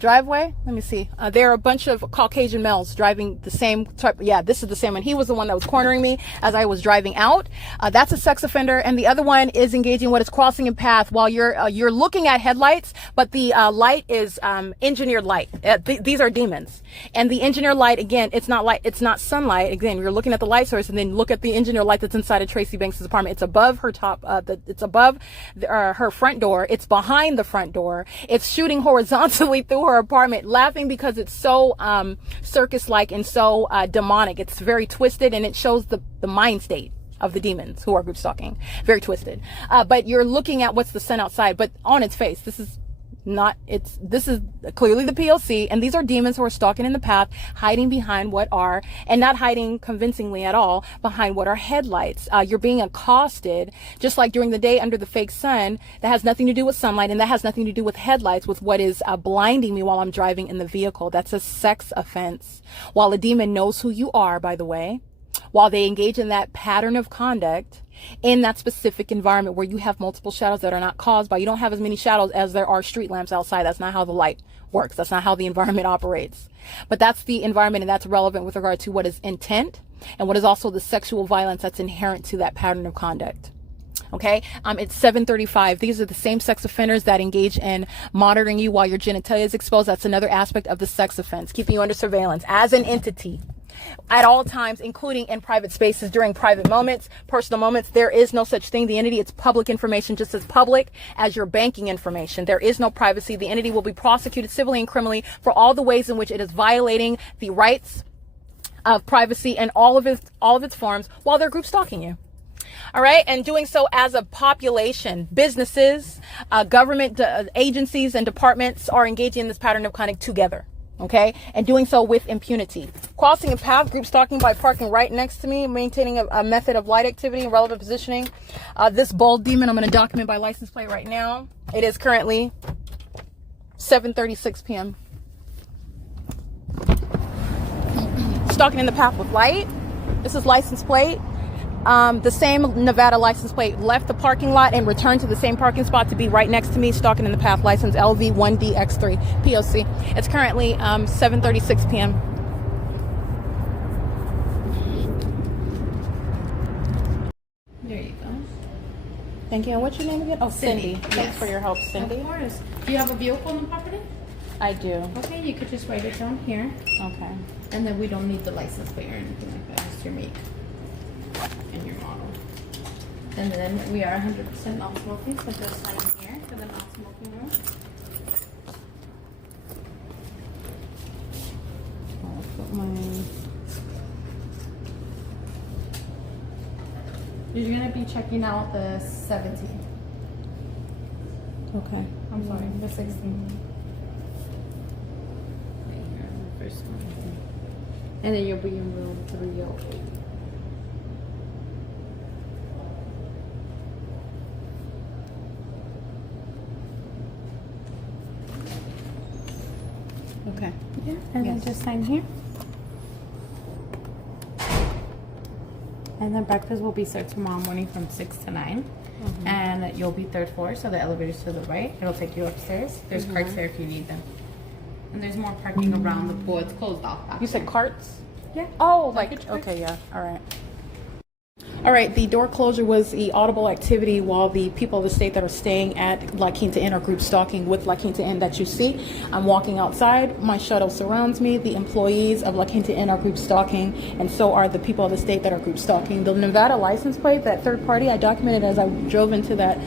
driveway. Let me see. There are a bunch of Caucasian males driving the same type. Yeah, this is the same one. He was the one that was cornering me as I was driving out. That's a sex offender. And the other one is engaging what is crossing a path while you're looking at headlights, but the light is engineered light. These are demons. And the engineered light, again, it's not light. It's not sunlight. Again, you're looking at the light source, and then look at the engineered light that's inside of Tracy Banks' apartment. It's above her top. It's above her front door. It's behind the front door. It's shooting horizontally through her apartment, laughing because it's so circus-like and so demonic. It's very twisted, and it shows the mind state of the demons who are group stalking. Very twisted. But you're looking at what's the sun outside, but on its face, this is clearly the P.O.C, and these are demons who are stalking in the path, hiding behind and not hiding convincingly at all, behind what are headlights. You're being accosted, just like during the day under the fake sun. That has nothing to do with sunlight, and that has nothing to do with headlights, with what is blinding me while I'm driving in the vehicle. That's a sex offense. While a demon knows who you are, by the way, while they engage in that pattern of conduct, in that specific environment where you have multiple shadows that are not caused by, you don't have as many shadows as there are street lamps outside. That's not how the light works. That's not how the environment operates. But that's the environment, and that's relevant with regard to what is intent and what is also the sexual violence that's inherent to that pattern of conduct. Okay, it's 7:35. These are the same sex offenders that engage in monitoring you while your genitalia is exposed. That's another aspect of the sex offense, keeping you under surveillance as an entity at all times, including in private spaces during private moments, personal moments. There is no such thing. The entity, it's public information, just as public as your banking information. There is no privacy. The entity will be prosecuted civilly and criminally for all the ways in which it is violating the rights of privacy and all of its forms while they're group stalking you. All right. And doing so as a population. Businesses, government agencies and departments are engaging in this pattern of conduct together. Okay. And doing so with impunity. Crossing a path, group stalking by parking right next to me, maintaining a method of light activity and relevant positioning. This bold demon, I'm going to document by license plate right now. It is currently 7:36 p.m. Stalking in the path with light. This is license plate. The same Nevada license plate left the parking lot and returned to the same parking spot to be right next to me, stalking in the path, license LV1DX3 P.O.C. It's currently 7:36 p.m. Thank you. And what's your name again? Oh, Cindy. Thanks Yes. for your help, Cindy. Of course. Do you have a vehicle on the property? I do. Okay, you could just write it down here. Okay. And then we don't need the license plate or anything like that. Just your make and your model. And then we are 100% non-smoking, so just sign here for the non-smoking room. I'll put my... You're gonna be checking out the 17th. Okay. I'm sorry, the 16th. Right here, the first one. And then you'll be in room 308. Okay. Yeah, and then just sign here. And then breakfast will be served tomorrow morning from 6 to 9. And you'll be third floor, so the elevator's to the right. It'll take you upstairs. There's carts there if you need them. And there's more parking around the pool. It's closed off. You said carts? Yeah. Oh, like, Luggage carts. okay, yeah. All right. All right, the door closure was the audible activity while the people of the state that are staying at La Quinta Inn are group stalking with La Quinta Inn that you see. I'm walking outside. My shuttle surrounds me. The employees of La Quinta Inn are group stalking, and so are the people of the state that are group stalking. The Nevada license plate, that third party, I documented as I drove into that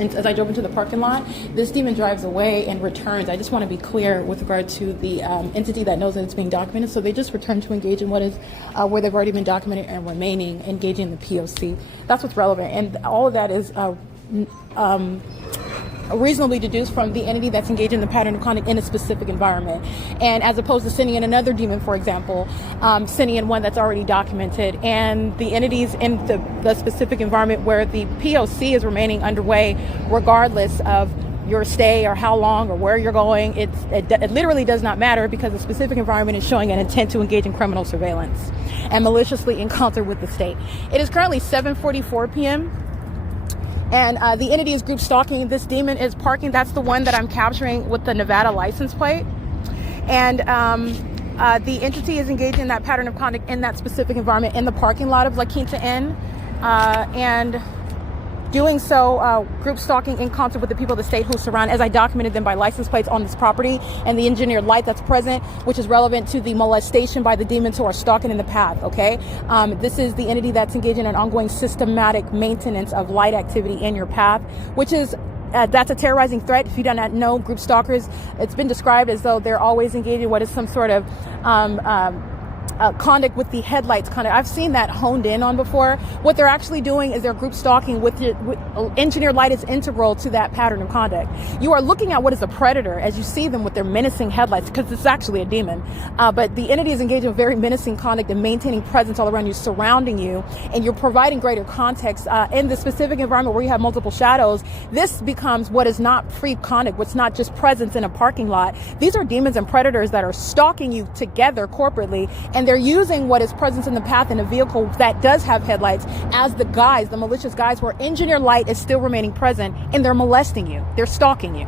as I drove into the parking lot. This demon drives away and returns. I just want to be clear with regard to the entity that knows that it's being documented. So they just return to engage in what is where they've already been documented and remaining engaging in the P.O.C. That's what's relevant, and all of that is reasonably deduced from the entity that's engaged in the pattern of conduct in a specific environment. And as opposed to sending in another demon, for example, sending in one that's already documented, and the entities in the specific environment where the P.O.C. is remaining underway, regardless of your stay or how long or where you're going, it literally does not matter, because the specific environment is showing an intent to engage in criminal surveillance and maliciously in concert with the state. It is currently 7:44 p.m. And the entity is group stalking. This demon is parking. That's the one that I'm capturing with the Nevada license plate. And the entity is engaging in that pattern of conduct in that specific environment in the parking lot of La Quinta Inn. And doing so, group stalking in concert with the people of the state who surround, as I documented them by license plates on this property and the engineered light that's present, which is relevant to the molestation by the demons who are stalking in the path, okay? This is the entity that's engaging in ongoing systematic maintenance of light activity in your path, which is that's a terrorizing threat. If you do not know, group stalkers, it's been described as though they're always engaging in what is some sort of conduct with the headlights conduct. I've seen that honed in on before. What they're actually doing is they're group stalking with engineered light is integral to that pattern of conduct. You are looking at what is a predator as you see them with their menacing headlights, because it's actually a demon. But the entity is engaged in very menacing conduct and maintaining presence all around you, surrounding you, and you're providing greater context in the specific environment where you have multiple shadows. This becomes what is not free conduct, what's not just presence in a parking lot. These are demons and predators that are stalking you together corporately, and they're using what is presence in the path in a vehicle that does have headlights as the guise, the malicious guise, where engineered light is still remaining present, and they're molesting you. They're stalking you.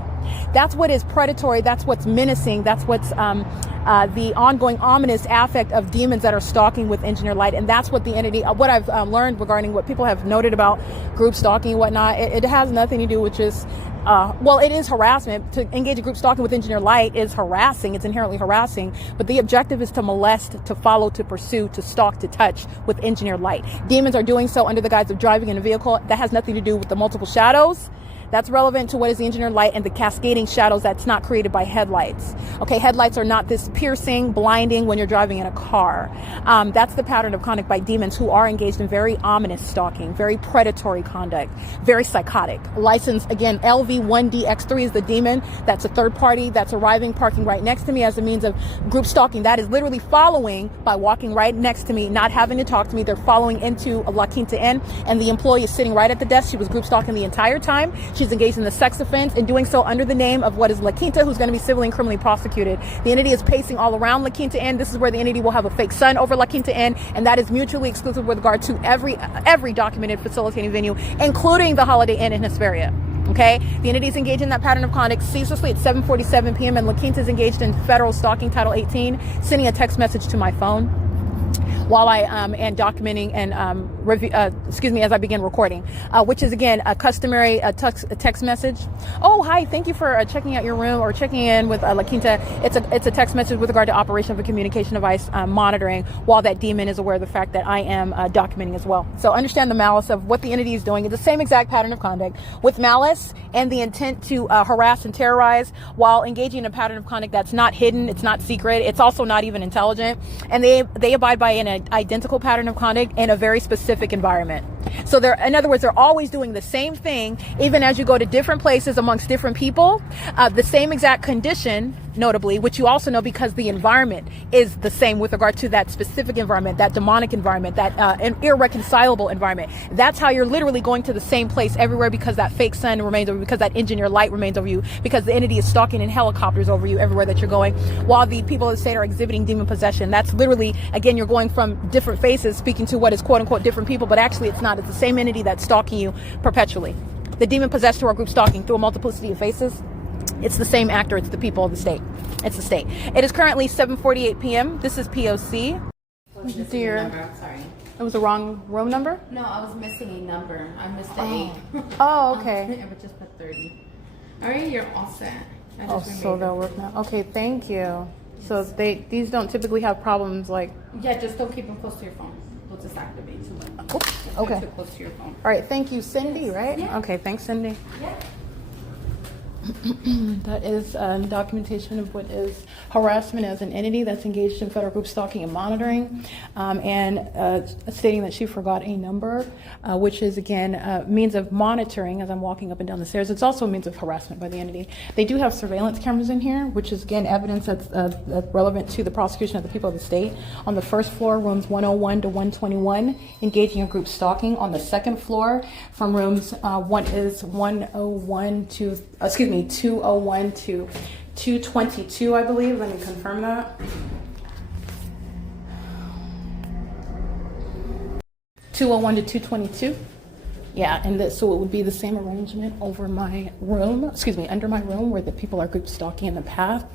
That's what is predatory. That's what's menacing. That's what's the ongoing ominous affect of demons that are stalking with engineered light. And that's what the entity, what I've learned regarding what people have noted about group stalking and whatnot, it has nothing to do with just well, it is harassment. To engage in group stalking with engineered light is harassing. It's inherently harassing. But the objective is to molest, to follow, to pursue, to stalk, to touch with engineered light. Demons are doing so under the guise of driving in a vehicle. That has nothing to do with the multiple shadows. That's relevant to what is the engineered light and the cascading shadows that's not created by headlights. Okay, headlights are not this piercing, blinding when you're driving in a car. That's the pattern of conduct by demons who are engaged in very ominous stalking, very predatory conduct, very psychotic. License, again, LV1DX3 is the demon. That's a third party that's arriving, parking right next to me as a means of group stalking. That is literally following by walking right next to me, not having to talk to me. They're following into a La Quinta Inn, and the employee is sitting right at the desk. She was group stalking the entire time. She's engaged in the sex offense and doing so under the name of what is La Quinta, who's going to be civilly and criminally prosecuted. The entity is pacing all around La Quinta Inn. This is where the entity will have a fake sun over La Quinta Inn, and that is mutually exclusive with regard to every documented facilitating venue, including the Holiday Inn in Hesperia. Okay, the entity is engaged in that pattern of conduct ceaselessly at 7:47 p.m. and La Quinta is engaged in federal stalking, Title 18, sending a text message to my phone. while I am documenting and as I begin recording, which is again a customary text message. Oh, hi, thank you for checking out your room or checking in with La Quinta. It's a text message with regard to operation of a communication device monitoring while that demon is aware of the fact that I am documenting as well. So understand the malice of what the entity is doing. It's the same exact pattern of conduct with malice and the intent to harass and terrorize while engaging in a pattern of conduct that's not hidden, it's not secret, it's also not even intelligent, and they abide by an identical pattern of conduct in a very specific environment. So in other words, they're always doing the same thing, even as you go to different places amongst different people, the same exact condition, notably, which you also know because the environment is the same with regard to that specific environment, that demonic environment, that an irreconcilable environment. That's how you're literally going to the same place everywhere, because that fake sun remains over you, because that engineer light remains over you, because the entity is stalking in helicopters over you everywhere that you're going, while the people of the state are exhibiting demon possession. That's literally, again, you're going from different faces speaking to what is quote unquote different people, but actually it's not. It's the same entity that's stalking you perpetually. The demon possessed through our group stalking through a multiplicity of faces. It's the same actor. It's the people of the state. It's the state. It is currently 7:48 p.m. This is P.O.C. Dear, I'm sorry. it was the wrong room number? No, I was missing a number. I missed the 8. Oh, okay. I would just put 30. All right, you're all set. I Oh, just so remade they'll it. work now. Okay, thank you. So these don't typically have problems like. Yeah, just don't keep them close to your phone. They'll just activate too much. Oops, Just okay. Too close to your phone. All right, thank you, Cindy. Right? Yeah. Okay, thanks, Cindy. Yeah. That is documentation of what is harassment as an entity that's engaged in federal group stalking and monitoring, and stating that she forgot a number, which is again means of monitoring as I'm walking up and down the stairs. It's also a means of harassment by the entity. They do have surveillance cameras in here, which is again evidence that's relevant to the prosecution of the people of the state. On the first floor, rooms 101 to 121, engaging in group stalking. On the second floor, from rooms 101 to 201 to 222, I believe. Let me confirm that. 201 to 222. Yeah, and so it would be the same arrangement over my room, under my room where the people are group stalking in the path.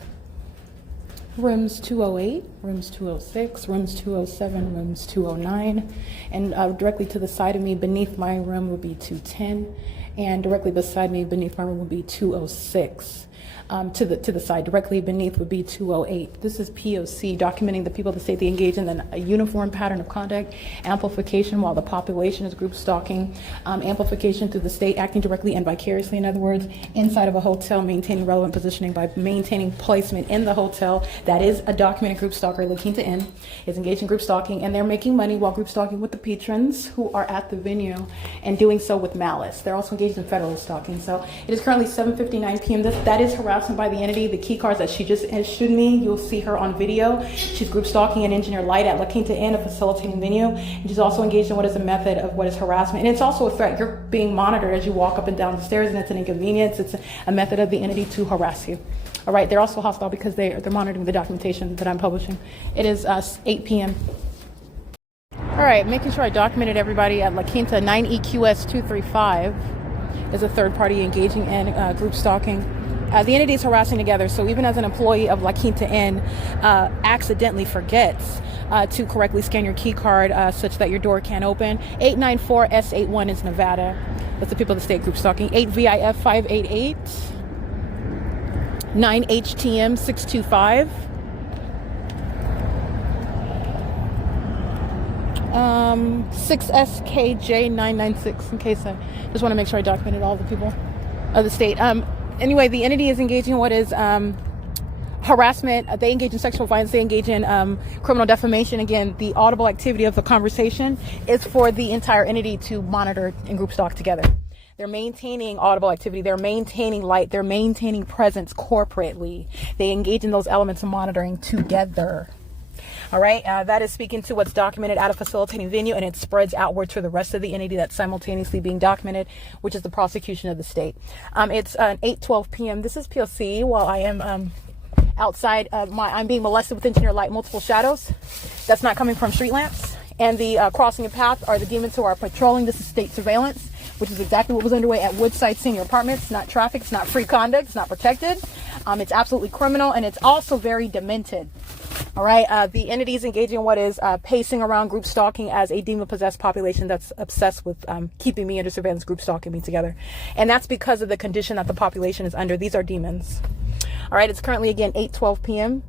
Rooms 208, rooms 206, rooms 207, rooms 209, and directly to the side of me beneath my room would be 210, and directly beside me beneath my room would be 206. To the side directly beneath would be 208. This is P.O.C. documenting the people of the state. They engage in a uniform pattern of conduct, amplification while the population is group stalking, amplification through the state acting directly and vicariously, in other words, inside of a hotel, maintaining relevant positioning by maintaining placement in the hotel. That is a documented group stalker. La Quinta Inn is engaged in group stalking, and they're making money while group stalking with the patrons who are at the venue, and doing so with malice. They're also engaged in federal stalking. So it is currently 7:59 p.m. That is harassment by the entity. The key cards that she just issued me, you'll see her on video. She's group stalking an engineer light at La Quinta Inn, a facilitating venue, and she's also engaged in what is a method of what is harassment. And it's also a threat. You're being monitored as you walk up and down the stairs, and it's an inconvenience. It's a method of the entity to harass you. All right, they're also hostile because they're monitoring the documentation that I'm publishing. It is 8 p.m. All right, making sure I documented everybody at La Quinta. 9EQS 235 is a third party engaging in group stalking. The entity is harassing together, so even as an employee of La Quinta Inn accidentally forgets to correctly scan your key card such that your door can't open. 894S81 is Nevada. That's the people of the state group stalking. 8VIF 588. 9HTM 625. 6SKJ 996, in case I just want to make sure I documented all the people of the state. Anyway, the entity is engaging in what is harassment. They engage in sexual violence. They engage in criminal defamation. Again, the audible activity of the conversation is for the entire entity to monitor and group stalk together. They're maintaining audible activity. They're maintaining light. They're maintaining presence corporately. They engage in those elements of monitoring together. All right, that is speaking to what's documented at a facilitating venue, and it spreads outward to the rest of the entity that's simultaneously being documented, which is the prosecution of the state. It's 8:12 p.m. This is P.O.C. while I am outside. I'm being molested with engineer light, multiple shadows. That's not coming from street lamps. And the crossing a path are the demons who are patrolling. This is state surveillance, which is exactly what was underway at Woodside Senior Apartments. It's not traffic. It's not free conduct. It's not protected. It's absolutely criminal, and it's also very demented. All right, the entity is engaging in what is pacing around group stalking as a demon-possessed population that's obsessed with keeping me under surveillance, group stalking me together. And that's because of the condition that the population is under. These are demons. All right, it's currently, again, 8:12 p.m.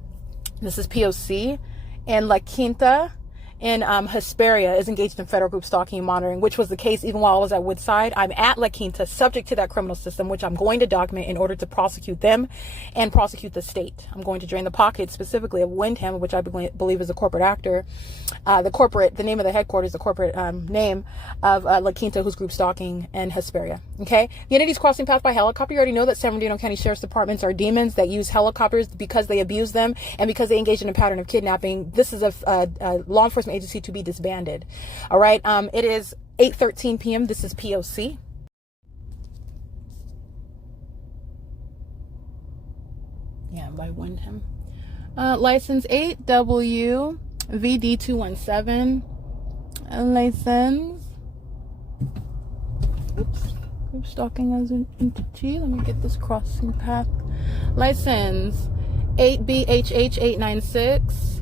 This is P.O.C. and LAQUINTA in HESPERIA is engaged in federal group stalking and monitoring, which was the case even while I was at WOODSIDE. I'm at LAQUINTA, subject to that criminal system, which I'm going to document in order to prosecute them and prosecute the state. I'm going to drain the pockets specifically of WYNDHAM, which I believe is a corporate actor. The name of the headquarters, the corporate name of LAQUINTA, who's group stalking in HESPERIA. Okay, the entity's crossing path by helicopter. You already know that San Bernardino County Sheriff's Departments are demons that use helicopters because they abuse them and because they engage in a pattern of kidnapping. This is a law enforcement agency to be disbanded. All right, it is 8:13 p.m. This is P.O.C. Yeah, by WYNDHAM. License 8WVD217. License. Oops. Group stalking as an entity. Let me get this crossing path. License 8BHH896.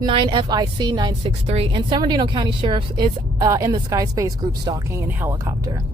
9FIC 963, and San Bernardino County Sheriff is in the sky space group stalking in helicopter.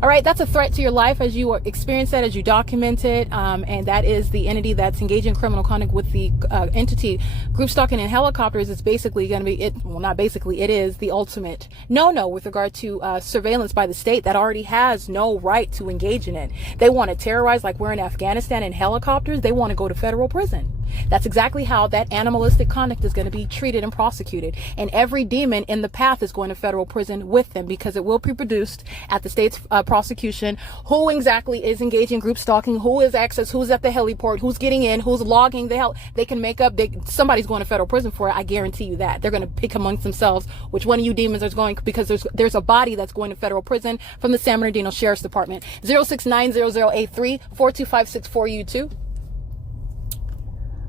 All right, that's a threat to your life as you experience that, as you document it, and that is the entity that's engaging in criminal conduct with the entity. Group stalking in helicopters is basically going to be, not basically, it is the ultimate no with regard to surveillance by the state that already has no right to engage in it. They want to terrorize like we're in Afghanistan in helicopters. They want to go to federal prison. That's exactly how that animalistic conduct is going to be treated and prosecuted. And every demon in the path is going to federal prison with them, because it will be produced at the state's prosecution who exactly is engaging in group stalking, who is access, who's at the heliport, who's getting in, who's logging the hell. They can make up, somebody's going to federal prison for it. I guarantee you that. They're going to pick amongst themselves which one of you demons is going, because there's a body that's going to federal prison from the San Bernardino Sheriff's Department. 0690083 42564U2.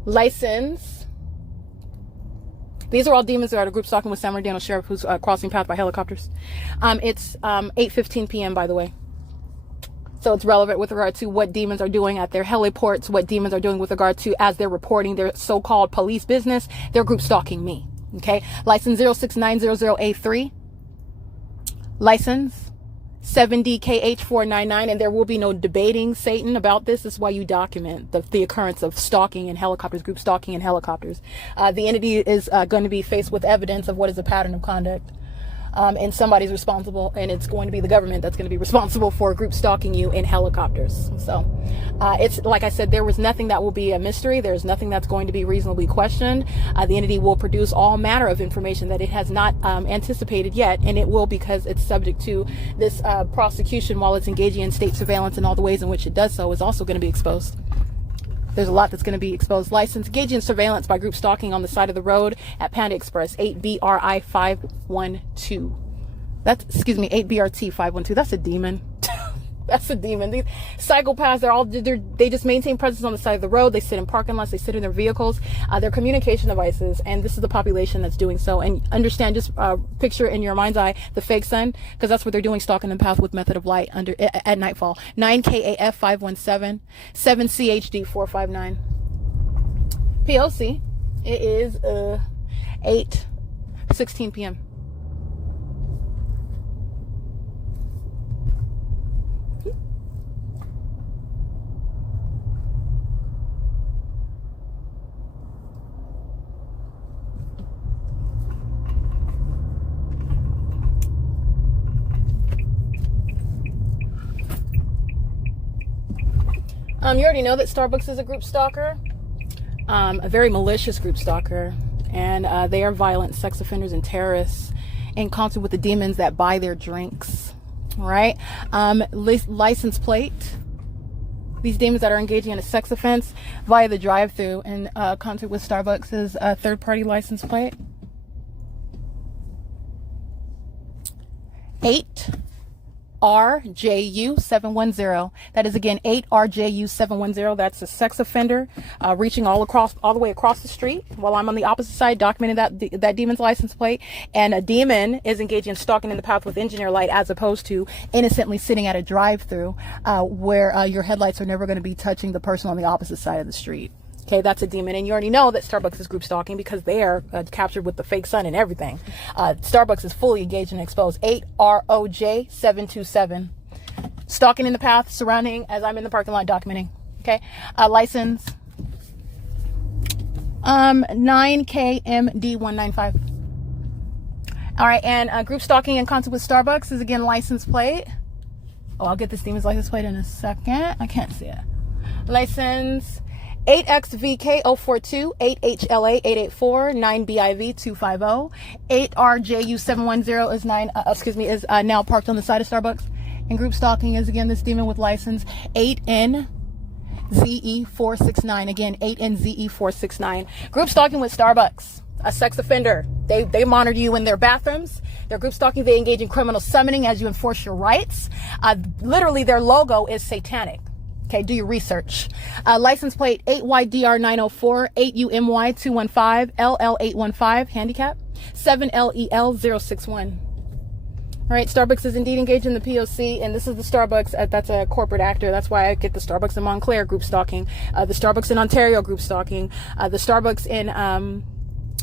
License. These are all demons that are group stalking with San Bernardino Sheriff, who's crossing path by helicopters. It's 8:15 p.m. by the way. So it's relevant with regard to what demons are doing at their heliports, what demons are doing with regard to, as they're reporting their so-called police business, they're group stalking me. Okay. License 0690083. License 7DKH499, and there will be no debating, Satan, about this. This is why you document the occurrence of stalking in helicopters, group stalking in helicopters. The entity is going to be faced with evidence of what is a pattern of conduct. And somebody's responsible, and it's going to be the government that's going to be responsible for group stalking you in helicopters. So it's like I said, there was nothing that will be a mystery. There's nothing that's going to be reasonably questioned. The entity will produce all manner of information that it has not anticipated yet, and it will, because it's subject to this prosecution while it's engaging in state surveillance, and all the ways in which it does so is also going to be exposed. There's a lot that's going to be exposed. License engaging in surveillance by group stalking on the side of the road at Panda Express 8BRI512. That's, 8BRT 512. That's a demon. That's a demon. These psychopaths, they just maintain presence on the side of the road. They sit in parking lots. They sit in their vehicles. They're communication devices, and this is the population that's doing so. And understand, just picture in your mind's eye the fake sun, because that's what they're doing, stalking the path with method of light at nightfall. 9KAF 517, 7CHD 459. P.O.C. It is 8:16 p.m. You already know that Starbucks is a group stalker, a very malicious group stalker, and they are violent sex offenders and terrorists in concert with the demons that buy their drinks, right? License plate. These demons that are engaging in a sex offense via the drive-thru in concert with Starbucks is a third-party license plate. 8 8RJU710. That is again 8RJU710. That's a sex offender reaching all the way across the street while I'm on the opposite side documenting that demon's license plate. And a demon is engaging in stalking in the path with engineer light, as opposed to innocently sitting at a drive-through where your headlights are never going to be touching the person on the opposite side of the street. Okay, that's a demon, and you already know that Starbucks is group stalking because they are captured with the fake sun and everything. Starbucks is fully engaged and exposed. 8ROJ727. Stalking in the path surrounding as I'm in the parking lot documenting. Okay, license 9KMD195. All right, and group stalking in concert with Starbucks is again license plate. Oh, I'll get this demon's license plate in a second. I can't see it. License 8XVK042, 8HLA884, 9BIV250, 8RJU710 is now parked on the side of Starbucks. And group stalking is again this demon with license 8NZE469. Again, 8NZE469. Group stalking with Starbucks. A sex offender. They monitor you in their bathrooms. They're group stalking. They engage in criminal summoning as you enforce your rights. Literally, their logo is satanic. Okay, do your research. License plate 8YDR904, 8UMY215, LL815, handicap, 7LEL061. All right, Starbucks is indeed engaged in the P.O.C, and this is the Starbucks, that's a corporate actor. That's why I get the Starbucks in Montclair group stalking, the Starbucks in Ontario group stalking, the Starbucks in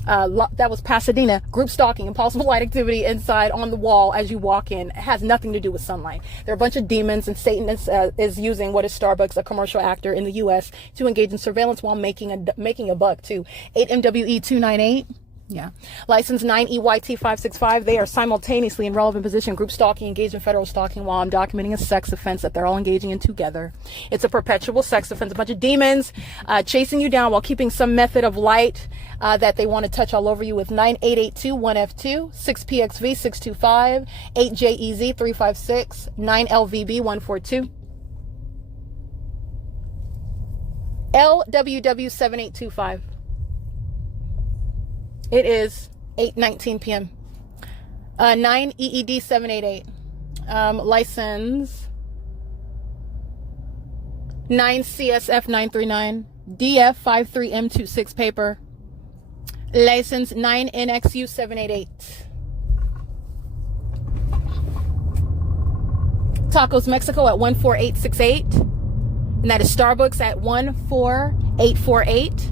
that was Pasadena, group stalking, impossible light activity inside on the wall as you walk in. It has nothing to do with sunlight. There are a bunch of demons, and Satan is using what is Starbucks, a commercial actor in the U.S., to engage in surveillance while making a buck too. 8MWE298. Yeah. License 9EYT565. They are simultaneously in relevant position, group stalking, engaged in federal stalking while I'm documenting a sex offense that they're all engaging in together. It's a perpetual sex offense. A bunch of demons chasing you down while keeping some method of light that they want to touch all over you with. 98821F2, 6PXV625, 8JEZ356, 9LVB142. LWW7825. It is 8:19 p.m. 9EED788. License 9CSF939. DF53M26 paper. License 9NXU788. Tacos Mexico at 14868. And that is Starbucks at 14848.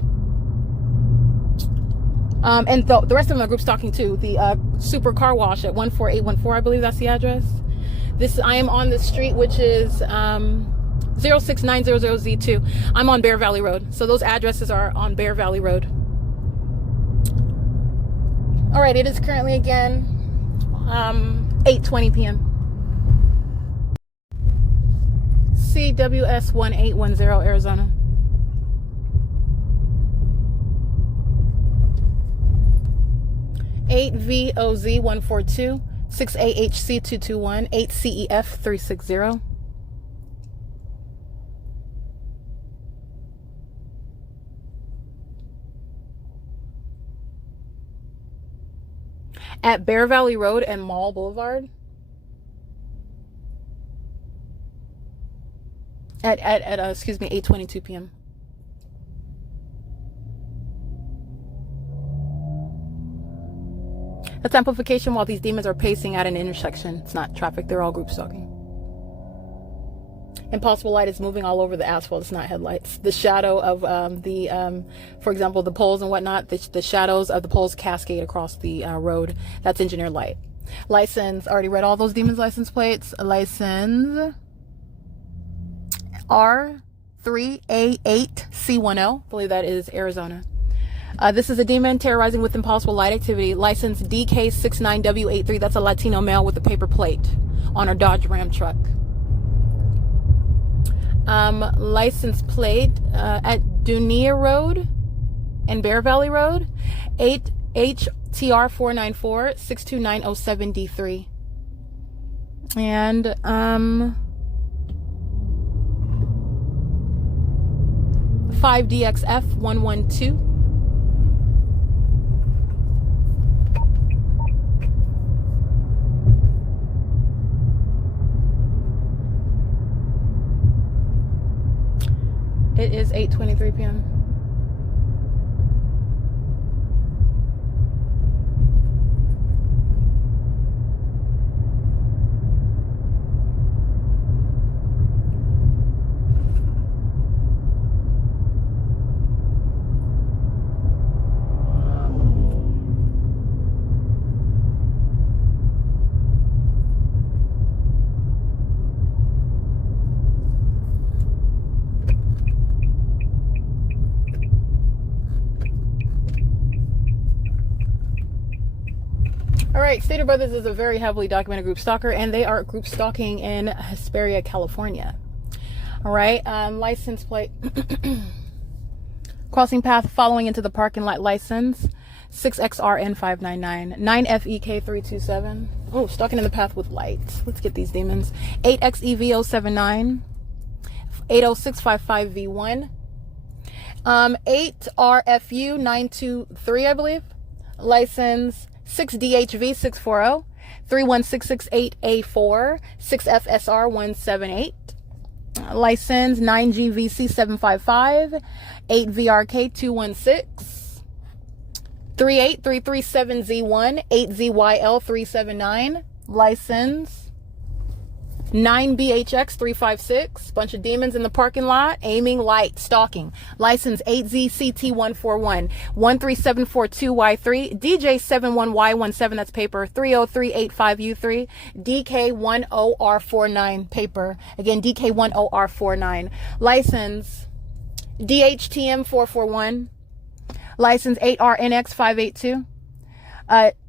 And the rest of them are group stalking too. The Super Car Wash at 14814, I believe that's the address. I am on the street, which is 06900Z2. I'm on Bear Valley Road. So those addresses are on Bear Valley Road. All right, it is currently again 8:20 p.m. CWS1810, Arizona. Eight VOZ142, 6AHC221, 8CEF360. At Bear Valley Road and Mall Boulevard. At 8:22 p.m. That's amplification while these demons are pacing at an intersection. It's not traffic. They're all group stalking. Impossible light is moving all over the asphalt. It's not headlights. The shadow of for example, the poles and whatnot, the shadows of the poles cascade across the road. That's engineered light. License, already read all those demons' license plates. License R3A8C10. I believe that is Arizona. This is a demon terrorizing with impossible light activity. License DK69W83. That's a Latino male with a paper plate on a Dodge Ram truck. License plate at Dunia Road and Bear Valley Road. 8HTR494 62907D3. And 5DXF112. It is 8:23 p.m. All right, Stater Brothers is a very heavily documented group stalker, and they are group stalking in Hesperia, California. All right, license plate, crossing path following into the parking lot license, 6XRN599, 9FEK327. Oh, stalking in the path with lights. Let's get these demons. 8XEV079, 80655V1, 8RFU923, I believe. License 6DHV640, 31668A4, 6FSR178. License 9GVC755, 8VRK216, 38337Z1, 8ZYL379. License 9BHX356, bunch of demons in the parking lot, aiming light, stalking. License 8ZCT141, 13742Y3, DJ71Y17, that's paper, 30385U3, DK10R49, paper. Again, DK10R49. License DHTM441, license 8RNX582,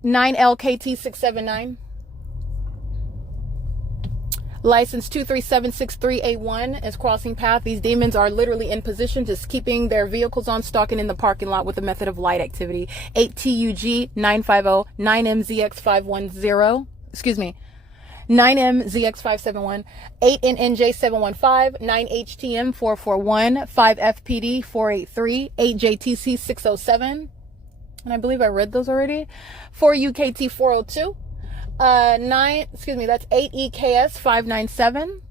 9LKT679. License 23763A1 is crossing path. These demons are literally in position, just keeping their vehicles on, stalking in the parking lot with the method of light activity. 8TUG950, 9MZX510, excuse me, 9MZX571, 8NNJ715, 9HTM441, 5FPD483, 8JTC607, and I believe I read those already, 4UKT402. That's 8EKS597,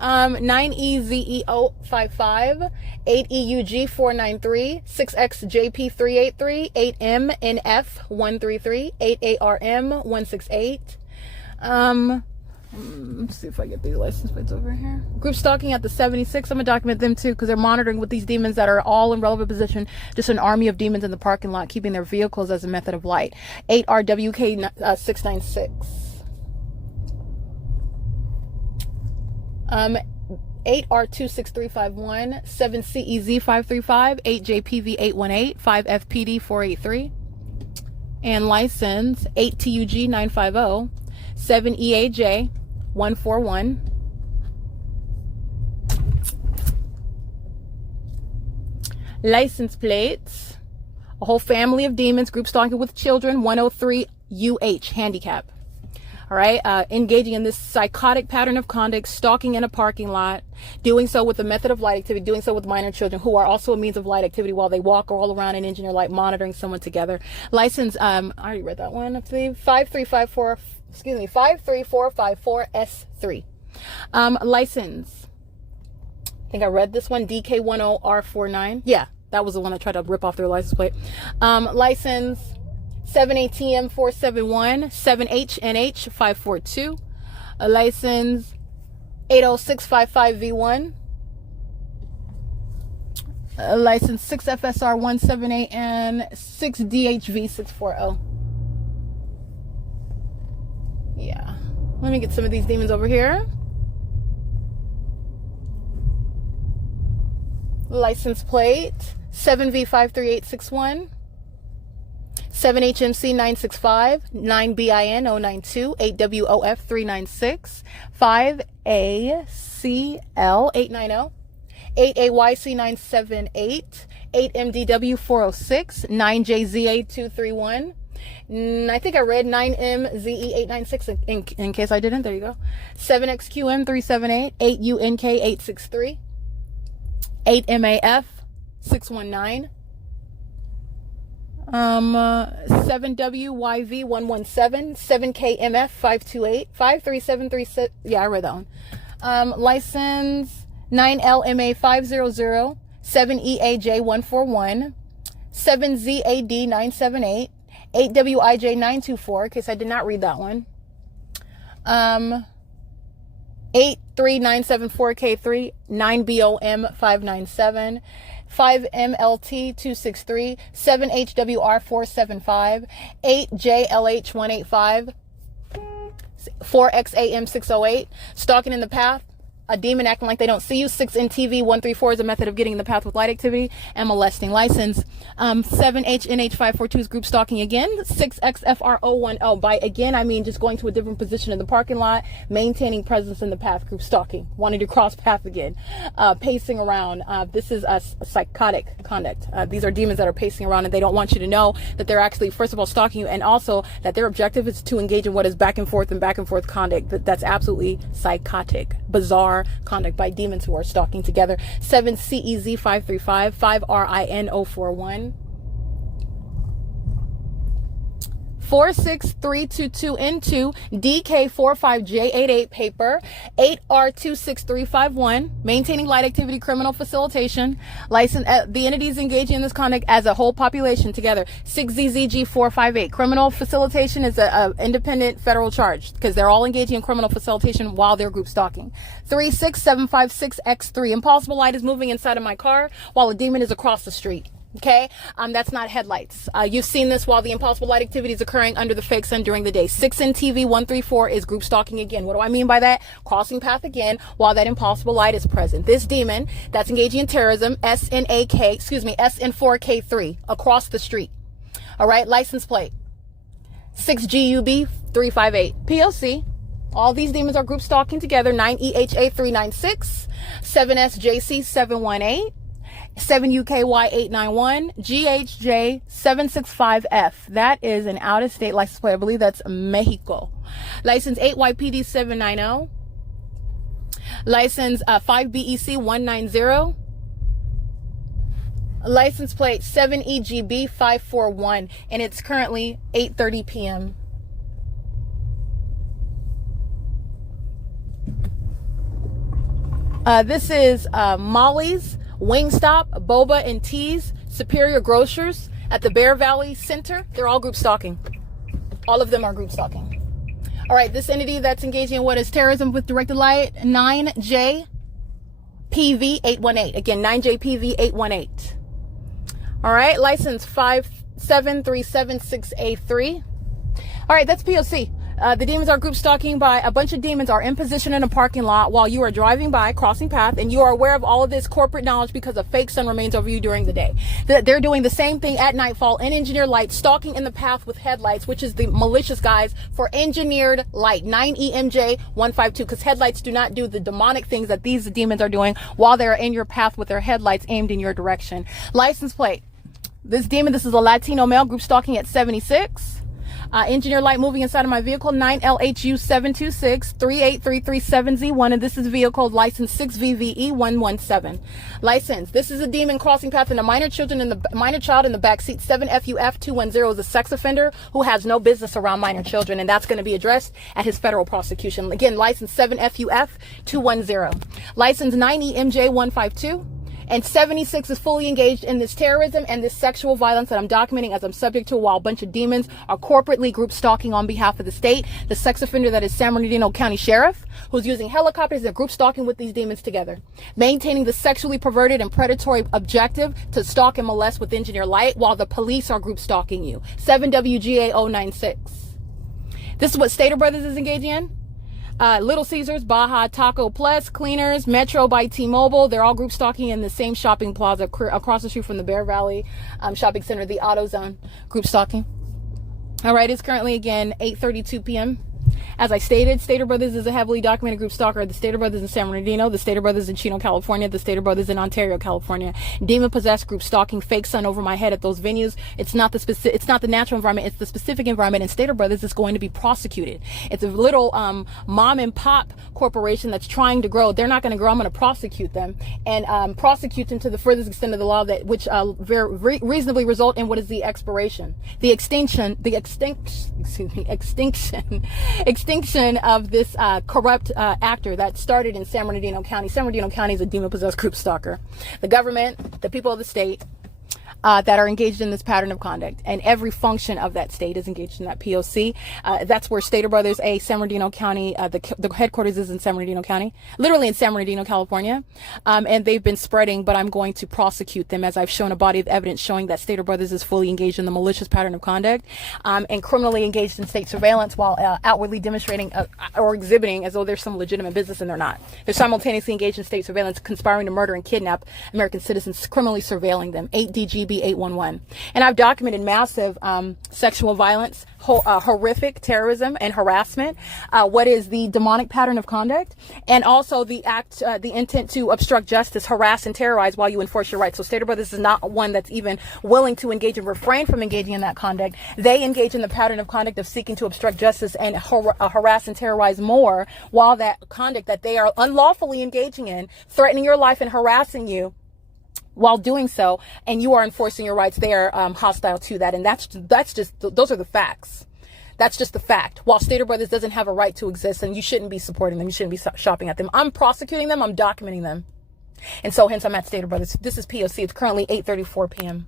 9EZEO55, 8EUG493, 6XJP383, 8MNF133, 8ARM168. Let's see if I get these license plates over here. Group stalking at the 76. I'm gonna document them too, because they're monitoring with these demons that are all in relevant position. Just an army of demons in the parking lot, keeping their vehicles as a method of light. 8RWK696. 8R26351, 7CEZ535, 8JPV818, 5FPD483. And license 8TUG950, 7EAJ141. License plates, a whole family of demons, group stalking with children, 103UH, handicap. All right, engaging in this psychotic pattern of conduct, stalking in a parking lot, doing so with the method of light activity, doing so with minor children who are also a means of light activity while they walk all around and engineer light, monitoring someone together. License, I already read that one, I believe, 53454S3. License, I think I read this one, DK10R49. Yeah, that was the one I tried to rip off their license plate. License 7ATM471, 7HNH542. A license 80655V1. A license 6FSR178 and 6DHV640. Yeah. Let me get some of these demons over here. License plate 7V53861. 7HMC965, 9BIN092, 8WOF396, 5ACL890, 8AYC978, 8MDW406, 9JZA231. I think I read 9MZE896 in case I didn't. There you go. 7XQM378, 8UNK863, 8MAF619. 7WYV117, 7KMF528, 53736. Yeah, I read that one. License 9LMA500, 7EAJ141, 7ZAD978, 8WIJ924, in case I did not read that one. 83974K3, 9BOM597, 5MLT263, 7HWR475, 8JLH185, 4XAM608, stalking in the path, a demon acting like they don't see you, 6NTV134 is a method of getting in the path with light activity, and molesting. License 7HNH542 is group stalking again, 6XFR010. By again, I mean just going to a different position in the parking lot, maintaining presence in the path, group stalking, wanting to cross path again, pacing around. This is a psychotic conduct. These are demons that are pacing around, and they don't want you to know that they're actually, first of all, stalking you, and also that their objective is to engage in what is back and forth conduct. That's absolutely psychotic, bizarre conduct by demons who are stalking together. 7CEZ535, 5RIN041, 46322N2, DK45J88 paper, 8R26351, maintaining light activity, criminal facilitation, license. The entities engaging in this conduct as a whole population together. 6ZZG458, criminal facilitation is a independent federal charge because they're all engaging in criminal facilitation while they're group stalking. 36756X3, impossible light is moving inside of my car while a demon is across the street. Okay, that's not headlights. You've seen this while the impossible light activity is occurring under the fake sun during the day. 6NTV134 is group stalking again. What do I mean by that? Crossing path again while that impossible light is present. This demon that's engaging in terrorism, SN4K3, across the street. All right, license plate 6GUB358, P.O.C. All these demons are group stalking together. 9EHA396, 7SJC718, 7UKY891, GHJ765F. That is an out-of-state license plate. I believe that's Mexico. License 8YPD790. License 5BEC190. License plate 7EGB541. And it's currently 8:30 p.m. This is Molly's, Wingstop, Boba and Teas, Superior Grocers at the Bear Valley Center. They're all group stalking. All of them are group stalking. All right, this entity that's engaging in what is terrorism with directed light, 9JPV818. Again, 9JPV818. All right, license 57376A3. All right, that's P.O.C. The demons are group stalking by a bunch of demons are in position in a parking lot while you are driving by, crossing path, and you are aware of all of this corporate knowledge because a fake sun remains over you during the day. They're doing the same thing at nightfall in engineered light, stalking in the path with headlights, which is the malicious guise for engineered light, 9EMJ152, because headlights do not do the demonic things that these demons are doing while they're in your path with their headlights aimed in your direction. License plate. This demon, this is a Latino male, group stalking at 76. Engineer light moving inside of my vehicle, 9LHU726, 38337Z1, and this is vehicle license 6VVE117. License. This is a demon crossing path and a minor child in the back seat. 7FUF210 is a sex offender who has no business around minor children, and that's going to be addressed at his federal prosecution. Again, license 7FUF210. License 9EMJ152. And 76 is fully engaged in this terrorism and this sexual violence that I'm documenting as I'm subject to while a bunch of demons are corporately group stalking on behalf of the state. The sex offender that is San Bernardino County Sheriff, who's using helicopters and group stalking with these demons together. Maintaining the sexually perverted and predatory objective to stalk and molest with engineer light while the police are group stalking you. 7WGA096. This is what Stater Brothers is engaging in. Little Caesars, Baja Taco Plus, Cleaners, Metro by T-Mobile. They're all group stalking in the same shopping plaza across the street from the Bear Valley Shopping Center, the AutoZone, group stalking. All right, it's currently, again, 8:32 p.m. As I stated, Stater Brothers is a heavily documented group stalker. The Stater Brothers in San Bernardino, the Stater Brothers in Chino, California, the Stater Brothers in Ontario, California. Demon-possessed group stalking, fake sun over my head at those venues. It's not the natural environment, it's the specific environment, and Stater Brothers is going to be prosecuted. It's a little mom and pop corporation that's trying to grow. They're not going to grow. I'm going to prosecute them and prosecute them to the furthest extent of the law, that which very reasonably result in what is the extinction extinction of this corrupt actor that started in San Bernardino County. San Bernardino County is a demon-possessed group stalker. The government, the people of the state, that are engaged in this pattern of conduct, and every function of that state is engaged in that P.O.C. That's where Stater Brothers, San Bernardino County, the headquarters is in San Bernardino County, literally in San Bernardino, California, and they've been spreading, but I'm going to prosecute them, as I've shown a body of evidence showing that Stater Brothers is fully engaged in the malicious pattern of conduct, and criminally engaged in state surveillance while outwardly demonstrating or exhibiting as though there's some legitimate business, and they're not. They're simultaneously engaged in state surveillance, conspiring to murder and kidnap American citizens, criminally surveilling them. 8 DGB 811. And I've documented massive sexual violence, horrific terrorism and harassment, what is the demonic pattern of conduct, and also the intent to obstruct justice, harass and terrorize while you enforce your rights. So Stater Brothers is not one that's even willing to engage and refrain from engaging in that conduct. They engage in the pattern of conduct of seeking to obstruct justice and harass and terrorize more, while that conduct that they are unlawfully engaging in, threatening your life and harassing you while doing so, and you are enforcing your rights, they are hostile to that. And that's just, those are the facts. That's just the fact. While Stater Brothers doesn't have a right to exist, and you shouldn't be supporting them, you shouldn't be shopping at them. I'm prosecuting them, I'm documenting them. And so hence I'm at Stater Brothers. This is P.O.C. It's currently 8:34 p.m.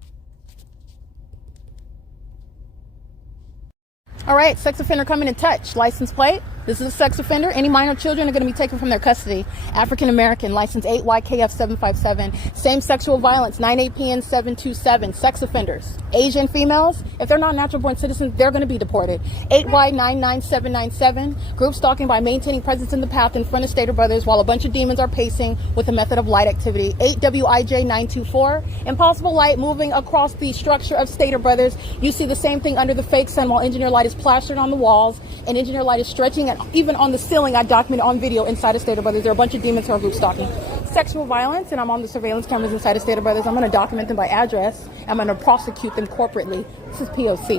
All right, sex offender coming in touch. License plate. This is a sex offender. Any minor children are going to be taken from their custody. African American, license 8YKF757. Same sexual violence, 98PN727. Sex offenders. Asian females, if they're not natural born citizens, they're going to be deported. 8Y99797. Group stalking by maintaining presence in the path in front of Stater Brothers while a bunch of demons are pacing with a method of light activity. 8WIJ924. Impossible light moving across the structure of Stater Brothers. You see the same thing under the fake sun while engineer light is plastered on the walls and engineer light is stretching, and even on the ceiling. I documented on video inside of Stater Brothers. There are a bunch of demons who are group stalking. Sexual violence, and I'm on the surveillance cameras inside of Stater Brothers. I'm going to document them by address. I'm going to prosecute them corporately. This is P.O.C.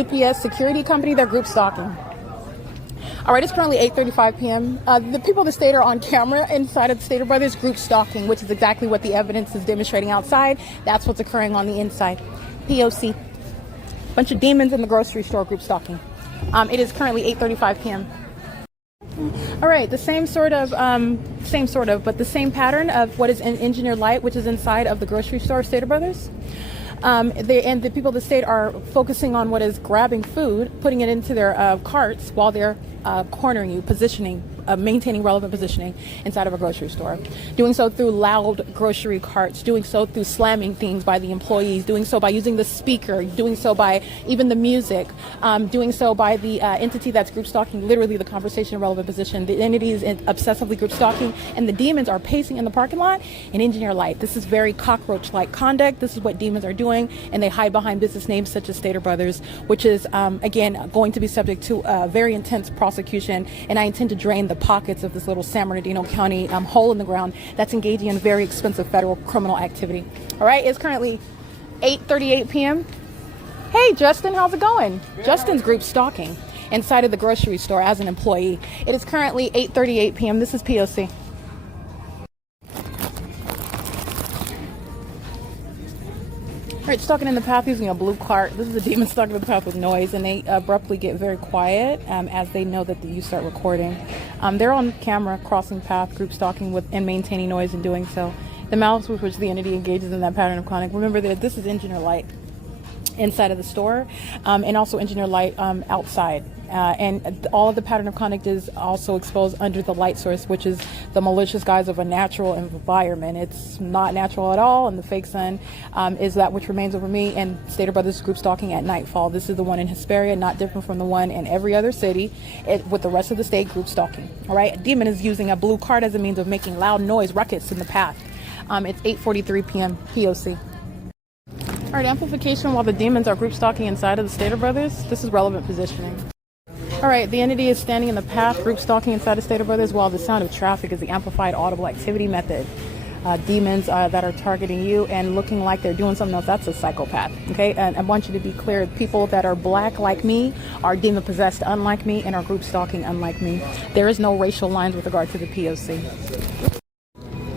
UPS security company, they're group stalking. All right, it's currently 8:35 p.m. The people of the state are on camera inside of the Stater Brothers group stalking, which is exactly what the evidence is demonstrating outside. That's what's occurring on the inside. P.O.C. Bunch of demons in the grocery store group stalking. It is currently 8:35 p.m. All right, the same sort of, but the same pattern of what is in engineered light, which is inside of the grocery store, Stater Brothers. And the people of the state are focusing on what is grabbing food, putting it into their carts while they're cornering you, positioning, maintaining relevant positioning inside of a grocery store. Doing so through loud grocery carts, doing so through slamming things by the employees, doing so by using the speaker, doing so by even the music, doing so by the entity that's group stalking, literally the conversation in relevant position. The entity is obsessively group stalking, and the demons are pacing in the parking lot in engineer light. This is very cockroach-like conduct. This is what demons are doing, and they hide behind business names such as Stater Brothers, which is, again, going to be subject to a very intense prosecution, and I intend to drain the pockets of this little San Bernardino County hole in the ground that's engaging in very expensive federal criminal activity. All right, it's currently 8:38 p.m. Hey, Justin, how's it going? Yeah. Justin's group stalking inside of the grocery store as an employee. It is currently 8:38 p.m. This is P.O.C. All right, stalking in the path using a blue cart. This is a demon stalking in the path with noise, and they abruptly get very quiet as they know that you start recording. They're on camera, crossing path, group stalking with and maintaining noise and doing so. The malice with which the entity engages in that pattern of conduct. Remember that this is engineer light inside of the store, and also engineer light outside. And all of the pattern of conduct is also exposed under the light source, which is the malicious guise of a natural environment. It's not natural at all, and the fake sun is that which remains over me. And Stater Brothers group stalking at nightfall. This is the one in Hesperia, not different from the one in every other city with the rest of the state group stalking. All right, demon is using a blue cart as a means of making loud noise, ruckus in the path. It's 8:43 p.m. P.O.C. All right, amplification while the demons are group stalking inside of the Stater Brothers. This is relevant positioning. All right, the entity is standing in the path, group stalking inside of Stater Brothers, while the sound of traffic is the amplified audible activity method. Demons that are targeting you and looking like they're doing something else, that's a psychopath, okay? And I want you to be clear, people that are black like me are demon possessed unlike me and are group stalking unlike me. There is no racial lines with regard to the P.O.C.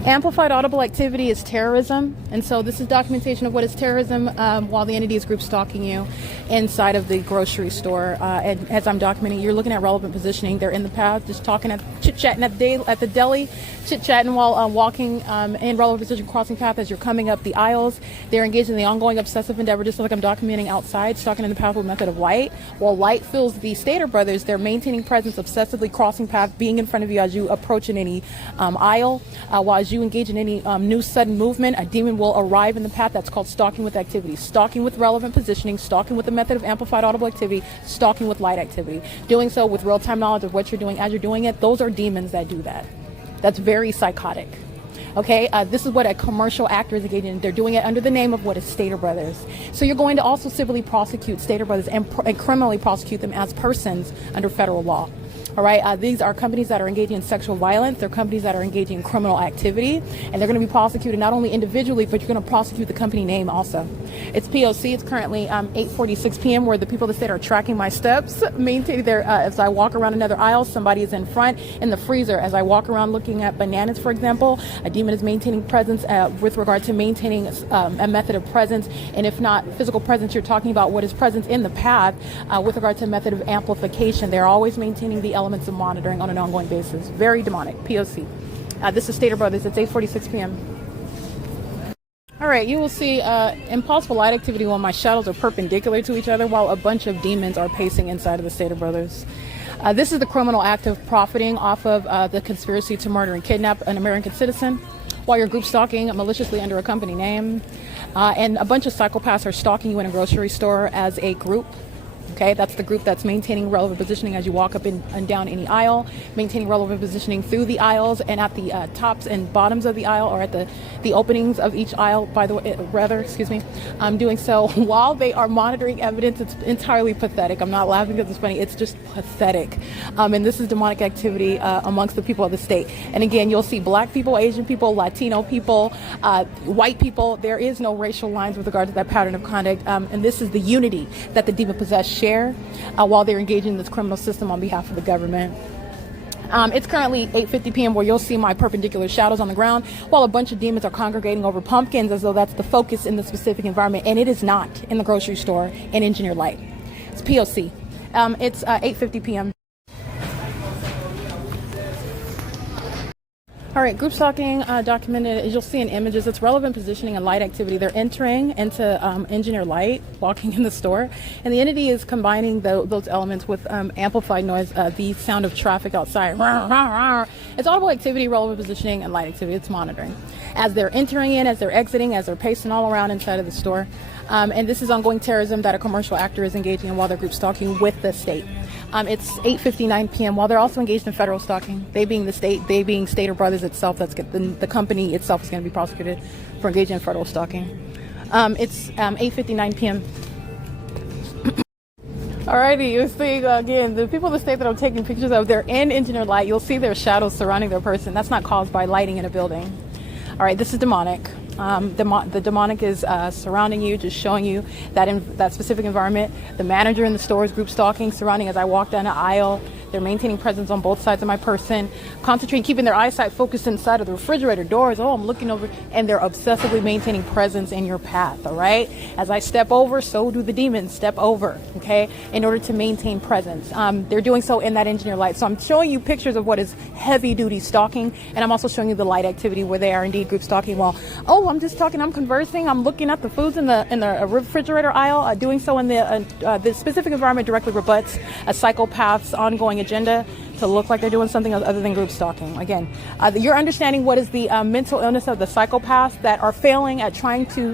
Amplified audible activity is terrorism, and so this is documentation of what is terrorism while the entity is group stalking you inside of the grocery store. And as I'm documenting, you're looking at relevant positioning. They're in the path, just talking, chit-chatting at the deli, chit-chatting while walking in relevant position, crossing path as you're coming up the aisles. They're engaged in the ongoing obsessive endeavor, just like I'm documenting outside, stalking in the path with method of light. While light fills the Stater brothers, they're maintaining presence, obsessively crossing path, being in front of you as you approach in any aisle. While as you engage in any new sudden movement, a demon will arrive in the path. That's called stalking with activity. Stalking with relevant positioning, stalking with the method of amplified audible activity, stalking with light activity. Doing so with real-time knowledge of what you're doing as you're doing it. Those are demons that do that. That's very psychotic. Okay, this is what a commercial actor is engaging in. They're doing it under the name of what is Stater Brothers. So you're going to also civilly prosecute Stater Brothers and criminally prosecute them as persons under federal law. All right, these are companies that are engaging in sexual violence. They're companies that are engaging in criminal activity, and they're going to be prosecuted not only individually, but you're going to prosecute the company name also. It's P.O.C. It's currently 8:46 p.m. where the people of the state are tracking my steps, maintaining their, as I walk around another aisle, somebody is in front in the freezer. As I walk around looking at bananas, for example, a demon is maintaining presence with regard to maintaining a method of presence, and if not physical presence, you're talking about what is presence in the path with regard to method of amplification. They're always maintaining the elements of monitoring on an ongoing basis. Very demonic. P.O.C. This is Stater Brothers. It's 8:46 p.m. All right, you will see impossible light activity while my shadows are perpendicular to each other while a bunch of demons are pacing inside of the Stater Brothers. This is the criminal act of profiting off of the conspiracy to murder and kidnap an American citizen while you're group stalking maliciously under a company name. And a bunch of psychopaths are stalking you in a grocery store as a group. Okay, that's the group that's maintaining relevant positioning as you walk up and down any aisle, maintaining relevant positioning through the aisles and at the tops and bottoms of the aisle, or at the openings of each aisle, by the way, doing so while they are monitoring evidence. It's entirely pathetic. I'm not laughing because it's funny. It's just pathetic. And this is demonic activity amongst the people of the state. And again, you'll see black people, Asian people, Latino people, white people. There is no racial lines with regard to that pattern of conduct. And this is the unity that the demon-possessed share while they're engaging in this criminal system on behalf of the government. It's currently 8:50 p.m. where you'll see my perpendicular shadows on the ground while a bunch of demons are congregating over pumpkins as though that's the focus in the specific environment, and it is not in the grocery store in Engineer Light. It's P.O.C. It's 8:50 p.m. All right, group stalking documented, as you'll see in images, it's relevant positioning and light activity. They're entering into Engineer Light, walking in the store, and the entity is combining those elements with amplified noise, the sound of traffic outside. It's audible activity, relevant positioning, and light activity. It's monitoring. As they're entering in, as they're exiting, as they're pacing all around inside of the store. And this is ongoing terrorism that a commercial actor is engaging in while they're group stalking with the state. It's 8:59 p.m. while they're also engaged in federal stalking. They being the state, they being Stater Brothers itself. That's the company itself is going to be prosecuted for engaging in federal stalking. It's 8:59 p.m. Alrighty, you see again the people of the state that I'm taking pictures of. They're in Engineer Light. You'll see their shadows surrounding their person. That's not caused by lighting in a building. All right, this is demonic. The demonic is surrounding you, just showing you that in that specific environment. The manager in the store is group stalking, surrounding as I walk down the aisle. They're maintaining presence on both sides of my person, concentrating, keeping their eyesight focused inside of the refrigerator doors. Oh, I'm looking over, and they're obsessively maintaining presence in your path, all right? As I step over, so do the demons step over, okay, in order to maintain presence. They're doing so in that Engineer Light. So I'm showing you pictures of what is heavy-duty stalking, and I'm also showing you the light activity where they are indeed group stalking while, oh, I'm just talking, I'm conversing, I'm looking at the foods in the refrigerator aisle. Doing so in the specific environment directly rebuts a psychopath's ongoing agenda to look like they're doing something other than group stalking. Again, you're understanding what is the mental illness of the psychopaths that are failing at trying to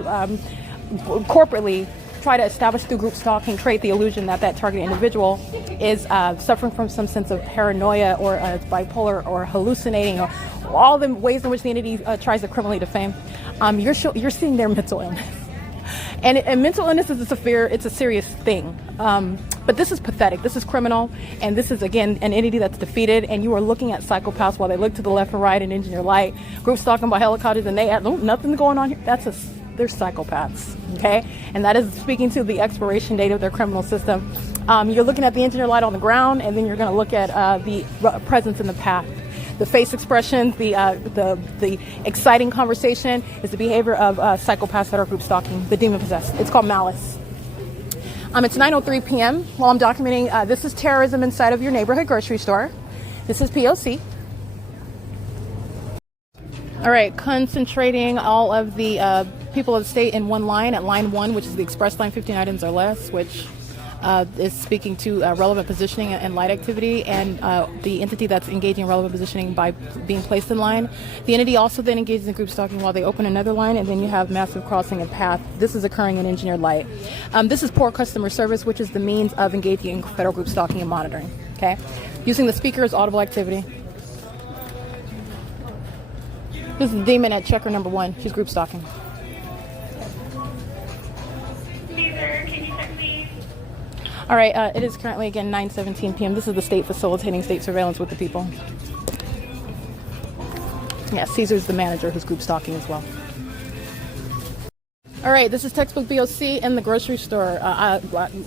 corporately try to establish through group stalking, create the illusion that that targeted individual is suffering from some sense of paranoia or bipolar or hallucinating, or all the ways in which the entity tries to criminally defame. You're seeing their mental illness. And mental illness is it's a serious thing. But this is pathetic. This is criminal. And this is, again, an entity that's defeated. And you are looking at psychopaths while they look to the left and right in Engineer Light, group stalking by helicopters, and they have nothing going on here. They're psychopaths, okay? And that is speaking to the expiration date of their criminal system. You're looking at the Engineer Light on the ground, and then you're going to look at the presence in the path. the face expressions, the exciting conversation is the behavior of psychopaths that are group stalking, the demon possessed. It's called malice. It's 9:03 p.m. While I'm documenting, this is terrorism inside of your neighborhood grocery store. This is P.O.C. All right, concentrating all of the people of the state in one line at line 1, which is the express line, 15 items or less, which is speaking to relevant positioning and light activity, and the entity that's engaging in relevant positioning by being placed in line. The entity also then engages in group stalking while they open another line, and then you have massive crossing of path. This is occurring in engineered light. This is poor customer service, which is the means of engaging in federal group stalking and monitoring. Okay, using the speaker as audible activity. This is the demon at checker number 1. She's group stalking. All right, it is currently, again, 9:17 p.m. This is the state facilitating state surveillance with the people. Yeah, Caesar's the manager who's group stalking as well. All right, this is textbook B.O.C. in the grocery store,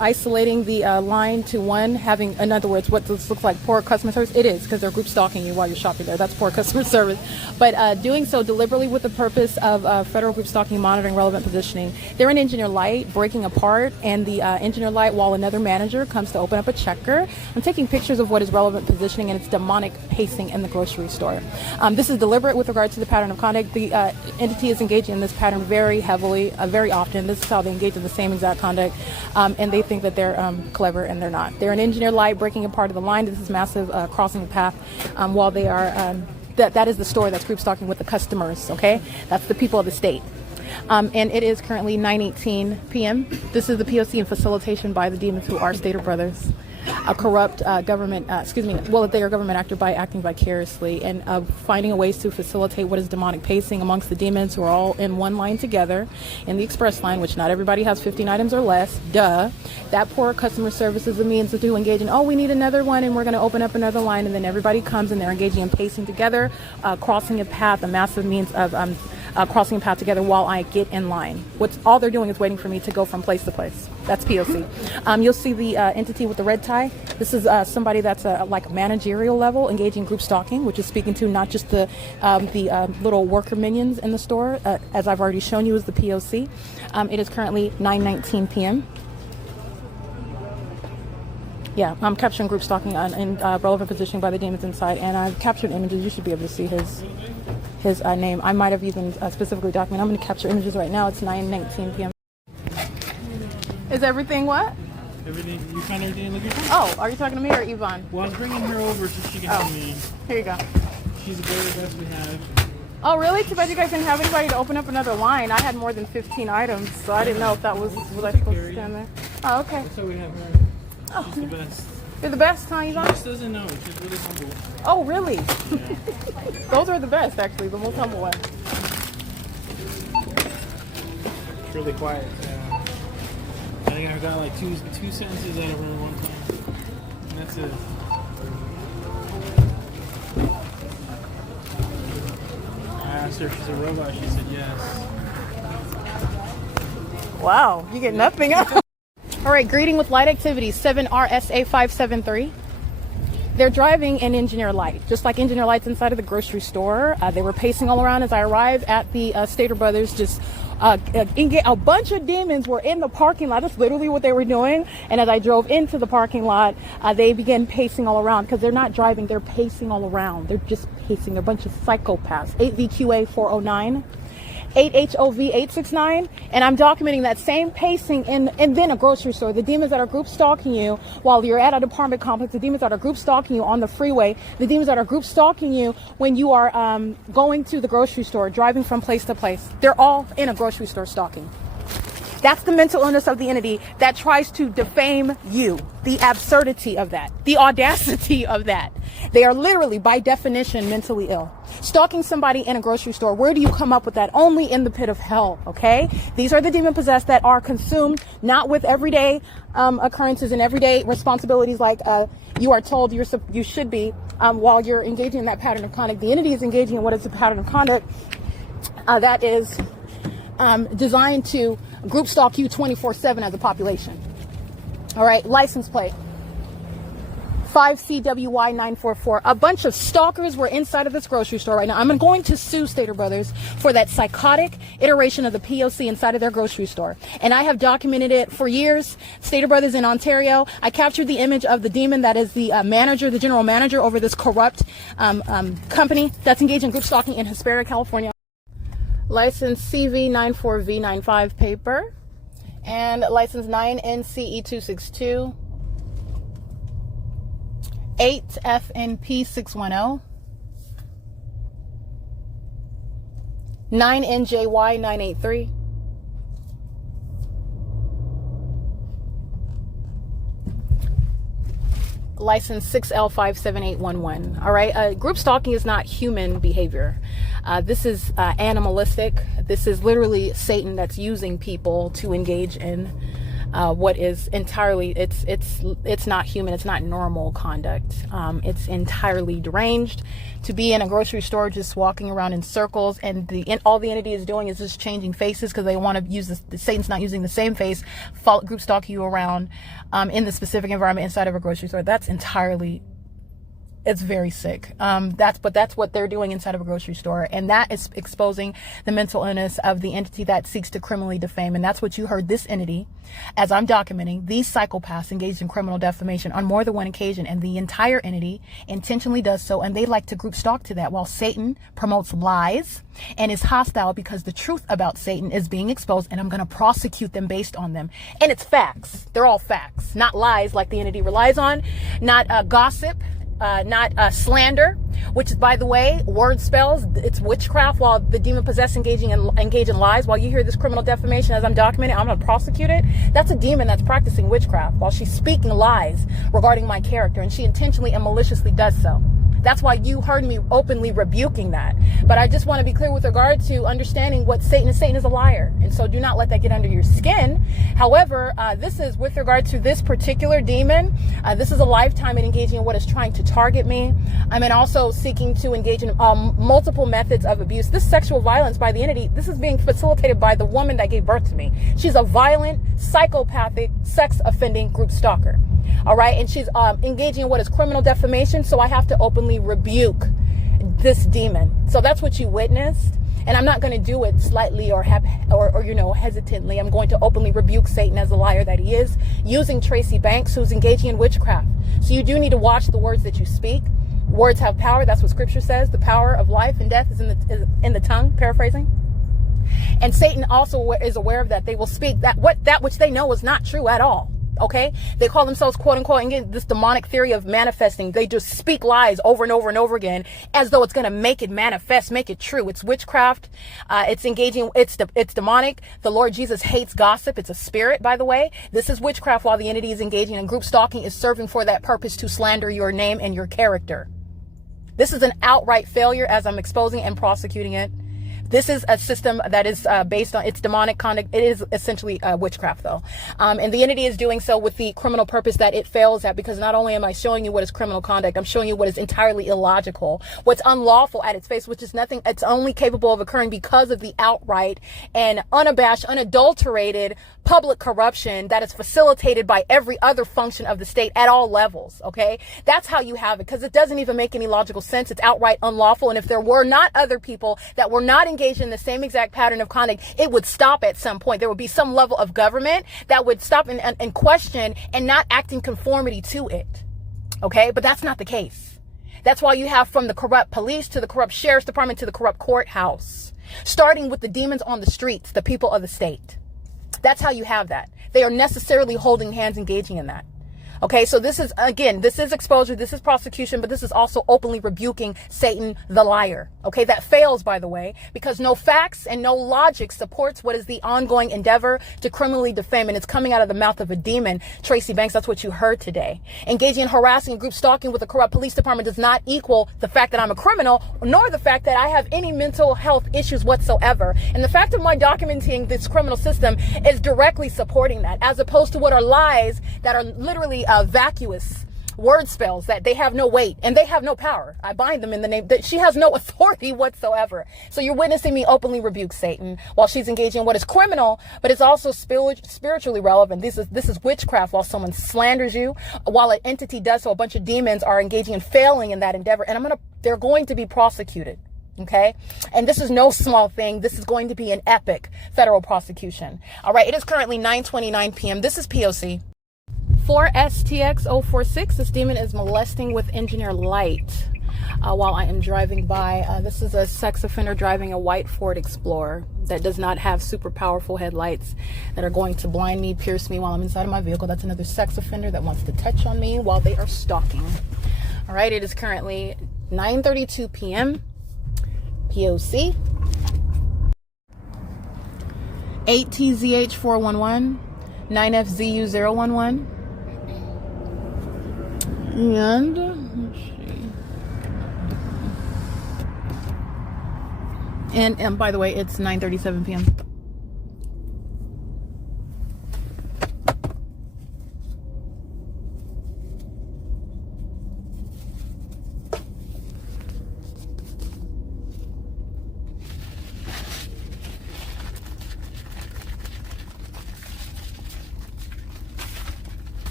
isolating the line to 1, having, in other words, what this looks like poor customer service. It is, because they're group stalking you while you're shopping there. That's poor customer service. But doing so deliberately with the purpose of federal group stalking, monitoring relevant positioning. They're in engineer light, breaking apart, and the engineer light, while another manager comes to open up a checker. I'm taking pictures of what is relevant positioning and its demonic pacing in the grocery store. This is deliberate with regard to the pattern of conduct. The entity is engaging in this pattern very heavily, very often. This is how they engage in the same exact conduct, and they think that they're clever, and they're not. They're an engineer light, breaking apart of the line. This is massive crossing the path while they are, that is the store that's group stalking with the customers, okay? That's the people of the state. And it is currently 9:18 p.m. This is the P.O.C. and facilitation by the demons who are Stater brothers. A corrupt government, they are government actor by acting vicariously and finding ways to facilitate what is demonic pacing amongst the demons who are all in one line together in the express line, which not everybody has 15 items or less. Duh. That poor customer service is a means to engage in, oh, we need another one and we're going to open up another line, and then everybody comes and they're engaging in pacing together, crossing a path, a massive means of crossing a path together while I get in line. All they're doing is waiting for me to go from place to place. That's P.O.C. You'll see the entity with the red tie. This is somebody that's like managerial level, engaging group stalking, which is speaking to not just the little worker minions in the store, as I've already shown you, is the P.O.C. It is currently 9:19 p.m. Yeah, I'm capturing group stalking in relevant positioning by the demons inside, and I've captured images. You should be able to see his name. I might have even specifically documented. I'm going to capture images right now. It's 9:19 p.m. Is everything what? Everything, you found everything in the good? Oh, are you talking to me or Yvonne? Well, I was bringing her over so she can help me. Here you go. She's the very best we have. Oh, really? Too bad you guys didn't have anybody to open up another line. I had more than 15 items, so I didn't know if that was I supposed to stand there. Oh, okay. So we have her. Oh, She's the best. You're the best, huh, She Yvonne? just doesn't know. She's really humble. Oh, really? Those are the best, actually, the most humble ones. She's really quiet. I think I got like two sentences out of her one time. And that's it. I asked her if she's a robot. She said yes. Wow, you get nothing out. All right, greeting with light activity, 7RSA573. They're driving in engineer light, just like engineer lights inside of the grocery store. They were pacing all around as I arrived at the Stater Brothers. Just a bunch of demons were in the parking lot. That's literally what they were doing. And as I drove into the parking lot, they began pacing all around, because they're not driving, they're pacing all around. They're just pacing. They're a bunch of psychopaths. 8VQA409. 8HOV869, and I'm documenting that same pacing in then a grocery store. The demons that are group stalking you while you're at a apartment complex, the demons that are group stalking you on the freeway, the demons that are group stalking you when you are going to the grocery store, driving from place to place. They're all in a grocery store stalking. That's the mental illness of the entity that tries to defame you. The absurdity of that. The audacity of that. They are literally, by definition, mentally ill. Stalking somebody in a grocery store, where do you come up with that? Only in the pit of hell, okay? These are the demon-possessed that are consumed not with everyday occurrences and everyday responsibilities like you are told you should be while you're engaging in that pattern of conduct. The entity is engaging in what is a pattern of conduct that is designed to group stalk you 24/7 as a population. All right, license plate. 5CWY944. A bunch of stalkers were inside of this grocery store right now. I'm going to sue Stater Brothers for that psychotic iteration of the P.O.C. inside of their grocery store. And I have documented it for years. Stater Brothers in Ontario. I captured the image of the demon that is the manager, the general manager over this corrupt company that's engaged in group stalking in Hesperia, California. License CV94V95 paper. And license 9NCE262. 8FNP610, 9NJY983, license 6L57811. All right, group stalking is not human behavior. This is animalistic. This is literally Satan that's using people to engage in what is entirely, it's not human, it's not normal conduct. It's entirely deranged to be in a grocery store just walking around in circles, and all the entity is doing is just changing faces because they want to use this. Satan's not using the same face, group stalk you around in the specific environment inside of a grocery store. That's entirely, it's very sick. That's what they're doing inside of a grocery store. And that is exposing the mental illness of the entity that seeks to criminally defame. And that's what you heard this entity, as I'm documenting, these psychopaths engaged in criminal defamation on more than one occasion. And the entire entity intentionally does so. And they like to group stalk to that, while Satan promotes lies and is hostile because the truth about Satan is being exposed. And I'm going to prosecute them based on them. And it's facts. They're all facts, not lies like the entity relies on, not gossip. Not slander, which is, by the way, word spells. It's witchcraft, while the demon possessed engage in lies. While you hear this criminal defamation as I'm documenting, I'm going to prosecute it. That's a demon that's practicing witchcraft while she's speaking lies regarding my character, and she intentionally and maliciously does so. That's why you heard me openly rebuking that. But I just want to be clear with regard to understanding what Satan is. Satan is a liar. And so do not let that get under your skin. However, this is with regard to this particular demon. This is a lifetime in engaging in what is trying to target me. I mean, also seeking to engage in multiple methods of abuse. This sexual violence by the entity, this is being facilitated by the woman that gave birth to me. She's a violent, psychopathic, sex offending group stalker. All right. And she's engaging in what is criminal defamation. So I have to openly rebuke this demon. So that's what you witnessed. And I'm not going to do it slightly or hesitantly. I'm going to openly rebuke Satan as a liar that he is, using Tracy Banks, who's engaging in witchcraft. So you do need to watch the words that you speak. Words have power. That's what scripture says. The power of life and death is in the tongue, paraphrasing. And Satan also is aware of that. They will speak that which they know is not true at all. Okay, they call themselves, quote unquote, and get this demonic theory of manifesting. They just speak lies over and over and over again as though it's going to make it manifest, make it true. It's witchcraft. It's engaging. It's demonic. The Lord Jesus hates gossip. It's a spirit, by the way. This is witchcraft, while the entity is engaging in group stalking, is serving for that purpose to slander your name and your character. This is an outright failure as I'm exposing and prosecuting it. This is a system that is based on its demonic conduct. It is essentially witchcraft, though. And the entity is doing so with the criminal purpose that it fails at, because not only am I showing you what is criminal conduct, I'm showing you what is entirely illogical, what's unlawful at its face, which is nothing. It's only capable of occurring because of the outright and unabashed, unadulterated public corruption that is facilitated by every other function of the state at all levels. Okay, that's how you have it, because it doesn't even make any logical sense. It's outright unlawful. And if there were not other people that were not engaged in the same exact pattern of conduct, it would stop at some point. There would be some level of government that would stop and question and not act in conformity to it. Okay, but that's not the case. That's why you have from the corrupt police to the corrupt sheriff's department to the corrupt courthouse, starting with the demons on the streets, the people of the state. That's how you have that. They are necessarily holding hands, engaging in that. Okay, so this is, again, this is exposure, this is prosecution, but this is also openly rebuking Satan, the liar. Okay, that fails, by the way, because no facts and no logic supports what is the ongoing endeavor to criminally defame, and it's coming out of the mouth of a demon, Tracy Banks. That's what you heard today. Engaging in harassing and group stalking with a corrupt police department does not equal the fact that I'm a criminal, nor the fact that I have any mental health issues whatsoever. And the fact of my documenting this criminal system is directly supporting that, as opposed to what are lies that are literally vacuous word spells that they have no weight and they have no power. I bind them in the name that she has no authority whatsoever. So you're witnessing me openly rebuke Satan while she's engaging in what is criminal, but it's also spiritually relevant. This is witchcraft while someone slanders you, while an entity does so. A bunch of demons are engaging and failing in that endeavor, and they're going to be prosecuted. Okay. And this is no small thing. This is going to be an epic federal prosecution. All right. It is currently 9:29 p.m. This is P.O.C. 4STX046. This demon is molesting with engineer light while I am driving by. This is a sex offender driving a white Ford Explorer that does not have super powerful headlights that are going to blind me, pierce me while I'm inside of my vehicle. That's another sex offender that wants to touch on me while they are stalking. All right. It is currently 9:32 p.m. P.O.C. 8TZH411, 9FZU011, and let's see. And by the way, it's 9:37 p.m.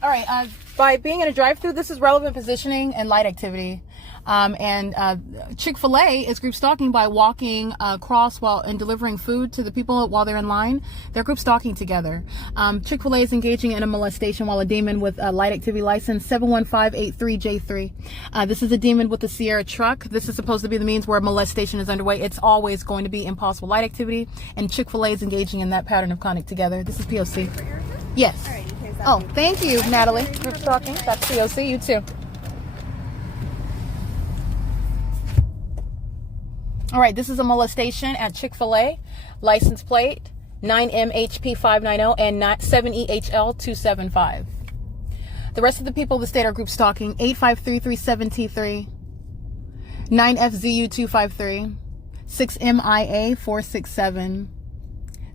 All right, by being in a drive-through, this is relevant positioning and light activity. Chick-fil-A is group stalking by walking across and delivering food to the people while they're in line. They're group stalking together. Chick-fil-A is engaging in a molestation while a demon with a light activity license 71583J3. This is a demon with the Sierra truck. This is supposed to be the means where molestation is underway. It's always going to be impossible light activity, and Chick-fil-A is engaging in that pattern of conduct together. This is P.O.C. Yes. Oh, thank you, Natalie. Group stalking. That's P.O.C. You too. All right, this is a molestation at Chick-fil-A. License plate 9MHP590 and 7EHL275. The rest of the people of the state are group stalking 85337T3, 9FZU253, 6MIA467,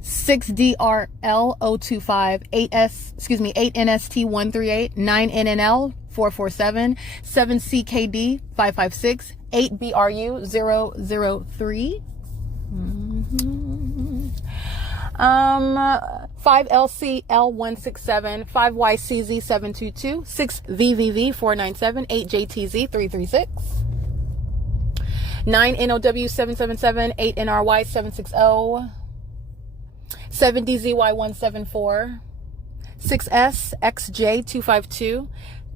6DRL025, 8NST138, 9NNL447, 7CKD556, 8BRU003, 5LCL167, 5YCZ722, 6VVV497, 8JTZ336, 9NOW777, 8NRY760, 7DZY174, 6SXJ252,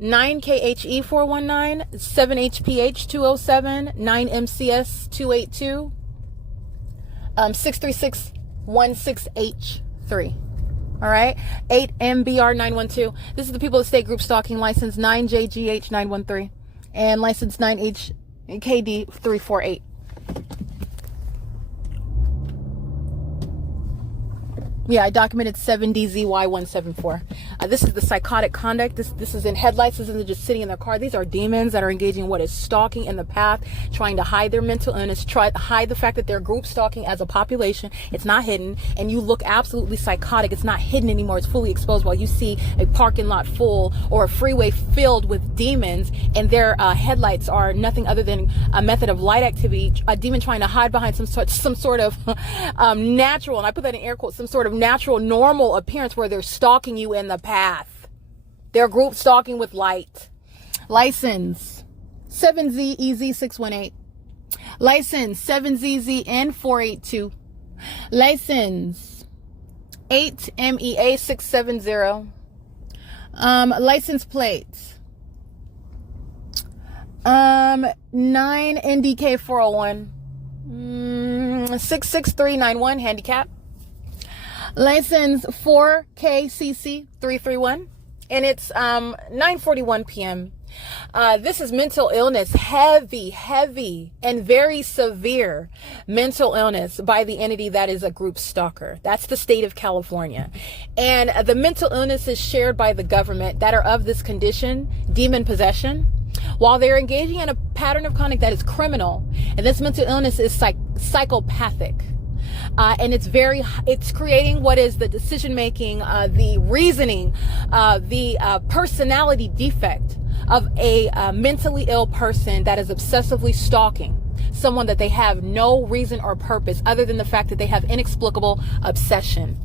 9KHE419, 7HPH207, 9MCS282, 63616H3. All right, 8MBR912. This is the people that state group stalking, license 9JGH913 and license 9HKD348. Yeah, I documented 7DZY174. This is the psychotic conduct. This is in headlights. This isn't just sitting in their car. These are demons that are engaging in what is stalking in the path, trying to hide their mental illness, try to hide the fact that they're group stalking as a population. It's not hidden, and you look absolutely psychotic. It's not hidden anymore. It's fully exposed while you see a parking lot full or a freeway filled with demons, and their headlights are nothing other than a method of light activity, a demon trying to hide behind some sort of natural, and I put that in air quotes, some sort of natural, normal appearance where they're stalking you in the path. They're group stalking with light. License 7ZEZ618. License 7ZZN482. License 8MEA670. License plates 9NDK401. 66391 handicap. License 4KCC331, and it's 9:41 p.m. This is mental illness, heavy and very severe mental illness by the entity that is a group stalker. That's the state of California. And the mental illness is shared by the government that are of this condition, demon possession, while they're engaging in a pattern of conduct that is criminal And this mental illness is psychopathic. And it's creating what is the decision making, the reasoning, the personality defect of a mentally ill person that is obsessively stalking someone that they have no reason or purpose other than the fact that they have inexplicable obsession.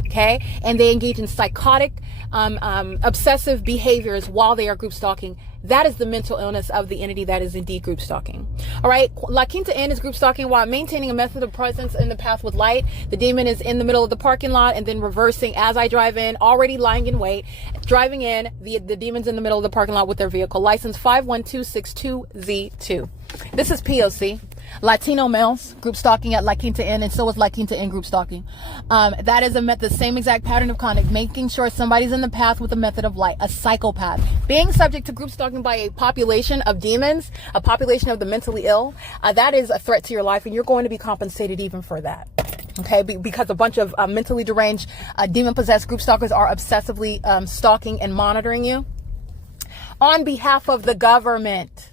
Okay, and they engage in psychotic, obsessive behaviors while they are group stalking. That is the mental illness of the entity that is indeed group stalking. All right, La Quinta Inn is group stalking while maintaining a method of presence in the path with light. The demon is in the middle of the parking lot and then reversing as I drive in, already lying in wait. Driving in, the demon's in the middle of the parking lot with their vehicle. License 51262Z2. This is P.O.C. Latino males group stalking at La Quinta Inn, and so is La Quinta Inn group stalking. That is the same exact pattern of conduct, making sure somebody's in the path with a method of light, a psychopath. Being subject to group stalking by a population of demons, a population of the mentally ill, that is a threat to your life, and you're going to be compensated even for that. Okay, because a bunch of mentally deranged, demon-possessed group stalkers are obsessively stalking and monitoring you on behalf of the government.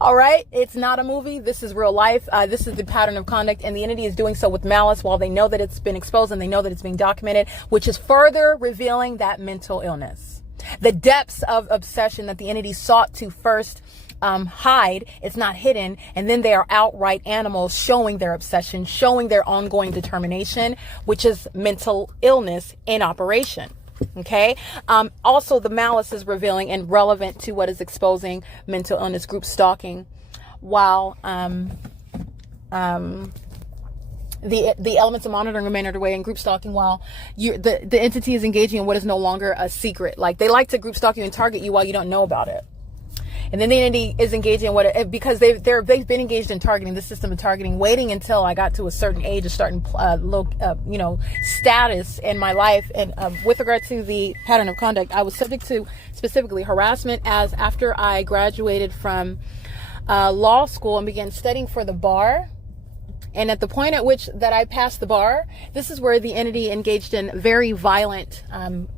All right, it's not a movie. This is real life. This is the pattern of conduct, and the entity is doing so with malice while they know that it's been exposed and they know that it's being documented, which is further revealing that mental illness. The depths of obsession that the entity sought to first hide, it's not hidden, and then they are outright animals showing their obsession, showing their ongoing determination, which is mental illness in operation. Okay. Also, the malice is revealing and relevant to what is exposing mental illness group stalking, while the elements of monitoring remain underway in group stalking, while the entity is engaging in what is no longer a secret. Like, they like to group stalk you and target you while you don't know about it. And then the entity is engaging in because they've been engaged in targeting, the system of targeting, waiting until I got to a certain age, a certain status in my life. And with regard to the pattern of conduct, I was subject to specifically harassment as after I graduated from law school and began studying for the bar. And at the point at which that I passed the bar, this is where the entity engaged in very violent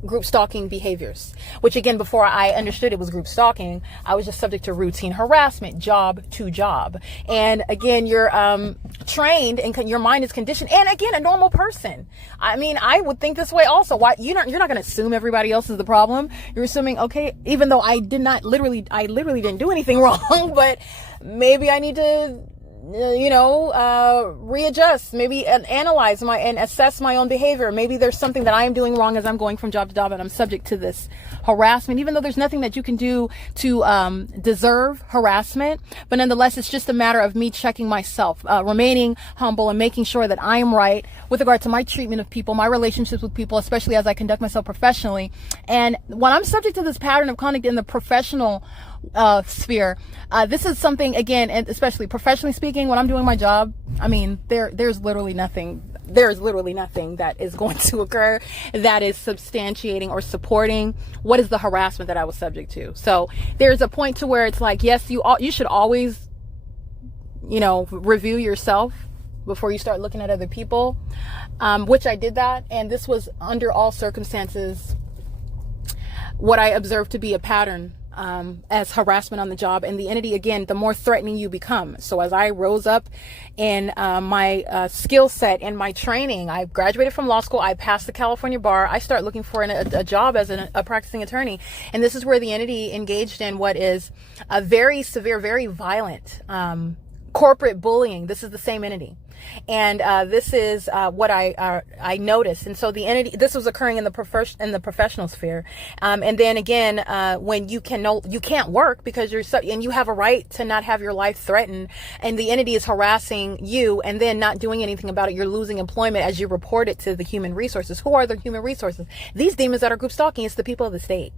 group stalking behaviors, which again, before I understood it was group stalking, I was just subject to routine harassment, job to job. And again, you're trained and your mind is conditioned. And again, a normal person. I mean, I would think this way also. Why you're not going to assume everybody else is the problem. You're assuming, okay, even though I literally didn't do anything wrong, but maybe I need to readjust, maybe analyze and assess my own behavior. Maybe there's something that I am doing wrong as I'm going from job to job and I'm subject to this harassment, even though there's nothing that you can do to deserve harassment. But nonetheless, it's just a matter of me checking myself, remaining humble and making sure that I am right with regard to my treatment of people, my relationships with people, especially as I conduct myself professionally. And when I'm subject to this pattern of conduct in the professional sphere, this is something, again, and especially professionally speaking, when I'm doing my job, I mean, there's literally nothing that is going to occur that is substantiating or supporting what is the harassment that I was subject to. So there's a point to where it's like, yes, you should always, review yourself before you start looking at other people, which I did that. And this was under all circumstances what I observed to be a pattern as harassment on the job. And the entity, again, the more threatening you become. So as I rose up in my skill set and my training, I graduated from law school, I passed the California bar, I start looking for a job as a practicing attorney. And this is where the entity engaged in what is a very severe, very violent corporate bullying. This is the same entity. And this is what I noticed. And so the entity, this was occurring in the professional sphere. And then again, when you can't work because and you have a right to not have your life threatened, and the entity is harassing you and then not doing anything about it, you're losing employment as you report it to the human resources. Who are the human resources? These demons that are group stalking, it's the people of the state.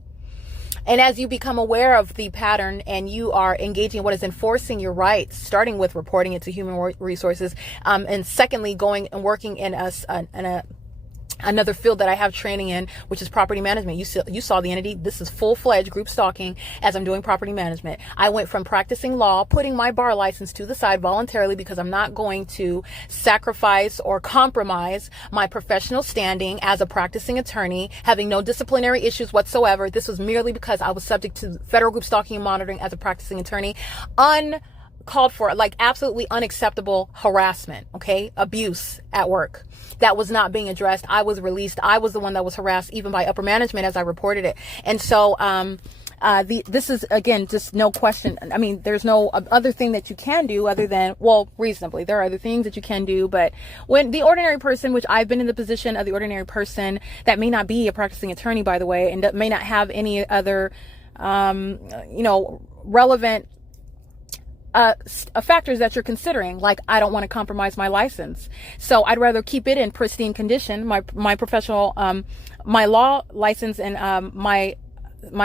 And as you become aware of the pattern and you are engaging in what is enforcing your rights, starting with reporting it to human resources, and secondly, going and working in a another field that I have training in, which is property management. You saw the entity. This is full-fledged group stalking as I'm doing property management. I went from practicing law, putting my bar license to the side voluntarily because I'm not going to sacrifice or compromise my professional standing as a practicing attorney, having no disciplinary issues whatsoever. This was merely because I was subject to federal group stalking and monitoring as a practicing attorney. Uncalled for, like absolutely unacceptable harassment, okay? Abuse at work. That was not being addressed. I was released. I was the one that was harassed even by upper management as I reported it. And so, this is, again, just no question. I mean, there's no other thing that you can do other than, well, reasonably, there are other things that you can do. But when the ordinary person, which I've been in the position of the ordinary person that may not be a practicing attorney, by the way, and that may not have any other, relevant factors that you're considering, like I don't want to compromise my license, so I'd rather keep it in pristine condition, my professional, my law license and my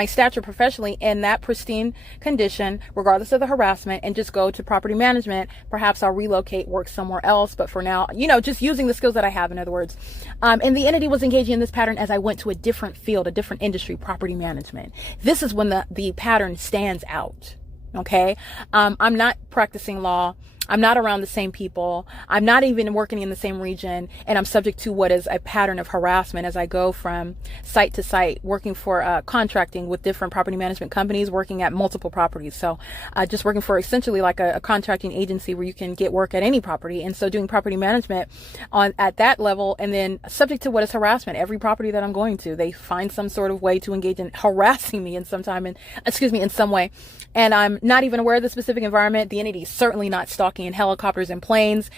stature professionally in that pristine condition, regardless of the harassment, and just go to property management. Perhaps I'll relocate, work somewhere else, but for now, just using the skills that I have, in other words. And the entity was engaging in this pattern as I went to a different field, a different industry, property management. This is when the pattern stands out. Okay. I'm not practicing law. I'm not around the same people. I'm not even working in the same region. And I'm subject to what is a pattern of harassment as I go from site to site, working for contracting with different property management companies, working at multiple properties. So just working for essentially like a contracting agency where you can get work at any property. And so doing property management at that level, and then subject to what is harassment. Every property that I'm going to, they find some sort of way to engage in harassing me in some way. And I'm not even aware of the specific environment. The entity is certainly not stalking in helicopters and planes,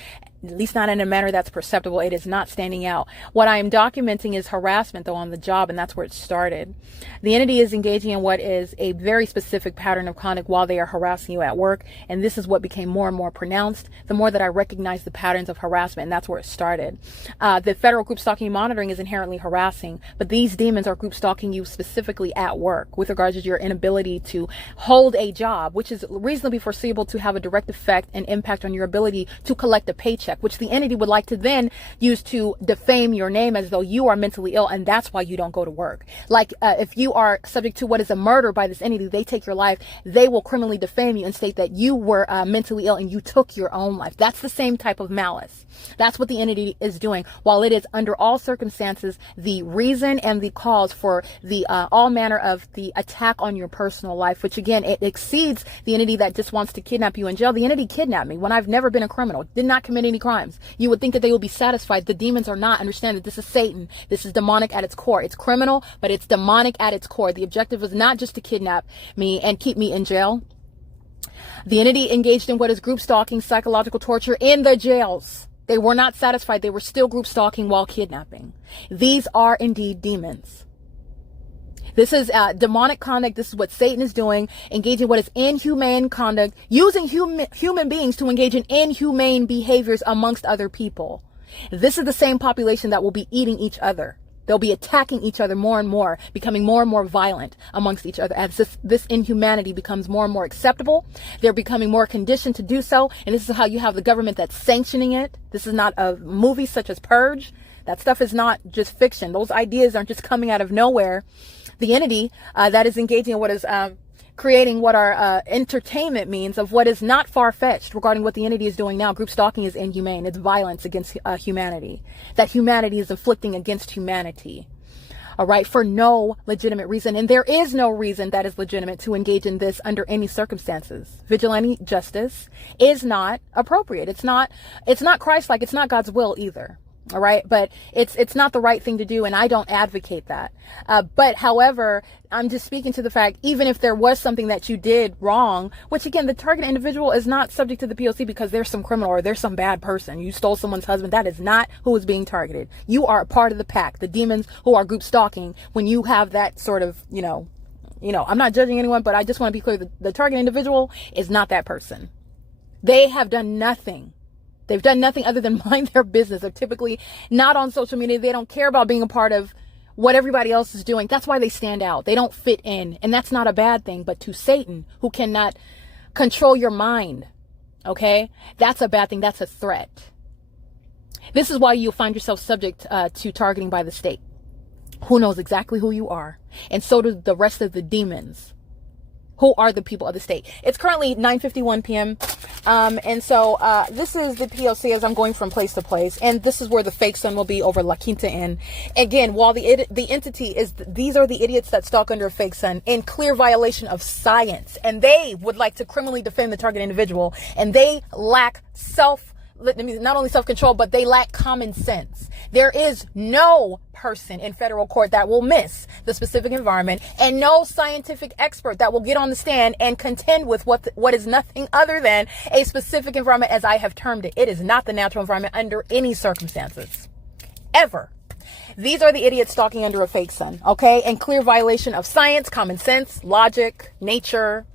at least not in a manner that's perceptible. It is not standing out. What I am documenting is harassment, though, on the job, and that's where it started. The entity is engaging in what is a very specific pattern of conduct while they are harassing you at work, and this is what became more and more pronounced the more that I recognized the patterns of harassment, and that's where it started. The federal group stalking and monitoring is inherently harassing, but these demons are group stalking you specifically at work with regards to your inability to hold a job, which is reasonably foreseeable to have a direct effect and impact on your ability to collect a paycheck, which the entity would like to then use to defame your name as though you are mentally ill, and that's why you don't go to work. Like if you are subject to what is a murder by this entity, they take your life, they will criminally defame you and state that you were mentally ill and you took your own life. That's the same type of malice. That's what the entity is doing, while it is under all circumstances the reason and the cause for the all manner of the attack on your personal life, which again, it exceeds the entity that just wants to kidnap you in jail. The entity kidnapped me when I've never been a criminal, did not commit any crimes. You would think that they will be satisfied. The demons are not. Understand that this is Satan. This is demonic at its core. It's criminal, but it's demonic at its core. The objective was not just to kidnap me and keep me in jail. The entity engaged in what is group stalking, psychological torture in the jails. They were not satisfied. They were still group stalking while kidnapping. These are indeed demons. This is demonic conduct. This is what Satan is doing, engaging what is inhumane conduct, using human beings to engage in inhumane behaviors amongst other people. This is the same population that will be eating each other. They'll be attacking each other more and more, becoming more and more violent amongst each other as this inhumanity becomes more and more acceptable. They're becoming more conditioned to do so. And this is how you have the government that's sanctioning it. This is not a movie such as Purge. That stuff is not just fiction. Those ideas aren't just coming out of nowhere. The entity that is engaging in what is creating what our entertainment means of what is not far-fetched regarding what the entity is doing now. Group stalking is inhumane. It's violence against humanity. That humanity is inflicting against humanity. All right, for no legitimate reason. And there is no reason that is legitimate to engage in this under any circumstances. Vigilante justice is not appropriate. It's not Christ-like. It's not God's will either. All right. But it's not the right thing to do. And I don't advocate that. But however, I'm just speaking to the fact, even if there was something that you did wrong, which again, the target individual is not subject to the P.O.C. because there's some criminal or there's some bad person. You stole someone's husband. That is not who is being targeted. You are a part of the pack, the demons who are group stalking. When you have that sort of, I'm not judging anyone, but I just want to be clear. The target individual is not that person. They have done nothing. They've done nothing other than mind their business. They're typically not on social media. They don't care about being a part of what everybody else is doing. That's why they stand out. They don't fit in. And that's not a bad thing. But to Satan, who cannot control your mind, okay, that's a bad thing. That's a threat. This is why you'll find yourself subject to targeting by the state, who knows exactly who you are. And so do the rest of the demons, who are the people of the state. It's currently 9:51 p.m. And so this is the P.O.C. as I'm going from place to place. And this is where the fake sun will be over La Quinta Inn. Again, while the entity is, these are the idiots that stalk under a fake sun in clear violation of science. And they would like to criminally defend the target individual. And they lack not only self-control, but they lack common sense. There is no person in federal court that will miss the specific environment, and no scientific expert that will get on the stand and contend with what is nothing other than a specific environment, as I have termed it. It is not the natural environment under any circumstances, ever. These are the idiots stalking under a fake sun, okay? And clear violation of science, common sense, logic, nature.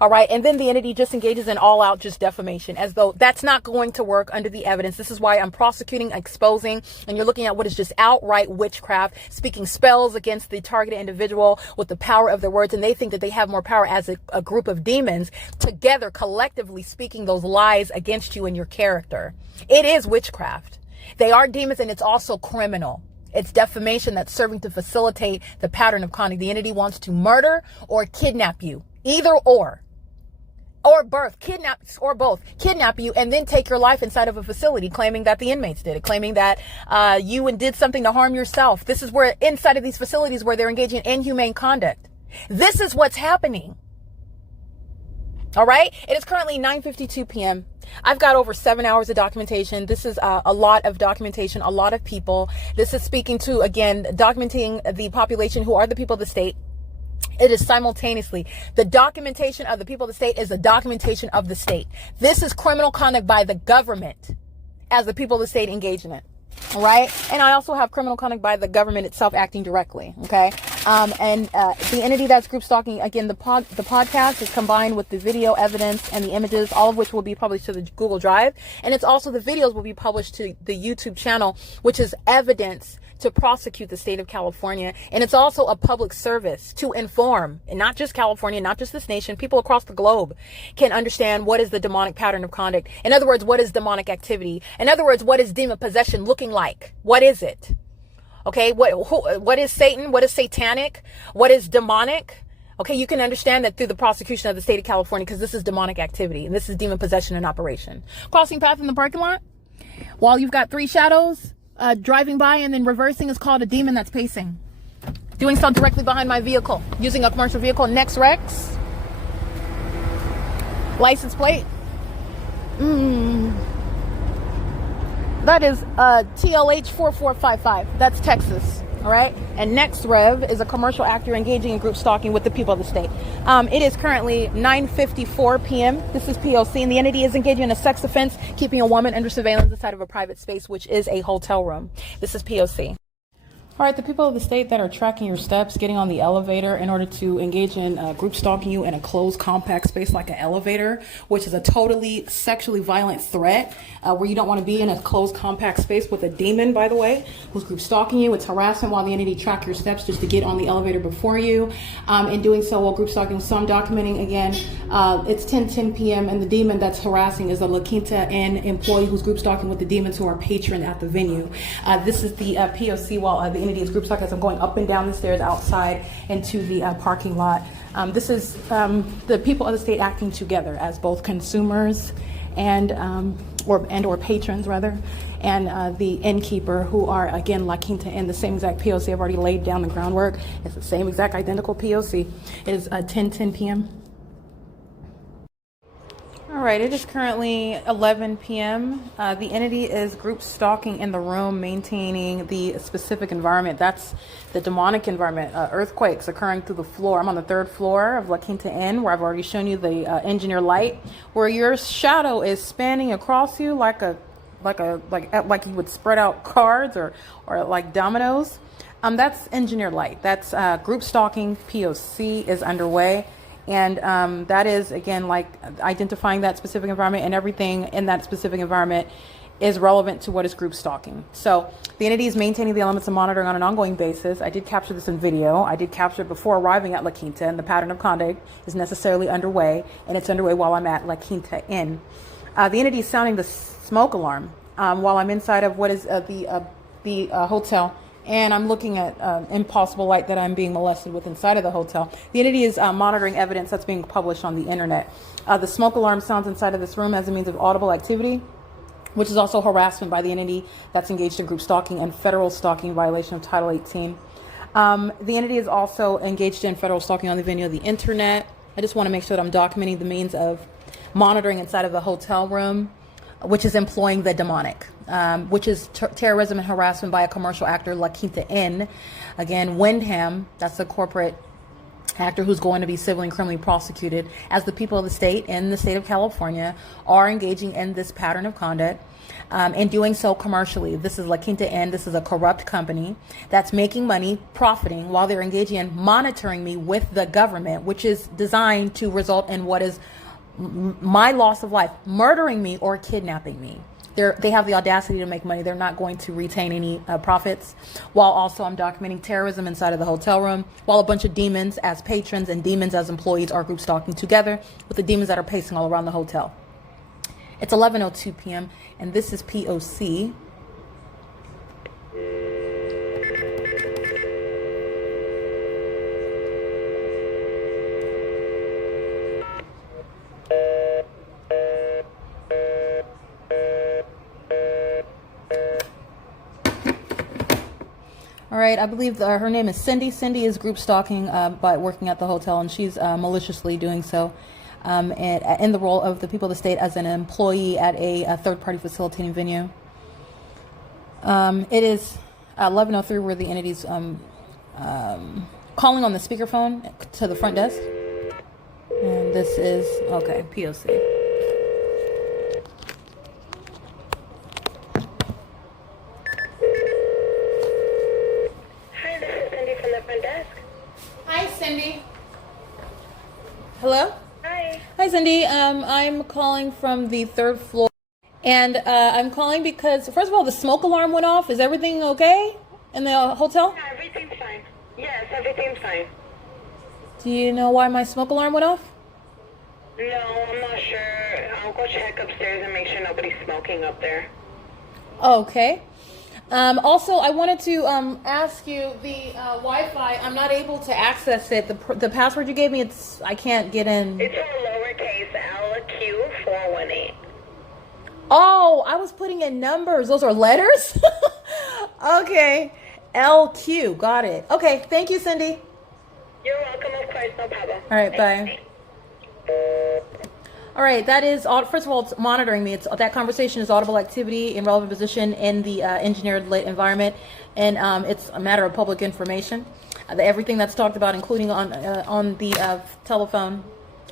All right. And then the entity just engages in all out just defamation, as though that's not going to work under the evidence. This is why I'm prosecuting, exposing, and you're looking at what is just outright witchcraft, speaking spells against the targeted individual with the power of their words. And they think that they have more power as a group of demons together, collectively speaking those lies against you and your character. It is witchcraft. They are demons, and it's also criminal. It's defamation that's serving to facilitate the pattern of conduct. The entity wants to murder or kidnap you. Either or kidnap you and then take your life inside of a facility, claiming that the inmates did it, claiming that you did something to harm yourself. This is where inside of these facilities where they're engaging in inhumane conduct. This is what's happening. All right. It is currently 9:52 p.m. I've got over 7 hours of documentation. This is a lot of documentation, a lot of people. This is speaking to, again, documenting the population who are the people of the state. It is simultaneously the documentation of the people of the state is the documentation of the state. This is criminal conduct by the government as the people of the state engage in it. All right. And I also have criminal conduct by the government itself acting directly. OK. The entity that's group stalking, again, the podcast is combined with the video evidence and the images, all of which will be published to the Google Drive. And it's also the videos will be published to the YouTube channel, which is evidence to prosecute the state of California. And it's also a public service to inform, and not just California, not just this nation, people across the globe can understand what is the demonic pattern of conduct. In other words, what is demonic activity? In other words, what is demon possession looking like? What is it? Okay, what is Satan? What is satanic? What is demonic? Okay, you can understand that through the prosecution of the state of California, because this is demonic activity and this is demon possession in operation. Crossing path in the parking lot while you've got three shadows driving by and then reversing is called a demon that's pacing. Doing so directly behind my vehicle using a commercial vehicle. Next Rex. License plate. That is TLH 4455. That's Texas. All right. And Next Rev is a commercial actor engaging in group stalking with the people of the state. It is currently 9:54 p.m. This is P.O.C. and the entity is engaging in a sex offense, keeping a woman under surveillance inside of a private space, which is a hotel room. This is P.O.C. All right, the people of the state that are tracking your steps, getting on the elevator in order to engage in group stalking you in a closed, compact space like an elevator, which is a totally sexually violent threat, where you don't want to be in a closed, compact space with a demon, by the way, who's group stalking you. It's harassment while the entity track your steps just to get on the elevator before you. In doing so, while group stalking, so I'm documenting again, it's 10:10 p.m. and the demon that's harassing is a La Quinta Inn employee who's group stalking with the demons who are patron at the venue. This is the P.O.C. while the entity is group stalking as I'm going up and down the stairs outside into the parking lot. This is the people of the state acting together as both consumers and or patrons rather, and the innkeeper who are again La Quinta Inn, the same exact P.O.C. I've already laid down the groundwork. It's the same exact identical P.O.C. It is 10:10 p.m. All right, it is currently 11 p.m. The entity is group stalking in the room, maintaining the specific environment. That's the demonic environment. Earthquakes occurring through the floor. I'm on the 3rd floor of La Quinta Inn, where I've already shown you the engineer light, where your shadow is spanning across you like you would spread out cards or like dominoes. That's engineer light. That's group stalking. P.O.C. is underway. And that is, again, like identifying that specific environment, and everything in that specific environment is relevant to what is group stalking. So the entity is maintaining the elements of monitoring on an ongoing basis. I did capture this in video. I did capture it before arriving at La Quinta, and the pattern of conduct is necessarily underway, and it's underway while I'm at La Quinta Inn. The entity is sounding the smoke alarm. while I'm inside of what is the hotel. And I'm looking at impossible light that I'm being molested with inside of the hotel. The entity is monitoring evidence that's being published on the internet. The smoke alarm sounds inside of this room as a means of audible activity, which is also harassment by the entity that's engaged in group stalking and federal stalking violation of Title 18. The entity is also engaged in federal stalking on the venue of the internet. I just want to make sure that I'm documenting the means of monitoring inside of the hotel room, which is employing the demonic, which is terrorism and harassment by a commercial actor, LAQUINTA N. Again, WYNDHAM, that's a corporate actor who's going to be civilly and criminally prosecuted, as the people of the state in the state of California are engaging in this pattern of conduct and doing so commercially. This is LAQUINTA N. This is a corrupt company that's making money, profiting, while they're engaging in monitoring me with the government, which is designed to result in what is my loss of life, murdering me or kidnapping me. They have the audacity to make money. They're not going to retain any profits. While also I'm documenting terrorism inside of the hotel room, while a bunch of demons as patrons and demons as employees are group stalking together with the demons that are pacing all around the hotel. It's 11:02 p.m. and this is P.O.C. All right, I believe her name is Cindy. Cindy is group stalking by working at the hotel, and she's maliciously doing so and in the role of the people of the state as an employee at a third-party facilitating venue. It is 11:03 where the entity's calling on the speakerphone to the front desk. And this is, okay, P.O.C. Hi, Cindy. Hello? Hi. Hi, Cindy. I'm calling from the third floor. And I'm calling because, first of all, the smoke alarm went off. Is everything okay in the hotel? Yeah, everything's fine. Yes, everything's fine. Do you know why my smoke alarm went off? No, I'm not sure. I'll go check upstairs and make sure nobody's smoking up there. Okay. Also, I wanted to ask you, the Wi-Fi, I'm not able to access it. The password you gave me, I can't get in. It's all lowercase LQ418. Oh, I was putting in numbers. Those are letters? Okay. LQ. Got it. Okay. Thank you, Cindy. You're welcome, of course, no problem. All right. Bye. All right. That is, first of all, it's monitoring me. That conversation is audible activity in relevant position in the engineered lit environment. And it's a matter of public information. Everything that's talked about, including on the telephone,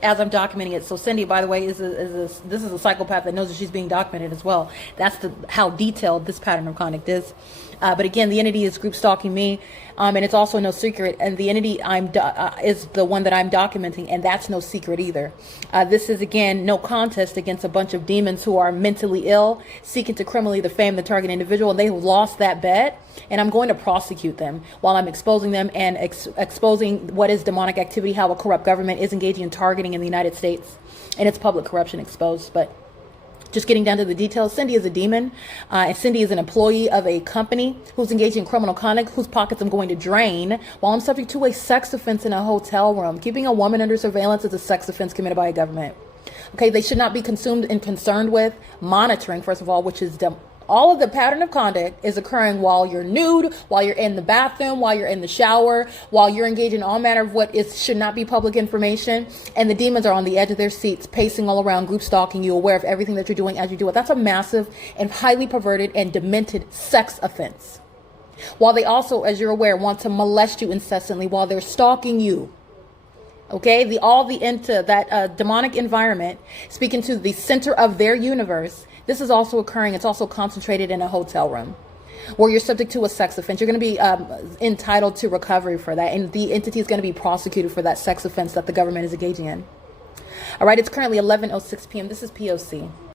as I'm documenting it. So Cindy, by the way, this is a psychopath that knows that she's being documented as well. That's how detailed this pattern of conduct is. But again, the entity is group stalking me, and it's also no secret. And the entity is the one that I'm documenting, and that's no secret either. This is, again, no contest against a bunch of demons who are mentally ill, seeking to criminally defame the target individual, and they lost that bet. And I'm going to prosecute them while I'm exposing them and exposing what is demonic activity, how a corrupt government is engaging in targeting in the United States, and its public corruption exposed. But just getting down to the details, Cindy is a demon. And Cindy is an employee of a company who's engaging in criminal conduct, whose pockets I'm going to drain while I'm subject to a sex offense in a hotel room. Keeping a woman under surveillance is a sex offense committed by a government. Okay, they should not be consumed and concerned with monitoring, first of all, which is all of the pattern of conduct is occurring while you're nude, while you're in the bathroom, while you're in the shower, while you're engaged in all manner of what should not be public information. And the demons are on the edge of their seats, pacing all around, group stalking you, aware of everything that you're doing as you do it. That's a massive and highly perverted and demented sex offense. While they also, as you're aware, want to molest you incessantly while they're stalking you. Okay, into that demonic environment, speaking to the center of their universe. This is also occurring. It's also concentrated in a hotel room where you're subject to a sex offense. You're going to be entitled to recovery for that. And the entity is going to be prosecuted for that sex offense that the government is engaging in. All right. It's currently 11:06 p.m. This is P.O.C.